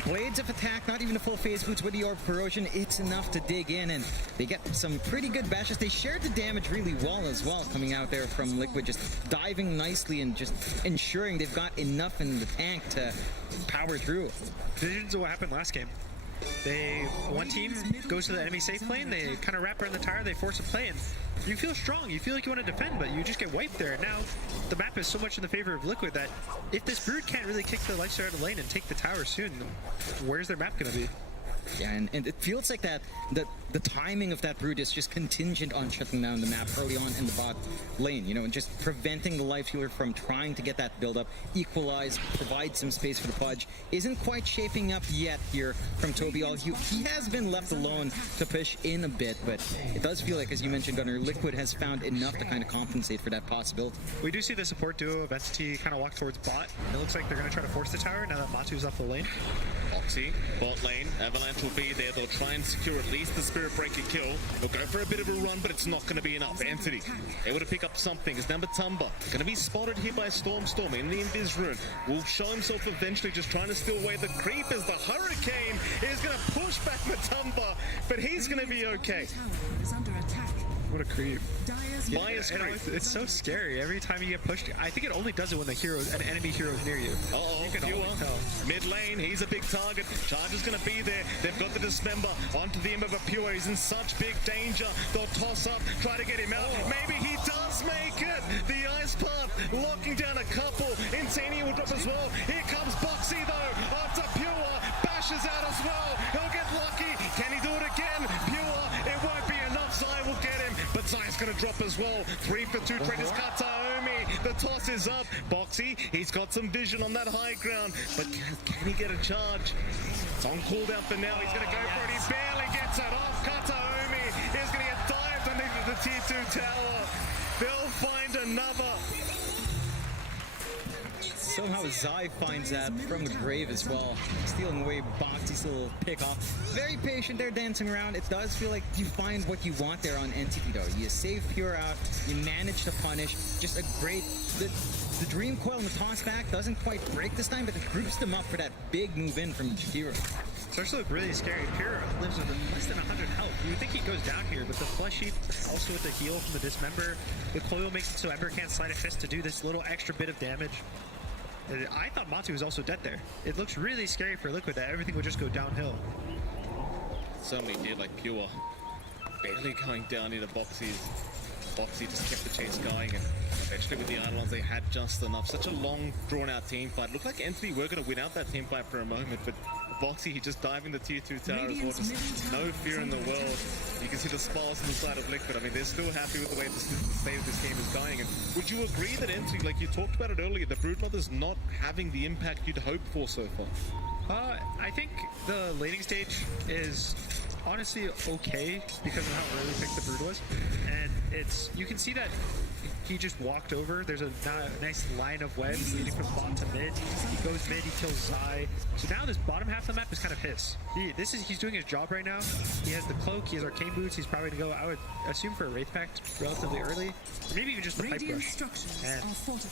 Blades of attack, not even a full phase boots with the Orb Corrosion. It's enough to dig in, and they get some pretty good bashes. They shared the damage really well as well, coming out there from Liquid, just diving nicely and just ensuring they've got enough in the tank to power through. Visions of what happened last game. One team goes to the enemy safe lane, they kind of wrap around the tower, they force a play, and you feel strong, you feel like you want to defend, but you just get wiped there. And now the map is so much in the favor of Liquid that if this Brood can't really kick the Lifesteal out of the lane and take the tower soon, where's their map going to be? Yeah, and it feels like that the timing of that Brood is just contingent on shutting down the map early on in the bot lane, you know, and just preventing the life healer from trying to get that build up, equalize, provide some space for the Pudge. Isn't quite shaping up yet here from Toby. He has been left alone to push in a bit, but it does feel like, as you mentioned, Gunnar, Liquid has found enough to kind of compensate for that possibility. We do see the support duo of Entity kind of walk towards bot. It looks like they're going to try to force the tower now that Matu's off the lane. Foxy, bot lane, Avalanche will be there. They'll try and secure at least the Spirit Breaker kill. They'll go for a bit of a run, but it's not going to be enough. Entity able to pick up something. Is number Tumba going to be spotted here by Storm in the Invis rune. Will show himself eventually, just trying to steal away the creep as the Hurricane is going to push back Matumba, but he's going to be okay. What a creep. It's so scary. Every time you get pushed, I think it only does it when an enemy hero is near you. You can always tell. Mid lane, he's a big target. Charge is going to be there. They've got the Dismember onto the Ember Pure. He's in such big danger. They'll toss up, try to get him out. Maybe he does make it. The Ice Path locking down a couple. Insania will drop as well. Here comes Boxy though. After Pure bashes out as well. He'll get lucky. Can he do it again? Pure, it won't be enough. Zai will get him, but Zai's going to drop as well. 3 for 2. Traders Kataomi. The toss is up. Boxy, he's got some vision on that high ground, but can he get a charge? It's on cooldown for now. He's going to go for it. He barely gets it off. Kataomi is going to get dived underneath the tier 2 tower. They'll find another. Somehow Zai finds that from the grave as well. Stealing away Boxy's little pick off. Very patient there, dancing around. It does feel like you find what you want there on Entity though. You save Pure out, you manage to punish. Just a great... The Dream Coil and the toss back doesn't quite break this time, but it groups them up for that big move in from Jakiro. Starts to look really scary. Pure lives with less than 100 health. You would think he goes down here, but the Flesh Heap, also with the heal from the Dismember, the coil makes it so Ember can't slide a fist to do this little extra bit of damage. I thought Matu was also dead there. It looks really scary for Liquid that everything would just go downhill. Certainly did, like Pure barely going down into Boxy. Boxy just kept the chase going, and eventually with the Eidolons they had just enough. Such a long, drawn-out team fight. Looked like Entity were going to win out that team fight for a moment, but Boxy, he just diving the tier 2 tower as well. Just no fear in the world. You can see the smiles on the side of Liquid. I mean, they're still happy with the way the state of this game is going. And would you agree that Entity, like you talked about it earlier, the Broodmother's not having the impact you'd hoped for so far? I think the laning stage is honestly okay because of how early picked the Brood was. And you can see that he just walked over. There's a nice line of webs leading from bottom to mid. He goes mid, he kills Zai. So now this bottom half of the map is kind of his. He's doing his job right now. He has the cloak, he has arcane boots. He's probably going to go, I would assume, for a Wraith Pact relatively early. Or maybe even just the Pipe Rush. And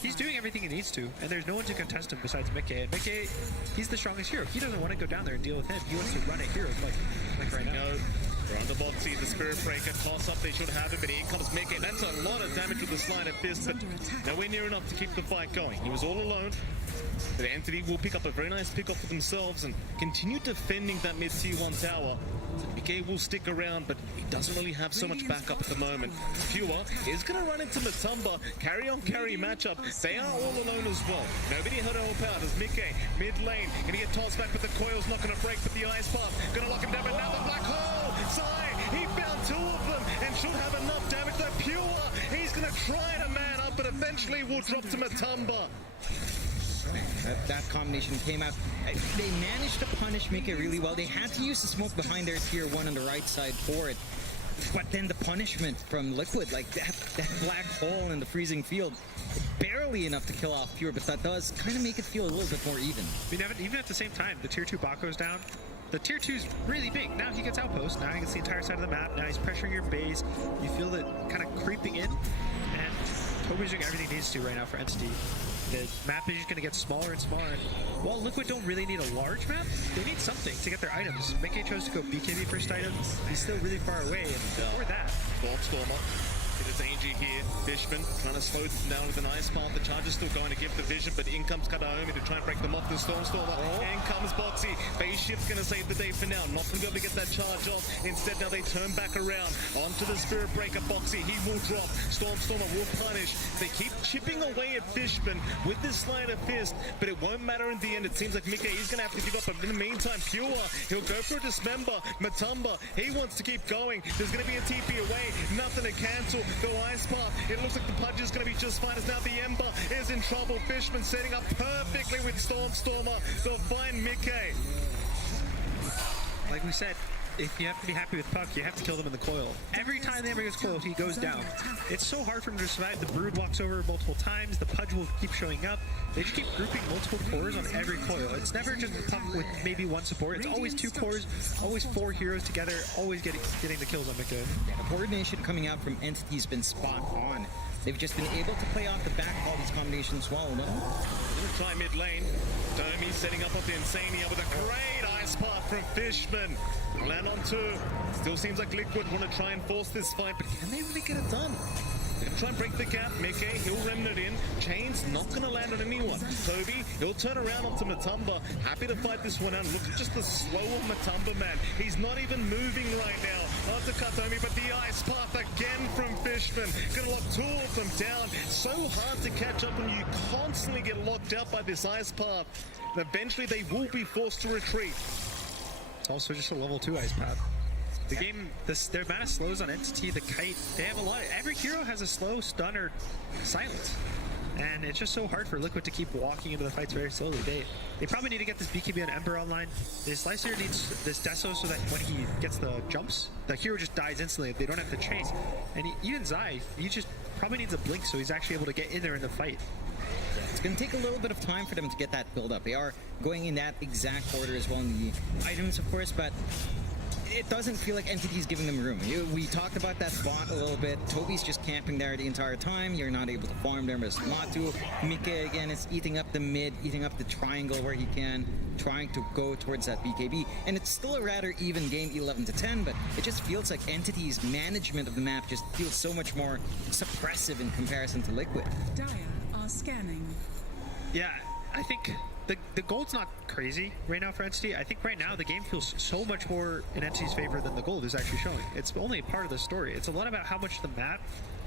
he's doing everything he needs to. And there's no one to contest him besides Mickey. And Mickey, he's the strongest hero. He doesn't want to go down there and deal with him. He wants to run at heroes like right now. They're under Boxy, the Spirit Breaker, toss up, they should have it, but here comes Mickey. That's a lot of damage with the Sleight of Fist, but nowhere near enough to keep the fight going. He was all alone. The Entity will pick up a very nice pick off for themselves and continue defending that mid tier 1 tower. Mickey will stick around, but he doesn't really have so much backup at the moment. Pure is going to run into Matumba. Carry on carry matchup. They are all alone as well. Nobody here to help out as Mickey, mid lane, going to get tossed back, but the coil's not going to break, but the Ice Path going to lock him down, but now the Black Hole! Zai, he found 2 of them and should have enough damage. That Pure, he's going to try to man up, but eventually will drop to Matumba. That combination came out. They managed to punish Mickey really well. They had to use the smoke behind their tier 1 on the right side for it. But then the punishment from Liquid, like that black hole in the freezing field, barely enough to kill off Pure, but that does kind of make it feel a little bit more even. I mean, even at the same time, the tier 2 Bako's down. The tier 2's really big. Now he gets outpost. Now he gets the entire side of the map. Now he's pressuring your base. You feel it kind of creeping in. And Toby's doing everything he needs to right now for Entity. The map is just going to get smaller and smaller. And while Liquid don't really need a large map, they need something to get their items. Mickey chose to go BKB first item. He's still really far away. And for that, Stormer Bit of danger here. Fishman trying to slow them down with an ice path. The charge is still going to give the vision, but in comes Kataomi to try and break them off the Stormstormer. In comes Boxy. Base Shift's going to save the day for now. Not going to be able to get that charge off. Instead, now they turn back around onto the Spirit Breaker. Boxy, he will drop. Stormstormer will punish. They keep chipping away at Fishman with this Sleight of Fist, but it won't matter in the end. It seems like Mika, he's going to have to give up. But in the meantime, Pure, he'll go for a Dismember. Matumba, he wants to keep going. There's going to be a TP away. Nothing to cancel. Go Ice Path. It looks like the Pudge is going to be just fine. As now the Ember is in trouble. Fishman setting up perfectly with Stormstormer. They'll find Mickey. Like we said, if you have to be happy with Puck, you have to kill them in the coil. Every time the Ember gets coiled, he goes down. It's so hard for him to survive. The Brood walks over multiple times. The Pudge will keep showing up. They just keep grouping multiple cores on every coil. It's never just Puck with maybe one support. It's always 2 cores, always 4 heroes together, always getting the kills on Mika. Yeah, the coordination coming out from Entity's been spot on. They've just been able to play off the back of all these combinations well. Try mid lane. Domi setting up the Insania with a great ice path from Fishman. Land on 2. Still seems like Liquid want to try and force this fight, but can they really get it done? They're going to try and break the gap. Mickey, he'll remnant in. Chain's not going to land on anyone. Toby, he'll turn around onto Matumba. Happy to fight this one out. Look at just the slow of Matumba, man. He's not even moving right now. After Katomi, but the ice path again from Fishman. Gonna lock 2 of them down. So hard to catch up when you constantly get locked out by this ice path. And eventually they will be forced to retreat. It's also just a level 2 ice path. The game, their mana slows on Entity, the Kite, they have a lot. Every hero has a slow, stun, or silence. And it's just so hard for Liquid to keep walking into the fights very slowly. They probably need to get this BKB on Ember online. This Slicer needs this Deso so that when he gets the jumps, the hero just dies instantly. They don't have to chase. And even Zai, he just probably needs a blink so he's actually able to get in there in the fight. It's going to take a little bit of time for them to get that build up. They are going in that exact order as well in the items, of course, but it doesn't feel like Entity's giving them room. We talked about that bot a little bit. Toby's just camping there the entire time. You're not able to farm there, but not to. Mika, again, is eating up the mid, eating up the triangle where he can, trying to go towards that BKB. And it's still a rather even game, 11-10, but it just feels like Entity's management of the map just feels so much more suppressive in comparison to Liquid. Dire are scanning. Yeah, I think the gold's not crazy right now for Entity. I think right now the game feels so much more in Entity's favor than the gold is actually showing. It's only part of the story. It's a lot about how much the map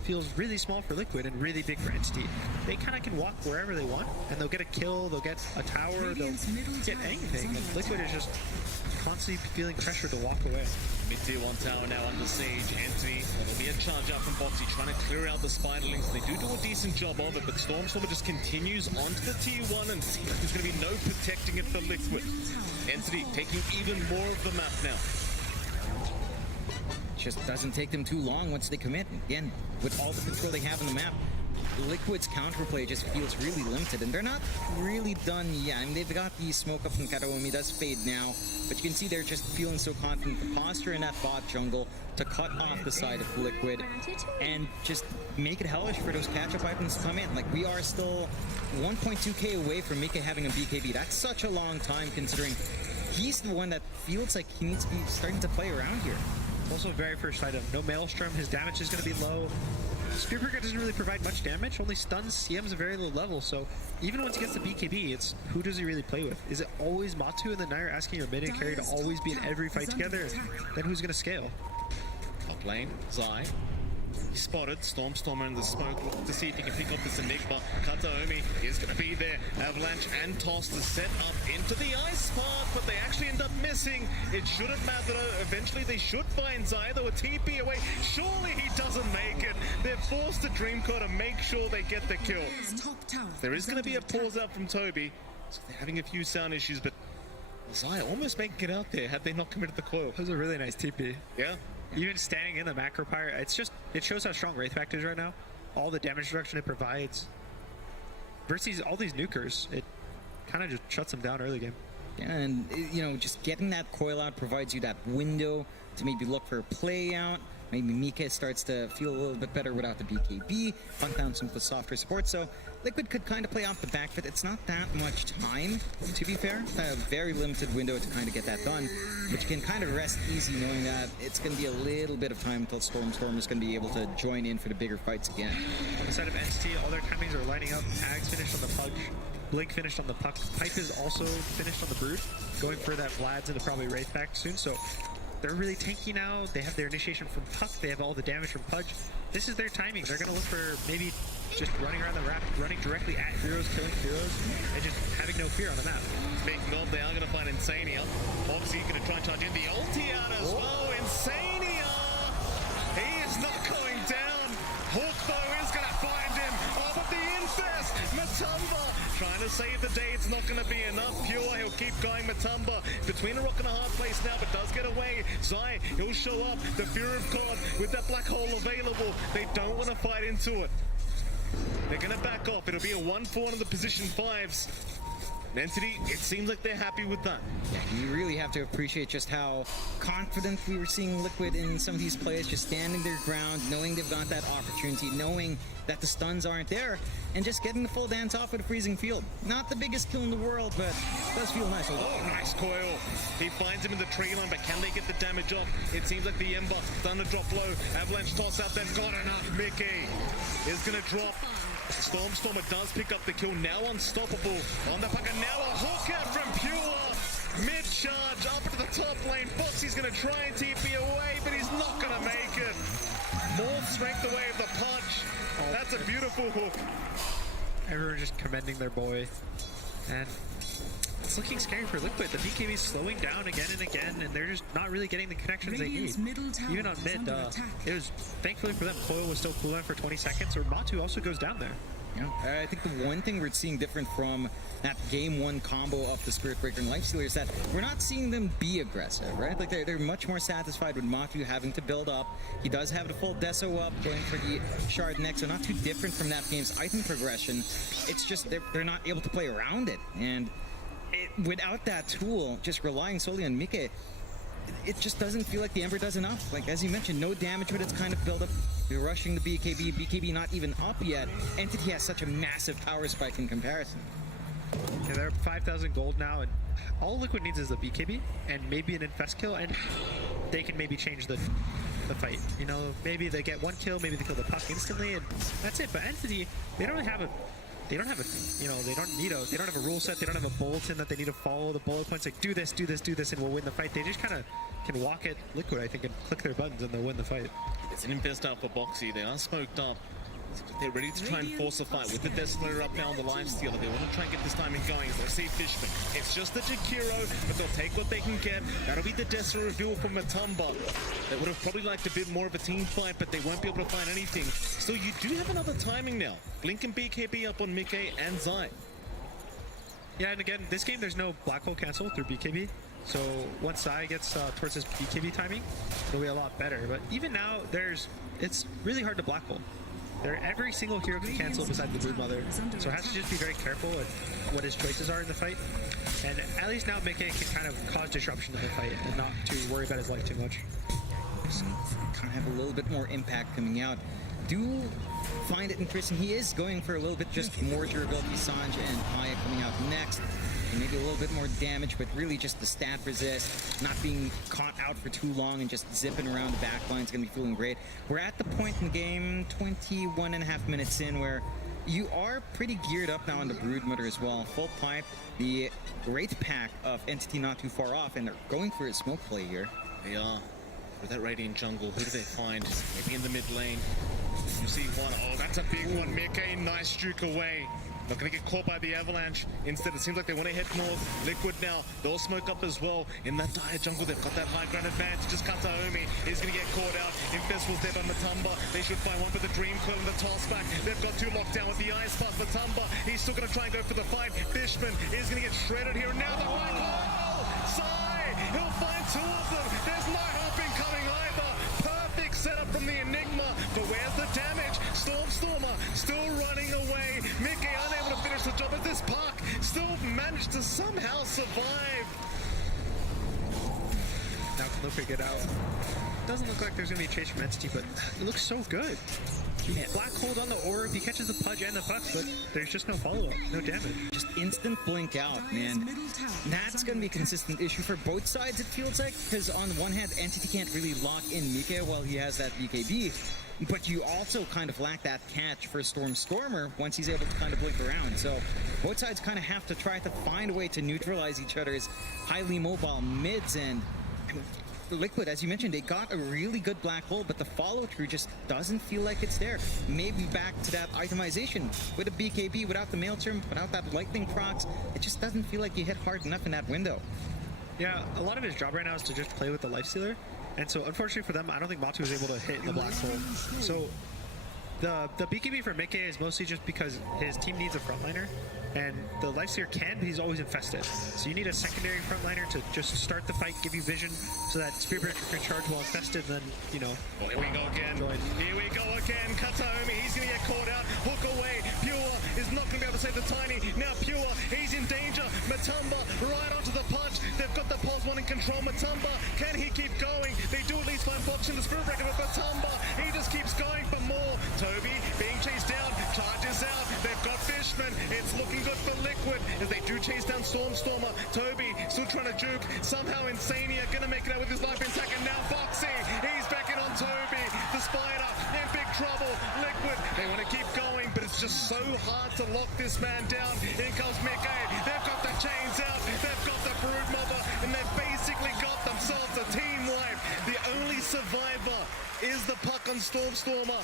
feels really small for Liquid and really big for Entity. They kind of can walk wherever they want, and they'll get a kill, they'll get a tower, they'll get anything. And Liquid is just constantly feeling pressure to walk away. Mid-tier 1 tower now under siege. Entity, there'll be a charge out from Boxy trying to clear out the Spiderlings. They do a decent job of it, but Stormstormer just continues onto the tier 1 and seems like there's going to be no protecting it for Liquid. Entity taking even more of the map now. Just doesn't take them too long once they commit. Again, with all the control they have on the map, Liquid's counterplay just feels really limited, and they're not really done yet. I mean, they've got the smoke up from Kataomi, does fade now, but you can see they're just feeling so confident. The posture in that bot jungle to cut off the side of Liquid and just make it hellish for those catch-up items to come in. Like, we are still 1.2k away from Mika having a BKB. That's such a long time considering he's the one that feels like he needs to be starting to play around here. Also, very first item, no Maelstrom, his damage is going to be low. Spearbreaker doesn't really provide much damage, only stuns CM's a very low level, so even once he gets the BKB, it's who does he really play with? Is it always Matu and then now you're asking your mid and carry to always be in every fight together? Then who's going to scale? Top lane, Zai. He spotted Stormstormer in the smoke, looking to see if he can pick up this Enigma. Kataomi is going to be there. Avalanche and Toss to set up into the ice path, but they actually end up missing. It shouldn't matter. Eventually they should find Zai, though a TP away. Surely he doesn't make it. They're forced to Dreamcore to make sure they get the kill. There is going to be a pause out from Toby, so they're having a few sound issues, but Zai almost making it out there had they not committed the coil. That was a really nice TP. Yeah. Even standing in the macro pyre, it shows how strong Wraithback is right now. All the damage reduction it provides. Versus all these nukers, it kind of just shuts them down early game. Yeah, and you know, just getting that coil out provides you that window to maybe look for a play out. Maybe Mika starts to feel a little bit better without the BKB, hunt down some of the softer support. So Liquid could kind of play off the back, but it's not that much time, to be fair. A very limited window to kind of get that done, but you can kind of rest easy knowing that it's going to be a little bit of time until Storm is going to be able to join in for the bigger fights again. On the side of Entity, all their timings are lining up. Ags finished on the Pudge. Blink finished on the Puck. Pipe is also finished on the Brood, going for that Vlad's into probably Wraith back soon, so they're really tanky now. They have their initiation from Puck. They have all the damage from Pudge. This is their timing. They're going to look for maybe just running around the map, running directly at heroes, killing heroes, and just having no fear on the map. Speaking of, they are going to find Insania. Obviously, going to try and charge in the ulti out as well. Insania! He is not going down. Hawk, though, is going to find him. Oh, but the Infest! Matumba trying to save the day. It's not going to be enough. Pure, he'll keep going. Matumba between a rock and a hard place now, but does get away. Zai, he'll show up. The Fear of God with that black hole available. They don't want to fight into it. They're going to back off. It'll be a 1-4 on the position 5s. Entity, it seems like they're happy with that. Yeah, you really have to appreciate just how confident we were seeing Liquid in some of these plays, just standing their ground, knowing they've got that opportunity, knowing that the stuns aren't there, and just getting the full dance off with a freezing field. Not the biggest kill in the world, but it does feel nice. Oh, nice coil. He finds him in the tree line, but can they get the damage off? It seems like the Ember, Thunder drop low, Avalanche toss out, they've got enough. Mickey is going to drop. Stormer does pick up the kill, now unstoppable on the puck, and now a hook out from Pure. Mid-charge up into the top lane. Foxy's going to try and TP away, but he's not going to make it. More strength away of the punch. That's a beautiful hook. Everyone just commending their boy. And it's looking scary for Liquid. The BKB is slowing down again and again, and they're just not really getting the connections they need. Even on mid, it was, thankfully for them, Coil was still cooldown for 20 seconds, or Matu also goes down there. Yeah, I think the one thing we're seeing different from that game 1 combo of the Spirit Breaker and Lifestealer is that we're not seeing them be aggressive, right? Like they're much more satisfied with Matu having to build up. He does have the full Deso up, going for the Shard next, so not too different from that game's item progression. It's just they're not able to play around it, and without that tool, just relying solely on Mike, it just doesn't feel like the Ember does enough. Like, as you mentioned, no damage with its kind of build-up. You're rushing the BKB not even up yet. Entity has such a massive power spike in comparison. Yeah, they're 5,000 gold now, and all Liquid needs is the BKB and maybe an Infest kill, and they can maybe change the fight. You know, maybe they get 1 kill, maybe they kill the Puck instantly, and that's it. But Entity, they don't have a, you know, they don't have a rule set, they don't have a bulletin that they need to follow the bullet points, like do this, and we'll win the fight. They just kind of can walk at Liquid, I think, and click their buttons, and they'll win the fight. It's an Infest out for Boxy. They are smoked up. They're ready to try and force a fight with the Desolator up now on the Lifestealer. They want to try and get this timing going as they see Fishman. It's just the Jakiro, but they'll take what they can get. That'll be the Desolator reveal from Matumba. They would have probably liked a bit more of a team fight, but they won't be able to find anything. So you do have another timing now. Blink and BKB up on Mickey and Zai. Yeah, and again, this game there's no black hole cancel through BKB. So once Zai gets towards his BKB timing, it'll be a lot better. But even now, it's really hard to black hole. Every single hero can cancel besides the Broodmother, so has to just be very careful at what his choices are in the fight. And at least now Mickey can kind of cause disruption in the fight and not to worry about his life too much. Kind of have a little bit more impact coming out. Do find it interesting. He is going for a little bit just more durability. Sanj and Aya coming out next. Maybe a little bit more damage, but really just the stat resist, not being caught out for too long and just zipping around the back line is going to be feeling great. We're at the point in the game, 21.5 minutes in, where you are pretty geared up now on the Broodmother as well. Full pipe, the Wraith pack of Entity not too far off, and they're going for a smoke play here. They are. With that Radiant jungle, who do they find? Maybe in the mid lane. You see one. Oh, that's a big one. Mickey, nice juke away. Not going to get caught by the Avalanche. Instead, it seems like they want to head north. Liquid now. They'll smoke up as well. In that dire jungle, they've got that high ground advantage. Just cut to Omi. He's going to get caught out. Infest was dead on Matumba. They should find one for the Dream Coil and the toss back. They've got 2 locked down with the Ice Path. Matumba, he's still going to try and go for the fight. Fishman is going to get shredded here. Now the black hole! Sai! He'll find 2 of them. There's no hope in coming either. Perfect setup from the Enigma. But where's the damage? Stormer still running away. Mickey unable to finish the job, but this Puck still managed to somehow survive. Now can Luca get out? Doesn't look like there's going to be a chase from Entity, but it looks so good. He black hold on the orb, he catches the Pudge and the Puck, but there's just no follow-up, no damage. Just instant blink out, man. That's going to be a consistent issue for both sides, it feels like, because on the one hand, Entity can't really lock in Mika while he has that BKB, but you also kind of lack that catch for Stormer once he's able to kind of blink around. So both sides kind of have to try to find a way to neutralize each other's highly mobile mids. And I mean, Liquid, as you mentioned, they got a really good black hole, but the follow-through just doesn't feel like it's there. Maybe back to that itemization. With a BKB, without the Maelstrom, without that lightning procs, it just doesn't feel like you hit hard enough in that window. Yeah, a lot of his job right now is to just play with the Lifestealer. And so, unfortunately for them, I don't think Matu was able to hit in the black hole. So, the BKB for Mickey is mostly just because his team needs a frontliner, and the Lifestealer can, but he's always infested. So you need a secondary frontliner to just start the fight, give you vision, so that Spearbreaker can charge while infested, and then, you know... Well, here we go again. Here we go again. Kataomi, he's going to get caught out. Hook away. Pure is not going to be able to save the Tiny. Now Pure, he's in danger. Matumba right onto the punch. They've got the Pulse 1 in control. Matumba, can he keep going? They do at least find Fox in the Spearbreaker, but Matumba, he just keeps going for more. Toby being chased down, charges out. They've got Fishman. It's looking good for Liquid as they do chase down Stormer. Toby still trying to juke. Somehow Insania going to make it out with his life intact. And now Foxy, he's back in on Toby. The Spider in big trouble. Liquid, they want to keep going, but it's just so hard to lock this man down. In comes Mickey. They've got the chains out. They've got the Brood Mother, and they've basically got themselves a team wipe. The only survivor is the puck on Stormer.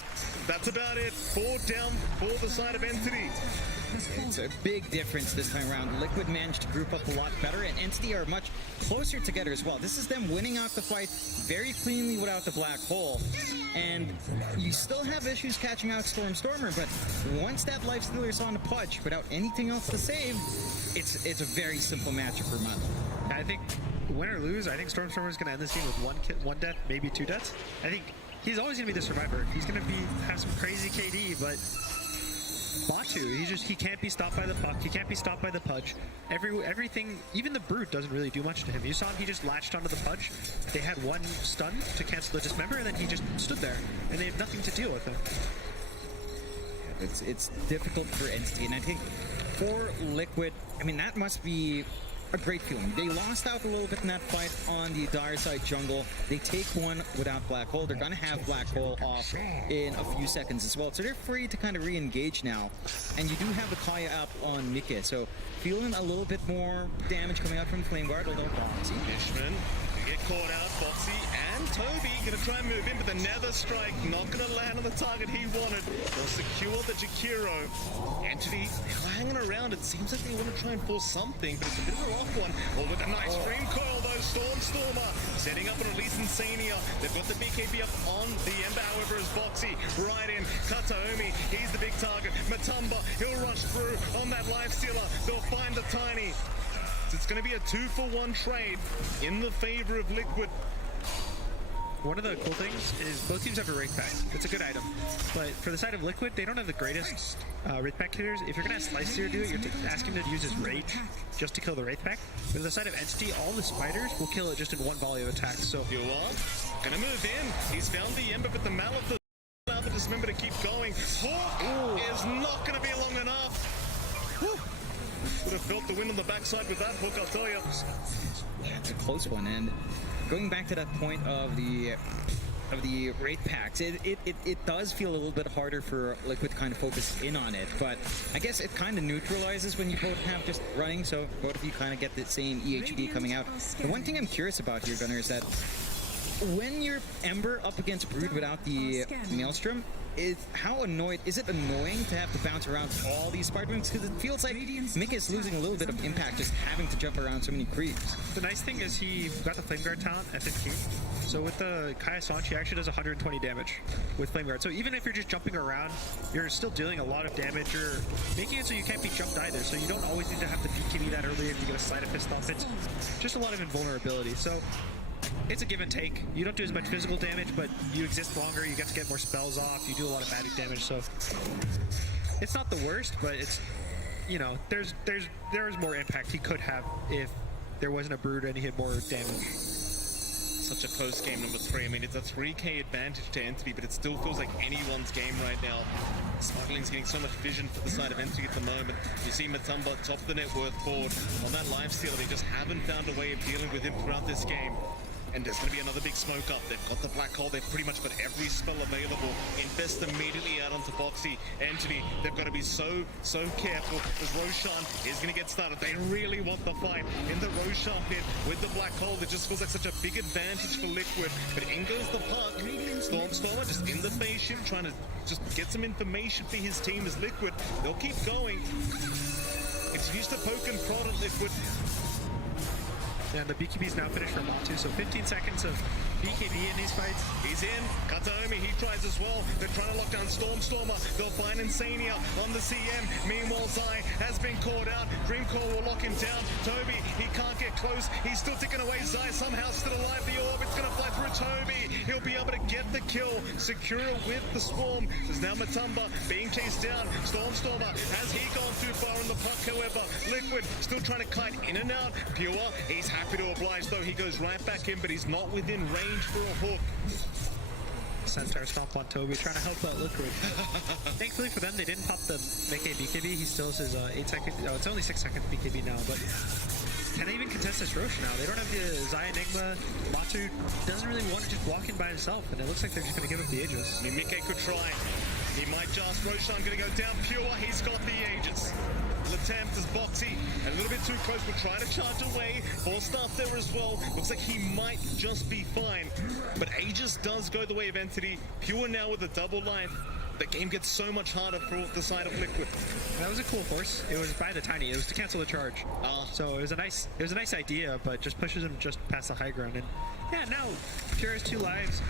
That's about it. 4 down for the side of Entity. It's a big difference this time around. Liquid managed to group up a lot better, and Entity are much closer together as well. This is them winning out the fight very cleanly without the black hole. And you still have issues catching out Stormer, but once that Lifestealer's on the Pudge without anything else to save, it's a very simple matchup for Mud. I think, win or lose, I think Stormer is going to end this game with one death, maybe 2 deaths. I think he's always going to be the survivor. He's going to have some crazy KD, but Batu, he can't be stopped by the puck. He can't be stopped by the Pudge. Everything, even the Brute doesn't really do much to him. You saw him, he just latched onto the Pudge. They had 1 stun to cancel the Dismember, and then he just stood there, and they had nothing to deal with him. It's difficult for Entity, and I think for Liquid, I mean, that must be a great feeling. They lost out a little bit in that fight on the Dire side jungle. They take 1 without Black Hole. They're going to have Black Hole off in a few seconds as well. So they're free to kind of re-engage now. And you do have the Kaya up on Mika. So feeling a little bit more damage coming out from Flame Guard, although Foxy. Fishman get caught out. Foxy and Toby going to try and move in, but the Nether Strike not going to land on the target he wanted. They'll secure the Jakiro. Entity hanging around. It seems like they want to try and force something, but it's a bit of a rough one. Oh, with a nice frame coil though, Stormer setting up and releasing Insania. They've got the BKB up on the Ember, however, as Foxy right in. Kataomi, he's the big target. Matumba, he'll rush through on that Lifestealer. They'll find the Tiny. It's going to be a 2-for-1 trade in the favor of Liquid. One of the cool things is both teams have a Wraith Pack. It's a good item. But for the side of Liquid, they don't have the greatest Wraith Pack hitters. If you're going to ask Slicer to do it, you're asking him to use his Rage just to kill the Wraith Pack. But on the side of Entity, all the Spiders will kill it just in 1 volley of attacks. So You are going to move in. He's found the Ember, but the Mallet allowed the Dismember to keep going. Hook is not going to be long enough. Whew. Would have felt the wind on the backside with that hook, I'll tell you. Yeah, it's a close one. And going back to that point of the Wraith Packs, it does feel a little bit harder for Liquid to kind of focus in on it, but I guess it kind of neutralizes when you both have just running, so both of you kind of get the same EHB coming out. The one thing I'm curious about here, Gunnar, is that when you're Ember up against Brood without the Maelstrom, is it annoying to have to bounce around all these Spider-Mans? Because it feels like Mika is losing a little bit of impact just having to jump around so many creeps. the nice thing is he got the Flame Guard talent at 15. So with the Kaya Sanchi, he actually does 120 damage with Flame Guard. So even if you're just jumping around, you're still dealing a lot of damage. You're making it so you can't be jumped either. So you don't always need to have to BKB that early if you get a side of fist off. It's just a lot of invulnerability. So it's a give and take. You don't do as much physical damage, but you exist longer. You get to get more spells off. You do a lot of magic damage. So it's not the worst, but it's, you know, there's more impact he could have if there wasn't a Brood and he had more damage. such a close game number 3. I mean, it's a 3k advantage to Entity, but it still feels like anyone's game right now. Smuggling's getting so much vision for the side of Entity at the moment. You see Matumba, top of the net worth board. On that lifesteal, they just haven't found a way of dealing with him throughout this game. And there's going to be another big smoke up. They've got the black hole. They've pretty much got every spell available. Invest immediately out onto Boxy. Entity, they've got to be so careful because Roshan is going to get started. They really want the fight in the Roshan pit with the black hole. It just feels like such a big advantage for Liquid. But in goes the puck. Stormstormer just in the face ship trying to just get some information for his team as Liquid. They'll keep going. Continues to poke and prod at Liquid. Yeah, the BKB's now finished for Matu, so 15 seconds of BKB in these fights. He's in. Kataomi, he tries as well. They're trying to lock down Stormstormer. They'll find Insania on the CM. Meanwhile, Zai has been caught out. Dreamcore will lock him down. Toby, he can't get close. He's still ticking away. Zai somehow still alive. The orb, it's going to fly through Toby. He'll be able to get the kill. Secure with the swarm. There's now Matumba being chased down. Stormstormer, has he gone too far on the puck, however? Liquid still trying to kite in and out. Pure, he's happy to oblige, though. He goes right back in, but he's not within range for a hook. Centaur stomp on Toby, trying to help out Liquid. Thankfully for them, they didn't pop the Mickey BKB. He still has his 8 second, oh, it's only 6 second BKB now, but can they even contest this Roche now? They don't have the Zai Enigma. Matu doesn't really want to just walk in by himself, and it looks like they're just going to give up the Aegis. I mean, Mickey could try. He might just. Roshan going to go down. Pure, he's got the Aegis. Attempt is Boxy, a little bit too close, but trying to charge away. Force start there as well. Looks like he might just be fine. But Aegis does go the way of Entity. Pure now with a double life. The game gets so much harder for the side of Liquid. That was a cool force. It was by the Tiny. It was to cancel the charge. So it was a nice idea, but just pushes him just past the high ground. And yeah, now Pure has 2 lives.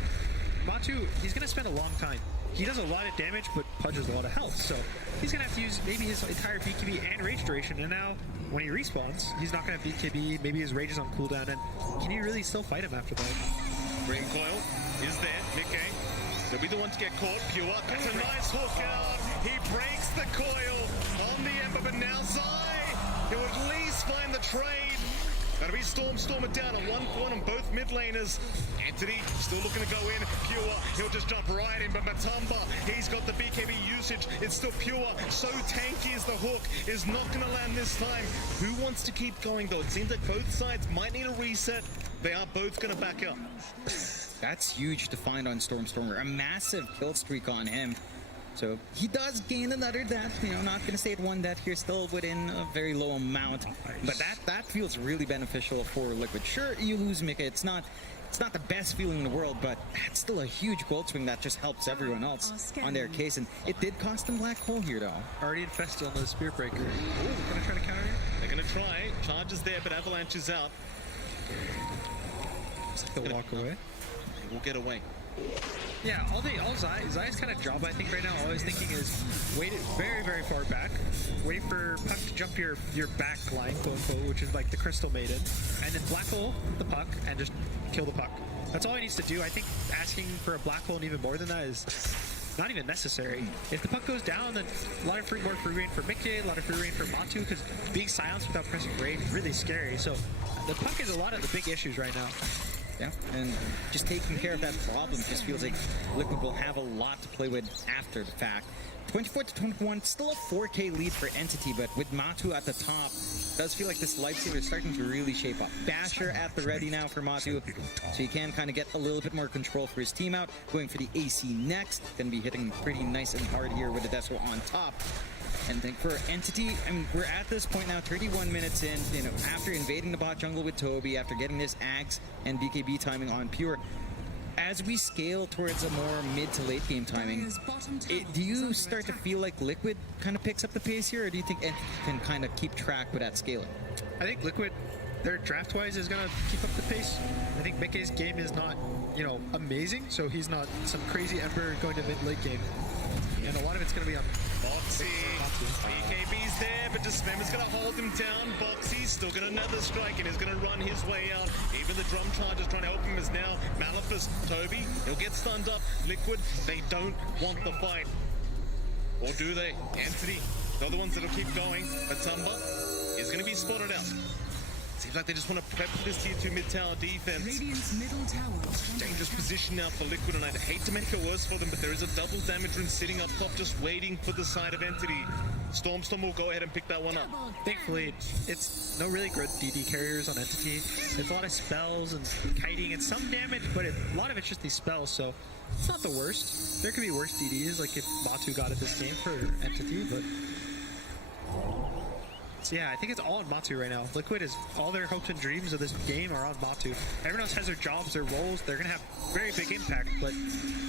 Matu, he's gonna spend a long time. He does a lot of damage, but punches a lot of health. So he's going to have to use maybe his entire BKB and rage duration. And now, when he respawns, he's not going to have BKB. Maybe his rage is on cooldown. And can he really still fight him after that? Ring coil is there. Nikkei. He'll be the one to get caught. Pure. That's a nice hook out. He breaks the coil on the Ember. But now Zai, he'll at least find the trade. Gotta be Stormstormer down on 1 on both mid laners. Entity still looking to go in. Pure, he'll just jump right in, but Matumba, he's got the BKB usage. It's still Pure. So tanky as the hook is not gonna land this time. Who wants to keep going though? It seems like both sides might need a reset. They are both gonna back up. That's huge to find on Stormstormer. A massive kill streak on him. So he does gain another death. You know, not going to say it 1 death here, still within a very low amount. But that feels really beneficial for Liquid. Sure, you lose Mika. It's not the best feeling in the world, but it's still a huge gold swing that just helps everyone else on their case. And it did cost them Black Hole here, though. Already infested on the Spirit Breaker. Ooh, gonna try to counter him? They're gonna try. Charge is there, but Avalanche is out. They'll walk away. They will get away. Yeah, all Zai's kind of job, I think, right now, all he's thinking is wait very, very far back, wait for puck to jump your back line, quote unquote, which is like the Crystal Maiden, and then black hole the puck and just kill the puck. That's all he needs to do. I think asking for a black hole and even more than that is not even necessary. If the puck goes down, then a lot of more free reign for Mickey, a lot of free reign for Matu, because being silenced without pressing raid is really scary. So the puck is a lot of the big issues right now. Yeah, and just taking care of that problem just feels like Liquid will have a lot to play with after the fact. 24-21, still a 4K lead for Entity, but with Matu at the top, does feel like this lifesaver is starting to really shape up. Basher at the ready now for Matu, so he can kind of get a little bit more control for his team out. Going for the AC next, going to be hitting pretty nice and hard here with the Deso on top. And then for Entity, I mean, we're at this point now, 31 minutes in, you know, after invading the bot jungle with Toby, after getting this Ags and BKB timing on Pure. As we scale towards a more mid to late game timing, do you start to feel like Liquid kind of picks up the pace here, or do you think Entity can kind of keep track with that scaling? I think Liquid, their draft-wise, is going to keep up the pace. I think Mickey's game is not, you know, amazing, so he's not some crazy Ember going to mid-late game. And a lot of it's going to be on Boxy. BKB's there, but Dismember's going to hold him down. Boxy's still going to another strike and is going to run his way out. Even the drum charge is trying to help him as now Malphus, Toby, he'll get stunned up. Liquid, they don't want the fight. Or do they? Entity, they're the ones that'll keep going. But Tumba is going to be spotted out. Seems like they just want to prep for this tier 2 mid-tower defense. Radiant's middle tower. Dangerous position now for Liquid, and I'd hate to make it worse for them, but there is a double damage rune sitting up top just waiting for the side of Entity. Storm will go ahead and pick that one up. Thankfully, it's no really good DD carriers on Entity. It's a lot of spells and kiting and some damage, but a lot of it's just these spells, so it's not the worst. There could be worse DDs, like if Matu got it this game for Entity, but... So yeah, I think it's all on Matu right now. Liquid is all their hopes and dreams of this game are on Matu. Everyone else has their jobs, their roles. They're going to have very big impact, but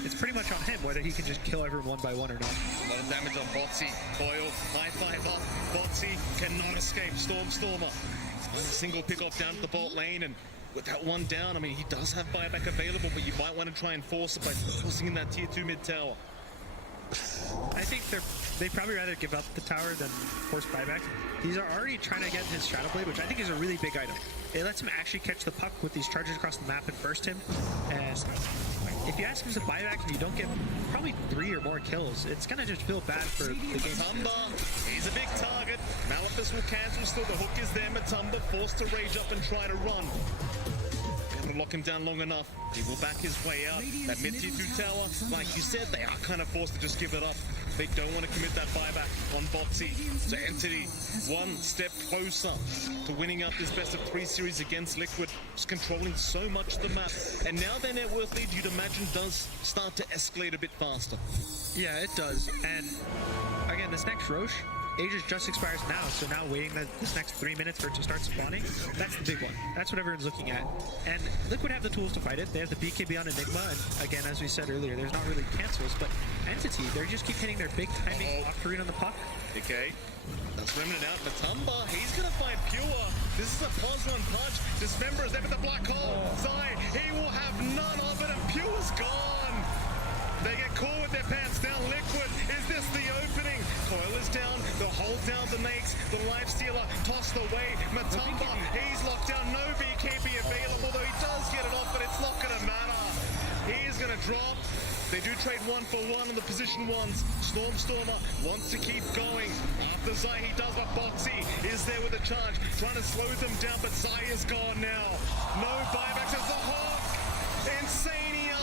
it's pretty much on him whether he can just kill everyone one by one or not. A lot of damage on Botsy. Coil, high five up. Botsy cannot escape. Stormer. A single pick off down to the bot lane, and with that one down, I mean, he does have buyback available, but you might want to try and force it by forcing in that tier 2 mid tower. I think they'd probably rather give up the tower than force buyback. These are already trying to get his Shadow Blade, which I think is a really big item. It lets him actually catch the puck with these charges across the map and burst him. And if you ask him to buyback and you don't get probably 3 or more kills, it's going to just feel bad for the game. Matumba, he's a big target. Malphus will cancel still. The hook is there. Matumba forced to rage up and try to run. To lock him down long enough, he will back his way out. That mid-tier 2 tower, like you said, they are kind of forced to just give it up. They don't want to commit that buyback on Botsy. So Entity, one step closer to winning out this best of 3 series against Liquid, just controlling so much of the map. And now their net worth lead, you'd imagine, does start to escalate a bit faster. Yeah, it does. And again, this next Roche, Aegis just expires now, so now waiting this next 3 minutes for it to start spawning, that's the big one. That's what everyone's looking at. And Liquid have the tools to fight it. They have the BKB on Enigma, and again, as we said earlier, there's not really cancels, but Entity, they just keep hitting their big timing octarine on the puck. Okay, that's Remnant out. Matumba, he's gonna find Pure. This is a pause run punch. Dismember is there with the black hole. Zai, he will have none of it, and Pure's gone. They get caught with their pants down. Liquid, is this the opening? Coil is down, the hold down the Nakes, the Lifestealer tossed away. Matumba, he's locked down, no BKB available, though he does get it off, but it's not gonna matter. He is gonna drop. They do trade 1-for-1 on the position ones. Stormer wants to keep going. After Zai, he does, but Boxy is there with a charge, trying to slow them down, but Zai is gone now. No buybacks as the Hawk. Insania.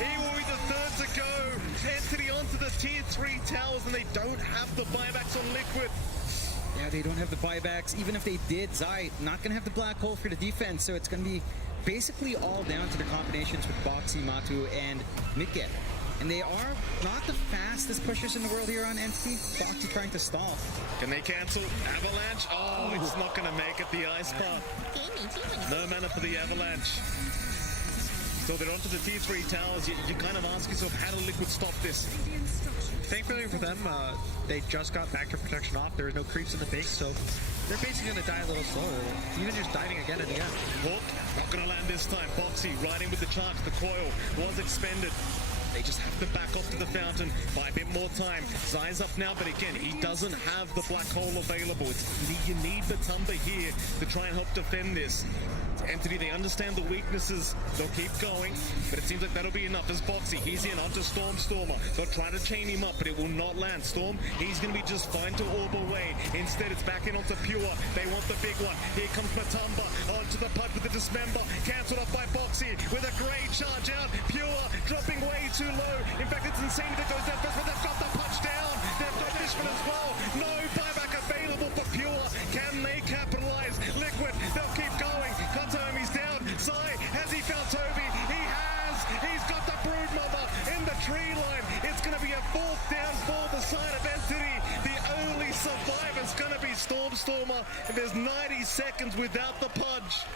He will be the third to go. Entity onto the tier 3 towers, and they don't have the buybacks on Liquid. Yeah, they don't have the buybacks. Even if they did, Zai not going to have the black hole for the defense, so it's going to be basically all down to the combinations with Boxy, Matu, and Midget. And they are not the fastest pushers in the world here on Entity. Boxy trying to stall. Can they cancel? Avalanche? Oh, it's not going to make it the ice path. No mana for the Avalanche. So they're onto the tier 3 towers. You kind of ask yourself, how do Liquid stop this? Thankfully for them, they just got Backer Protection off. There are no creeps in the base, so they're basically going to die a little slower. Even just diving again and again. Hook, not going to land this time. Boxy riding with the charge. The coil was expended. They just have to back off to the fountain, buy a bit more time. Zai's up now, but again, he doesn't have the black hole available. You need Matumba here to try and help defend this. Entity, they understand the weaknesses. They'll keep going, but it seems like that'll be enough as Boxy. He's in onto Stormer. They'll try to chain him up, but it will not land. Storm, he's going to be just fine to orb away. Instead, it's back in onto Pure. They want the big one. Here comes Matumba onto the putt with the Dismember. Cancelled off by Boxy with a great charge out. Pure dropping way too low. In fact, it's insane that goes down first, but they've got the punch down. They've got Fishman as well. No buyback available for Pure. Can they capitalize? Liquid, they'll keep going. Katomi's down. Zai, has he found Toby? He has. He's got the Broodmother in the tree line. It's going to be a 4th down for the side of Entity. The only survivor's going to be Stormer. And there's 90 seconds without the punch.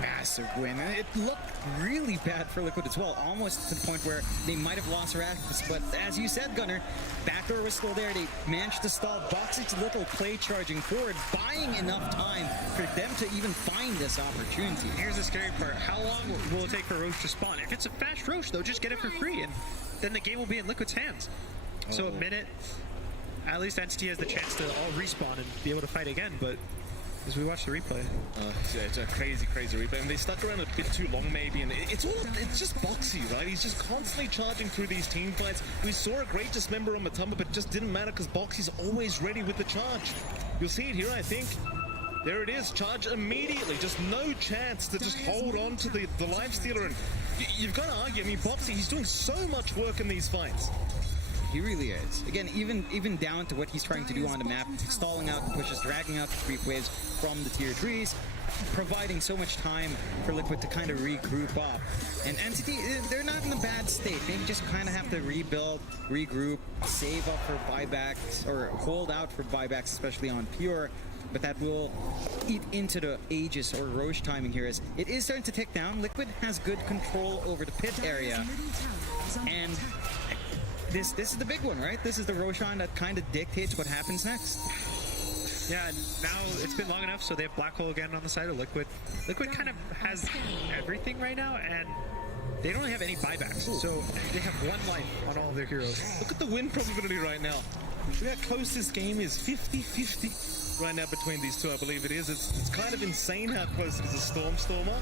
Massive win. And it looked really bad for Liquid as well, almost to the point where they might have lost their access. But as you said, Gunnar, backdoor was still there. They managed to stall Boxy's little play charging forward, buying enough time for them to even find this opportunity. Here's the scary part. How long will it take for Roche to spawn? If it's a fast Roche, they'll just get it for free, and then the game will be in Liquid's hands. So a minute, at least Entity has the chance to all respawn and be able to fight again, but as we watch the replay. It's a crazy replay. And they stuck around a bit too long, maybe. And it's just Boxy, right? He's just constantly charging through these team fights. We saw a great Dismember on Matumba, but it just didn't matter because Boxy's always ready with the charge. You'll see it here, I think. There it is, charge immediately. Just no chance to just hold on to the life stealer. And you've got to argue, I mean, Boxy, he's doing so much work in these fights. He really is. Again, even down to what he's trying to do on the map, stalling out the pushes, dragging out the creep waves from the tier 3s, providing so much time for Liquid to kind of regroup up. And Entity, they're not in a bad state. They just kind of have to rebuild, regroup, save up for buybacks, or hold out for buybacks, especially on Pure. But that will eat into the Aegis or Roche timing here, as it is starting to tick down. Liquid has good control over the pit area. And this is the big one, right? This is the Roshan that kind of dictates what happens next. Yeah, now it's been long enough, so they have Black Hole again on the side of Liquid. Liquid kind of has everything right now, and they don't really have any buybacks, so they have one life on all of their heroes. Look at the win probability right now. Look how close this game is, 50-50 right now between these two, I believe it is. It's kind of insane how close it is. A Stormer.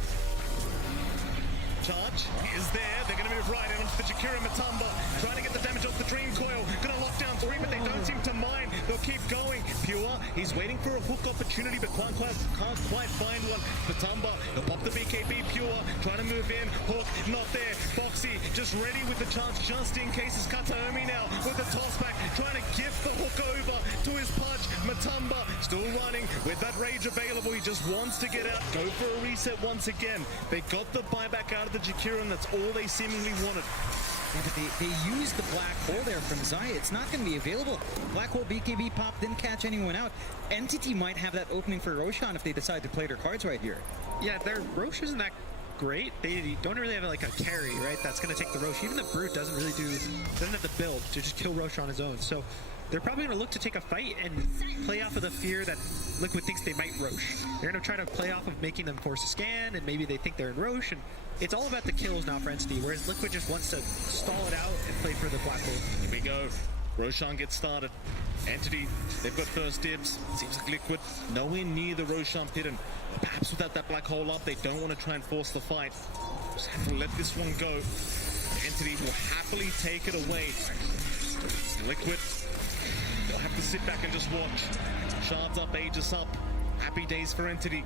Charge is there. They're going to move right in onto the Jakira Matamba, trying to get the damage off the Dream Coil. Going to lock down 3, but they don't seem to mind. They'll keep going. Pure, he's waiting for a hook opportunity, but can't quite find one. Matamba, he'll pop the BKB. Pure, trying to move in. Hook, not there. Boxy, just ready with the charge, just in case. It's Kataomi now with the toss back, trying to gift the hook over to his punch. Matamba, still running with that rage available. He just wants to get out, go for a reset once again. They got the buyback out of the Jakira, and that's all they seemingly wanted. Yeah, but they used the Black Hole there from Zaya. It's not going to be available. Black Hole BKB pop didn't catch anyone out. Entity might have that opening for Roshan if they decide to play their cards right here. Yeah, their Roche isn't that great. They don't really have like a carry, right? That's going to take the Roche. Even the Brute doesn't have the build to just kill Roche on his own. So they're probably going to look to take a fight and play off of the fear that Liquid thinks they might Roche. They're going to try to play off of making them force a scan, and maybe they think they're in Roche, and it's all about the kills now for Entity, whereas Liquid just wants to stall it out and play for the Black Hole. Here we go. Roshan gets started. Entity, they've got first dibs. Seems like Liquid nowhere near the Roshan pit, and perhaps without that Black Hole up, they don't want to try and force the fight. Just have to let this one go. Entity will happily take it away. Liquid, they'll have to sit back and just watch. Shards up, Aegis up. Happy days for Entity.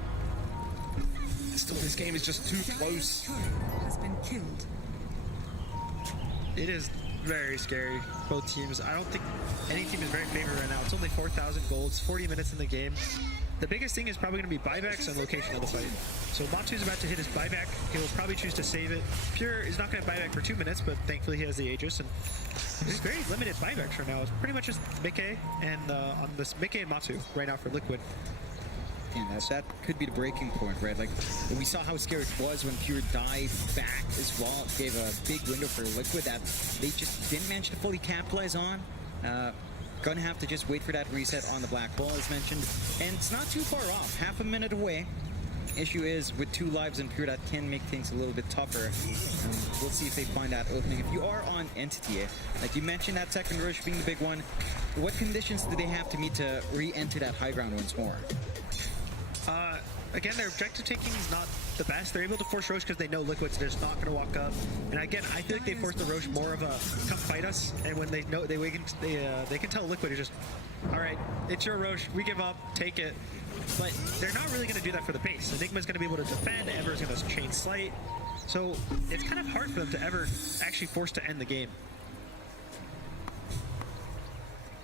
Still, this game is just too close. Has been killed. It is very scary, both teams. I don't think any team is very favored right now. It's only 4,000 golds, 40 minutes in the game. The biggest thing is probably going to be buybacks and location of the fight. So Matu's about to hit his buyback. He'll probably choose to save it. Pure is not going to buyback for 2 minutes, but thankfully he has the Aegis. And there's very limited buybacks right now. It's pretty much just Mickey and on this Mickey and Matu right now for Liquid. And that could be the breaking point, right? Like, we saw how scary it was when Pure died back as well. It gave a big window for Liquid that they just didn't manage to fully capitalize on. Gonna have to just wait for that reset on the Black Hole, as mentioned. And it's not too far off, half a minute away. Issue is, with 2 lives in Pure, that can make things a little bit tougher. We'll see if they find that opening. If you are on Entity, like you mentioned, that second rush being the big one, what conditions do they have to meet to re-enter that high ground once more? Again, their objective taking is not the best. They're able to force Roche because they know Liquid's just not going to walk up. And again, I feel like they force the Roche more of a come fight us. And when they know they can tell Liquid is just, all right, it's your Roche. We give up. Take it. But they're not really going to do that for the base. Enigma's going to be able to defend. Ember's going to chain Slight. So it's kind of hard for them to ever actually force to end the game.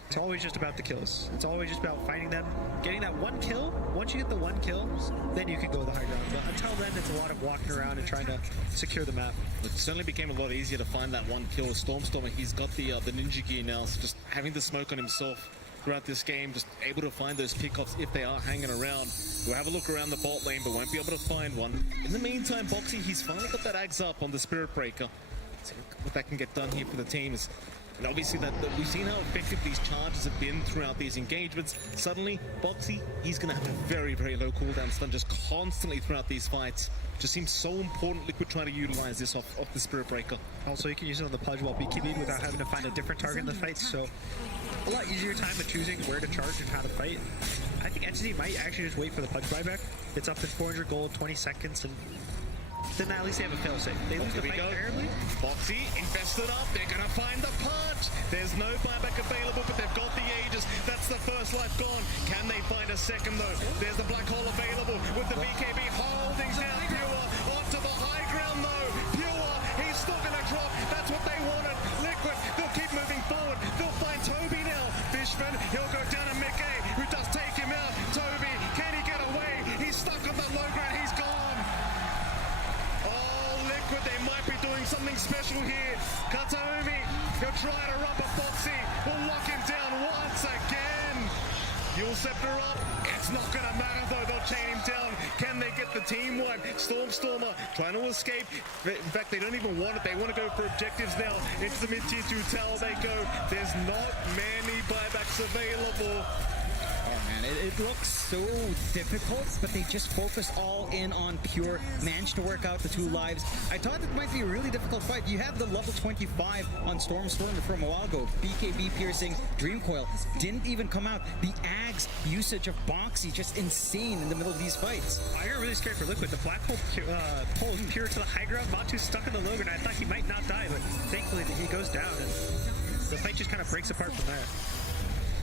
It's always just about the kills. It's always just about finding them, getting that one kill. Once you get the one kill, then you can go the high ground. But until then, it's a lot of walking around and trying to secure the map. It certainly became a lot easier to find that one kill. Stormstormer, he's got the ninja gear now, so just having the smoke on himself throughout this game, just able to find those pickups if they are hanging around. We'll have a look around the bot lane, but won't be able to find one. In the meantime, Boxy, he's finally got that Axe up on the Spirit Breaker. Let's see what that can get done here for the teams. And obviously that we've seen how effective these charges have been throughout these engagements. Suddenly, Boxy, he's going to have a very, very low cooldown stun just constantly throughout these fights. Just seems so important Liquid trying to utilize this off the Spirit Breaker. Also, you can use it on the Pudge while BKB without having to find a different target in the fight, so a lot easier time of choosing where to charge and how to fight. I think Entity might actually just wait for the Pudge buyback. It's up to 400 gold, 20 seconds, and then at least they have a fail-safe. They lose the fight terribly. Boxy invested up. They're going to find the punch. There's no buyback available, but they've got the Aegis. That's the first life gone. Can they find a second, though? There's the black hole available with the BKB holding down Pure onto the high ground, though. Pure, he's still going to drop. That's what they wanted. Liquid, they'll keep moving forward. They'll find Toby now. Fishman, he'll go down to Mickey, who does take him out. Toby, can he get away? He's stuck on the low ground. He's gone. Oh, Liquid, they might be doing something special here. Kataomi, he'll try to rub a Foxy. Will lock him down once again. Yule Scepter up. It's not going to matter, though. They'll chain him down. Can they get the team wipe? Stormer trying to escape. In fact, they don't even want it. They want to go for objectives now. Into the mid-tier 2 tower they go. There's not many buybacks available. Oh man, it looks so difficult, but they just focus all in on Pure, managed to work out the 2 lives. I thought it might be a really difficult fight. You have the level 25 on Stormer from a while ago. BKB piercing, Dreamcoil didn't even come out. The Ags usage of Boxy just insane in the middle of these fights. I got really scared for Liquid. The black hole pulls Pure to the high ground. Matu's stuck in the low ground. I thought he might not die, but thankfully he goes down, and the fight just kind of breaks apart from there.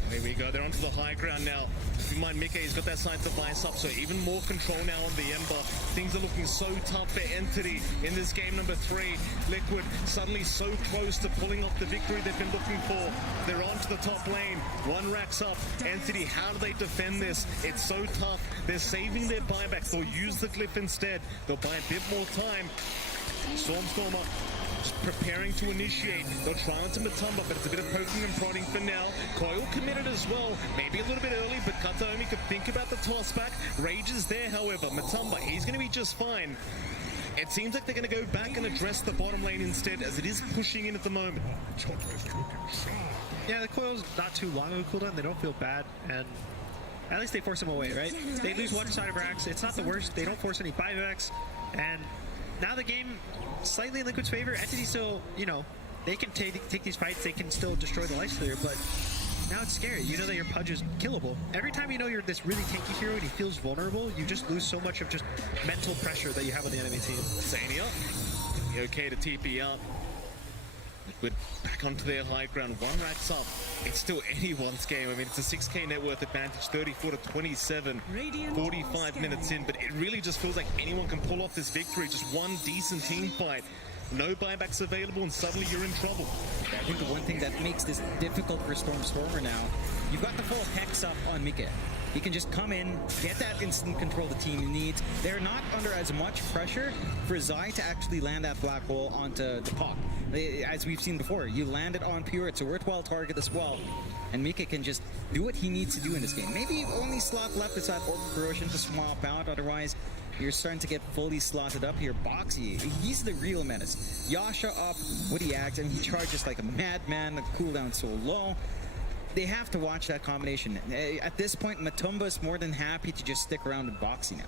Here we go, they're onto the high ground now. Keep in mind, Mickey's got that Science of Vice up, so even more control now on the Ember. Things are looking so tough for Entity in this game number 3. Liquid suddenly so close to pulling off the victory they've been looking for. They're onto the top lane. 1 racks up. Entity, how do they defend this? It's so tough. They're saving their buybacks. They'll use the Glyph instead. They'll buy a bit more time. Stormer just preparing to initiate. They'll try onto Matumba, but it's a bit of poking and prodding for now. Coil committed as well. Maybe a little bit early, but Kataomi could think about the toss back. Rage is there, however. Matumba, he's going to be just fine. It seems like they're going to go back and address the bottom lane instead, as it is pushing in at the moment. Yeah, the Coil's not too long of a cooldown. They don't feel bad, and at least they force him away, right? They lose one side of racks. It's not the worst. They don't force any buybacks, and now the game slightly in Liquid's favor. Entity still, they can take these fights. They can still destroy the life stealer, but now it's scary. You know that your Pudge is killable. Every time you know you're this really tanky hero and he feels vulnerable, you just lose so much of just mental pressure that you have on the enemy team. Zania, okay to TP up. Liquid back onto their high ground. 1 racks up. It's still anyone's game. I mean, it's a 6k net worth advantage, 34 to 27, 45 minutes in, but it really just feels like anyone can pull off this victory. Just one decent team fight. No buybacks available, and suddenly you're in trouble. I think the one thing that makes this difficult for Stormer now, you've got the full Hex up on Mika. He can just come in, get that instant control the team needs. They're not under as much pressure for Zai to actually land that black hole onto the pop. As we've seen before, you land it on Pure, it's a worthwhile target as well. And Mika can just do what he needs to do in this game. Maybe only slot left is that Orc Corrosion to swap out, otherwise you're starting to get fully slotted up here. Boxy, he's the real menace. Yasha up, Woody Axe, and he charges like a madman, the cooldown so low. They have to watch that combination. At this point, Matumba's more than happy to just stick around with Boxy now.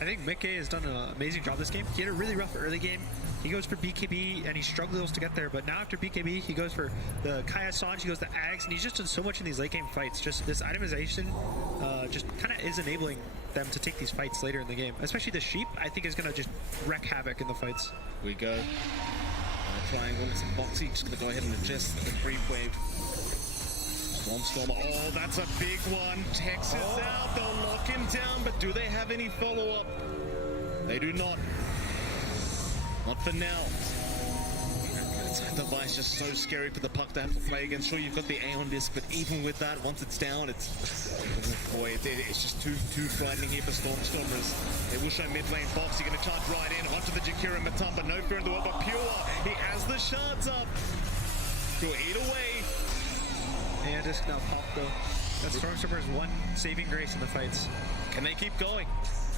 I think Mickey has done an amazing job this game. He had a really rough early game. He goes for BKB, and he struggles to get there. But now after BKB, he goes for the Kaya Sanj, he goes to Ags, and he's just done so much in these late game fights. Just this itemization just kind of is enabling them to take these fights later in the game. Especially the Sheep, I think, is going to just wreak havoc in the fights. We go. Triangle, it's Boxy, just going to go ahead and adjust the creep wave. Stormer, oh, that's a big one. Texas out, they'll lock him down, but do they have any follow-up? They do not. Not for now. That device just so scary for the puck to have to play against. Sure, you've got the A on disc, but even with that, once it's down, it's just too frightening here for Stormers. They will show mid lane. Boxy going to charge right in onto the Jakira Matumba. No fear in the world, but Pure, he has the shards up. Pure eat away. Yeah, just now popped though. That's Stormtrooper's one saving grace in the fights. Can they keep going?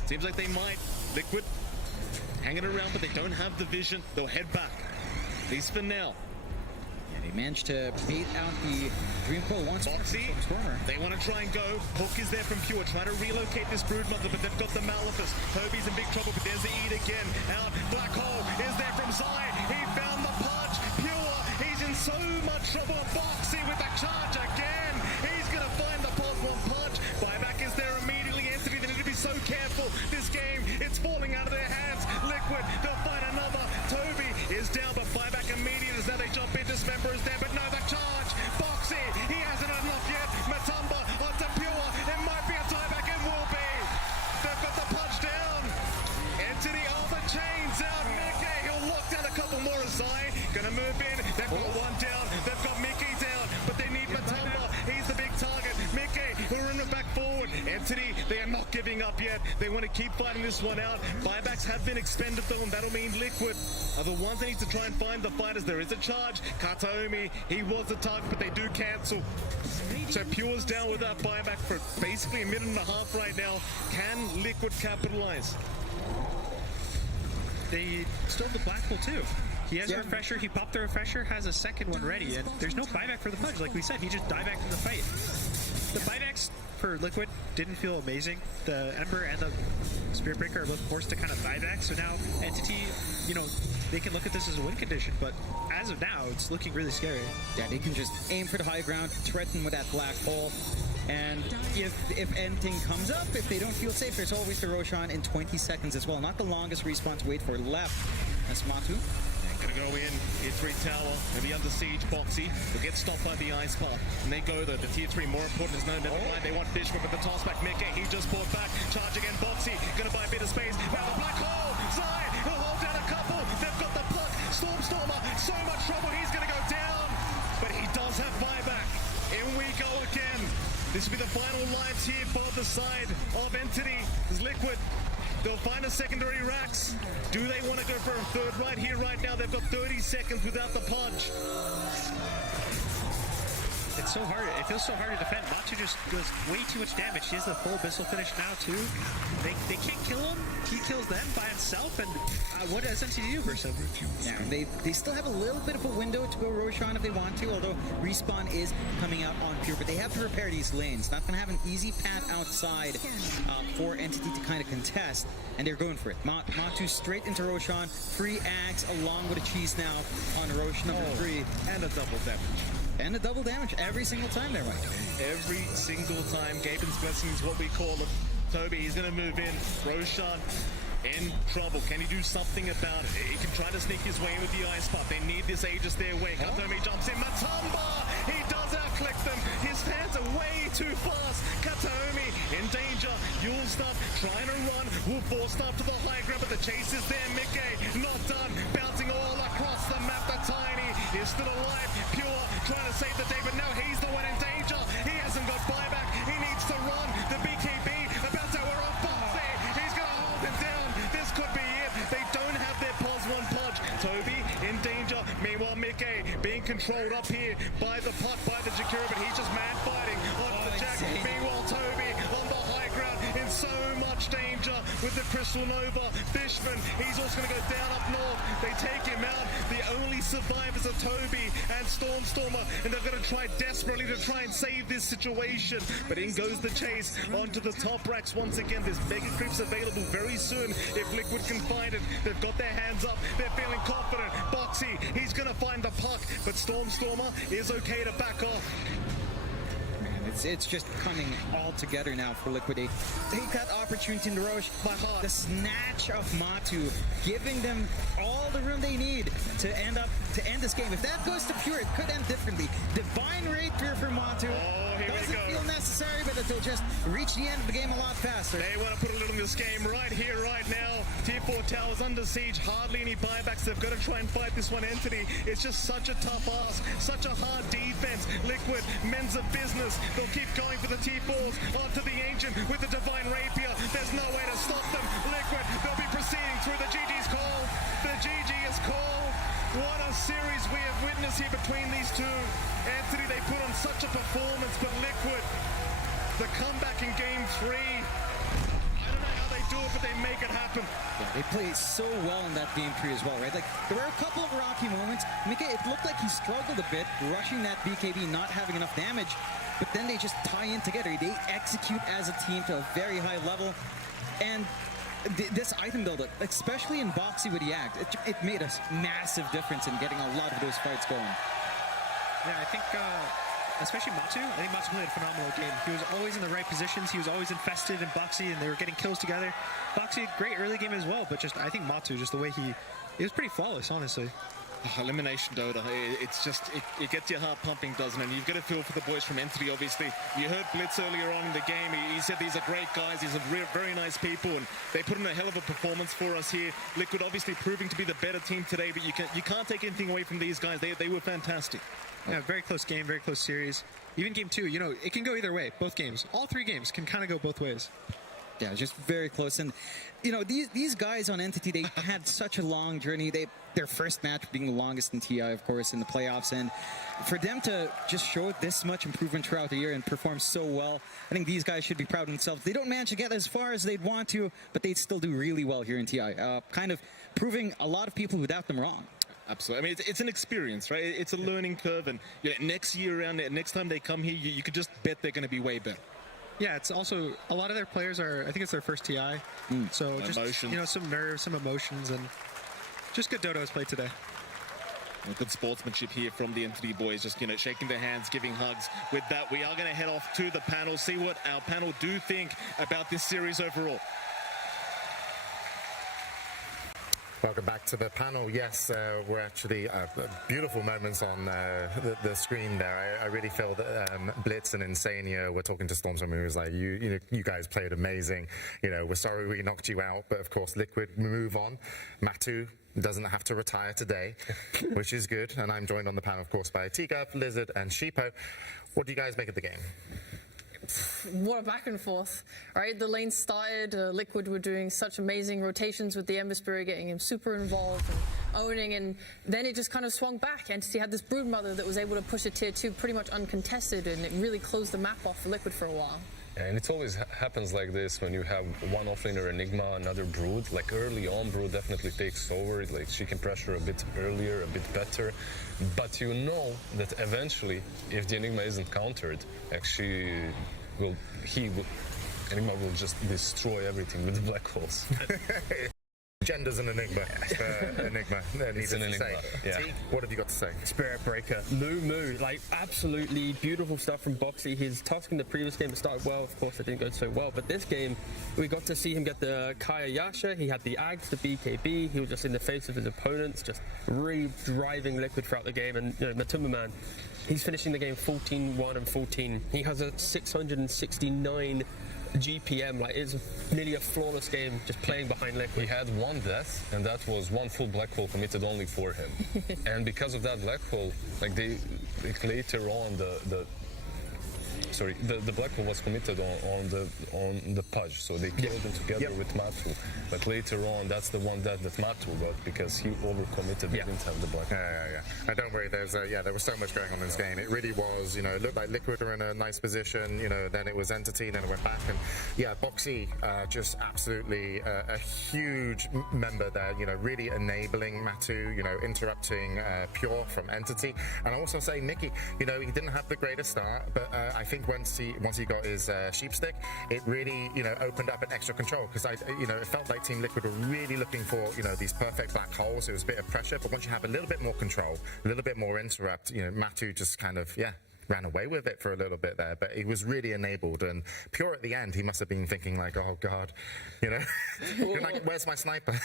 Seems like they might. Liquid hanging around, but they don't have the vision. They'll head back. At least for now. Yeah, they managed to bait out the Dreamcoil once. Boxy, they want to try and go. Hook is there from Pure, trying to relocate this Broodmother, but they've got the Malefice. Herbie's in big trouble, but there's the Eat again. Out, Black Hole is there from Zai. He found the punch. Pure, he's in so much trouble. Boxy with the charge again. He's going to find the pop-one punch. Buyback is there immediately. Entity, they need to be so careful. This game, it's falling out of their hands. Liquid, they'll fight down, but buyback immediate as now they jump in. Dismember is there, but no, the charge. Boxy, he hasn't had enough yet. Matumba onto Pure. It might be a tieback, it will be. They've got the punch down. Entity on the chains out. Mickey, he'll lock down a couple more as Zai. Gonna move in. They've got one down. They've got Mickey down, but they need Matumba. He's the big target. Mickey, who'll run it back forward. Entity, they are not giving up yet. They want to keep fighting this one out. Buybacks have been expended though, and that'll mean Liquid are the ones that need to try and find the fighters. There is a charge. Kataomi, he was the target, but they do cancel. So Pure's down with that buyback for basically a minute and a half right now. Can Liquid capitalize? They stole the Black Hole too. He has a refresher, he popped the refresher, has a second one ready, and there's no buyback for the Pudge. Like we said, he just died back in the fight. The buybacks for Liquid didn't feel amazing. The Ember and the Spirit Breaker are both forced to kind of buyback, so now Entity, you know, they can look at this as a win condition, but as of now, it's looking really scary. Yeah, they can just aim for the high ground, threaten with that Black Hole, and if anything comes up, if they don't feel safe, there's always the Roshan in 20 seconds as well. Not the longest respawn to wait for left. That's Matu. Gonna go in, tier 3 tower, maybe under siege, Boxy. They'll get stopped by the ice path. And they go the tier 3, more important is no, never mind. They want Fishman with the toss back. Mickey, he just brought back. Charge again, Boxy. Gonna buy a bit of space. Now the Black Hole! Zai, he'll hold down a couple. They've got the pluck. Stormer, so much trouble. He's gonna go down. But he does have buyback. In we go again. This will be the final lives here for the side of Entity. Is Liquid. They'll find a secondary Rax. Do they want to go for a third right here, right now? They've got 30 seconds without the punch. It's so hard. It feels so hard to defend. Matu just does way too much damage. He has the full Abyssal finish now, too. They can't kill him. He kills them by himself. And what does MCD do versus him? Yeah, they still have a little bit of a window to go Roshan if they want to, although Respawn is coming out on Pure. But they have to repair these lanes. Not going to have an easy path outside for Entity to kind of contest. And they're going for it. Matu straight into Roshan. Free Axe along with a cheese now on Roshan number 3. And a double damage. And a double damage every single time there, Mike. Every single time. Gaben's Blessing is what we call it. Toby, he's going to move in. Roshan in trouble. Can he do something about it? He can try to sneak his way with the ice spot. They need this Aegis their way. Kataomi jumps in. Matumba! He does outclick them. His hands are way too fast. Kataomi in danger. You'll stop trying to run. Will force start to the high ground, but the chase is there. Mickey not done. Bouncing all across the map. The Tiny is still alive. Pure trying to save the day, but now he's the one in danger. He hasn't got buyback. He needs to run. The BKB about to wear off Boxy. He's going to hold him down. This could be it. They don't have their pos 1 punch. Toby in danger. Meanwhile, Mickey being controlled up here by the puck, by the Jakira, but he's just man fighting onto the Jack. Meanwhile, Toby on the high ground in so much danger with the Crystal Nova. Fishman, he's also going to go down up north. They take him out. The only survivors are Toby and Stormer, and they're going to try desperately to try and save this situation. But in goes the chase onto the top racks once again. There's mega creeps available very soon if Liquid can find it. They've got their hands up. They're feeling confident. Boxy, he's going to find the puck, but Stormer is okay to back off. It's just coming all together now for Liquid. They take that opportunity in the Roche by heart. The snatch of Matu, giving them all the room they need to end this game. If that goes to Pure, it could end differently. Divine Rapier for Matu. Doesn't feel necessary, but they'll just reach the end of the game a lot faster. They want to put a little in this game right here, right now. Tier 4 towers under siege, hardly any buybacks. They've got to try and fight this one Entity. It's just such a tough ask, such a hard defense. Liquid, men's of business. They'll keep going for the T4s onto the Ancient with the Divine Rapier. There's no way to stop them. Liquid, they'll be proceeding through the GG's call. The GG is called. What a series we have witnessed here between these two. Entity, they put on such a performance, but Liquid, the comeback in game 3. I don't know how they do it, but they make it happen. Yeah, they play so well in that game 3 as well, right? Like, there were a couple of rocky moments. Mickey, it looked like he struggled a bit, rushing that BKB, not having enough damage, but then they just tie in together. They execute as a team to a very high level, and this item build-up, especially in Boxy with the Act, it made a massive difference in getting a lot of those fights going. Yeah, I think, especially Matu, I think Matu played a phenomenal game. He was always in the right positions. He was always infested in Boxy, and they were getting kills together. Boxy, great early game as well, but just I think Matu, just the way it was pretty flawless, honestly. Elimination Dota, it's just, it gets your heart pumping, doesn't it? And you've got to feel for the boys from Entity, obviously. You heard Blitz earlier on in the game. He said these are great guys, these are very nice people, and they put in a hell of a performance for us here. Liquid obviously proving to be the better team today, but you can't take anything away from these guys. They were fantastic. Yeah, very close game, very close series. Even game 2, it can go either way, both games. All 3 games can kind of go both ways. Yeah, just very close. And, these guys on Entity, they had such a long journey. Their first match being the longest in TI, of course, in the playoffs. And for them to just show this much improvement throughout the year and perform so well, I think these guys should be proud of themselves. They don't manage to get as far as they'd want to, but they still do really well here in TI. Kind of proving a lot of people who doubt them wrong. Absolutely. I mean, it's an experience, right? It's a learning curve. And next year around, next time they come here, you could just bet they're going to be way better. Yeah, it's also a lot of their players I think it's their first TI. So just Emotions. Some nerves, some emotions, and just good Dodo's play today. Good sportsmanship here from the Entity boys, just shaking their hands, giving hugs. With that, we are going to head off to the panel, see what our panel do think about this series overall. Welcome back to the panel. Yes, we're actually beautiful moments on the screen there. I really feel that Blitz and Insania were talking to Stormstorm, who was like, you guys played amazing. We're sorry we knocked you out, but of course, Liquid move on. Matu doesn't have to retire today, which is good. And I'm joined on the panel, of course, by Teacup, Lizard, and Sheepo. What do you guys make of the game? What a back and forth, right? The lane started, Liquid were doing such amazing rotations with the Ember Spirit, getting him super involved and owning, and then it just kind of swung back. Entity had this Broodmother that was able to push a tier 2 pretty much uncontested, and it really closed the map off for Liquid for a while. And it always happens like this when you have one offlaner Enigma, another Brood. Like early on, Brood definitely takes over. Like she can pressure a bit earlier, a bit better. But you know that eventually, if the Enigma isn't countered, actually Enigma will just destroy everything with the black holes. Gender's an enigma. Enigma. It's an enigma. Yeah. T, what have you got to say? Spirit Breaker. Moo, like absolutely beautiful stuff from Boxy. His task in the previous game started well. Of course, it didn't go so well. But this game, we got to see him get the Kaya Yasha. He had the Ags, the BKB. He was just in the face of his opponents, just really driving Liquid throughout the game. And Matumba Man, he's finishing the game 14-1 and 14. He has a 669 GPM, like it's nearly a flawless game just playing behind Liquid. He had one death, and that was one full black hole committed only for him. And because of that black hole, like later on the black hole was committed on the Pudge, so they killed him together with Matu. But later on, that's the one that Matu got because he overcommitted. They didn't have the black hole. Yeah. Don't worry. There was so much going on in this game. It really was. It looked like Liquid were in a nice position. Then it was Entity, then it went back, and Boxy just absolutely a huge member there. Really enabling Matu. Interrupting Pure from Entity, and I also say Mickey. He didn't have the greatest start, but I think once he got his sheep stick, it really opened up an extra control because it felt like Team Liquid were really looking for these perfect black holes. It was a bit of pressure, but once you have a little bit more control, a little bit more interrupt, Matu just kind of ran away with it for a little bit there, but he was really enabled. And Pure at the end, he must have been thinking like, oh God, you're like, where's my sniper?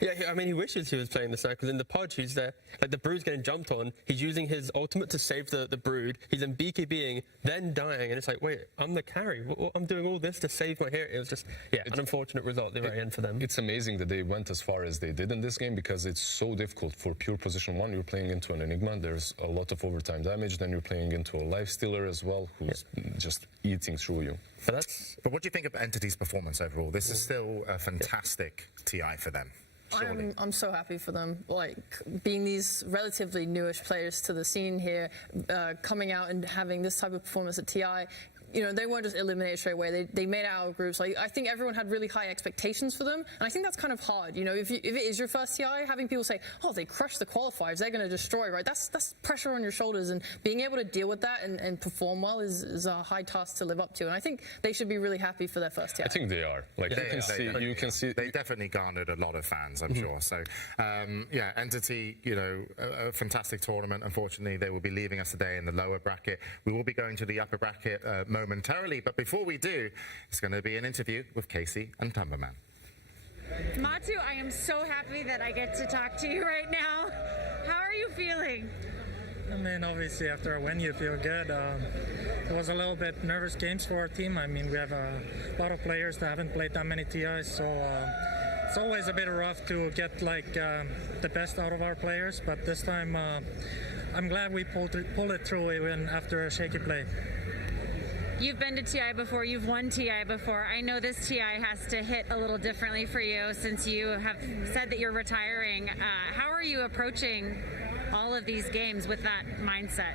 Yeah, I mean, he wishes he was playing the sniper because in the Pudge, he's there, like the Brood's getting jumped on, he's using his ultimate to save the Brood, he's then BKBing, then dying, and it's like, wait, I'm the carry, I'm doing all this to save my hero. It was just, an unfortunate result at the very end for them. It's amazing that they went as far as they did in this game because it's so difficult for pure position 1. You're playing into an Enigma, there's a lot of overtime damage, then you're playing into a life stealer as well, who's just eating through you. But what do you think of Entity's performance overall? This is still a fantastic TI for them. I'm so happy for them, like being these relatively newish players to the scene here, coming out and having this type of performance at TI. They weren't just eliminated straight away. They made it out of groups. Like I think everyone had really high expectations for them, and I think that's kind of hard. If it is your first TI, having people say, "Oh, they crushed the qualifiers, they're going to destroy," right? That's pressure on your shoulders, and being able to deal with that and perform well is a high task to live up to. And I think they should be really happy for their first TI. I think they are. Like you can see, they definitely garnered a lot of fans, I'm sure. So Entity, a fantastic tournament. Unfortunately, they will be leaving us today in the lower bracket. We will be going to the upper bracket momentarily, but before we do, it's going to be an interview with Casey and Tumberman. Matu, I am so happy that I get to talk to you right now. How are you feeling? I mean, obviously, after a win, you feel good. It was a little bit nervous games for our team. I mean, we have a lot of players that haven't played that many TIs, so it's always a bit rough to get like the best out of our players. But this time, I'm glad we pulled it through even after a shaky play. You've been to TI before, you've won TI before. I know this TI has to hit a little differently for you since you have said that you're retiring. How are you approaching all of these games with that mindset?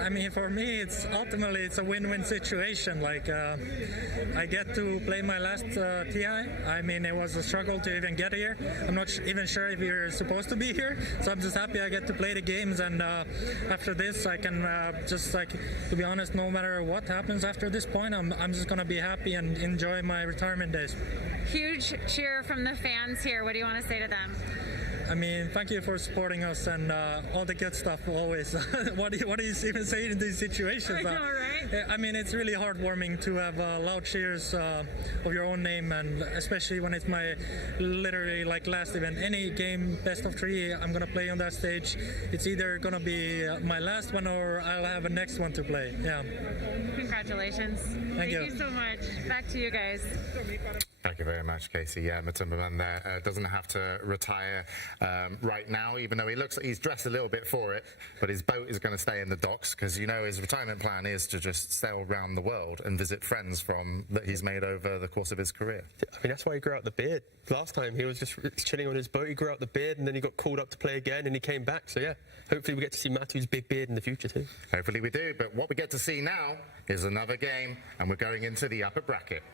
I mean, for me, it's a win-win situation. Like, I get to play my last TI. I mean, it was a struggle to even get here. I'm not even sure if you're supposed to be here, so I'm just happy I get to play the games. And after this, I can just like, to be honest, no matter what happens after this point, I'm just gonna be happy and enjoy my retirement days. Huge cheer from the fans here. What do you want to say to them? I mean, thank you for supporting us and all the good stuff always. What do you even say in these situations? I know, right? I mean, it's really heartwarming to have loud cheers of your own name, and especially when it's my literally like last event. Any game, best of 3, I'm gonna play on that stage. It's either gonna be my last one or I'll have a next one to play. Yeah. Congratulations. Thank you so much. Back to you guys. Thank you very much, Casey. Yeah, Matumbaman there doesn't have to retire right now, even though he's dressed a little bit for it, but his boat is going to stay in the docks because, you know, his retirement plan is to just sail around the world and visit friends that he's made over the course of his career. I mean, that's why he grew out the beard. Last time he was just chilling on his boat, he grew out the beard, and then he got called up to play again, and he came back. So yeah, hopefully we get to see Matu's big beard in the future too. Hopefully we do, but what we get to see now is another game, and we're going into the upper bracket.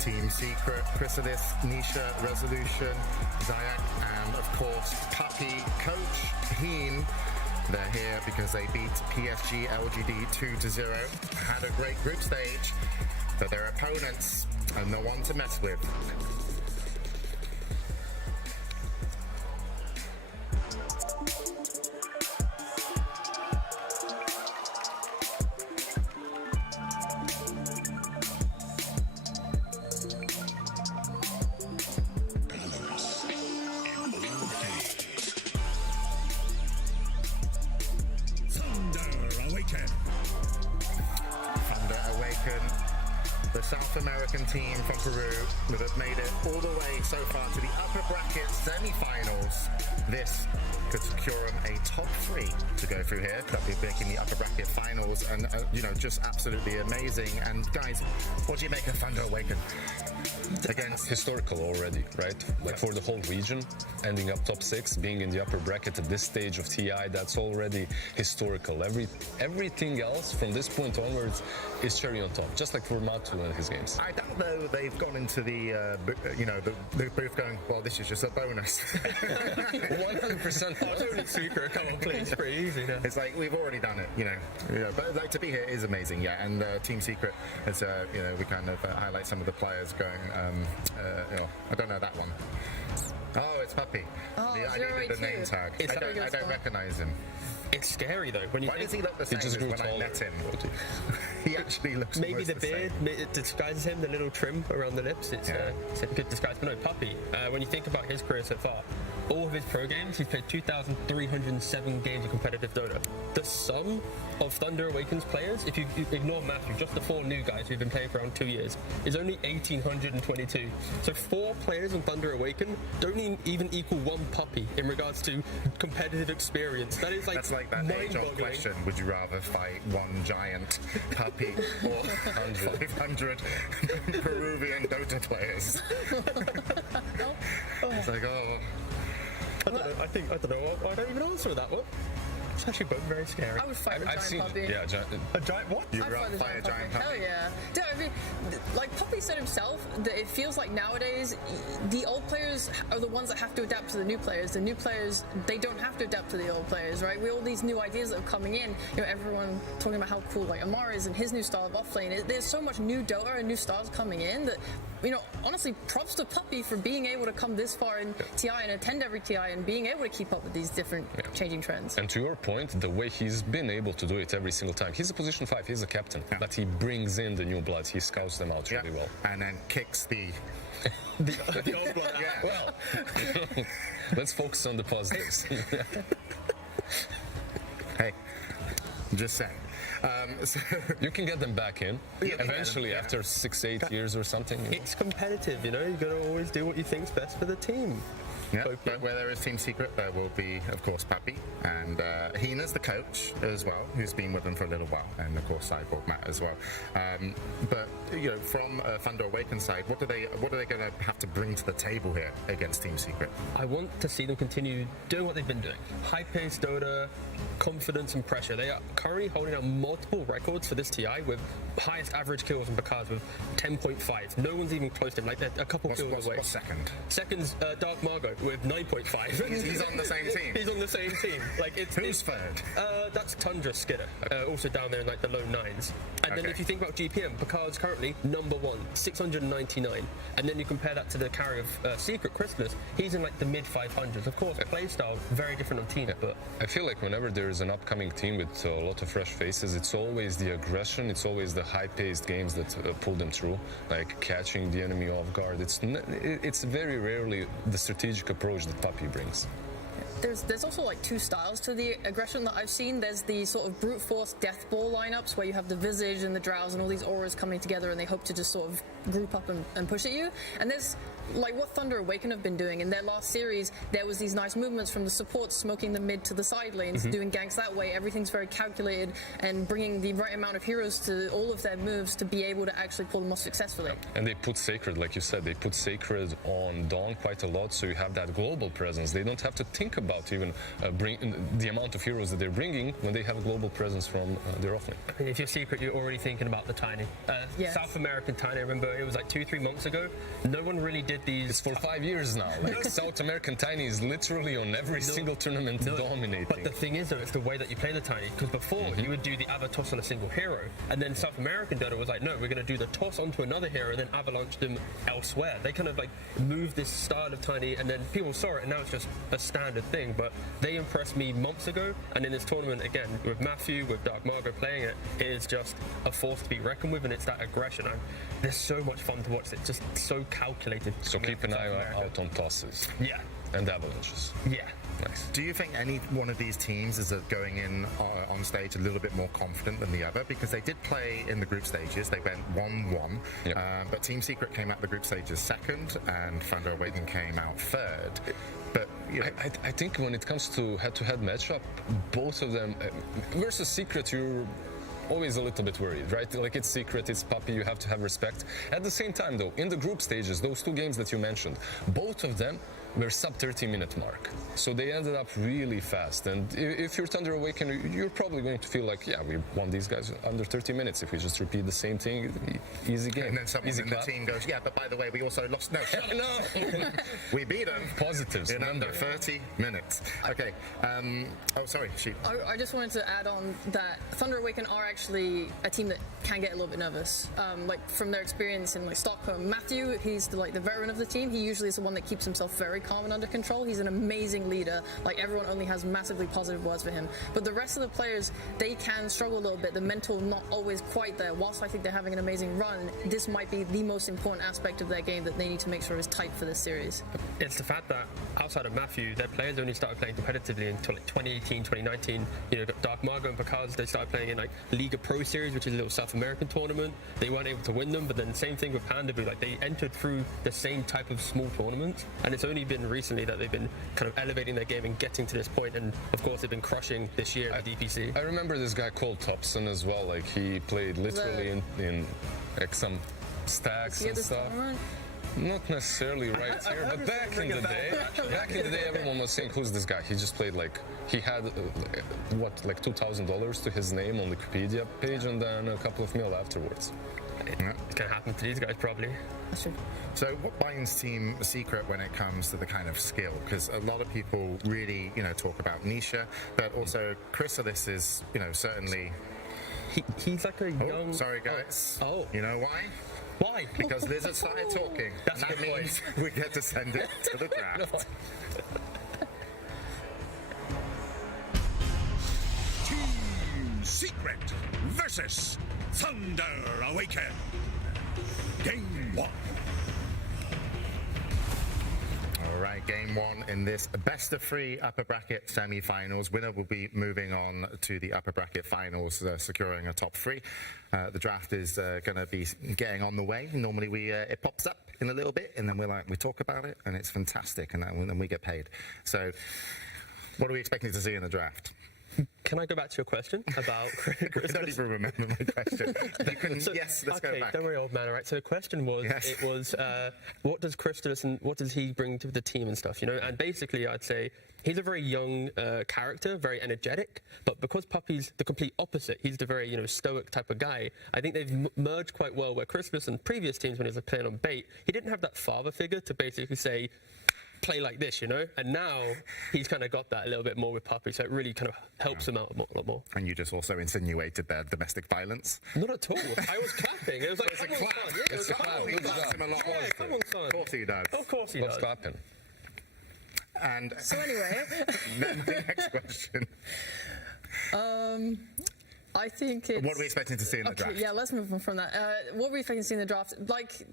Team Secret, Chrysalis, Nisha, Resolution, Zayak, and of course Puppy, Coach Heen. They're here because they beat PSG LGD 2-0. Had a great group stage, but their opponents are no one to mess with. The South American team from Peru that have made it all the way so far to the upper bracket semi-finals. This could secure them a top 3 to go through here. They'll be making the upper bracket finals, and you know, just absolutely amazing. And guys, what do you make of Thunder Awaken? Again, it's historical already, right? Like for the whole region, ending up top 6, being in the upper bracket at this stage of TI, that's already historical. Everything else from this point onwards is cherry on top, just like for Matu and his games. I don't know, they've gone into the booth going, well, this is just a bonus. 100% bonus super, come on, please, it's pretty easy now. It's like, we've already done it, you know. But like, to be here is amazing, yeah. And Team Secret, is, we kind of highlight some of the players going, I don't know that one. Oh, it's Puppy. Oh, I needed the name tag. I don't recognize him. It's scary though. When you Why does he look the same as when I met him? He actually looks maybe the beard it disguises him, the little trim around the lips. It's a good disguise. But no, Puppy, when you think about his career so far, all of his pro games, he's played 2,307 games of competitive Dota. The sum of Thunder Awaken's players, if you ignore Matthew, just the 4 new guys who've been playing for around 2 years, is only 1,822. So 4 players on Thunder Awaken don't even equal 1 Puppy in regards to competitive experience. That is like that's like that age-old question: would you rather fight 1 giant Puppy or 500 Peruvian Dota players? It's like, oh. I don't know. I don't even answer that one. It's actually both very scary. I would fight a giant puppy. Yeah, a giant what? You'd rather fight a giant puppy? Hell yeah. I mean, like, Puppy said himself that it feels like nowadays the old players are the ones that have to adapt to the new players. The new players, they don't have to adapt to the old players, right? With all these new ideas that are coming in, everyone talking about how cool like Amar is and his new style of offlane. There's so much new Dota and new styles coming in that, honestly, props to Puppy for being able to come this far in TI and attend every TI and being able to keep up with these different changing trends. And to your point, the way he's been able to do it every single time, he's a position 5, he's a captain, but he brings in the new blood, he scouts them out really well. And then kicks the old blood. Well, let's focus on the positives. Hey, I'm just saying. So you can get them back in eventually after 6-8 years or something. It's competitive, you gotta always do what you think's best for the team. Yeah, but where there is Team Secret, there will be, of course, Pappy. And Hina's the coach as well, who's been with them for a little while. And, of course, Cyborg Matt as well. But, from Thunder Awakened side, what are they going to have to bring to the table here against Team Secret? I want to see them continue doing what they've been doing. High-paced Dota, confidence and pressure. They are currently holding out multiple records for this TI with highest average kills in Bakaz with 10.5. No one's even close to him. Like, they're a couple kills away. What's second? Second's Dark Margot with 9.5. He's on the same team. He's on the same team. Who's third? That's Tundra Skidder, also down there in the low 9s. And then if you think about GPM, Picard's currently number 1, 699. And then you compare that to the carry of Secret Chrysalis, he's in the mid 500s. Of course, playstyle very different on teams, but I feel like whenever there is an upcoming team with a lot of fresh faces, it's always the aggression, it's always the high-paced games that pull them through, like catching the enemy off guard. It's very rarely the strategic approach that Puppy brings. There's also two styles to the aggression that I've seen. There's the sort of brute force death ball lineups where you have the Visage and the Drows and all these auras coming together and they hope to just sort of group up and push at you. And there's what Thunder Awaken have been doing. In their last series, there was these nice movements from the supports smoking the mid to the side lanes, doing ganks that way. Everything's very calculated and bringing the right amount of heroes to all of their moves to be able to actually pull them off successfully. And they put Sacred, like you said, they put Sacred on Dawn quite a lot, so you have that global presence. They don't have to think about even bring the amount of heroes that they're bringing when they have a global presence from their offlane. I mean, if you're Secret, you're already thinking about the Tiny. Yes. South American Tiny, I remember it was 2-3 months ago. No one really did these. It's for 5 years now. South American Tiny is literally on every single tournament dominating. But the thing is, though, it's the way that you play the Tiny. Because before, you would do the Ava toss on a single hero. And then South American Dota was no, we're going to do the toss onto another hero and then avalanche them elsewhere. They kind of moved this style of Tiny and then people saw it and now it's just a standard thing. But they impressed me months ago. And in this tournament, again, with Matthew, with Dark Margot playing it, it is just a force to be reckoned with and it's that aggression. There's so much fun to watch. It's just so calculated. So keep an eye out on tosses. Yeah. And avalanches. Yeah. Nice. Do you think any one of these teams is going in on stage a little bit more confident than the other? Because they did play in the group stages. They went 1-1. But Team Secret came out the group stages second and Thunder Awaken came out third. But I think when it comes to head-to-head matchup, both of them versus Secret, you're always a little bit worried, right? It's Secret, it's Puppy, you have to have respect. At the same time, though, in the group stages, those 2 games that you mentioned, both of them were sub 30-minute mark. So they ended up really fast. And if you're Thunder Awaken, you're probably going to feel we won these guys under 30 minutes. If we just repeat the same thing, easy game. And then someone in the team goes, but by the way, we also lost. No, no. We beat them. Positives. In under 30 minutes. Okay. Sorry, Sheep. I just wanted to add on that Thunder Awaken are actually a team that can get a little bit nervous. From their experience in Stockholm. Matthew, he's the veteran of the team. He usually is the one that keeps himself very calm and under control. He's an amazing leader. Everyone only has massively positive words for him. But the rest of the players, they can struggle a little bit. The mental not always quite there. Whilst I think they're having an amazing run, this might be the most important aspect of their game that they need to make sure is tight for this series. It's the fact that outside of Matthew, their players only started playing competitively until 2018, 2019. Dark Margot and Picard, they started playing in Liga Pro Series, which is a little South American tournament. They weren't able to win them, but then same thing with Panda Blue. They entered through the same type of small tournaments, and it's only been recently that they've been kind of elevating their game and getting to this point, and of course they've been crushing this year at DPC. I remember this guy called Thompson as well. He played literally in some stacks and stuff. Not necessarily right here, but back in the day, everyone was saying, "Who's this guy?" He just played he had $2,000 to his name on the Wikipedia page, and then a couple of mil afterwards. It's going to happen to these guys probably. So what binds Team Secret when it comes to the kind of skill? Because a lot of people really, talk about Nisha, but also Chrysalis is, certainly... He's like a young... Sorry, guys. Oh. You know why? Why? Because Lizard started talking. That's that means we get to send it to the draft. Team Secret versus Thunder Awaken. Game 1. All right, game 1 in this best of 3 upper bracket semi-finals. Winner will be moving on to the upper bracket finals, securing a top 3. The draft is going to be getting on the way. Normally it pops up in a little bit, and then we talk about it, and it's fantastic, and then we get paid. So, what are we expecting to see in the draft? Can I go back to your question about Christmas? I don't even remember my question. Yes, let's go back. Don't worry, old man. All right. So the question was, what does Christmas and what does he bring to the team and stuff? And basically, I'd say he's a very young character, very energetic. But because Puppy's the complete opposite, he's the very stoic type of guy. I think they've merged quite well. Where Christmas and previous teams, when he was playing on bait, he didn't have that father figure to basically say, play like this, and now he's kind of got that a little bit more with Puppy, so it really kind of helps him out a lot more. And you just also insinuated their domestic violence? Not at all. I was clapping. It was like, it's a clap. It's a clap. He loves him a lot. Yeah, come on, son. Of course he does. Of course he does. What's clapping? And so anyway, then the next question. I think it's... What are we expecting to see in the draft? Yeah, let's move on from that. What are we expecting to see in the draft? Like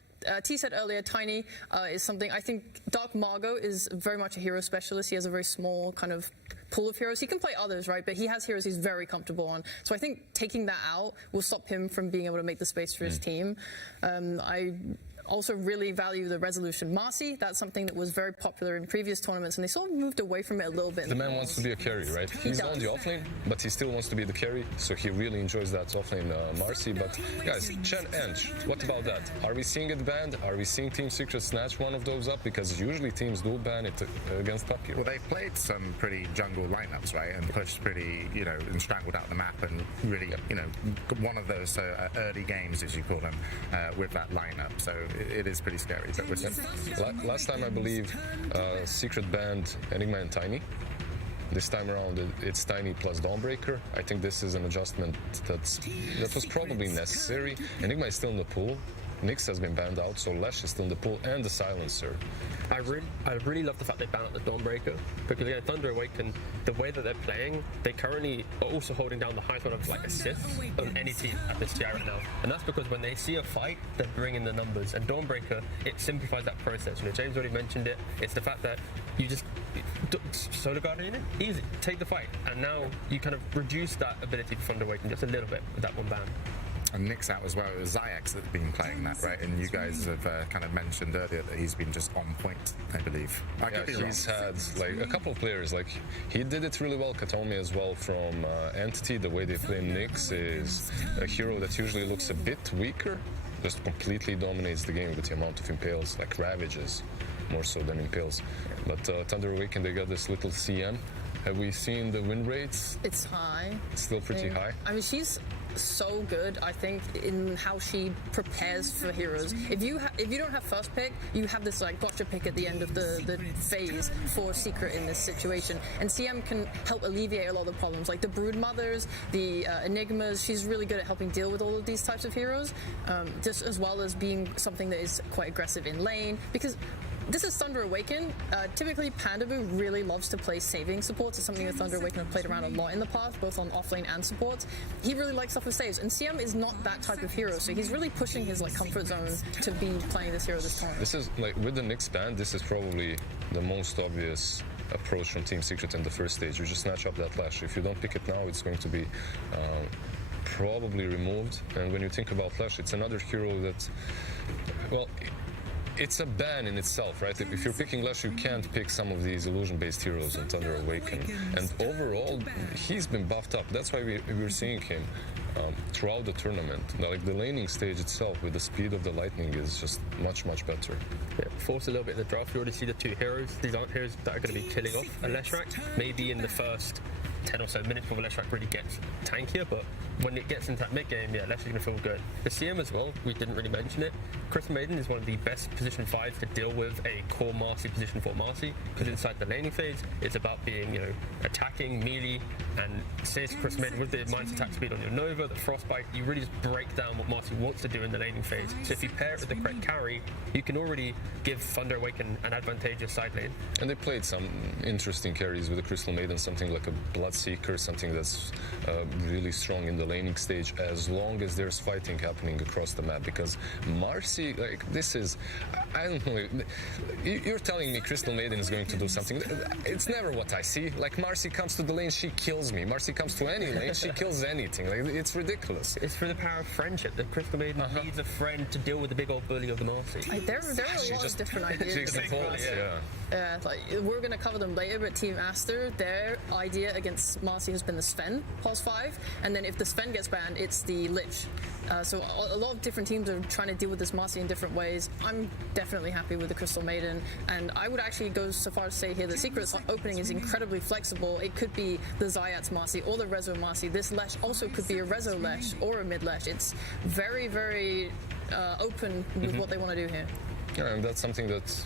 T said earlier, Tiny is something... I think Dark Margot is very much a hero specialist. He has a very small kind of pool of heroes. He can play others, right? But he has heroes he's very comfortable on. So I think taking that out will stop him from being able to make the space for his team. I also really value the resolution Marcy. That's something that was very popular in previous tournaments, and they sort of moved away from it a little bit. The man wants to be a carry, right? He's on the offlane, but he still wants to be the carry, so he really enjoys that offlane Marcy. But guys, Chen Ench, what about that? Are we seeing it banned? Are we seeing Team Secret snatch one of those up? Because usually teams do ban it against Puppy. Well, they played some pretty jungle lineups, right? And pushed pretty, and strangled out the map and really, one of those early games, as you call them, with that lineup. So it is pretty scary. But last time, I believe, Secret banned Enigma and Tiny. This time around, it's Tiny plus Dawnbreaker. I think this is an adjustment that was probably necessary. Enigma is still in the pool. Nyx has been banned out, so Lash is still in the pool, and the Silencer. I really love the fact they banned out the Dawnbreaker, because again, Thunder Awaken, the way that they're playing, they currently are also holding down the highest one of assists on any team at this tier right now. And that's because when they see a fight, they're bringing the numbers. And Dawnbreaker, it simplifies that process. James already mentioned it. It's the fact that you just solo guarding it, easy, take the fight. And now you kind of reduce that ability for Thunder Awaken just a little bit with that one ban. And Nyx out as well. It was Zayax that's been playing that, right? And you guys have kind of mentioned earlier that he's been just on point, I believe. He's had a couple of players. He did it really well. Katomi as well from Entity. The way they play Nyx is a hero that usually looks a bit weaker, just completely dominates the game with the amount of impales, like Ravages, more so than impales. But Thunder Awaken, they got this little CM. Have we seen the win rates? It's high. It's still pretty high. I mean, she's so good, I think, in how she prepares for heroes. If you don't have first pick, you have this gotcha pick at the end of the phase for Secret in this situation, and CM can help alleviate a lot of the problems, like the Brood Mothers, the Enigmas. She's really good at helping deal with all of these types of heroes, just as well as being something that is quite aggressive in lane, because this is Thunder Awaken. Typically, Pandaboo really loves to play saving supports. It's something that Thunder Awaken have played around a lot in the past, both on offlane and supports. He really likes stuff with saves, and CM is not that type of hero, so he's really pushing his comfort zone to be playing this hero this time. This is with the Nyx ban, this is probably the most obvious approach from Team Secret in the first stage. You just snatch up that Lash. If you don't pick it now, it's going to be probably removed. And when you think about Lash, it's another hero that, well, it's a ban in itself, right? If you're picking Lash, you can't pick some of these illusion-based heroes in Thunder Awaken. And overall, he's been buffed up. That's why we're seeing him throughout the tournament. The laning stage itself, with the speed of the lightning, is just much, much better. Yeah, force a little bit in the draft. You already see the two heroes. These aren't heroes that are going to be killing off a Leshrac. Maybe in the first 10 or so minutes before Leshrac really gets tankier, but when it gets into that mid-game, yeah, Leshrac going to feel good. The CM as well, we didn't really mention it. Crystal Maiden is one of the best position 5s to deal with a core Marcy position 4 Marcy, because inside the laning phase, it's about being, attacking, melee, and since Crystal Maiden with the minus attack speed on your Nova, the Frostbite, you really just break down what Marcy wants to do in the laning phase. So if you pair it with the correct carry, you can already give Thunder Awaken an advantageous side lane. And they played some interesting carries with the Crystal Maiden, something like a Bloodseeker, something that's really strong in the laning stage, as long as there's fighting happening across the map. Because Marcy, this is, I don't know, you're telling me Crystal Maiden is going to do something. It's never what I see. Like, Marcy comes to the lane, she kills me. Marcy comes to any lane, she kills anything. It's ridiculous. It's for the power of friendship that Crystal Maiden needs a friend to deal with the big old bully of the Marcy. There are a lot of different ideas. We're going to cover them later, but Team Aster, their idea against Marcy has been the Sven pulse 5, and then if the Sven gets banned, it's the Lich. So a lot of different teams are trying to deal with this Marcy in different ways. I'm definitely happy with the Crystal Maiden, and I would actually go so far as to say here the Secret's opening is incredibly flexible. It could be the Zayat's Marcy or the Rezo Marcy. This Lesh also could be a Rezo Lesh or a mid Lesh. It's very, very open with what they want to do here. Yeah, and that's something that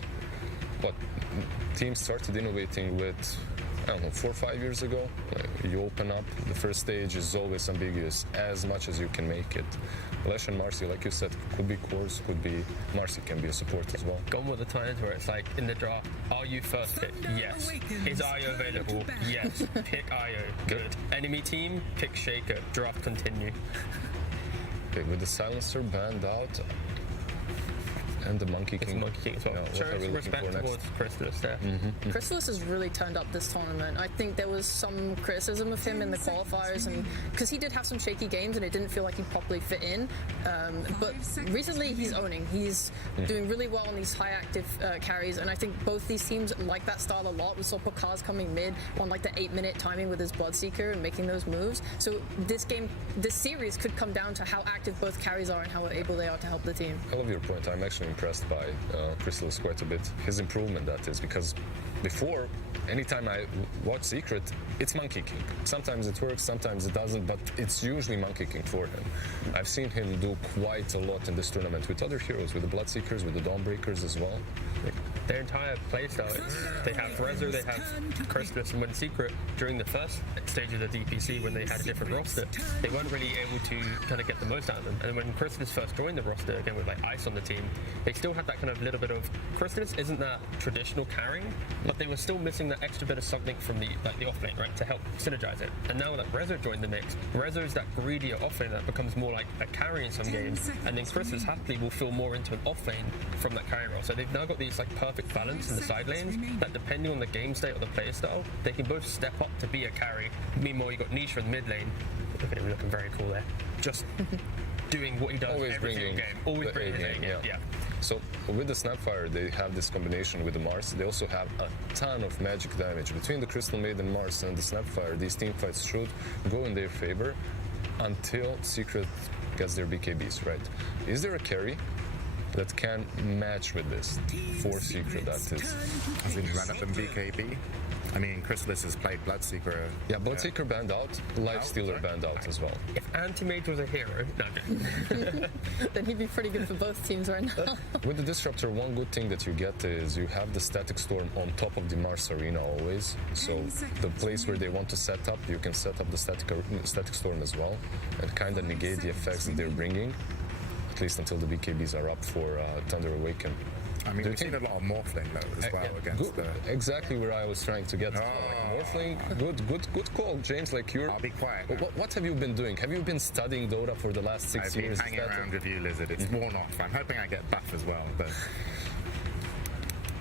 teams started innovating with, I don't know, 4 or 5 years ago. You open up, the first stage is always ambiguous, as much as you can make it. Lesh and Marcy, like you said, could be cores, could be Marcy can be a support as well. Gone were the times where it's like, in the draft, are you first pick? Yes. Is IO available? Yes. Pick IO. Good. Enemy team? Pick Shaker. Draft continue. Okay, with the silencer banned out, and the Monkey King. Monkey King as well. Shows respect towards Chrysalis there. Chrysalis has really turned up this tournament. I think there was some criticism of him in the qualifiers, and because he did have some shaky games and it didn't feel like he properly fit in. But recently he's owning. He's doing really well on these high active carries, and I think both these teams like that style a lot. We saw Pokaz coming mid on like the 8-minute timing with his Bloodseeker and making those moves. So this series could come down to how active both carries are and how able they are to help the team. I love your point. I'm actually impressed by Chrysalis quite a bit. His improvement, that is, because before, anytime I watch Secret, it's Monkey King. Sometimes it works, sometimes it doesn't, but it's usually Monkey King for him. I've seen him do quite a lot in this tournament with other heroes, with the Bloodseekers, with the Dawnbreakers as well. Their entire playstyle, they have Rezo, they have Chrysalis, and when Secret, during the first stage of the DPC, when they had a different roster, they weren't really able to kind of get the most out of them. And when Chrysalis first joined the roster, again with like Ice on the team, they still had that kind of little bit of, Chrysalis isn't that traditional carrying, but they were still missing that extra bit of something from the off lane, right, to help synergize it. And now that Rezo joined the mix, Rezo's that greedier off lane that becomes more like a carry in some games, and then Chrysalis happily will feel more into an off lane from that carry role. So they've now got these like perfect balance in the side lanes that depending on the game state or the player style, they can both step up to be a carry. Meanwhile, you got Nisha in the mid lane. Look at him looking very cool there. Just doing what he does always every single game. Always bringing his A game. Yeah. So with the Snapfire, they have this combination with the Mars. They also have a ton of magic damage. Between the Crystal Maiden, Mars, and the Snapfire, these team fights should go in their favor until Secret gets their BKBs, right? Is there a carry that can match with this for Secret? That is, as in run up and BKB. I mean, Chrysalis has played Bloodseeker. Yeah, Bloodseeker banned out, Lifestealer banned out as well. If Anti-Mage was a hero, then he'd be pretty good for both teams right now. With the Disruptor, one good thing that you get is you have the Static Storm on top of the Mars Arena always. So the place where they want to set up, you can set up the Static Storm as well and kind of negate the effects that they're bringing, at least until the BKBs are up for Thunder Awaken. I mean, we've seen a lot of Morphling though as well against the... Exactly where I was trying to get. Morphling, good call, James. Like you're. I'll be quiet. What have you been doing? Have you been studying Dota for the last 6 years? I've been hanging around with you, Lizard. It's worn off. I'm hoping I get buff as well, but...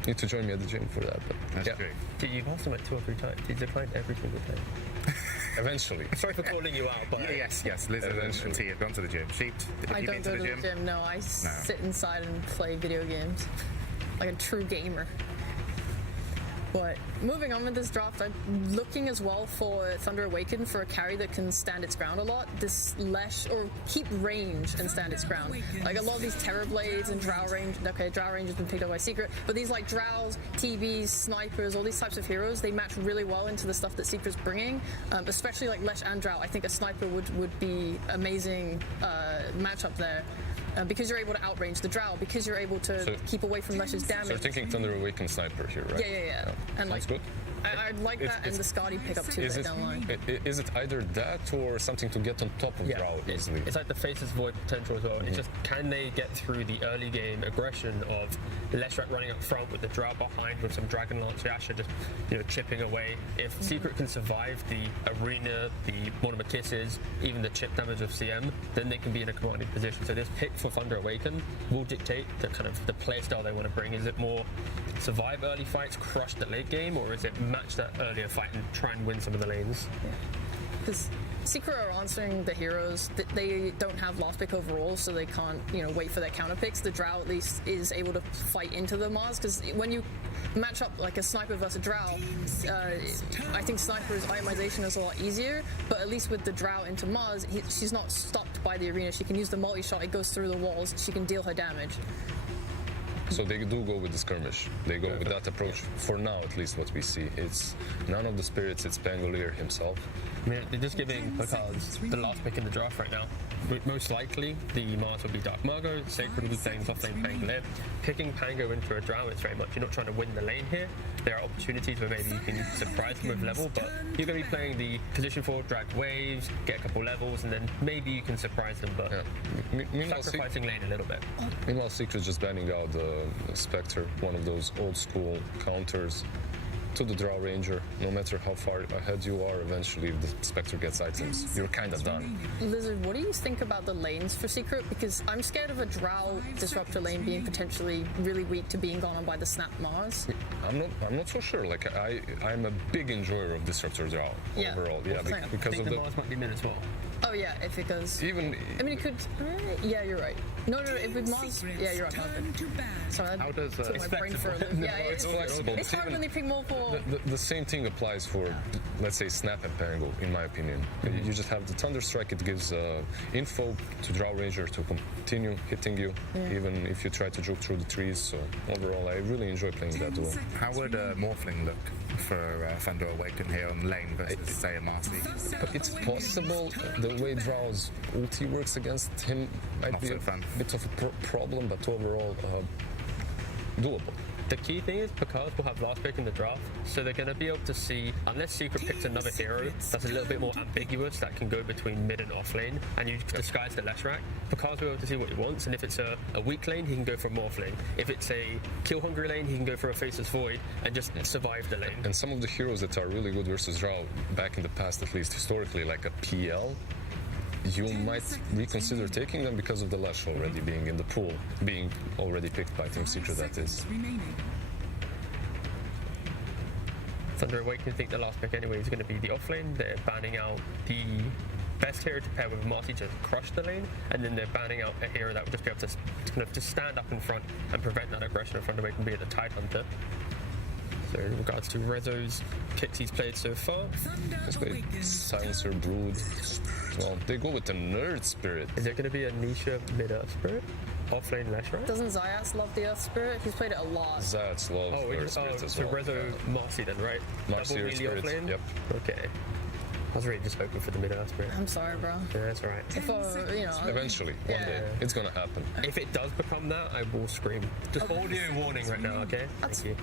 Need to join me at the gym for that. But that's true. Dude, you've asked him like 2 or 3 times. He's declined every single time. Eventually. Sorry for calling you out, but... Yes, Lizard and T have gone to the gym. Sheep, I don't go to the gym, no. I sit inside and play video games. Like a true gamer. But moving on with this draft, I'm looking as well for Thunder Awaken for a carry that can stand its ground a lot. This Lesh, or keep range and stand its ground. Like a lot of these Terror Blades and Drow range, okay, Drow range has been picked up by Secret, but these like Drows, TBs, Snipers, all these types of heroes, they match really well into the stuff that Secret's bringing, especially like Lesh and Drow. I think a Sniper would be amazing matchup there. Because you're able to outrange the Drow, because you're able to keep away from Lesh's damage. So you're thinking Thunder Awaken Sniper here, right? Yeah. And sounds good. I like that and the Scotty pickup too later down the line. Is it either that or something to get on top of Drow easily? It's like the Faceless Void potential as well. It's just, can they get through the early game aggression of Leshrac running up front with the Drow behind with some Dragon Lance Yasha just chipping away? If Secret can survive the arena, the Mortimer Kisses, even the chip damage of CM, then they can be in a commanding position. So this pick for Thunder Awaken will dictate the kind of the play style they want to bring. Is it more survive early fights, crush the late game, or is it match that earlier fight and try and win some of the lanes? Because Secret are answering the heroes. They don't have last pick overall, so they can't, wait for their counter picks. The Drow at least is able to fight into the Mars, because when you match up like a Sniper versus a Drow, I think Sniper's itemization is a lot easier, but at least with the Drow into Mars, she's not stopped by the arena. She can use the multi-shot, it goes through the walls, she can deal her damage. So they do go with the skirmish. They go with that approach for now, at least what we see. It's none of the spirits, it's Pangolier himself. I mean, they're just giving because the last pick in the draft right now. Most likely, the Mars will be Dark Margot, Sacred will be playing off-lane Pangolier. Picking Pango into a Drow, it's very much, you're not trying to win the lane here. There are opportunities where maybe you can surprise them with level, but you're going to be playing the position 4, drag waves, get a couple levels, and then maybe you can surprise them, but sacrificing lane a little bit. Meanwhile, Secret's just banning out the Spectre, one of those old-school counters to the Drow Ranger. No matter how far ahead you are, eventually if the Spectre gets items, you're kind of done. Lizard, what do you think about the lanes for Secret? Because I'm scared of a Drow Disruptor lane being potentially really weak to being gone on by the Snap Mars. I'm not so sure. Like I'm a big enjoyer of Disruptor Drow overall. Yeah, because of the Mars might be mid as well. Oh yeah, if it goes. Even. I mean, it could. Yeah, you're right. No, if it Mars. Yeah, you're right. Sorry, how does my brain for a loop. Yeah, it's flexible. It's hard when they pick multiple. The same thing applies for, let's say, Snap and Pango, in my opinion. You just have the Thunderstrike. It gives info to Drow Ranger to continue hitting you, even if you try to juke through the trees. So overall, I really enjoy playing that duel. How would Morphling look for Thunder Awaken here on lane versus, say, a Marcy? But it's possible. The way Drow's ulti works against him might be a bit of a problem, but overall doable. The key thing is because we'll have last pick in the draft, so they're going to be able to see, unless Secret picks another hero that's a little bit more ambiguous, that can go between mid and off lane, and you disguise the Leshrac, because we're able to see what he wants, and if it's a weak lane, he can go for a morph lane. If it's a kill hungry lane, he can go for a Faceless Void and just survive the lane. And some of the heroes that are really good versus Drow, back in the past at least, historically, like a PL, you might reconsider taking them because of the Lash already being in the pool, being already picked by Team Secret, that is. Thunder Awaken think the last pick anyway is going to be the offlane. They're banning out the best hero to pair with Marcy to crush the lane, and then they're banning out a hero that would just be able to kind of just stand up in front and prevent that aggression of Thunder Awaken being the Tidehunter. So in regards to Rezo's picks he's played so far, he's played Silencer, Brood. Well, they go with the Nerd Spirit. Is it going to be a Nisha mid-Earth Spirit? Offlane Leshrac? Doesn't Zayas love the Earth Spirit? He's played it a lot. Zayas loves Earth Spirit as so well. Rezo, Marcy then, right? Marcy Earth Spirit, yep. Okay. I was really just hoping for the mid-Earth Spirit. I'm sorry, bro. Yeah, that's alright. If eventually, one day, it's gonna happen. If it does become that, I will scream. Just audio warning right now, okay? Thank you.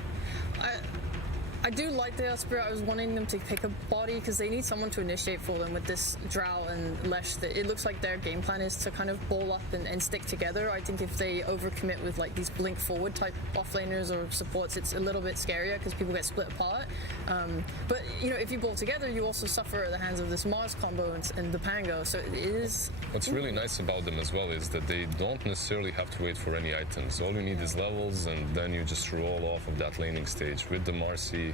I do like the Earth Spirit. I was wanting them to pick a body because they need someone to initiate for them with this Drow and Lesh. It looks like their game plan is to kind of ball up and stick together. I think if they overcommit with like these blink forward type offlaners or supports, it's a little bit scarier because people get split apart. But if you ball together, you also suffer at the hands of this Mars combo and the Pango. So it is. What's really nice about them as well is that they don't necessarily have to wait for any items. All you need is levels, and then you just roll off of that laning stage with the Marcy.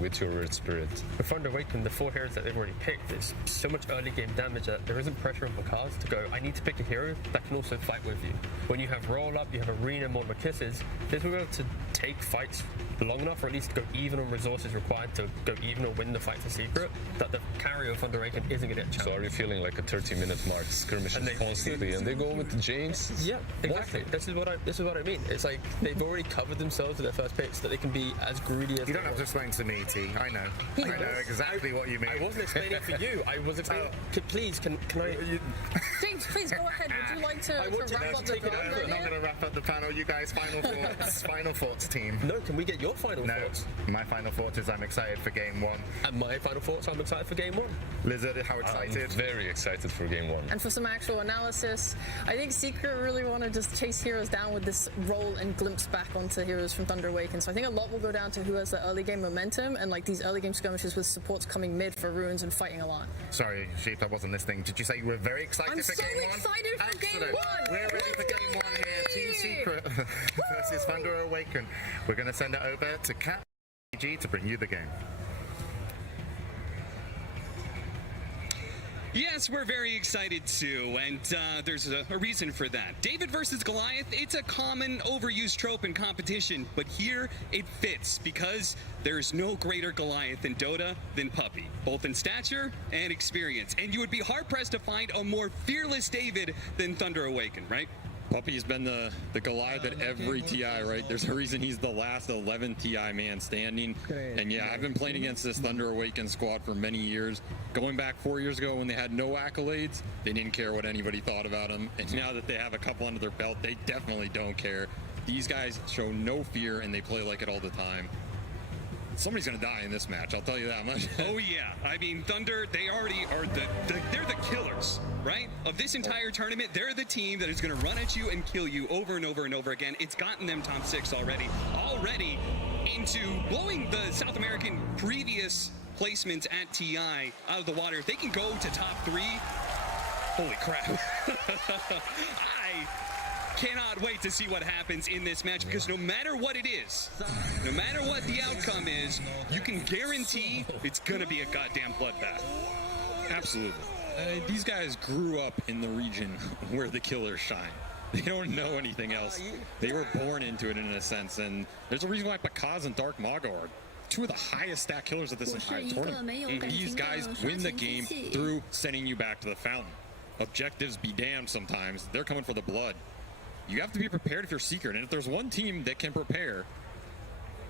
with your Earth Spirit. With Thunder Awakened, the 4 heroes that they've already picked, there's so much early game damage that there isn't pressure on Bakaz to go, I need to pick a hero that can also fight with you. When you have Roll Up, you have Arena, Mortimer Kisses, this will be able to take fights long enough, or at least go even on resources required to go even or win the fight for Secret, that the carry of Thunder Awakened isn't going to get challenged. So are you feeling like a 30-minute mark skirmishes constantly, and they go with the James? Yeah, exactly. This is what I mean. It's like they've already covered themselves with their first picks, that they can be as greedy as You don't have to explain to me, T. I know. I know exactly what you mean. I wasn't explaining for you. I was explaining. Please, can I? James, please go ahead. Would you like to wrap up the panel? I'm not going to wrap up the panel. You guys, final thoughts. Final thoughts, team. No, can we get your final thoughts? My final thought is I'm excited for Game 1. And my final thoughts, I'm excited for Game 1. Lizard, how excited? I'm very excited for Game 1. And for some actual analysis, I think Secret really want to just chase heroes down with this roll and glimpse back onto heroes from Thunder Awakened. So I think a lot will go down to who has the early game momentum and like these early game skirmishes with supports coming mid for runes and fighting a lot. Sorry, Sheep, I wasn't listening. Did you say you were very excited for Game 1? I'm so excited for Game 1! We're ready for Game 1 here. Team Secret versus Thunder Awakened. We're going to send it over to Cat to bring you the game. Yes, we're very excited too, and there's a reason for that. David versus Goliath, it's a common overused trope in competition, but here it fits because there's no greater Goliath in Dota than Puppey, both in stature and experience. And you would be hard-pressed to find a more fearless David than Thunder Awakened, right? Puppey's been the Goliath at every TI, right? There's a reason he's the last 11 TI man standing. And yeah, I've been playing against this Thunder Awakened squad for many years. Going back 4 years ago when they had no accolades, they didn't care what anybody thought about them. And now that they have a couple under their belt, they definitely don't care. These guys show no fear and they play like it all the time. Somebody's going to die in this match, I'll tell you that much. Oh, yeah. I mean, Thunder, they already are they're the killers, right? Of this entire tournament, they're the team that is going to run at you and kill you over and over and over again. It's gotten them top 6 already into blowing the South American previous placements at TI out of the water. If they can go to top 3, holy crap. I cannot wait to see what happens in this match, because no matter what it is, no matter what the outcome is, you can guarantee it's going to be a goddamn bloodbath. Absolutely. These guys grew up in the region where the killers shine. They don't know anything else. They were born into it in a sense, and there's a reason why Bakaz and Dark Mago are 2 of the highest stat killers of this entire tournament. These guys win the game through sending you back to the fountain. Objectives be damned sometimes. They're coming for the blood. You have to be prepared if you're Secret, and if there's one team that can prepare,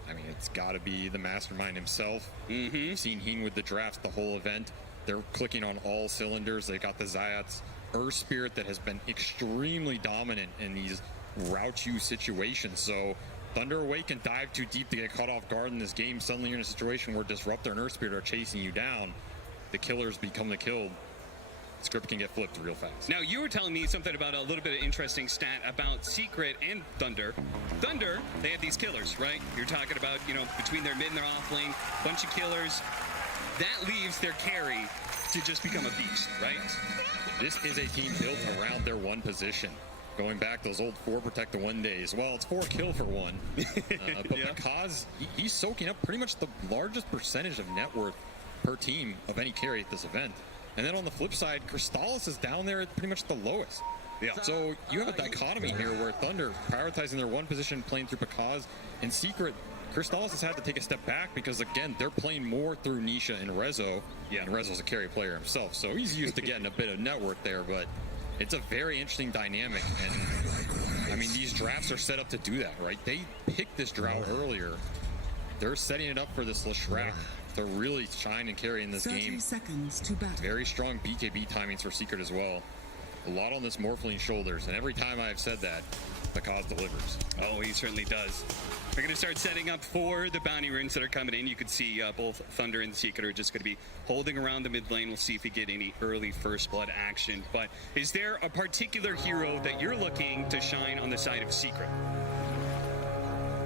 I mean, it's got to be the mastermind himself. You've seen Heen with the drafts the whole event. They're clicking on all cylinders. They got the Zayats, Earth Spirit that has been extremely dominant in these route you situations. So Thunder Awakened dive too deep to get caught off guard in this game. Suddenly you're in a situation where Disruptor and Earth Spirit are chasing you down. The killers become the killed. Script can get flipped real fast. Now, you were telling me something about a little bit of interesting stat about Secret and Thunder. Thunder, they have these killers, right? You're talking about, you know, between their mid and their off lane, bunch of killers. That leaves their carry to just become a beast, right? This is a team built around their one position. Going back those old 4 protect the 1 days. Well, it's 4 kill for 1. But because he's soaking up pretty much the largest percentage of net worth per team of any carry at this event. And then on the flip side, Crystallis is down there at pretty much the lowest. So you have a dichotomy here where Thunder prioritizing their one position, playing through Bakaz. In Secret, Crystallis has had to take a step back because, again, they're playing more through Nisha and Rezo. And Rezo's a carry player himself, so he's used to getting a bit of net worth there, but it's a very interesting dynamic. And, I mean, these drafts are set up to do that, right? They picked this drought earlier. They're setting it up for this Leshrac to really shine and carry in this 30 game. seconds to battle. Very strong BKB timings for Secret as well. A lot on this Morphling shoulders, and every time I've said that, Bakaz delivers. Oh, he certainly does. We're going to start setting up for the bounty runes that are coming in. You can see both Thunder and Secret are just going to be holding around the mid lane. We'll see if we get any early first blood action. But is there a particular hero that you're looking to shine on the side of Secret?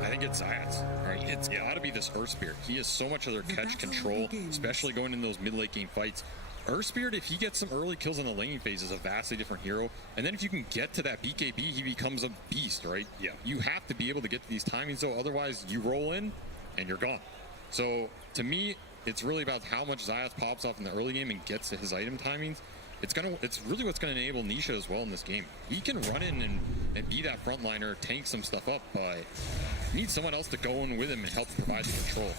I think it's Zayats. Right? It's got to be this Earth Spirit. He has so much of their catch control, especially going in those mid-late game fights. Earth Spirit, if he gets some early kills in the laning phase, is a vastly different hero. And then if you can get to that BKB, he becomes a beast, right? You have to be able to get to these timings, though. Otherwise, you roll in and you're gone. So to me, it's really about how much Zayas pops off in the early game and gets to his item timings. It's really what's going to enable Nisha as well in this game. He can run in and be that frontliner, tank some stuff up, but he needs someone else to go in with him and help provide the control.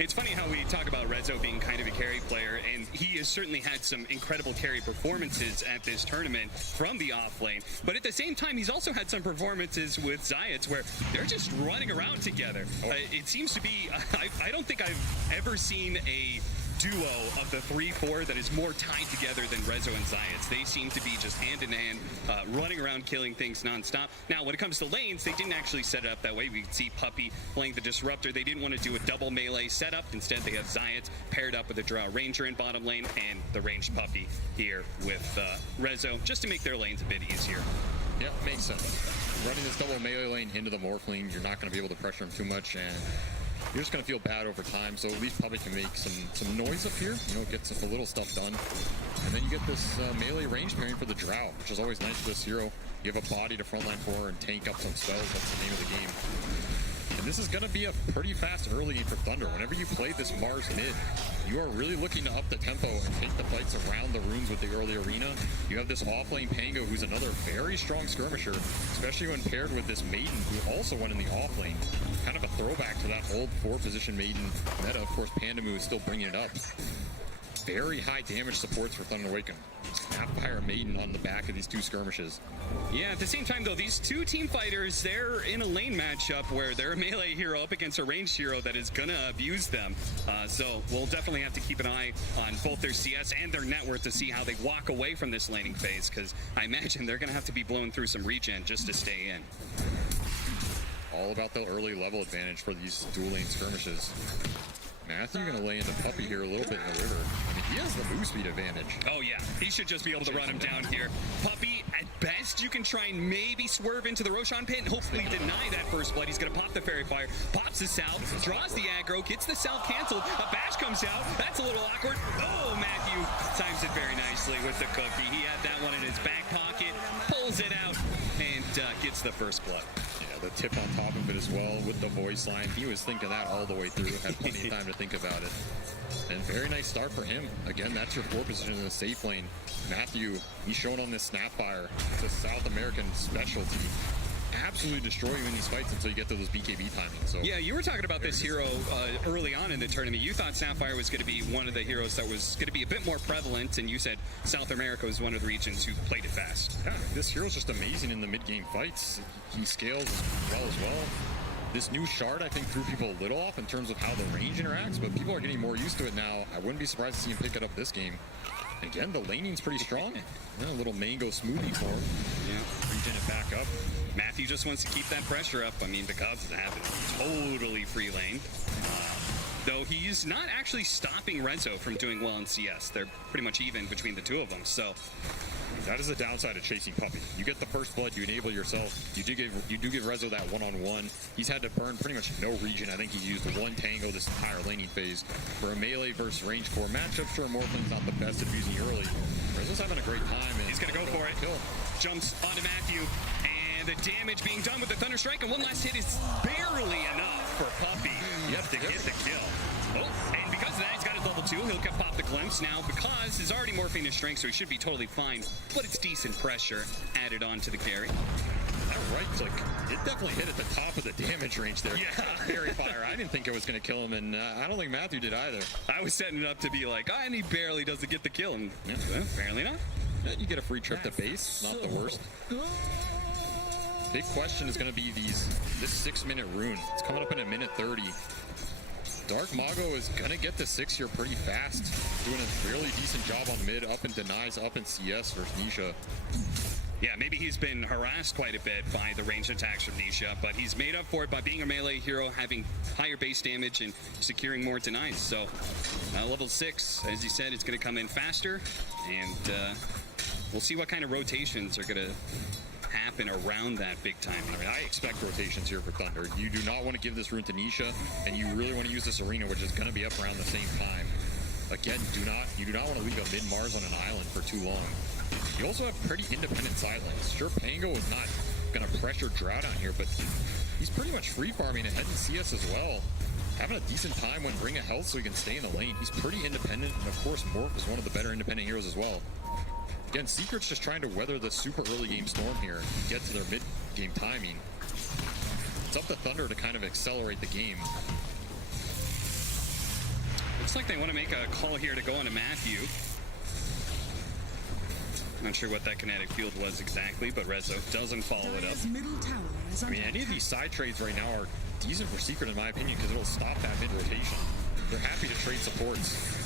It's funny how we talk about Rezo being kind of a carry player, and he has certainly had some incredible carry performances at this tournament from the off lane. But at the same time, he's also had some performances with Zayats where they're just running around together. It seems to be, I don't think I've ever seen a duo of the 3-4 that is more tied together than Rezo and Zayats. They seem to be just hand in hand, running around, killing things nonstop. Now, when it comes to lanes, they didn't actually set it up that way. We can see Puppey playing the Disruptor. They didn't want to do a double melee setup. Instead, they have Zayats paired up with the Drow Ranger in bottom lane and the ranged Puppey here with Rezo, just to make their lanes a bit easier. Yep, makes sense. Running this double melee lane into the Morph lane, you're not going to be able to pressure him too much, and you're just going to feel bad over time, so at least Puppey can make some noise up here, get a little stuff done. And then you get this melee range pairing for the Drow, which is always nice for this hero. You have a body to frontline for and tank up some spells. That's the name of the game. And this is going to be a pretty fast early game for Thunder. Whenever you play this Mars mid, you are really looking to up the tempo and take the fights around the runes with the early arena. You have this offlane Pango, who's another very strong skirmisher, especially when paired with this Maiden, who also went in the offlane. Kind of a throwback to that old 4-position Maiden meta. Of course, Pandamu is still bringing it up. Very high damage supports for Thunder Awaken. Snapfire Maiden on the back of these two skirmishes. Yeah, at the same time, though, these two team fighters, they're in a lane matchup where they're a melee hero up against a ranged hero that is going to abuse them. So we'll definitely have to keep an eye on both their CS and their net worth to see how they walk away from this laning phase, because I imagine they're going to have to be blown through some regen just to stay in. All about the early level advantage for these dual lane skirmishes. Matthew going to lay into Puppey here a little bit in the river. I mean, he has the move speed advantage. Oh, yeah. He should just be able to run him down here. Puppey, at best, you can try and maybe swerve into the Roshan pit and hopefully deny that first blood. He's going to pop the Fairy Fire, pops the Sal, draws the aggro, gets the Sal canceled. A bash comes out. That's a little awkward. Oh, Matthew times it very nicely with the cookie. He had that one in his back pocket, pulls it out, and gets the first blood. The tip on top of it as well with the voice line. He was thinking that all the way through. Had plenty of time to think about it. And very nice start for him. Again, that's your 4 position in the safe lane. Matthew, he's shown on this Snapfire. It's a South American specialty. Absolutely destroy you in these fights until you get to those BKB timings. So yeah, you were talking about this hero early on in the tournament. You thought Sapphire was going to be one of the heroes that was going to be a bit more prevalent, and you said South America was one of the regions who played it fast. Yeah, this hero's just amazing in the mid-game fights. He scales as well. This new shard, I think, threw people a little off in terms of how the range interacts, but people are getting more used to it now. I wouldn't be surprised to see him pick it up this game. Again, the laning's pretty strong. A little mango smoothie for him. Yeah, regen it back up. Matthew just wants to keep that pressure up. I mean, because of having a totally free lane. Though he's not actually stopping Rezo from doing well in CS. They're pretty much even between the two of them, so that is the downside of chasing Puppey. You get the first blood, you enable yourself. You do give Rezo that one-on-one. He's had to burn pretty much no regen. I think he used one tango this entire laning phase. For a melee versus range 4 matchup, sure, Morphling's not the best at using early. Rezo's having a great time. And he's going to go for it. Kill. Jumps onto Matthew, and the damage being done with the Thunder Strike, and one last hit is barely enough for Puppey. You have to get the kill. Oh, and because of that, he's got a level 2. He'll pop the glimpse now because he's already morphing his strength, so he should be totally fine. But it's decent pressure added on to the carry. That right click, it definitely hit at the top of the damage range there. Yeah. Fairy Fire. I didn't think it was going to kill him, and I don't think Matthew did either. I was setting it up to be like, and he barely does get the kill, and apparently not. Yeah, you get a free trip to base, not the worst. Big question is going to be this 6-minute rune. It's coming up in a minute 30. Dark Mago is going to get the 6 here pretty fast. Doing a really decent job on mid, up in denies, up in CS versus Nisha. Yeah, maybe he's been harassed quite a bit by the ranged attacks from Nisha, but he's made up for it by being a melee hero, having higher base damage and securing more denies. So level 6, as you said, it's going to come in faster, and we'll see what kind of rotations are going to happen around that big time. I mean, I expect rotations here for Thunder. You do not want to give this rune to Nisha, and you really want to use this arena, which is going to be up around the same time. Again, you do not want to leave a mid-Mars on an island for too long. You also have pretty independent side lanes. Sure, Pango is not going to pressure Drow down here, but he's pretty much free farming ahead in CS as well. having a decent time when Ring of Health so he can stay in the lane. He's pretty independent, and of course Morph is one of the better independent heroes as well. Again, Secret's just trying to weather the super early game storm here and get to their mid-game timing. It's up to Thunder to kind of accelerate the game. Looks like they want to make a call here to go on to Matthew. Not sure what that kinetic field was exactly, but Rezo doesn't follow it up. I mean, any of these side trades right now are decent for Secret in my opinion because it'll stop that mid-rotation. They're happy to trade supports.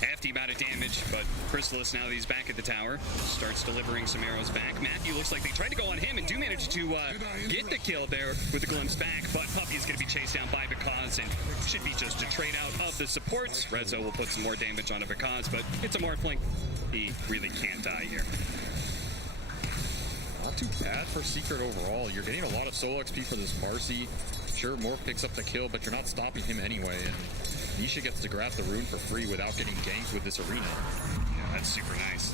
Hefty amount of damage, but Chrysalis, now that he's back at the tower, starts delivering some arrows back. Matthew looks like they tried to go on him and do manage to get the kill there with the glimpse back, but Puppy is going to be chased down by Because and should be just a trade out of the supports. Rezo will put some more damage onto Because, but it's a Morphling. He really can't die here. Not too bad for Secret overall. You're getting a lot of solo XP for this Marcy. Sure, Morph picks up the kill, but you're not stopping him anyway. And Nisha gets to grab the rune for free without getting ganked with this arena. Yeah, that's super nice.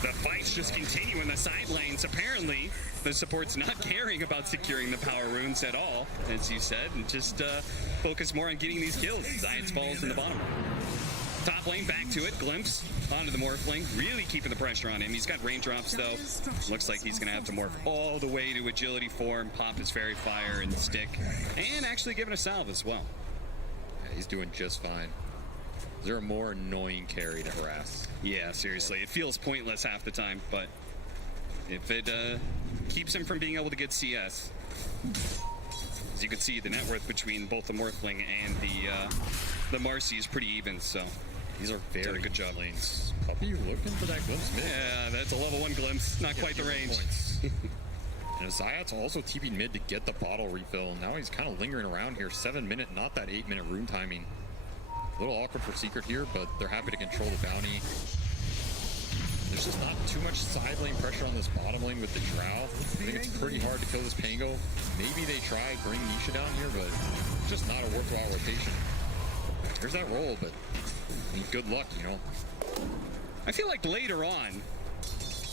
The fights just continue in the side lanes. Apparently, the support's not caring about securing the power runes at all, as you said, and just focus more on getting these kills. Zayat's falls in the bottom. Top lane, back to it. Glimpse onto the Morphling. Really keeping the pressure on him. He's got raindrops, though. Looks like he's going to have to morph all the way to agility form, pop his Fairy Fire and stick, and actually give it a salve as well. Yeah, he's doing just fine. Is there a more annoying carry to harass? Yeah, seriously. It feels pointless half the time, but if it keeps him from being able to get CS, as you can see, the net worth between both the Morphling and the Marcy is pretty even, so these are very good job. Lanes. Puppy looking for that glimpse mid. Yeah, that's a level 1 glimpse. Not quite the range. And Zayat's also TP'd mid to get the bottle refill. Now he's kind of lingering around here. 7-minute, not that 8-minute rune timing. A little awkward for Secret here, but they're happy to control the bounty. There's just not too much side lane pressure on this bottom lane with the Drow. I think it's pretty hard to kill this Pango. Maybe they try bring Nisha down here, but it's just not a worthwhile rotation. There's that roll, but I mean, good luck, you know. I feel like later on,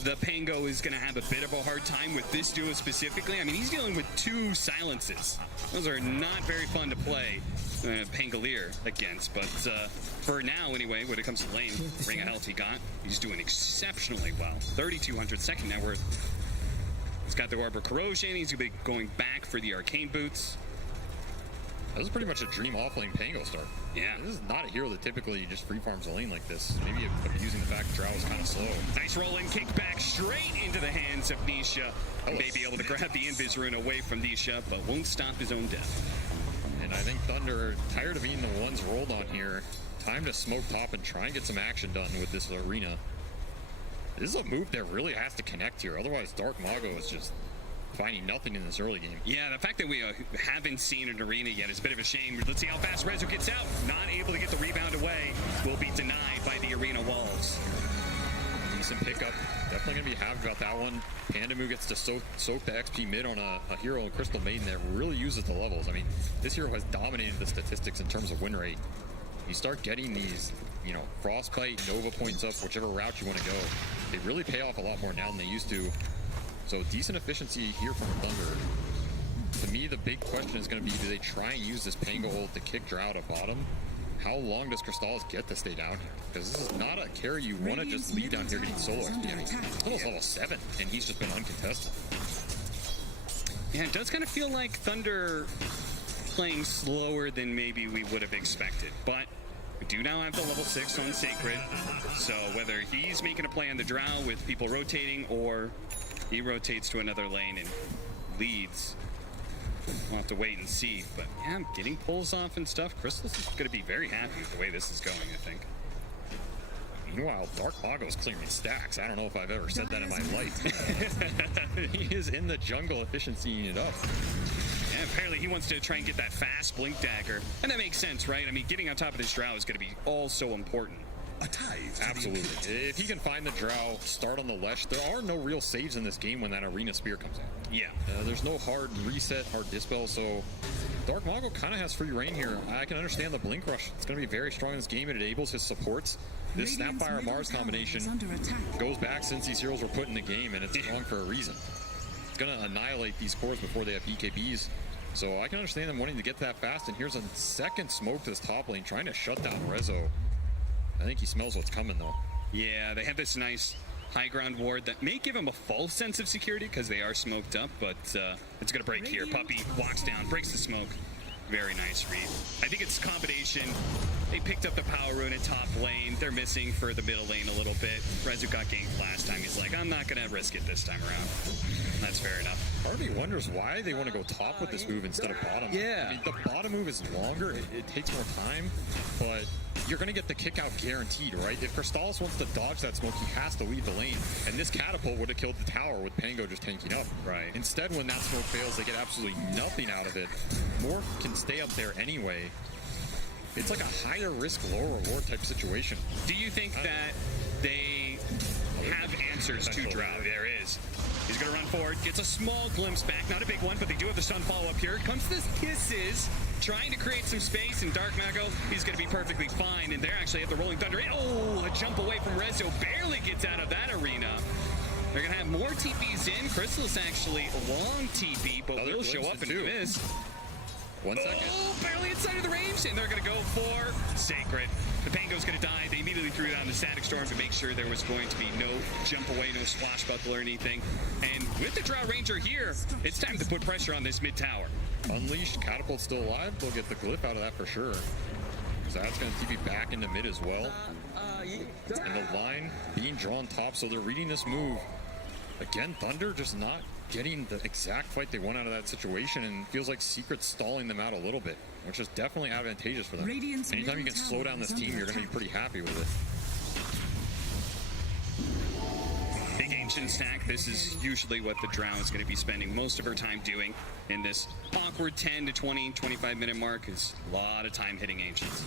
the Pango is going to have a bit of a hard time with this duo specifically. I mean, he's dealing with 2 silences. Those are not very fun to play Pangolier against, but for now anyway, when it comes to lane, Ring of Health he got. He's doing exceptionally well. 3,200 second net worth. He's got the Orb of Corrosion. He's going to be going back for the Arcane Boots. That was pretty much a dream off-lane Pango start. Yeah. This is not a hero that typically just free farms a lane like this. Maybe abusing the fact Drow is kind of slow. Nice roll and kick back straight into the hands of Nisha. May be able to grab the Invis rune away from Nisha, but won't stop his own death. And I think Thunder, tired of being the ones rolled on here, time to smoke top and try and get some action done with this arena. This is a move that really has to connect here. Otherwise, Dark Mago is just finding nothing in this early game. Yeah, the fact that we haven't seen an arena yet is a bit of a shame. Let's see how fast Rezo gets out. Not able to get the rebound away. Will be denied by the arena walls. Decent pickup. Definitely going to be happy about that one. Pandamu gets to soak the XP mid on a hero in Crystal Maiden that really uses the levels. I mean, this hero has dominated the statistics in terms of win rate. You start getting these, you know, Frostbite, Nova points up, whichever route you want to go. They really pay off a lot more now than they used to. So decent efficiency here from Thunder. To me, the big question is going to be, do they try and use this Pango ult to kick Drow to bottom? How long does Crystallis get to stay down here? Because this is not a carry you want to just leave down here getting solo XP. I mean, Crystallis level 7, and he's just been uncontested. Yeah, it does kind of feel like Thunder playing slower than maybe we would have expected. But we do now have the level 6 on Sacred. So whether he's making a play on the Drow with people rotating, or he rotates to another lane and leads, we'll have to wait and see. But yeah, getting pulls off and stuff. Crystal is going to be very happy with the way this is going, I think. Meanwhile, Dark Mago's clearing stacks. I don't know if I've ever said that in my life. He is in the jungle efficiencying it up. Yeah, apparently he wants to try and get that fast blink dagger. And that makes sense, right? I mean, getting on top of this Drow is going to be all so important. Absolutely. If he can find the Drow, start on the Lesh, there are no real saves in this game when that Arena Spear comes out. Yeah. There's no hard reset, hard dispel, so Dark Mago kind of has free reign here. I can understand the Blink Rush. It's going to be very strong in this game. It enables his supports. This Snapfire Mars combination goes back since these heroes were put in the game, and it's strong for a reason. It's going to annihilate these cores before they have BKBs. So I can understand them wanting to get that fast, and here's a second smoke to this top lane, trying to shut down Rezo. I think he smells what's coming, though. Yeah, they have this nice high ground ward that may give him a false sense of security because they are smoked up, but it's going to break here. Puppey walks down, breaks the smoke. Very nice read. I think it's a combination. They picked up the power rune at top lane. They're missing for the middle lane a little bit. Rezu got ganked last time. He's like, I'm not going to risk it this time around. That's fair enough. Part of me wonders why they want to go top with this move instead of bottom. Yeah. I mean, the bottom move is longer. It takes more time, but you're going to get the kick out guaranteed, right? If Crystallis wants to dodge that smoke, he has to leave the lane. And this catapult would have killed the tower with Pango just tanking up. Right. Instead, when that smoke fails, they get absolutely nothing out of it. Morph can stay up there anyway. It's like a higher risk, lower reward type situation. Do you think that they have answers to Drow? There is. He's going to run forward, gets a small glimpse back, not a big one, but they do have the stun follow-up here. Comes this Kisses, trying to create some space, and Dark Mago, he's going to be perfectly fine, and they're actually at the Rolling Thunder. Oh, a jump away from Rezo, barely gets out of that arena. They're going to have more TPs in. Crystal's actually a long TP, but will show up in this. 1 second. Oh, barely inside of the range, and they're going to go for Sacred. The Pango's going to die. They immediately threw down the Static Storm to make sure there was going to be no jump away, no swashbuckle or anything. And with the Drow Ranger here, it's time to put pressure on this mid tower. Unleashed, Catapult's still alive. They'll get the glyph out of that for sure. So that's going to TP back into mid as well. And the line being drawn top, so they're reading this move. Again, Thunder just not getting the exact fight they want out of that situation, and feels like Secret's stalling them out a little bit, which is definitely advantageous for them. Anytime you can slow down this team, you're going to be pretty happy with it. Big Ancient stack. This is usually what the Drow is going to be spending most of her time doing in this awkward 10 to 20, 25 minute mark. Is a lot of time hitting Ancients.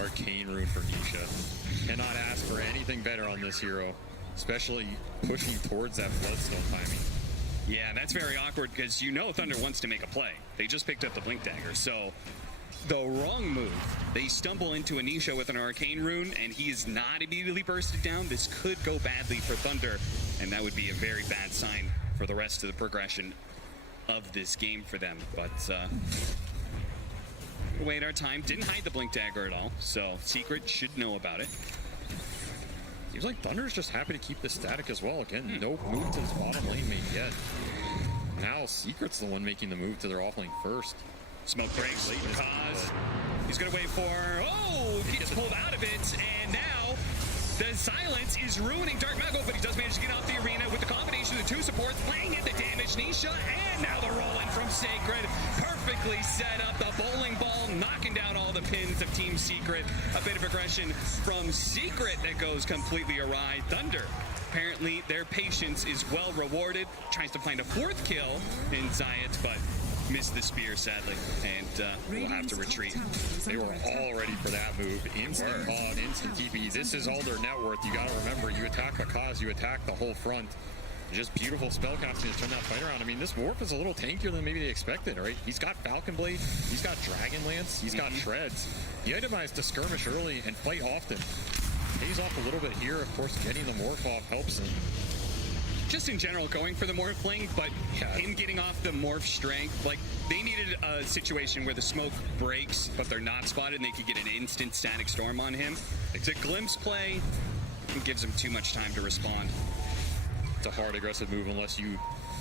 Arcane Rune for Nisha. Cannot ask for anything better on this hero, especially pushing towards that Bloodstone timing. Yeah, that's very awkward because you know Thunder wants to make a play. They just picked up the Blink Dagger, so the wrong move. They stumble into Anisha with an Arcane Rune, and he is not immediately bursted down. This could go badly for Thunder, and that would be a very bad sign for the rest of the progression of this game for them. But we'll wait our time. Didn't hide the Blink Dagger at all, so Secret should know about it. Seems like Thunder's just happy to keep this static as well. Again, no move to this bottom lane made yet. Now Secret's the one making the move to their off lane first. Smoke breaks, Kaz. He's gonna wait for, oh, he gets pulled out of it, and now the silence is ruining Dark Mago, but he does manage to get off the arena with the combination of the two supports, playing at the damage, Nisha, and now the roll-in from Sacred. Perfectly set up, the bowling ball, knocking down all the pins of Team Secret. A bit of aggression from Secret that goes completely awry. Thunder, apparently their patience is well rewarded. Tries to find a fourth kill in Zayat, but missed the spear, sadly, and we'll have to retreat. They were all ready for that move. Instant pod, instant TP. This is all their net worth. You got to remember, you attack the cause, you attack the whole front. Just beautiful spellcasting to turn that fight around. I mean, this Morph is a little tankier than maybe they expected, right? He's got Falcon Blade, he's got Dragon Lance, he's got Shreds. He itemized to skirmish early and fight often. Pays off a little bit here. Of course, getting the Morph off helps him. Just in general, going for the Morphling, but him getting off the Morph strength, like, they needed a situation where the smoke breaks, but they're not spotted, and they could get an instant Static Storm on him. It's a glimpse play. It gives him too much time to respond. It's a hard, aggressive move unless you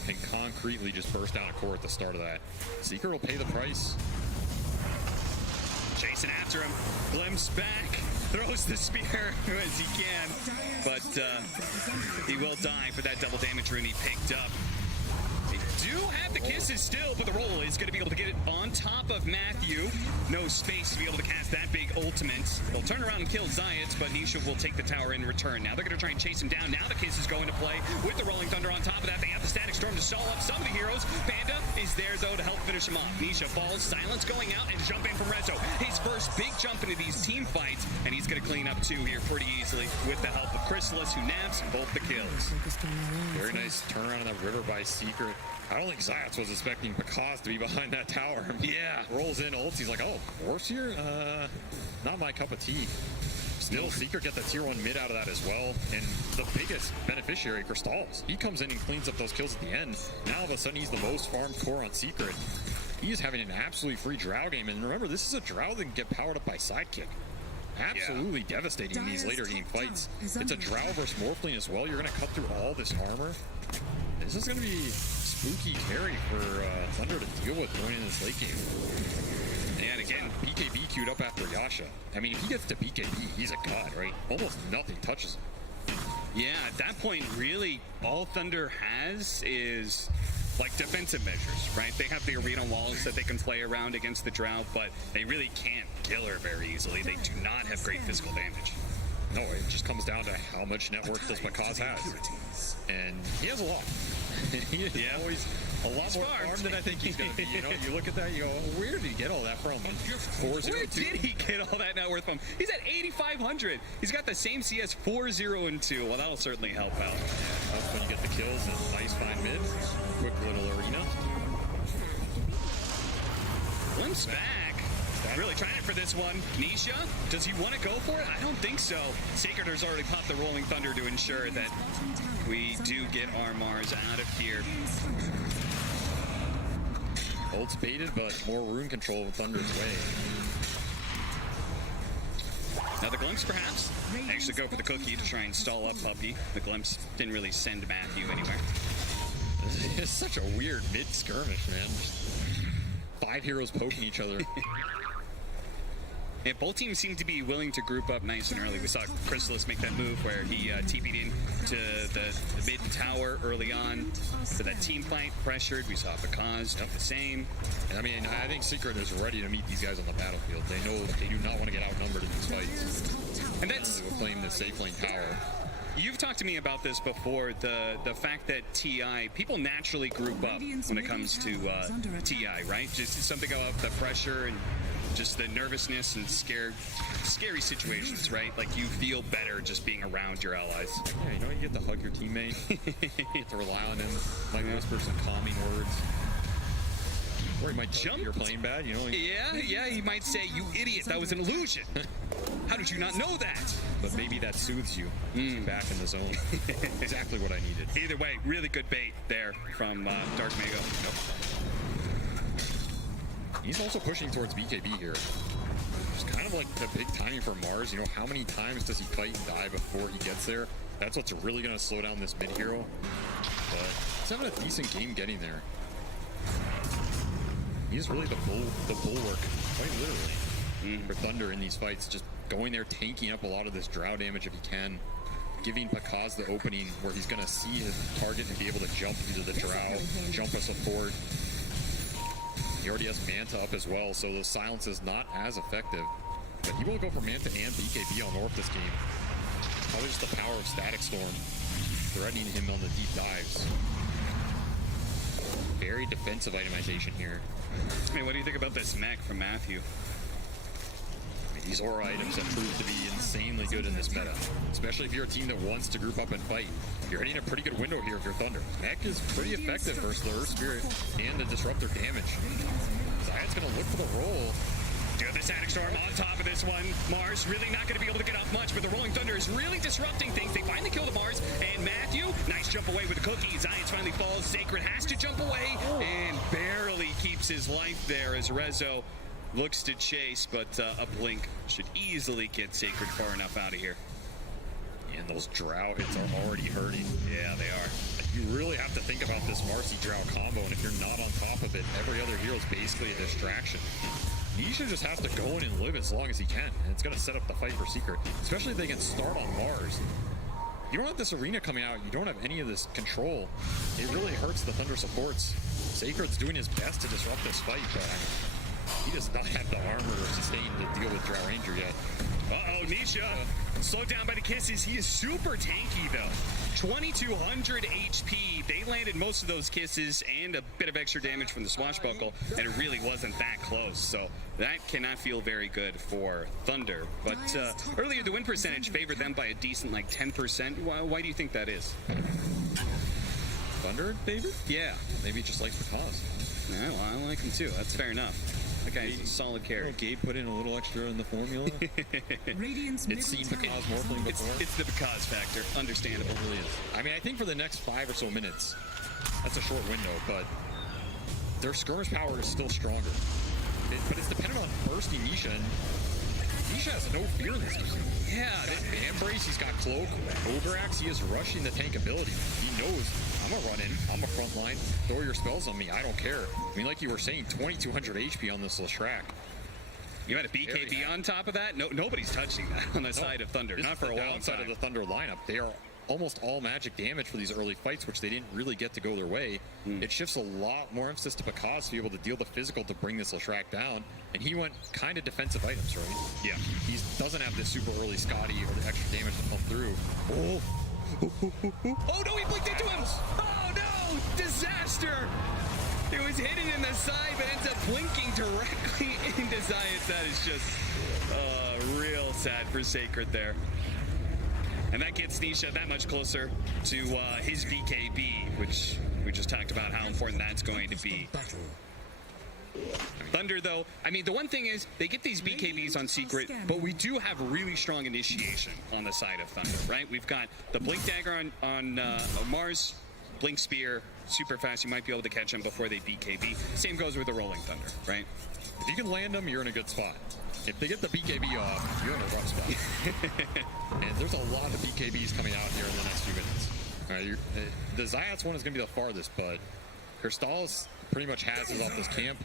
can concretely just burst down a core at the start of that. Secret will pay the price. Chasing after him. Glimpse back. Throws the spear as he can. But he will die for that double damage rune he picked up. They do have the kisses still, but the roll is going to be able to get it on top of Matthew. No space to be able to cast that big ultimate. They'll turn around and kill Zayat, but Nisha will take the tower in return. Now they're going to try and chase him down. Now the kiss is going to play with the Rolling Thunder on top of that. They have the Static Storm to stall up some of the heroes. Panda is there, though, to help finish him off. Nisha falls, silence going out, and jump in from Rezo. His first big jump into these team fights, and he's going to clean up two here pretty easily with the help of Chrysalis, who naps both the kills. Very nice turnaround on that river by Secret. I don't think Zayat was expecting Bakaz to be behind that tower. Yeah. Rolls in, ults, he's like, oh, Dwarfs here? Not my cup of tea. Still, Secret get the tier 1 mid out of that as well. And the biggest beneficiary, Crystallis. He comes in and cleans up those kills at the end. Now, all of a sudden, he's the most farmed core on Secret. He is having an absolutely free drow game, and remember, this is a drow that can get powered up by sidekick. Absolutely devastating in these later game fights. It's a drow versus Morphling as well. You're going to cut through all this armor. This is going to be spooky carry for Thunder to deal with going in this late game. And again, BKB queued up after Yasha. I mean, if he gets to BKB, he's a god, right? Almost nothing touches him. Yeah, at that point, really, all Thunder has is like defensive measures, right? They have the arena walls that they can play around against the Drow, but they really can't kill her very easily. They do not have great physical damage. No, it just comes down to how much net worth does Pakaz has. And he has a lot. He is always a lot more farm than I think he's going to be. You know, you look at that, you go, where did he get all that from? Where did he get all that net worth from? He's at 8,500. He's got the same CS 4-0-2. Well, that'll certainly help out. Yeah, helps when you get the kills and nice fine mid. Quick little arena. Glimpse back. Really trying it for this one. Nisha, does he want to go for it? I don't think so. Sacred has already popped the Rolling Thunder to ensure that we do get our Mars out of here. Ult's baited, but more rune control with Thunder's way. Now the Glimpse perhaps. Actually go for the cookie to try and stall up Puppy. The Glimpse didn't really send Matthew anywhere. It's such a weird mid-skirmish, man. 5 heroes poking each other. Yeah, both teams seem to be willing to group up nice and early. We saw Chrysalis make that move where he TP'd in to the mid tower early on. So that team fight pressured. We saw Pakaz do the same. And I mean, I think Secret is ready to meet these guys on the battlefield. They know they do not want to get outnumbered in these fights. And that's playing the safe lane tower. You've talked to me about this before, the fact that TI, people naturally group up when it comes to TI, right? Just something about the pressure and just the nervousness and scary situations, right? Like you feel better just being around your allies. Yeah, you know, you get to hug your teammate, you get to rely on him, might whisper some calming words. Or he might jump. You're playing bad, you know. Yeah, he might say, "You idiot, that was an illusion. How did you not know that?" But maybe that soothes you. Back in the zone. Exactly what I needed. Either way, really good bait there from Dark Mago. He's also pushing towards BKB here. It's kind of like the big timing for Mars. You know, how many times does he fight and die before he gets there? That's what's really going to slow down this mid hero. But he's having a decent game getting there. He's really the bulwark, quite literally, for Thunder in these fights. Just going there, tanking up a lot of this drow damage if he can. Giving Pakaz the opening where he's going to see his target and be able to jump into the drow, jump us a fort. He already has Manta up as well, so the silence is not as effective. But he will go for Manta and BKB on North this game. Probably just the power of Static Storm threatening him on the deep dives. Very defensive itemization here. Hey, what do you think about this mech from Matthew? These aura items have proved to be insanely good in this meta, especially if you're a team that wants to group up and fight. You're hitting a pretty good window here if you're Thunder. Mech is pretty effective versus the Earth Spirit and the Disruptor damage. Zayat's going to look for the roll. Do the Static Storm on top of this one. Mars really not going to be able to get off much, but the Rolling Thunder is really disrupting things. They finally kill the Mars, and Matthew, nice jump away with the cookie. Zayat finally falls. Sacred has to jump away and barely keeps his life there as Rezo looks to chase, but a blink should easily get Sacred far enough out of here. And those drow hits are already hurting. Yeah, they are. You really have to think about this Marcy drow combo, and if you're not on top of it, every other hero is basically a distraction. Nisha just has to go in and live as long as he can, and it's going to set up the fight for Secret, especially if they can start on Mars. You don't have this arena coming out, you don't have any of this control. It really hurts the Thunder supports. Sacred's doing his best to disrupt this fight, but he does not have the armor or sustain to deal with Drow Ranger yet. Uh-oh, Nisha, slowed down by the kisses. He is super tanky, though. 2,200 HP. They landed most of those kisses and a bit of extra damage from the swashbuckle, and it really wasn't that close. So that cannot feel very good for Thunder. But earlier, the win percentage favored them by a decent, like, 10%. Why do you think that is? Thunder favorite? Yeah. Maybe just likes Pakaz. Yeah, well, I like him, too. That's fair enough. That guy's a solid carry. Gabe put in a little extra in the formula. It's seen Pakaz Morphling before. It's the Pakaz factor. Understandable. It really is. I mean, I think for the next 5 or so minutes, that's a short window, but their skirmish power is still stronger. But it's dependent on bursting Nisha, and Nisha has no fear in this game. Yeah, Embrace, he's got Cloak. Ogre Axe, he is rushing the tank ability. He knows, I'm a run in, I'm a front line, throw your spells on me, I don't care. I mean, like you were saying, 2200 HP on this Leshrac. You had a BKB on top of that? No, nobody's touching that on the side of Thunder. Not for a long downside time. of the Thunder lineup. They are almost all magic damage for these early fights, which they didn't really get to go their way. It shifts a lot more emphasis to Pakaz to be able to deal the physical to bring this Leshrac down, and he went kind of defensive items, right? Yeah. He doesn't have this super early Scotty or the extra damage to pump through. Oh no, he blinked into him! Oh no! Disaster! It was hitting in the side, but ends up blinking directly into Zayat. That is just real sad for Sacred there. And that gets Nisha that much closer to his BKB, which we just talked about how important that's going to be. Thunder, though, I mean, the one thing is they get these BKBs on Secret, but we do have really strong initiation on the side of Thunder, right? We've got the Blink Dagger on Mars, Blink Spear, super fast. You might be able to catch them before they BKB. Same goes with the Rolling Thunder, right? If you can land them, you're in a good spot. If they get the BKB off, you're in a rough spot. And there's a lot of BKBs coming out here in the next few minutes. All right, the Zayat's one is going to be the farthest, but Crystal's pretty much has his off this camp.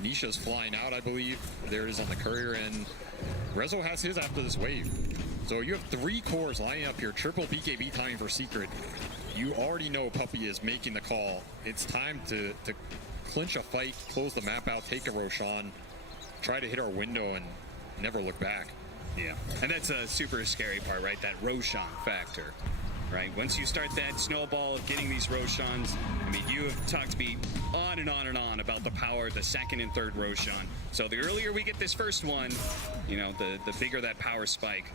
Nisha's flying out, I believe. There it is on the courier, and Rezo has his after this wave. So you have 3 cores lining up here, triple BKB timing for Secret. You already know Puppey is making the call. It's time to clinch a fight, close the map out, take a Roshan, try to hit our window and never look back. Yeah, and that's a super scary part, right? That Roshan factor, right? Once you start that snowball of getting these Roshans, I mean, you have talked to me on and on and on about the power of the second and third Roshan. So the earlier we get this first one, you know, the bigger that power spike.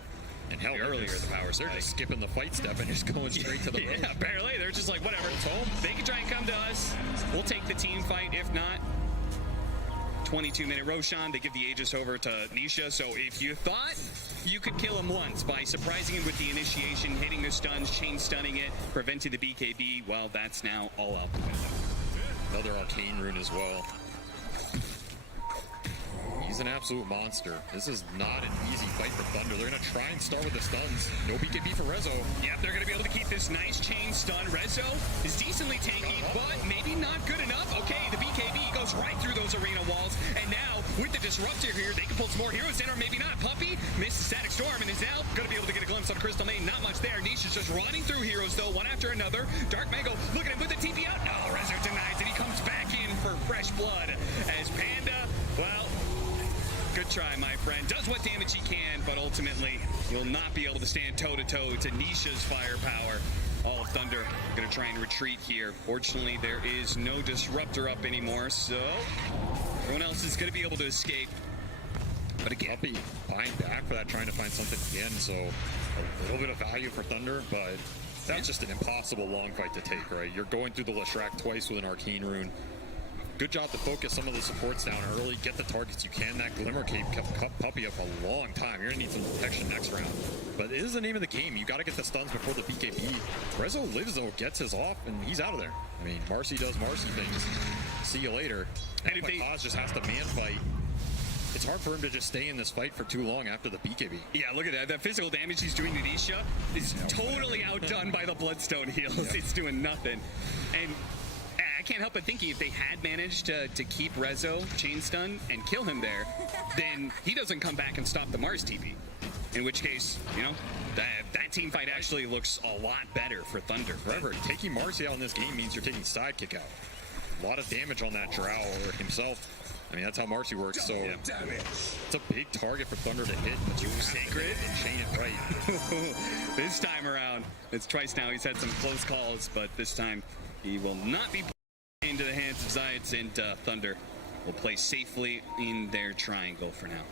And hell, the earlier the power spike. They're just skipping the fight step and just going straight to the road. Yeah, apparently. They're just like, whatever, it's home. They can try and come to us. We'll take the team fight. If not, 22-minute Roshan. They give the Aegis over to Nisha. So if you thought you could kill him once by surprising him with the initiation, hitting the stuns, chain stunning it, preventing the BKB, well, that's now all out the window. Another arcane rune as well. He's an absolute monster. This is not an easy fight for Thunder. They're going to try and start with the stuns. No BKB for Rezo. Yeah, they're going to be able to keep this nice chain stun. Rezo is decently tanky, but maybe not good enough. Okay, the BKB goes right through those arena walls. And now, with the Disruptor here, they can pull some more heroes in, or maybe not. Puppey misses Static Storm and is now going to be able to get a glimpse on Crystal Main. Not much there. Niche is just running through heroes, though, one after another. Dark Mango, look at him with the TP out. No, Rezo denies it. He comes back in for fresh blood as Panda, well, good try, my friend. Does what damage he can, but ultimately will not be able to stand toe-to-toe to Nisha's firepower. All of Thunder going to try and retreat here. Fortunately, there is no Disruptor up anymore, so everyone else is going to be able to escape. But again, Puppey buying back for that, trying to find something again, so a little bit of value for Thunder, but that's just an impossible long fight to take, right? You're going through the Leshrac twice with an Arcane Rune. Good job to focus some of the supports down early, get the targets you can. That Glimmer Cape kept Puppey up a long time. You're gonna need some protection next round. But it is the name of the game. You gotta get the stuns before the BKB. Rezo lives though, gets his off, and he's out of there. I mean, Marcy does Marcy things. See you later. And if Kaz just has to man fight, it's hard for him to just stay in this fight for too long after the BKB. Yeah, look at that. That physical damage he's doing to Nisha is totally outdone by the Bloodstone heals. Yep. It's doing nothing. And I can't help but thinking if they had managed to keep Rezo chain stun and kill him there, then he doesn't come back and stop the Mars TP. In which case, you know, that team fight actually looks a lot better for Thunder. Remember, taking Marcy out in this game means you're taking Sidekick out. A lot of damage on that Drow or himself. I mean, that's how Marcy works, so it's a big target for Thunder to hit, but you Sacred and chain it right. This time around, it's twice now he's had some close calls, but this time he will not be into the hands of Zayat, and Thunder will play safely in their triangle for now.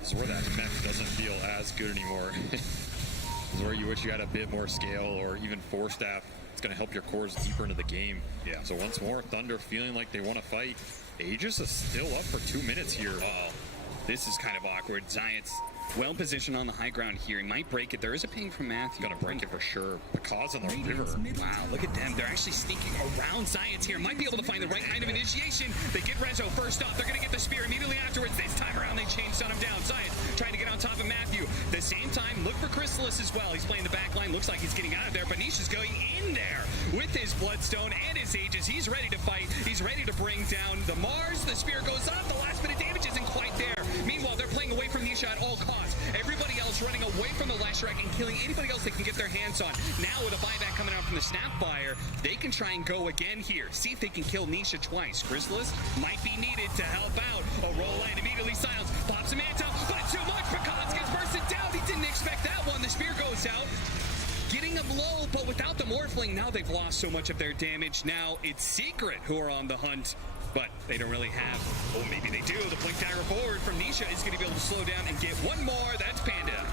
This is where that mech doesn't feel as good anymore. This is where you wish you had a bit more scale or even 4-staff. It's going to help your cores deeper into the game. Yeah. So once more, Thunder feeling like they want to fight. Aegis is still up for 2 minutes here. This is kind of awkward. Zayat's well positioned on the high ground here. He might break it. There is a ping from Matthew. Gonna break it for sure. Because on the river. Wow, look at them. They're actually sneaking around Zayat here. Might be able to find the right kind of initiation. They get Rezo first off. They're going to get the spear immediately afterwards. This time around, they changed on him down. Zayat trying to get on top of Matthew. At the same time, look for Chrysalis as well. He's playing the back line. Looks like he's getting out of there. But Nisha's going in there with his Bloodstone and his Aegis. He's ready to fight. He's ready to bring down the Mars. The spear goes up. The last bit of damage isn't quite there. Meanwhile, they're playing away from Nisha at all costs. Everybody else running away from the Leshrac and killing anybody else they can get their hands on. Now with a buyback coming out from the Snapfire, they can try and go again here. See if they can kill Nisha twice. Chrysalis might be needed to help out. A roll in, immediately silenced. Pops a Manta, but it's too much. Picard gets bursted down. He didn't expect that one. The spear goes out. Getting them low, but without the Morphling, now they've lost so much of their damage. Now it's Secret who are on the hunt, but they don't really have. Oh, maybe they do. The blink dagger forward from Nisha is going to be able to slow down and get one more. That's Panda.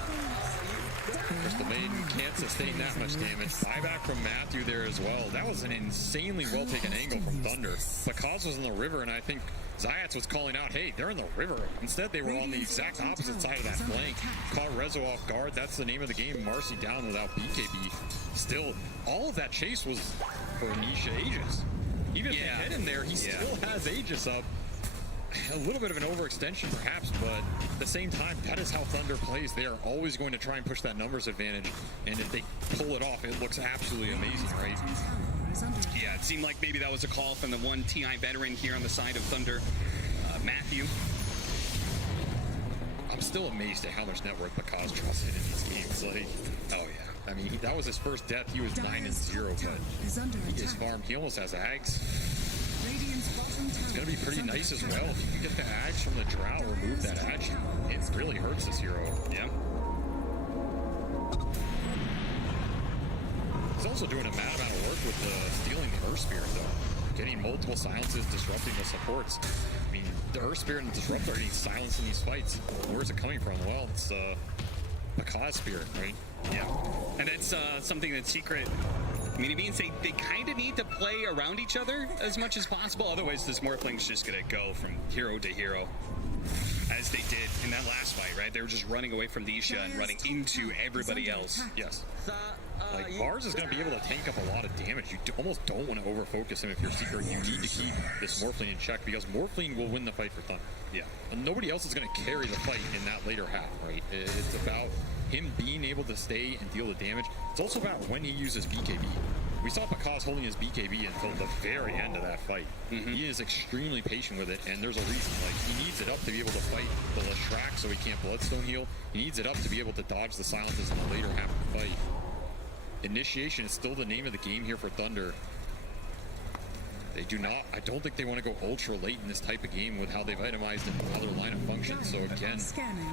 Crystal Maiden can't sustain that much damage. Buyback from Matthew there as well. That was an insanely well taken angle from Thunder. Because was in the river, and I think Zayats was calling out, hey, they're in the river. Instead, they were on the exact opposite side of that flank. Caught Rezo off guard. That's the name of the game. Marcy down without BKB. Still, all of that chase was for Nisha Aegis. Even if they head in there, he still has Aegis up. A little bit of an overextension perhaps, but at the same time, that is how Thunder plays. They are always going to try and push that numbers advantage, and if they pull it off, it looks absolutely amazing, right? Yeah, it seemed like maybe that was a call from the one TI veteran here on the side of Thunder, Matthew. I'm still amazed at how much network Bakaz trusted in these games. Like, oh yeah. I mean, that was his first death. He was 9-0, but he is farmed. He almost has Ags. It's going to be pretty nice as well. If you can get the Ags from the Drow, remove that Ag, it really hurts this hero. Yeah. He's also doing a mad amount of work with stealing the Earth Spirit, though. Getting multiple silences, disrupting the supports. I mean, the Earth Spirit and the Disruptor are getting silenced in these fights. Where's it coming from? Well, it's Bakaz Spirit, right? Yeah. And that's something that Secret... I mean, it means they kind of need to play around each other as much as possible. Otherwise, this Morphling's just going to go from hero to hero, as they did in that last fight, right? They were just running away from Nisha and running into everybody else. Yes. Like, Mars is going to be able to tank up a lot of damage. You almost don't want to overfocus him if you're Secret. You need to keep this Morphling in check, because Morphling will win the fight for Thunder. Yeah. And nobody else is going to carry the fight in that later half, right? It's about him being able to stay and deal the damage. It's also about when he uses BKB. We saw Bakaz holding his BKB until the very end of that fight. He is extremely patient with it, and there's a reason. Like, he needs it up to be able to fight the Leshrac so he can't Bloodstone heal. He needs it up to be able to dodge the silences in the later half of the fight. Initiation is still the name of the game here for Thunder. They do not, I don't think they want to go ultra late in this type of game with how they've itemized another line of functions. So again,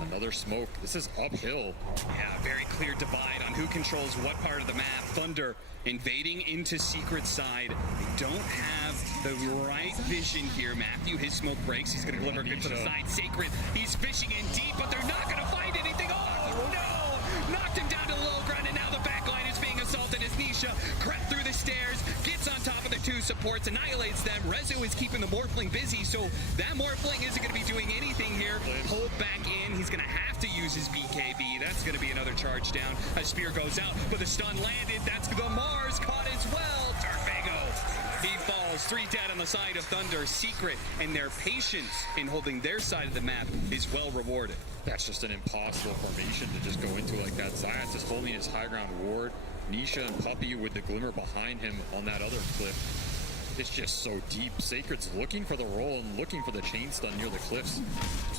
another smoke. This is uphill. Yeah, very clear divide on who controls what part of the map. Thunder invading into Secret side. They don't have the right vision here. Matthew, his smoke breaks. He's going to deliver good to the side. Sacred, he's fishing in deep, but they're not going to find anything. Oh, no! Knocked him down to the low ground, and now the back line is being assaulted as Nisha crept through the stairs, gets on top of the two supports, annihilates them. Rezo is keeping the Morphling busy, so that Morphling isn't going to be doing anything here. Pulled back in. He's going to have to use his BKB. That's going to be another charge down. A spear goes out, but the stun landed. That's the Mars caught as well. Tarfago. He falls. 3 dead on the side of Thunder. Secret and their patience in holding their side of the map is well rewarded. That's just an impossible formation to just go into like that. Zayats is holding his high ground ward. Nisha and Puppy with the Glimmer behind him on that other cliff. It's just so deep. Sacred's looking for the roll and looking for the chain stun near the cliffs.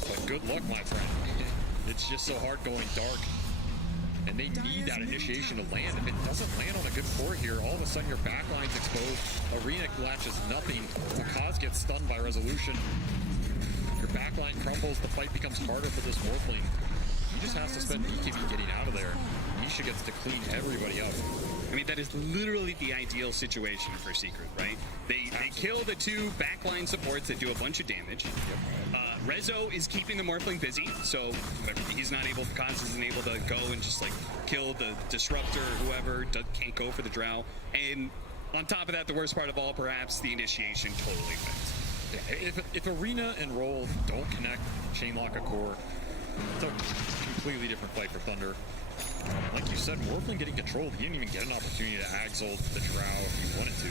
But good luck, my friend. It's just so hard going dark. And they need that initiation to land. If it doesn't land on a good core here, all of a sudden your backline's exposed. Arena latches nothing. Bakaz gets stunned by Resolution. Your backline crumbles. The fight becomes harder for this Morphling. He just has to spend BKB getting out of there. Nisha gets to clean everybody up. I mean, that is literally the ideal situation for Secret, right? They kill the 2 backline supports that do a bunch of damage. Rezo is keeping the Morphling busy, so he's not able, Bakaz isn't able to go and just like kill the Disruptor, whoever, can't go for the Drow. And on top of that, the worst part of all, perhaps, the initiation totally fits. If Arena and Roll don't connect, chain lock a core, it's a completely different fight for Thunder. Like you said, Morphling getting controlled, he didn't even get an opportunity to Axel the Drow if he wanted to.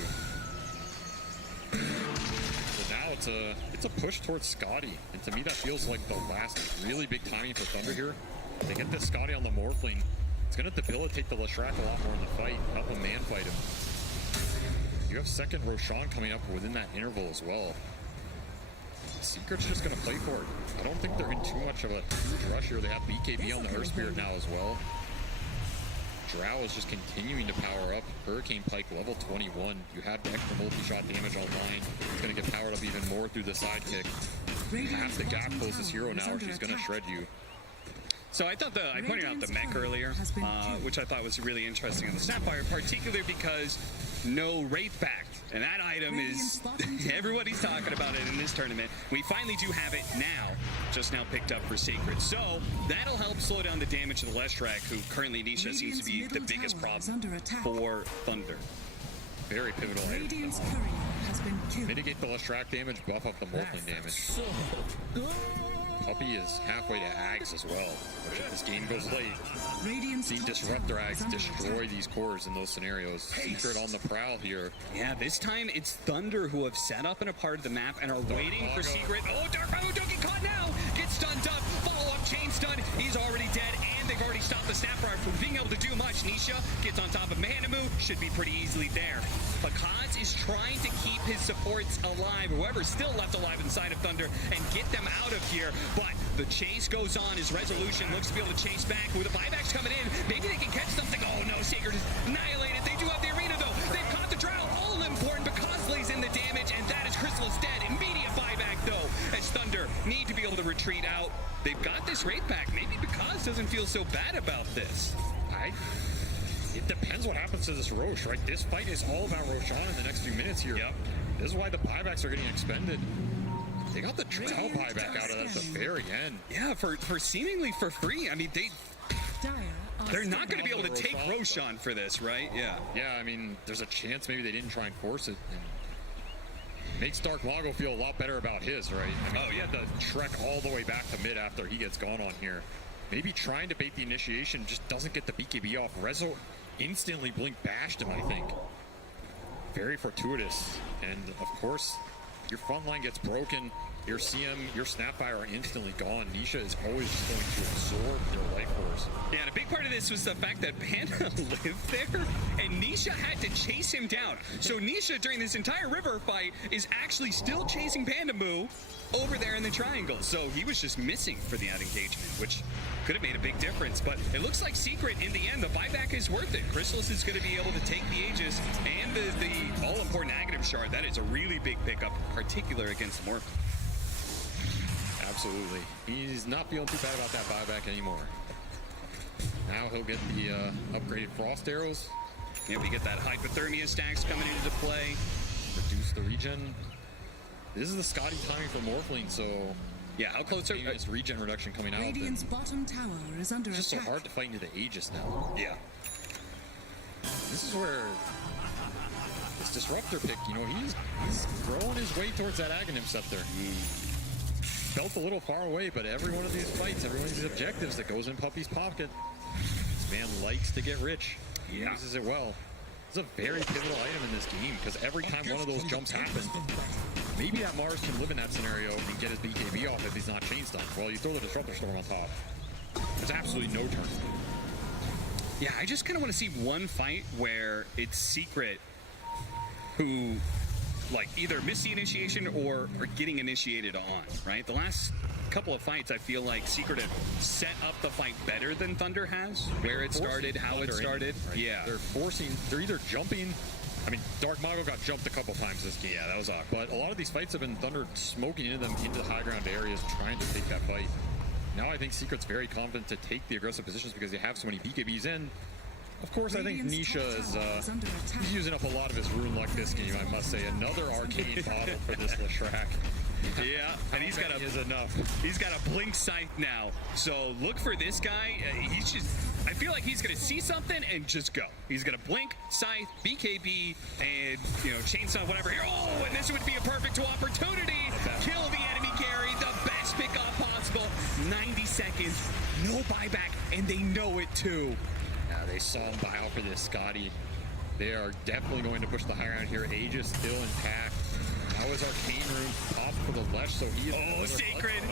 So now it's a push towards Scotty, and to me that feels like the last really big timing for Thunder here. They get this Scotty on the Morphling, it's going to debilitate the Leshrac a lot more in the fight, help him man fight him. You have second Roshan coming up within that interval as well. Secret's just going to play for it. I don't think they're in too much of a huge rush here. They have BKB on the Earth Spirit now as well. Drow is just continuing to power up. Hurricane Pike level 21. You had extra multi-shot damage online. It's going to get powered up even more through the sidekick. Half the gap closes this hero now, or she's going to shred you. So I thought I pointed out the mech earlier, which I thought was really interesting in the Snapfire, particularly because no Wraith backed. And that item is, everybody's talking about it in this tournament. We finally do have it now, just now picked up for Sacred. So that'll help slow down the damage to the Leshrac, who currently Nisha seems to be the biggest problem for Thunder. Very pivotal item. Mitigate the Leshrac damage, buff up the Morphling damage. Puppy is halfway to Ags as well, which if this game goes late, see Disruptor Ags destroy these cores in those scenarios. Secret on the prowl here. Yeah, this time it's Thunder who have set up in a part of the map and are waiting for Secret. Oh, Dark Mago don't get caught now! Gets stunned up, follow-up chain stun, he's already dead, and they've already stopped the Snapfire from being able to do much. Nisha gets on top of Manamu, should be pretty easily there. But Kaz is trying to keep his supports alive, whoever's still left alive inside of Thunder, and get them out of here. But the chase goes on. His Resolution looks to be able to chase back. With the buybacks coming in, maybe they can catch something. Oh no, Sacred is annihilated. They do have the Arena though. They've caught the Drow. All important, but Cosley's in the damage, and that is Crystal is dead. Immediate buyback though, as Thunder need to be able to retreat out. They've got this Wraith back. Maybe because doesn't feel so bad about this. It depends what happens to this Roche, right? This fight is all about Roshan in the next few minutes here. Yep. This is why the buybacks are getting expended. They got the Drow buyback out of that at the very end. Yeah, for seemingly for free. I mean, they're not going to be able to take Roshan for this, right? Yeah. Yeah, I mean, there's a chance maybe they didn't try and force it. And makes Dark Mago feel a lot better about his, right? I mean, he had to trek all the way back to mid after he gets gone on here. Maybe trying to bait the initiation, just doesn't get the BKB off. Rezo instantly blink bashed him, I think. Very fortuitous. And of course, your front line gets broken. Your CM, your Snapfire are instantly gone. Nisha is always just going to absorb their life force. Yeah, and a big part of this was the fact that Panda lived there, and Nisha had to chase him down. So Nisha, during this entire river fight, is actually still chasing Panda Moo over there in the triangle. So he was just missing for the out engagement, which could have made a big difference. But it looks like Secret, in the end, the buyback is worth it. Chrysalis is going to be able to take the Aegis and the all-important Aghanim Shard. That is a really big pickup, particularly against Morph. Absolutely. He's not feeling too bad about that buyback anymore. Now he'll get the upgraded Frost Arrows. Yeah, we get that Hypothermia stacks coming into play. Reduce the regen. This is the Scotty timing for Morphling, so... Yeah, how close are you? This regen reduction coming out. Radiant's bottom tower is under attack. It's just so hard to fight into the Aegis now. Yeah. This is where this Disruptor pick, you know, he's throwing his way towards that Aghanim Scepter. Felt a little far away, but every one of these fights, every one of these objectives that goes in Puppy's pocket, this man likes to get rich. He uses it well. It's a very pivotal item in this game, because every time one of those jumps happen, maybe that Mars can live in that scenario and get his BKB off if he's not chain stunned. Well, you throw the Disruptor Storm on top. There's absolutely no turn. Yeah, I just kind of want to see one fight where it's Secret who, like, either miss the initiation or are getting initiated on, right? The last couple of fights, I feel like Secret have set up the fight better than Thunder has, where it started, how it started. Right? Yeah. They're either jumping. I mean, Dark Mago got jumped a couple times this game. Yeah, that was awkward. But a lot of these fights have been Thunder smoking into them into the high ground areas, trying to take that fight. Now I think Secret's very confident to take the aggressive positions because they have so many BKBs in. Of course, I think Nisha is he's using up a lot of his rune luck this game, I must say. Another arcane bottle for this Leshrac. Yeah, and he's got a blink scythe now. So look for this guy. He's just, I feel like he's gonna see something and just go. He's gonna blink, scythe, BKB, and chainsaw, whatever. Here, oh, and this would be a perfect opportunity. seconds, no buyback, and they know it too. Yeah, they saw him buy out for this, Scotty. They are definitely going to push the high ground here. Aegis still intact. Now his Arcane Rune popped for the Lesh, so he is... Sacred!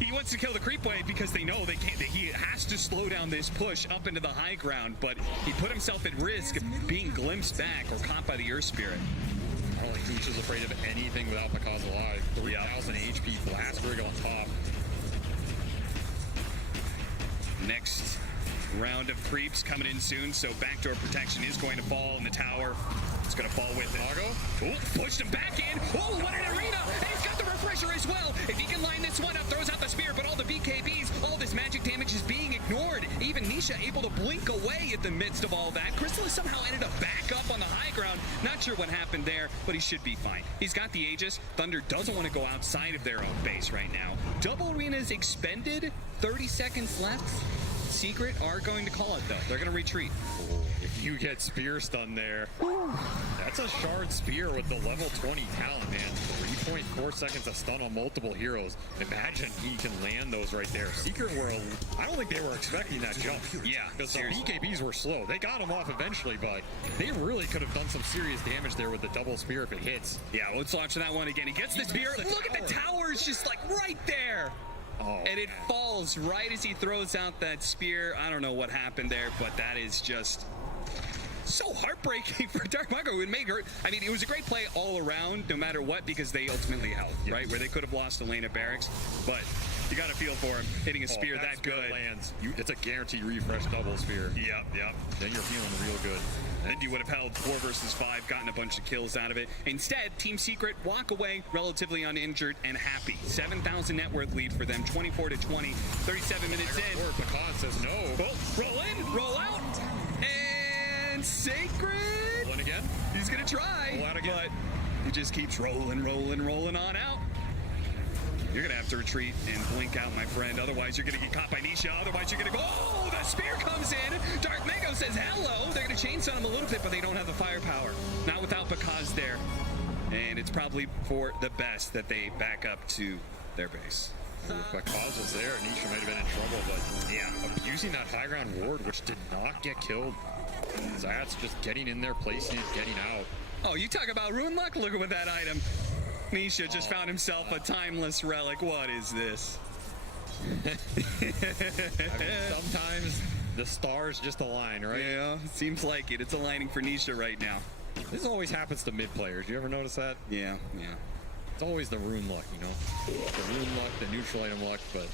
He wants to kill the creep wave because they know they can't. He has to slow down this push up into the high ground, but he put himself at risk of being glimpsed back or caught by the Earth Spirit. I don't think Gooch is afraid of anything without Picasa alive. 3,000 HP, Blast Rig on top. Next round of creeps coming in soon, so backdoor protection is going to fall in the tower. It's going to fall with Nago. Oh, pushed him back in. Oh, what an arena! And he's got the refresher as well. If he can line this one up, throws out the spear, but all the BKBs, all this magic damage is being ignored. Even Nisha able to blink away in the midst of all that. Crystallis somehow ended up back up on the high ground. Not sure what happened there, but he should be fine. He's got the Aegis. Thunder doesn't want to go outside of their own base right now. Double arenas expended. 30 seconds left. Secret are going to call it, though. They're going to retreat. If you get spear stun there, that's a shard spear with the level 20 talent, man. 3.4 seconds of stun on multiple heroes. Imagine he can land those right there. Secret were, I don't think they were expecting that jump. Yeah, because the BKBs were slow. They got him off eventually, but they really could have done some serious damage there with the double spear if it hits. Yeah, let's watch that one again. He gets the spear. Look at the tower. It's just like right there. Oh, and it falls right as he throws out that spear. I don't know what happened there, but that is just so heartbreaking for Dark Mako. It would make her. I mean, it was a great play all around, no matter what, because they ultimately held, right? Where they could have lost the lane of Barracks, but you got to feel for him hitting a spear that good. Lands. It's a guaranteed refresh double spear. Yep. Then you're feeling real good. And you would have held 4 versus 5, gotten a bunch of kills out of it. Instead, Team Secret walk away relatively uninjured and happy. 7,000 net worth lead for them, 24 to 20, 37 minutes in. Pecan says no. Oh, roll in, roll out, and Sacred. Rolling again. He's gonna try, roll out again. But he just keeps rolling on out. You're gonna have to retreat and blink out, my friend. Otherwise, you're gonna get caught by Nisha. Otherwise, you're gonna go. Oh, the spear comes in. Dark Mako says hello. They're gonna chainsaw him a little bit, but they don't have the firepower. Not without Bakaz there. And it's probably for the best that they back up to their base. If Bakaz was there, Nisha might have been in trouble, but yeah, abusing that high ground ward, which did not get killed. Zayat's just getting in there, placing it, getting out. Oh, you talk about rune luck? Look at that item. Nisha just found himself a timeless relic. What is this? I mean, sometimes the stars just align, right? Yeah, it seems like it. It's aligning for Nisha right now. This always happens to mid players. You ever notice that? Yeah. It's always the rune luck, you know? The rune luck, the neutral item luck, but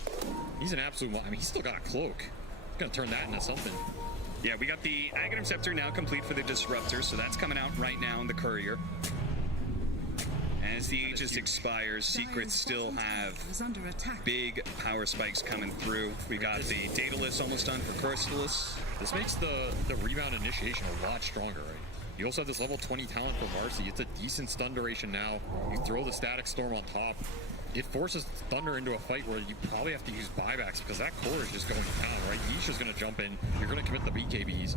he's an absolute... I mean, he's still got a cloak. He's gonna turn that into something. Yeah, we got the Aghanim Scepter now complete for the Disruptor, so that's coming out right now in the Courier. As the Aegis expires, Secrets still have big power spikes coming through. We got the Daedalus almost done for Crystallis. This makes the rebound initiation a lot stronger, right? You also have this level 20 talent for Marcy. It's a decent stun duration now. You throw the Static Storm on top. It forces Thunder into a fight where you probably have to use buybacks because that core is just going down, right? Yisha's going to jump in. You're going to commit the BKBs.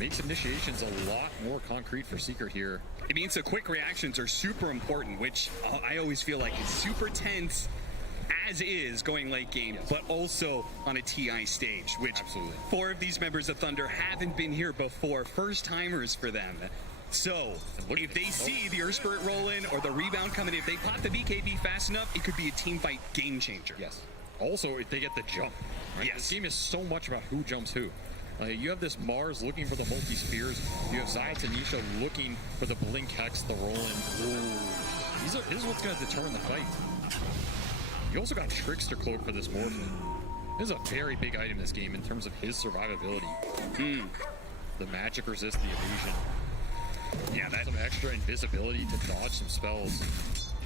Makes initiations a lot more concrete for Secret here. It means the quick reactions are super important, which I always feel like is super tense as is going late game, but also on a TI stage, which 4 of these members of Thunder haven't been here before. First timers for them. So, if they see the Earth Spirit roll in or the rebound coming in, if they pop the BKB fast enough, it could be a team fight game changer. Yes. Also, if they get the jump. Right? Yes. This game is so much about who jumps who. You have this Mars looking for the multi-spears. You have Zayat and Nisha looking for the Blink Hex, the roll-in. This is what's going to determine the fight. You also got Trickster Cloak for this Morphin. This is a very big item in this game in terms of his survivability. The magic resist, the evasion. Yeah, that's some extra invisibility to dodge some spells.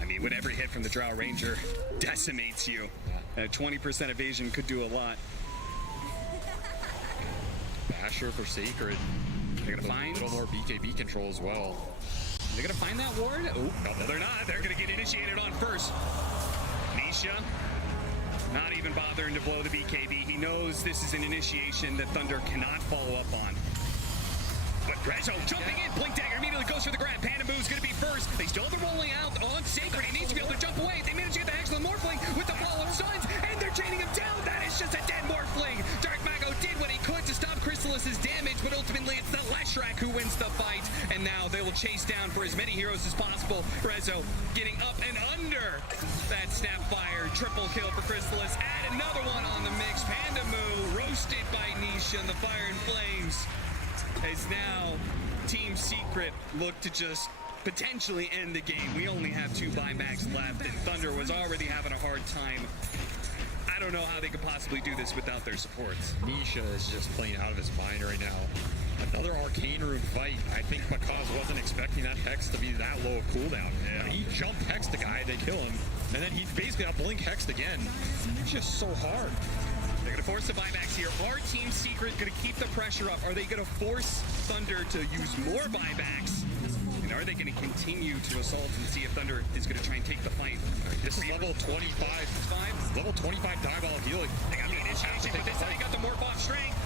I mean, when every hit from the Drow Ranger decimates you, 20% evasion could do a lot. Basher for Sacred. They're gonna find a little more BKB control as well. They're gonna find that ward? Oh, no, they're not. They're gonna get initiated on first. Nisha, not even bothering to blow the BKB. He knows this is an initiation that Thunder cannot follow up on. But Grezzo jumping in. Blink Dagger immediately goes for the grab. Panda Boo's gonna be first. They still have the rolling out on Sacred. He needs to be able to jump away. They manage to get the Hex of the Morphling with the follow-up stuns, and they're chaining him down. That wins the fight, and now they will chase down for as many heroes as possible. Rezo getting up and under that Snapfire. Triple kill for Chrysalis. Add another one on the mix. Pandamoo roasted by Nisha, and the Fire and Flames as now Team Secret look to just potentially end the game. We only have 2 buybacks left, and Thunder was already having a hard time. I don't know how they could possibly do this without their supports. Nisha is just playing out of his mind right now. Another Arcane Rune fight. I think Bakaz wasn't expecting that Hex to be that low of cooldown. Yeah. He jumped Hex the guy, they kill him, and then he basically got blink Hexed again. It's just so hard. They're going to force the buybacks here. Are Team Secret going to keep the pressure up? Are they going to force Thunder to use more buybacks? And are they going to continue to assault and see if Thunder is going to try and take the fight? This is level 25. Level 25 diabolic healing. They got the initiation, but this time he got the morph off strength.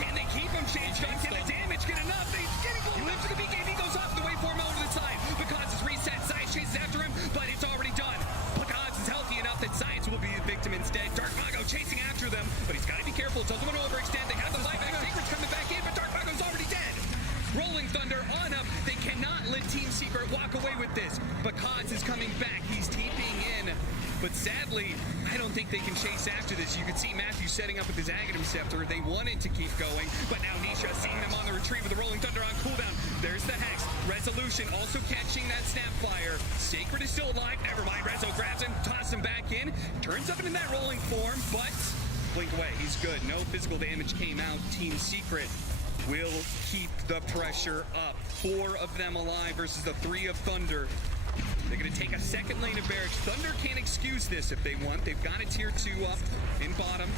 Can they keep him changed gun? Can the damage get enough? He's getting blown up to the BKB, goes off the waveform over the side. Bakaz is reset. Science chases after him, but it's already done. Bakaz is healthy enough that Science will be the victim instead. Dark Mago chasing after them, but he's got to be careful. Doesn't want to overextend. They have the buyback. Secret's coming back in, but Dark Mago's already dead. Rolling Thunder on up. They cannot let Team Secret walk away with this. Bakaz is coming back. He's TPing in. But sadly, I don't think they can chase after this. You can see Matthew setting up with his Aghanim Scepter. They wanted to keep going, but now Nisha seeing them on the retreat with the Rolling Thunder on cooldown. There's the Hex. Resolution also catching that Snapfire. Sacred is still alive. Never mind. Rezo grabs him, tosses him back in. Turns up into that rolling form, but blink away. He's good. No physical damage came out. Team Secret will keep the pressure up. 4 of them alive versus the 3 of Thunder. They're going to take a second lane of barracks. Thunder can't excuse this if they want. They've got a tier 2 up in bottom.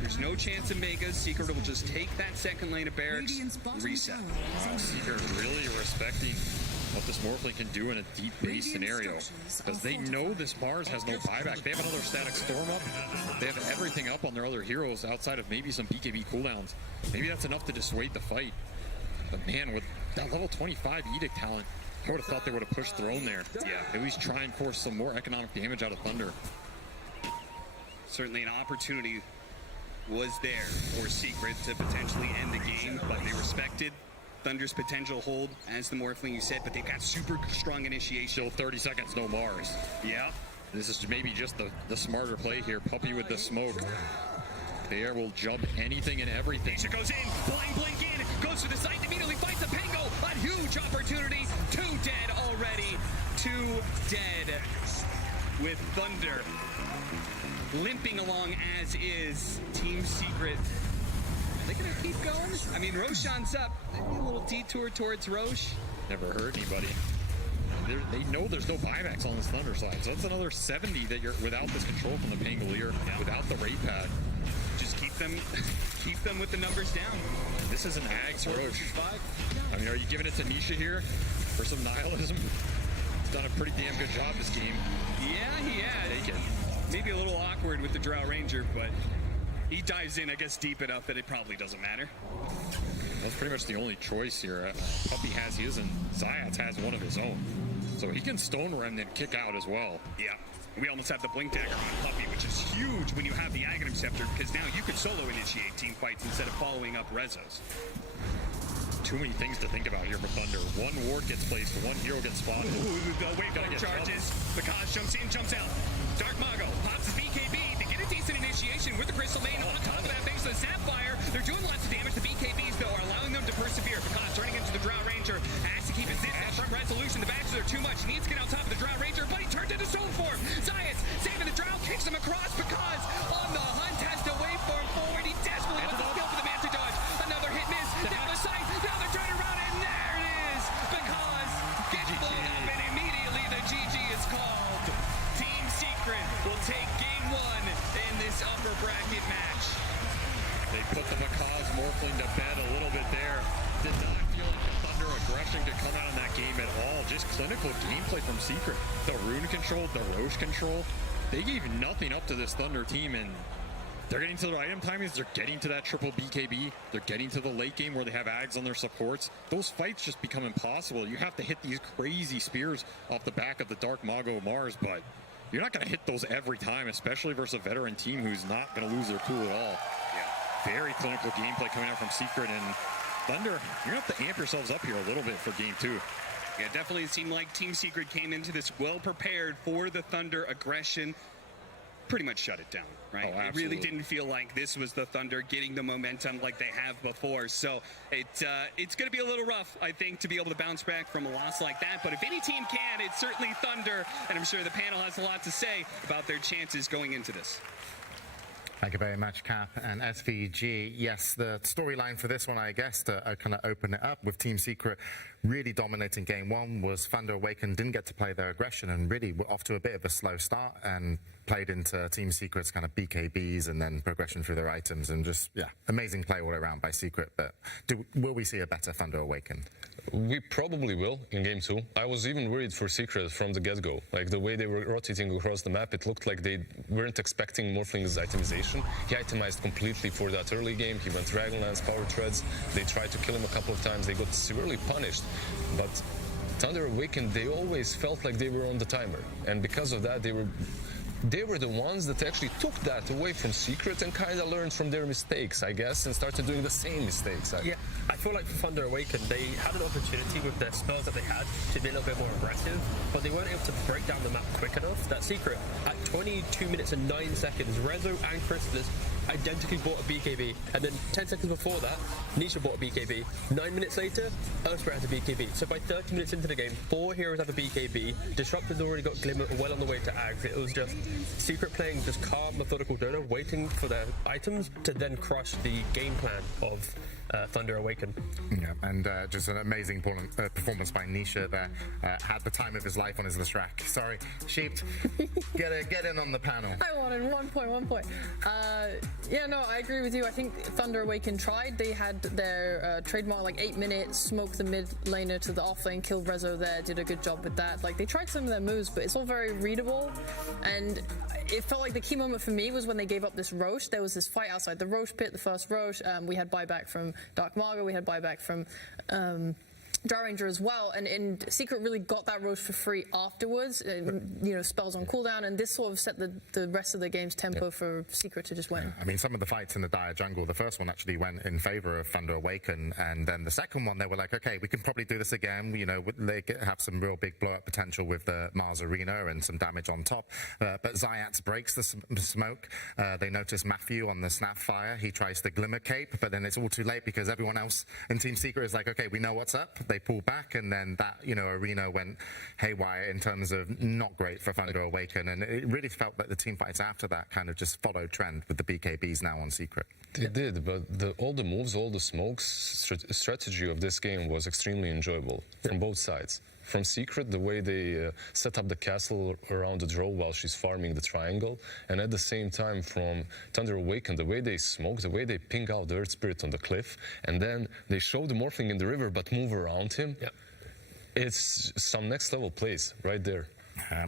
There's no chance of Megas. Secret will just take that second lane of barracks, reset. Secret really respecting what this Morphling can do in a deep base scenario, because they know this Mars has no buyback. They have another static storm up. They have everything up on their other heroes outside of maybe some BKB cooldowns. Maybe that's enough to dissuade the fight. But man, with that level 25 Edict talent, I would have thought they would have pushed Throne there. Yeah, at least try and force some more economic damage out of Thunder. Certainly an opportunity was there for Secret to potentially end the game, but they respected Thunder's potential hold as the Morphling, you said, but they've got super strong initiation. Still 30 seconds, no Mars. Yeah. This is maybe just the smarter play here. Puppy with the smoke. The air will jump anything and everything. Nisha goes in, blind blink in, goes to the site, immediately fights a Pango. A huge opportunity. 2 dead already. 2 dead with Thunder limping along as is. Team Secret, are they gonna keep going? I mean, Roshan's up. Maybe a little detour towards Roche. Never hurt anybody. They know there's no buybacks on this Thunder side, so that's another 70 that you're without this control from the Pangolier, without the raid pad. Just keep them with the numbers down. This is an Ags Roche. I mean, are you giving it to Nisha here for some nihilism? He's done a pretty damn good job this game. Yeah, he has. Take it. Maybe a little awkward with the Drow Ranger, but he dives in, I guess, deep enough that it probably doesn't matter. That's pretty much the only choice here. Puppy has his, and Zayats has one of his own. So he can Stone Remnant kick out as well. Yeah. We almost have the Blink Dagger on Puppy, which is huge when you have the Aghanim Scepter, because now you could solo initiate team fights instead of following up Rezos. Too many things to think about here for Thunder. 1 ward gets placed, 1 hero gets spotted. Ooh, the waveform charges. Bakaz jumps in, jumps out. Dark Mago pops his BKB. They get a decent initiation with the Crystal Main on top of that thanks to the Sapphire. They're doing lots of damage. The BKBs, though, are allowing them to persevere. Bakaz turning into the Drow Ranger. Has to keep his distance from Resolution. The bashes are too much. Needs to get on top of the Drow Ranger, but he turns into Stone Form. Zayas saving the Drow, kicks him across. Bakaz on the hunt has to waveform forward. He desperately wants to skill for the Manta Dodge. Another hit miss. Down the side. Now they're turning around, and there it is. Bakaz gets blown up, and immediately the GG is called. Team Secret will take game 1 in this upper bracket match. They put the Bakaz Morphling to bed a little bit there. Did not feel like the Thunder aggression could come out in that game at all. Just clinical gameplay from Secret. The rune control, the Roche control. They gave nothing up to this Thunder team, and they're getting to their item timings. They're getting to that triple BKB. They're getting to the late game where they have Ags on their supports. Those fights just become impossible. You have to hit these crazy spears off the back of the Dark Mago Mars, but you're not going to hit those every time, especially versus a veteran team who's not going to lose their cool at all. Yeah. Very clinical gameplay coming out from Secret, and Thunder, you're going to have to amp yourselves up here a little bit for game 2. Yeah, it definitely seemed like Team Secret came into this well prepared for the Thunder aggression. Pretty much shut it down, right? Oh, it really didn't feel like this was the Thunder getting the momentum like they have before. So it's going to be a little rough, I think, to be able to bounce back from a loss like that. But if any team can, it's certainly Thunder. And I'm sure the panel has a lot to say about their chances going into this. Thank you very much, Cap and SVG. Yes, the storyline for this one, I guess, to kind of open it up with Team Secret really dominating game 1 was Thunder Awakened didn't get to play their aggression and really were off to a bit of a slow start and played into Team Secret's kind of BKBs and then progression through their items and just, yeah, amazing play all around by Secret. But will we see a better Thunder Awakened? We probably will in game 2. I was even worried for Secret from the get-go. Like the way they were rotating across the map, it looked like they weren't expecting Morphling's itemization. He itemized completely for that early game. He went Dragonlance, Power Treads. They tried to kill him a couple of times. They got severely punished. But Thunder Awakened, they always felt like they were on the timer. And because of that, they were the ones that actually took that away from Secret and kind of learned from their mistakes, I guess, and started doing the same mistakes. Yeah, I feel like for Thunder Awakened, they had an opportunity with their spells that they had to be a little bit more aggressive, but they weren't able to break down the map quick enough. That Secret, at 22 minutes and 9 seconds, Rezo and Chrysalis identically bought a BKB, and then 10 seconds before that, Nisha bought a BKB. 9 minutes later, Earthspread has a BKB. So by 30 minutes into the game, 4 heroes have a BKB. Disruptor's already got Glimmer well on the way to Ags. It was just Secret playing just calm, methodical Dota, waiting for their items to then crush the game plan of Thunder Awakened. Yeah, and just an amazing performance by Nisha that had the time of his life on his Lestrak. Sorry, Sheep, get in on the panel. I wanted 1 point. Yeah, no, I agree with you. I think Thunder Awakened tried. They had their trademark like 8 minutes, smoke the mid laner to the off lane, killed Rezo there, did a good job with that. Like they tried some of their moves, but it's all very readable. And it felt like the key moment for me was when they gave up this Roche. There was this fight outside the Roche pit, the first Roche. We had buyback from Dark Margo, we had buyback from Dry Ranger as well, and Secret really got that Roche for free afterwards, spells on cooldown, and this sort of set the rest of the game's tempo for Secret to just win. Yeah, I mean, some of the fights in the Dire Jungle, the first one actually went in favor of Thunder Awaken, and then the second one, they were like, okay, we can probably do this again, they have some real big blow-up potential with the Mars Arena and some damage on top, but Zayats breaks the smoke, they notice Matthew on the Snapfire, he tries to Glimmer Cape, but then it's all too late because everyone else in Team Secret is like, okay, we know what's up. They pull back, and then that arena went haywire in terms of not great for Thunder Awaken, and it really felt like the team fights after that kind of just followed trend with the BKBs now on Secret. They did, but all the moves, all the smokes, strategy of this game was extremely enjoyable from both sides. From Secret, the way they set up the castle around the Drow while she's farming the triangle, and at the same time from Thunder Awaken, the way they smoke, the way they ping out the Earth Spirit on the cliff, and then they show the Morphling in the river but move around him. Yep. It's some next level plays right there.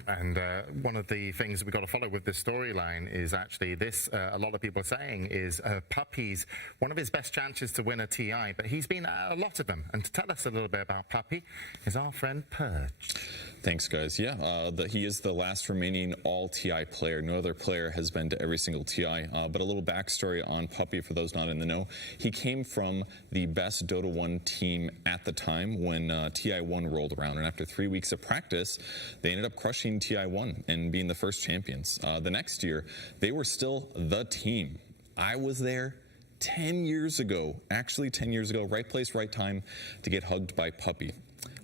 And one of the things that we've got to follow with this storyline is actually this, a lot of people are saying, is Puppy's one of his best chances to win a TI, but he's been at a lot of them. And to tell us a little bit about Puppy is our friend Purge. Thanks, guys. Yeah, he is the last remaining all-TI player. No other player has been to every single TI. But a little backstory on Puppy, for those not in the know. He came from the best Dota 1 team at the time when TI1 rolled around. And after 3 weeks of practice, they ended up crushing TI1 and being the first champions. The next year, they were still the team. I was there 10 years ago, actually 10 years ago, right place, right time to get hugged by Puppy.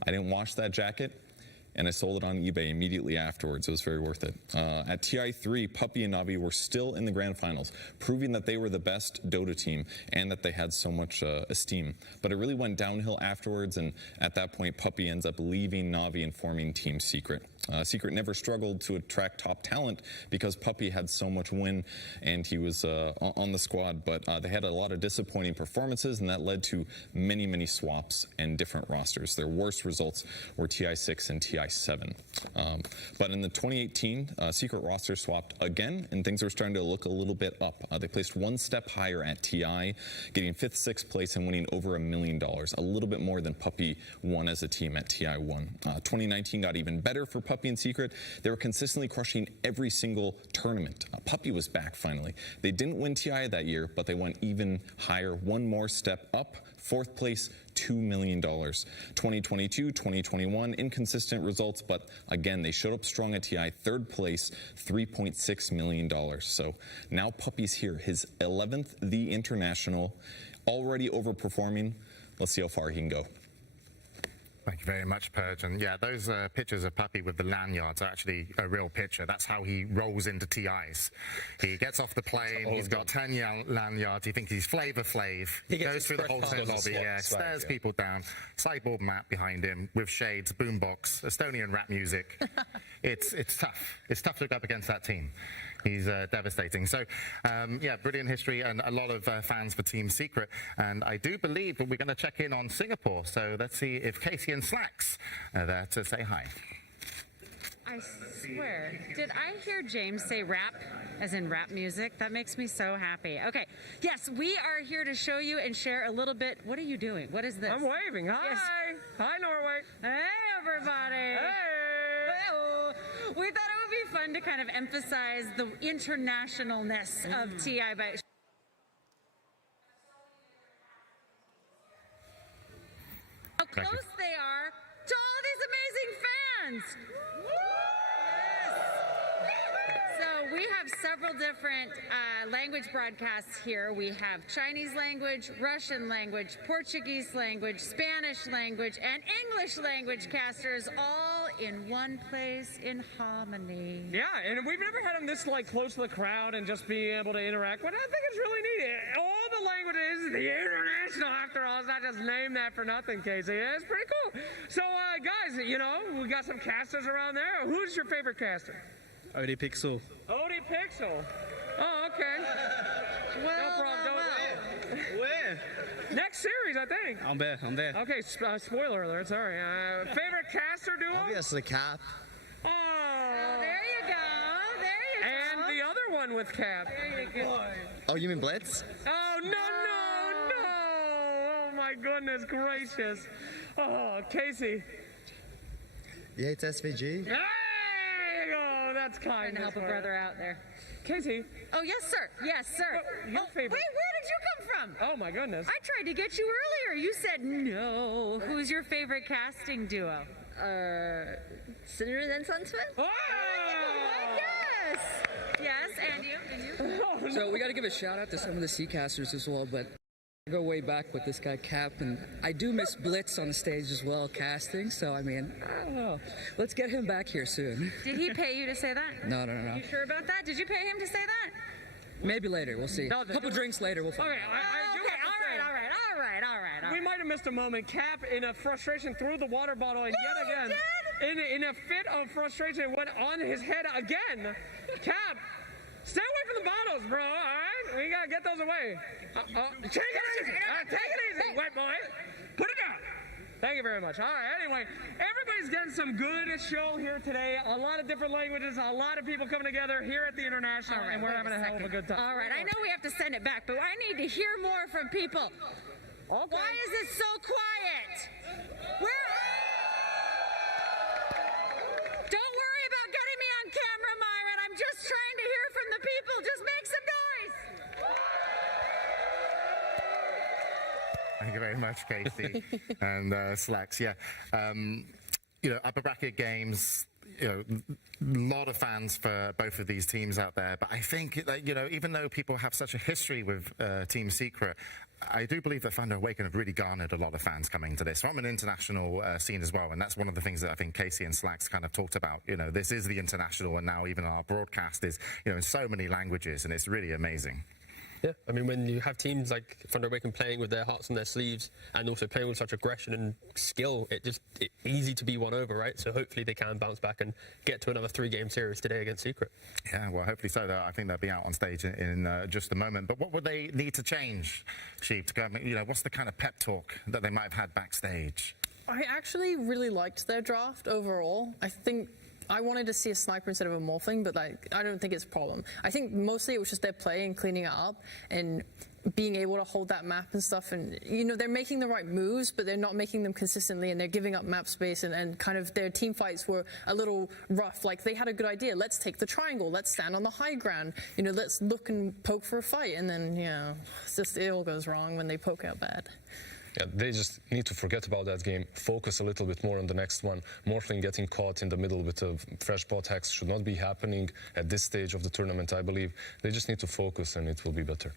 I didn't wash that jacket, and I sold it on eBay immediately afterwards. It was very worth it. At TI3, Puppy and Navi were still in the grand finals, proving that they were the best Dota team and that they had so much esteem. But it really went downhill afterwards, and at that point, Puppy ends up leaving Navi and forming Team Secret. Secret never struggled to attract top talent because Puppy had so much win and he was on the squad, but they had a lot of disappointing performances, and that led to many, many swaps and different rosters. Their worst results were TI6 and TI7. But in the 2018, Secret roster swapped again, and things were starting to look a little bit up. They placed one step higher at TI, getting 5th, 6th place and winning over $1 million, a little bit more than Puppy won as a team at TI1. 2019 got even better for Puppy and Secret, they were consistently crushing every single tournament. Puppy was back finally. They didn't win TI that year, but they went even higher, one more step up. 4th place, $2 million. 2022, 2021, inconsistent results, but again, they showed up strong at TI. 3rd place, $3.6 million. So now Puppy's here, his 11th The International, already overperforming. Let's see how far he can go. Thank you very much, Purge. And yeah, those pictures of Puppy with the lanyards are actually a real picture. That's how he rolls into TIs. He gets off the plane, he's got 10 lanyards, he thinks he's Flavor Flav. He goes through the hotel lobby, stares people down, sideboard mat behind him with shades, boombox, Estonian rap music. It's tough. It's tough to look up against that team. He's devastating. So, yeah, brilliant history and a lot of fans for Team Secret. And I do believe that we're going to check in on Singapore. So let's see if Casey and Slacks are there to say hi. I swear, did I hear James say rap, as in rap music? That makes me so happy. Okay, yes, we are here to show you and share a little bit. What are you doing? What is this? I'm waving. Hi. Yes. Hi, Norway. Hey, everybody. Hey. Hello. We thought it would be fun to kind of emphasize the internationalness of TI by how close they are to all these amazing fans. So we have several different language broadcasts here. We have Chinese language, Russian language, Portuguese language, Spanish language, and English language casters all in one place in harmony. Yeah, and we've never had them this close to the crowd and just be able to interact with. I think it's really neat. All the languages, the international after all. It's not just named that for nothing, Casey. Yeah, it's pretty cool. So, guys, we got some casters around there. Who's your favorite caster? OD Pixel. OD Pixel. Oh, okay. Well, no problem. Where? Next series, I think. I'm there. Okay, spoiler alert, sorry. Favorite caster duo? Obviously Cap. Oh. There you go. And the other one with Cap. There you go. Oh, you mean Blitz? Oh, no. Oh, my goodness gracious. Oh, Casey. Yeah, it's SVG. Hey! Oh, that's kind. Trying to help a brother out there. Casey. Oh, yes, sir. Yes, sir. Your favorite. Wait, where did you come from? Oh, my goodness. I tried to get you earlier. You said no. Who's your favorite casting duo? Cinnamon and Sunsman? Oh! Yes! Yes, and you? So we got to give a shout out to some of the Seacasters as well, but I go way back with this guy Cap, and I do miss Blitz on the stage as well, casting, so I mean, I don't know. Let's get him back here soon. Did he pay you to say that? No. You sure about that? Did you pay him to say that? Maybe later, we'll see. No, a couple drinks later, we'll find Okay, out. All right. We might have missed a moment. Cap, in a frustration, threw the water bottle, and yet again, in a fit of frustration, went on his head again. Cap, stay away from the bottles, bro, all right? We got to get those away. Take it easy. Take it easy, white boy. Put it down. Thank you very much. All right, anyway, everybody's getting some good show here today. A lot of different languages, a lot of people coming together here at the International, and we're having a hell of a good time. All right, I know we have to send it back, but I need to hear more from people. Okay. Why is it so quiet? Don't worry about getting me on camera, Myron. I'm just trying to hear from the people. Just make some noise. Thank you very much, Casey and Slacks. Yeah, upper bracket games. A lot of fans for both of these teams out there. But I think that, even though people have such a history with Team Secret, I do believe that Thunder Awaken have really garnered a lot of fans coming to this from an international scene as well. And that's one of the things that I think Casey and Slacks kind of talked about. This is the international, and now even our broadcast is, in so many languages, and it's really amazing. Yeah, I mean, when you have teams like Thunder Awaken playing with their hearts on their sleeves and also playing with such aggression and skill, it's easy to be won over, right? So hopefully they can bounce back and get to another 3-game series today against Secret. Yeah, well, hopefully so. I think they'll be out on stage in just a moment. But what would they need to change, Sheep, to go? What's the kind of pep talk that they might have had backstage? I actually really liked their draft overall. I think I wanted to see a sniper instead of a morphling, but like I don't think it's a problem. I think mostly it was just their play and cleaning it up and being able to hold that map and stuff. And they're making the right moves, but they're not making them consistently, and they're giving up map space, and kind of their team fights were a little rough. Like they had a good idea. Let's take the triangle. Let's stand on the high ground. Let's look and poke for a fight. And then it all goes wrong when they poke out bad. Yeah, they just need to forget about that game, focus a little bit more on the next one. Morphling getting caught in the middle with a fresh bot hex should not be happening at this stage of the tournament, I believe. They just need to focus and it will be better.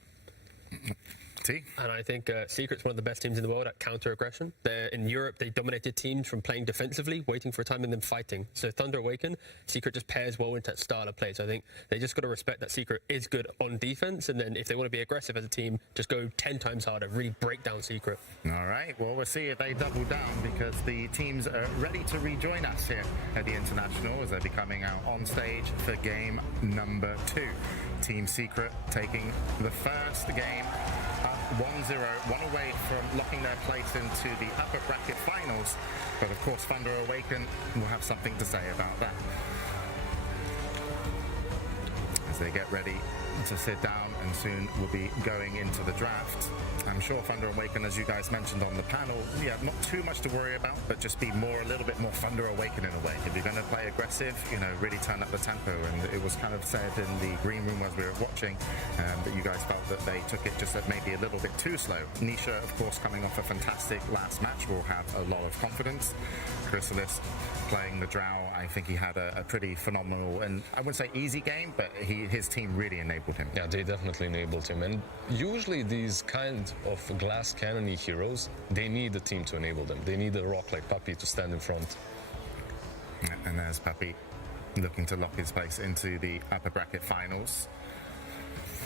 And I think Secret's one of the best teams in the world at counter-aggression. In Europe, they dominated teams from playing defensively, waiting for a time, and then fighting. So Thunder Awaken, Secret just pairs well into that style of play. So I think they just got to respect that Secret is good on defense, and then if they want to be aggressive as a team, just go 10 times harder, really break down Secret. All right, well, we'll see if they double down, because the teams are ready to rejoin us here at the International as they'll be coming out on stage for game number 2. Team Secret taking the first game up 1-0, one away from locking their place into the upper bracket finals. But of course, Thunder Awaken will have something to say about that as they get ready to sit down and soon will be going into the draft. I'm sure Thunder Awaken, as you guys mentioned on the panel, not too much to worry about, but just be a little bit more Thunder Awaken in a way. If you're going to play aggressive, really turn up the tempo. And it was kind of said in the green room as we were watching that you guys felt that they took it just maybe a little bit too slow. Nisha, of course, coming off a fantastic last match, will have a lot of confidence. Chrysalis playing the Drow, I think he had a pretty phenomenal, and I wouldn't say easy game, but his team really enabled him. Yeah, they definitely enabled him. And usually these kind of glass cannony heroes, they need a team to enable them. They need a rock like Puppy to stand in front. And there's Puppy looking to lock his place into the upper bracket finals.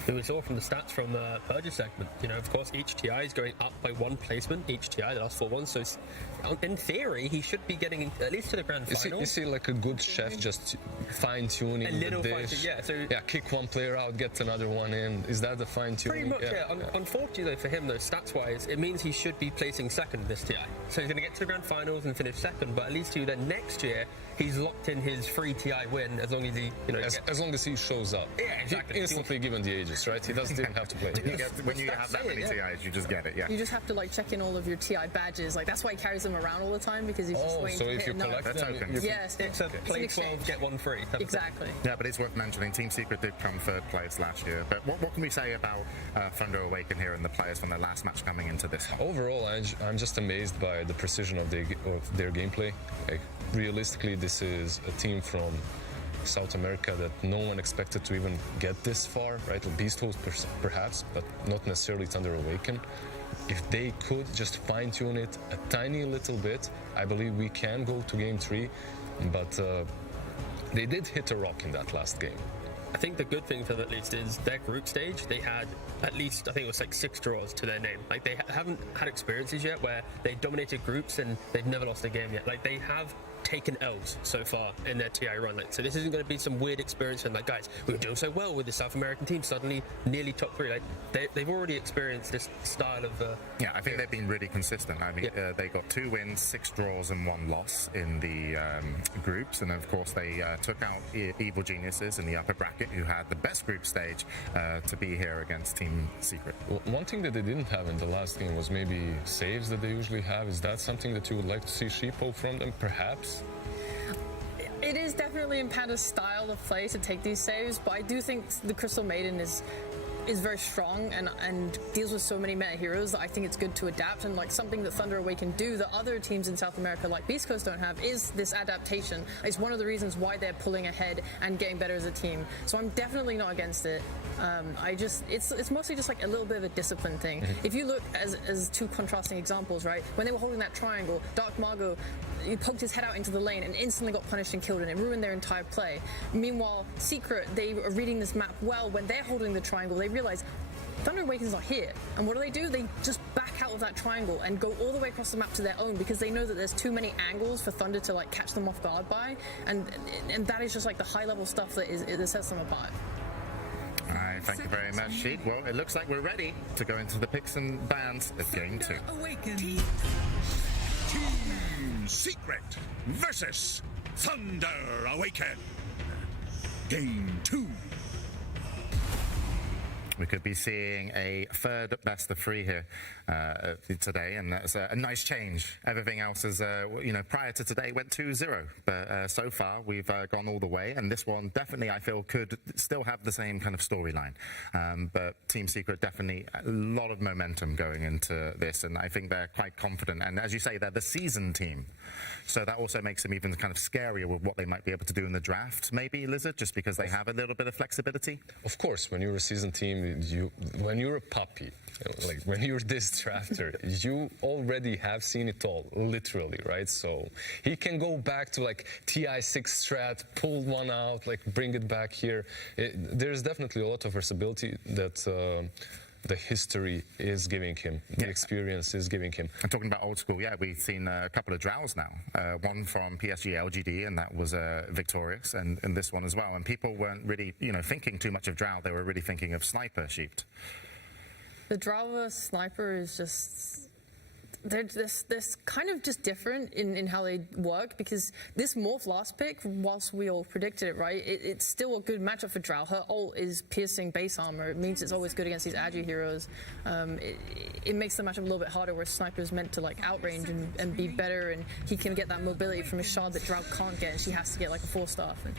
We saw from the stats from the Purger segment, of course, each TI is going up by 1 placement, each TI, the last 4 ones. So in theory, he should be getting at least to the grand final. Is he like a good chef, just fine-tuning the dish? Kick one player out, get another one in. Is that the fine-tuning? Pretty much, yeah. Unfortunately for him, though, stats-wise, it means he should be placing second in this TI. So he's going to get to the grand finals and finish second, but at least then next year, he's locked in his free TI win as long as he, as long as he shows up. Yeah, exactly. Instantly given the ages, right? He doesn't even have to play. When you have that many TIs, you just get it, You just have to check in all of your TI badges. That's why he carries them around all the time, because he's just waiting so to if hit you a collect note. them, Yes, it's a play 12, get 1 free. Exactly. Yeah, but it's worth mentioning, Team Secret did come 3rd place last year. But what can we say about Thunder Awaken here and the players from their last match coming into this? Overall, I'm just amazed by the precision of their gameplay. Realistically, this is a team from South America that no one expected to even get this far, right? Beast Host perhaps, but not necessarily Thunder Awaken. If they could just fine-tune it a tiny little bit, I believe we can go to game 3, but they did hit a rock in that last game. I think the good thing for them at least is their group stage, they had at least, I think it was 6 draws to their name. They haven't had experiences yet where they dominated groups and they've never lost a game yet. They have taken L's so far in their TI run. So this isn't going to be some weird experience and guys, we were doing so well with the South American team, suddenly nearly top 3. They've already experienced this style of... I think they've been really consistent. I mean, they got 2 wins, 6 draws and 1 loss in the groups, and of course they took out Evil Geniuses in the upper bracket, who had the best group stage to be here against Team Secret. One thing that they didn't have in the last game was maybe saves that they usually have. Is that something that you would like to see Sheepo from them, perhaps? It is definitely in Panda's style of play to take these saves, but I do think the Crystal Maiden is very strong and deals with so many meta heroes that I think it's good to adapt, and something that Thunder Awaken do that other teams in South America like Beast Coast don't have is this adaptation. It's one of the reasons why they're pulling ahead and getting better as a team. So I'm definitely not against it. It's mostly just a little bit of a discipline thing. If you look as 2 contrasting examples, right? When they were holding that triangle, Dark Margot, he poked his head out into the lane and instantly got punished and killed, and it ruined their entire play. Meanwhile, Secret, they are reading this map well. When they're holding the triangle, they realize Thunder Awaken's not here. And what do? They just back out of that triangle and go all the way across the map to their own, because they know that there's too many angles for Thunder to catch them off guard by, and that is just the high level stuff that sets them apart. All right, thank you very much, Sheet. Well, it looks like we're ready to go into the picks and bans of game 2. Team Secret versus Thunder Awaken. Game 2. We could be seeing a third best of 3 here today, and that's a nice change. Everything else is, prior to today went 2-0, but so far we've gone all the way, and this one definitely I feel could still have the same kind of storyline. But Team Secret definitely a lot of momentum going into this, and I think they're quite confident. And as you say, they're the seasoned team, so that also makes them even kind of scarier with what they might be able to do in the draft. Maybe Lizard, just because they have a little bit of flexibility. Of course, when you're a seasoned team, when you're a puppy, like when you're this drafter, you already have seen it all, literally, right? So he can go back to like TI6 strat, pull one out, like bring it back here. There's definitely a lot of versatility that the history is giving him, the experience is giving him. And talking about old school, yeah, we've seen a couple of Drows now. One from PSG LGD, and that was victorious, and this one as well. And people weren't really, thinking too much of Drow. They were really thinking of Sniper Sheep. The Drow Sniper is just... They're kind of just different in how they work, because this morph last pick, whilst we all predicted it, right, it's still a good matchup for Drow. Her ult is piercing base armor. It means it's always good against these agi heroes. It makes the matchup a little bit harder, where Sniper is meant to like outrange and be better, and he can get that mobility from his shard that Drow can't get, and she has to get like a 4-star. And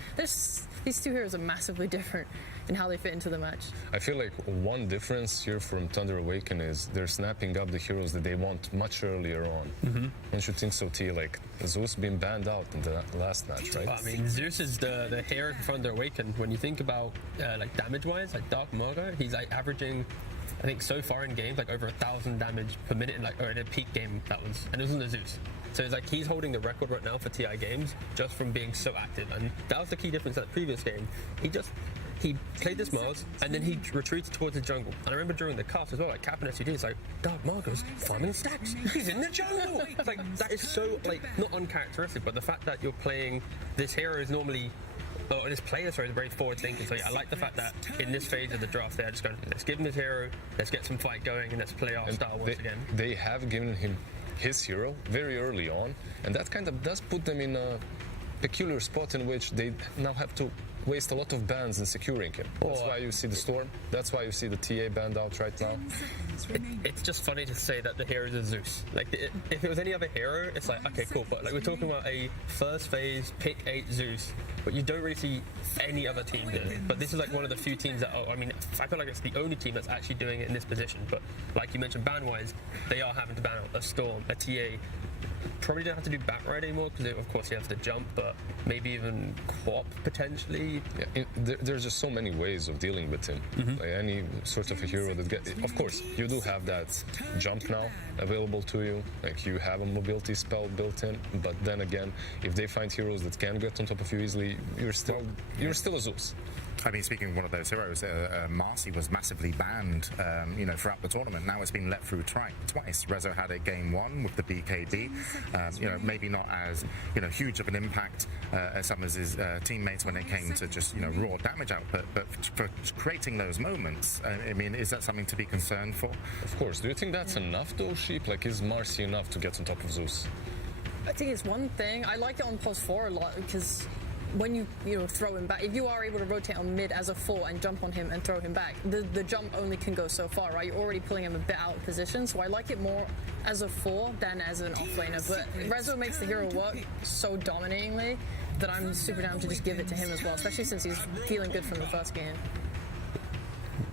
these two heroes are massively different in how they fit into the match. I feel like one difference here from Thunder Awaken is they're snapping up the heroes that they want much earlier on. Don't you think so, T? Like, Zeus been banned out in the last match, right? I mean, Zeus is the hero from Thunder Awaken. When you think about like damage-wise, like Dark Margo, he's like averaging, I think so far in games, like over 1,000 damage per minute, or in a peak game that was, and it was on the Zeus. So it's like he's holding the record right now for TI games just from being so active, and that was the key difference at the previous game. He played this Mars, and then he retreated towards the jungle. And I remember during the cast as well, like Cap and SUD, it's like, Dark Margo's farming stacks. He's in the jungle. It's like, that is so, like, not uncharacteristic, but the fact that you're playing this hero is normally, or this player, sorry, is very forward thinking. So yeah, I like the fact that in this phase of the draft, they're just going, let's give him his hero, let's get some fight going, and let's play our style once again. They have given him his hero very early on, and that kind of does put them in a peculiar spot in which they now have to waste a lot of bans in securing him. That's why you see the Storm, that's why you see the TA banned out right now. It's just funny to say that the hero is a Zeus. Like, if it was any other hero, it's like, okay, cool, but like we're talking about a first phase pick 8 Zeus, but you don't really see any other team doing it. But this is like one of the few teams that, I feel like it's the only team that's actually doing it in this position. But like you mentioned, ban-wise, they are having to ban out a Storm, a TA. Probably don't have to do back ride anymore, because of course you have to jump, but maybe even co-op potentially. Yeah, there's just so many ways of dealing with him. Like any sort of a hero that gets, of course, you do have that jump now available to you. Like you have a mobility spell built in, but then again, if they find heroes that can get on top of you easily, you're still a Zeus. I mean, speaking of one of those heroes, Marcy was massively banned, throughout the tournament. Now it's been let through twice. Rezo had it game 1 with the BKB. Maybe not as, huge of an impact as some of his teammates when it came to just, raw damage output. But for creating those moments, is that something to be concerned for? Of course. Do you think that's enough, though, Sheep? Like, is Marcy enough to get on top of Zeus? I think it's one thing. I like it on pos 4 a lot, because when you throw him back, if you are able to rotate on mid as a 4 and jump on him and throw him back, the jump only can go so far, right? You're already pulling him a bit out of position, so I like it more as a 4 than as an offlaner. But Rezo makes the hero work so dominatingly that I'm super down to just give it to him as well, especially since he's feeling good from the first game.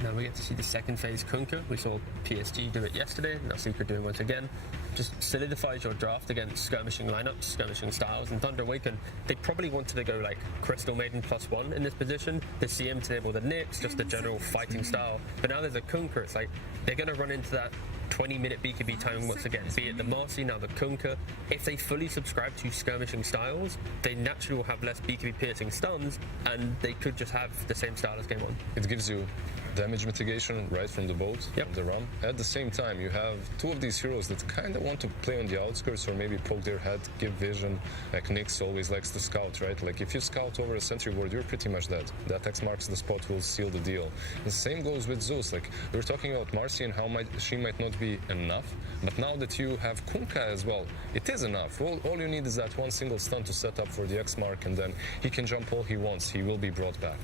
Now we get to see the second phase Kunkka. We saw PSG do it yesterday, now Secret doing it once again. Just solidifies your draft against skirmishing lineups, skirmishing styles. And Thunder Awaken, they probably wanted to go like Crystal Maiden +1 in this position. The CM to enable the Nyx, just the general fighting style. But now there's a Kunkka, it's like they're going to run into that 20-minute BKB timing once again, be it the Marcy, now the Kunkka. If they fully subscribe to skirmishing styles, they naturally will have less BKB piercing stuns, and they could just have the same style as game 1. It gives you damage mitigation right from the boat, from the ROM. At the same time, you have two of these heroes that kind of want to play on the outskirts or maybe poke their head, give vision. Like Nyx always likes to scout, right? Like if you scout over a sentry ward, you're pretty much dead. That X marks the spot will seal the deal. The same goes with Zeus. Like we were talking about Marcy and how she might not be enough, but now that you have Kunkka as well, it is enough. All you need is that one single stun to set up for the X mark, and then he can jump all he wants. He will be brought back.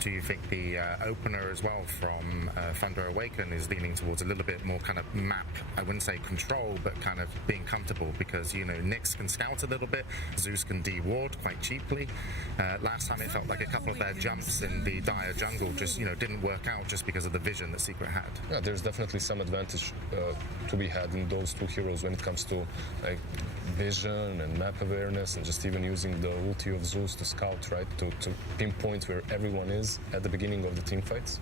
Do you think the opener as well from Thunder Awaken is leaning towards a little bit more kind of map, I wouldn't say control, but kind of being comfortable? Because, you know, Nyx can scout a little bit, Zeus can de-ward quite cheaply. Last time it felt like a couple of their jumps in the Dire jungle just, you know, didn't work out just because of the vision that Secret had. Yeah, there's definitely some advantage to be had in those two heroes when it comes to like vision and map awareness, and just even using the ulti of Zeus to scout, right, to pinpoint where everyone is at the beginning of the team fights.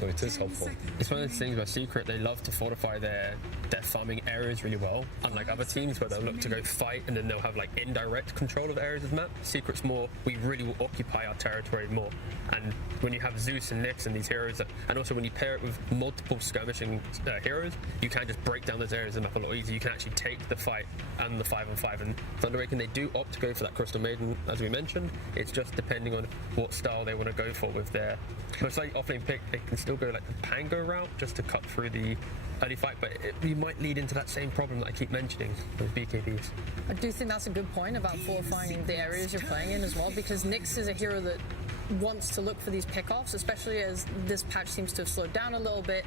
So it is helpful. It's one of those things where Secret, they love to fortify their farming areas really well, unlike other teams where they'll look to go fight and then they'll have like indirect control of the areas of the map. Secret's more, we really will occupy our territory more. And when you have Zeus and Nyx and these heroes, and also when you pair it with multiple skirmishing heroes, you can just break down those areas of the map a lot easier. You can actually take the fight and the 5-on-5. And Thunder Awaken, they do opt to go for that Crystal Maiden, as we mentioned. It's just depending on what style they want to go for with their most like offlane pick. They can still go like the Pango route just to cut through the early fight, but we might lead into that same problem that I keep mentioning with BKBs. I do think that's a good point about fortifying the areas you're playing in as well, because Nyx is a hero that wants to look for these pickoffs, especially as this patch seems to have slowed down a little bit.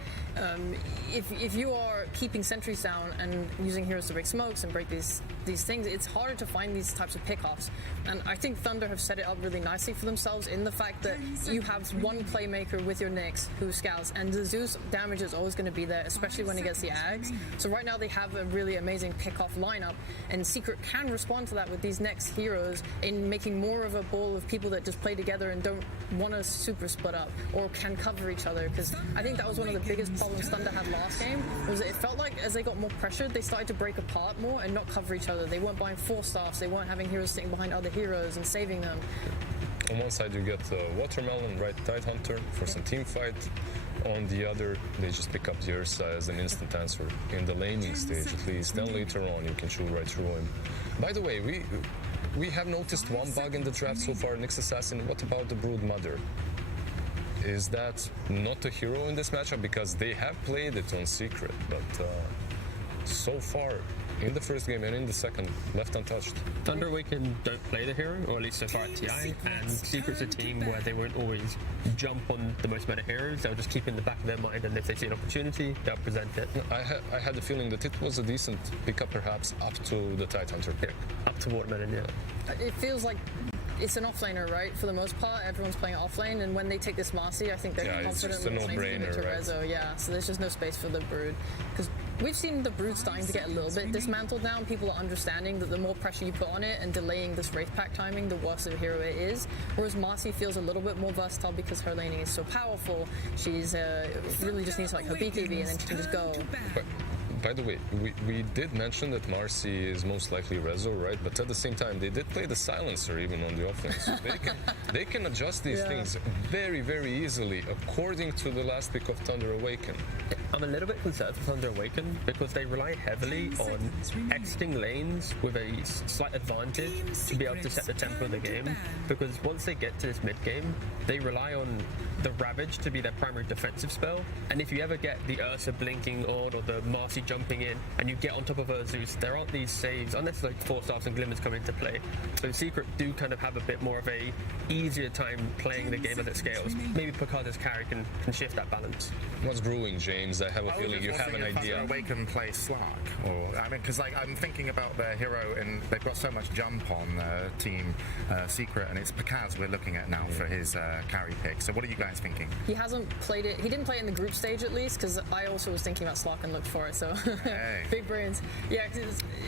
If you are keeping sentries down and using heroes to break smokes and break these things, it's harder to find these types of pickoffs. And I think Thunder have set it up really nicely for themselves in the fact that you have one playmaker with your Nyx who scouts, and the Zeus damage is always going to be there, especially when it gets the Ags. So right now they have a really amazing pickoff lineup, and Secret can respond to that with these next heroes in making more of a ball of people that just play together and don't want to super split up or can cover each other, because I think that was one of the biggest problems Thunder had last game, was that it felt like as they got more pressured, they started to break apart more and not cover each other. They weren't buying 4-staffs, they weren't having heroes sitting behind other heroes and saving them. On one side you get Watermelon, right, Tidehunter for some team fight. On the other, they just pick up the Ursa as an instant answer in the laning stage at least. Then later on you can shoot right through him. By the way, we have noticed one bug in the draft so far, Nyx Assassin. What about the Brood Mother? Is that not a hero in this matchup? Because they have played it on Secret, but so far, in the first game and in the second, left untouched. Thunder Awaken don't play the hero, or at least so far at TI, and Secret's a team where they won't always jump on the most meta heroes. They'll just keep in the back of their mind, and if they see an opportunity, they'll present it. I had the feeling that it was a decent pickup, perhaps, up to the Tidehunter pick. Up to Watermelon, yeah. It feels like it's an offlaner, right? For the most part, everyone's playing offlane, and when they take this Marcy, I think they're confident in playing into Rezo. Yeah, so there's just no space for the Brood. Because we've seen the Brood starting to get a little bit dismantled now. People are understanding that the more pressure you put on it and delaying this Wraith Pack timing, the worse of a hero it is. Whereas Marcy feels a little bit more versatile because her laning is so powerful. She's really just needs like her BKB and then she can just go. By the way, we did mention that Marcy is most likely Rezo, right? But at the same time, they did play the Silencer even on the offense. So they can adjust these things very, very easily according to the last pick of Thunder Awaken. I'm a little bit concerned for Thunder Awaken because they rely heavily on exiting lanes with a slight advantage to be able to set the tempo of the game. Because once they get to this mid game, they rely on the Ravage to be their primary defensive spell. And if you ever get the Ursa blinking on or the Marcy jumping in and you get on top of her Zeus, there aren't these saves unless like 4-stars and Glimmers come into play. So Secret do kind of have a bit more of a easier time playing the game as it scales. Maybe Picard's carry can shift that balance. What's brewing, James? I have a feeling you have an idea. Awaken play Slark, or I mean, because like I'm thinking about their hero, and they've got so much jump on Team Secret, and it's Picaz we're looking at now for his carry pick. So what are you guys thinking? He hasn't played it. He didn't play it in the group stage at least, because I also was thinking about Slark and looked for it. So big brains. Yeah.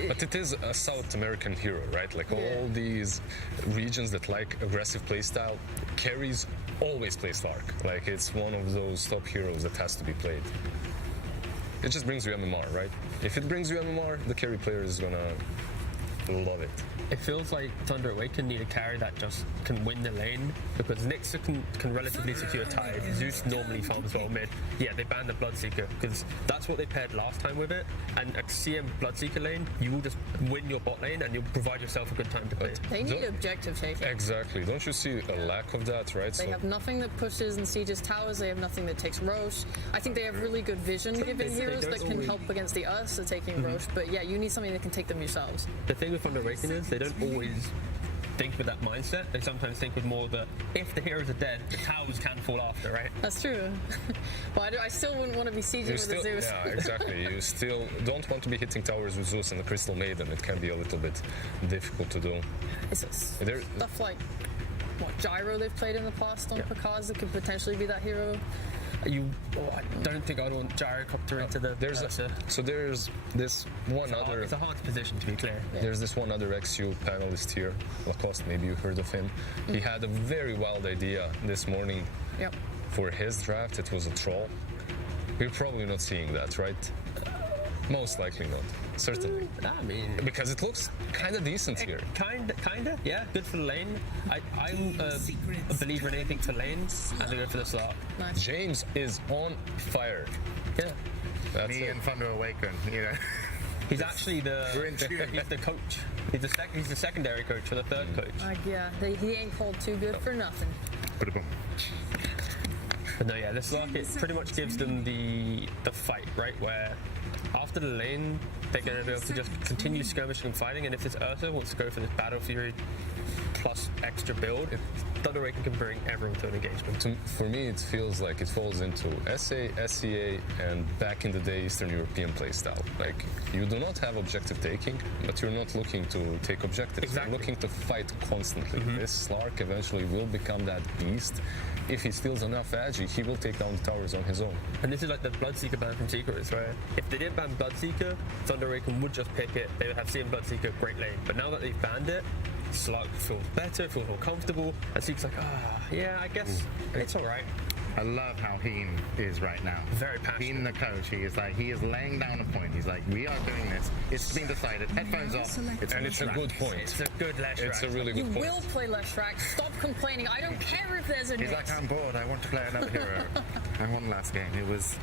But it is a South American hero, right? Like all these regions that like aggressive playstyle, carries always play Slark. Like it's one of those top heroes that has to be played. It just brings you MMR, right? If it brings you MMR, the carry player is gonna love it. it feels like Thunder Awaken need a carry that just can win the lane, because Nyx can relatively secure tide. Zeus normally farms well mid. Yeah, they banned the Bloodseeker because that's what they paired last time with it. And a CM Bloodseeker lane, you will just win your bot lane and you'll provide yourself a good time to play. They need objective taking. Exactly. Don't you see a lack of that, right? They have nothing that pushes and sieges towers. They have nothing that takes Roche. I think they have really good vision giving heroes that can help against the Us at taking Roche. But yeah, you need something that can take them yourselves. The thing with Thunder Awaken is they don't always think with that mindset. They sometimes think with more the, if the heroes are dead, the towers can fall after, right? That's true. But I still wouldn't want to be sieging with a Zeus. Yeah, exactly. You still don't want to be hitting towers with Zeus and the Crystal Maiden. It can be a little bit difficult to do. It's stuff like what Gyro they've played in the past on Pakaz that could potentially be that hero. I don't think I'd want Gyrocopter into the... There's this one other... It's a hard position, to be clear. Yeah. There's this one other XU panelist here, Lacoste, maybe you heard of him. He had a very wild idea this morning for his draft. It was a troll. We're probably not seeing that, right? Most likely not. Certainly. I mean... Because it looks kind of decent here. Kinda, yeah. Good for the lane. I'm a believer in anything for lanes, and I go for the slot. Nice. James is on fire. Yeah. That's me and Thunder Awaken, you know. He's actually he's the coach. He's the secondary coach for the third coach. Yeah, he ain't called too good for nothing. But no, yeah, this Lark, it pretty much gives them the fight, right? Where after the lane, they're going to be able to just continue skirmishing and fighting, and if this Ursa wants to go for this Battle Fury plus extra build, Thunder Awaken can bring everyone to an engagement. For me, it feels like it falls into SA, SCA, and back in the day Eastern European playstyle. Like, you do not have objective taking, but you're not looking to take objectives. Exactly. You're looking to fight constantly. This Slark eventually will become that beast. If he steals enough agi, he will take down the towers on his own. And this is like the Bloodseeker ban from Secrets, where if they didn't ban Bloodseeker, Thunder Awaken would just pick it. They would have CM Bloodseeker, great lane. But now that they've banned it, Slug feels better, feels more comfortable, and Seek's like, yeah, I guess it's all right. I love how Heen is right now. Very passionate. Heen, the coach, he is laying down a point. He's like, we are doing this. It's been decided. Headphones off. It's a good point. It's a good Leshrac. It's a really good You point. will play Leshrac. Stop complaining. I don't care if there's a He's Nyx. like, I'm bored. I want to play another hero. I won last game. It was,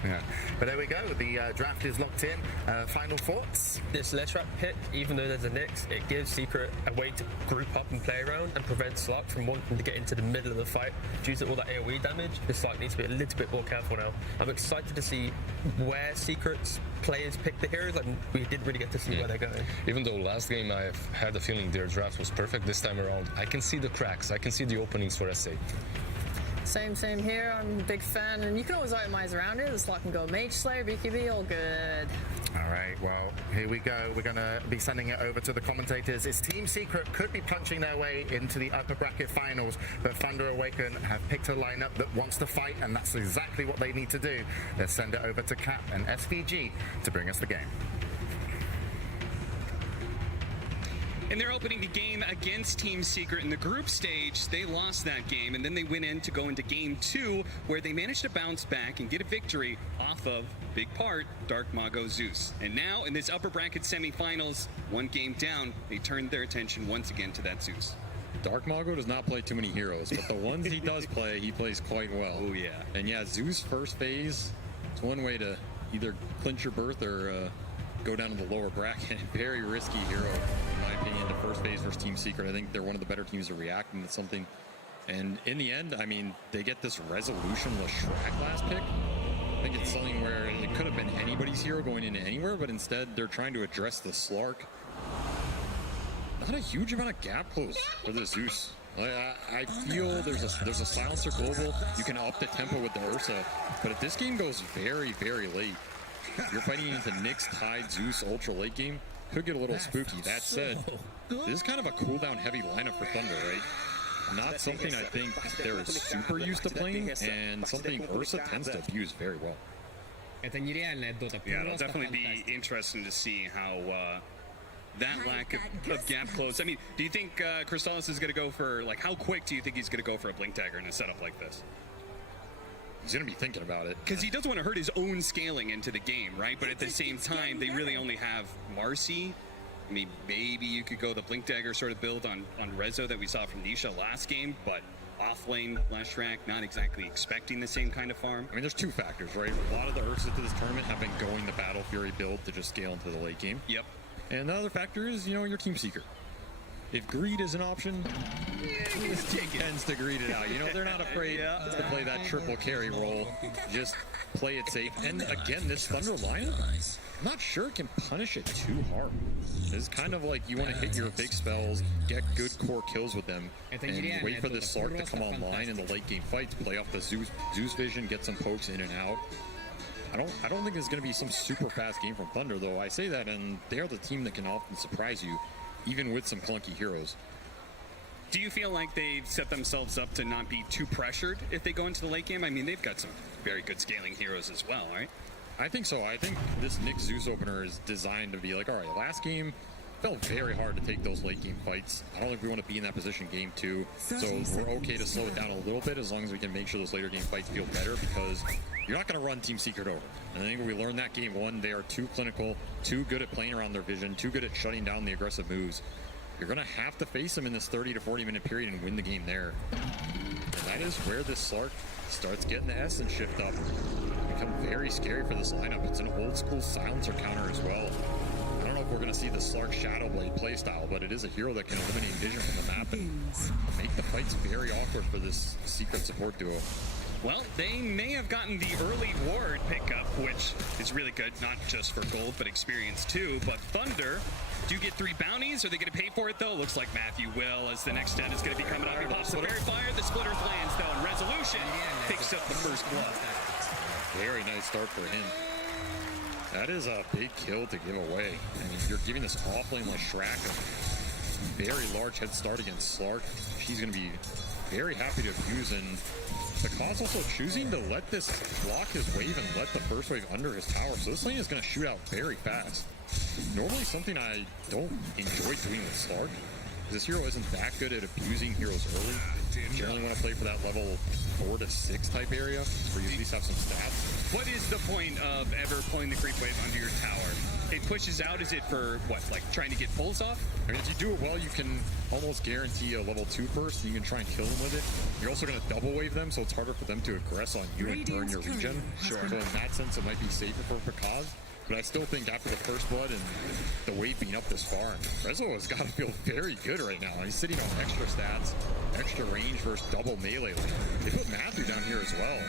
But there we go. The draft is locked in. Final thoughts? This Leshrac pick, even though there's a Nyx, it gives Secret a way to group up and play around and prevent Slug from wanting to get into the middle of the fight due to all that AoE damage. This Slug needs to be a little bit more careful now. I'm excited to see where Secret's players pick the heroes. Like, we didn't really get to see where they're going. Even though last game I had the feeling their draft was perfect, this time around I can see the cracks. I can see the openings for SA. Same here. I'm a big fan, and you can always itemize around it. The slot can go Mage Slayer, BKB, all good. All right, well, here we go. We're going to be sending it over to the commentators. It's Team Secret could be punching their way into the upper bracket finals, but Thunder Awaken have picked a lineup that wants to fight, and that's exactly what they need to do. Let's send it over to Cap and SVG to bring us the game. In their opening game against Team Secret in the group stage, they lost that game, and then they went in to go into game 2, where they managed to bounce back and get a victory off of, big part, Dark Mago Zeus. And now, in this upper bracket semifinals, one game down, they turned their attention once again to that Zeus. Dark Mago does not play too many heroes, but the ones he does play, he plays quite well. Oh, yeah. And yeah, Zeus first phase, it's one way to either clinch your berth or go down to the lower bracket. Very risky hero, in my opinion, to first phase versus Team Secret. I think they're one of the better teams to react, and it's something. And in the end, I mean, they get this resolution Leshrac last pick. I think it's something where it could have been anybody's hero going into anywhere, but instead they're trying to address the Slark. Not a huge amount of gap close for the Zeus. I feel there's a silencer global. You can up the tempo with the Ursa, but if this game goes very, very late, you're fighting into Nyx, Tide, Zeus, ultra late game, could get a little spooky. That said, this is kind of a cooldown heavy lineup for Thunder, right? Not something I think they're super used to playing, and something Ursa tends to abuse very well. Yeah, it'll definitely be interesting to see how that lack of gap close. I mean, do you think Crystallis is going to go for, like, how quick do you think he's going to go for a Blink Dagger in a setup like this? He's going to be thinking about it. Because he doesn't want to hurt his own scaling into the game, right? But at the same time, they really only have Marcy I mean, maybe you could go the Blink Dagger sort of build on Rezo that we saw from Nisha last game, but off lane, Leshrac, not exactly expecting the same kind of farm. I mean, there's two factors, right? A lot of the Ursa to this tournament have been going the Battle Fury build to just scale into the late game. Yep. And the other factor is, you know, your Team Seeker. If greed is an option, this team tends to greed it out. You know, they're not afraid to play that triple carry role. Just play it safe. And again, this Thunder lineup, I'm not sure it can punish it too hard. It's kind of like you want to hit your big spells, get good core kills with them, and wait for this Slark to come online in the late game fights, play off the Zeus vision, get some pokes in and out. I don't think it's going to be some super fast game from Thunder, though. I say that, and they are the team that can often surprise you, even with some clunky heroes. Do you feel like they've set themselves up to not be too pressured if they go into the late game? I mean, they've got some very good scaling heroes as well, right? I think so. I think this Nyx Zeus opener is designed to be like, all right, last game felt very hard to take those late game fights. I don't think we want to be in that position game 2, so we're okay to slow it down a little bit as long as we can make sure those later game fights feel better, because you're not going to run Team Secret over. And I think we learned that game 1, they are too clinical, too good at playing around their vision, too good at shutting down the aggressive moves. You're going to have to face them in this 30 to 40 minute period and win the game there. And that is where this Slark starts getting the Essence shift up. Become very scary for this lineup. It's an old school silencer counter as well. I don't know if we're going to see the Slark Shadow Blade playstyle, but it is a hero that can eliminate vision from the map and make the fights very awkward for this secret support duo. Well, they may have gotten the early ward pickup, which is really good, not just for gold, but experience too. But Thunder do get 3 bounties. Are they going to pay for it, though? Looks like Matthew will, as the next 10 is going to be coming up. He pops the Fairy Fire. The Splitters lands, though, and Resolution picks up the first blood. Very nice start for him. That is a big kill to give away. I mean, you're giving this offlane like Shrek a very large head start against Slark. She's going to be very happy to abuse, and the Cause also choosing to let this block his wave and let the first wave under his tower. So this lane is going to shoot out very fast. Normally something I don't enjoy doing with Slark. This hero isn't that good at abusing heroes early. You generally want to play for that level 4 to 6 type area where you at least have some stats. What is the point of ever pulling the creep wave under your tower? It pushes out, is it for what, like trying to get pulls off? I mean, if you do it well, you can almost guarantee a level 2 burst, and you can try and kill them with it. You're also going to double wave them, so it's harder for them to aggress on you and burn your regen. Sure. So in that sense, it might be safer for Pakaz. But I still think after the first blood and the wave being up this far, Rezo has got to feel very good right now. He's sitting on extra stats, extra range versus double melee. They put Matthew down here as well.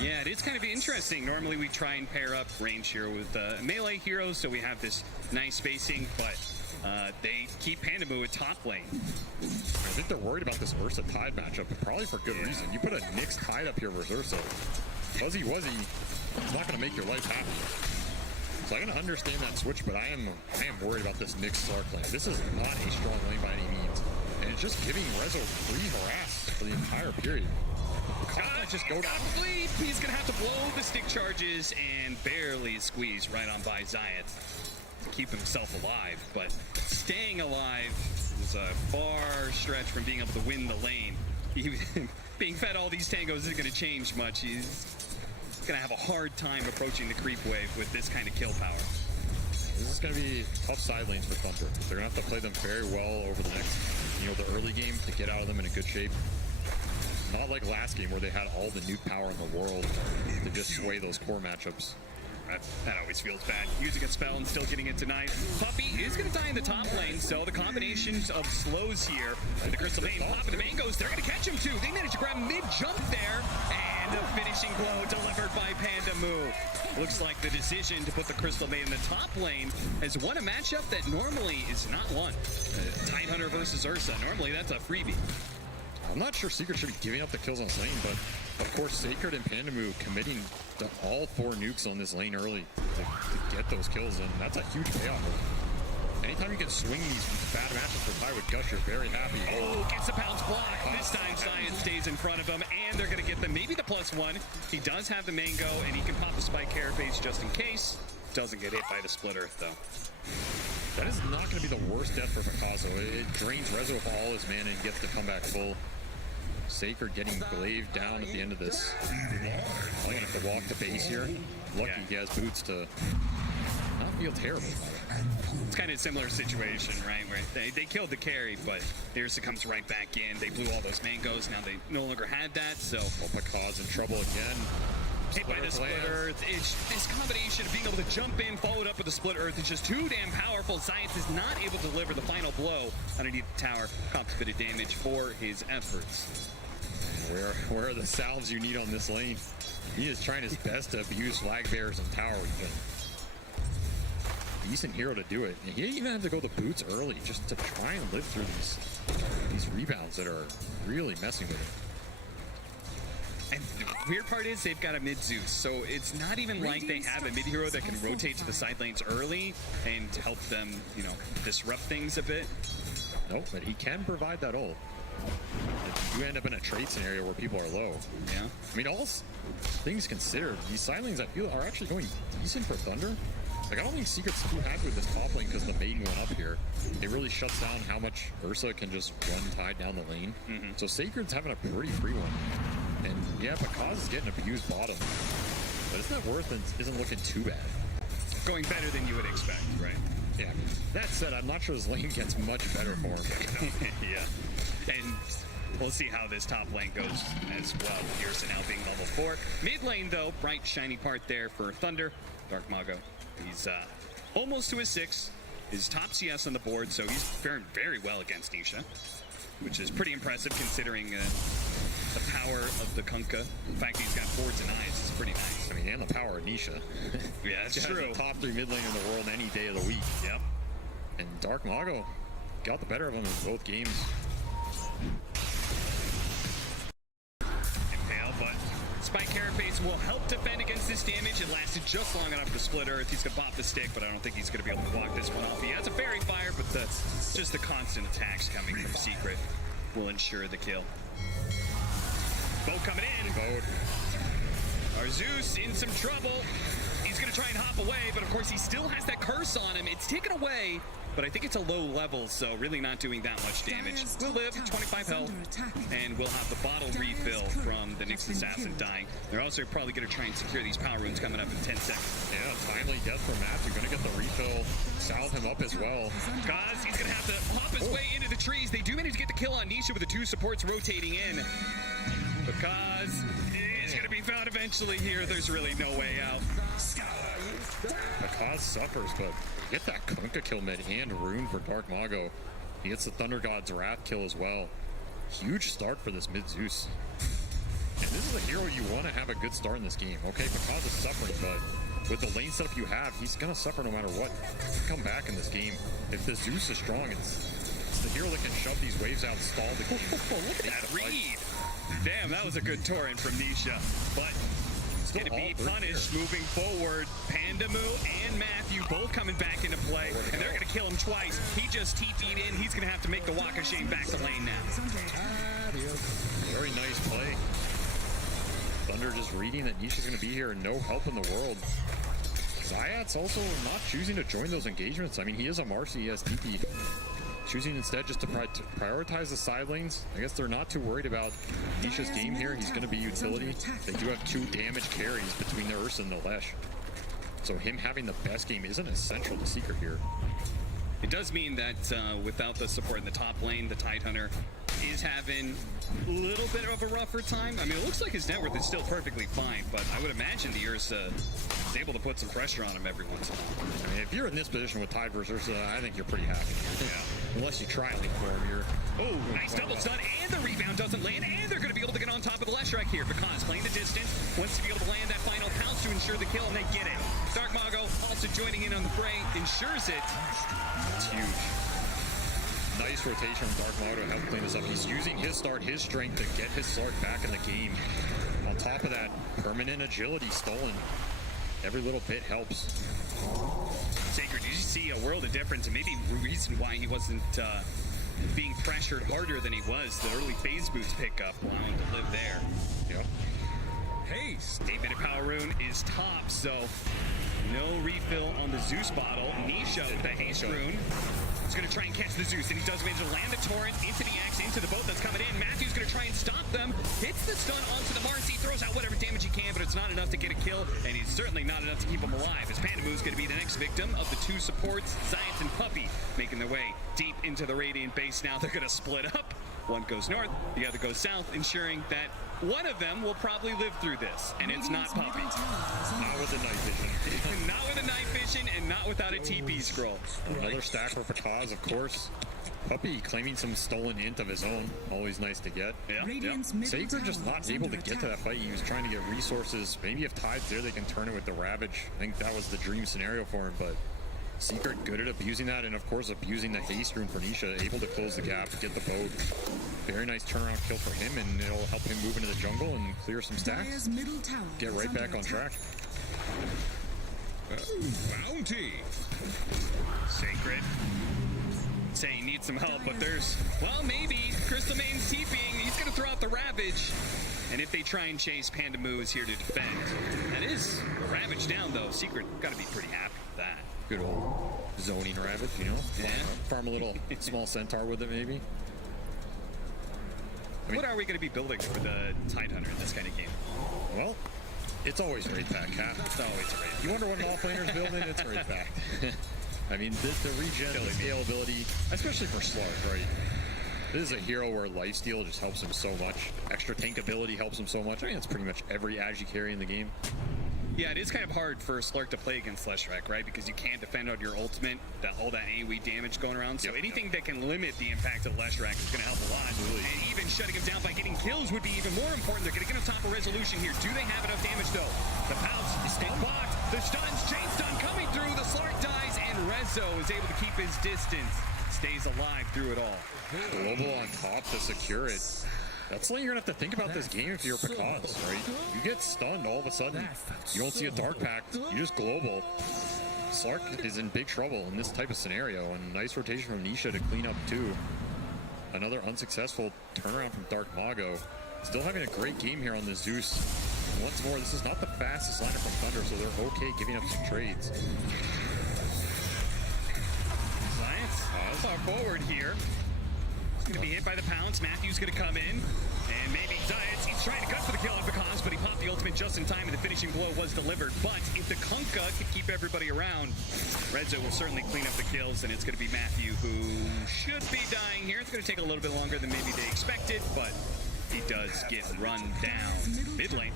Yeah, it is kind of interesting. Normally we try and pair up range here with melee heroes, so we have this nice spacing, but they keep Pandamu at top lane. I think they're worried about this Ursa Tide matchup, but probably for good reason. You put a Nyx Tide up here versus Ursa. Fuzzy Wuzzy, it's not going to make your life happy. So I can understand that switch, but I am worried about this Nyx Slark lane. This is not a strong lane by any means. And it's just giving Rezo free harass for the entire period. Just go down. He's going to have to blow the stick charges and barely squeeze right on by Zayat to keep himself alive. But staying alive is a far stretch from being able to win the lane. Being fed all these tangos isn't going to change much. He's going to have a hard time approaching the creep wave with this kind of kill power. This is going to be tough side lanes for Thunder. They're going to have to play them very well over the next, the early game to get out of them in a good shape. Not like last game where they had all the nuke power in the world to just sway those core matchups. That always feels bad. Using a spell and still getting it tonight. Puppey is going to die in the top lane, so the combinations of slows here. And the Crystal Vein popping the mangoes. They're going to catch him too. They managed to grab mid-jump there. And a finishing blow delivered by Pandamu. Looks like the decision to put the Crystal Vein in the top lane has won a matchup that normally is not won. Tidehunter versus Ursa. Normally that's a freebie. I'm not sure Secret should be giving up the kills on this lane, but of course Sacred and Pandamu committing to all 4 nukes on this lane early to get those kills, and that's a huge payoff. Anytime you can swing these bad matches for Ty with Gush, you're very happy. Oh, gets the pounce block. This time Science stays in front of him, and they're going to get them maybe the +1. He does have the mango, and he can pop the spike carapace just in case. Doesn't get hit by the Split Earth, though. That is not going to be the worst death for Picasso. It drains Rezo of all his mana and gets the comeback full. Sacred getting glaved down at the end of this. I'm going to have to walk the base here. Lucky he has boots to not feel terrible about it. It's kind of a similar situation, right? Where they killed the carry, but Irsa comes right back in. They blew all those mangoes. Now they no longer had that, so... Pakaz in trouble again. Hit by the split earth. It's this combination of being able to jump in, followed up with the split earth, is just too damn powerful. Science is not able to deliver the final blow underneath the tower. Cops a bit of damage for his efforts. Where are the salves you need on this lane? He is trying his best to abuse flag bearers and tower weapon. Decent hero to do it. And he even had to go the boots early just to try and live through these rebounds that are really messing with him. And the weird part is they've got a mid Zeus, so it's not even like they have a mid hero that can rotate to the side lanes early and help them, you know, disrupt things a bit. Nope, but he can provide that ult. You end up in a trade scenario where people are low. Yeah. I mean, all things considered, these side lanes I feel are actually going decent for Thunder. Like, I don't think Secret's too happy with this top lane because the maiden went up here. It really shuts down how much Ursa can just run tied down the lane. So Sacred's having a pretty free one. And yeah, Pakaz is getting abused bottom. But his net worth isn't looking too bad. Going better than you would expect, right? Yeah. That said, I'm not sure his lane gets much better for him. Yeah. And we'll see how this top lane goes as well. Pearson now being level 4. Mid lane, though, bright, shiny part there for Thunder. Dark Mago, he's almost to his 6. His top CS on the board, so he's faring very well against Nisha, which is pretty impressive considering the power of the Kunkka. The fact that he's got boards and eyes is pretty nice. I mean, and the power of Nisha. Yeah, that's true. The top 3 mid lane in the world any day of the week. Yep. And Dark Mago got the better of him in both games. Impale, but Spike Carapace will help defend against this damage. It lasted just long enough to split Earth. He's going to pop the stick, but I don't think he's going to be able to block this one off. He has a Fairy Fire, but just the constant attacks coming from Secret will ensure the kill. Boat coming in. Boat. Our Zeus in some trouble. He's going to try and hop away, but of course he still has that curse on him. It's taken away, but I think it's a low level, so really not doing that much damage. We'll live, 25 health, and we'll have the bottle refill from the Nyx Assassin dying. They're also probably going to try and secure these power runes coming up in 10 seconds. Yeah, timely death from Matthew. Going to get the refill, salve him up as well. Guys, he's going to have to hop his way into the trees. They do manage to get the kill on Nisha with the 2 supports rotating in. Because it's going to be found eventually here. There's really no way out. Pakaz suffers, but get that Kunkka kill mid and rune for Dark Mago. He gets the Thunder God's Wrath kill as well. Huge start for this mid Zeus. And this is a hero you want to have a good start in this game. Okay, Pakaz is suffering, but with the lane setup you have, he's going to suffer no matter what. Come back in this game. If the Zeus is strong, it's the hero that can shove these waves out and stall the game. Look at that read. Damn, that was a good torrent from Nisha. But it's going to be punished moving forward. Pandamu and Matthew both coming back into play, and they're going to kill him twice. He just TP'd in. He's going to have to make the walk of shame back to lane now. Very nice play. Thunder just reading that Nisha's going to be here and no help in the world. Zayat's also not choosing to join those engagements. I mean, he is a Marcy, he has TP. Choosing instead just to prioritize the side lanes. I guess they're not too worried about Nisha's game here. He's going to be utility. They do have 2 damage carries between the Ursa and the Lesh. So him having the best game isn't essential to Secret here. It does mean that without the support in the top lane, the Tidehunter is having a little bit of a rougher time. I mean, it looks like his net worth is still perfectly fine, but I would imagine the Ursa is able to put some pressure on him every once in a while. I mean, if you're in this position with Tide versus Ursa, I think you're pretty happy. Yeah. Unless you try and for him, you're... Oh, nice double stun, and the rebound doesn't land, and they're going to be able to get on top of the Leshrac here. Because playing the distance, wants to be able to land that final pounce to ensure the kill, and they get it. Dark Mago also joining in on the fray, ensures it. It's huge. Nice rotation from Dark Mago to help clean this up. He's using his start, his strength to get his start back in the game. On top of that, permanent agility stolen. Every little bit helps. Sacred, you see a world of difference, and maybe the reason why he wasn't being pressured harder than he was. The early phase boost pickup allowing him to live there. Yep. Haste. 8-minute power rune is top, so no refill on the Zeus bottle. Nisha with the haste rune. He's going to try and catch the Zeus, and he does manage to land a torrent into the axe, into the boat that's coming in. Matthew's going to try and stop them. Hits the stun onto the Marcy, throws out whatever damage he can, but it's not enough to get a kill, and it's certainly not enough to keep him alive, as Pandamu's going to be the next victim of the two supports, Science and Puppy, making their way deep into the Radiant base now. They're going to split up. One goes north, the other goes south, ensuring that one of them will probably live through this, and it's not Puppy. Not with the night vision. Not with a night vision, and not without a TP scroll. Another stack for Pakaz, of course. Puppy claiming some stolen int of his own. Always nice to get. Sacred just not able to get to that fight. He was trying to get resources. Maybe if Tide's there, they can turn it with the Ravage. I think that was the dream scenario for him, but Secret good at abusing that, and of course abusing the haste rune for Nisha, able to close the gap, get the boat. Very nice turnaround kill for him, and it'll help him move into the jungle and clear some stacks. Get right back on track. Bounty. Sacred. Say he needs some help, but there's, well, maybe Crystal Main's TPing. He's going to throw out the Ravage. And if they try and chase, Pandamu is here to defend. That is a Ravage down, though. Secret got to be pretty happy with that. Good old zoning Ravage, you know? Yeah. Farm a little small Centaur with it, maybe. What are we going to be building for the Tidehunter in this kind of game? Well, it's always Wraith Pack, Cap. It's always a Wraith. You wonder what an off-laner's building? It's Wraith Pack. I mean, the regen, the scalability, especially for Slark, right? This is a hero where lifesteal just helps him so much. Extra tank ability helps him so much. I mean, it's pretty much every Agi carry in the game. Yeah, it is kind of hard for Slark to play against Leshrac, right? Because you can't defend on your ultimate, all that AoE damage going around. So anything that can limit the impact of Leshrac is going to help a lot. Absolutely. And even shutting him down by getting kills would be even more important. They're going to get on top of resolution here. Do they have enough damage, though? The pounce is blocked. The stuns, chain stun coming through. The Slark dies, and Rezo is able to keep his distance. Stays alive through it all. Global on top to secure it. That's something you're going to have to think about this game if you're Pakaz, right? You get stunned all of a sudden. You don't see a Dark Pact. You just global. Slark is in big trouble in this type of scenario, and nice rotation from Nisha to clean up too. Another unsuccessful turnaround from Dark Mago. Still having a great game here on the Zeus. Once more, this is not the fastest lineup from Thunder, so they're okay giving up some trades. Science, let's talk forward here. He's going to be hit by the pounce. Matthew's going to come in, and maybe Zayas, he's trying to cut for the kill on Pakaz, but he popped the ultimate just in time, and the finishing blow was delivered. But if the Kunkka can keep everybody around, Rezo will certainly clean up the kills, and it's going to be Matthew who should be dying here. It's going to take a little bit longer than maybe they expected, but he does get run down. Mid lane.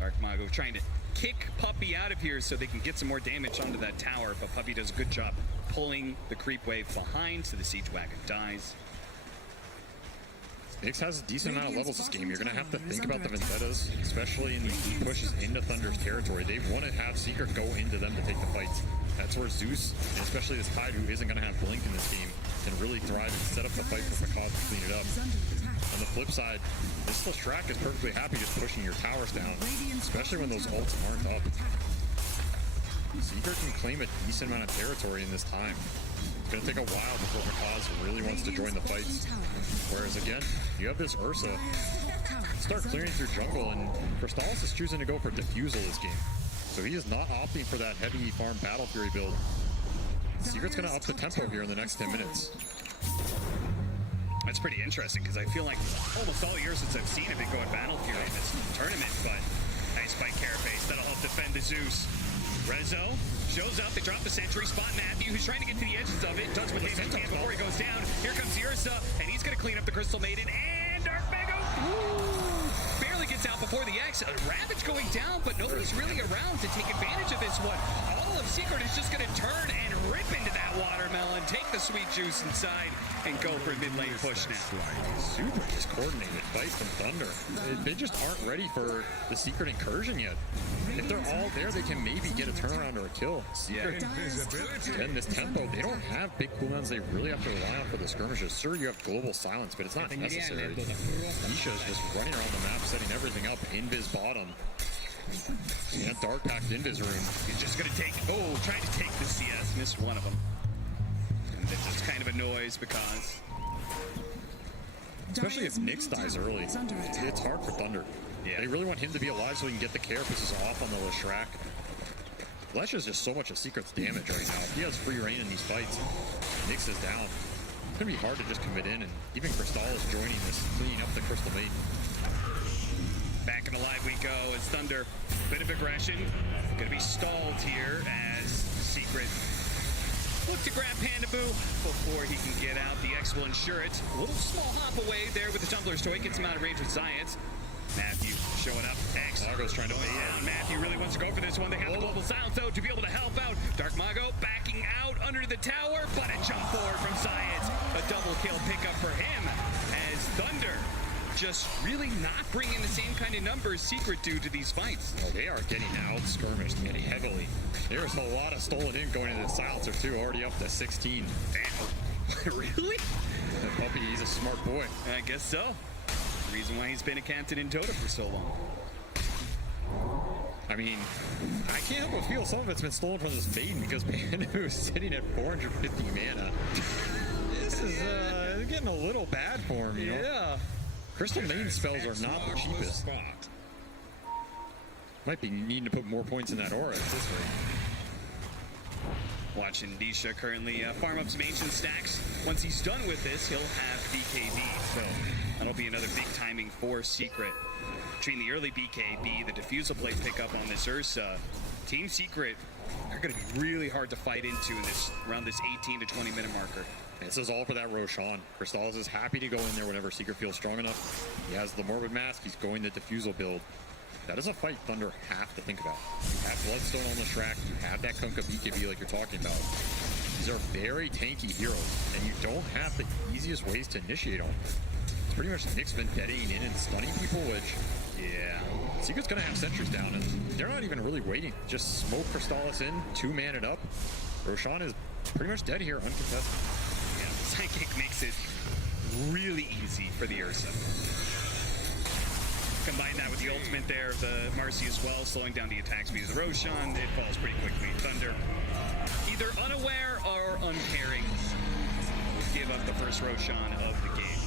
Dark Mago trying to kick Puppy out of here so they can get some more damage onto that tower, but Puppy does a good job pulling the creep wave behind, so the siege wagon dies. Nyx has a decent amount of levels this game. You're going to have to think about the Vendettas, especially in these deep pushes into Thunder's territory. They want to have Secret go into them to take the fights. That's where Zeus, and especially this Tide, who isn't going to have Blink in this game, can really thrive and set up the fight for Pakaz to clean it up. On the flip side, this Leshrac is perfectly happy just pushing your towers down, especially when those ults aren't up. Secret can claim a decent amount of territory in this time. It's going to take a while before Pakaz really wants to join the fights. Whereas again, you have this Ursa start clearing through jungle, and Crystallis is choosing to go for Diffusal this game. So he is not opting for that heavy farm Battle Fury build. Secret's going to up the tempo here in the next 10 minutes. That's pretty interesting, because I feel like almost all years since I've seen him go at Battle Fury in this tournament, but nice spike Carapace. That'll help defend the Zeus. Rezo shows up, they drop the sentry, spot Matthew, who's trying to get to the edges of it, does what he can before he goes down. Here comes the Ursa, and he's going to clean up the Crystal Maiden, and Dark Mago barely gets out before the X. Ravage going down, but nobody's really around to take advantage of this one. All of Secret is just going to turn and rip into that watermelon, take the sweet juice inside, and go for a mid lane push now. Super discoordinated fight from Thunder. They just aren't ready for the Secret incursion yet. If they're all there, they can maybe get a turnaround or a kill. Secret, again, this tempo, they don't have big cooldowns they really have to rely on for the skirmishes. Sure, you have global silence, but it's not necessary. Nisha's just running around the map, setting everything up. Invis bottom. Yeah, Dark Pact Invis rune. He's just going to take, trying to take the CS, missed one of them. And it's just kind of a noise because... Especially if Nyx dies early, it's hard for Thunder. Yeah. They really want him to be alive so he can get the carapaces off on the Leshrac. Lesh is just so much of Secret's damage right now. If he has free reign in these fights, Nyx is down. It's going to be hard to just commit in, and even Crystal is joining this, cleaning up the Crystal Maiden. Back in the live we go as Thunder, bit of aggression, gonna be stalled here as Secret look to grab Pandaboo before he can get out. The X will ensure it. A little small hop away there with the Tumbler's Toy, gets him out of range with Science. Matthew showing up. X. Mago's trying to bait down. Matthew really wants to go for this one. They have the global silence though to be able to help out. Dark Mago backing out under the tower, but a jump forward from Science. A double kill pickup for him as Thunder just really not bringing the same kind of numbers Secret do to these fights. Oh, they are getting out skirmished heavily. There's a lot of stolen in going into the silencer too, already up to 16. Damn. Really? The puppy, he's a smart boy. I guess so. The reason why he's been a captain in Dota for so long. I mean, I can't help but feel some of it's been stolen from this Maiden because Pandaboo is sitting at 450 mana. This is getting a little bad for him, you know? Yeah. Crystal Maiden spells are not the cheapest. Might be needing to put more points in that aura at this rate. Watching Nisha currently farm up some ancient stacks. Once he's done with this, he'll have BKB. So that'll be another big timing for Secret. Between the early BKB, the Diffusal Blade pickup on this Ursa, Team Secret are going to be really hard to fight into in this around this 18 to 20 minute marker. This is all for that Roshan. Crystals is happy to go in there whenever Secret feels strong enough. He has the Morbid Mask. He's going the Diffusal build. That is a fight Thunder have to think about. You have Bloodstone on the Shrek. You have that Kunkka BKB like you're talking about. These are very tanky heroes, and you don't have the easiest ways to initiate on. It's pretty much Nick's been deadying in and stunning people, which, yeah. Secret's going to have sentries down, and they're not even really waiting. Just smoke Crystallis in, 2-man it up. Roshan is pretty much dead here, uncontested. Psychic makes it really easy for the Ursa. Combine that with the ultimate there of the Marcy as well, slowing down the attack speed of the Roshan. It falls pretty quickly. Thunder, either unaware or uncaring, give up the first Roshan of the game.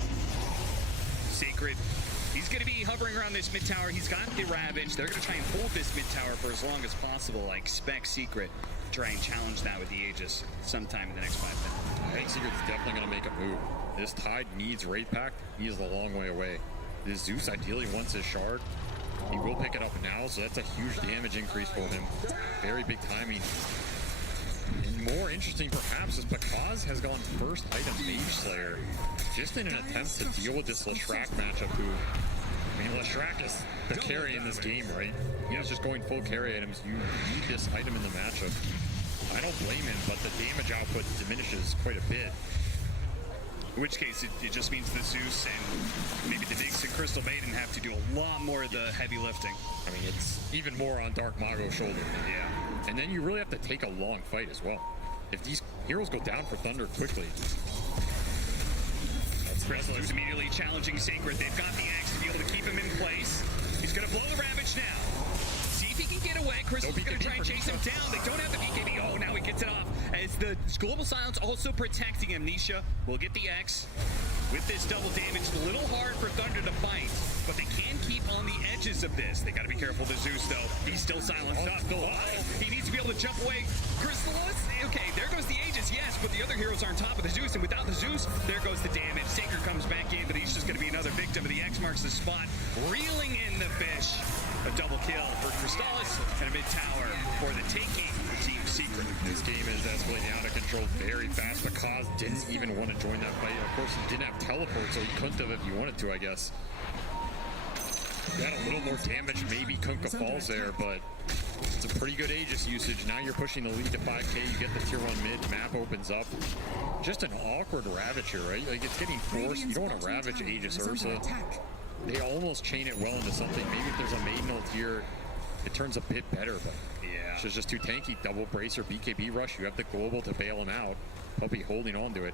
Sacred, he's going to be hovering around this mid tower. He's got the Ravage. They're going to try and hold this mid tower for as long as possible. I expect Secret to try and challenge that with the Aegis sometime in the next 5 minutes. I think Secret's definitely going to make a move. This Tide needs Wraith Pact. He is a long way away. This Zeus ideally wants his shard. He will pick it up now, so that's a huge damage increase for him. Very big timing. And more interesting perhaps is Bakaz has gone first item Mage Slayer, just in an attempt to deal with this Leshrac matchup who, I mean, Leshrac is the carry in this game, right? He's just going full carry items. You need this item in the matchup. I don't blame him, but the damage output diminishes quite a bit. In which case, it just means the Zeus and maybe the Nyx and Crystal Maiden have to do a lot more of the heavy lifting. I mean, it's even more on Dark Mago's shoulder. Yeah. And then you really have to take a long fight as well. If these heroes go down for Thunder quickly... Crystal is immediately challenging Sacred. They've got the axe to be able to keep him in place. He's going to blow the Ravage now. See if he can get away. Crystal's going to try and chase him down. They don't have the BKB. Oh, now he gets it off. As the Global Silence also protecting him. Nisha will get the X. With this double damage, a little hard for Thunder to fight, but they can keep on the edges of this. They got to be careful. The Zeus, though, he's still silenced up. Oh, he needs to be able to jump away. Crystallis, okay, there goes the Aegis, yes, but the other heroes are on top of the Zeus, and without the Zeus, there goes the damage. Sacred comes back in, but he's just going to be another victim of the X marks the spot. Reeling in the fish. A double kill for Crystallis and a mid-tower for the taking for Team Secret. This game is escalating out of control very fast. Bakaz didn't even want to join that fight. Of course, he didn't have teleport, so he couldn't have if he wanted to, I guess. Got a little more damage, maybe Kunkka falls there, but it's a pretty good Aegis usage. Now you're pushing the lead to 5k, you get the tier 1 mid, map opens up. Just an awkward Ravage here, right? Like, it's getting forced. You don't want to Ravage Aegis Ursa. They almost chain it well into something. Maybe if there's a maiden ult here, it turns a bit better, but yeah, it's just too tanky. Double bracer, BKB rush. You have the global to bail him out. Puppy holding on to it.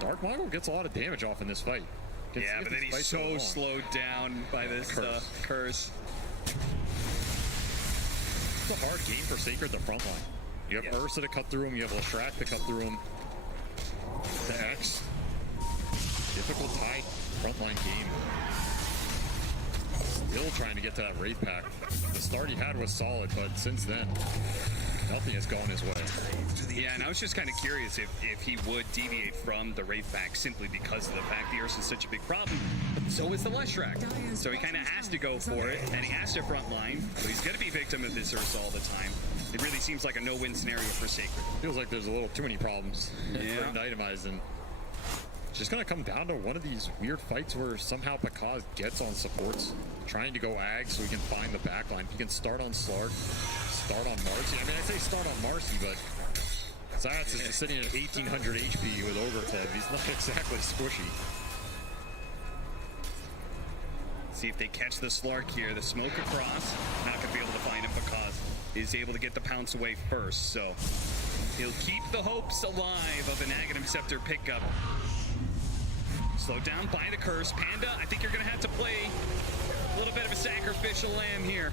Dark Mago gets a lot of damage off in this fight. But then he's so slowed down by this curse. It's a hard game for Sacred, the front line. You have Ursa to cut through him. You have Leshrac to cut through him. The X. Difficult tight frontline game. Still trying to get to that Wraith Pack. The start he had was solid, but since then, nothing has gone his way. Yeah, and I was just kind of curious if he would deviate from the Wraith Pack simply because of the fact the Ursa is such a big problem. But so is the Leshrac. So he kind of has to go for it, and he has to frontline. So he's going to be victim of this Ursa all the time. It really seems like a no-win scenario for Sacred. Feels like there's a little too many problems for him to itemize, and it's just going to come down to one of these weird fights where somehow Pakaz gets on supports, trying to go ag so he can find the backline. He can start on Slark, start on Marcy. I mean, I say start on Marcy, but Zayats is sitting at 1800 HP with Overclub. He's not exactly squishy. See if they catch the Slark here. The smoke across. Not going to be able to find him. Pakaz is able to get the pounce away first, so he'll keep the hopes alive of an Aghanim Scepter pickup. Slowed down by the curse. Panda, I think you're going to have to play a little bit of a sacrificial lamb here.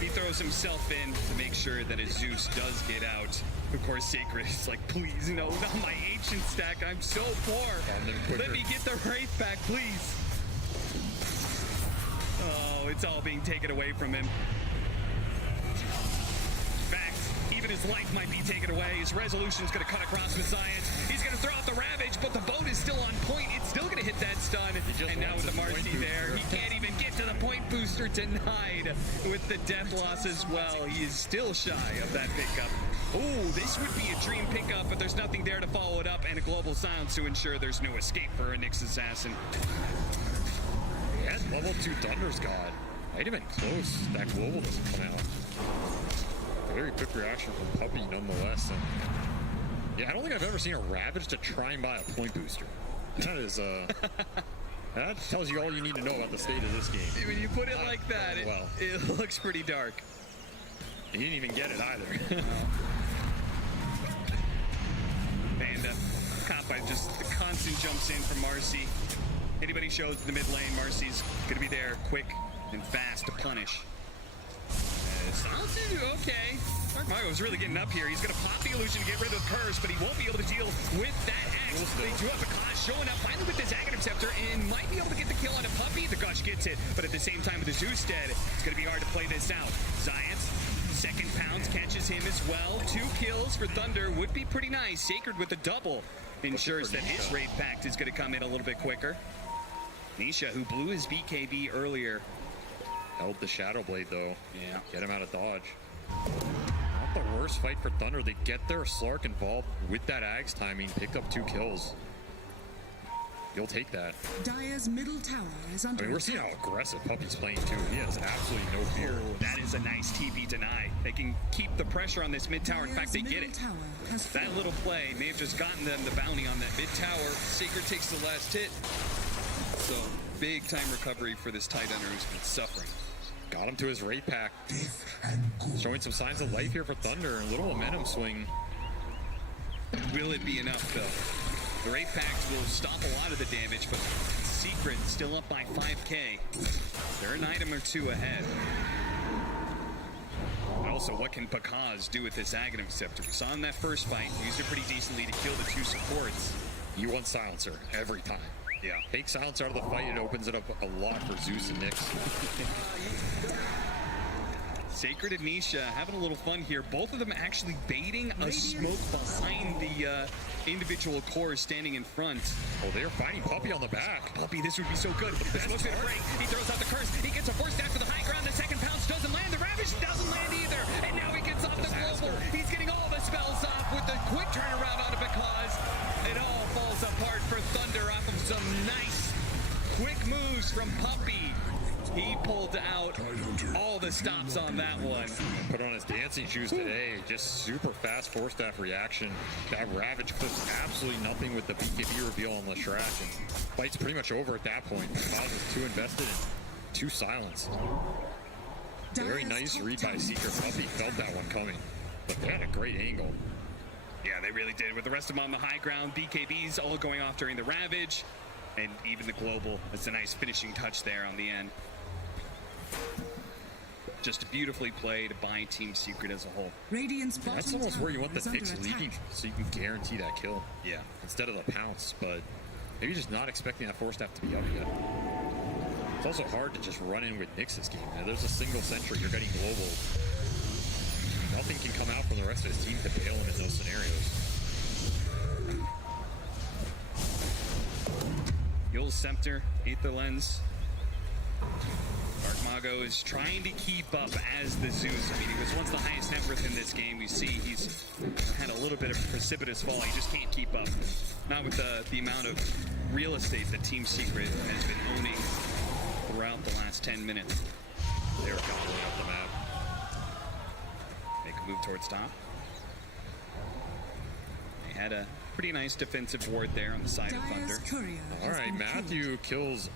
He throws himself in to make sure that his Zeus does get out. Of course, Sacred is like, please, no, not my ancient stack. I'm so poor. Let me get the Wraith back, please. Oh, it's all being taken away from him. In fact, even his life might be taken away. His resolution is going to cut across with Science. He's going to throw out the Ravage, but the boat is still on point. It's still going to hit that stun. And now with the Marcy there, he can't even get to the point booster, denied with the death loss as well. He is still shy of that pickup. Oh, this would be a dream pickup, but there's nothing there to follow it up, and a global silence to ensure there's no escape for a Nyx assassin. He has level 2 Thunder's God. Not even close. That global doesn't come out. Very quick reaction from Puppey nonetheless. And yeah, I don't think I've ever seen a Ravage to try and buy a point booster. That is, that tells you all you need to know about the state of this game. When you put it like that, it looks pretty dark. He didn't even get it either. Panda, caught by just the constant jumps in from Marcy. Anybody shows in the mid lane, Marcy's gonna be there quick and fast to punish. Okay. Dark Mario is really getting up here. He's going to pop the illusion to get rid of the curse, but he won't be able to deal with that axe. They do have a Kosh showing up finally with this Aghanim Scepter and might be able to get the kill on a Puppey. The Kosh gets it, but at the same time with the Zeus dead, it's going to be hard to play this out. Zayats, second pounce, catches him as well. 2 kills for Thunder would be pretty nice. Sacred with the double ensures that his Wraith Pact is going to come in a little bit quicker. Nisha, who blew his BKB earlier, held the Shadow Blade though. Yeah. Get him out of dodge. Not the worst fight for Thunder. They get their Slark involved with that Ags timing, picked up 2 kills. You'll take that. Dire's middle tower is under we're seeing how aggressive Puppey's playing too. He has absolutely no fear. That is a nice TP deny. They can keep the pressure on this mid tower. In fact, they get it. That little play may have just gotten them the bounty on that mid tower. Sacred takes the last hit. So big time recovery for this tight ender who's been suffering. Got him to his Wraith Pack. Showing some signs of life here for Thunder. A little momentum swing. Will it be enough though? The Wraith Pact will stop a lot of the damage, but Secret still up by 5k. They're an item or 2 ahead. And also, what can Pakaz do with this Aghanim Scepter? We saw in that first fight, used it pretty decently to kill the 2 supports. You want Silencer every time. Yeah. Take Silence out of the fight, it opens it up a lot for Zeus and Nyx. Sacred and Nisha having a little fun here. Both of them actually baiting a smoke behind the individual cores standing in front. Oh, they're fighting Puppey on the back. Puppey, this would be so good. The smoke's gonna break. He throws out the curse. He gets a force dash to the high ground. The second pounce doesn't land. The Ravage doesn't land either. And now he gets off the global. He's getting all the spells off with the quick turnaround on it because it all falls apart for Thunder off of some nice quick moves from Puppey. He pulled out all the stops on that one. Put on his dancing shoes today. Just super fast force staff reaction. That Ravage clips absolutely nothing with the BKB reveal on Leshrac. And fight's pretty much over at that point. Kaz was too invested in 2 silence. Very nice read by Secret. Puppey felt that one coming. But they had a great angle. Yeah, they really did. With the rest of them on the high ground, BKBs all going off during the Ravage. And even the global. It's a nice finishing touch there on the end. Just beautifully played by Team Secret as a whole. That's almost where you want the Nyx leading, so you can guarantee that kill. Yeah. Instead of the pounce, but maybe just not expecting that force staff to be up yet. It's also hard to just run in with Nyx this game. There's a single sentry, you're getting global. Nothing can come out from the rest of his team to bail him in those scenarios. Yule's Scepter, Aether Lens. Dark Mago is trying to keep up as the Zeus. I mean, he was once the highest net worth in this game. We see he's had a little bit of a precipitous fall. He just can't keep up. Not with the amount of real estate that Team Secret has been owning throughout the last 10 minutes. They're gobbling up the map. Make a move towards top. They had a pretty nice defensive ward there on the side of Thunder. All right, Matthew kills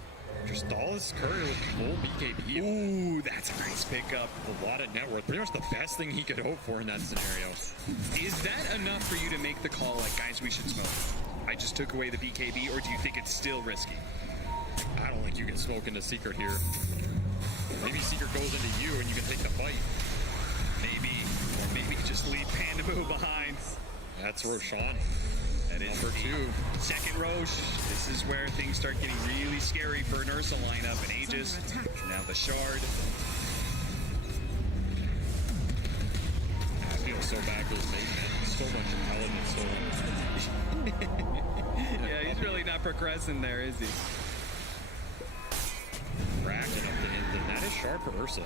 Crystallis Courier with full BKB. Ooh, that's a nice pickup. A lot of net worth. Pretty much the best thing he could hope for in that scenario. Is that enough for you to make the call like, guys, we should smoke? I just took away the BKB, or do you think it's still risky? I don't think you can smoke into Secret here. Maybe Secret goes into you and you can take the fight. Maybe. Or maybe just leave Pandamu behind. That's Roshan. That is number 2. Second Roche. This is where things start getting really scary for an Ursa lineup and Aegis. Now the Shard. I feel so bad for this mate, man. So much intelligence stolen. Yeah, he's really not progressing there, is he? Racking up the ends, and that is sharp for Ursa.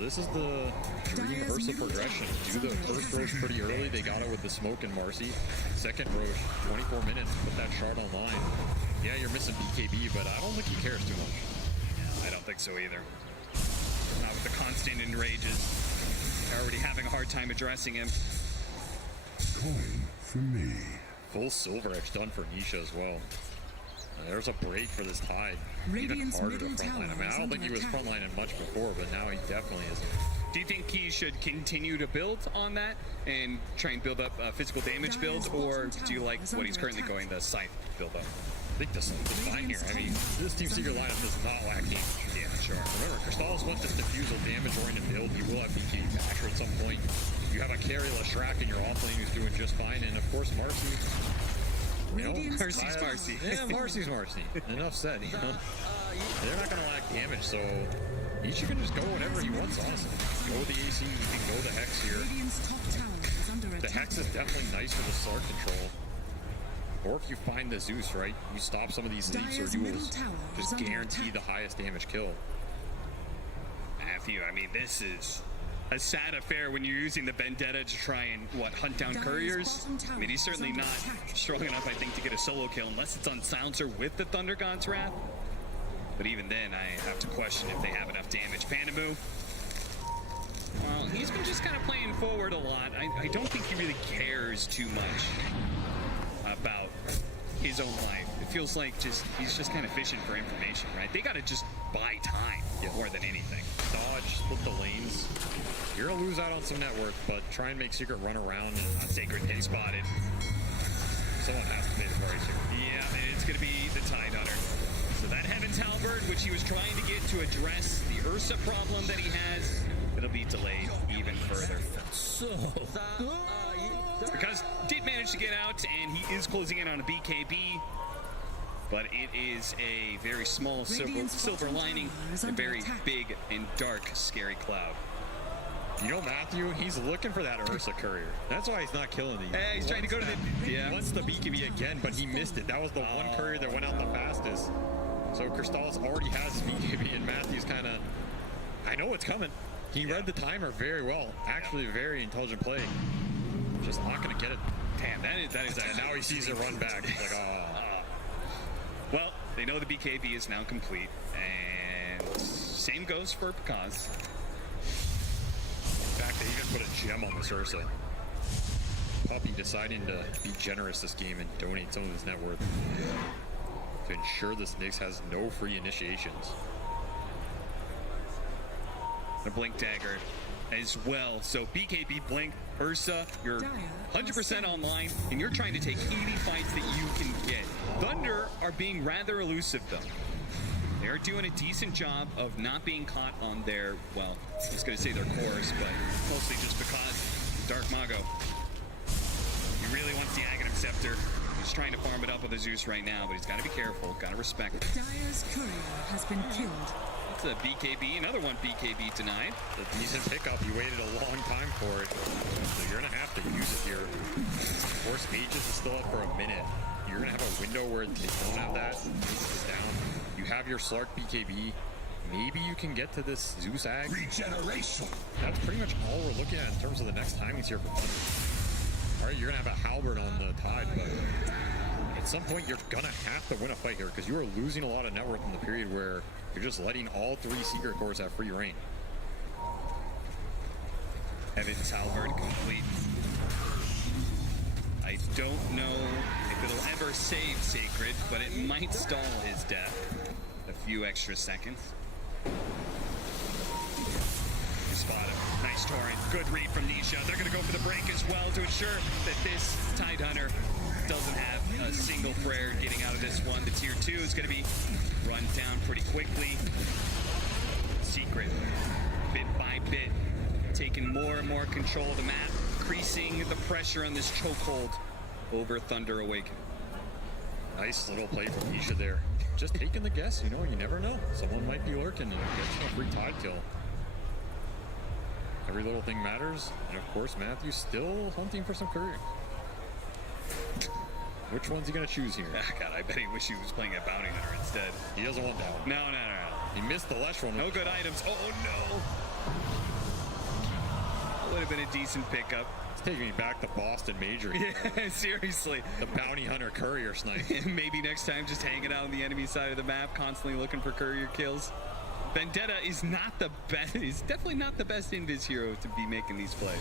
This is the dream Ursa progression. Do the first Roche pretty early. They got it with the smoke and Marcy. Second Roche, 24 minutes, put that shard online. Yeah, you're missing BKB, but I don't think he cares too much. Yeah, I don't think so either. Not with the constant enrages. Already having a hard time addressing him. Coin for me. Full Silver Edge done for Nisha as well. There's a break for this Tide. Even harder to frontline. I mean, I don't think he was frontlining much before, but now he definitely is. Do you think he should continue to build on that and try and build up a physical damage build, or do you like what he's currently going the Scythe build up? I think the Scythe is fine here. I mean, this Team Secret lineup does not lack damage. Yeah, sure. Remember, Crystallis wants this diffusal damage-oriented build. You will have BK Basher at some point. You have a carry Leshrac in your offlane who's doing just fine, and of course Marcy. You know, Marcy's Marcy. Yeah, Marcy's Marcy. Enough said, you know. They're not going to lack damage, so each can just go whatever he wants, honestly. Go the AC, you can go the Hex here. The Hex is definitely nice for the Slark control. Or if you find the Zeus, right, you stop some of these leaps or duels, just guarantee the highest damage kill. Matthew, I mean, this is a sad affair when you're using the Vendetta to try and, hunt down couriers. I mean, he's certainly not strong enough, I think, to get a solo kill unless it's on Silencer with the Thunder God's Wrath. But even then, I have to question if they have enough damage. Pandamu, well, he's been just kind of playing forward a lot. I don't think he really cares too much about his own life. It feels like he's just kind of fishing for information, right? They got to just buy time more than anything. Dodge, split the lanes. You're going to lose out on some net worth, but try and make Secret run around. And Sacred getting spotted. Someone has to make it very Secret. Yeah, and it's going to be the Tide Hunter. So that Heaven's Halberd, which he was trying to get to address the Ursa problem that he has, it'll be delayed even further. Because did manage to get out, and he is closing in on a BKB. But it is a very small silver lining, a very big and dark, scary cloud. You know, Matthew, he's looking for that Ursa courier. That's why he's not killing these. Hey, he's trying to go to the... Yeah. He wants the BKB again, but he missed it. That was the one courier that went out the fastest. So Crystallis already has BKB, and Matthew's kind of... I know it's coming. He read the timer very well. Actually, a very intelligent play. Just not going to get it. Damn, that is and now he sees it run back. He's like, Well, they know the BKB is now complete, and same goes for Pekaz. In fact, they even put a gem on this Ursa. Puppy deciding to be generous this game and donate some of his net worth to ensure this Nyx has no free initiations. The Blink Dagger as well. So BKB, Blink, Ursa, you're 100% online, and you're trying to take 80 fights that you can get. Thunder are being rather elusive, though. They're doing a decent job of not being caught on their, well, I was going to say their cores, but mostly just because Dark Mago. He really wants the Aghanim Scepter. He's trying to farm it up with the Zeus right now, but he's got to be careful, got to respect. Dire's courier has been killed. It's a BKB, another one BKB denied. A decent pickup. You waited a long time for it, so you're gonna have to use it here. Of course, Aegis is still up for a minute. You're gonna have a window where they don't have that. Aegis is down. You have your Slark BKB. Maybe you can get to this Zeus Ag. Regeneration. That's pretty much all we're looking at in terms of the next timings here for Thunder. All right, you're gonna have a Halberd on the Tide, but at some point you're gonna have to win a fight here because you are losing a lot of net worth in the period where you're just letting all 3 Secret Cores have free reign. Evan's Halberd complete. I don't know if it'll ever save Sacred, but it might stall his death a few extra seconds. You spot him. Nice torrent. Good read from Nisha. They're going to go for the break as well to ensure that this Tide Hunter doesn't have a single prayer getting out of this one. The tier 2 is going to be run down pretty quickly. Secret, bit by bit, taking more and more control of the map, increasing the pressure on this chokehold over Thunder Awaken. Nice little play from Nisha there. Just taking the guess, you know, you never know. Someone might be lurking and get a free Tide kill. Every little thing matters. And of course, Matthew's still hunting for some courier. Which one's he gonna choose here? God, I bet he wish he was playing a Bounty Hunter instead. He doesn't want that one. No. He missed the Lesh one. No good items. Oh no! That would have been a decent pickup. It's taking me back to Boston Major. Yeah, seriously. The Bounty Hunter courier snipe. Maybe next time just hanging out on the enemy side of the map, constantly looking for courier kills. Vendetta is not the best. He's definitely not the best invis hero to be making these plays.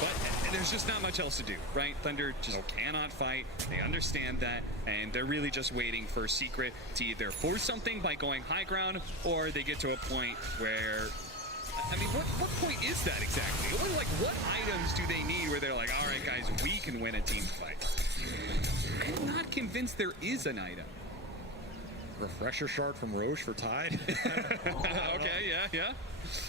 But there's just not much else to do, right? Thunder just cannot fight. They understand that, and they're really just waiting for Secret to either force something by going high ground, or they get to a point where, I mean, what point is that exactly? What items do they need where they're like, all right, guys, we can win a team fight? I'm not convinced there is an item. Refresher shard from Roche for Tide. Okay, yeah.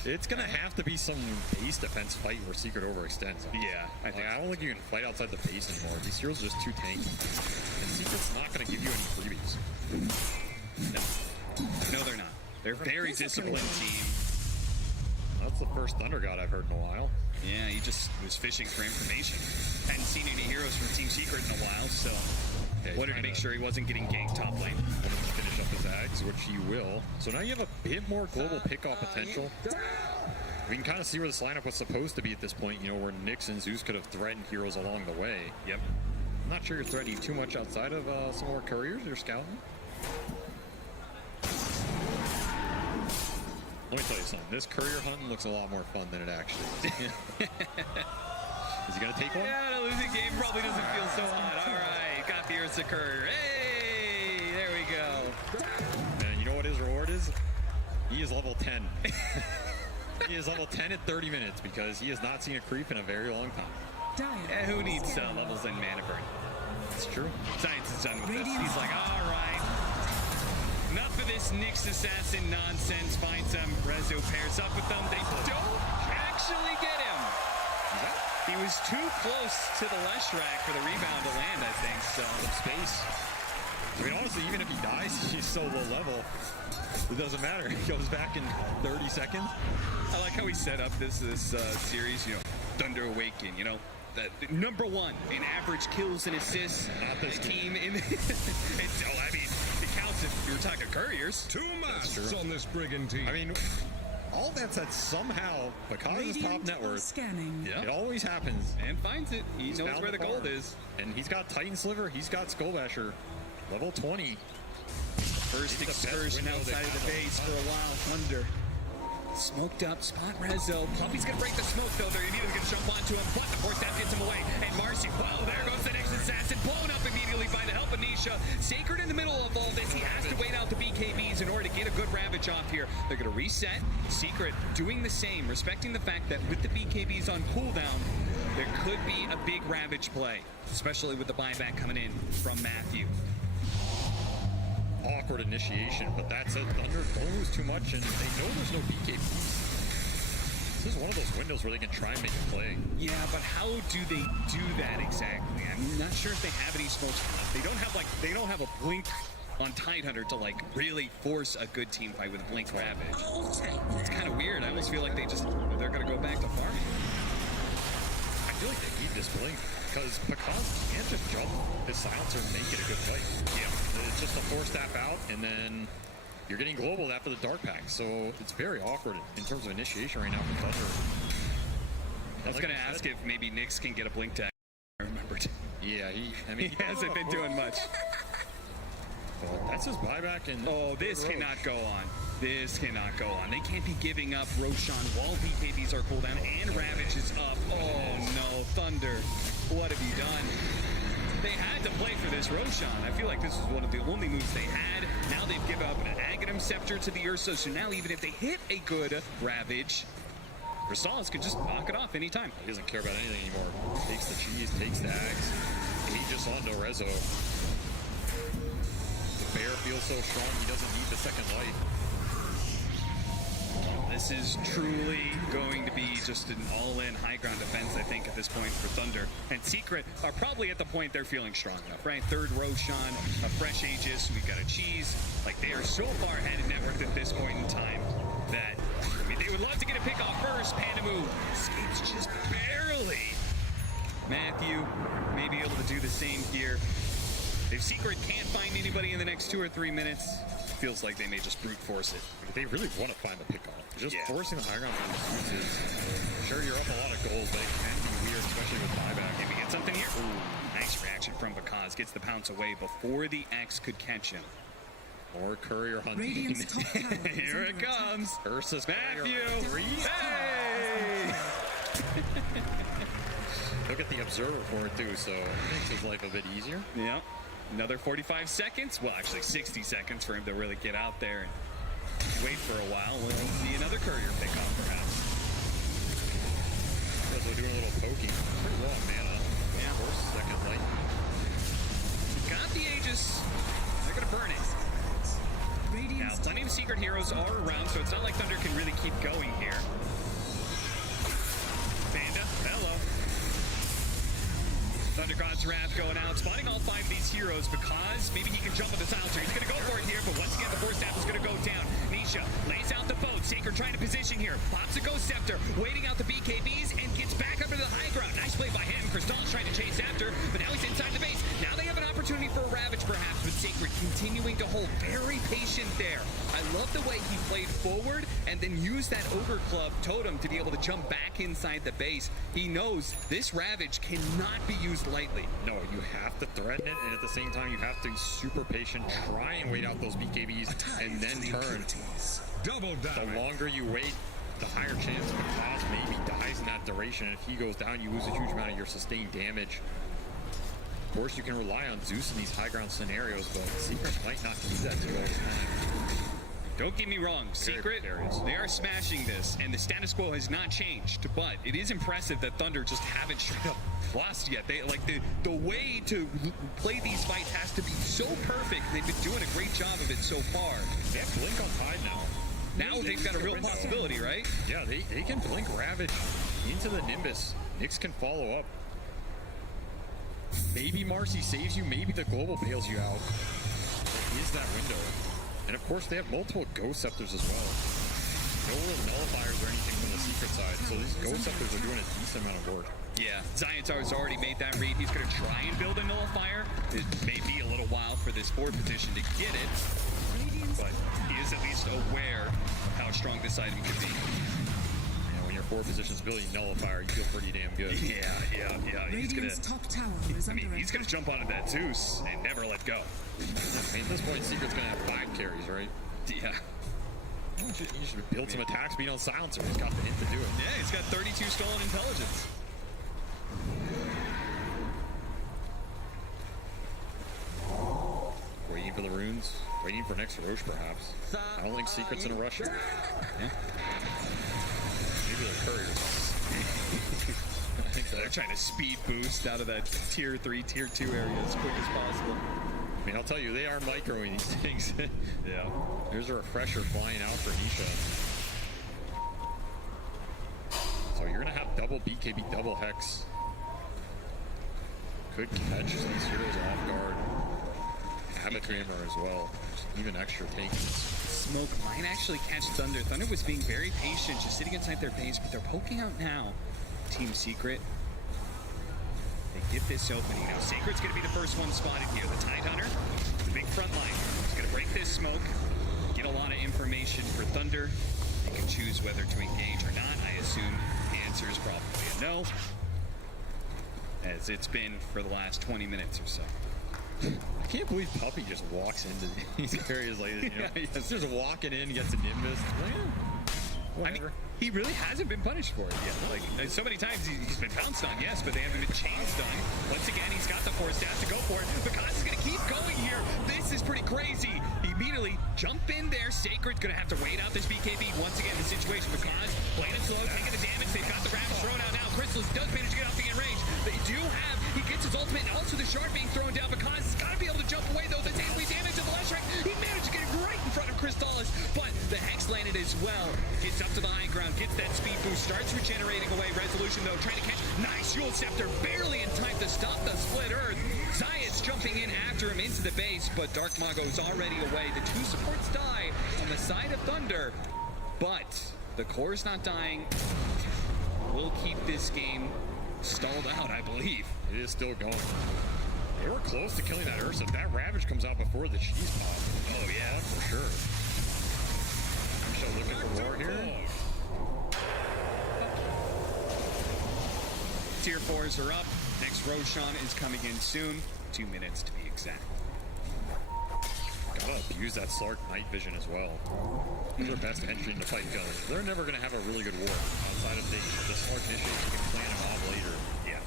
It's gonna have to be some base defense fight where Secret overextends. Yeah, I don't think you can fight outside the base anymore. These heroes are just too tanky. And Secret's not gonna give you any freebies. No, they're not. They're a very disciplined team. That's the first Thunder God I've heard in a while. Yeah, he just was fishing for information. Hadn't seen any heroes from Team Secret in a while, so wanted to make sure he wasn't getting ganked top lane. Finish up his Ags, which he will. So now you have a bit more global pickoff potential. We can kind of see where this lineup was supposed to be at this point, you know, where Nyx and Zeus could have threatened heroes along the way. Yep. I'm not sure you're threatening too much outside of some more couriers you're scouting. Let me tell you something. This courier hunting looks a lot more fun than it actually is. Is he going to take one? Yeah, the losing game probably doesn't feel so hot. All right, got the Ursa courier. Hey, there we go. And you know what his reward is? He is level 10. He is level 10 at 30 minutes because he has not seen a creep in a very long time. Yeah, who needs levels in mana burn? It's true. Science is done with this. He's like, all right. Enough of this Nyx assassin nonsense. Finds them. Rezo pairs up with them. They don't actually get him. He was too close to the Lesh rack for the rebound to land, I think. So some space. I mean, honestly, even if he dies, he's so low level. It doesn't matter. He goes back in 30 seconds. I like how he set up this series. You know, Thunder Awaken. You know, the number one in average kills and assists. Not this team. I mean, it counts if you're talking couriers. 2 masks on this brigand team. I mean, all that said, somehow, because top net worth, scanning. It always happens. And finds it. He knows where the gold is. And he's got Titan Sliver, he's got Skullbasher. Level 20. First excursion outside of the base for a while. Thunder. Smoked up, spot Rezo. Puppy's gonna break the smoke though. They're immediately gonna jump onto him, but the force staff gets him away. And Marcy, wow, there goes the next assassin, blown up immediately by the help of Nisha. Sacred in the middle of all this. He has to wait out the BKBs in order to get a good Ravage off here. They're gonna reset. Secret doing the same, respecting the fact that with the BKBs on cooldown, there could be a big Ravage play, especially with the buyback coming in from Matthew. Awkward initiation, but that's it. Thunder don't lose too much, and they know there's no BKB. This is one of those windows where they can try and make a play. Yeah, but how do they do that exactly? I'm not sure if they have any smokes. They don't have a blink on Tidehunter to like really force a good team fight with a blink Ravage. It's kind of weird. I almost feel like they're gonna go back to farming. I feel like they need this blink because Pekaz can't just jump his silencer and make it a good fight. Yeah, it's just a 4-step out, and then you're getting global after the dark pack, so it's very awkward in terms of initiation right now for Thunder. I was gonna ask if maybe Nyx can get a blink tag. I remembered. Yeah, he hasn't been doing much. Well, that's his buyback, and this cannot go on. This cannot go on. They can't be giving up Roshan while BKBs are cooldown and Ravage is up. Oh no, Thunder, what have you done? They had to play for this Roshan. I feel like this was one of the only moves they had. Now they've given up an Aghanim Scepter to the Ursa, so now even if they hit a good Ravage, Rosales could just knock it off anytime. He doesn't care about anything anymore. Takes the cheese, takes the Ags. Aegis onto Rezo. The bear feels so strong, he doesn't need the second light. This is truly going to be just an all-in high ground defense, I think, at this point for Thunder. And Secret are probably at the point they're feeling strong enough, right? Third Roshan, a fresh Aegis, we've got a cheese. Like, they are so far ahead in network at this point in time that, I mean, they would love to get a pick off first. Pandamu escapes just barely. Matthew may be able to do the same here. If Secret can't find anybody in the next 2 or 3 minutes, feels like they may just brute force it. They really want to find the pick off. Just forcing the high ground from the suits is, sure, you're up a lot of goals, but it can be weird, especially with buyback. Can we get something here? Ooh, nice reaction from Pekaz. Gets the pounce away before the X could catch him. More courier hunting. Here it comes. Ursa's Matthew. Hey! He'll get the observer for it too, so it makes his life a bit easier. Yeah. Another 45 seconds. Well, actually 60 seconds for him to really get out there and wait for a while. We'll see another courier pick off, perhaps. Rezo doing a little poking. Pretty low on mana. Yeah. Of course, second light. Got the Aegis. They're going to burn it. Now, plenty of secret heroes are around, so it's not like Thunder can really keep going here. Panda, hello. Thunder God's Wrath going out, spotting all 5 of these heroes because maybe he can jump on the silencer. He's going to go for it here, but once again, the 4-step is going to go down. Nisha lays out the boat. Sacred trying to position here. Pops a Ghost Scepter, waiting out the BKBs, and gets back up into the high ground. Nice play by him. Crystal's trying to chase after, but now he's inside the base. Now they have an opportunity for a Ravage, perhaps, but Sacred continuing to hold. Very patient there. I love the way he played forward and then used that Ogre Club totem to be able to jump back inside the base. He knows this Ravage cannot be used lightly. No, you have to threaten it, and at the same time, you have to be super patient, try and wait out those BKBs, and then turn. Double damage. The longer you wait, the higher chance Pekaz maybe dies in that duration. And if he goes down, you lose a huge amount of your sustained damage. Of course, you can rely on Zeus in these high ground scenarios, but Secret might not do that too all the time. Don't get me wrong, Secret, they are smashing this, and the status quo has not changed, but it is impressive that Thunder just haven't straight up lost yet. They like the way to play these fights has to be so perfect. They've been doing a great job of it so far. They have Blink on Tide now. Now they've got a real possibility, right? Yeah, they can Blink Ravage into the Nimbus. Nyx can follow up. Maybe Marcy saves you, maybe the global bails you out. There is that window. And of course, they have multiple Ghost Scepters as well. No real nullifiers or anything from the Secret side, so these Ghost Scepters are doing a decent amount of work. Yeah, Ziontar's already made that read. He's going to try and build a nullifier. It may be a little while for this 4th position to get it, but he is at least aware of how strong this item could be. Yeah, when your 4 positions building nullifier, you feel pretty damn good. Yeah. He's gonna jump onto that Zeus and never let go. I mean, at this point, Secret's gonna have 5 carries, right? Yeah. You should build some attack speed on Silencer. He's got the hint to do it. Yeah, he's got 32 stolen intelligence. Waiting for the runes. Waiting for next Roche, perhaps. I don't think Secret's in a rush here. Yeah. Maybe the couriers. I think so. They're trying to speed boost out of that tier 3, tier 2 area as quick as possible. I mean, I'll tell you, they are microing these things. Yeah. There's a refresher flying out for Nisha. double BKB, double Hex. Could catch these heroes off guard. Have a Dreamer as well. Just even extra takes. Smoke might actually catch Thunder. Thunder was being very patient, just sitting inside their base, but they're poking out now. Team Secret. They get this opening. Now, Sacred's going to be the first one spotted here. The Tidehunter, the big front line. He's going to break this smoke, get a lot of information for Thunder. They can choose whether to engage or not. I assume the answer is probably a no, as it's been for the last 20 minutes or so. I can't believe Puppy just walks into these areas like this. You know? Yeah, he's just walking in, gets a Nimbus. I mean, he really hasn't been punished for it yet. Like, so many times he's been pounced on, yes, but they haven't been chains done. Once again, he's got the force staff to go for it. Because is going to keep going here. This is pretty crazy. He immediately jump in there. Sacred's going to have to wait out this BKB. Once again, the situation with Kaz playing it slow, taking the damage. They've got the Ravage thrown out now. Crystals does manage to get off the end range. They do have, he gets his ultimate, and also the shard being thrown down. Because he's got to be able to jump away, though. The daily damage of the last rank. He managed to get it right in front of Crystallis, but the Hex landed as well. Gets up to the high ground, gets that speed boost, starts regenerating away. Resolution, though, trying to catch. Nice Yule Scepter, barely in time to stop the split earth. Zayat's jumping in after him into the base, but Dark Mago's already away. The two supports die on the side of Thunder, but the core's not dying. We'll keep this game stalled out, I believe. It is still going. They were close to killing that Ursa. If that Ravage comes out before the cheese pop, oh yeah, for sure. Michelle looking for war here. Tier 4s are up. Next Roshan is coming in soon. 2 minutes to be exact. Gotta abuse that Slark night vision as well. These are best entry into fight killers. They're never gonna have a really good war outside of the Slark initiates. You can plan them off later. Yeah.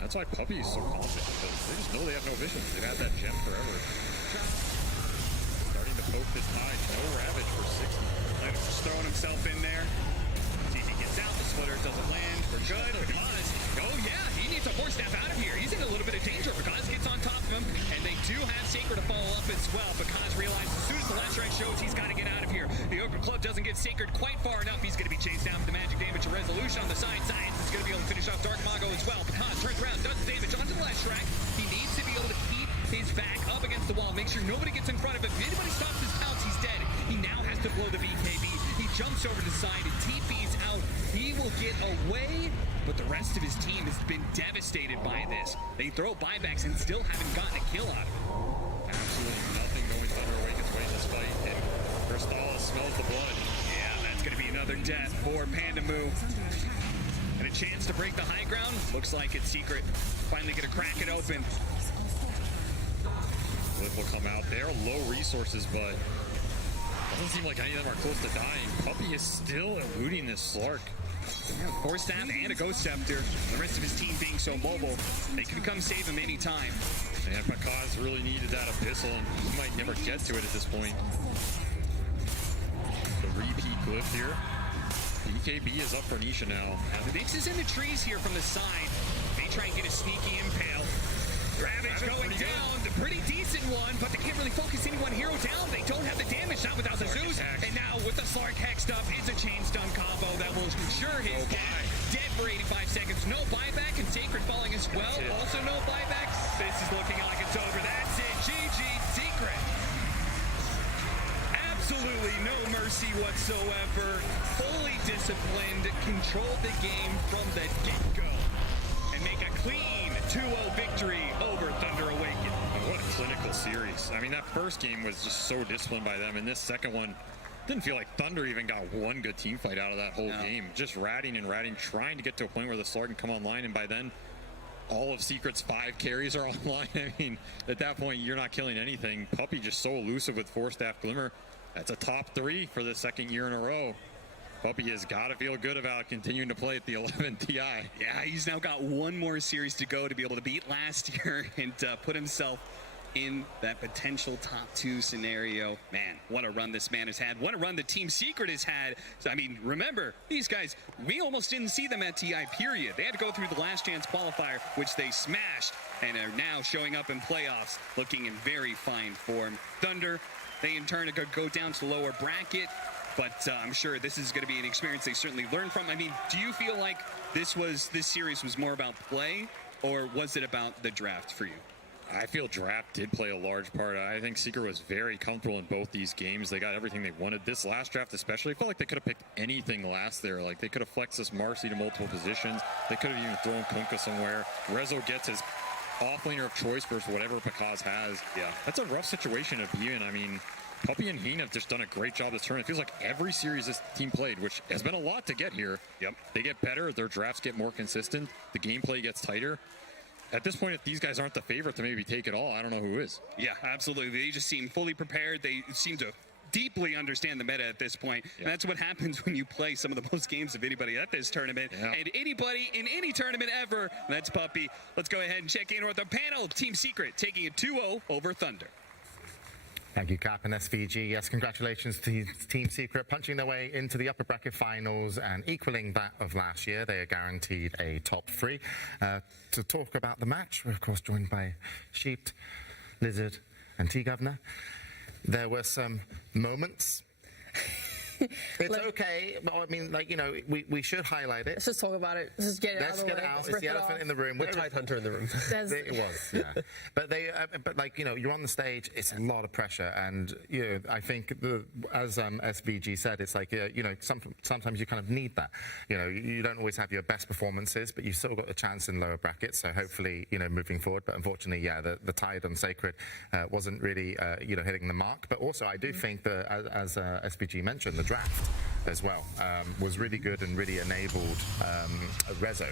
That's why Puppy is so confident, because they just know they have no vision. They've had that gem forever. Starting to poke this tide. No Ravage for 60. Just throwing himself in there. See if he gets out. The splitter doesn't land. We're good. Because, oh yeah, he needs a force staff out of here. He's in a little bit of danger. Because gets on top of him, and they do have Sacred to follow up as well. Because realizes as soon as the last strike shows, he's got to get out of here. The Ogre Club doesn't get Sacred quite far enough. He's going to be chased down with the magic damage and resolution on the side. Science is going to be able to finish off Dark Mago as well. Because turns around, does the damage onto the last strike. He needs to be able to keep his back up against the wall. Make sure nobody gets in front of him. If anybody stops his pounce, he's dead. He now has to blow the BKB. He jumps over to the side and TP's out. He will get away, but the rest of his team has been devastated by this. They throw buybacks and still haven't gotten a kill out of it. Absolutely nothing going Thunder away gets way in this fight, and Crystallis smells the blood. Yeah, that's going to be another death for Pandamoo. And a chance to break the high ground. Looks like it's Secret. Finally going to crack it open. Flip will come out there. Low resources, but doesn't seem like any of them are close to dying. Puppy is still eluding this Slark. Force staff and a Ghost Scepter. The rest of his team being so mobile, they can come save him anytime. And Pakaz really needed that Abyssal, and he might never get to it at this point. The repeat glyph here. BKB is up for Nisha now. The mix is in the trees here from the side. They try and get a sneaky impale. Ravage going down, the pretty decent one, but they can't really focus any one hero down. They don't have the damage, not without the Zeus. And now with the Slark Hex stuff, it's a chain stun combo that will ensure his dead for 85 seconds. No buyback, and Sacred falling as well. Also no buybacks. This is looking like it's over. That's it. GG Secret. Absolutely no mercy whatsoever. Fully disciplined, controlled the game from the get-go. And make a clean 2-0 victory over Thunder Awakened. What a clinical series. I mean, that first game was just so disciplined by them, and this second one didn't feel like Thunder even got one good team fight out of that whole game. Just ratting and ratting, trying to get to a point where the Slark can come online, and by then, all of Secret's 5 carries are online. I mean, at that point, you're not killing anything. Puppy just so elusive with Force Staff Glimmer. That's a top 3 for the second year in a row. Puppy has got to feel good about continuing to play at the 11 TI. Yeah, he's now got one more series to go to be able to beat last year and put himself in that potential top 2 scenario. Man, what a run this man has had. What a run the Team Secret has had. So, I mean, remember, these guys, we almost didn't see them at TI, period. They had to go through the last chance qualifier, which they smashed, and are now showing up in playoffs, looking in very fine form. Thunder, they in turn go down to lower bracket. but I'm sure this is going to be an experience they certainly learn from. I mean, do you feel like this series was more about play, or was it about the draft for you? I feel draft did play a large part. I think Secret was very comfortable in both these games. They got everything they wanted. This last draft especially, I felt like they could have picked anything last there. Like, they could have flexed this Marcy to multiple positions. They could have even thrown Kunkka somewhere. Rezo gets his off-laner of choice versus whatever Pakaz has. Yeah. That's a rough situation to be in. I mean, Puppey and Heen have just done a great job this tournament. It feels like every series this team played, which has been a lot to get here. Yep. They get better. Their drafts get more consistent. The gameplay gets tighter. At this point, if these guys aren't the favorite to maybe take it all, I don't know who is. Yeah, absolutely. They just seem fully prepared. They seem to deeply understand the meta at this point. Yeah. And that's what happens when you play some of the most games of anybody at this tournament. Yeah. And anybody in any tournament ever. That's Puppey. Let's go ahead and check in with the panel. Team Secret taking a 2-0 over Thunder. Thank you, Cap and SVG. Yes, congratulations to Team Secret, punching their way into the upper bracket finals and equaling that of last year. They are guaranteed a top 3. To talk about the match, we're of course joined by Sheep, Lizard, and T-Governor. There were some moments. It's okay, but I mean, like, you know, we should highlight it. Let's just talk about it. Let's just get it out of the way. Let's get it out. It's the elephant in the room. The Tide Hunter in the room. It was, yeah. But like, you know, you're on the stage. It's a lot of pressure, and you know, I think as SVG said, it's like you know, sometimes you kind of need that. You know, you don't always have your best performances, but you've still got a chance in lower brackets. So hopefully, you know, moving forward. But unfortunately, yeah, the Tide on Sacred wasn't really you know, hitting the mark. But also, I do think that as SVG mentioned, the draft as well was really good and really enabled Rezo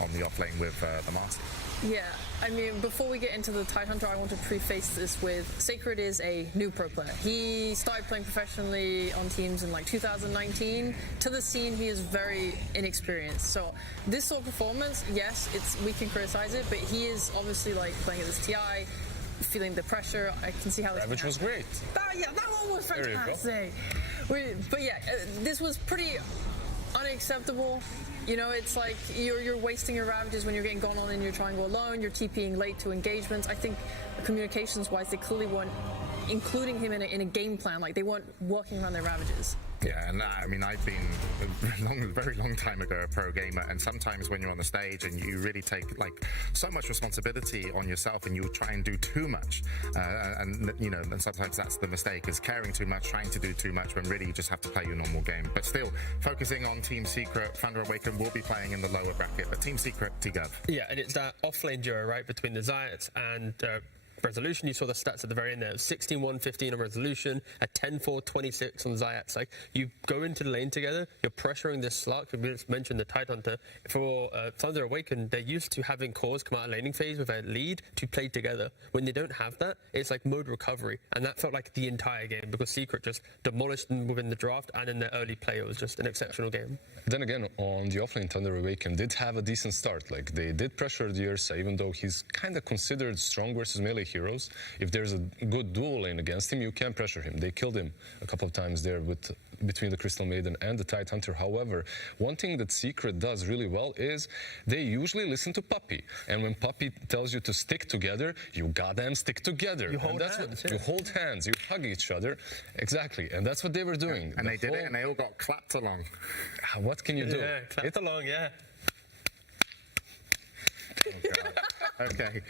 on the offlane with the Marcy. Yeah, I mean, before we get into the Tide Hunter, I want to preface this with Sacred is a new pro player. He started playing professionally on teams in like 2019. To the scene, he is very inexperienced. So this sort of performance, yes, we can criticize it, but he is obviously like playing at this TI, feeling the pressure. I can see how this Which was great. Yeah, that one was fantastic. But yeah, this was pretty unacceptable. You know, it's like you're wasting your Ravages when you're getting gone on in your triangle alone. You're TPing late to engagements. I think communications-wise, they clearly weren't including him in a game plan. Like, they weren't working around their Ravages. Yeah, and I mean, I've been a very long time ago a pro gamer, and sometimes when you're on the stage and you really take like so much responsibility on yourself and you try and do too much, and you know, and sometimes that's the mistake, is caring too much, trying to do too much when really you just have to play your normal game. But still, focusing on Team Secret, Thunder Awaken will be playing in the lower bracket, but Team Secret, T-Gov. Yeah, and it's that off-lane duo, right, between the Zayats and Resolution. You saw the stats at the very end there. 16-1-15 on Resolution, a 10-4-26 on Zayats. Like, you go into the lane together, you're pressuring this slot. We just mentioned the Tide Hunter. For Thunder Awaken, they're used to having cores come out of laning phase with a lead to play together. When they don't have that, it's like mode recovery. And that felt like the entire game, because Secret just demolished them within the draft, and in the early play, it was just an exceptional game. Then again, on the offlane, Thunder Awaken did have a decent start. Like, they did pressure the Ursa, even though he's kind of considered strong versus melee heroes. If there's a good dual lane against him, you can pressure him. They killed him a couple of times there between the Crystal Maiden and the Tide Hunter. However, one thing that Secret does really well is they usually listen to Puppey. And when Puppey tells you to stick together, you goddamn stick together. You hold hands. You hold hands, you hug each other. Exactly. And that's what they were doing. And they did it, and they all got clapped along. What can you do? Yeah, clapped along, yeah. Oh, God. Okay.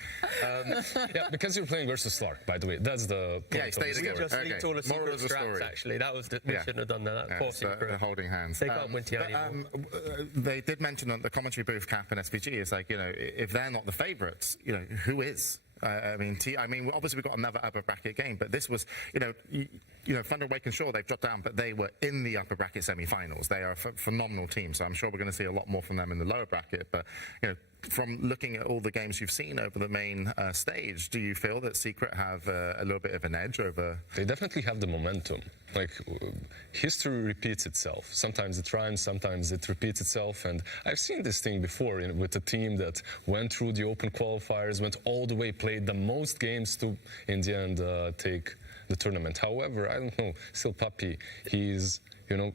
Yeah, because you're playing versus Slark, by the way. That's the point. Yeah, stay together. We just leaked all the secret straps, actually. That was we shouldn't have done that. Poor Secret. They're holding hands. They can't win TI anymore. They did mention on the commentary booth, Cap and SVG, is like, you know, if they're not the favourites, you know, who is? I mean, obviously we've got another upper bracket game, but this was, you know, Thunder Awaken, sure, they've dropped down, but they were in the upper bracket semi-finals. They are a phenomenal team, so I'm sure we're going to see a lot more from them in the lower bracket. But, you know, from looking at all the games you've seen over the main stage, do you feel that Secret have a little bit of an edge over? They definitely have the momentum. Like, history repeats itself. Sometimes it rhymes, sometimes it repeats itself. And I've seen this thing before with a team that went through the open qualifiers, went all the way, played the most games to, in the end, take the tournament. However, I don't know, still Puppey, he's, you know,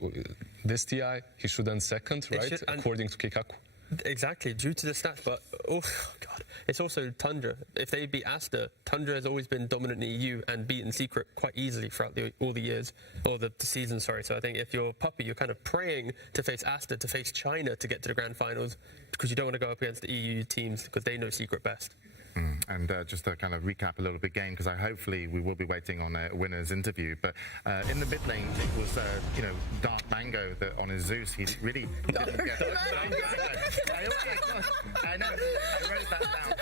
this TI, he should end second, right? According to Kikaku. Exactly, due to the stats, but oh god, it's also Tundra. If they beat Asta, Tundra has always been dominant in EU and beaten Secret quite easily throughout all the years, or the season, sorry. So I think if you're Puppy, you're kind of praying to face Asta, to face China to get to the grand finals, because you don't want to go up against the EU teams because they know Secret best. And just to kind of recap a little bit game, because hopefully we will be waiting on a winner's interview. But in the mid lane, it was Dark Mango that on his Zeus he didn't get. I know. I wrote that down.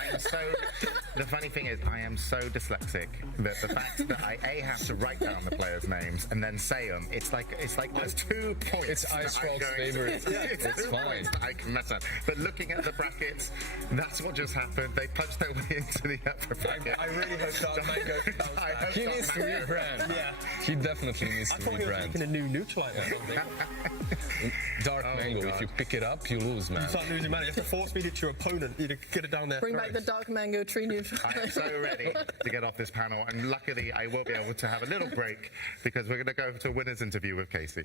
The funny thing is, I am so dyslexic that the fact that I have to write down the players' names and then say them, it's like there's 2 points. It's Icefault's favorite. It's fine. I can mess up. But looking at the brackets, that's what just happened. They punched their way into the upper bracket. I really hope Dark Mango comes back. He needs to rebrand. Yeah. He definitely needs to I thought he was rebrand. making a new neutralizer or something. Dark Mango, if you pick it up, you lose, man. You start losing, man. You have to force feed it to your opponent. You get it down there. Bring back the Dark Mango tree neutral. I am so ready to get off this panel, and luckily I will be able to have a little break because we're going to go to a winner's interview with Casey.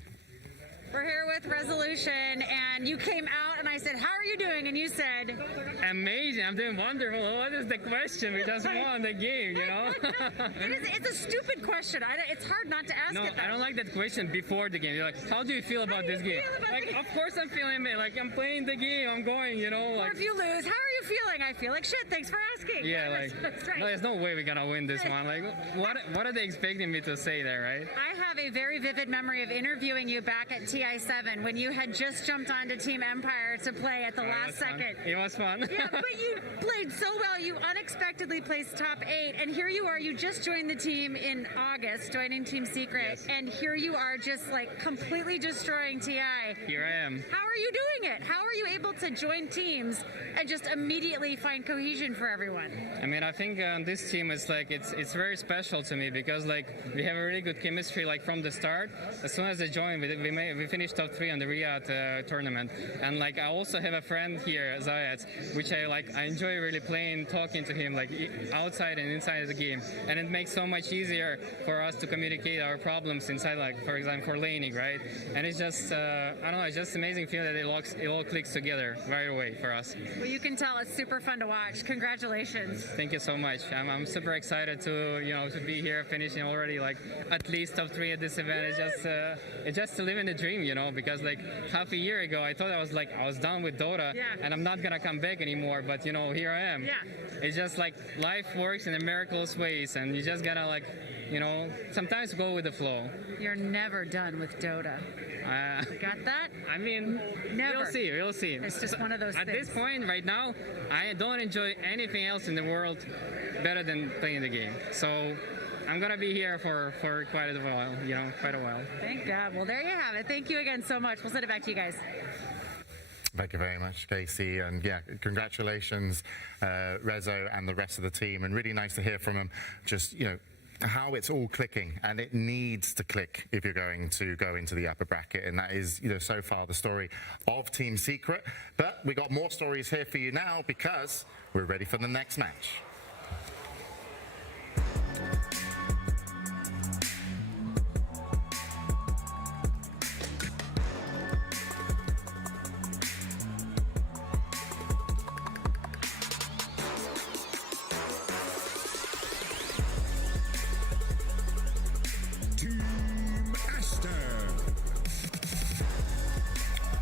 We're here with Resolution, and you came out, and I said, how are you doing? And you said... Amazing, I'm doing wonderful. What is the question? We just won the game, you know? It's a stupid question. It's hard not to ask it. I don't like that question before the game. You're like, how do you feel about this game? Of course I'm feeling it. Like, I'm playing the game, I'm going, you know? Or if you lose, how are you feeling? I feel like shit, thanks for asking. Yeah, That's right. No, there's no way we're gonna win this one. Like, what are they expecting me to say there, right? I have a very vivid memory of interviewing you back at TI7 when you had just jumped onto Team Empire to play at the last second. It was fun. Yeah, but you played so well. You unexpectedly placed top 8, and here you are. You just joined the team in August, joining Team Secret, and here you are just like completely destroying TI. Here I am. How are you doing it? How are you able to join teams and just immediately find cohesion for everyone? I mean, I think this team is like, it's very special to me because like we have a really good chemistry like from the start. As soon as they joined, we finished top 3 on the Riyadh tournament, and like I also have a friend here, Zayed, which I enjoy really playing, talking to him like outside and inside of the game, and it makes so much easier for us to communicate our problems inside, like for example for laning, right? And it's just I don't know, it's just amazing feeling that it all clicks together right away for us. Well, you can tell it's super fun to watch. Congratulations. Thank you so much. I'm super excited to be here, finishing already like at least top 3 at this event. It's just to live in the dream, you know, because like half a year ago I thought I was done with Dota, and I'm not gonna come back anymore, but you know, here I am. It's just like life works in miraculous ways, and you just gotta like, you know, sometimes go with the flow. You're never done with Dota. Got that? I mean, never. We'll see. It's just one of those At things. this point, right now, I don't enjoy anything else in the world better than playing the game. So I'm gonna be here for quite a while. Thank God. Well, there you have it. Thank you again so much. We'll send it back to you guys. Thank you very much, Casey, and yeah, congratulations, Rezo and the rest of the team, and really nice to hear from them. Just, you know, how it's all clicking, and it needs to click if you're going to go into the upper bracket, and that is, you know, so far the story of Team Secret. But we got more stories here for you now because we're ready for the next match.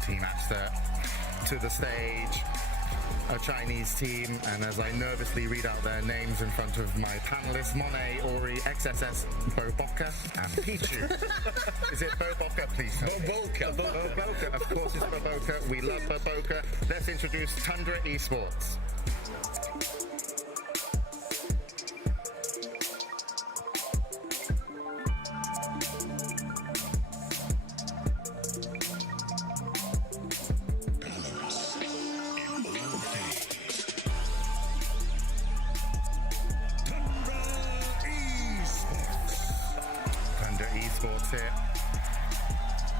Team Asta to the stage, a Chinese team, and as I nervously read out their names in front of my panelists, Monet, Ori, XSS, Boboka, and Pichu. Is it Boboka, please? Boboka. Boboka, of course it's Boboka. We love Boboka. Let's introduce Tundra Esports. Here,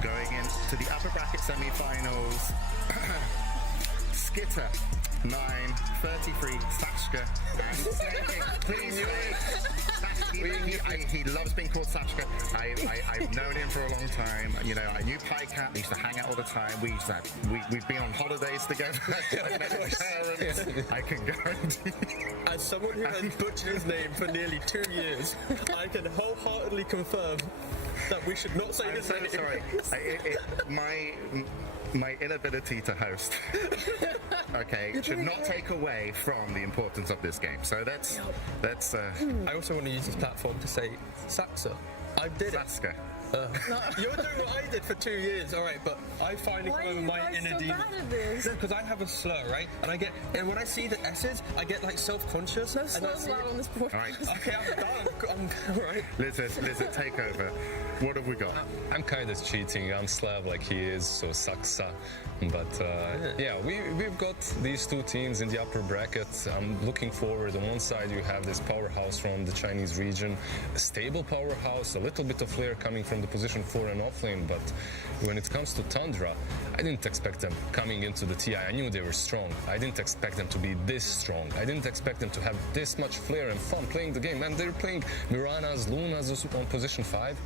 going into the upper bracket semi-finals. Skitter, 9, 33, Satchka, and please he loves being called Satchka. I've known him for a long time. You know, I knew PyCat. We used to hang out all the time. We've been on holidays together. I met his parents. I can guarantee. As someone who has butchered his name for nearly 2 years, I can wholeheartedly confirm that we should not say I'm his so name. sorry. My inability to host, okay, should not take away from the importance of this game. So that's. I also want to use this platform to say Saksa. I did Saska. You're doing what I did for 2 years, all right? But I finally come over my inner demon. Because I have a slur, right? And when I see the S's, I get like self-conscious. No slurs allowed on this board. All right. Okay, I'm done. I'm all right. Lizard, take over. What have we got? I'm kind of cheating. I'm Slav like he is, so Saksa. But yeah, we've got these two teams in the upper bracket. I'm looking forward. On one side, you have this powerhouse from the Chinese region, a stable powerhouse, a little bit of flair coming from the position 4 and offlane. But when it comes to Tundra, I didn't expect them coming into the TI. I knew they were strong. I didn't expect them to be this strong. I didn't expect them to have this much flair and fun playing the game. And they're playing Miranas, Lunas on position 5.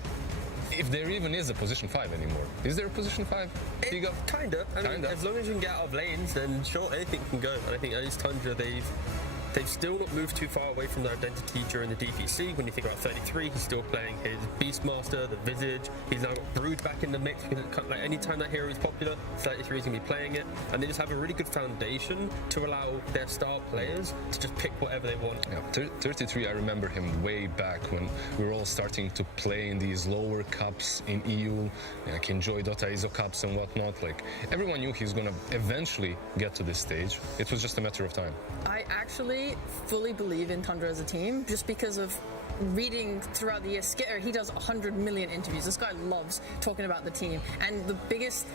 If there even is a position 5 anymore. Is there a position 5? Kinda. I mean, as long as you can get out of lanes, then sure, anything can go. And I think at least Tundra, they've still not moved too far away from their identity during the DPC. When you think about 33, he's still playing his Beastmaster, the Visage. He's now got Brood back in the mix. Like anytime that hero is popular, 33 is going to be playing it. And they just have a really good foundation to allow their star players to just pick whatever they want. Yeah, 33, I remember him way back when we were all starting to play in these lower cups in EU, like enjoy Dota ISO cups and whatnot. Like everyone knew he's going to eventually get to this stage. It was just a matter of time. I actually fully believe in Tundra as a team just because of reading throughout the year. Skitter, he does 100 million interviews. This guy loves talking about the team, and the biggest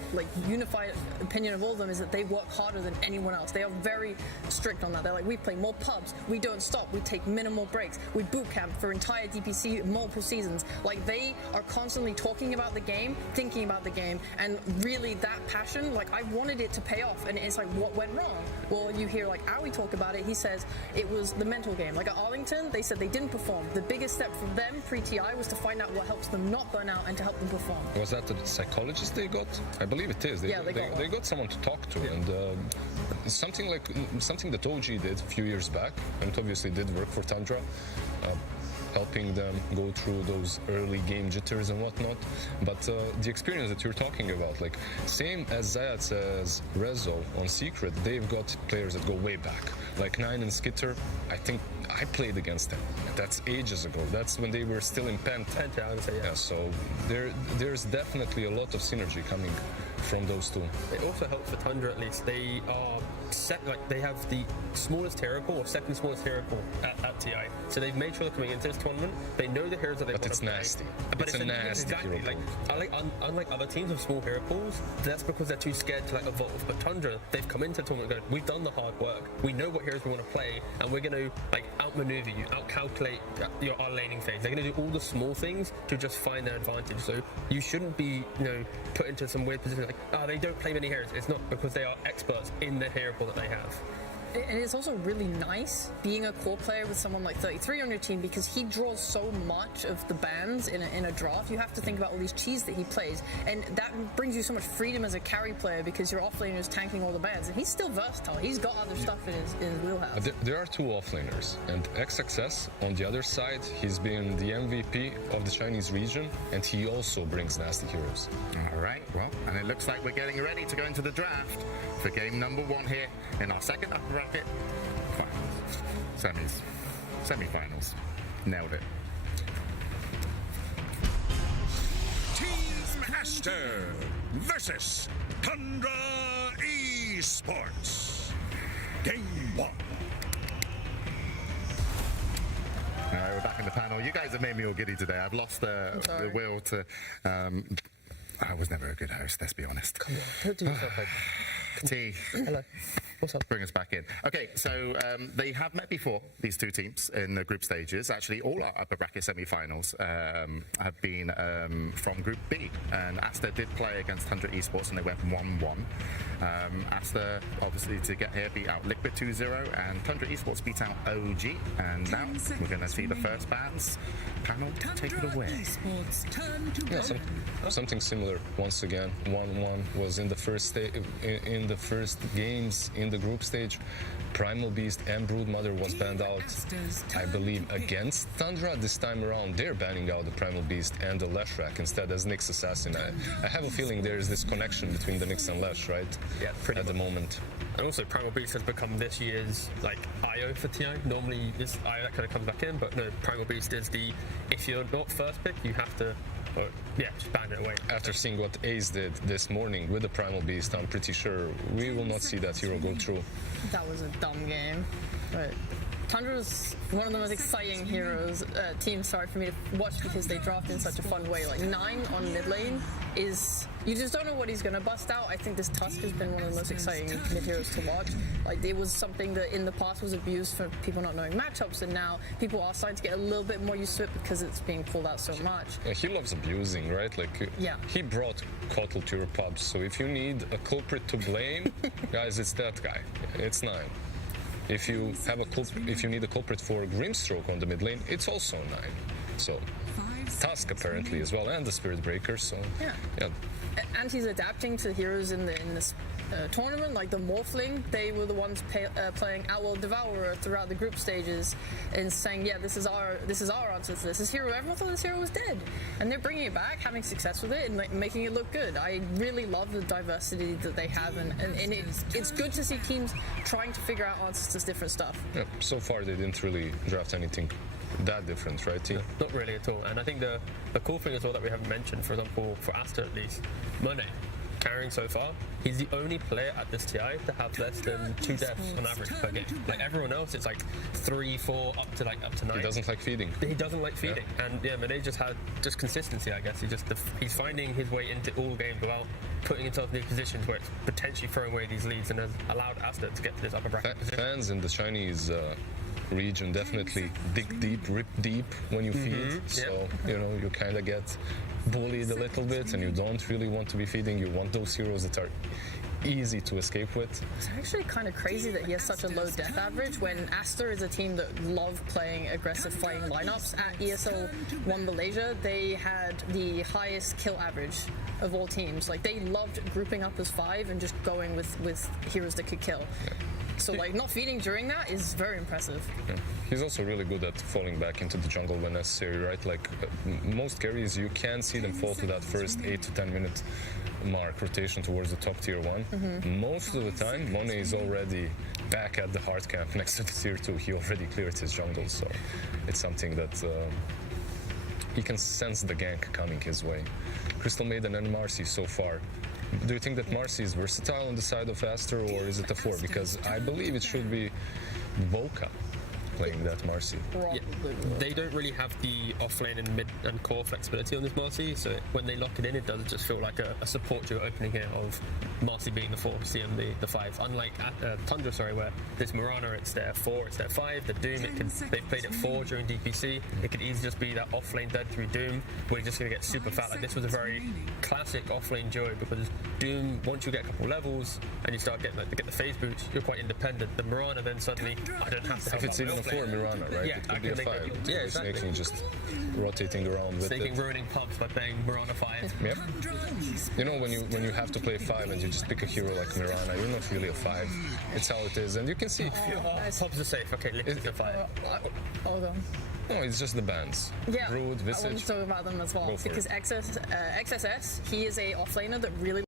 unified opinion of all of them is that they work harder than anyone else. They are very strict on that. They're like, we play more pubs, we don't stop, we take minimal breaks, we boot camp for entire DPC multiple seasons. Like, they are constantly talking about the game, thinking about the game, and really that passion, like, I wanted it to pay off, and it's like, what went wrong? Well, you hear like Owie talk about it. He says it was the mental game. Like at Arlington, they said they didn't perform. The biggest step for them pre-TI was to find out what helps them not burn out and to help them perform. Was that the psychologist they got? I believe it is. They got someone to talk to, and something that OG did a few years back, and it obviously did work for Tundra. Helping them go through those early game jitters and whatnot. But the experience that you're talking about, like same as Zayat says, Rezo on Secret, they've got players that go way back. Like Nine and Skitter, I think I played against them. That's ages ago. That's when they were still in Penta. I would say, yeah. So there's definitely a lot of synergy coming from those two. It also helps for Tundra at least. They are they have the smallest hero pool or second smallest hero pool at TI. So they've made sure they're coming into this tournament. They know the heroes that they want to play. But it's nasty. But it's a nasty exactly. hero pool. Unlike other teams with small hero pools, that's because they're too scared to evolve. But Tundra, they've come into the tournament going, we've done the hard work. We know what heroes we want to play, and we're going to outmaneuver you, outcalculate our laning phase. They're going to do all the small things to just find their advantage. So you shouldn't be put into some weird position like, they don't play many heroes. It's not because they are experts in the hero pool that they have. And it's also really nice being a core player with someone like 33 on your team because he draws so much of the bans in a draft. You have to think about all these cheese that he plays, and that brings you so much freedom as a carry player because your offlaner is tanking all the bans, and he's still versatile. He's got other stuff in his wheelhouse. There are two offlaners, and XXS on the other side, he's been the MVP of the Chinese region, and he also brings nasty heroes. All right, well, and it looks like we're getting ready to go into the draft for game number 1 here in our second upper bracket. Finals. Semi-finals. Nailed it. Team Aster versus Tundra Esports. Game 1. All right, we're back in the panel. You guys have made me all giddy today. I've lost the will to... I was never a good host, let's be honest. Come on, don't do yourself like that. T. Hello. What's up? Bring us back in. Okay, so they have met before, these two teams, in the group stages. Actually, all our upper bracket semi-finals have been from Group B. And Asta did play against 100 Esports, and they went 1-1. Asta, obviously, to get here, beat out Liquid 2-0, and 100 Esports beat out OG. And now we're going to see the first bands panel take it away. Yeah, something similar once again. 1-1 was in the first in the first games in the group stage. Primal Beast and Broodmother was banned out, I believe, against Tundra. This time around, they're banning out the Primal Beast and the Leshrac instead as Nyx Assassin. I have a feeling there is this connection between the Nyx and Lesh, right? Yeah, pretty at the moment. And also, Primal Beast has become this year's like IO for TI. Normally, this IO that kind of comes back in, but no, Primal Beast is the if you're not first pick, you have to. Just ban it away. After seeing what Ace did this morning with the Primal Beast, I'm pretty sure we will not see that hero go through. That was a dumb game. But Tundra was one of the most exciting teams for me to watch because they draft in such a fun way. Like 9 on mid lane is, you just don't know what he's going to bust out. I think this Tusk has been one of the most exciting mid heroes to watch. Like it was something that in the past was abused for people not knowing matchups, and now people are starting to get a little bit more used to it because it's being pulled out so much. Yeah, he loves abusing, right? Like he brought Kotl to your pubs, so if you need a culprit to blame, guys, it's that guy. It's 9. If you have if you need a culprit for Grimstroke on the mid lane, it's also 9. So Tusk apparently as well, and the Spirit Breaker. So yeah. And he's adapting to heroes in this tournament, like the Morphling. They were the ones playing Outworld Devourer throughout the group stages and saying, yeah, this is our answer to this. This hero, everyone thought this hero was dead, and they're bringing it back, having success with it, and making it look good. I really love the diversity that they have, and it's good to see teams trying to figure out answers to different stuff. Yeah, so far they didn't really draft anything that different, right, T? No, not really at all. And I think the cool thing as well that we haven't mentioned, for example, for Asta at least, Monet, carrying so far, he's the only player at this TI to have less than 2 deaths on average per game. Like everyone else, it's like 3, 4, up to 9. He doesn't like feeding. He doesn't like feeding, and Monet just had consistency, I guess. He's finding his way into all games without putting himself in these positions where it's potentially throwing away these leads, and has allowed Asta to get to this upper bracket position. Fans in the Chinese region definitely dig deep, rip deep when you feed. So you kind of get bullied a little bit, and you don't really want to be feeding. You want those heroes that are easy to escape with. It's actually kind of crazy that he has such a low death average when Asta is a team that love playing aggressive fighting lineups. At ESL 1 Malaysia, they had the highest kill average of all teams. Like they loved grouping up as 5 and just going with heroes that could kill. So like not feeding during that is very impressive. Yeah. He's also really good at falling back into the jungle when necessary, right? Like most carries, you can see them fall to that first 8 to 10 minute mark rotation towards the top tier 1. Most of the time, Monet is already back at the hard camp next to the tier 2. He already cleared his jungle, so it's something that he can sense the gank coming his way. Crystal Maiden and Marcy so far. Do you think that Marcy is versatile on the side of Aster, or is it a 4? Because I believe it should be Boca playing that Marcy. Yeah, they don't really have the offlane and mid and core flexibility on this Marcy, so when they lock it in, it does just feel like a support duo opening here of Marcy being the 4, CM the 5. Unlike at Tundra, where this Mirana, it's their 4, it's their 5. The Doom, they've played it 4 during DPC. It could easily just be that offlane dead through Doom. We're just going to get super fat. Like this was a very classic offlane duo because Doom, once you get a couple levels and you start getting to get the phase boots, you're quite independent. The Mirana then suddenly, I don't have to help. If it's even a 4 Mirana, right? Yeah, it could be a 5. Exactly. Making just rotating around with it. Ruining pubs by playing Mirana 5. Yep. You know, when you have to play 5 and you just pick a hero like Mirana, you're not really a 5. It's how it is, and you can see. Pubs are safe. Okay, let's go 5. Hold on. No, it's just the bands. Yeah, Brood, Visage. I want to talk about them as well because XSS, he is a offlaner that really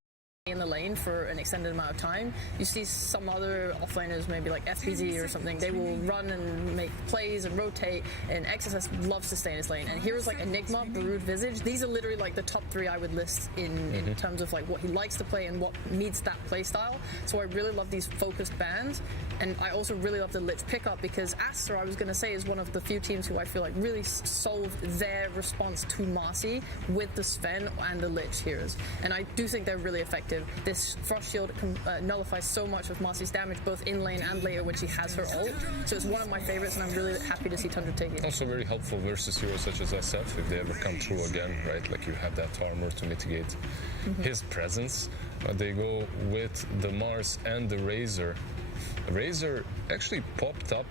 in the lane for an extended amount of time. You see some other offlaners, maybe like FPZ or something, they will run and make plays and rotate, and XSS loves to stay in his lane. And heroes like Enigma, Brood, Visage, these are literally like the top 3 I would list in terms of like what he likes to play and what meets that play style. So I really love these focused bans, and I also really love the Lich pickup because Aster, I was going to say, is one of the few teams who I feel like really solved their response to Marcy with the Sven and the Lich heroes. And I do think they're really effective. aggressive. This Frost Shield can nullify so much of Marcy's damage, both in lane and later when she has her ult. So it's one of my favorites, and I'm really happy to see Tundra take it. Also very helpful versus heroes such as SF if they ever come through again, right? Like you have that armor to mitigate his presence. They go with the Mars and the Razor. Razor actually popped up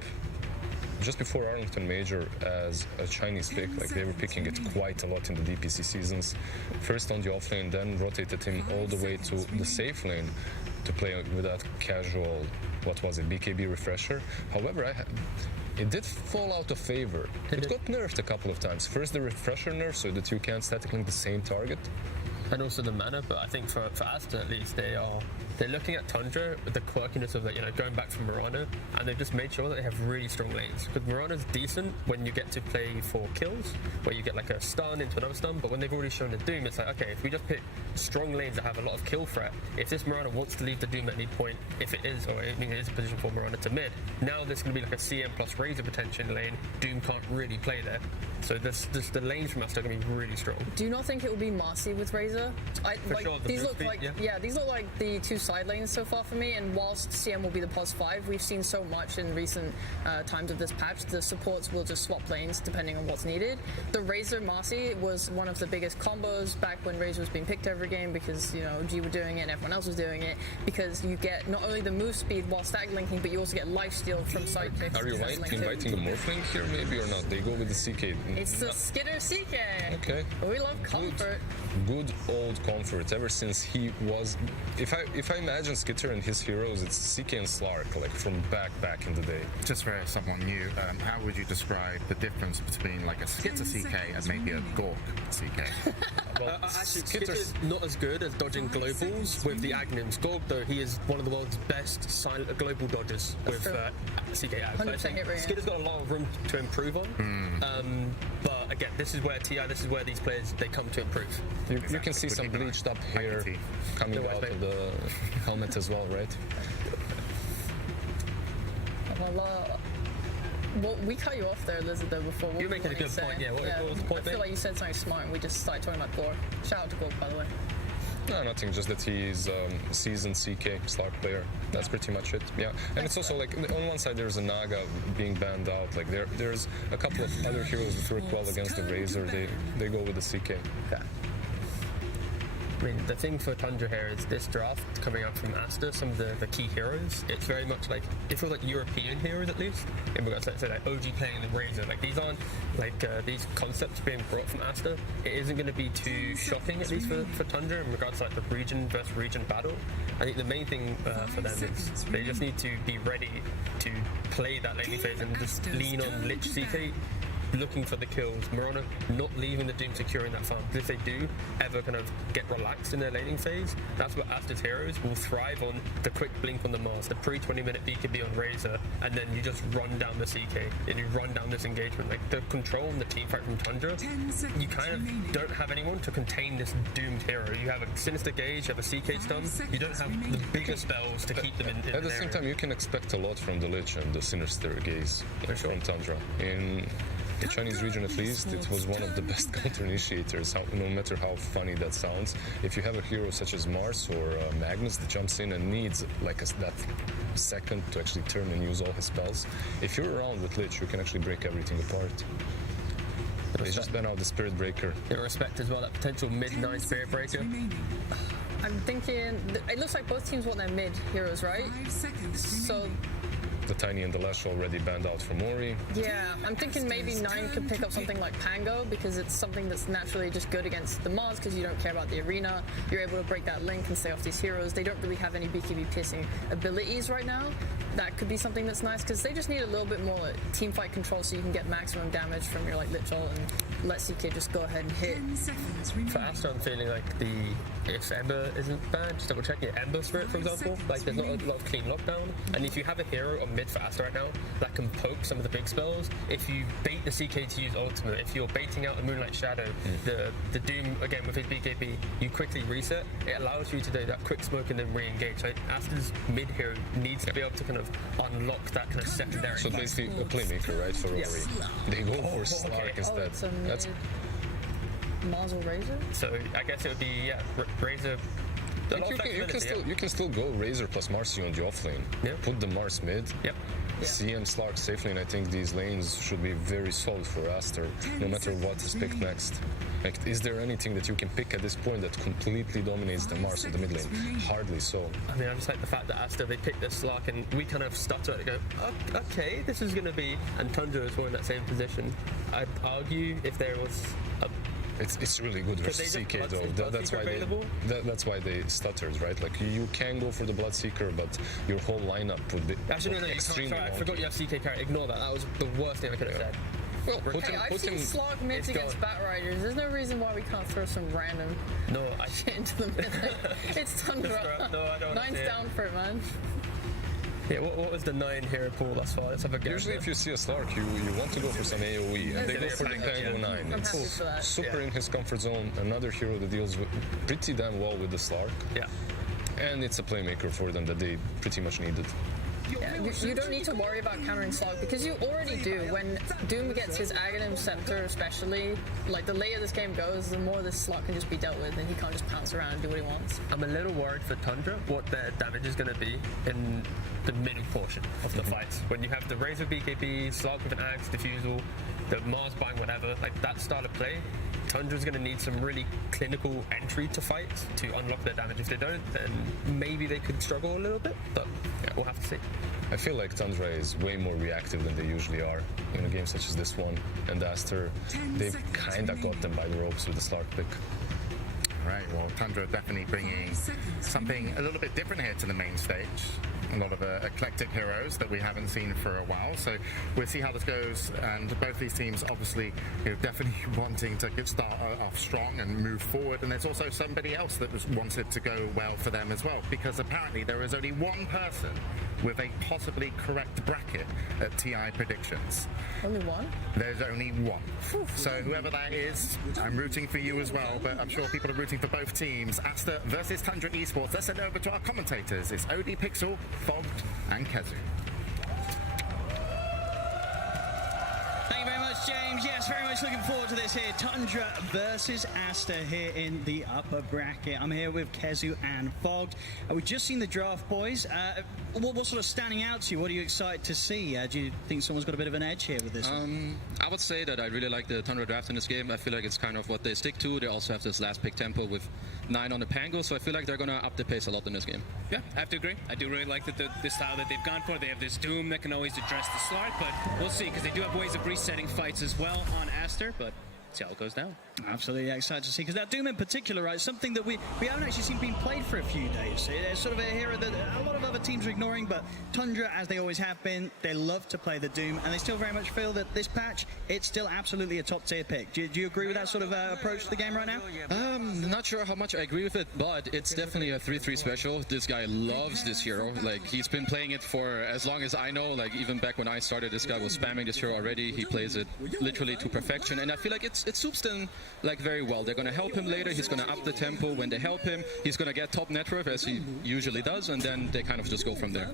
just before Arlington Major as a Chinese pick. Like they were picking it quite a lot in the DPC seasons. First on the off lane, then rotated him all the way to the safe lane to play with that casual, what was it, BKB refresher. However, it did fall out of favor. It got nerfed a couple of times. First the refresher nerf so that you can't static link the same target. And also the mana, but I think for Aston at least, they're looking at Tundra with the quirkiness of going back from Mirana, and they've just made sure that they have really strong lanes. Because Mirana's decent when you get to play for kills, where you get like a stun into another stun, but when they've already shown the Doom, it's like, okay, if we just pick strong lanes that have a lot of kill threat, if this Mirana wants to leave the Doom at any point, if it is, or I mean, it is a position for Mirana to mid, now there's going to be like a CM plus Razor potential lane, Doom can't really play there. So the lanes from us are going to be really strong. Do you not think it will be Marcy with Razor? These look like these look like the two side lanes so far for me. And whilst CM will be the +5, we've seen so much in recent times of this patch. The supports will just swap lanes depending on what's needed. The Razor Marcy was one of the biggest combos back when Razor was being picked every game because G were doing it and everyone else was doing it. Because you get not only the move speed while stag linking, but you also get lifesteal from sidekicks. Are you inviting a Morphling here maybe or not? They go with the CK. It's the Skitter CK. Okay. We love Comfort. Good old Comfort. Ever since he was, if I imagine Skitter and his heroes, it's CK and Slark, like from back in the day. Just for someone new, how would you describe the difference between like a Skitter CK and maybe a Gork CK? Actually, Skitter's not as good as dodging globals with the Aghanim's. Gork, though, he is one of the world's best silent global dodgers with CK Ag. 100% hit rate. Skitter's got a lot of room to improve on. But again, this is where this is where these players, they come to improve. You can see some bleached up hair coming out of the helmet as well, right? Well, we cut you off there, Lizard, though, before. You're making a good point, yeah. What was the point? I feel like you said something smart and we just started talking about Gork. Shout out to Gork, by the way. No, nothing, just that he's a seasoned CK Slark player. That's pretty much it. Yeah, and it's also like on one side there's a Naga being banned out. Like there's a couple of other heroes that work well against the Razor. They go with the CK. Okay. I mean, the thing for Tundra here is this draft coming out from Asta, some of the key heroes, it's very much like, it feels like European heroes at least, in regards to, say, like OG playing the Razor. Like, these aren't, like, these concepts being brought from Asta. It isn't going to be too shocking, at least for Tundra, in regards to, like, the region versus region battle. I think the main thing for them is they just need to be ready to play that laning phase and just lean on Lich CK, looking for the kills. Mirana not leaving the Doom securing that farm. Because if they do ever kind of get relaxed in their laning phase, that's what Asta's heroes will thrive on. The quick blink on the Mars, the pre-20 minute BKB on Razor, and then you just run down the CK and you run down this engagement. Like the control and the team fight from Tundra, you kind of don't have anyone to contain this doomed hero. You have a Sinister Gauge, you have a CK stun, you don't have the bigger spells to keep them in At the same time, you can expect a lot from the Lich and the Sinister Gaze from Tundra. In the Chinese region, at least, it was one of the best counter initiators, no matter how funny that sounds. If you have a hero such as Mars or Magnus that jumps in and needs like that second to actually turn and use all his spells, if you're around with Lich, you can actually break everything apart. They just ban out the Spirit Breaker. In respect as well, that potential mid-9 Spirit Breaker. I'm thinking, it looks like both teams want their mid heroes, right? So The Tiny and the Lash already banned out from Ori. yeah, I'm thinking maybe 9 could pick up something like Pango because it's something that's naturally just good against the Mars because you don't care about the arena. You're able to break that link and stay off these heroes. They don't really have any BKB piercing abilities right now. That could be something that's nice because they just need a little bit more team fight control so you can get maximum damage from your like Lich ult and let CK just go ahead and hit. For Astra, I'm feeling like if Ember isn't banned, just double checking Ember Spirit, for example, like there's not a lot of clean lockdown. And if you have a hero on mid for Astra right now that can poke some of the big spells, if you bait the CK to use ultimate, if you're baiting out the Moonlight Shadow, the Doom again with his BKB, you quickly reset. It allows you to do that quick smoke and then re-engage. So Astra's mid hero needs to be able to kind of unlock that kind of secondary. So basically a playmaker, right, for Ori. They go for Slark instead. That's Mars or Razor? So I guess it would be Razor You can still go Razor plus Marcy on the off lane. Yeah. Put the Mars mid. Yep. CM Slark safe lane. I think these lanes should be very solid for Aster, no matter what is picked next. Like, is there anything that you can pick at this point that completely dominates the Mars in the mid lane? Hardly so. I mean, I just like the fact that Aster, they picked this Slark and we kind of stutter and go, okay, this is going to be, and Tundra is more in that same position. I'd argue if there was a It's really good versus CK though. That's why they stuttered, right? Like you can go for the Bloodseeker, but your whole lineup would be actually no, extremely I forgot you have CK carry. Ignore that. That was the worst thing I could have said. Well, I've seen Slog mid against Bat Riders. There's no reason why we can't throw some random shit into the mid. It's Tundra. No, I don't. Nine's down for it, man. Yeah, what was the 9 hero pool thus far? Let's have a guess. Usually if you see a Slark, you want to go for some AoE, and they go for the Tango 9. It's super in his comfort zone. Another hero that deals pretty damn well with the Slark. Yeah. And it's a playmaker for them that they pretty much needed. Yeah, you don't need to worry about countering Slog because you already do. When Doom gets his Aghanim Scepter especially, like the later this game goes, the more this Slog can just be dealt with and he can't just pounce around and do what he wants. I'm a little worried for Tundra what their damage is going to be in the middle portion of the fights. When you have the Razor BKB, Slog with an Axe, Diffusal, the Mars Bang, whatever, like that style of play, Tundra's going to need some really clinical entry to fight to unlock their damage. If they don't, then maybe they could struggle a little bit, but yeah, we'll have to see. I feel like Tundra is way more reactive than they usually are in a game such as this one, and Aster, they've kind of got them by the ropes with the Slark pick. Right, well, Tundra definitely bringing something a little bit different here to the main stage. A lot of eclectic heroes that we haven't seen for a while, so we'll see how this goes. And both these teams obviously definitely wanting to start off strong and move forward. And there's also somebody else that wants it to go well for them as well, because apparently there is only one person with a possibly correct bracket at TI predictions. Only one? There's only one. So whoever that is, I'm rooting for you as well, but I'm sure people are rooting for both teams. Aster versus Tundra Esports. Let's send over to our commentators. It's OD Pixel, Fogged, and Kezu. Thank you very much, James. Yes, very much looking forward to this here. Tundra versus Aster here in the upper bracket. I'm here with Kezu and Fogged. We've just seen the draft, boys. What's sort of standing out to you? What are you excited to see? Do you think someone's got a bit of an edge here with this one? I would say that I really like the Tundra draft in this game. I feel like it's kind of what they stick to. They also have this last pick tempo with 9 on the Pango, so I feel like they're going to up the pace a lot in this game. Yeah, I have to agree. I do really like the style that they've gone for. They have this Doom that can always address the Slark, but we'll see, because they do have ways of resetting fights as well on Aster, but see how it goes down. Absolutely excited to see, because that Doom in particular, right, something that we haven't actually seen being played for a few days. It's sort of a hero that a lot of other teams are ignoring, but Tundra, as they always have been, they love to play the Doom, and they still very much feel that this patch, it's still absolutely a top tier pick. Do you agree with that sort of approach to the game right now? Not sure how much I agree with it, but it's definitely a 3-3 special. This guy loves this hero. Like, he's been playing it for as long as I know. Like, even back when I started, this guy was spamming this hero already. He plays it literally to perfection, and I feel like it suits them like very well. They're going to help him later. He's going to up the tempo. When they help him, he's going to get top net worth, as he usually does, and then they kind of just go from there.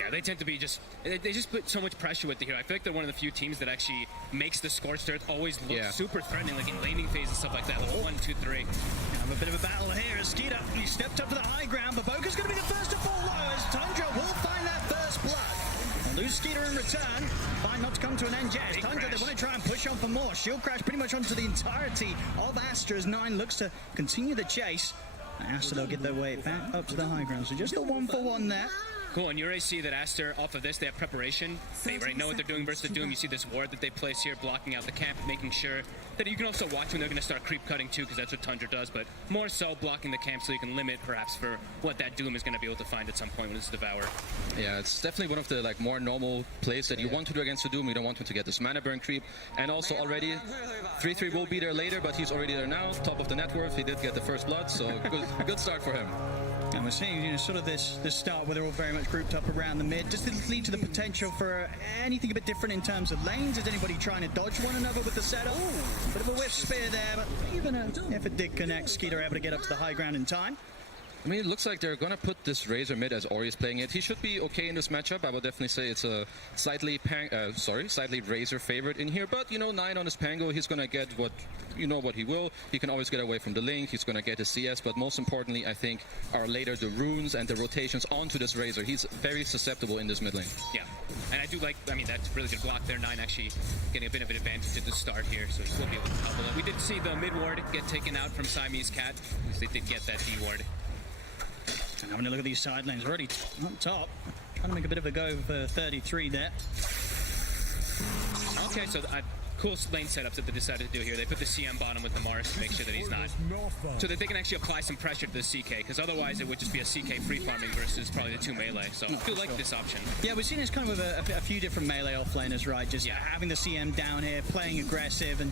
Yeah, they tend to be they just put so much pressure with the hero. I feel like they're one of the few teams that actually makes the Scorched Earth always look super threatening, like in laning phase and stuff like that. Like 1, 2, 3. Have a bit of a battle here as Skeeter, he stepped up to the high ground, but Boka's going to be the first to fall low as Tundra will find that first blood. Lose Skeeter in return. Fine not to come to an end yet. Tundra, they want to try and push on for more. Shield crash pretty much onto the entirety of Aster as 9 looks to continue the chase. Aster, they'll get their way back up to the high ground. So just a 1-for-1 there. Cool, and you already see that Aster, off of this, they have preparation. They already know what they're doing versus the Doom. You see this ward that they place here, blocking out the camp, making sure that you can also watch when they're going to start creep cutting too, because that's what Tundra does, but more so blocking the camp so you can limit perhaps for what that Doom is going to be able to find at some point when it's Devour. Yeah, it's definitely one of the more normal plays that you want to do against the Doom. You don't want him to get this mana burn creep, and also already 3-3 will be there later, but he's already there now, top of the net worth. He did get the first blood, so good start for him. And we're seeing, sort of this start where they're all very much grouped up around the mid. Does this lead to the potential for anything a bit different in terms of lanes? Is anybody trying to dodge one another with the setup? Bit of a whiff spear there, but even if it did connect, Skeeter able to get up to the high ground in time. I mean, it looks like they're going to put this Razor mid as Ori is playing it. He should be okay in this matchup. I would definitely say it's a slightly Razor favorite in here. But, you know, 9 on his Pango, he's going to get what he will. He can always get away from the link. He's going to get his CS. But most importantly, I think, are later the runes and the rotations onto this Razor. He's very susceptible in this mid lane. Yeah, and I do like, I mean, that's a really good block there. 9 actually getting a bit of an advantage at the start here, so he will be able to couple it. We did see the mid ward get taken out from Siamese Cat, because they did get that D ward. And having a look at these side lanes, already up top. Trying to make a bit of a go for 33 there. Okay, so cool lane setups that they decided to do here. They put the CM bottom with the Mars to make sure that he's not, so that they can actually apply some pressure to the CK, because otherwise it would just be a CK free farming versus probably the 2 melee. So I do like this option. Yeah, we've seen this kind of with a few different melee offlaners, right? Just having the CM down here, playing aggressive, and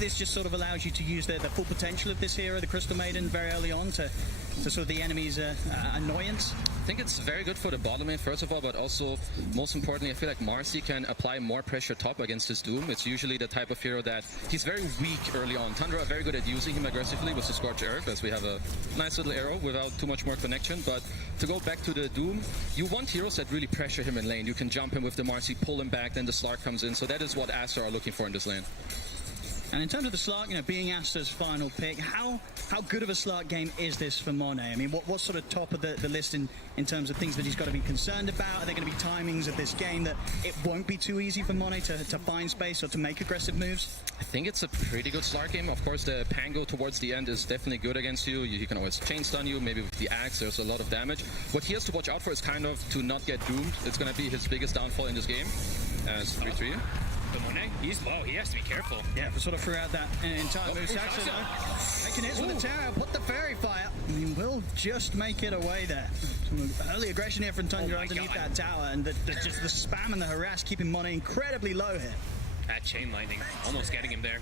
this just sort of allows you to use the full potential of this hero, the Crystal Maiden, very early on to sort of the enemy's annoyance. I think it's very good for the bottom lane, first of all, but also, most importantly, I feel like Marcy can apply more pressure top against his Doom. It's usually the type of hero that he's very weak early on. Tundra are very good at using him aggressively with the Scorch Earth, as we have a nice little arrow without too much more connection. But to go back to the Doom, you want heroes that really pressure him in lane. You can jump him with the Marcy, pull him back, then the Slark comes in. So that is what Aster are looking for in this lane. And in terms of the Slark, you know, being Aster's final pick, how good of a Slark game is this for Monet? I mean, what's sort of top of the list in terms of things that he's got to be concerned about? Are there going to be timings of this game that it won't be too easy for Monet to find space or to make aggressive moves? I think it's a pretty good Slark game. Of course, the Pango towards the end is definitely good against you. He can always chain stun you, maybe with the axe, there's a lot of damage. What he has to watch out for is kind of to not get doomed. It's going to be his biggest downfall in this game. As 3-3. But Monet, he's low. He has to be careful. Yeah, for sort of throughout that entire move section. Making hits with the tower, put the fairy fire. And he will just make it away there. Some early aggression here from Tundra underneath that tower, and just the spam and the harass keeping Monet incredibly low here. That chain lightning, almost getting him there.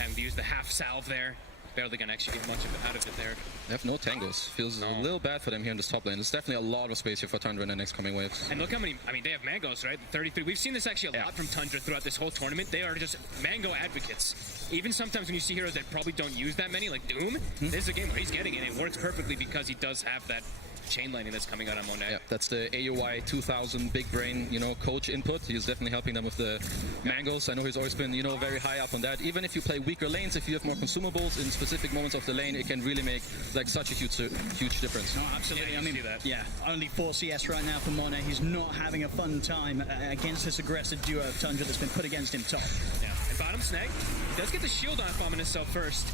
And use the half salve there. Barely gonna actually get much of it out of it there. They have no tangles. Feels a little bad for them here in this top lane. There's definitely a lot of space here for Tundra in the next coming waves. And look how many, I mean, they have Mangos, right? 33. We've seen this actually a lot from Tundra throughout this whole tournament. They are just Mango advocates. Even sometimes when you see heroes that probably don't use that many, like Doom, this is a game where he's getting it. It works perfectly because he does have that chain lightning that's coming out on Monet. Yeah, that's the AUI 2000 big brain, coach input. He's definitely helping them with the Mangos. I know he's always been, very high up on that. Even if you play weaker lanes, if you have more consumables in specific moments of the lane, it can really make like such a huge difference. No, absolutely. Yeah, I mean, that. Only 4 CS right now for Monet. He's not having a fun time against this aggressive duo of Tundra that's been put against him top. Yeah, and bottom snag does get the shield off on himself first.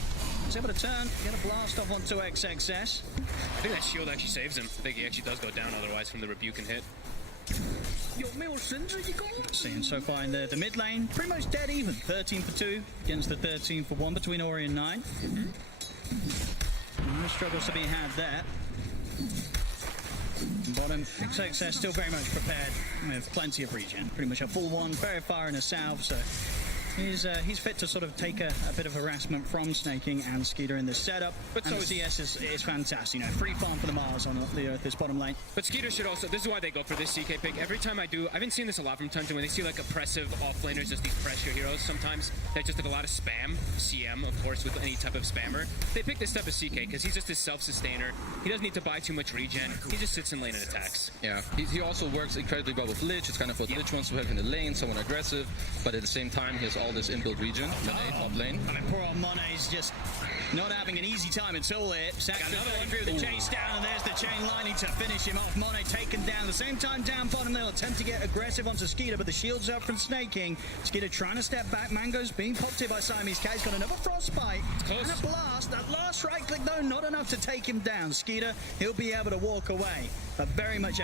He's able to turn, get a blast off onto XXS. I think that shield actually saves him. I think he actually does go down otherwise from the rebuke and hit. Seeing so far in the mid lane, pretty much dead even. 13 for 2 against the 13 for 1 between Ori and 9. No struggles to be had there. Bottom, XXS still very much prepared with plenty of regen. Pretty much a full one, very far in a salve, so he's fit to sort of take a bit of harassment from Snaking and Skeeter in this setup. But and so CS is fantastic. Free farm for the Mars on this bottom lane. But Skeeter should also, this is why they go for this CK pick. Every time I haven't seen this a lot from Tundra, when they see like oppressive offlaners, just these pressure heroes sometimes, they just have a lot of spam, CM, of course, with any type of spammer. They pick this type of CK because he's just a self-sustainer. He doesn't need to buy too much regen. He just sits in lane and attacks. Yeah, he also works incredibly well with Lich. It's kind of what Lich wants to have in the lane, someone aggressive, but at the same time, he has all this inbuilt regen. Monet, top lane. I mean, poor old Monet's just not having an easy time at all here. Saxon going through the chase down, and there's the chain lightning to finish him off. Monet taken down. At the same time, down bottom, they'll attempt to get aggressive onto Skeeter, but the shield's up from Snaking. Skeeter trying to step back. Mango's being popped here by Siamese Cat. He's got another frostbite and a blast. That last right click, though, not enough to take him down. Skeeter, he'll be able to walk away, but very much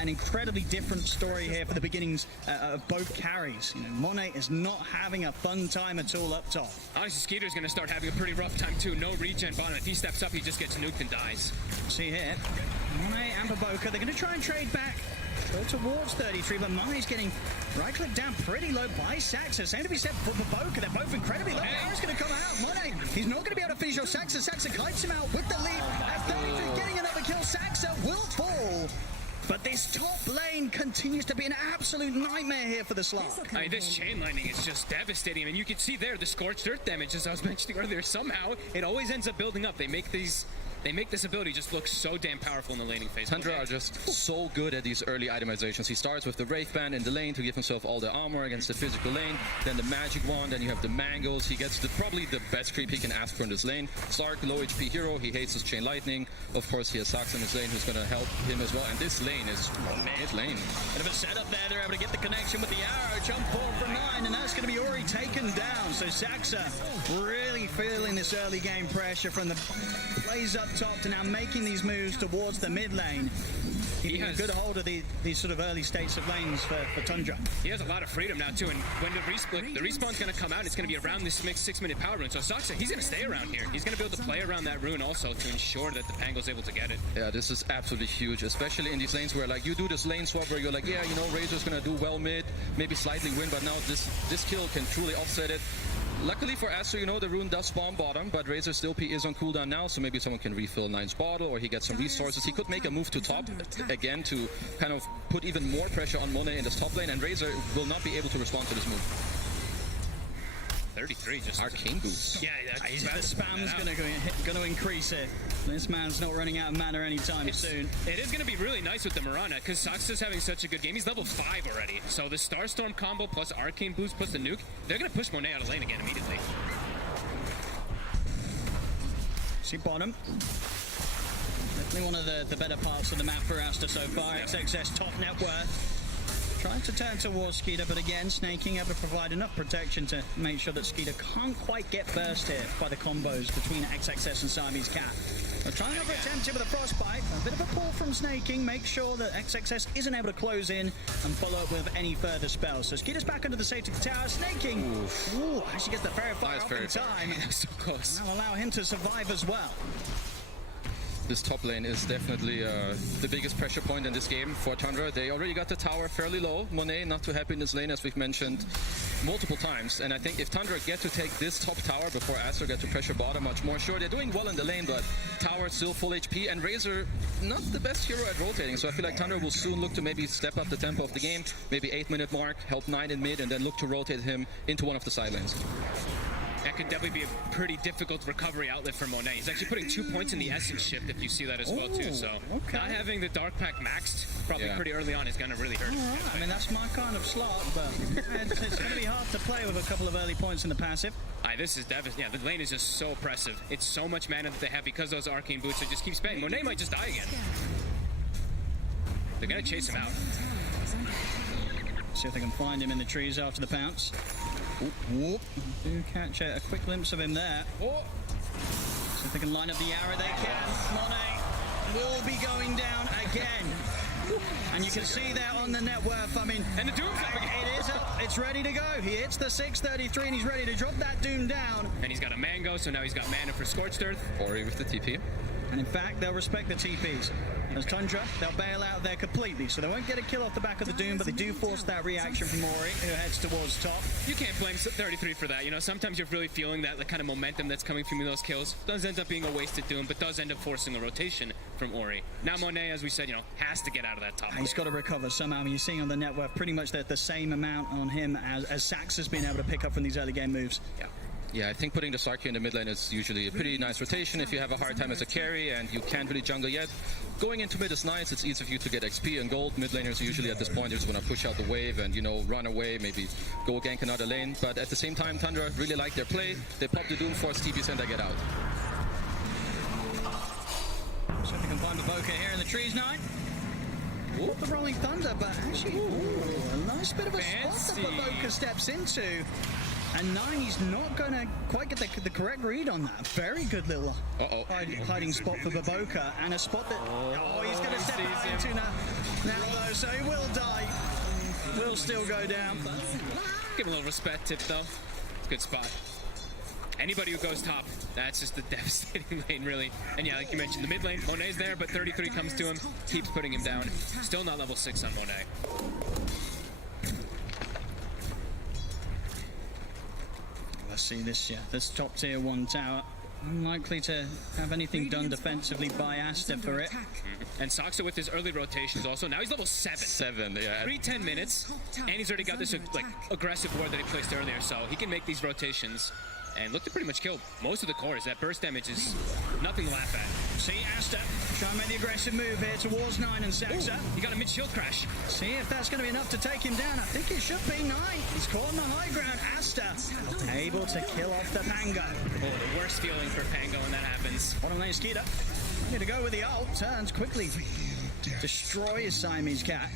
an incredibly different story here for the beginnings of both carries. Monet is not having a fun time at all up top. Honestly, Skeeter's going to start having a pretty rough time too. No regen bottom. If he steps up, he just gets nuked and dies. See here, Monet and Baboka, they're going to try and trade back. Go towards 33, but Monet's getting right click down pretty low by Saxa. Same to be said for Baboka. They're both incredibly low. Power's going to come out. Monet, he's not going to be able to finish off Saxa. Saxa kites him out with the leap. At 33, getting another kill. Saxa will fall. But this top lane continues to be an absolute nightmare here for the Slark. I mean, this chain lightning is just devastating. I mean, you can see there the scorched earth damage, as I was mentioning earlier. Somehow, it always ends up building up. They make these they make this ability just look so damn powerful in the laning phase. Tundra are just so good at these early itemizations. He starts with the Wraith Band in the lane to give himself all the armor against the physical lane, then the Magic Wand, then you have the Mangoes. He gets probably the best creep he can ask for in this lane. Slark, low HP hero, he hates his Chain Lightning. Of course, he has Sax in his lane who's going to help him as well, and this lane is mid lane. Bit of a setup there, they're able to get the connection with the arrow, jump forward from 9, and that's going to be Ori taken down. So Saxa really feeling this early game pressure from the plays up top to now making these moves towards the mid lane. He has a good hold of these sort of early states of lanes for Tundra. He has a lot of freedom now too, and when the respawn's going to come out, it's going to be around this 6-minute power rune. So Saxa, he's going to stay around here. He's going to be able to play around that rune also to ensure that the Pangol's able to get it. Yeah, this is absolutely huge, especially in these lanes where like you do this lane swap where you're like, yeah, you know, Razor's going to do well mid, maybe slightly win, but now this kill can truly offset it. Luckily for Aster, you know, the rune does spawn bottom, but Razor's still P is on cooldown now, so maybe someone can refill Nine's bottle or he gets some resources. He could make a move to top again to kind of put even more pressure on Monet in this top lane, and Razor will not be able to respond to this move. 33 just arcane boots. Yeah, the spam's going to increase it. This man's not running out of mana anytime soon. It is going to be really nice with the Mirana because Saxa's having such a good game. He's level 5 already. So the Starstorm combo plus arcane boost plus the nuke, they're going to push Monet out of lane again immediately. See bottom. Definitely one of the better parts of the map for Aster so far. XXS top net worth. Trying to turn towards Skeeter, but again, Snaking able to provide enough protection to make sure that Skeeter can't quite get burst here by the combos between XXS and Siamese Cat. They're trying to attempt it with a Frostbite. A bit of a pull from Snaking. Make sure that XXS isn't able to close in and follow up with any further spells. So Skeeter's back under the safety of the tower. Snaking actually gets the fairy fire off in time. So close. Now allow him to survive as well. This top lane is definitely the biggest pressure point in this game for Tundra. They already got the tower fairly low. Monet not too happy in this lane, as we've mentioned multiple times. And I think if Tundra get to take this top tower before Aster get to pressure bottom much more, sure, they're doing well in the lane, but tower still full HP, and Razor not the best hero at rotating. So I feel like Tundra will soon look to maybe step up the tempo of the game, maybe 8-minute mark, help 9 in mid, and then look to rotate him into one of the side lanes. That could definitely be a pretty difficult recovery outlet for Monet. He's actually putting 2 points in the Essence shift, if you see that as well, too. So not having the Dark Pack maxed probably pretty early on is going to really hurt him. I mean, that's my kind of slot, but it's going to be hard to play with a couple of early points in the passive. This is devastating. Yeah, the lane is just so oppressive. It's so much mana that they have because those arcane boots that just keep spending. Monet might just die again. They're going to chase him out. See if they can find him in the trees after the pounce. Do catch a quick glimpse of him there. See if they can line up the arrow. They can. Monet will be going down again. And you can see there on the net worth, I mean, and the Doom's up again. It is up. It's ready to go. He hits the 633 and he's ready to drop that Doom down. And he's got a Mango, so now he's got mana for Scorched Earth. Ori with the TP. And in fact, they'll respect the TPs. As Tundra, they'll bail out there completely, so they won't get a kill off the back of the Doom, but they do force that reaction from Ori, who heads towards top. You can't blame 33 for that. You know, sometimes you're really feeling that kind of momentum that's coming from those kills. Does end up being a wasted Doom, but does end up forcing a rotation from Ori. Now Monet, as we said, you know, has to get out of that top. He's got to recover somehow. You're seeing on the net worth pretty much the same amount on him as Sax has been able to pick up from these early game moves. Yeah, I think putting the Sarky in the mid lane is usually a pretty nice rotation if you have a hard time as a carry and you can't really jungle yet. Going into mid is nice, it's easy for you to get XP and gold. Mid laners usually at this point are just going to push out the wave and, you know, run away, maybe go gank another lane. But at the same time, Tundra really like their play. They pop the Doom Force TPs and they get out. So if they can find the Boca here in the trees, 9. The Rolling Thunder, but actually, a nice bit of a spot that Boca steps into. And 9, he's not going to quite get the correct read on that. Very good little hiding spot for Baboka, and a spot that he's going to step out into now though, so he will die. Will still go down. Give him a little respect, Tip, though. Good spot. Anybody who goes top, that's just a devastating lane, really. And yeah, like you mentioned, the mid lane, Monet's there, but 33 comes to him, keeps putting him down. Still not level 6 on Monet. Let's see this top tier 1 tower. Unlikely to have anything done defensively by Aster for it. And Saxa with his early rotations also. Now he's level 7. Yeah. 10 minutes, and he's already got this like aggressive ward that he placed earlier, so he can make these rotations and looked to pretty much kill most of the cores. That burst damage is nothing to laugh at. See, Asta trying to make the aggressive move here towards 9 and Saxa. You got a mid-shield crash. See if that's going to be enough to take him down. I think it should be 9. He's caught on the high ground. Asta able to kill off the Pango. Oh, the worst feeling for Pango when that happens. Bottom lane Skeeter. Ready to go with the ult. Turns quickly. Destroys Siamese Cat.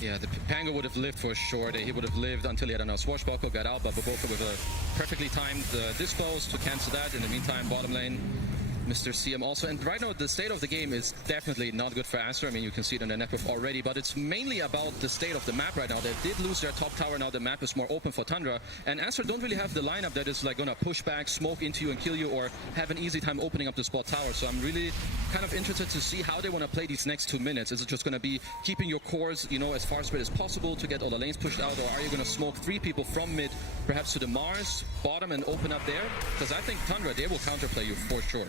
Yeah, the Pango would have lived for sure. He would have lived until he had enough swashbuckle, got out, but Baboka with a perfectly timed dispose to cancel that. In the meantime, bottom lane, Mr. CM also. And right now, the state of the game is definitely not good for Aster. I mean, you can see it on the network already, but it's mainly about the state of the map right now. They did lose their top tower. Now the map is more open for Tundra. And Aster don't really have the lineup that is like gonna push back, smoke into you and kill you, or have an easy time opening up the spot tower. So I'm really kind of interested to see how they want to play these next 2 minutes. Is it just gonna be keeping your cores, you know, as far spread as possible to get all the lanes pushed out, or are you gonna smoke 3 people from mid, perhaps to the Mars bottom and open up there? Because I think Tundra, they will counterplay you for sure.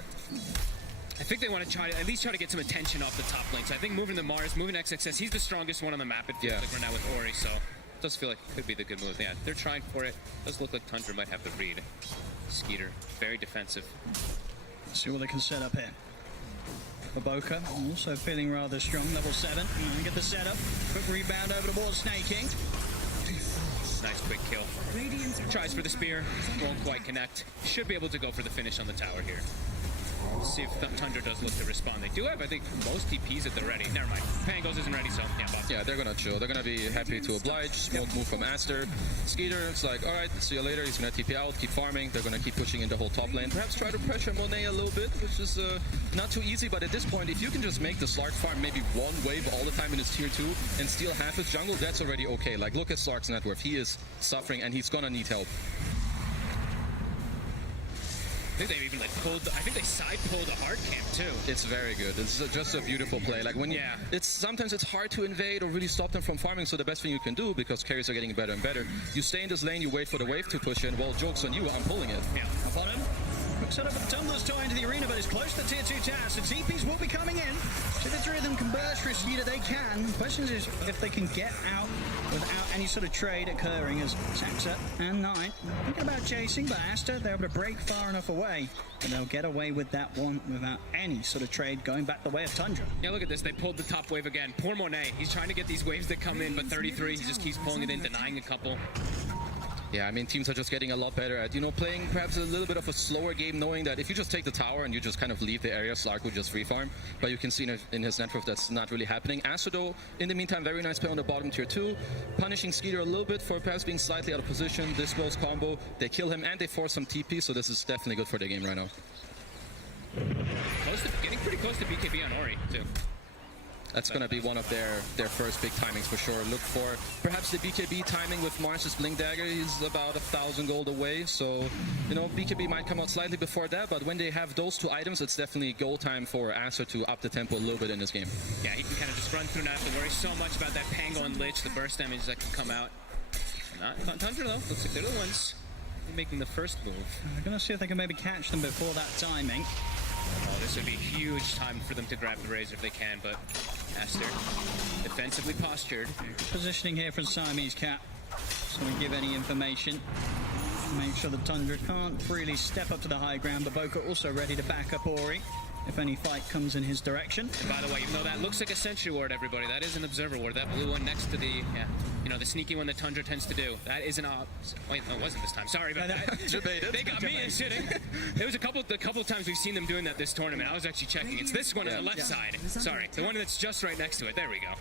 I think they want to try to at least try to get some attention off the top lane. So I think moving the Mars, moving XXS, he's the strongest one on the map. It feels like we're now with Ori, so it does feel like it could be the good move. Yeah, they're trying for it. Does look like Tundra might have the read. Skeeter, very defensive. Let's see what they can set up here. Baboka also feeling rather strong, level 7. Get the setup. Quick rebound over towards Snaking. Nice quick kill. Tries for the spear, won't quite connect. Should be able to go for the finish on the tower here. Let's see if Tundra does look to respond. They do have, I think, most TPs at the ready. Never mind. Pangos isn't ready, so yeah, boss. Yeah, they're gonna chill. They're gonna be happy to oblige. Smoke move from Aster. Skeeter, it's like, alright, see you later. He's gonna TP out, keep farming. They're gonna keep pushing in the whole top lane. Perhaps try to pressure Monet a little bit, which is not too easy, but at this point, if you can just make the Slark farm maybe 1 wave all the time in his tier 2 and steal half his jungle, that's already okay. Like, look at Slark's net worth. He is suffering and he's gonna need help. I think they even like pulled. I think they side pulled a hard camp too. It's very good. It's just a beautiful play. Like when it's sometimes it's hard to invade or really stop them from farming. So the best thing you can do, because carries are getting better and better, you stay in this lane. You wait for the wave to push in. Well, joke's on you. I'm pulling it. Yeah. Upon him. Quick setup for the Tumblers to into the arena, but it's close to tier 2 tower. So TPs will be coming in. So the 3 of them can burst for a Skeeter. They can. The question is if they can get out without any sort of trade occurring, as Saxa and 9 thinking about chasing, but Asta, they're able to break far enough away, and they'll get away with that one without any sort of trade going back the way of Tundra. Yeah, look at this. They pulled the top wave again. Poor Monet. He's trying to get these waves that come in, but 33, he just keeps pulling it in, denying a couple. Yeah, I mean, teams are just getting a lot better at, you know, playing perhaps a little bit of a slower game, knowing that if you just take the tower and you just kind of leave the area, Slark would just free farm. But you can see in his network that's not really happening. Asodo, in the meantime, very nice play on the bottom tier 2, punishing Skeeter a little bit for perhaps being slightly out of position. This goes combo, they kill him and they force some TP, so this is definitely good for the game right now. Getting pretty close to BKB on Ori, too. That's going to be one of their first big timings for sure. Look for perhaps the BKB timing with Mars's Blink Dagger. He's about 1,000 gold away. So, you know, BKB might come out slightly before that. But when they have those 2 items, it's definitely goal time for Aster to up the tempo a little bit in this game. Yeah, he can kind of just run through, not have to worry so much about that Pango and Lich, the burst damage that can come out. Not Tundra, though. Looks like they're the ones making the first move. They're going to see if they can maybe catch them before that timing. Oh, this would be a huge time for them to grab the Razor if they can, but Aster defensively postured. Positioning here from Siamese Cat. So we give any information. Make sure the Tundra can't freely step up to the high ground. Baboka also ready to back up Ori if any fight comes in his direction. And by the way, even though that looks like a Sentry Ward, everybody, that is an Observer Ward. That blue one next to the, you know, the sneaky one that Tundra tends to do. That is an wait, no, it wasn't this time. Sorry about that. They got me in sitting. It was a couple times we've seen them doing that this tournament. I was actually checking. It's this one on the left side. Sorry, the one that's just right next to it. There we go.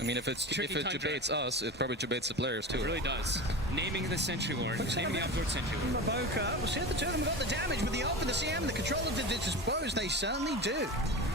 I mean, if it debates us, it probably debates the players too. It really does. Naming the Sentry Ward. Naming the Outdoor Sentry Ward. Baboka. We'll see if the 2 of them got the damage with the ult for the CM. The controller to dispose. They certainly do.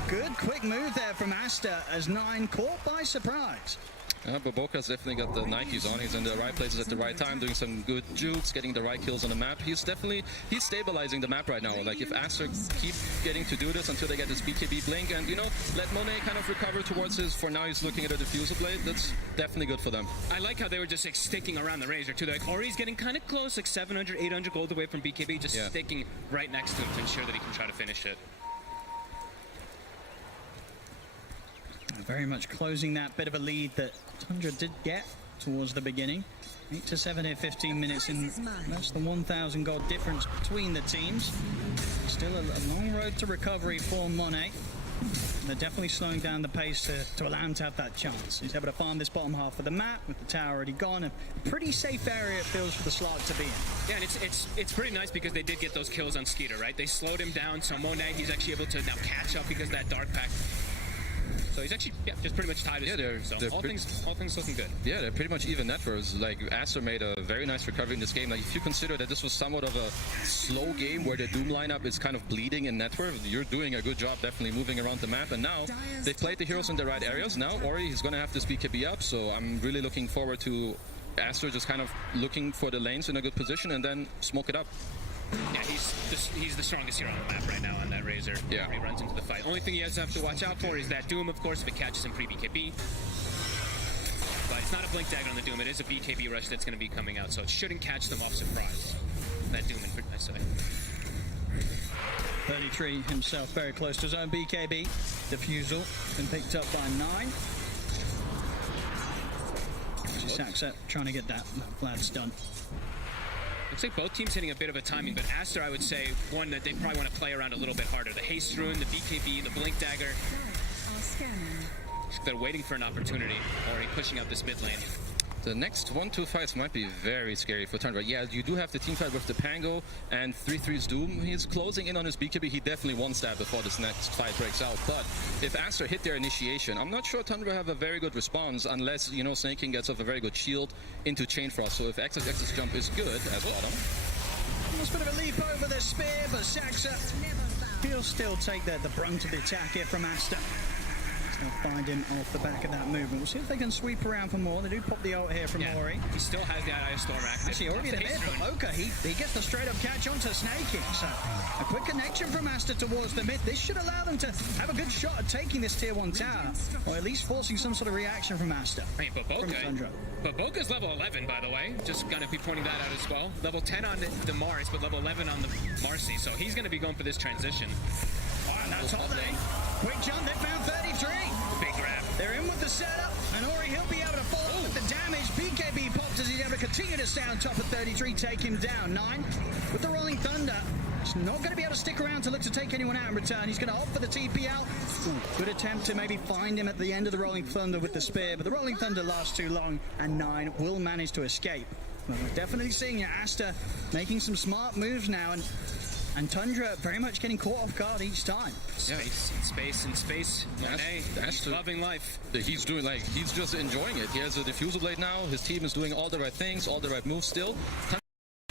Good quick move there from Asta as 9 caught by surprise. Baboka's definitely got the Nikes on. He's in the right places at the right time, doing some good jukes, getting the right kills on the map. He's stabilizing the map right now. Like, if Aster keep getting to do this until they get this BKB blink and, you know, let Monet kind of recover towards his, for now he's looking at a diffuser blade, that's definitely good for them. I like how they were just like sticking around the Razor too. They're like, Ori's getting kind of close, like 700, 800 gold away from BKB, just sticking right next to him to ensure that he can try to finish it. Very much closing that bit of a lead that Tundra did get towards the beginning. 8 to 7 here, 15 minutes in. That's the 1,000 gold difference between the teams. Still a long road to recovery for Monet. They're definitely slowing down the pace to allow him to have that chance. He's able to farm this bottom half of the map with the tower already gone. A pretty safe area it feels for the Slark to be in. Yeah, and it's pretty nice because they did get those kills on Skeeter, right? They slowed him down, so Monet, he's actually able to now catch up because of that dark pack. So he's actually just pretty much tied his Skeeter. So all things looking good. Yeah, they're pretty much even net worths. Like, Aster made a very nice recovery in this game. Like, if you consider that this was somewhat of a slow game where the Doom lineup is kind of bleeding in net worth, you're doing a good job definitely moving around the map. And now they've played the heroes in the right areas. Now Ori, he's going to have this BKB up, so I'm really looking forward to Aster just kind of looking for the lanes in a good position and then smoke it up. Yeah, he's the strongest hero on the map right now on that Razor. Yeah. He runs into the fight. Only thing he has to have to watch out for is that Doom, of course, if it catches him pre-BKB. But it's not a Blink Dagger on the Doom. It is a BKB rush that's going to be coming out, so it shouldn't catch them off surprise. That Doom, I say. 33 himself very close to his own BKB. Diffusal been picked up by 9. Saxa trying to get that Vlad's done. Looks like both teams hitting a bit of a timing, but Aster, I would say, one that they probably want to play around a little bit harder. The Haste Rune, the BKB, the Blink Dagger. They're waiting for an opportunity, or pushing out this mid lane. The next 1-2 fights might be very scary for Tundra. Yeah, you do have the team fight with the Pango and 3-3's Doom. He's closing in on his BKB. He definitely wants that before this next fight breaks out. But if Aster hit their initiation, I'm not sure Tundra have a very good response unless, you know, Snake King gets off a very good shield into Chain Frost. So if XXX's jump is good as bottom. Almost a bit of a leap over the spear, but Saxa, he'll still take the brunt of the attack here from Aster. They'll find him off the back of that movement. We'll see if they can sweep around for more. They do pop the ult here from Ori. He still has the Eye of Storm active. Actually, already the mid for Boca. He gets the straight up catch onto Snake King. So a quick connection from Aster towards the mid. This should allow them to have a good shot at taking this tier 1 tower, or at least forcing some sort of reaction from Aster. I mean, but Boca's level 11, by the way. Just going to be pointing that out as well. Level 10 on the Mars, but level 11 on the Marcy. So he's going to be going for this transition. And that's all they. Quick jump, they found 33. Big grab. They're in with the setup, and Ori, he'll be able to follow with the damage. BKB pops as he's able to continue to stay on top of 33, take him down. 9 with the Rolling Thunder. He's not going to be able to stick around to look to take anyone out in return. He's going to opt for the TP out. Good attempt to maybe find him at the end of the Rolling Thunder with the spear, but the Rolling Thunder lasts too long, and 9 will manage to escape. Well, we're definitely seeing Aster making some smart moves now, and Tundra very much getting caught off guard each time. Space. Monet, he's loving life. He's doing, like, he's just enjoying it. He has a Diffusal Blade now. His team is doing all the right things, all the right moves still.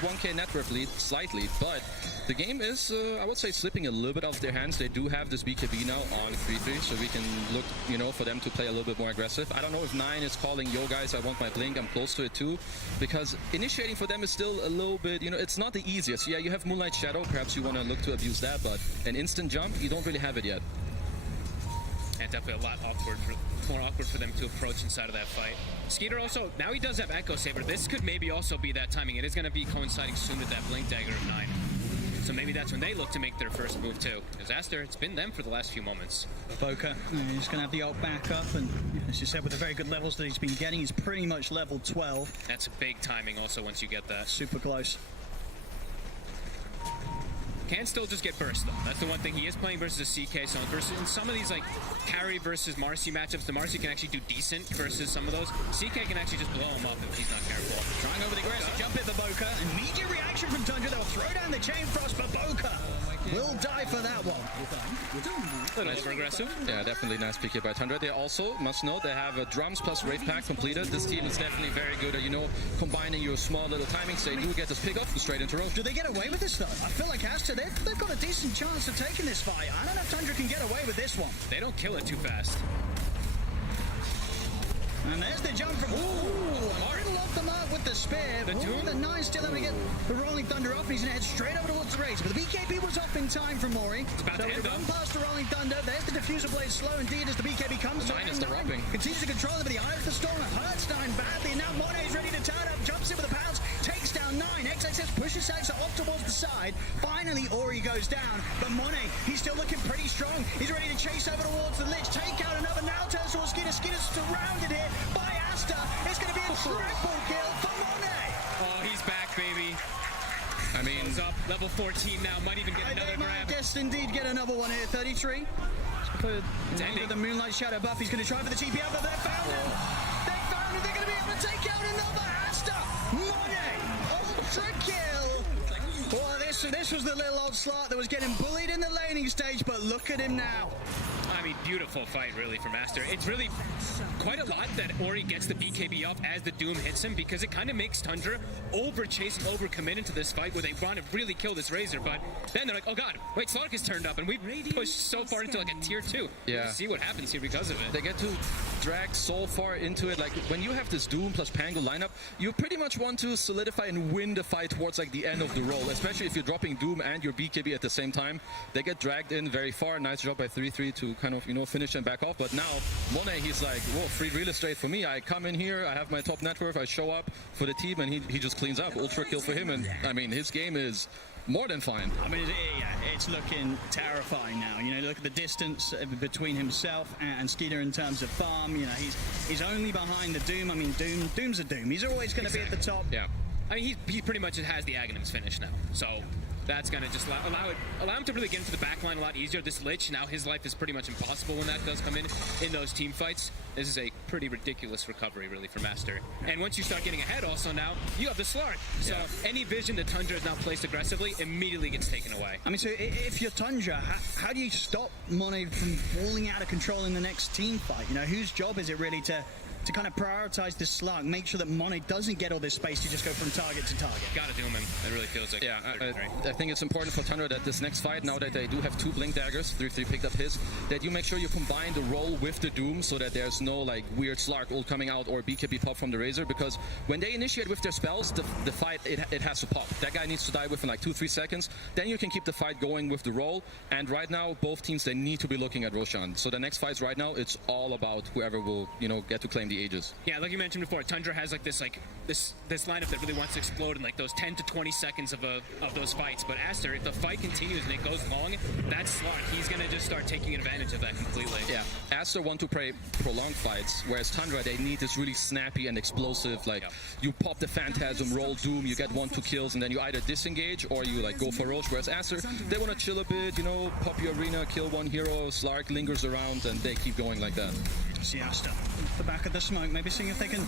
1k net worth lead slightly, but the game is, I would say, slipping a little bit out of their hands. They do have this BKB now on 3-3, so we can look, you know, for them to play a little bit more aggressive. I don't know if 9 is calling, yo guys, I want my blink, I'm close to it too, because initiating for them is still a little bit, you know, it's not the easiest. Yeah, you have Moonlight Shadow, perhaps you want to look to abuse that, but an instant jump, you don't really have it yet. And definitely a lot more awkward for them to approach inside of that fight. Skeeter also, now he does have Echo Saber. This could maybe also be that timing. It is going to be coinciding soon with that Blink Dagger of 9. So maybe that's when they look to make their first move too. Because Aster, it's been them for the last few moments. Boca, he's going to have the ult back up, and as you said, with the very good levels that he's been getting, he's pretty much level 12. That's big timing also once you get that. Super close. Can still just get burst though. That's the one thing. He is playing versus a CK, so in some of these like carry versus Marcy matchups, the Marcy can actually do decent versus some of those. CK can actually just blow him up if he's not careful. Trying over the aggressive jump at the Boca. Immediate reaction from Tundra. They'll throw down the Chain Frost, but Boca will die for that one. A little over aggressive. Yeah, definitely nice PK by Tundra. They also must know they have a Drums plus Wraith Pack completed. This team is definitely very good at, you know, combining your small little timings. They do get this pick up straight into row. Do they get away with this though? I feel like Aster, they've got a decent chance of taking this fight. I don't know if Tundra can get away with this one. They don't kill it too fast. And there's the jump from... Riddle off the mark with the spear. The 9 still able to get the Rolling Thunder up. He's going to head straight over towards the race. But the BKB was off in time from Mori. It's about to end run past the Rolling Thunder. There's the Diffuser Blade slow indeed as the BKB comes to 9 is the wrapping. Continues to control it, but the Eye of the Storm hurts 9 badly. And now Monet's ready to turn up. Jumps in with a pounce. Takes down 9. XXS pushes Saxa off towards the side. Finally, Ori goes down. But Monet, he's still looking pretty strong. He's ready to chase over towards the Lich. Take out another. Now turns towards Skeeter. Skeeter's surrounded here by Aster. It's going to be triple kill for Monet. Oh, he's back, baby. I mean, goes up, level 14 now, might even get another grab. Yes, indeed, get another one here. 33. It's ending. The Moonlight Shadow buff. He's going to try for the TP out, but they found him. They found him. They're going to be able to take out another Asta. Monet, ultra kill. Well, this was the little old slot that was getting bullied in the laning stage, but look at him now. I mean, beautiful fight, really, for Master. It's really quite a lot that Ori gets the BKB off as the Doom hits him, because it kind of makes Tundra over-chase and over-commit into this fight where they want to really kill this Razor, but then they're like, oh god, wait, Slark is turned up, and we pushed so far into like a tier 2. Yeah. We'll see what happens here because of it. They get to drag so far into it. Like, when you have this Doom plus Pango lineup, you pretty much want to solidify and win the fight towards like the end of the roll, especially if you're dropping Doom and your BKB at the same time. They get dragged in very far. Nice job by 3-3 to kind of, finish and back off. But now, Monet, he's like, whoa, free real estate for me. I come in here, I have my top net worth, I show up for the team, and he just cleans up. Ultra kill for him, and I mean, his game is more than fine. I mean, it's looking terrifying now. Look at the distance between himself and Skeeter in terms of farm. He's only behind the Doom. I mean, Doom's a Doom. He's always going to be at the top. Yeah. I mean, he pretty much has the Aghanims finish now, so that's going to just allow him to really get into the backline a lot easier. This Lich, now his life is pretty much impossible when that does come in those team fights. This is a pretty ridiculous recovery, really, for Master. And once you start getting ahead, also now, you have the Slark. So any vision that Tundra is now placed aggressively immediately gets taken away. I mean, so if you're Tundra, how do you stop Monet from falling out of control in the next team fight? Whose job is it really to kind of prioritize this slug, make sure that Monet doesn't get all this space to just go from target to target? Gotta doom him. It really feels like. Yeah, I think it's important for Tundra that this next fight, now that they do have 2 Blink Daggers, 3-3 picked up his, that you make sure you combine the roll with the Doom so that there's no like weird Slark ult coming out or BKB pop from the Razor, because when they initiate with their spells, the fight, it has to pop. That guy needs to die within like 2-3 seconds. Then you can keep the fight going with the roll. And right now, both teams, they need to be looking at Roshan. So the next fights right now, it's all about whoever will, get to claim the Aegis. Yeah, like you mentioned before, Tundra has like this lineup that really wants to explode in like those 10 to 20 seconds of those fights. But Aster, if the fight continues and it goes long, that's Slark. He's gonna just start taking advantage of that completely. Yeah, Aster want to play prolonged fights, whereas Tundra, they need this really snappy and explosive, like you pop the Phantasm, roll Doom, you get 1-2 kills, and then you either disengage or you like go for Roche. Whereas Aster, they want to chill a bit, pop your arena, kill 1 hero, Slark lingers around, and they keep going like that. See Aster, the back of the smoke, maybe seeing if they can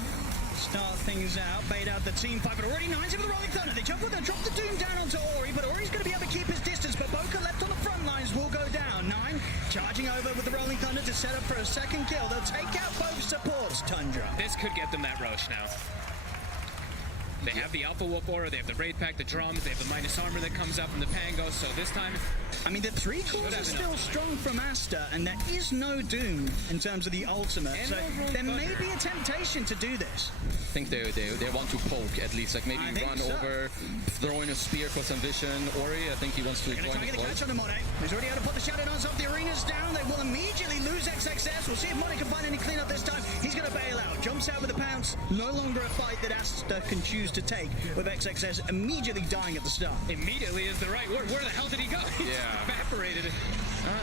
start things out, bait out the team fight, but already 9's in with the Rolling Thunder. They jump with them, drop the Doom down onto Ori, but Ori's going to be able to keep his distance, but Boca left on the front lines will go down. 9 charging over with the Rolling Thunder to set up for a second kill. They'll take out both supports, Tundra. This could get them that Roche now. They have the Alpha Wolf Aura, they have the Raid Pack, the drums, they have the minus armor that comes out from the Pango, so this time... I mean, the 3 cores are still strong from Aster, and there is no Doom in terms of the ultimate, so there may be a temptation to do this. I think they want to poke, at least, like maybe run over, throw in a spear for some vision. Ori, I think he wants to join the try to get the catch on the Monet. He's already able to put the Shadow Dance off. The arena's down. They will immediately lose XXS. We'll see if Monet can find any cleanup this time. He's going to bail out. Jumps out with a pounce. No longer a fight that Aster can choose to take, with XXS immediately dying at the start. Immediately is the right word. Where the hell did he go? He evaporated.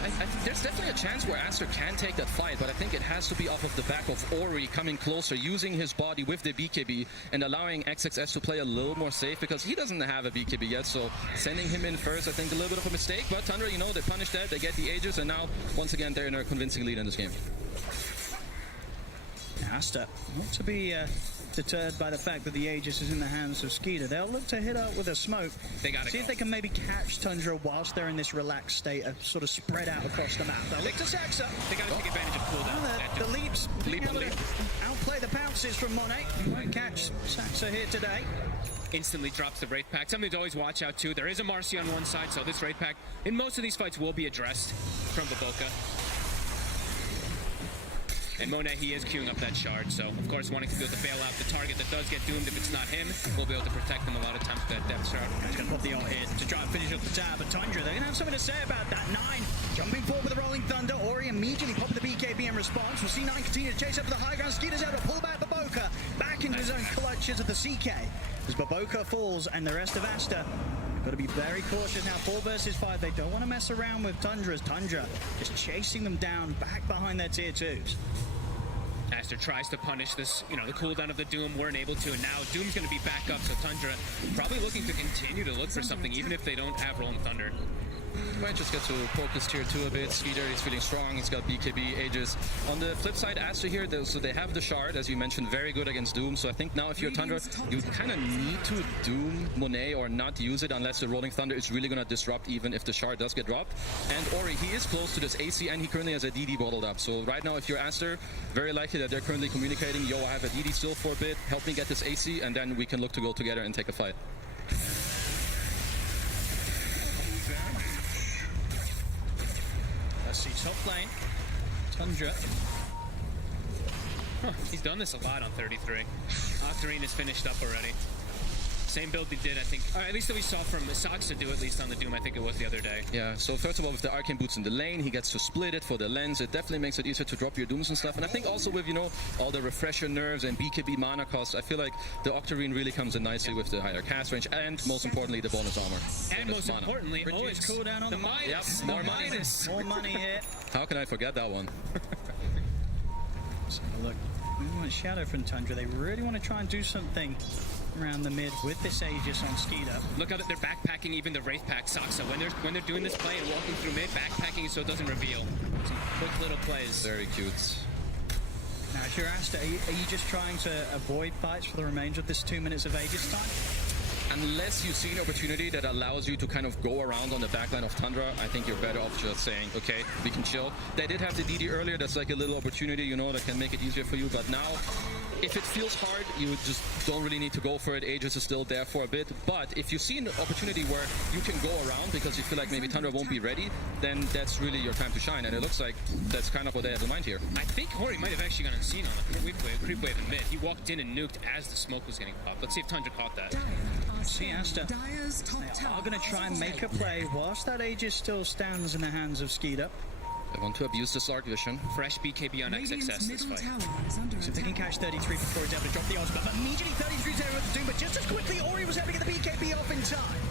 I think there's definitely a chance where Aster can take that fight, but I think it has to be off of the back of Ori coming closer, using his body with the BKB and allowing XXS to play a little more safe, because he doesn't have a BKB yet, so sending him in first, I think a little bit of a mistake, but Tundra, they punish that, they get the Aegis, and now, once again, they're in a convincing lead in this game. Aster, not to be deterred by the fact that the Aegis is in the hands of Skeeter. They'll look to hit out with a smoke. They gotta see if they can maybe catch Tundra whilst they're in this relaxed state of sort of spread out across the map. They'll look to Saxa. They gotta take advantage of cooldown. The leaps. Leap on leap. Outplay the pounces from Monet. He won't catch Saxa here today. Instantly drops the Wraith Pack. Something to always watch out too. There is a Marcy on one side, so this Wraith Pack in most of these fights will be addressed from Baboka. And Monet, he is queuing up that shard, so of course wanting to be able to bail out the target that does get doomed. If it's not him, we'll be able to protect them a lot of times with that depth shard. He's going to pop the ult here to try and finish up the tab, but Tundra, they're going to have something to say about that. 9 jumping forward with the Rolling Thunder. Ori immediately popping the BKB in response. We'll see 9 continue to chase up the high ground. Skeeter's able to pull back Baboka back into his own clutches of the CK. As Baboka falls and the rest of Aster, got to be very cautious now. 4 versus 5. They don't want to mess around with Tundra's. Tundra just chasing them down back behind their tier 2s. Aster tries to punish this, the cooldown of the Doom, weren't able to, and now Doom's going to be back up, so Tundra probably looking to continue to look for something, even if they don't have Rolling Thunder. Might just get to focus tier 2 a bit. Skeeter, he's feeling strong. He's got BKB, Aegis. On the flip side, Aster here, so they have the Shard, as you mentioned, very good against Doom. So I think now if you're Tundra, you kind of need to Doom Monet or not use it unless the Rolling Thunder is really going to disrupt, even if the Shard does get dropped. And Ori, he is close to this AC, and he currently has a DD bottled up. So right now, if you're Aster, very likely that they're currently communicating, yo, I have a DD still for a bit, help me get this AC, and then we can look to go together and take a fight. See top lane, Tundra. He's done this a lot on 33. Octarine is finished up already. Same build he did, I think, or at least that we saw from Saksa do, at least on the Doom, I think it was the other day. Yeah, so first of all, with the Arcane Boots in the lane, he gets to split it for the lens. It definitely makes it easier to drop your Dooms and stuff. And I think also with, all the refresher nerves and BKB mana costs, I feel like the Octarine really comes in nicely with the higher cast range and, most importantly, the bonus armor. And most importantly, Reduce cooldown on the Midas. Yep, more money. More money here. How can I forget that one? So look, we want Shadow from Tundra. They really want to try and do something around the mid with this Aegis on Skeeter. Look how they're backpacking even the Wraith Pack Saksa. When they're doing this play and walking through mid, backpacking so it doesn't reveal. Some quick little plays. Very cute. Now, if you're Aster, are you just trying to avoid fights for the remainder of this 2 minutes of Aegis time? Unless you see an opportunity that allows you to kind of go around on the backline of Tundra, I think you're better off just saying, okay, we can chill. They did have the DD earlier, that's like a little opportunity, that can make it easier for you, but now, if it feels hard, you just don't really need to go for it. Aegis is still there for a bit, but if you see an opportunity where you can go around because you feel like maybe Tundra won't be ready, then that's really your time to shine, and it looks like that's kind of what they have in mind here. I think Hori might have actually gone unseen on the creep wave in mid. He walked in and nuked as the smoke was getting popped. Let's see if Tundra caught that. See Aster. They are going to try and make a play whilst that Aegis still stands in the hands of Skeeter. They want to abuse this Arc Vision. Fresh BKB on XXS this fight. So if they can catch 33 before he's able to drop the ultimate, but immediately 33's able to do, but just as quickly Ori was able to get the BKB off in time.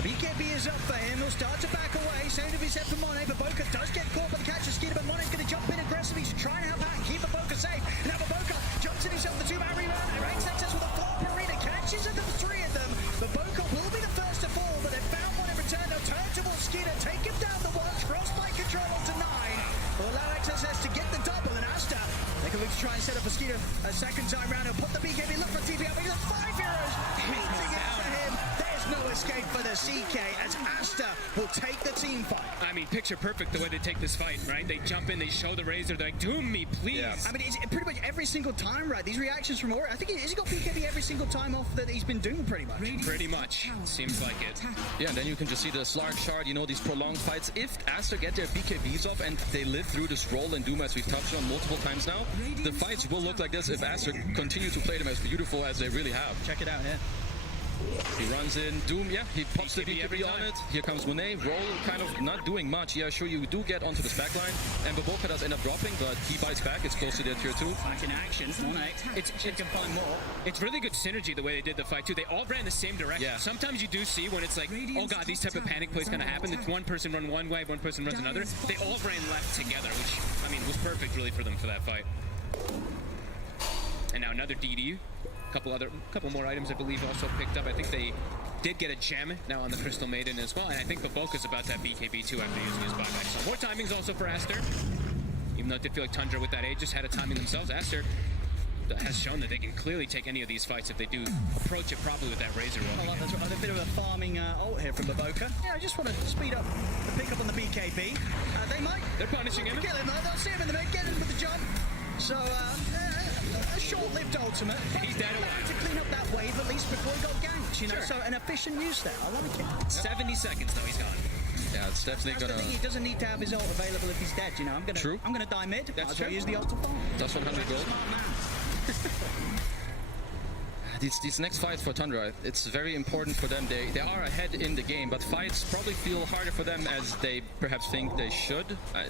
BKB is up for him, he'll start to back away, same to be said for Monet, but Boca does get caught by the catch of Skeeter, but Monet's going to jump in aggressively to try and help out and keep the Boca safe. Now Boca jumps in himself the 2-man rebound, and XXS with a flop arena catches at the 3 of them, but Boca will be the first to fall, but they found one in return, they'll turn towards Skeeter, take him down the works, frostbite control onto 9, will allow XXS to get the double, and Aster, they can look to try and set up for Skeeter a second time round, he'll put the BKB, look for TP, but he's got 5 heroes, beating it for him, there's no escape for the CK, as Aster will take the team fight. I mean, picture perfect the way they take this fight, right? They jump in, they show the Razor, they're like, doom me, please. Yeah. I mean, it's pretty much every single time, right? These reactions from Ori, I think has he got BKB every single time off that he's been doing pretty much? Pretty much. Seems like it. Yeah, and then you can just see the Slark Shard, these prolonged fights. If Aster get their BKBs off and they live through this roll and Doom, as we've touched on multiple times now, the fights will look like this if Aster continues to play them as beautiful as they really have. Check it out here. He runs in. Doom, yeah, he pops the BKB on it. Here comes Monet. Roll kind of not doing much. Yeah, sure, you do get onto this backline. And Baboka does end up dropping, but he bites back. It's close to their tier 2. Back in action. Monet. It can find more. It's really good synergy the way they did the fight, too. They all ran the same direction. Yeah. Sometimes you do see when it's like, oh, God, these type of panic plays going to happen. It's one person run one way, one person runs another. They all ran left together, which, I mean, was perfect, really, for them for that fight. And now another DD. Couple more items, I believe, also picked up. I think they did get a gem now on the Crystal Maiden as well, and I think Baboka's about that BKB too after using his buyback. So more timings also for Aster. Even though it did feel like Tundra with that Aegis had a timing themselves, Aster has shown that they can clearly take any of these fights if they do approach it properly with that Razor Roll. I like that. A bit of a farming ult here from Baboka. Yeah, I just want to speed up the pickup on the BKB. They're punishing him. Kill him. They'll see him in the mid, get him with the jump. So, a short-lived ultimate. He's dead alive. To clean up that wave at least before he got ganked, Sure. So an efficient use there. I like it. 70 seconds though, he's gone. Yeah, it's definitely That's the thing, he doesn't need to have his ult available if he's dead, I'm gonna die mid. That's true. Use the ult to fall. That's 100 gold. These next fights for Tundra, it's very important for them. They are ahead in the game, but fights probably feel harder for them as they perhaps think they should.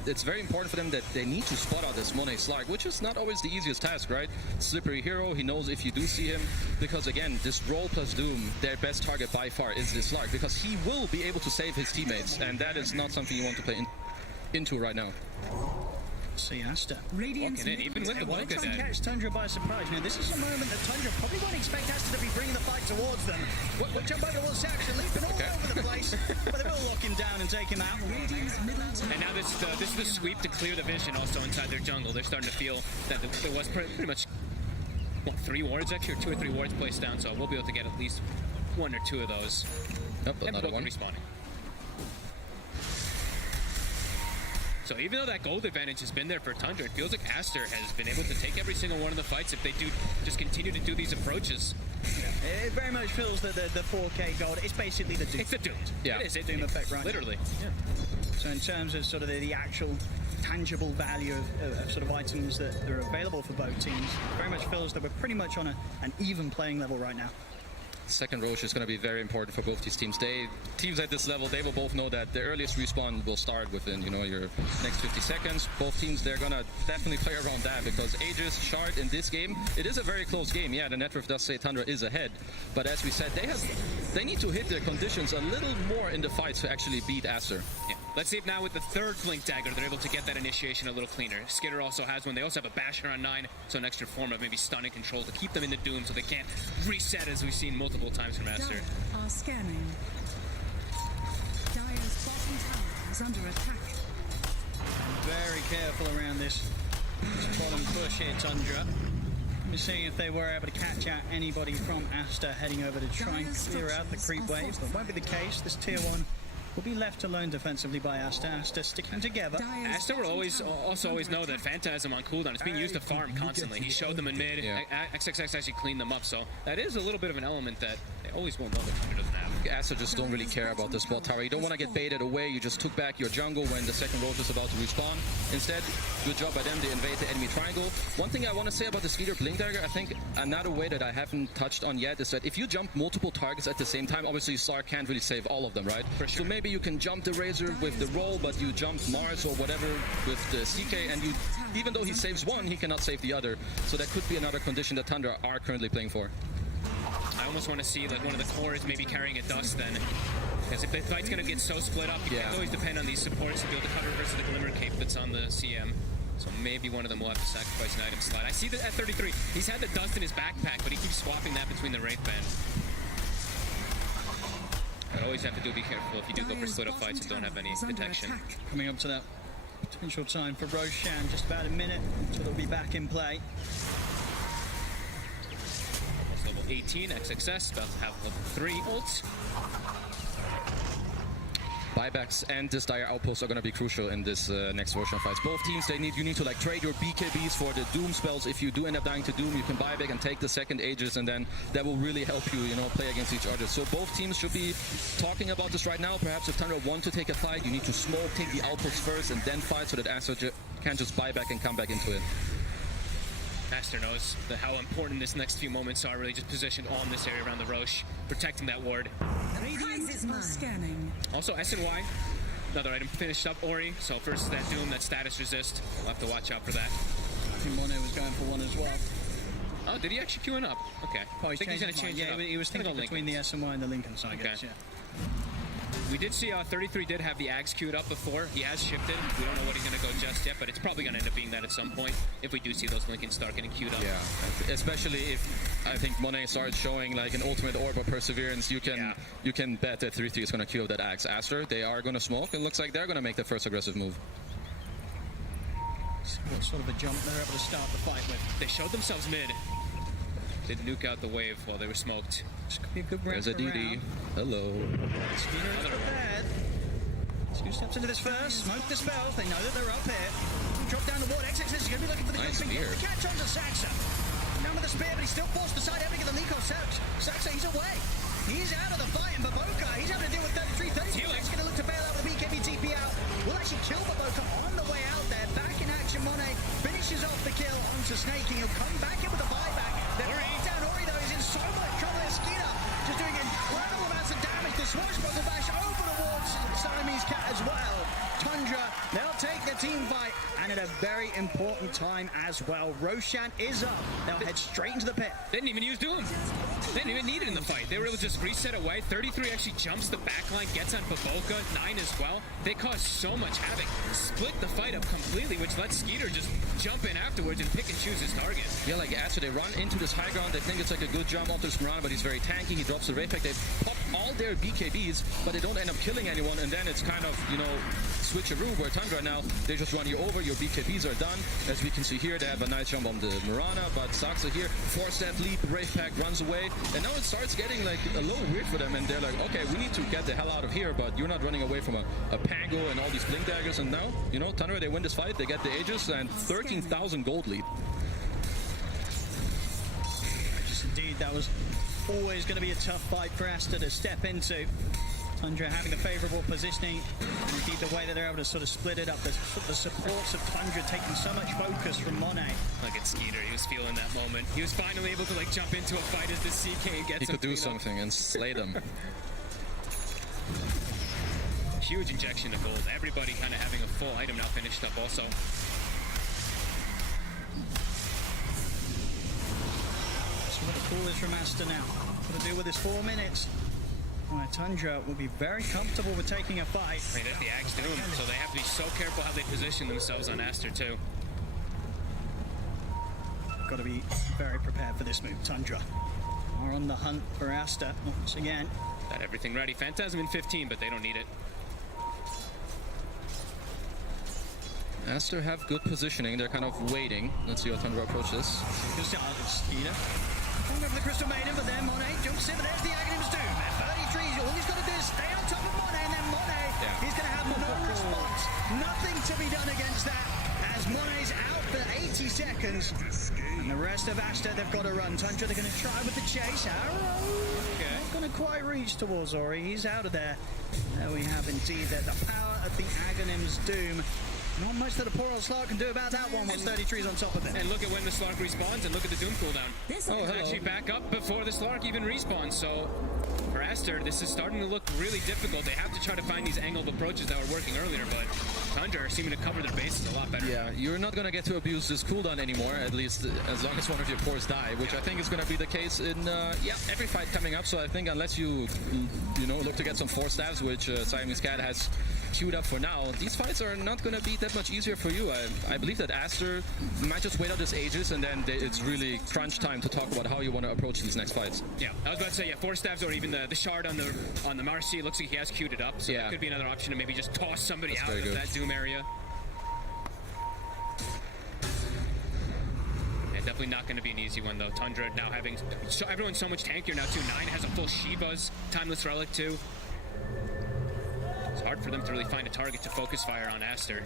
It's very important for them that they need to spot out this Monet Slark, which is not always the easiest task, right? Slippery hero, he knows if you do see him, because again, this roll plus Doom, their best target by far is this Slark, because he will be able to save his teammates, and that is not something you want to play into right now. See Asta. Radiant's Walking in, even with the Well, Woka try and dead. catch Tundra by surprise. Now, this is a moment that Tundra probably won't expect Asta to be bringing the fight towards them. We'll jump over towards Saxon, leaping all over the place, but they will lock him down and take him out. And now this is the sweep to clear the vision also inside their jungle. They're starting to feel that there was pretty much, what, 3 wards actually, or 2 or 3 wards placed down, so we'll be able to get at least 1 or 2 of those. Yep, another one. Respawning. So even though that gold advantage has been there for Tundra, it feels like Aster has been able to take every single one of the fights if they do just continue to do these approaches. Yeah, it very much feels that the 4K gold is basically the Doom. It's the Doom. Yeah. It is a Doom effect, right? Literally. Yeah. So in terms of sort of the actual tangible value of sort of items that are available for both teams, it very much feels that we're pretty much on an even playing level right now. Second Roche is going to be very important for both these teams. Teams at this level, they will both know that the earliest respawn will start within, your next 50 seconds. Both teams, they're going to definitely play around that because Aegis, Shard in this game, it is a very close game. Yeah, the net worth does say Tundra is ahead, but as we said, they need to hit their conditions a little more in the fights to actually beat Aster. Yeah. Let's see if now with the 3rd Blink Dagger, they're able to get that initiation a little cleaner. Skitter also has one. They also have a Basher on 9, so an extra form of maybe stun and control to keep them in the Doom so they can't reset as we've seen multiple times from Aster. Dire are scanning. Dire's bottom tower is under attack. Very careful around this bottom push here, Tundra. We're seeing if they were able to catch out anybody from Aster heading over to try and clear out the creep wave, but won't be the case. This tier 1 will be left alone defensively by Aster. Aster sticking together. Aster will always know that Phantasm on cooldown is being used to farm constantly. He showed them in mid. Yeah. XXX actually cleaned them up, so that is a little bit of an element that they always will know that Tundra doesn't have. Aster just don't really care about the spot tower. You don't want to get baited away. You just took back your jungle when the second Roche is about to respawn. Instead, good job by them. They invade the enemy triangle. One thing I want to say about the Skeeter Blink Dagger, I think another way that I haven't touched on yet is that if you jump multiple targets at the same time, obviously Slar can't really save all of them, right? For sure. So maybe you can jump the Razor with the roll, but you jump Mars or whatever with the CK, and even though he saves one, he cannot save the other. So that could be another condition that Tundra are currently playing for. I almost want to see like one of the cores maybe carrying a Dust then. Because if the fight's going to get so split up, you can't always depend on these supports to be able to cover versus the Glimmer Cape that's on the CM. So maybe one of them will have to sacrifice an item slot. I see that at 33. He's had the Dust in his backpack, but he keeps swapping that between the Wraith Band. What I always have to do be careful if you do go for split up fights and don't have any detection. Coming up to that potential time for Roshan, just about a minute until they'll be back in play. That's level 18, XXS, about to have level 3 ults. Buybacks and this Dire Outpost are going to be crucial in this next Roshan fights. Both teams, you need to like trade your BKBs for the Doom spells. If you do end up dying to Doom, you can buy back and take the second Aegis, and then that will really help you, play against each other. So both teams should be talking about this right now. Perhaps if Tundra want to take a fight, you need to smoke, take the Outpost first, and then fight so that Aster can just buy back and come back into it. Aster knows how important this next few moments are, really just positioned on this area around the Roche, protecting that ward. Scanning. Also, SNY, another item finished up. Ori, so first that Doom, that status resist. We'll have to watch out for that. I think Mono was going for one as well. Oh, did he actually queue it up? Okay. Oh, I think he's going to change it up. He was thinking between the SNY and the Lincoln side, I guess, yeah. We did see 33 did have the Ags queued up before. He has shifted. We don't know what he's going to go just yet, but it's probably going to end up being that at some point if we do see those Lincolns start getting queued up. Yeah, especially if I think Monet starts showing like an ultimate orb of perseverance, you can bet that 3-3 is going to queue up that Axe. Aster, they are going to smoke. It looks like they're going to make the first aggressive move. What sort of a jump they're able to start the fight with? They showed themselves mid. They nuke out the wave while they were smoked. This could be a good round. There's a DD. Hello. Skeeter is prepared. 2 steps into this first. Smoke the spells. They know that they're up here. Drop down the ward. XXS is going to be looking for the nice jumping. spear. Catch on to Saxa. Down with the spear, but he's still forced aside everything of the Nico Saxa, he's away. He's out of the fight, and Baboka, he's having to deal with 33. He's going to look to bail out with the BKB TP out. Will actually kill Baboka on the way out there. Back in action, Monet finishes off the kill onto Snaking. He'll come back in with a buyback. Then down Ori, though, he's in so much trouble. Skeeter just doing incredible amounts of damage. The swashbuckle bash over towards Siamese Cat as well. Tundra, they'll take the team fight, and at a very important time as well. Roshan is up. They'll head straight into the pit. They didn't even use Doom. They didn't even need it in the fight. They were able to just reset away. 33 actually jumps the backline, gets on Baboka, 9 as well. They caused so much havoc. Split the fight up completely, which lets Skeeter just jump in afterwards and pick and choose his target. Yeah, like after they run into this high ground, they think it's like a good jump onto this Mirana, but he's very tanky. He drops the Wraith Pack. They pop all their BKBs, but they don't end up killing anyone, and then it's kind of, you know, switcheroo where Tundra now, they just run you over, your BKBs are done. As we can see here, they have a nice jump on the Mirana, but Saxa here, 4-step leap, Wraith Pack runs away, and now it starts getting like a little weird for them, and they're like, okay, we need to get the hell out of here, but you're not running away from a Pango and all these Blink Daggers, and now, you know, Tundra, they win this fight, they get the Aegis, and 13,000 gold lead. Yes, indeed, that was always going to be a tough fight for Asta to step into. Tundra having the favourable positioning, and indeed the way that they're able to sort of split it up, the supports of Tundra taking so much focus from Monet. Look at Skeeter, he was feeling that moment. He was finally able to like jump into a fight as the CK gets He could do something and slay them. Huge injection of gold. Everybody kind of having a full item now finished up also. So what the call is from Asta now. What to do with this 4 minutes? Well, Tundra will be very comfortable with taking a fight. I mean, that's the Axe Doom, so they have to be so careful how they position themselves on Aster too. Got to be very prepared for this move. Tundra are on the hunt for Asta once again. Got everything ready. Phantasm in 15, but they don't need it. Aster have good positioning. They're kind of waiting. Let's see how Tundra approaches. Skeeter. Going for the Crystal Maiden, but then Monet jumps in, but there's the Aghanim's Doom. At 33, all he's got to do is stay on top of Monet, and then Monet, he's going to have no response. Nothing to be done against that, as Monet's out for 80 seconds. And the rest of Asta, they've got to run. Tundra, they're going to try with the chase. Arrow. Okay. Not going to quite reach towards Ori. He's out of there. There we have indeed the power of the Aghanim's Doom. Not much that a poor old Slark can do about that one once 33's on top of it. And look at when the Slark respawns, and look at the Doom cooldown. It's actually back up before the Slark even respawns, so for Aster, this is starting to look really difficult. They have to try to find these angled approaches that were working earlier, but Tundra are seeming to cover their bases a lot better. Yeah, you're not going to get to abuse this cooldown anymore, at least as long as one of your cores die, which I think is going to be the case in every fight coming up. So I think unless you look to get some 4 stabs, which Siamese Cat has queued up for now, these fights are not going to be that much easier for you. I believe that Aster might just wait out this Aegis, and then it's really crunch time to talk about how you want to approach these next fights. Yeah, I was about to say, 4 stabs or even the shard on the Marcy. It looks like he has queued it up, so that could be another option to maybe just toss somebody out of that Doom area. Yeah, definitely not going to be an easy one though. Tundra now having everyone's so much tankier now too. 9 has a full Shiva's Timeless Relic too. It's hard for them to really find a target to focus fire on Aster.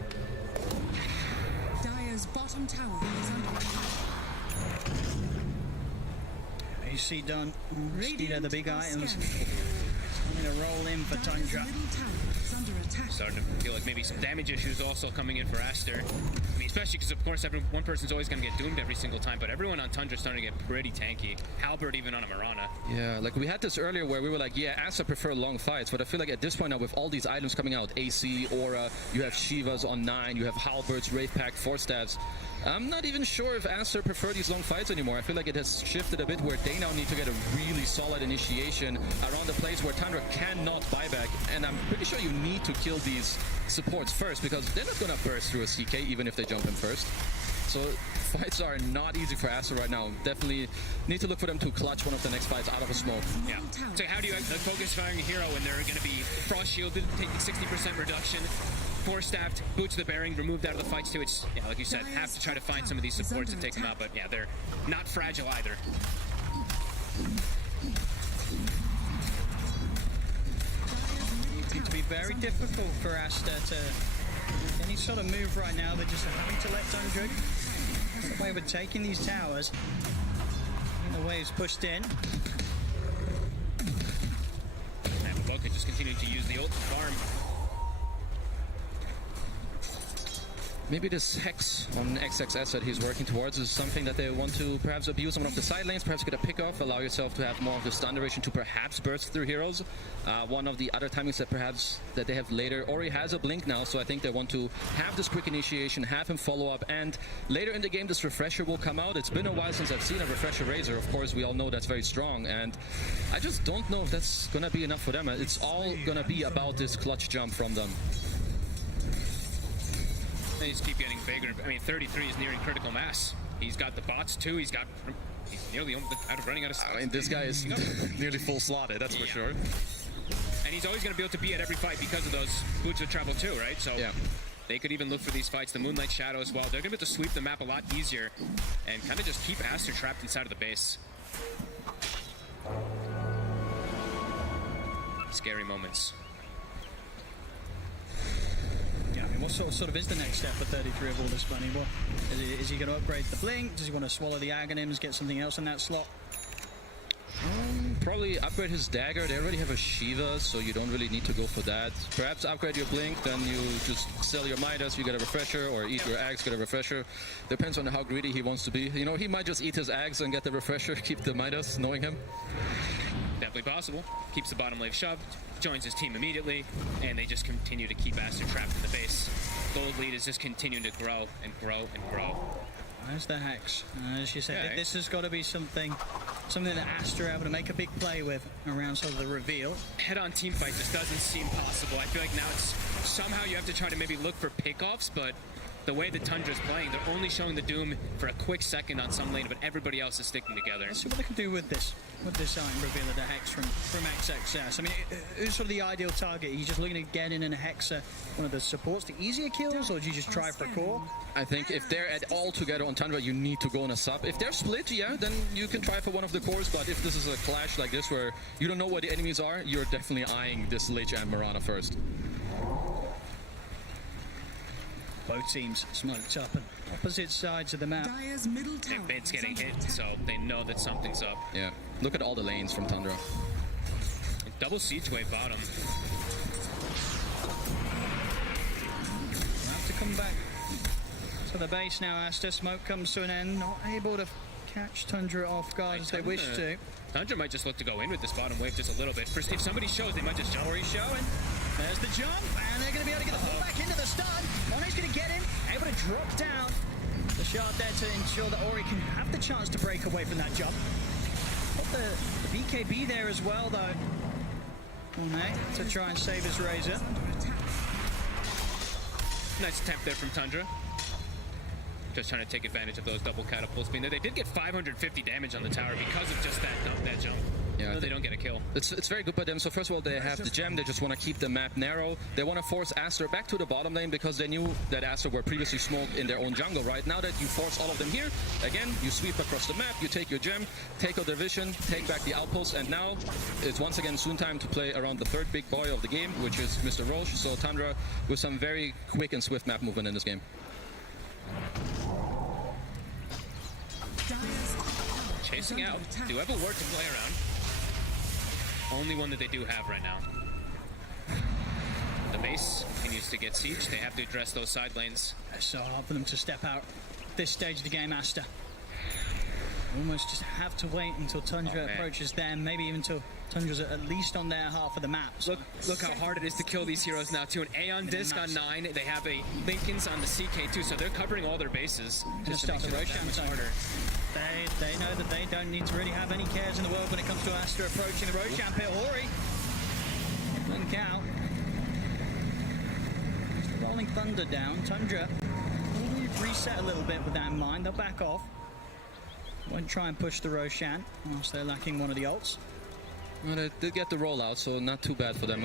Dire's bottom tower is under attack. AC done. Skeeter, the big items. I'm going to roll in for Tundra. Starting to feel like maybe some damage issues also coming in for Aster. I mean, especially because, of course, one person's always going to get doomed every single time, but everyone on Tundra is starting to get pretty tanky. Halberd even on a Mirana. Yeah, like we had this earlier where we were like, yeah, Aster prefer long fights, but I feel like at this point now with all these items coming out, AC, Aura, you have Shivas on 9, you have Halberds, Wraith Pack, 4 stabs. I'm not even sure if Aster prefer these long fights anymore. I feel like it has shifted a bit where they now need to get a really solid initiation around the place where Tundra cannot buy back, and I'm pretty sure you need to kill these supports first because they're not going to burst through a CK even if they jump in first. So fights are not easy for Aster right now. Definitely need to look for them to clutch one of the next fights out of a smoke. Yeah. So how do you focus firing a hero when they're going to be frost shielded, taking 60% reduction, 4-staffed, boot to the bearing, removed out of the fights too? It's, like you said, have to try to find some of these supports to take them out, but yeah, they're not fragile either. It seems to be very difficult for Asta to any sort of move right now. They're just having to let Tundra get away with taking these towers. And the waves pushed in. And Boca just continuing to use the ult farm. maybe this Hex on XXS that he's working towards is something that they want to perhaps abuse on one of the side lanes, perhaps get a pick off, allow yourself to have more of the stun duration to perhaps burst through heroes. One of the other timings that perhaps that they have later, Ori has a blink now, so I think they want to have this quick initiation, have him follow up, and later in the game this refresher will come out. It's been a while since I've seen a refresher Razor. Of course, we all know that's very strong, and I just don't know if that's gonna be enough for them. It's all gonna be about this clutch jump from them. They just keep getting bigger. I mean, 33 is nearing critical mass. He's got the bots too. He's nearly running out of slots. I mean, this guy is nearly full slotted, that's for sure. And he's always going to be able to be at every fight because of those boots of travel too, right? So they could even look for these fights, the Moonlight Shadow as well. They're going to be able to sweep the map a lot easier and kind of just keep Aster trapped inside of the base. Scary moments. Yeah, I mean, what sort of is the next step for 33 of all this money? What is he going to upgrade the blink? Does he want to swallow the Aghanims, get something else in that slot? Probably upgrade his dagger. They already have a Shiva, so you don't really need to go for that. Perhaps upgrade your blink, then you just sell your Midas, you get a refresher, or eat your Aghs, get a refresher. Depends on how greedy he wants to be. You know, he might just eat his Aghs and get the refresher, keep the Midas, knowing him. Definitely possible. Keeps the bottom lane shoved, joins his team immediately, and they just continue to keep Aster trapped in the base. Gold lead is just continuing to grow and grow and grow. There's the Hex. As you said, this has got to be something that Aster are able to make a big play with around sort of the reveal. Head-on team fight just doesn't seem possible. I feel like now it's somehow you have to try to maybe look for pickoffs, but the way the Tundra's playing, they're only showing the Doom for a quick second on some lane, but everybody else is sticking together. Let's see what they can do with this item reveal of the Hex from XXS. I mean, who's sort of the ideal target? Are you just looking to get in and Hexa one of the supports, the easier kills, or do you just try for a core? I think if they're at all together on Tundra, you need to go on a sub. If they're split, then you can try for one of the cores, but if this is a clash like this where you don't know where the enemies are, you're definitely eyeing this Lich and Mirana first. Both teams smoked up on opposite sides of the map. And Bid's getting hit, so they know that something's up. Yeah, look at all the lanes from Tundra. Double siege wave bottom. We'll have to come back to the base now. Aster, smoke comes to an end. Not able to catch Tundra off guard as they wish to. Tundra might just look to go in with this bottom wave just a little bit. First, if somebody shows, they might just jump. Ori's showing. There's the jump, and they're going to be able to get the pull back into the stun. Mono's going to get in, able to drop down the shard there to ensure that Ori can have the chance to break away from that jump. Got the BKB there as well, though. Mono to try and save his Razor. Nice attempt there from Tundra. Just trying to take advantage of those double catapults. I mean, they did get 550 damage on the tower because of just that jump. Yeah, no, they don't get a kill. It's very good by them. So first of all, they have the gem. They just want to keep the map narrow. They want to force Aster back to the bottom lane because they knew that Aster were previously smoked in their own jungle, right? Now that you force all of them here, again, you sweep across the map, you take your gem, take out their vision, take back the outpost, and now it's once again soon time to play around the third big boy of the game, which is Mr. Roche. So Tundra with some very quick and swift map movement in this game. Chasing out. Do have a word to play around. Only one that they do have right now. The base continues to get sieged. They have to address those side lanes. It's so hard for them to step out this stage of the game, Aster. Almost just have to wait until Tundra approaches them, maybe even until Tundra's at least on their half of the map. So look how hard it is to kill these heroes now, too. An Aeon Disc on 9. They have a Linken's on the CK, too, so they're covering all their bases. Just to make sure that much harder. They know that they don't need to really have any cares in the world when it comes to Aster approaching the Roshan pit. Ori, blink out. Rolling Thunder down. Tundra will reset a little bit with that in mind. They'll back off. Won't try and push the Roshan whilst they're lacking one of the ults. Well, they did get the rollout, so not too bad for them.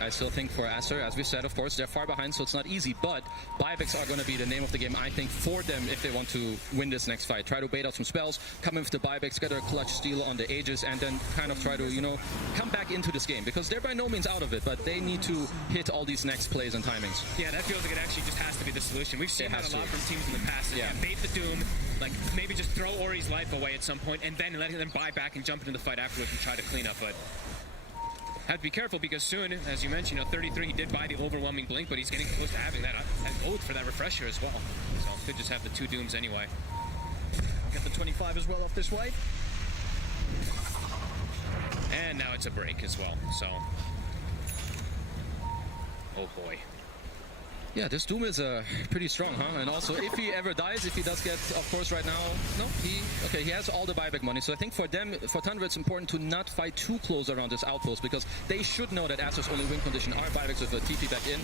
I still think for Aster, as we said, of course, they're far behind, so it's not easy. But buybacks are going to be the name of the game, I think, for them if they want to win this next fight. Try to bait out some spells, come in with the buybacks, get a clutch steal on the Aegis, and then kind of try to, you know, come back into this game. Because they're by no means out of it, but they need to hit all these next plays and timings. Yeah, that feels like it actually just has to be the solution. We've seen that a lot from teams in the past. Yeah. Bait the Doom, like maybe just throw Ori's life away at some point, and then letting them buy back and jump into the fight afterwards and try to clean up. But have to be careful because soon, as you mentioned, 33, he did buy the overwhelming blink, but he's getting close to having that oath for that refresher as well. So could just have the 2 dooms anyway. Get the 25 as well off this wave. And now it's a break as well, so. Oh boy. Yeah, this Doom is pretty strong, huh? And also, if he ever dies, if he does get, of course, right now, no, he has all the buyback money. So I think for them, for Tundra, it's important to not fight too close around this outpost because they should know that Aster's only win condition are buybacks with a TP back in.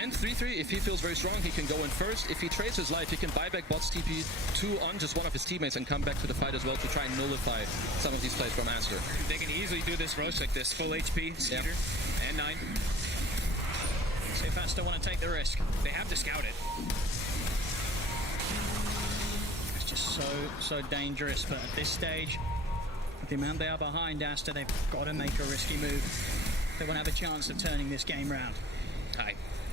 And 3-3, if he feels very strong, he can go in first. If he trades his life, he can buy back bots TP 2 on just one of his teammates and come back to the fight as well to try and nullify some of these plays from Aster. They can easily do this Roche like this, full HP, Skeeter, and 9. See if Aster want to take the risk. They have to scout it. It's just so dangerous, but at this stage, with the amount they are behind Aster, they've got to make a risky move. They want to have a chance of turning this game round.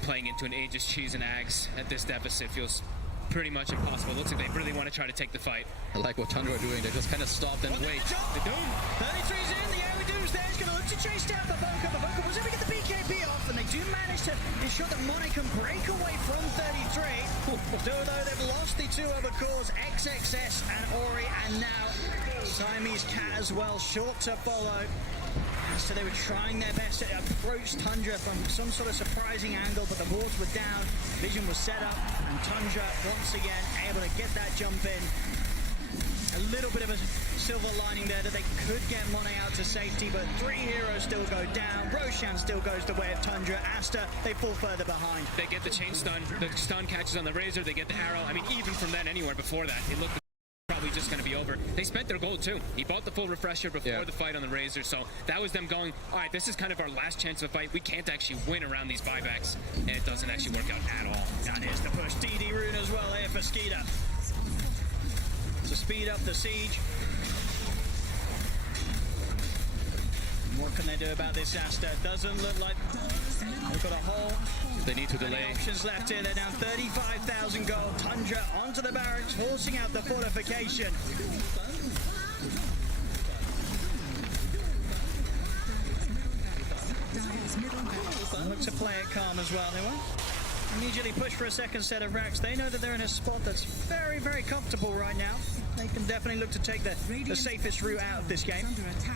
Playing into an Aegis Cheese and Ags at this deficit feels pretty much impossible. It looks like they really want to try to take the fight. I like what Tundra are doing. They just kind of stopped and wait. The Doom. 33's in, the AoE Doom's there. He's going to look to chase down Baboka. Baboka was able to get the BKB off, and they do manage to ensure that Monet can break away from 33. Although they've lost the 2 other cores, XXS and Ori, and now Siamese Cat as well, short to follow. So they were trying their best to approach Tundra from some sort of surprising angle, but the walls were down, vision was set up, and Tundra once again able to get that jump in. A little bit of a silver lining there that they could get Monet out to safety, but 3 heroes still go down. Roshan still goes the way of Tundra. Aster, they fall further behind. They get the chain stun, the stun catches on the Razor, they get the arrow. I mean, even from then, anywhere before that, it looked probably just going to be over. They spent their gold too. He bought the full refresher before the fight on the Razor, so that was them going, all right, this is kind of our last chance of a fight. We can't actually win around these buybacks, and it doesn't actually work out at all. And here's the push. DD Rune as well here for Skeeter to speed up the siege. What can they do about this Aster? Doesn't look like they've got a whole... They need to delay. Options left here. They're down 35,000 gold. Tundra onto the barracks, forcing out the fortification. Look to play it calm as well. They won't immediately push for a second set of racks. They know that they're in a spot that's very, very comfortable right now. They can definitely look to take the safest route out of this game.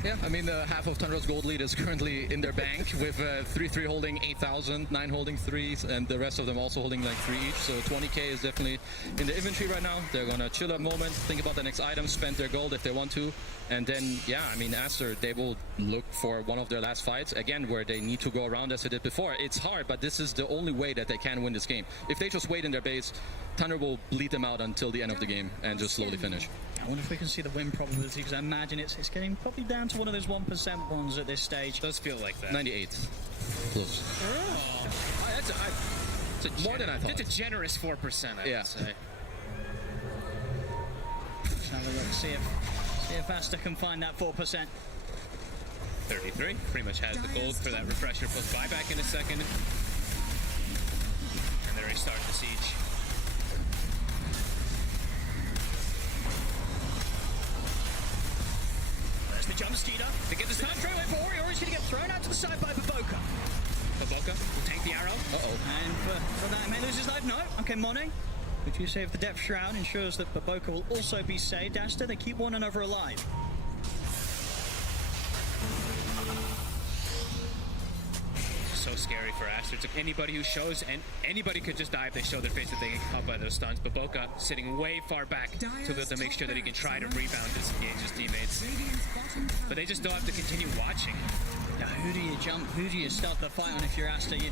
Yeah, I mean, half of Tundra's gold lead is currently in their bank, with 3-3 holding 8,000, 9 holding 3s, and the rest of them also holding like 3 each. So 20k is definitely in the inventory right now. They're gonna chill a moment, think about the next item, spend their gold if they want to, and then, yeah, I mean, Aster, they will look for one of their last fights, again, where they need to go around as they did before. It's hard, but this is the only way that they can win this game. If they just wait in their base, Tundra will bleed them out until the end of the game and just slowly finish. I wonder if we can see the win probability, because I imagine it's getting probably down to one of those 1% ones at this stage. Does feel like that. 98. Close. That's more than I thought. That's a generous 4%, I would say. Let's have a look, see if Aster can find that 4%. 33 pretty much has the gold for that refresher plus buyback in a second. And they're restarting the siege. The jump Skeeter. They get this time straight away for Ori. Ori's going to get thrown out to the side by Baboka. Baboka will take the arrow. And for that, may lose his life. No. Okay, Monet. Would you say if the Depth Shroud ensures that Baboka will also be saved, Aster, they keep one another alive. So scary for Aster. It's like anybody who shows, and anybody could just die if they show their face that they get caught by those stuns. Baboka sitting way far back to be able to make sure that he can try to rebound, disengage his teammates. But they just still have to continue watching. Now, who do you jump? Who do you start the fight on if you're Aster? You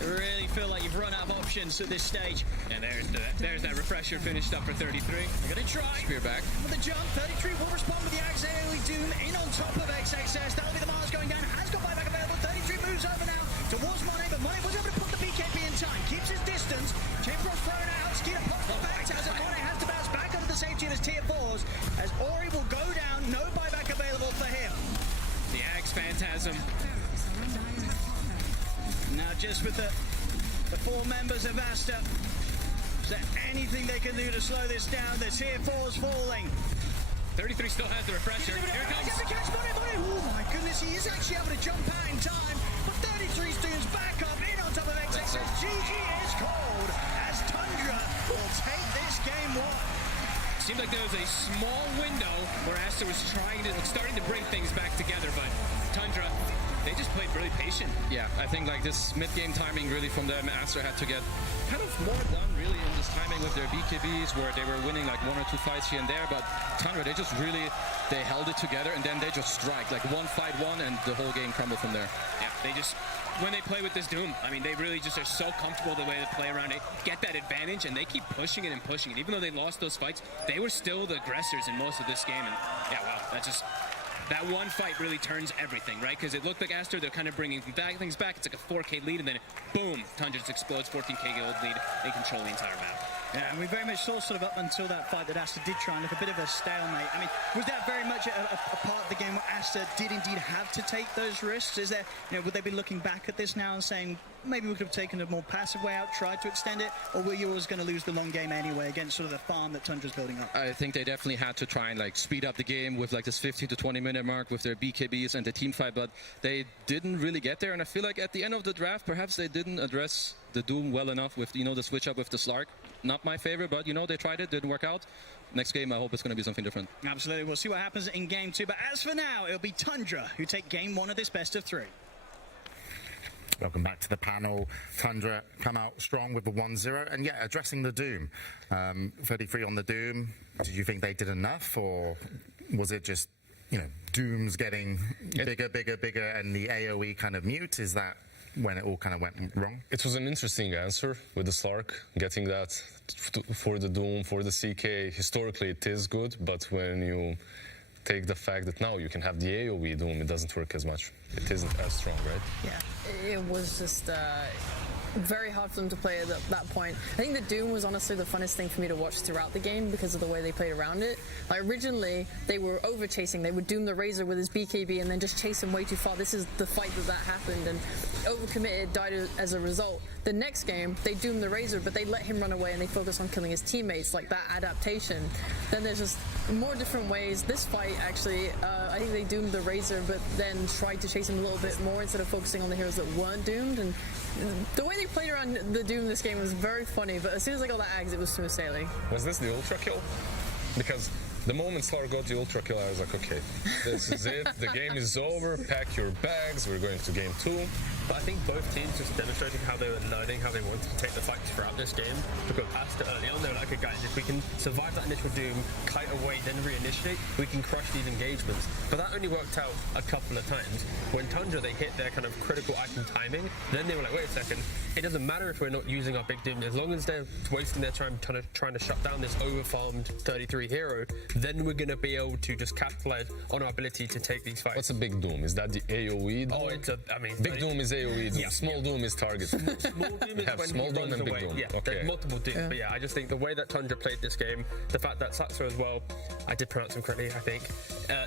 really feel like you've run out of options at this stage. And there's that refresher finished up for 33. They're going to try. Spear back. With the jump, 33 will respond with the Axe AoE Doom in on top of XXS. That'll be the Mars going down. Has got buyback available. 33 moves over now towards Monet, but Monet was able to put the BKB in time. Keeps his distance. Chamberlain's thrown out. Skeeter pops the back. As Monet has to bounce back under the safety of his tier 4s. As Ori will go down. No buyback available for him. The Axe Phantasm. Now just with the 4 members of Aster, is there anything they can do to slow this down? The tier 4's falling. 33 still has the refresher. Here it comes. Oh my goodness this. He is actually able to jump out in time, but 33 Stoon's back up in on top of XX. GG is called as Tundra will take this game one. Seemed like there was a small window where Aster was starting to bring things back together, but Tundra, they just played really patient. Yeah, I think like this mid-game timing really from them, Aster had to get kind of more done really in this timing with their BKBs where they were winning like 1 or 2 fights here and there, but Tundra, they held it together and then they just strike, like one fight won and the whole game crumbled from there. Yeah, when they play with this Doom, I mean, they really just are so comfortable the way they play around it, get that advantage, and they keep pushing it and pushing it. Even though they lost those fights, they were still the aggressors in most of this game, and yeah, wow, that one fight really turns everything, right? Because it looked like Aster, they're kind of bringing things back. It's like a 4K lead, and then boom, Tundra just explodes, 14K gold lead. They control the entire map. Yeah, and we very much saw sort of up until that fight that Aster did try and look a bit of a stalemate. I mean, was that very much a part of the game where Aster did indeed have to take those risks? Is there, would they be looking back at this now and saying, maybe we could have taken a more passive way out, tried to extend it, or were you always going to lose the long game anyway against sort of the farm that Tundra's building up? I think they definitely had to try and like speed up the game with like this 15 to 20 minute mark with their BKBs and the team fight, but they didn't really get there. And I feel like at the end of the draft, perhaps they didn't address the Doom well enough with, the switch up with the Slark. Not my favorite, but, they tried it, didn't work out. Next game, I hope it's going to be something different. Absolutely. We'll see what happens in game 2. But as for now, it'll be Tundra who take game 1 of this best of 3. Welcome back to the panel. Tundra come out strong with the 1-0. And yeah, addressing the Doom. 33 on the Doom. Did you think they did enough? Or was it just, Doom's getting bigger, and the AoE kind of mute? Is that when it all kind of went wrong? It was an interesting answer with the Slark, getting that for the Doom, for the CK. Historically, it is good, but when you take the fact that now you can have the AoE Doom, it doesn't work as much. It isn't as strong, right? Yeah, it was just very hard for them to play at that point. I think the Doom was honestly the funnest thing for me to watch throughout the game because of the way they played around it. Like originally, they were over chasing. They would Doom the Razor with his BKB and then just chase him way too far. This is the fight that happened, and overcommitted, died as a result. The next game, they Doom the Razor, but they let him run away and they focus on killing his teammates, like that adaptation. Then there's just more different ways. This fight, actually, I think they doomed the Razor, but then tried to chase him a little bit more instead of focusing on the heroes that weren't doomed. And the way they played around the Doom this game was very funny, but as soon as I got that Ags, it was smooth sailing. Was this the ultra kill? Because the moment Slar got the ultra kill, I was like, okay, this is it. The game is over. Pack your bags. We're going to game 2. But I think both teams just demonstrated how they were learning, how they wanted to take the fights throughout this game. Because Aster early on, they were like, okay guys, if we can survive that initial Doom, kite away, then reinitiate, we can crush these engagements. But that only worked out a couple of times. When Tundra, they hit their kind of critical item timing, then they were like, wait a second, it doesn't matter if we're not using our big Doom, as long as they're wasting their time trying to shut down this overfarmed 33 hero, then we're going to be able to just capitalize on our ability to take these fights. What's a big Doom? Is that the AoE Doom? Oh, big Doom is AoE Doom. Yeah. Small Doom is target. Small Doom is when small he Doom runs and away. big Doom. Yeah, okay. there's multiple Dooms. But yeah, I just think the way that Tundra played this game, the fact that Satsu as well, I did pronounce him correctly, I think,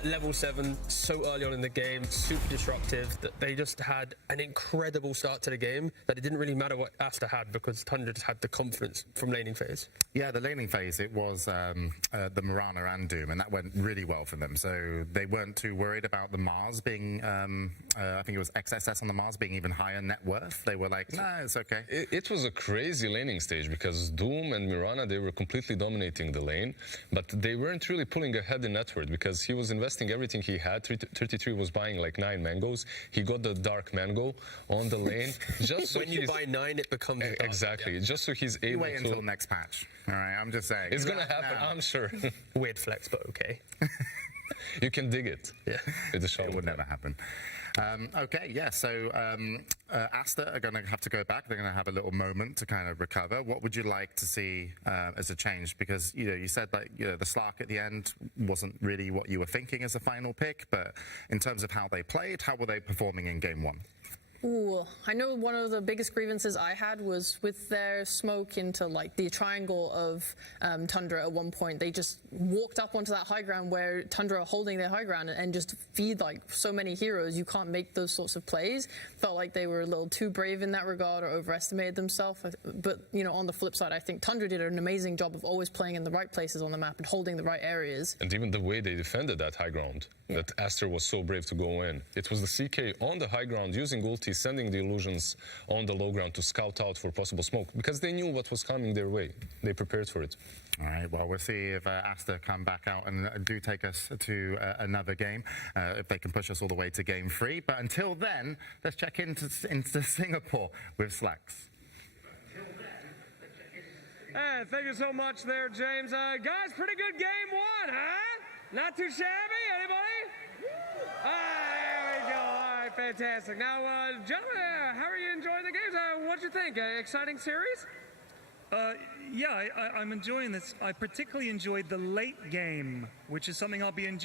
level 7, so early on in the game, super disruptive, that they just had an incredible start to the game, that it didn't really matter what Aster had because Tundra just had the confidence from laning phase. Yeah, the laning phase, it was the Mirana and Doom, and that went really well for them. So they weren't too worried about the Mars being, I think it was XSS on the Mars being even higher net worth. They were like, nah, it's okay. It was a crazy laning stage because Doom and Mirana, they were completely dominating the lane, but they weren't really pulling ahead in net worth because he was investing everything he had. 33 was buying like 9 mangoes. He got the dark mango on the lane. Just so when you buy 9, it becomes dark. Exactly. Yeah. Just so he's able you wait until next patch. All right, I'm just saying. It's going to happen, I'm sure. Weird flex, but okay. You can dig it. Yeah. With the shot. It would never happen. Okay, yeah, so Aster are going to have to go back. They're going to have a little moment to kind of recover. What would you like to see as a change? Because, you said that the Slark at the end wasn't really what you were thinking as a final pick, but in terms of how they played, how were they performing in game 1? Ooh, I know one of the biggest grievances I had was with their smoke into like the triangle of Tundra at one point. They just walked up onto that high ground where Tundra are holding their high ground and just feed like so many heroes. You can't make those sorts of plays. Felt like they were a little too brave in that regard or overestimated themselves. But, you know, on the flip side, I think Tundra did an amazing job of always playing in the right places on the map and holding the right areas. And even the way they defended that high ground, that Aster was so brave to go in. It was the CK on the high ground using ulti, sending the illusions on the low ground to scout out for possible smoke because they knew what was coming their way. They prepared for it. All right, well, we'll see if Aster come back out and do take us to another game, if they can push us all the way to game 3. But until then, let's check into Singapore with Slacks. Hey, thank you so much there, James. Guys, pretty good game 1, huh? Not too shabby, anybody? There we go. All right, fantastic. Now, gentlemen, how are you enjoying the games? What'd you think? Exciting series? Yeah, I'm enjoying this. I particularly enjoyed the late game, which is something I'll be enjoying.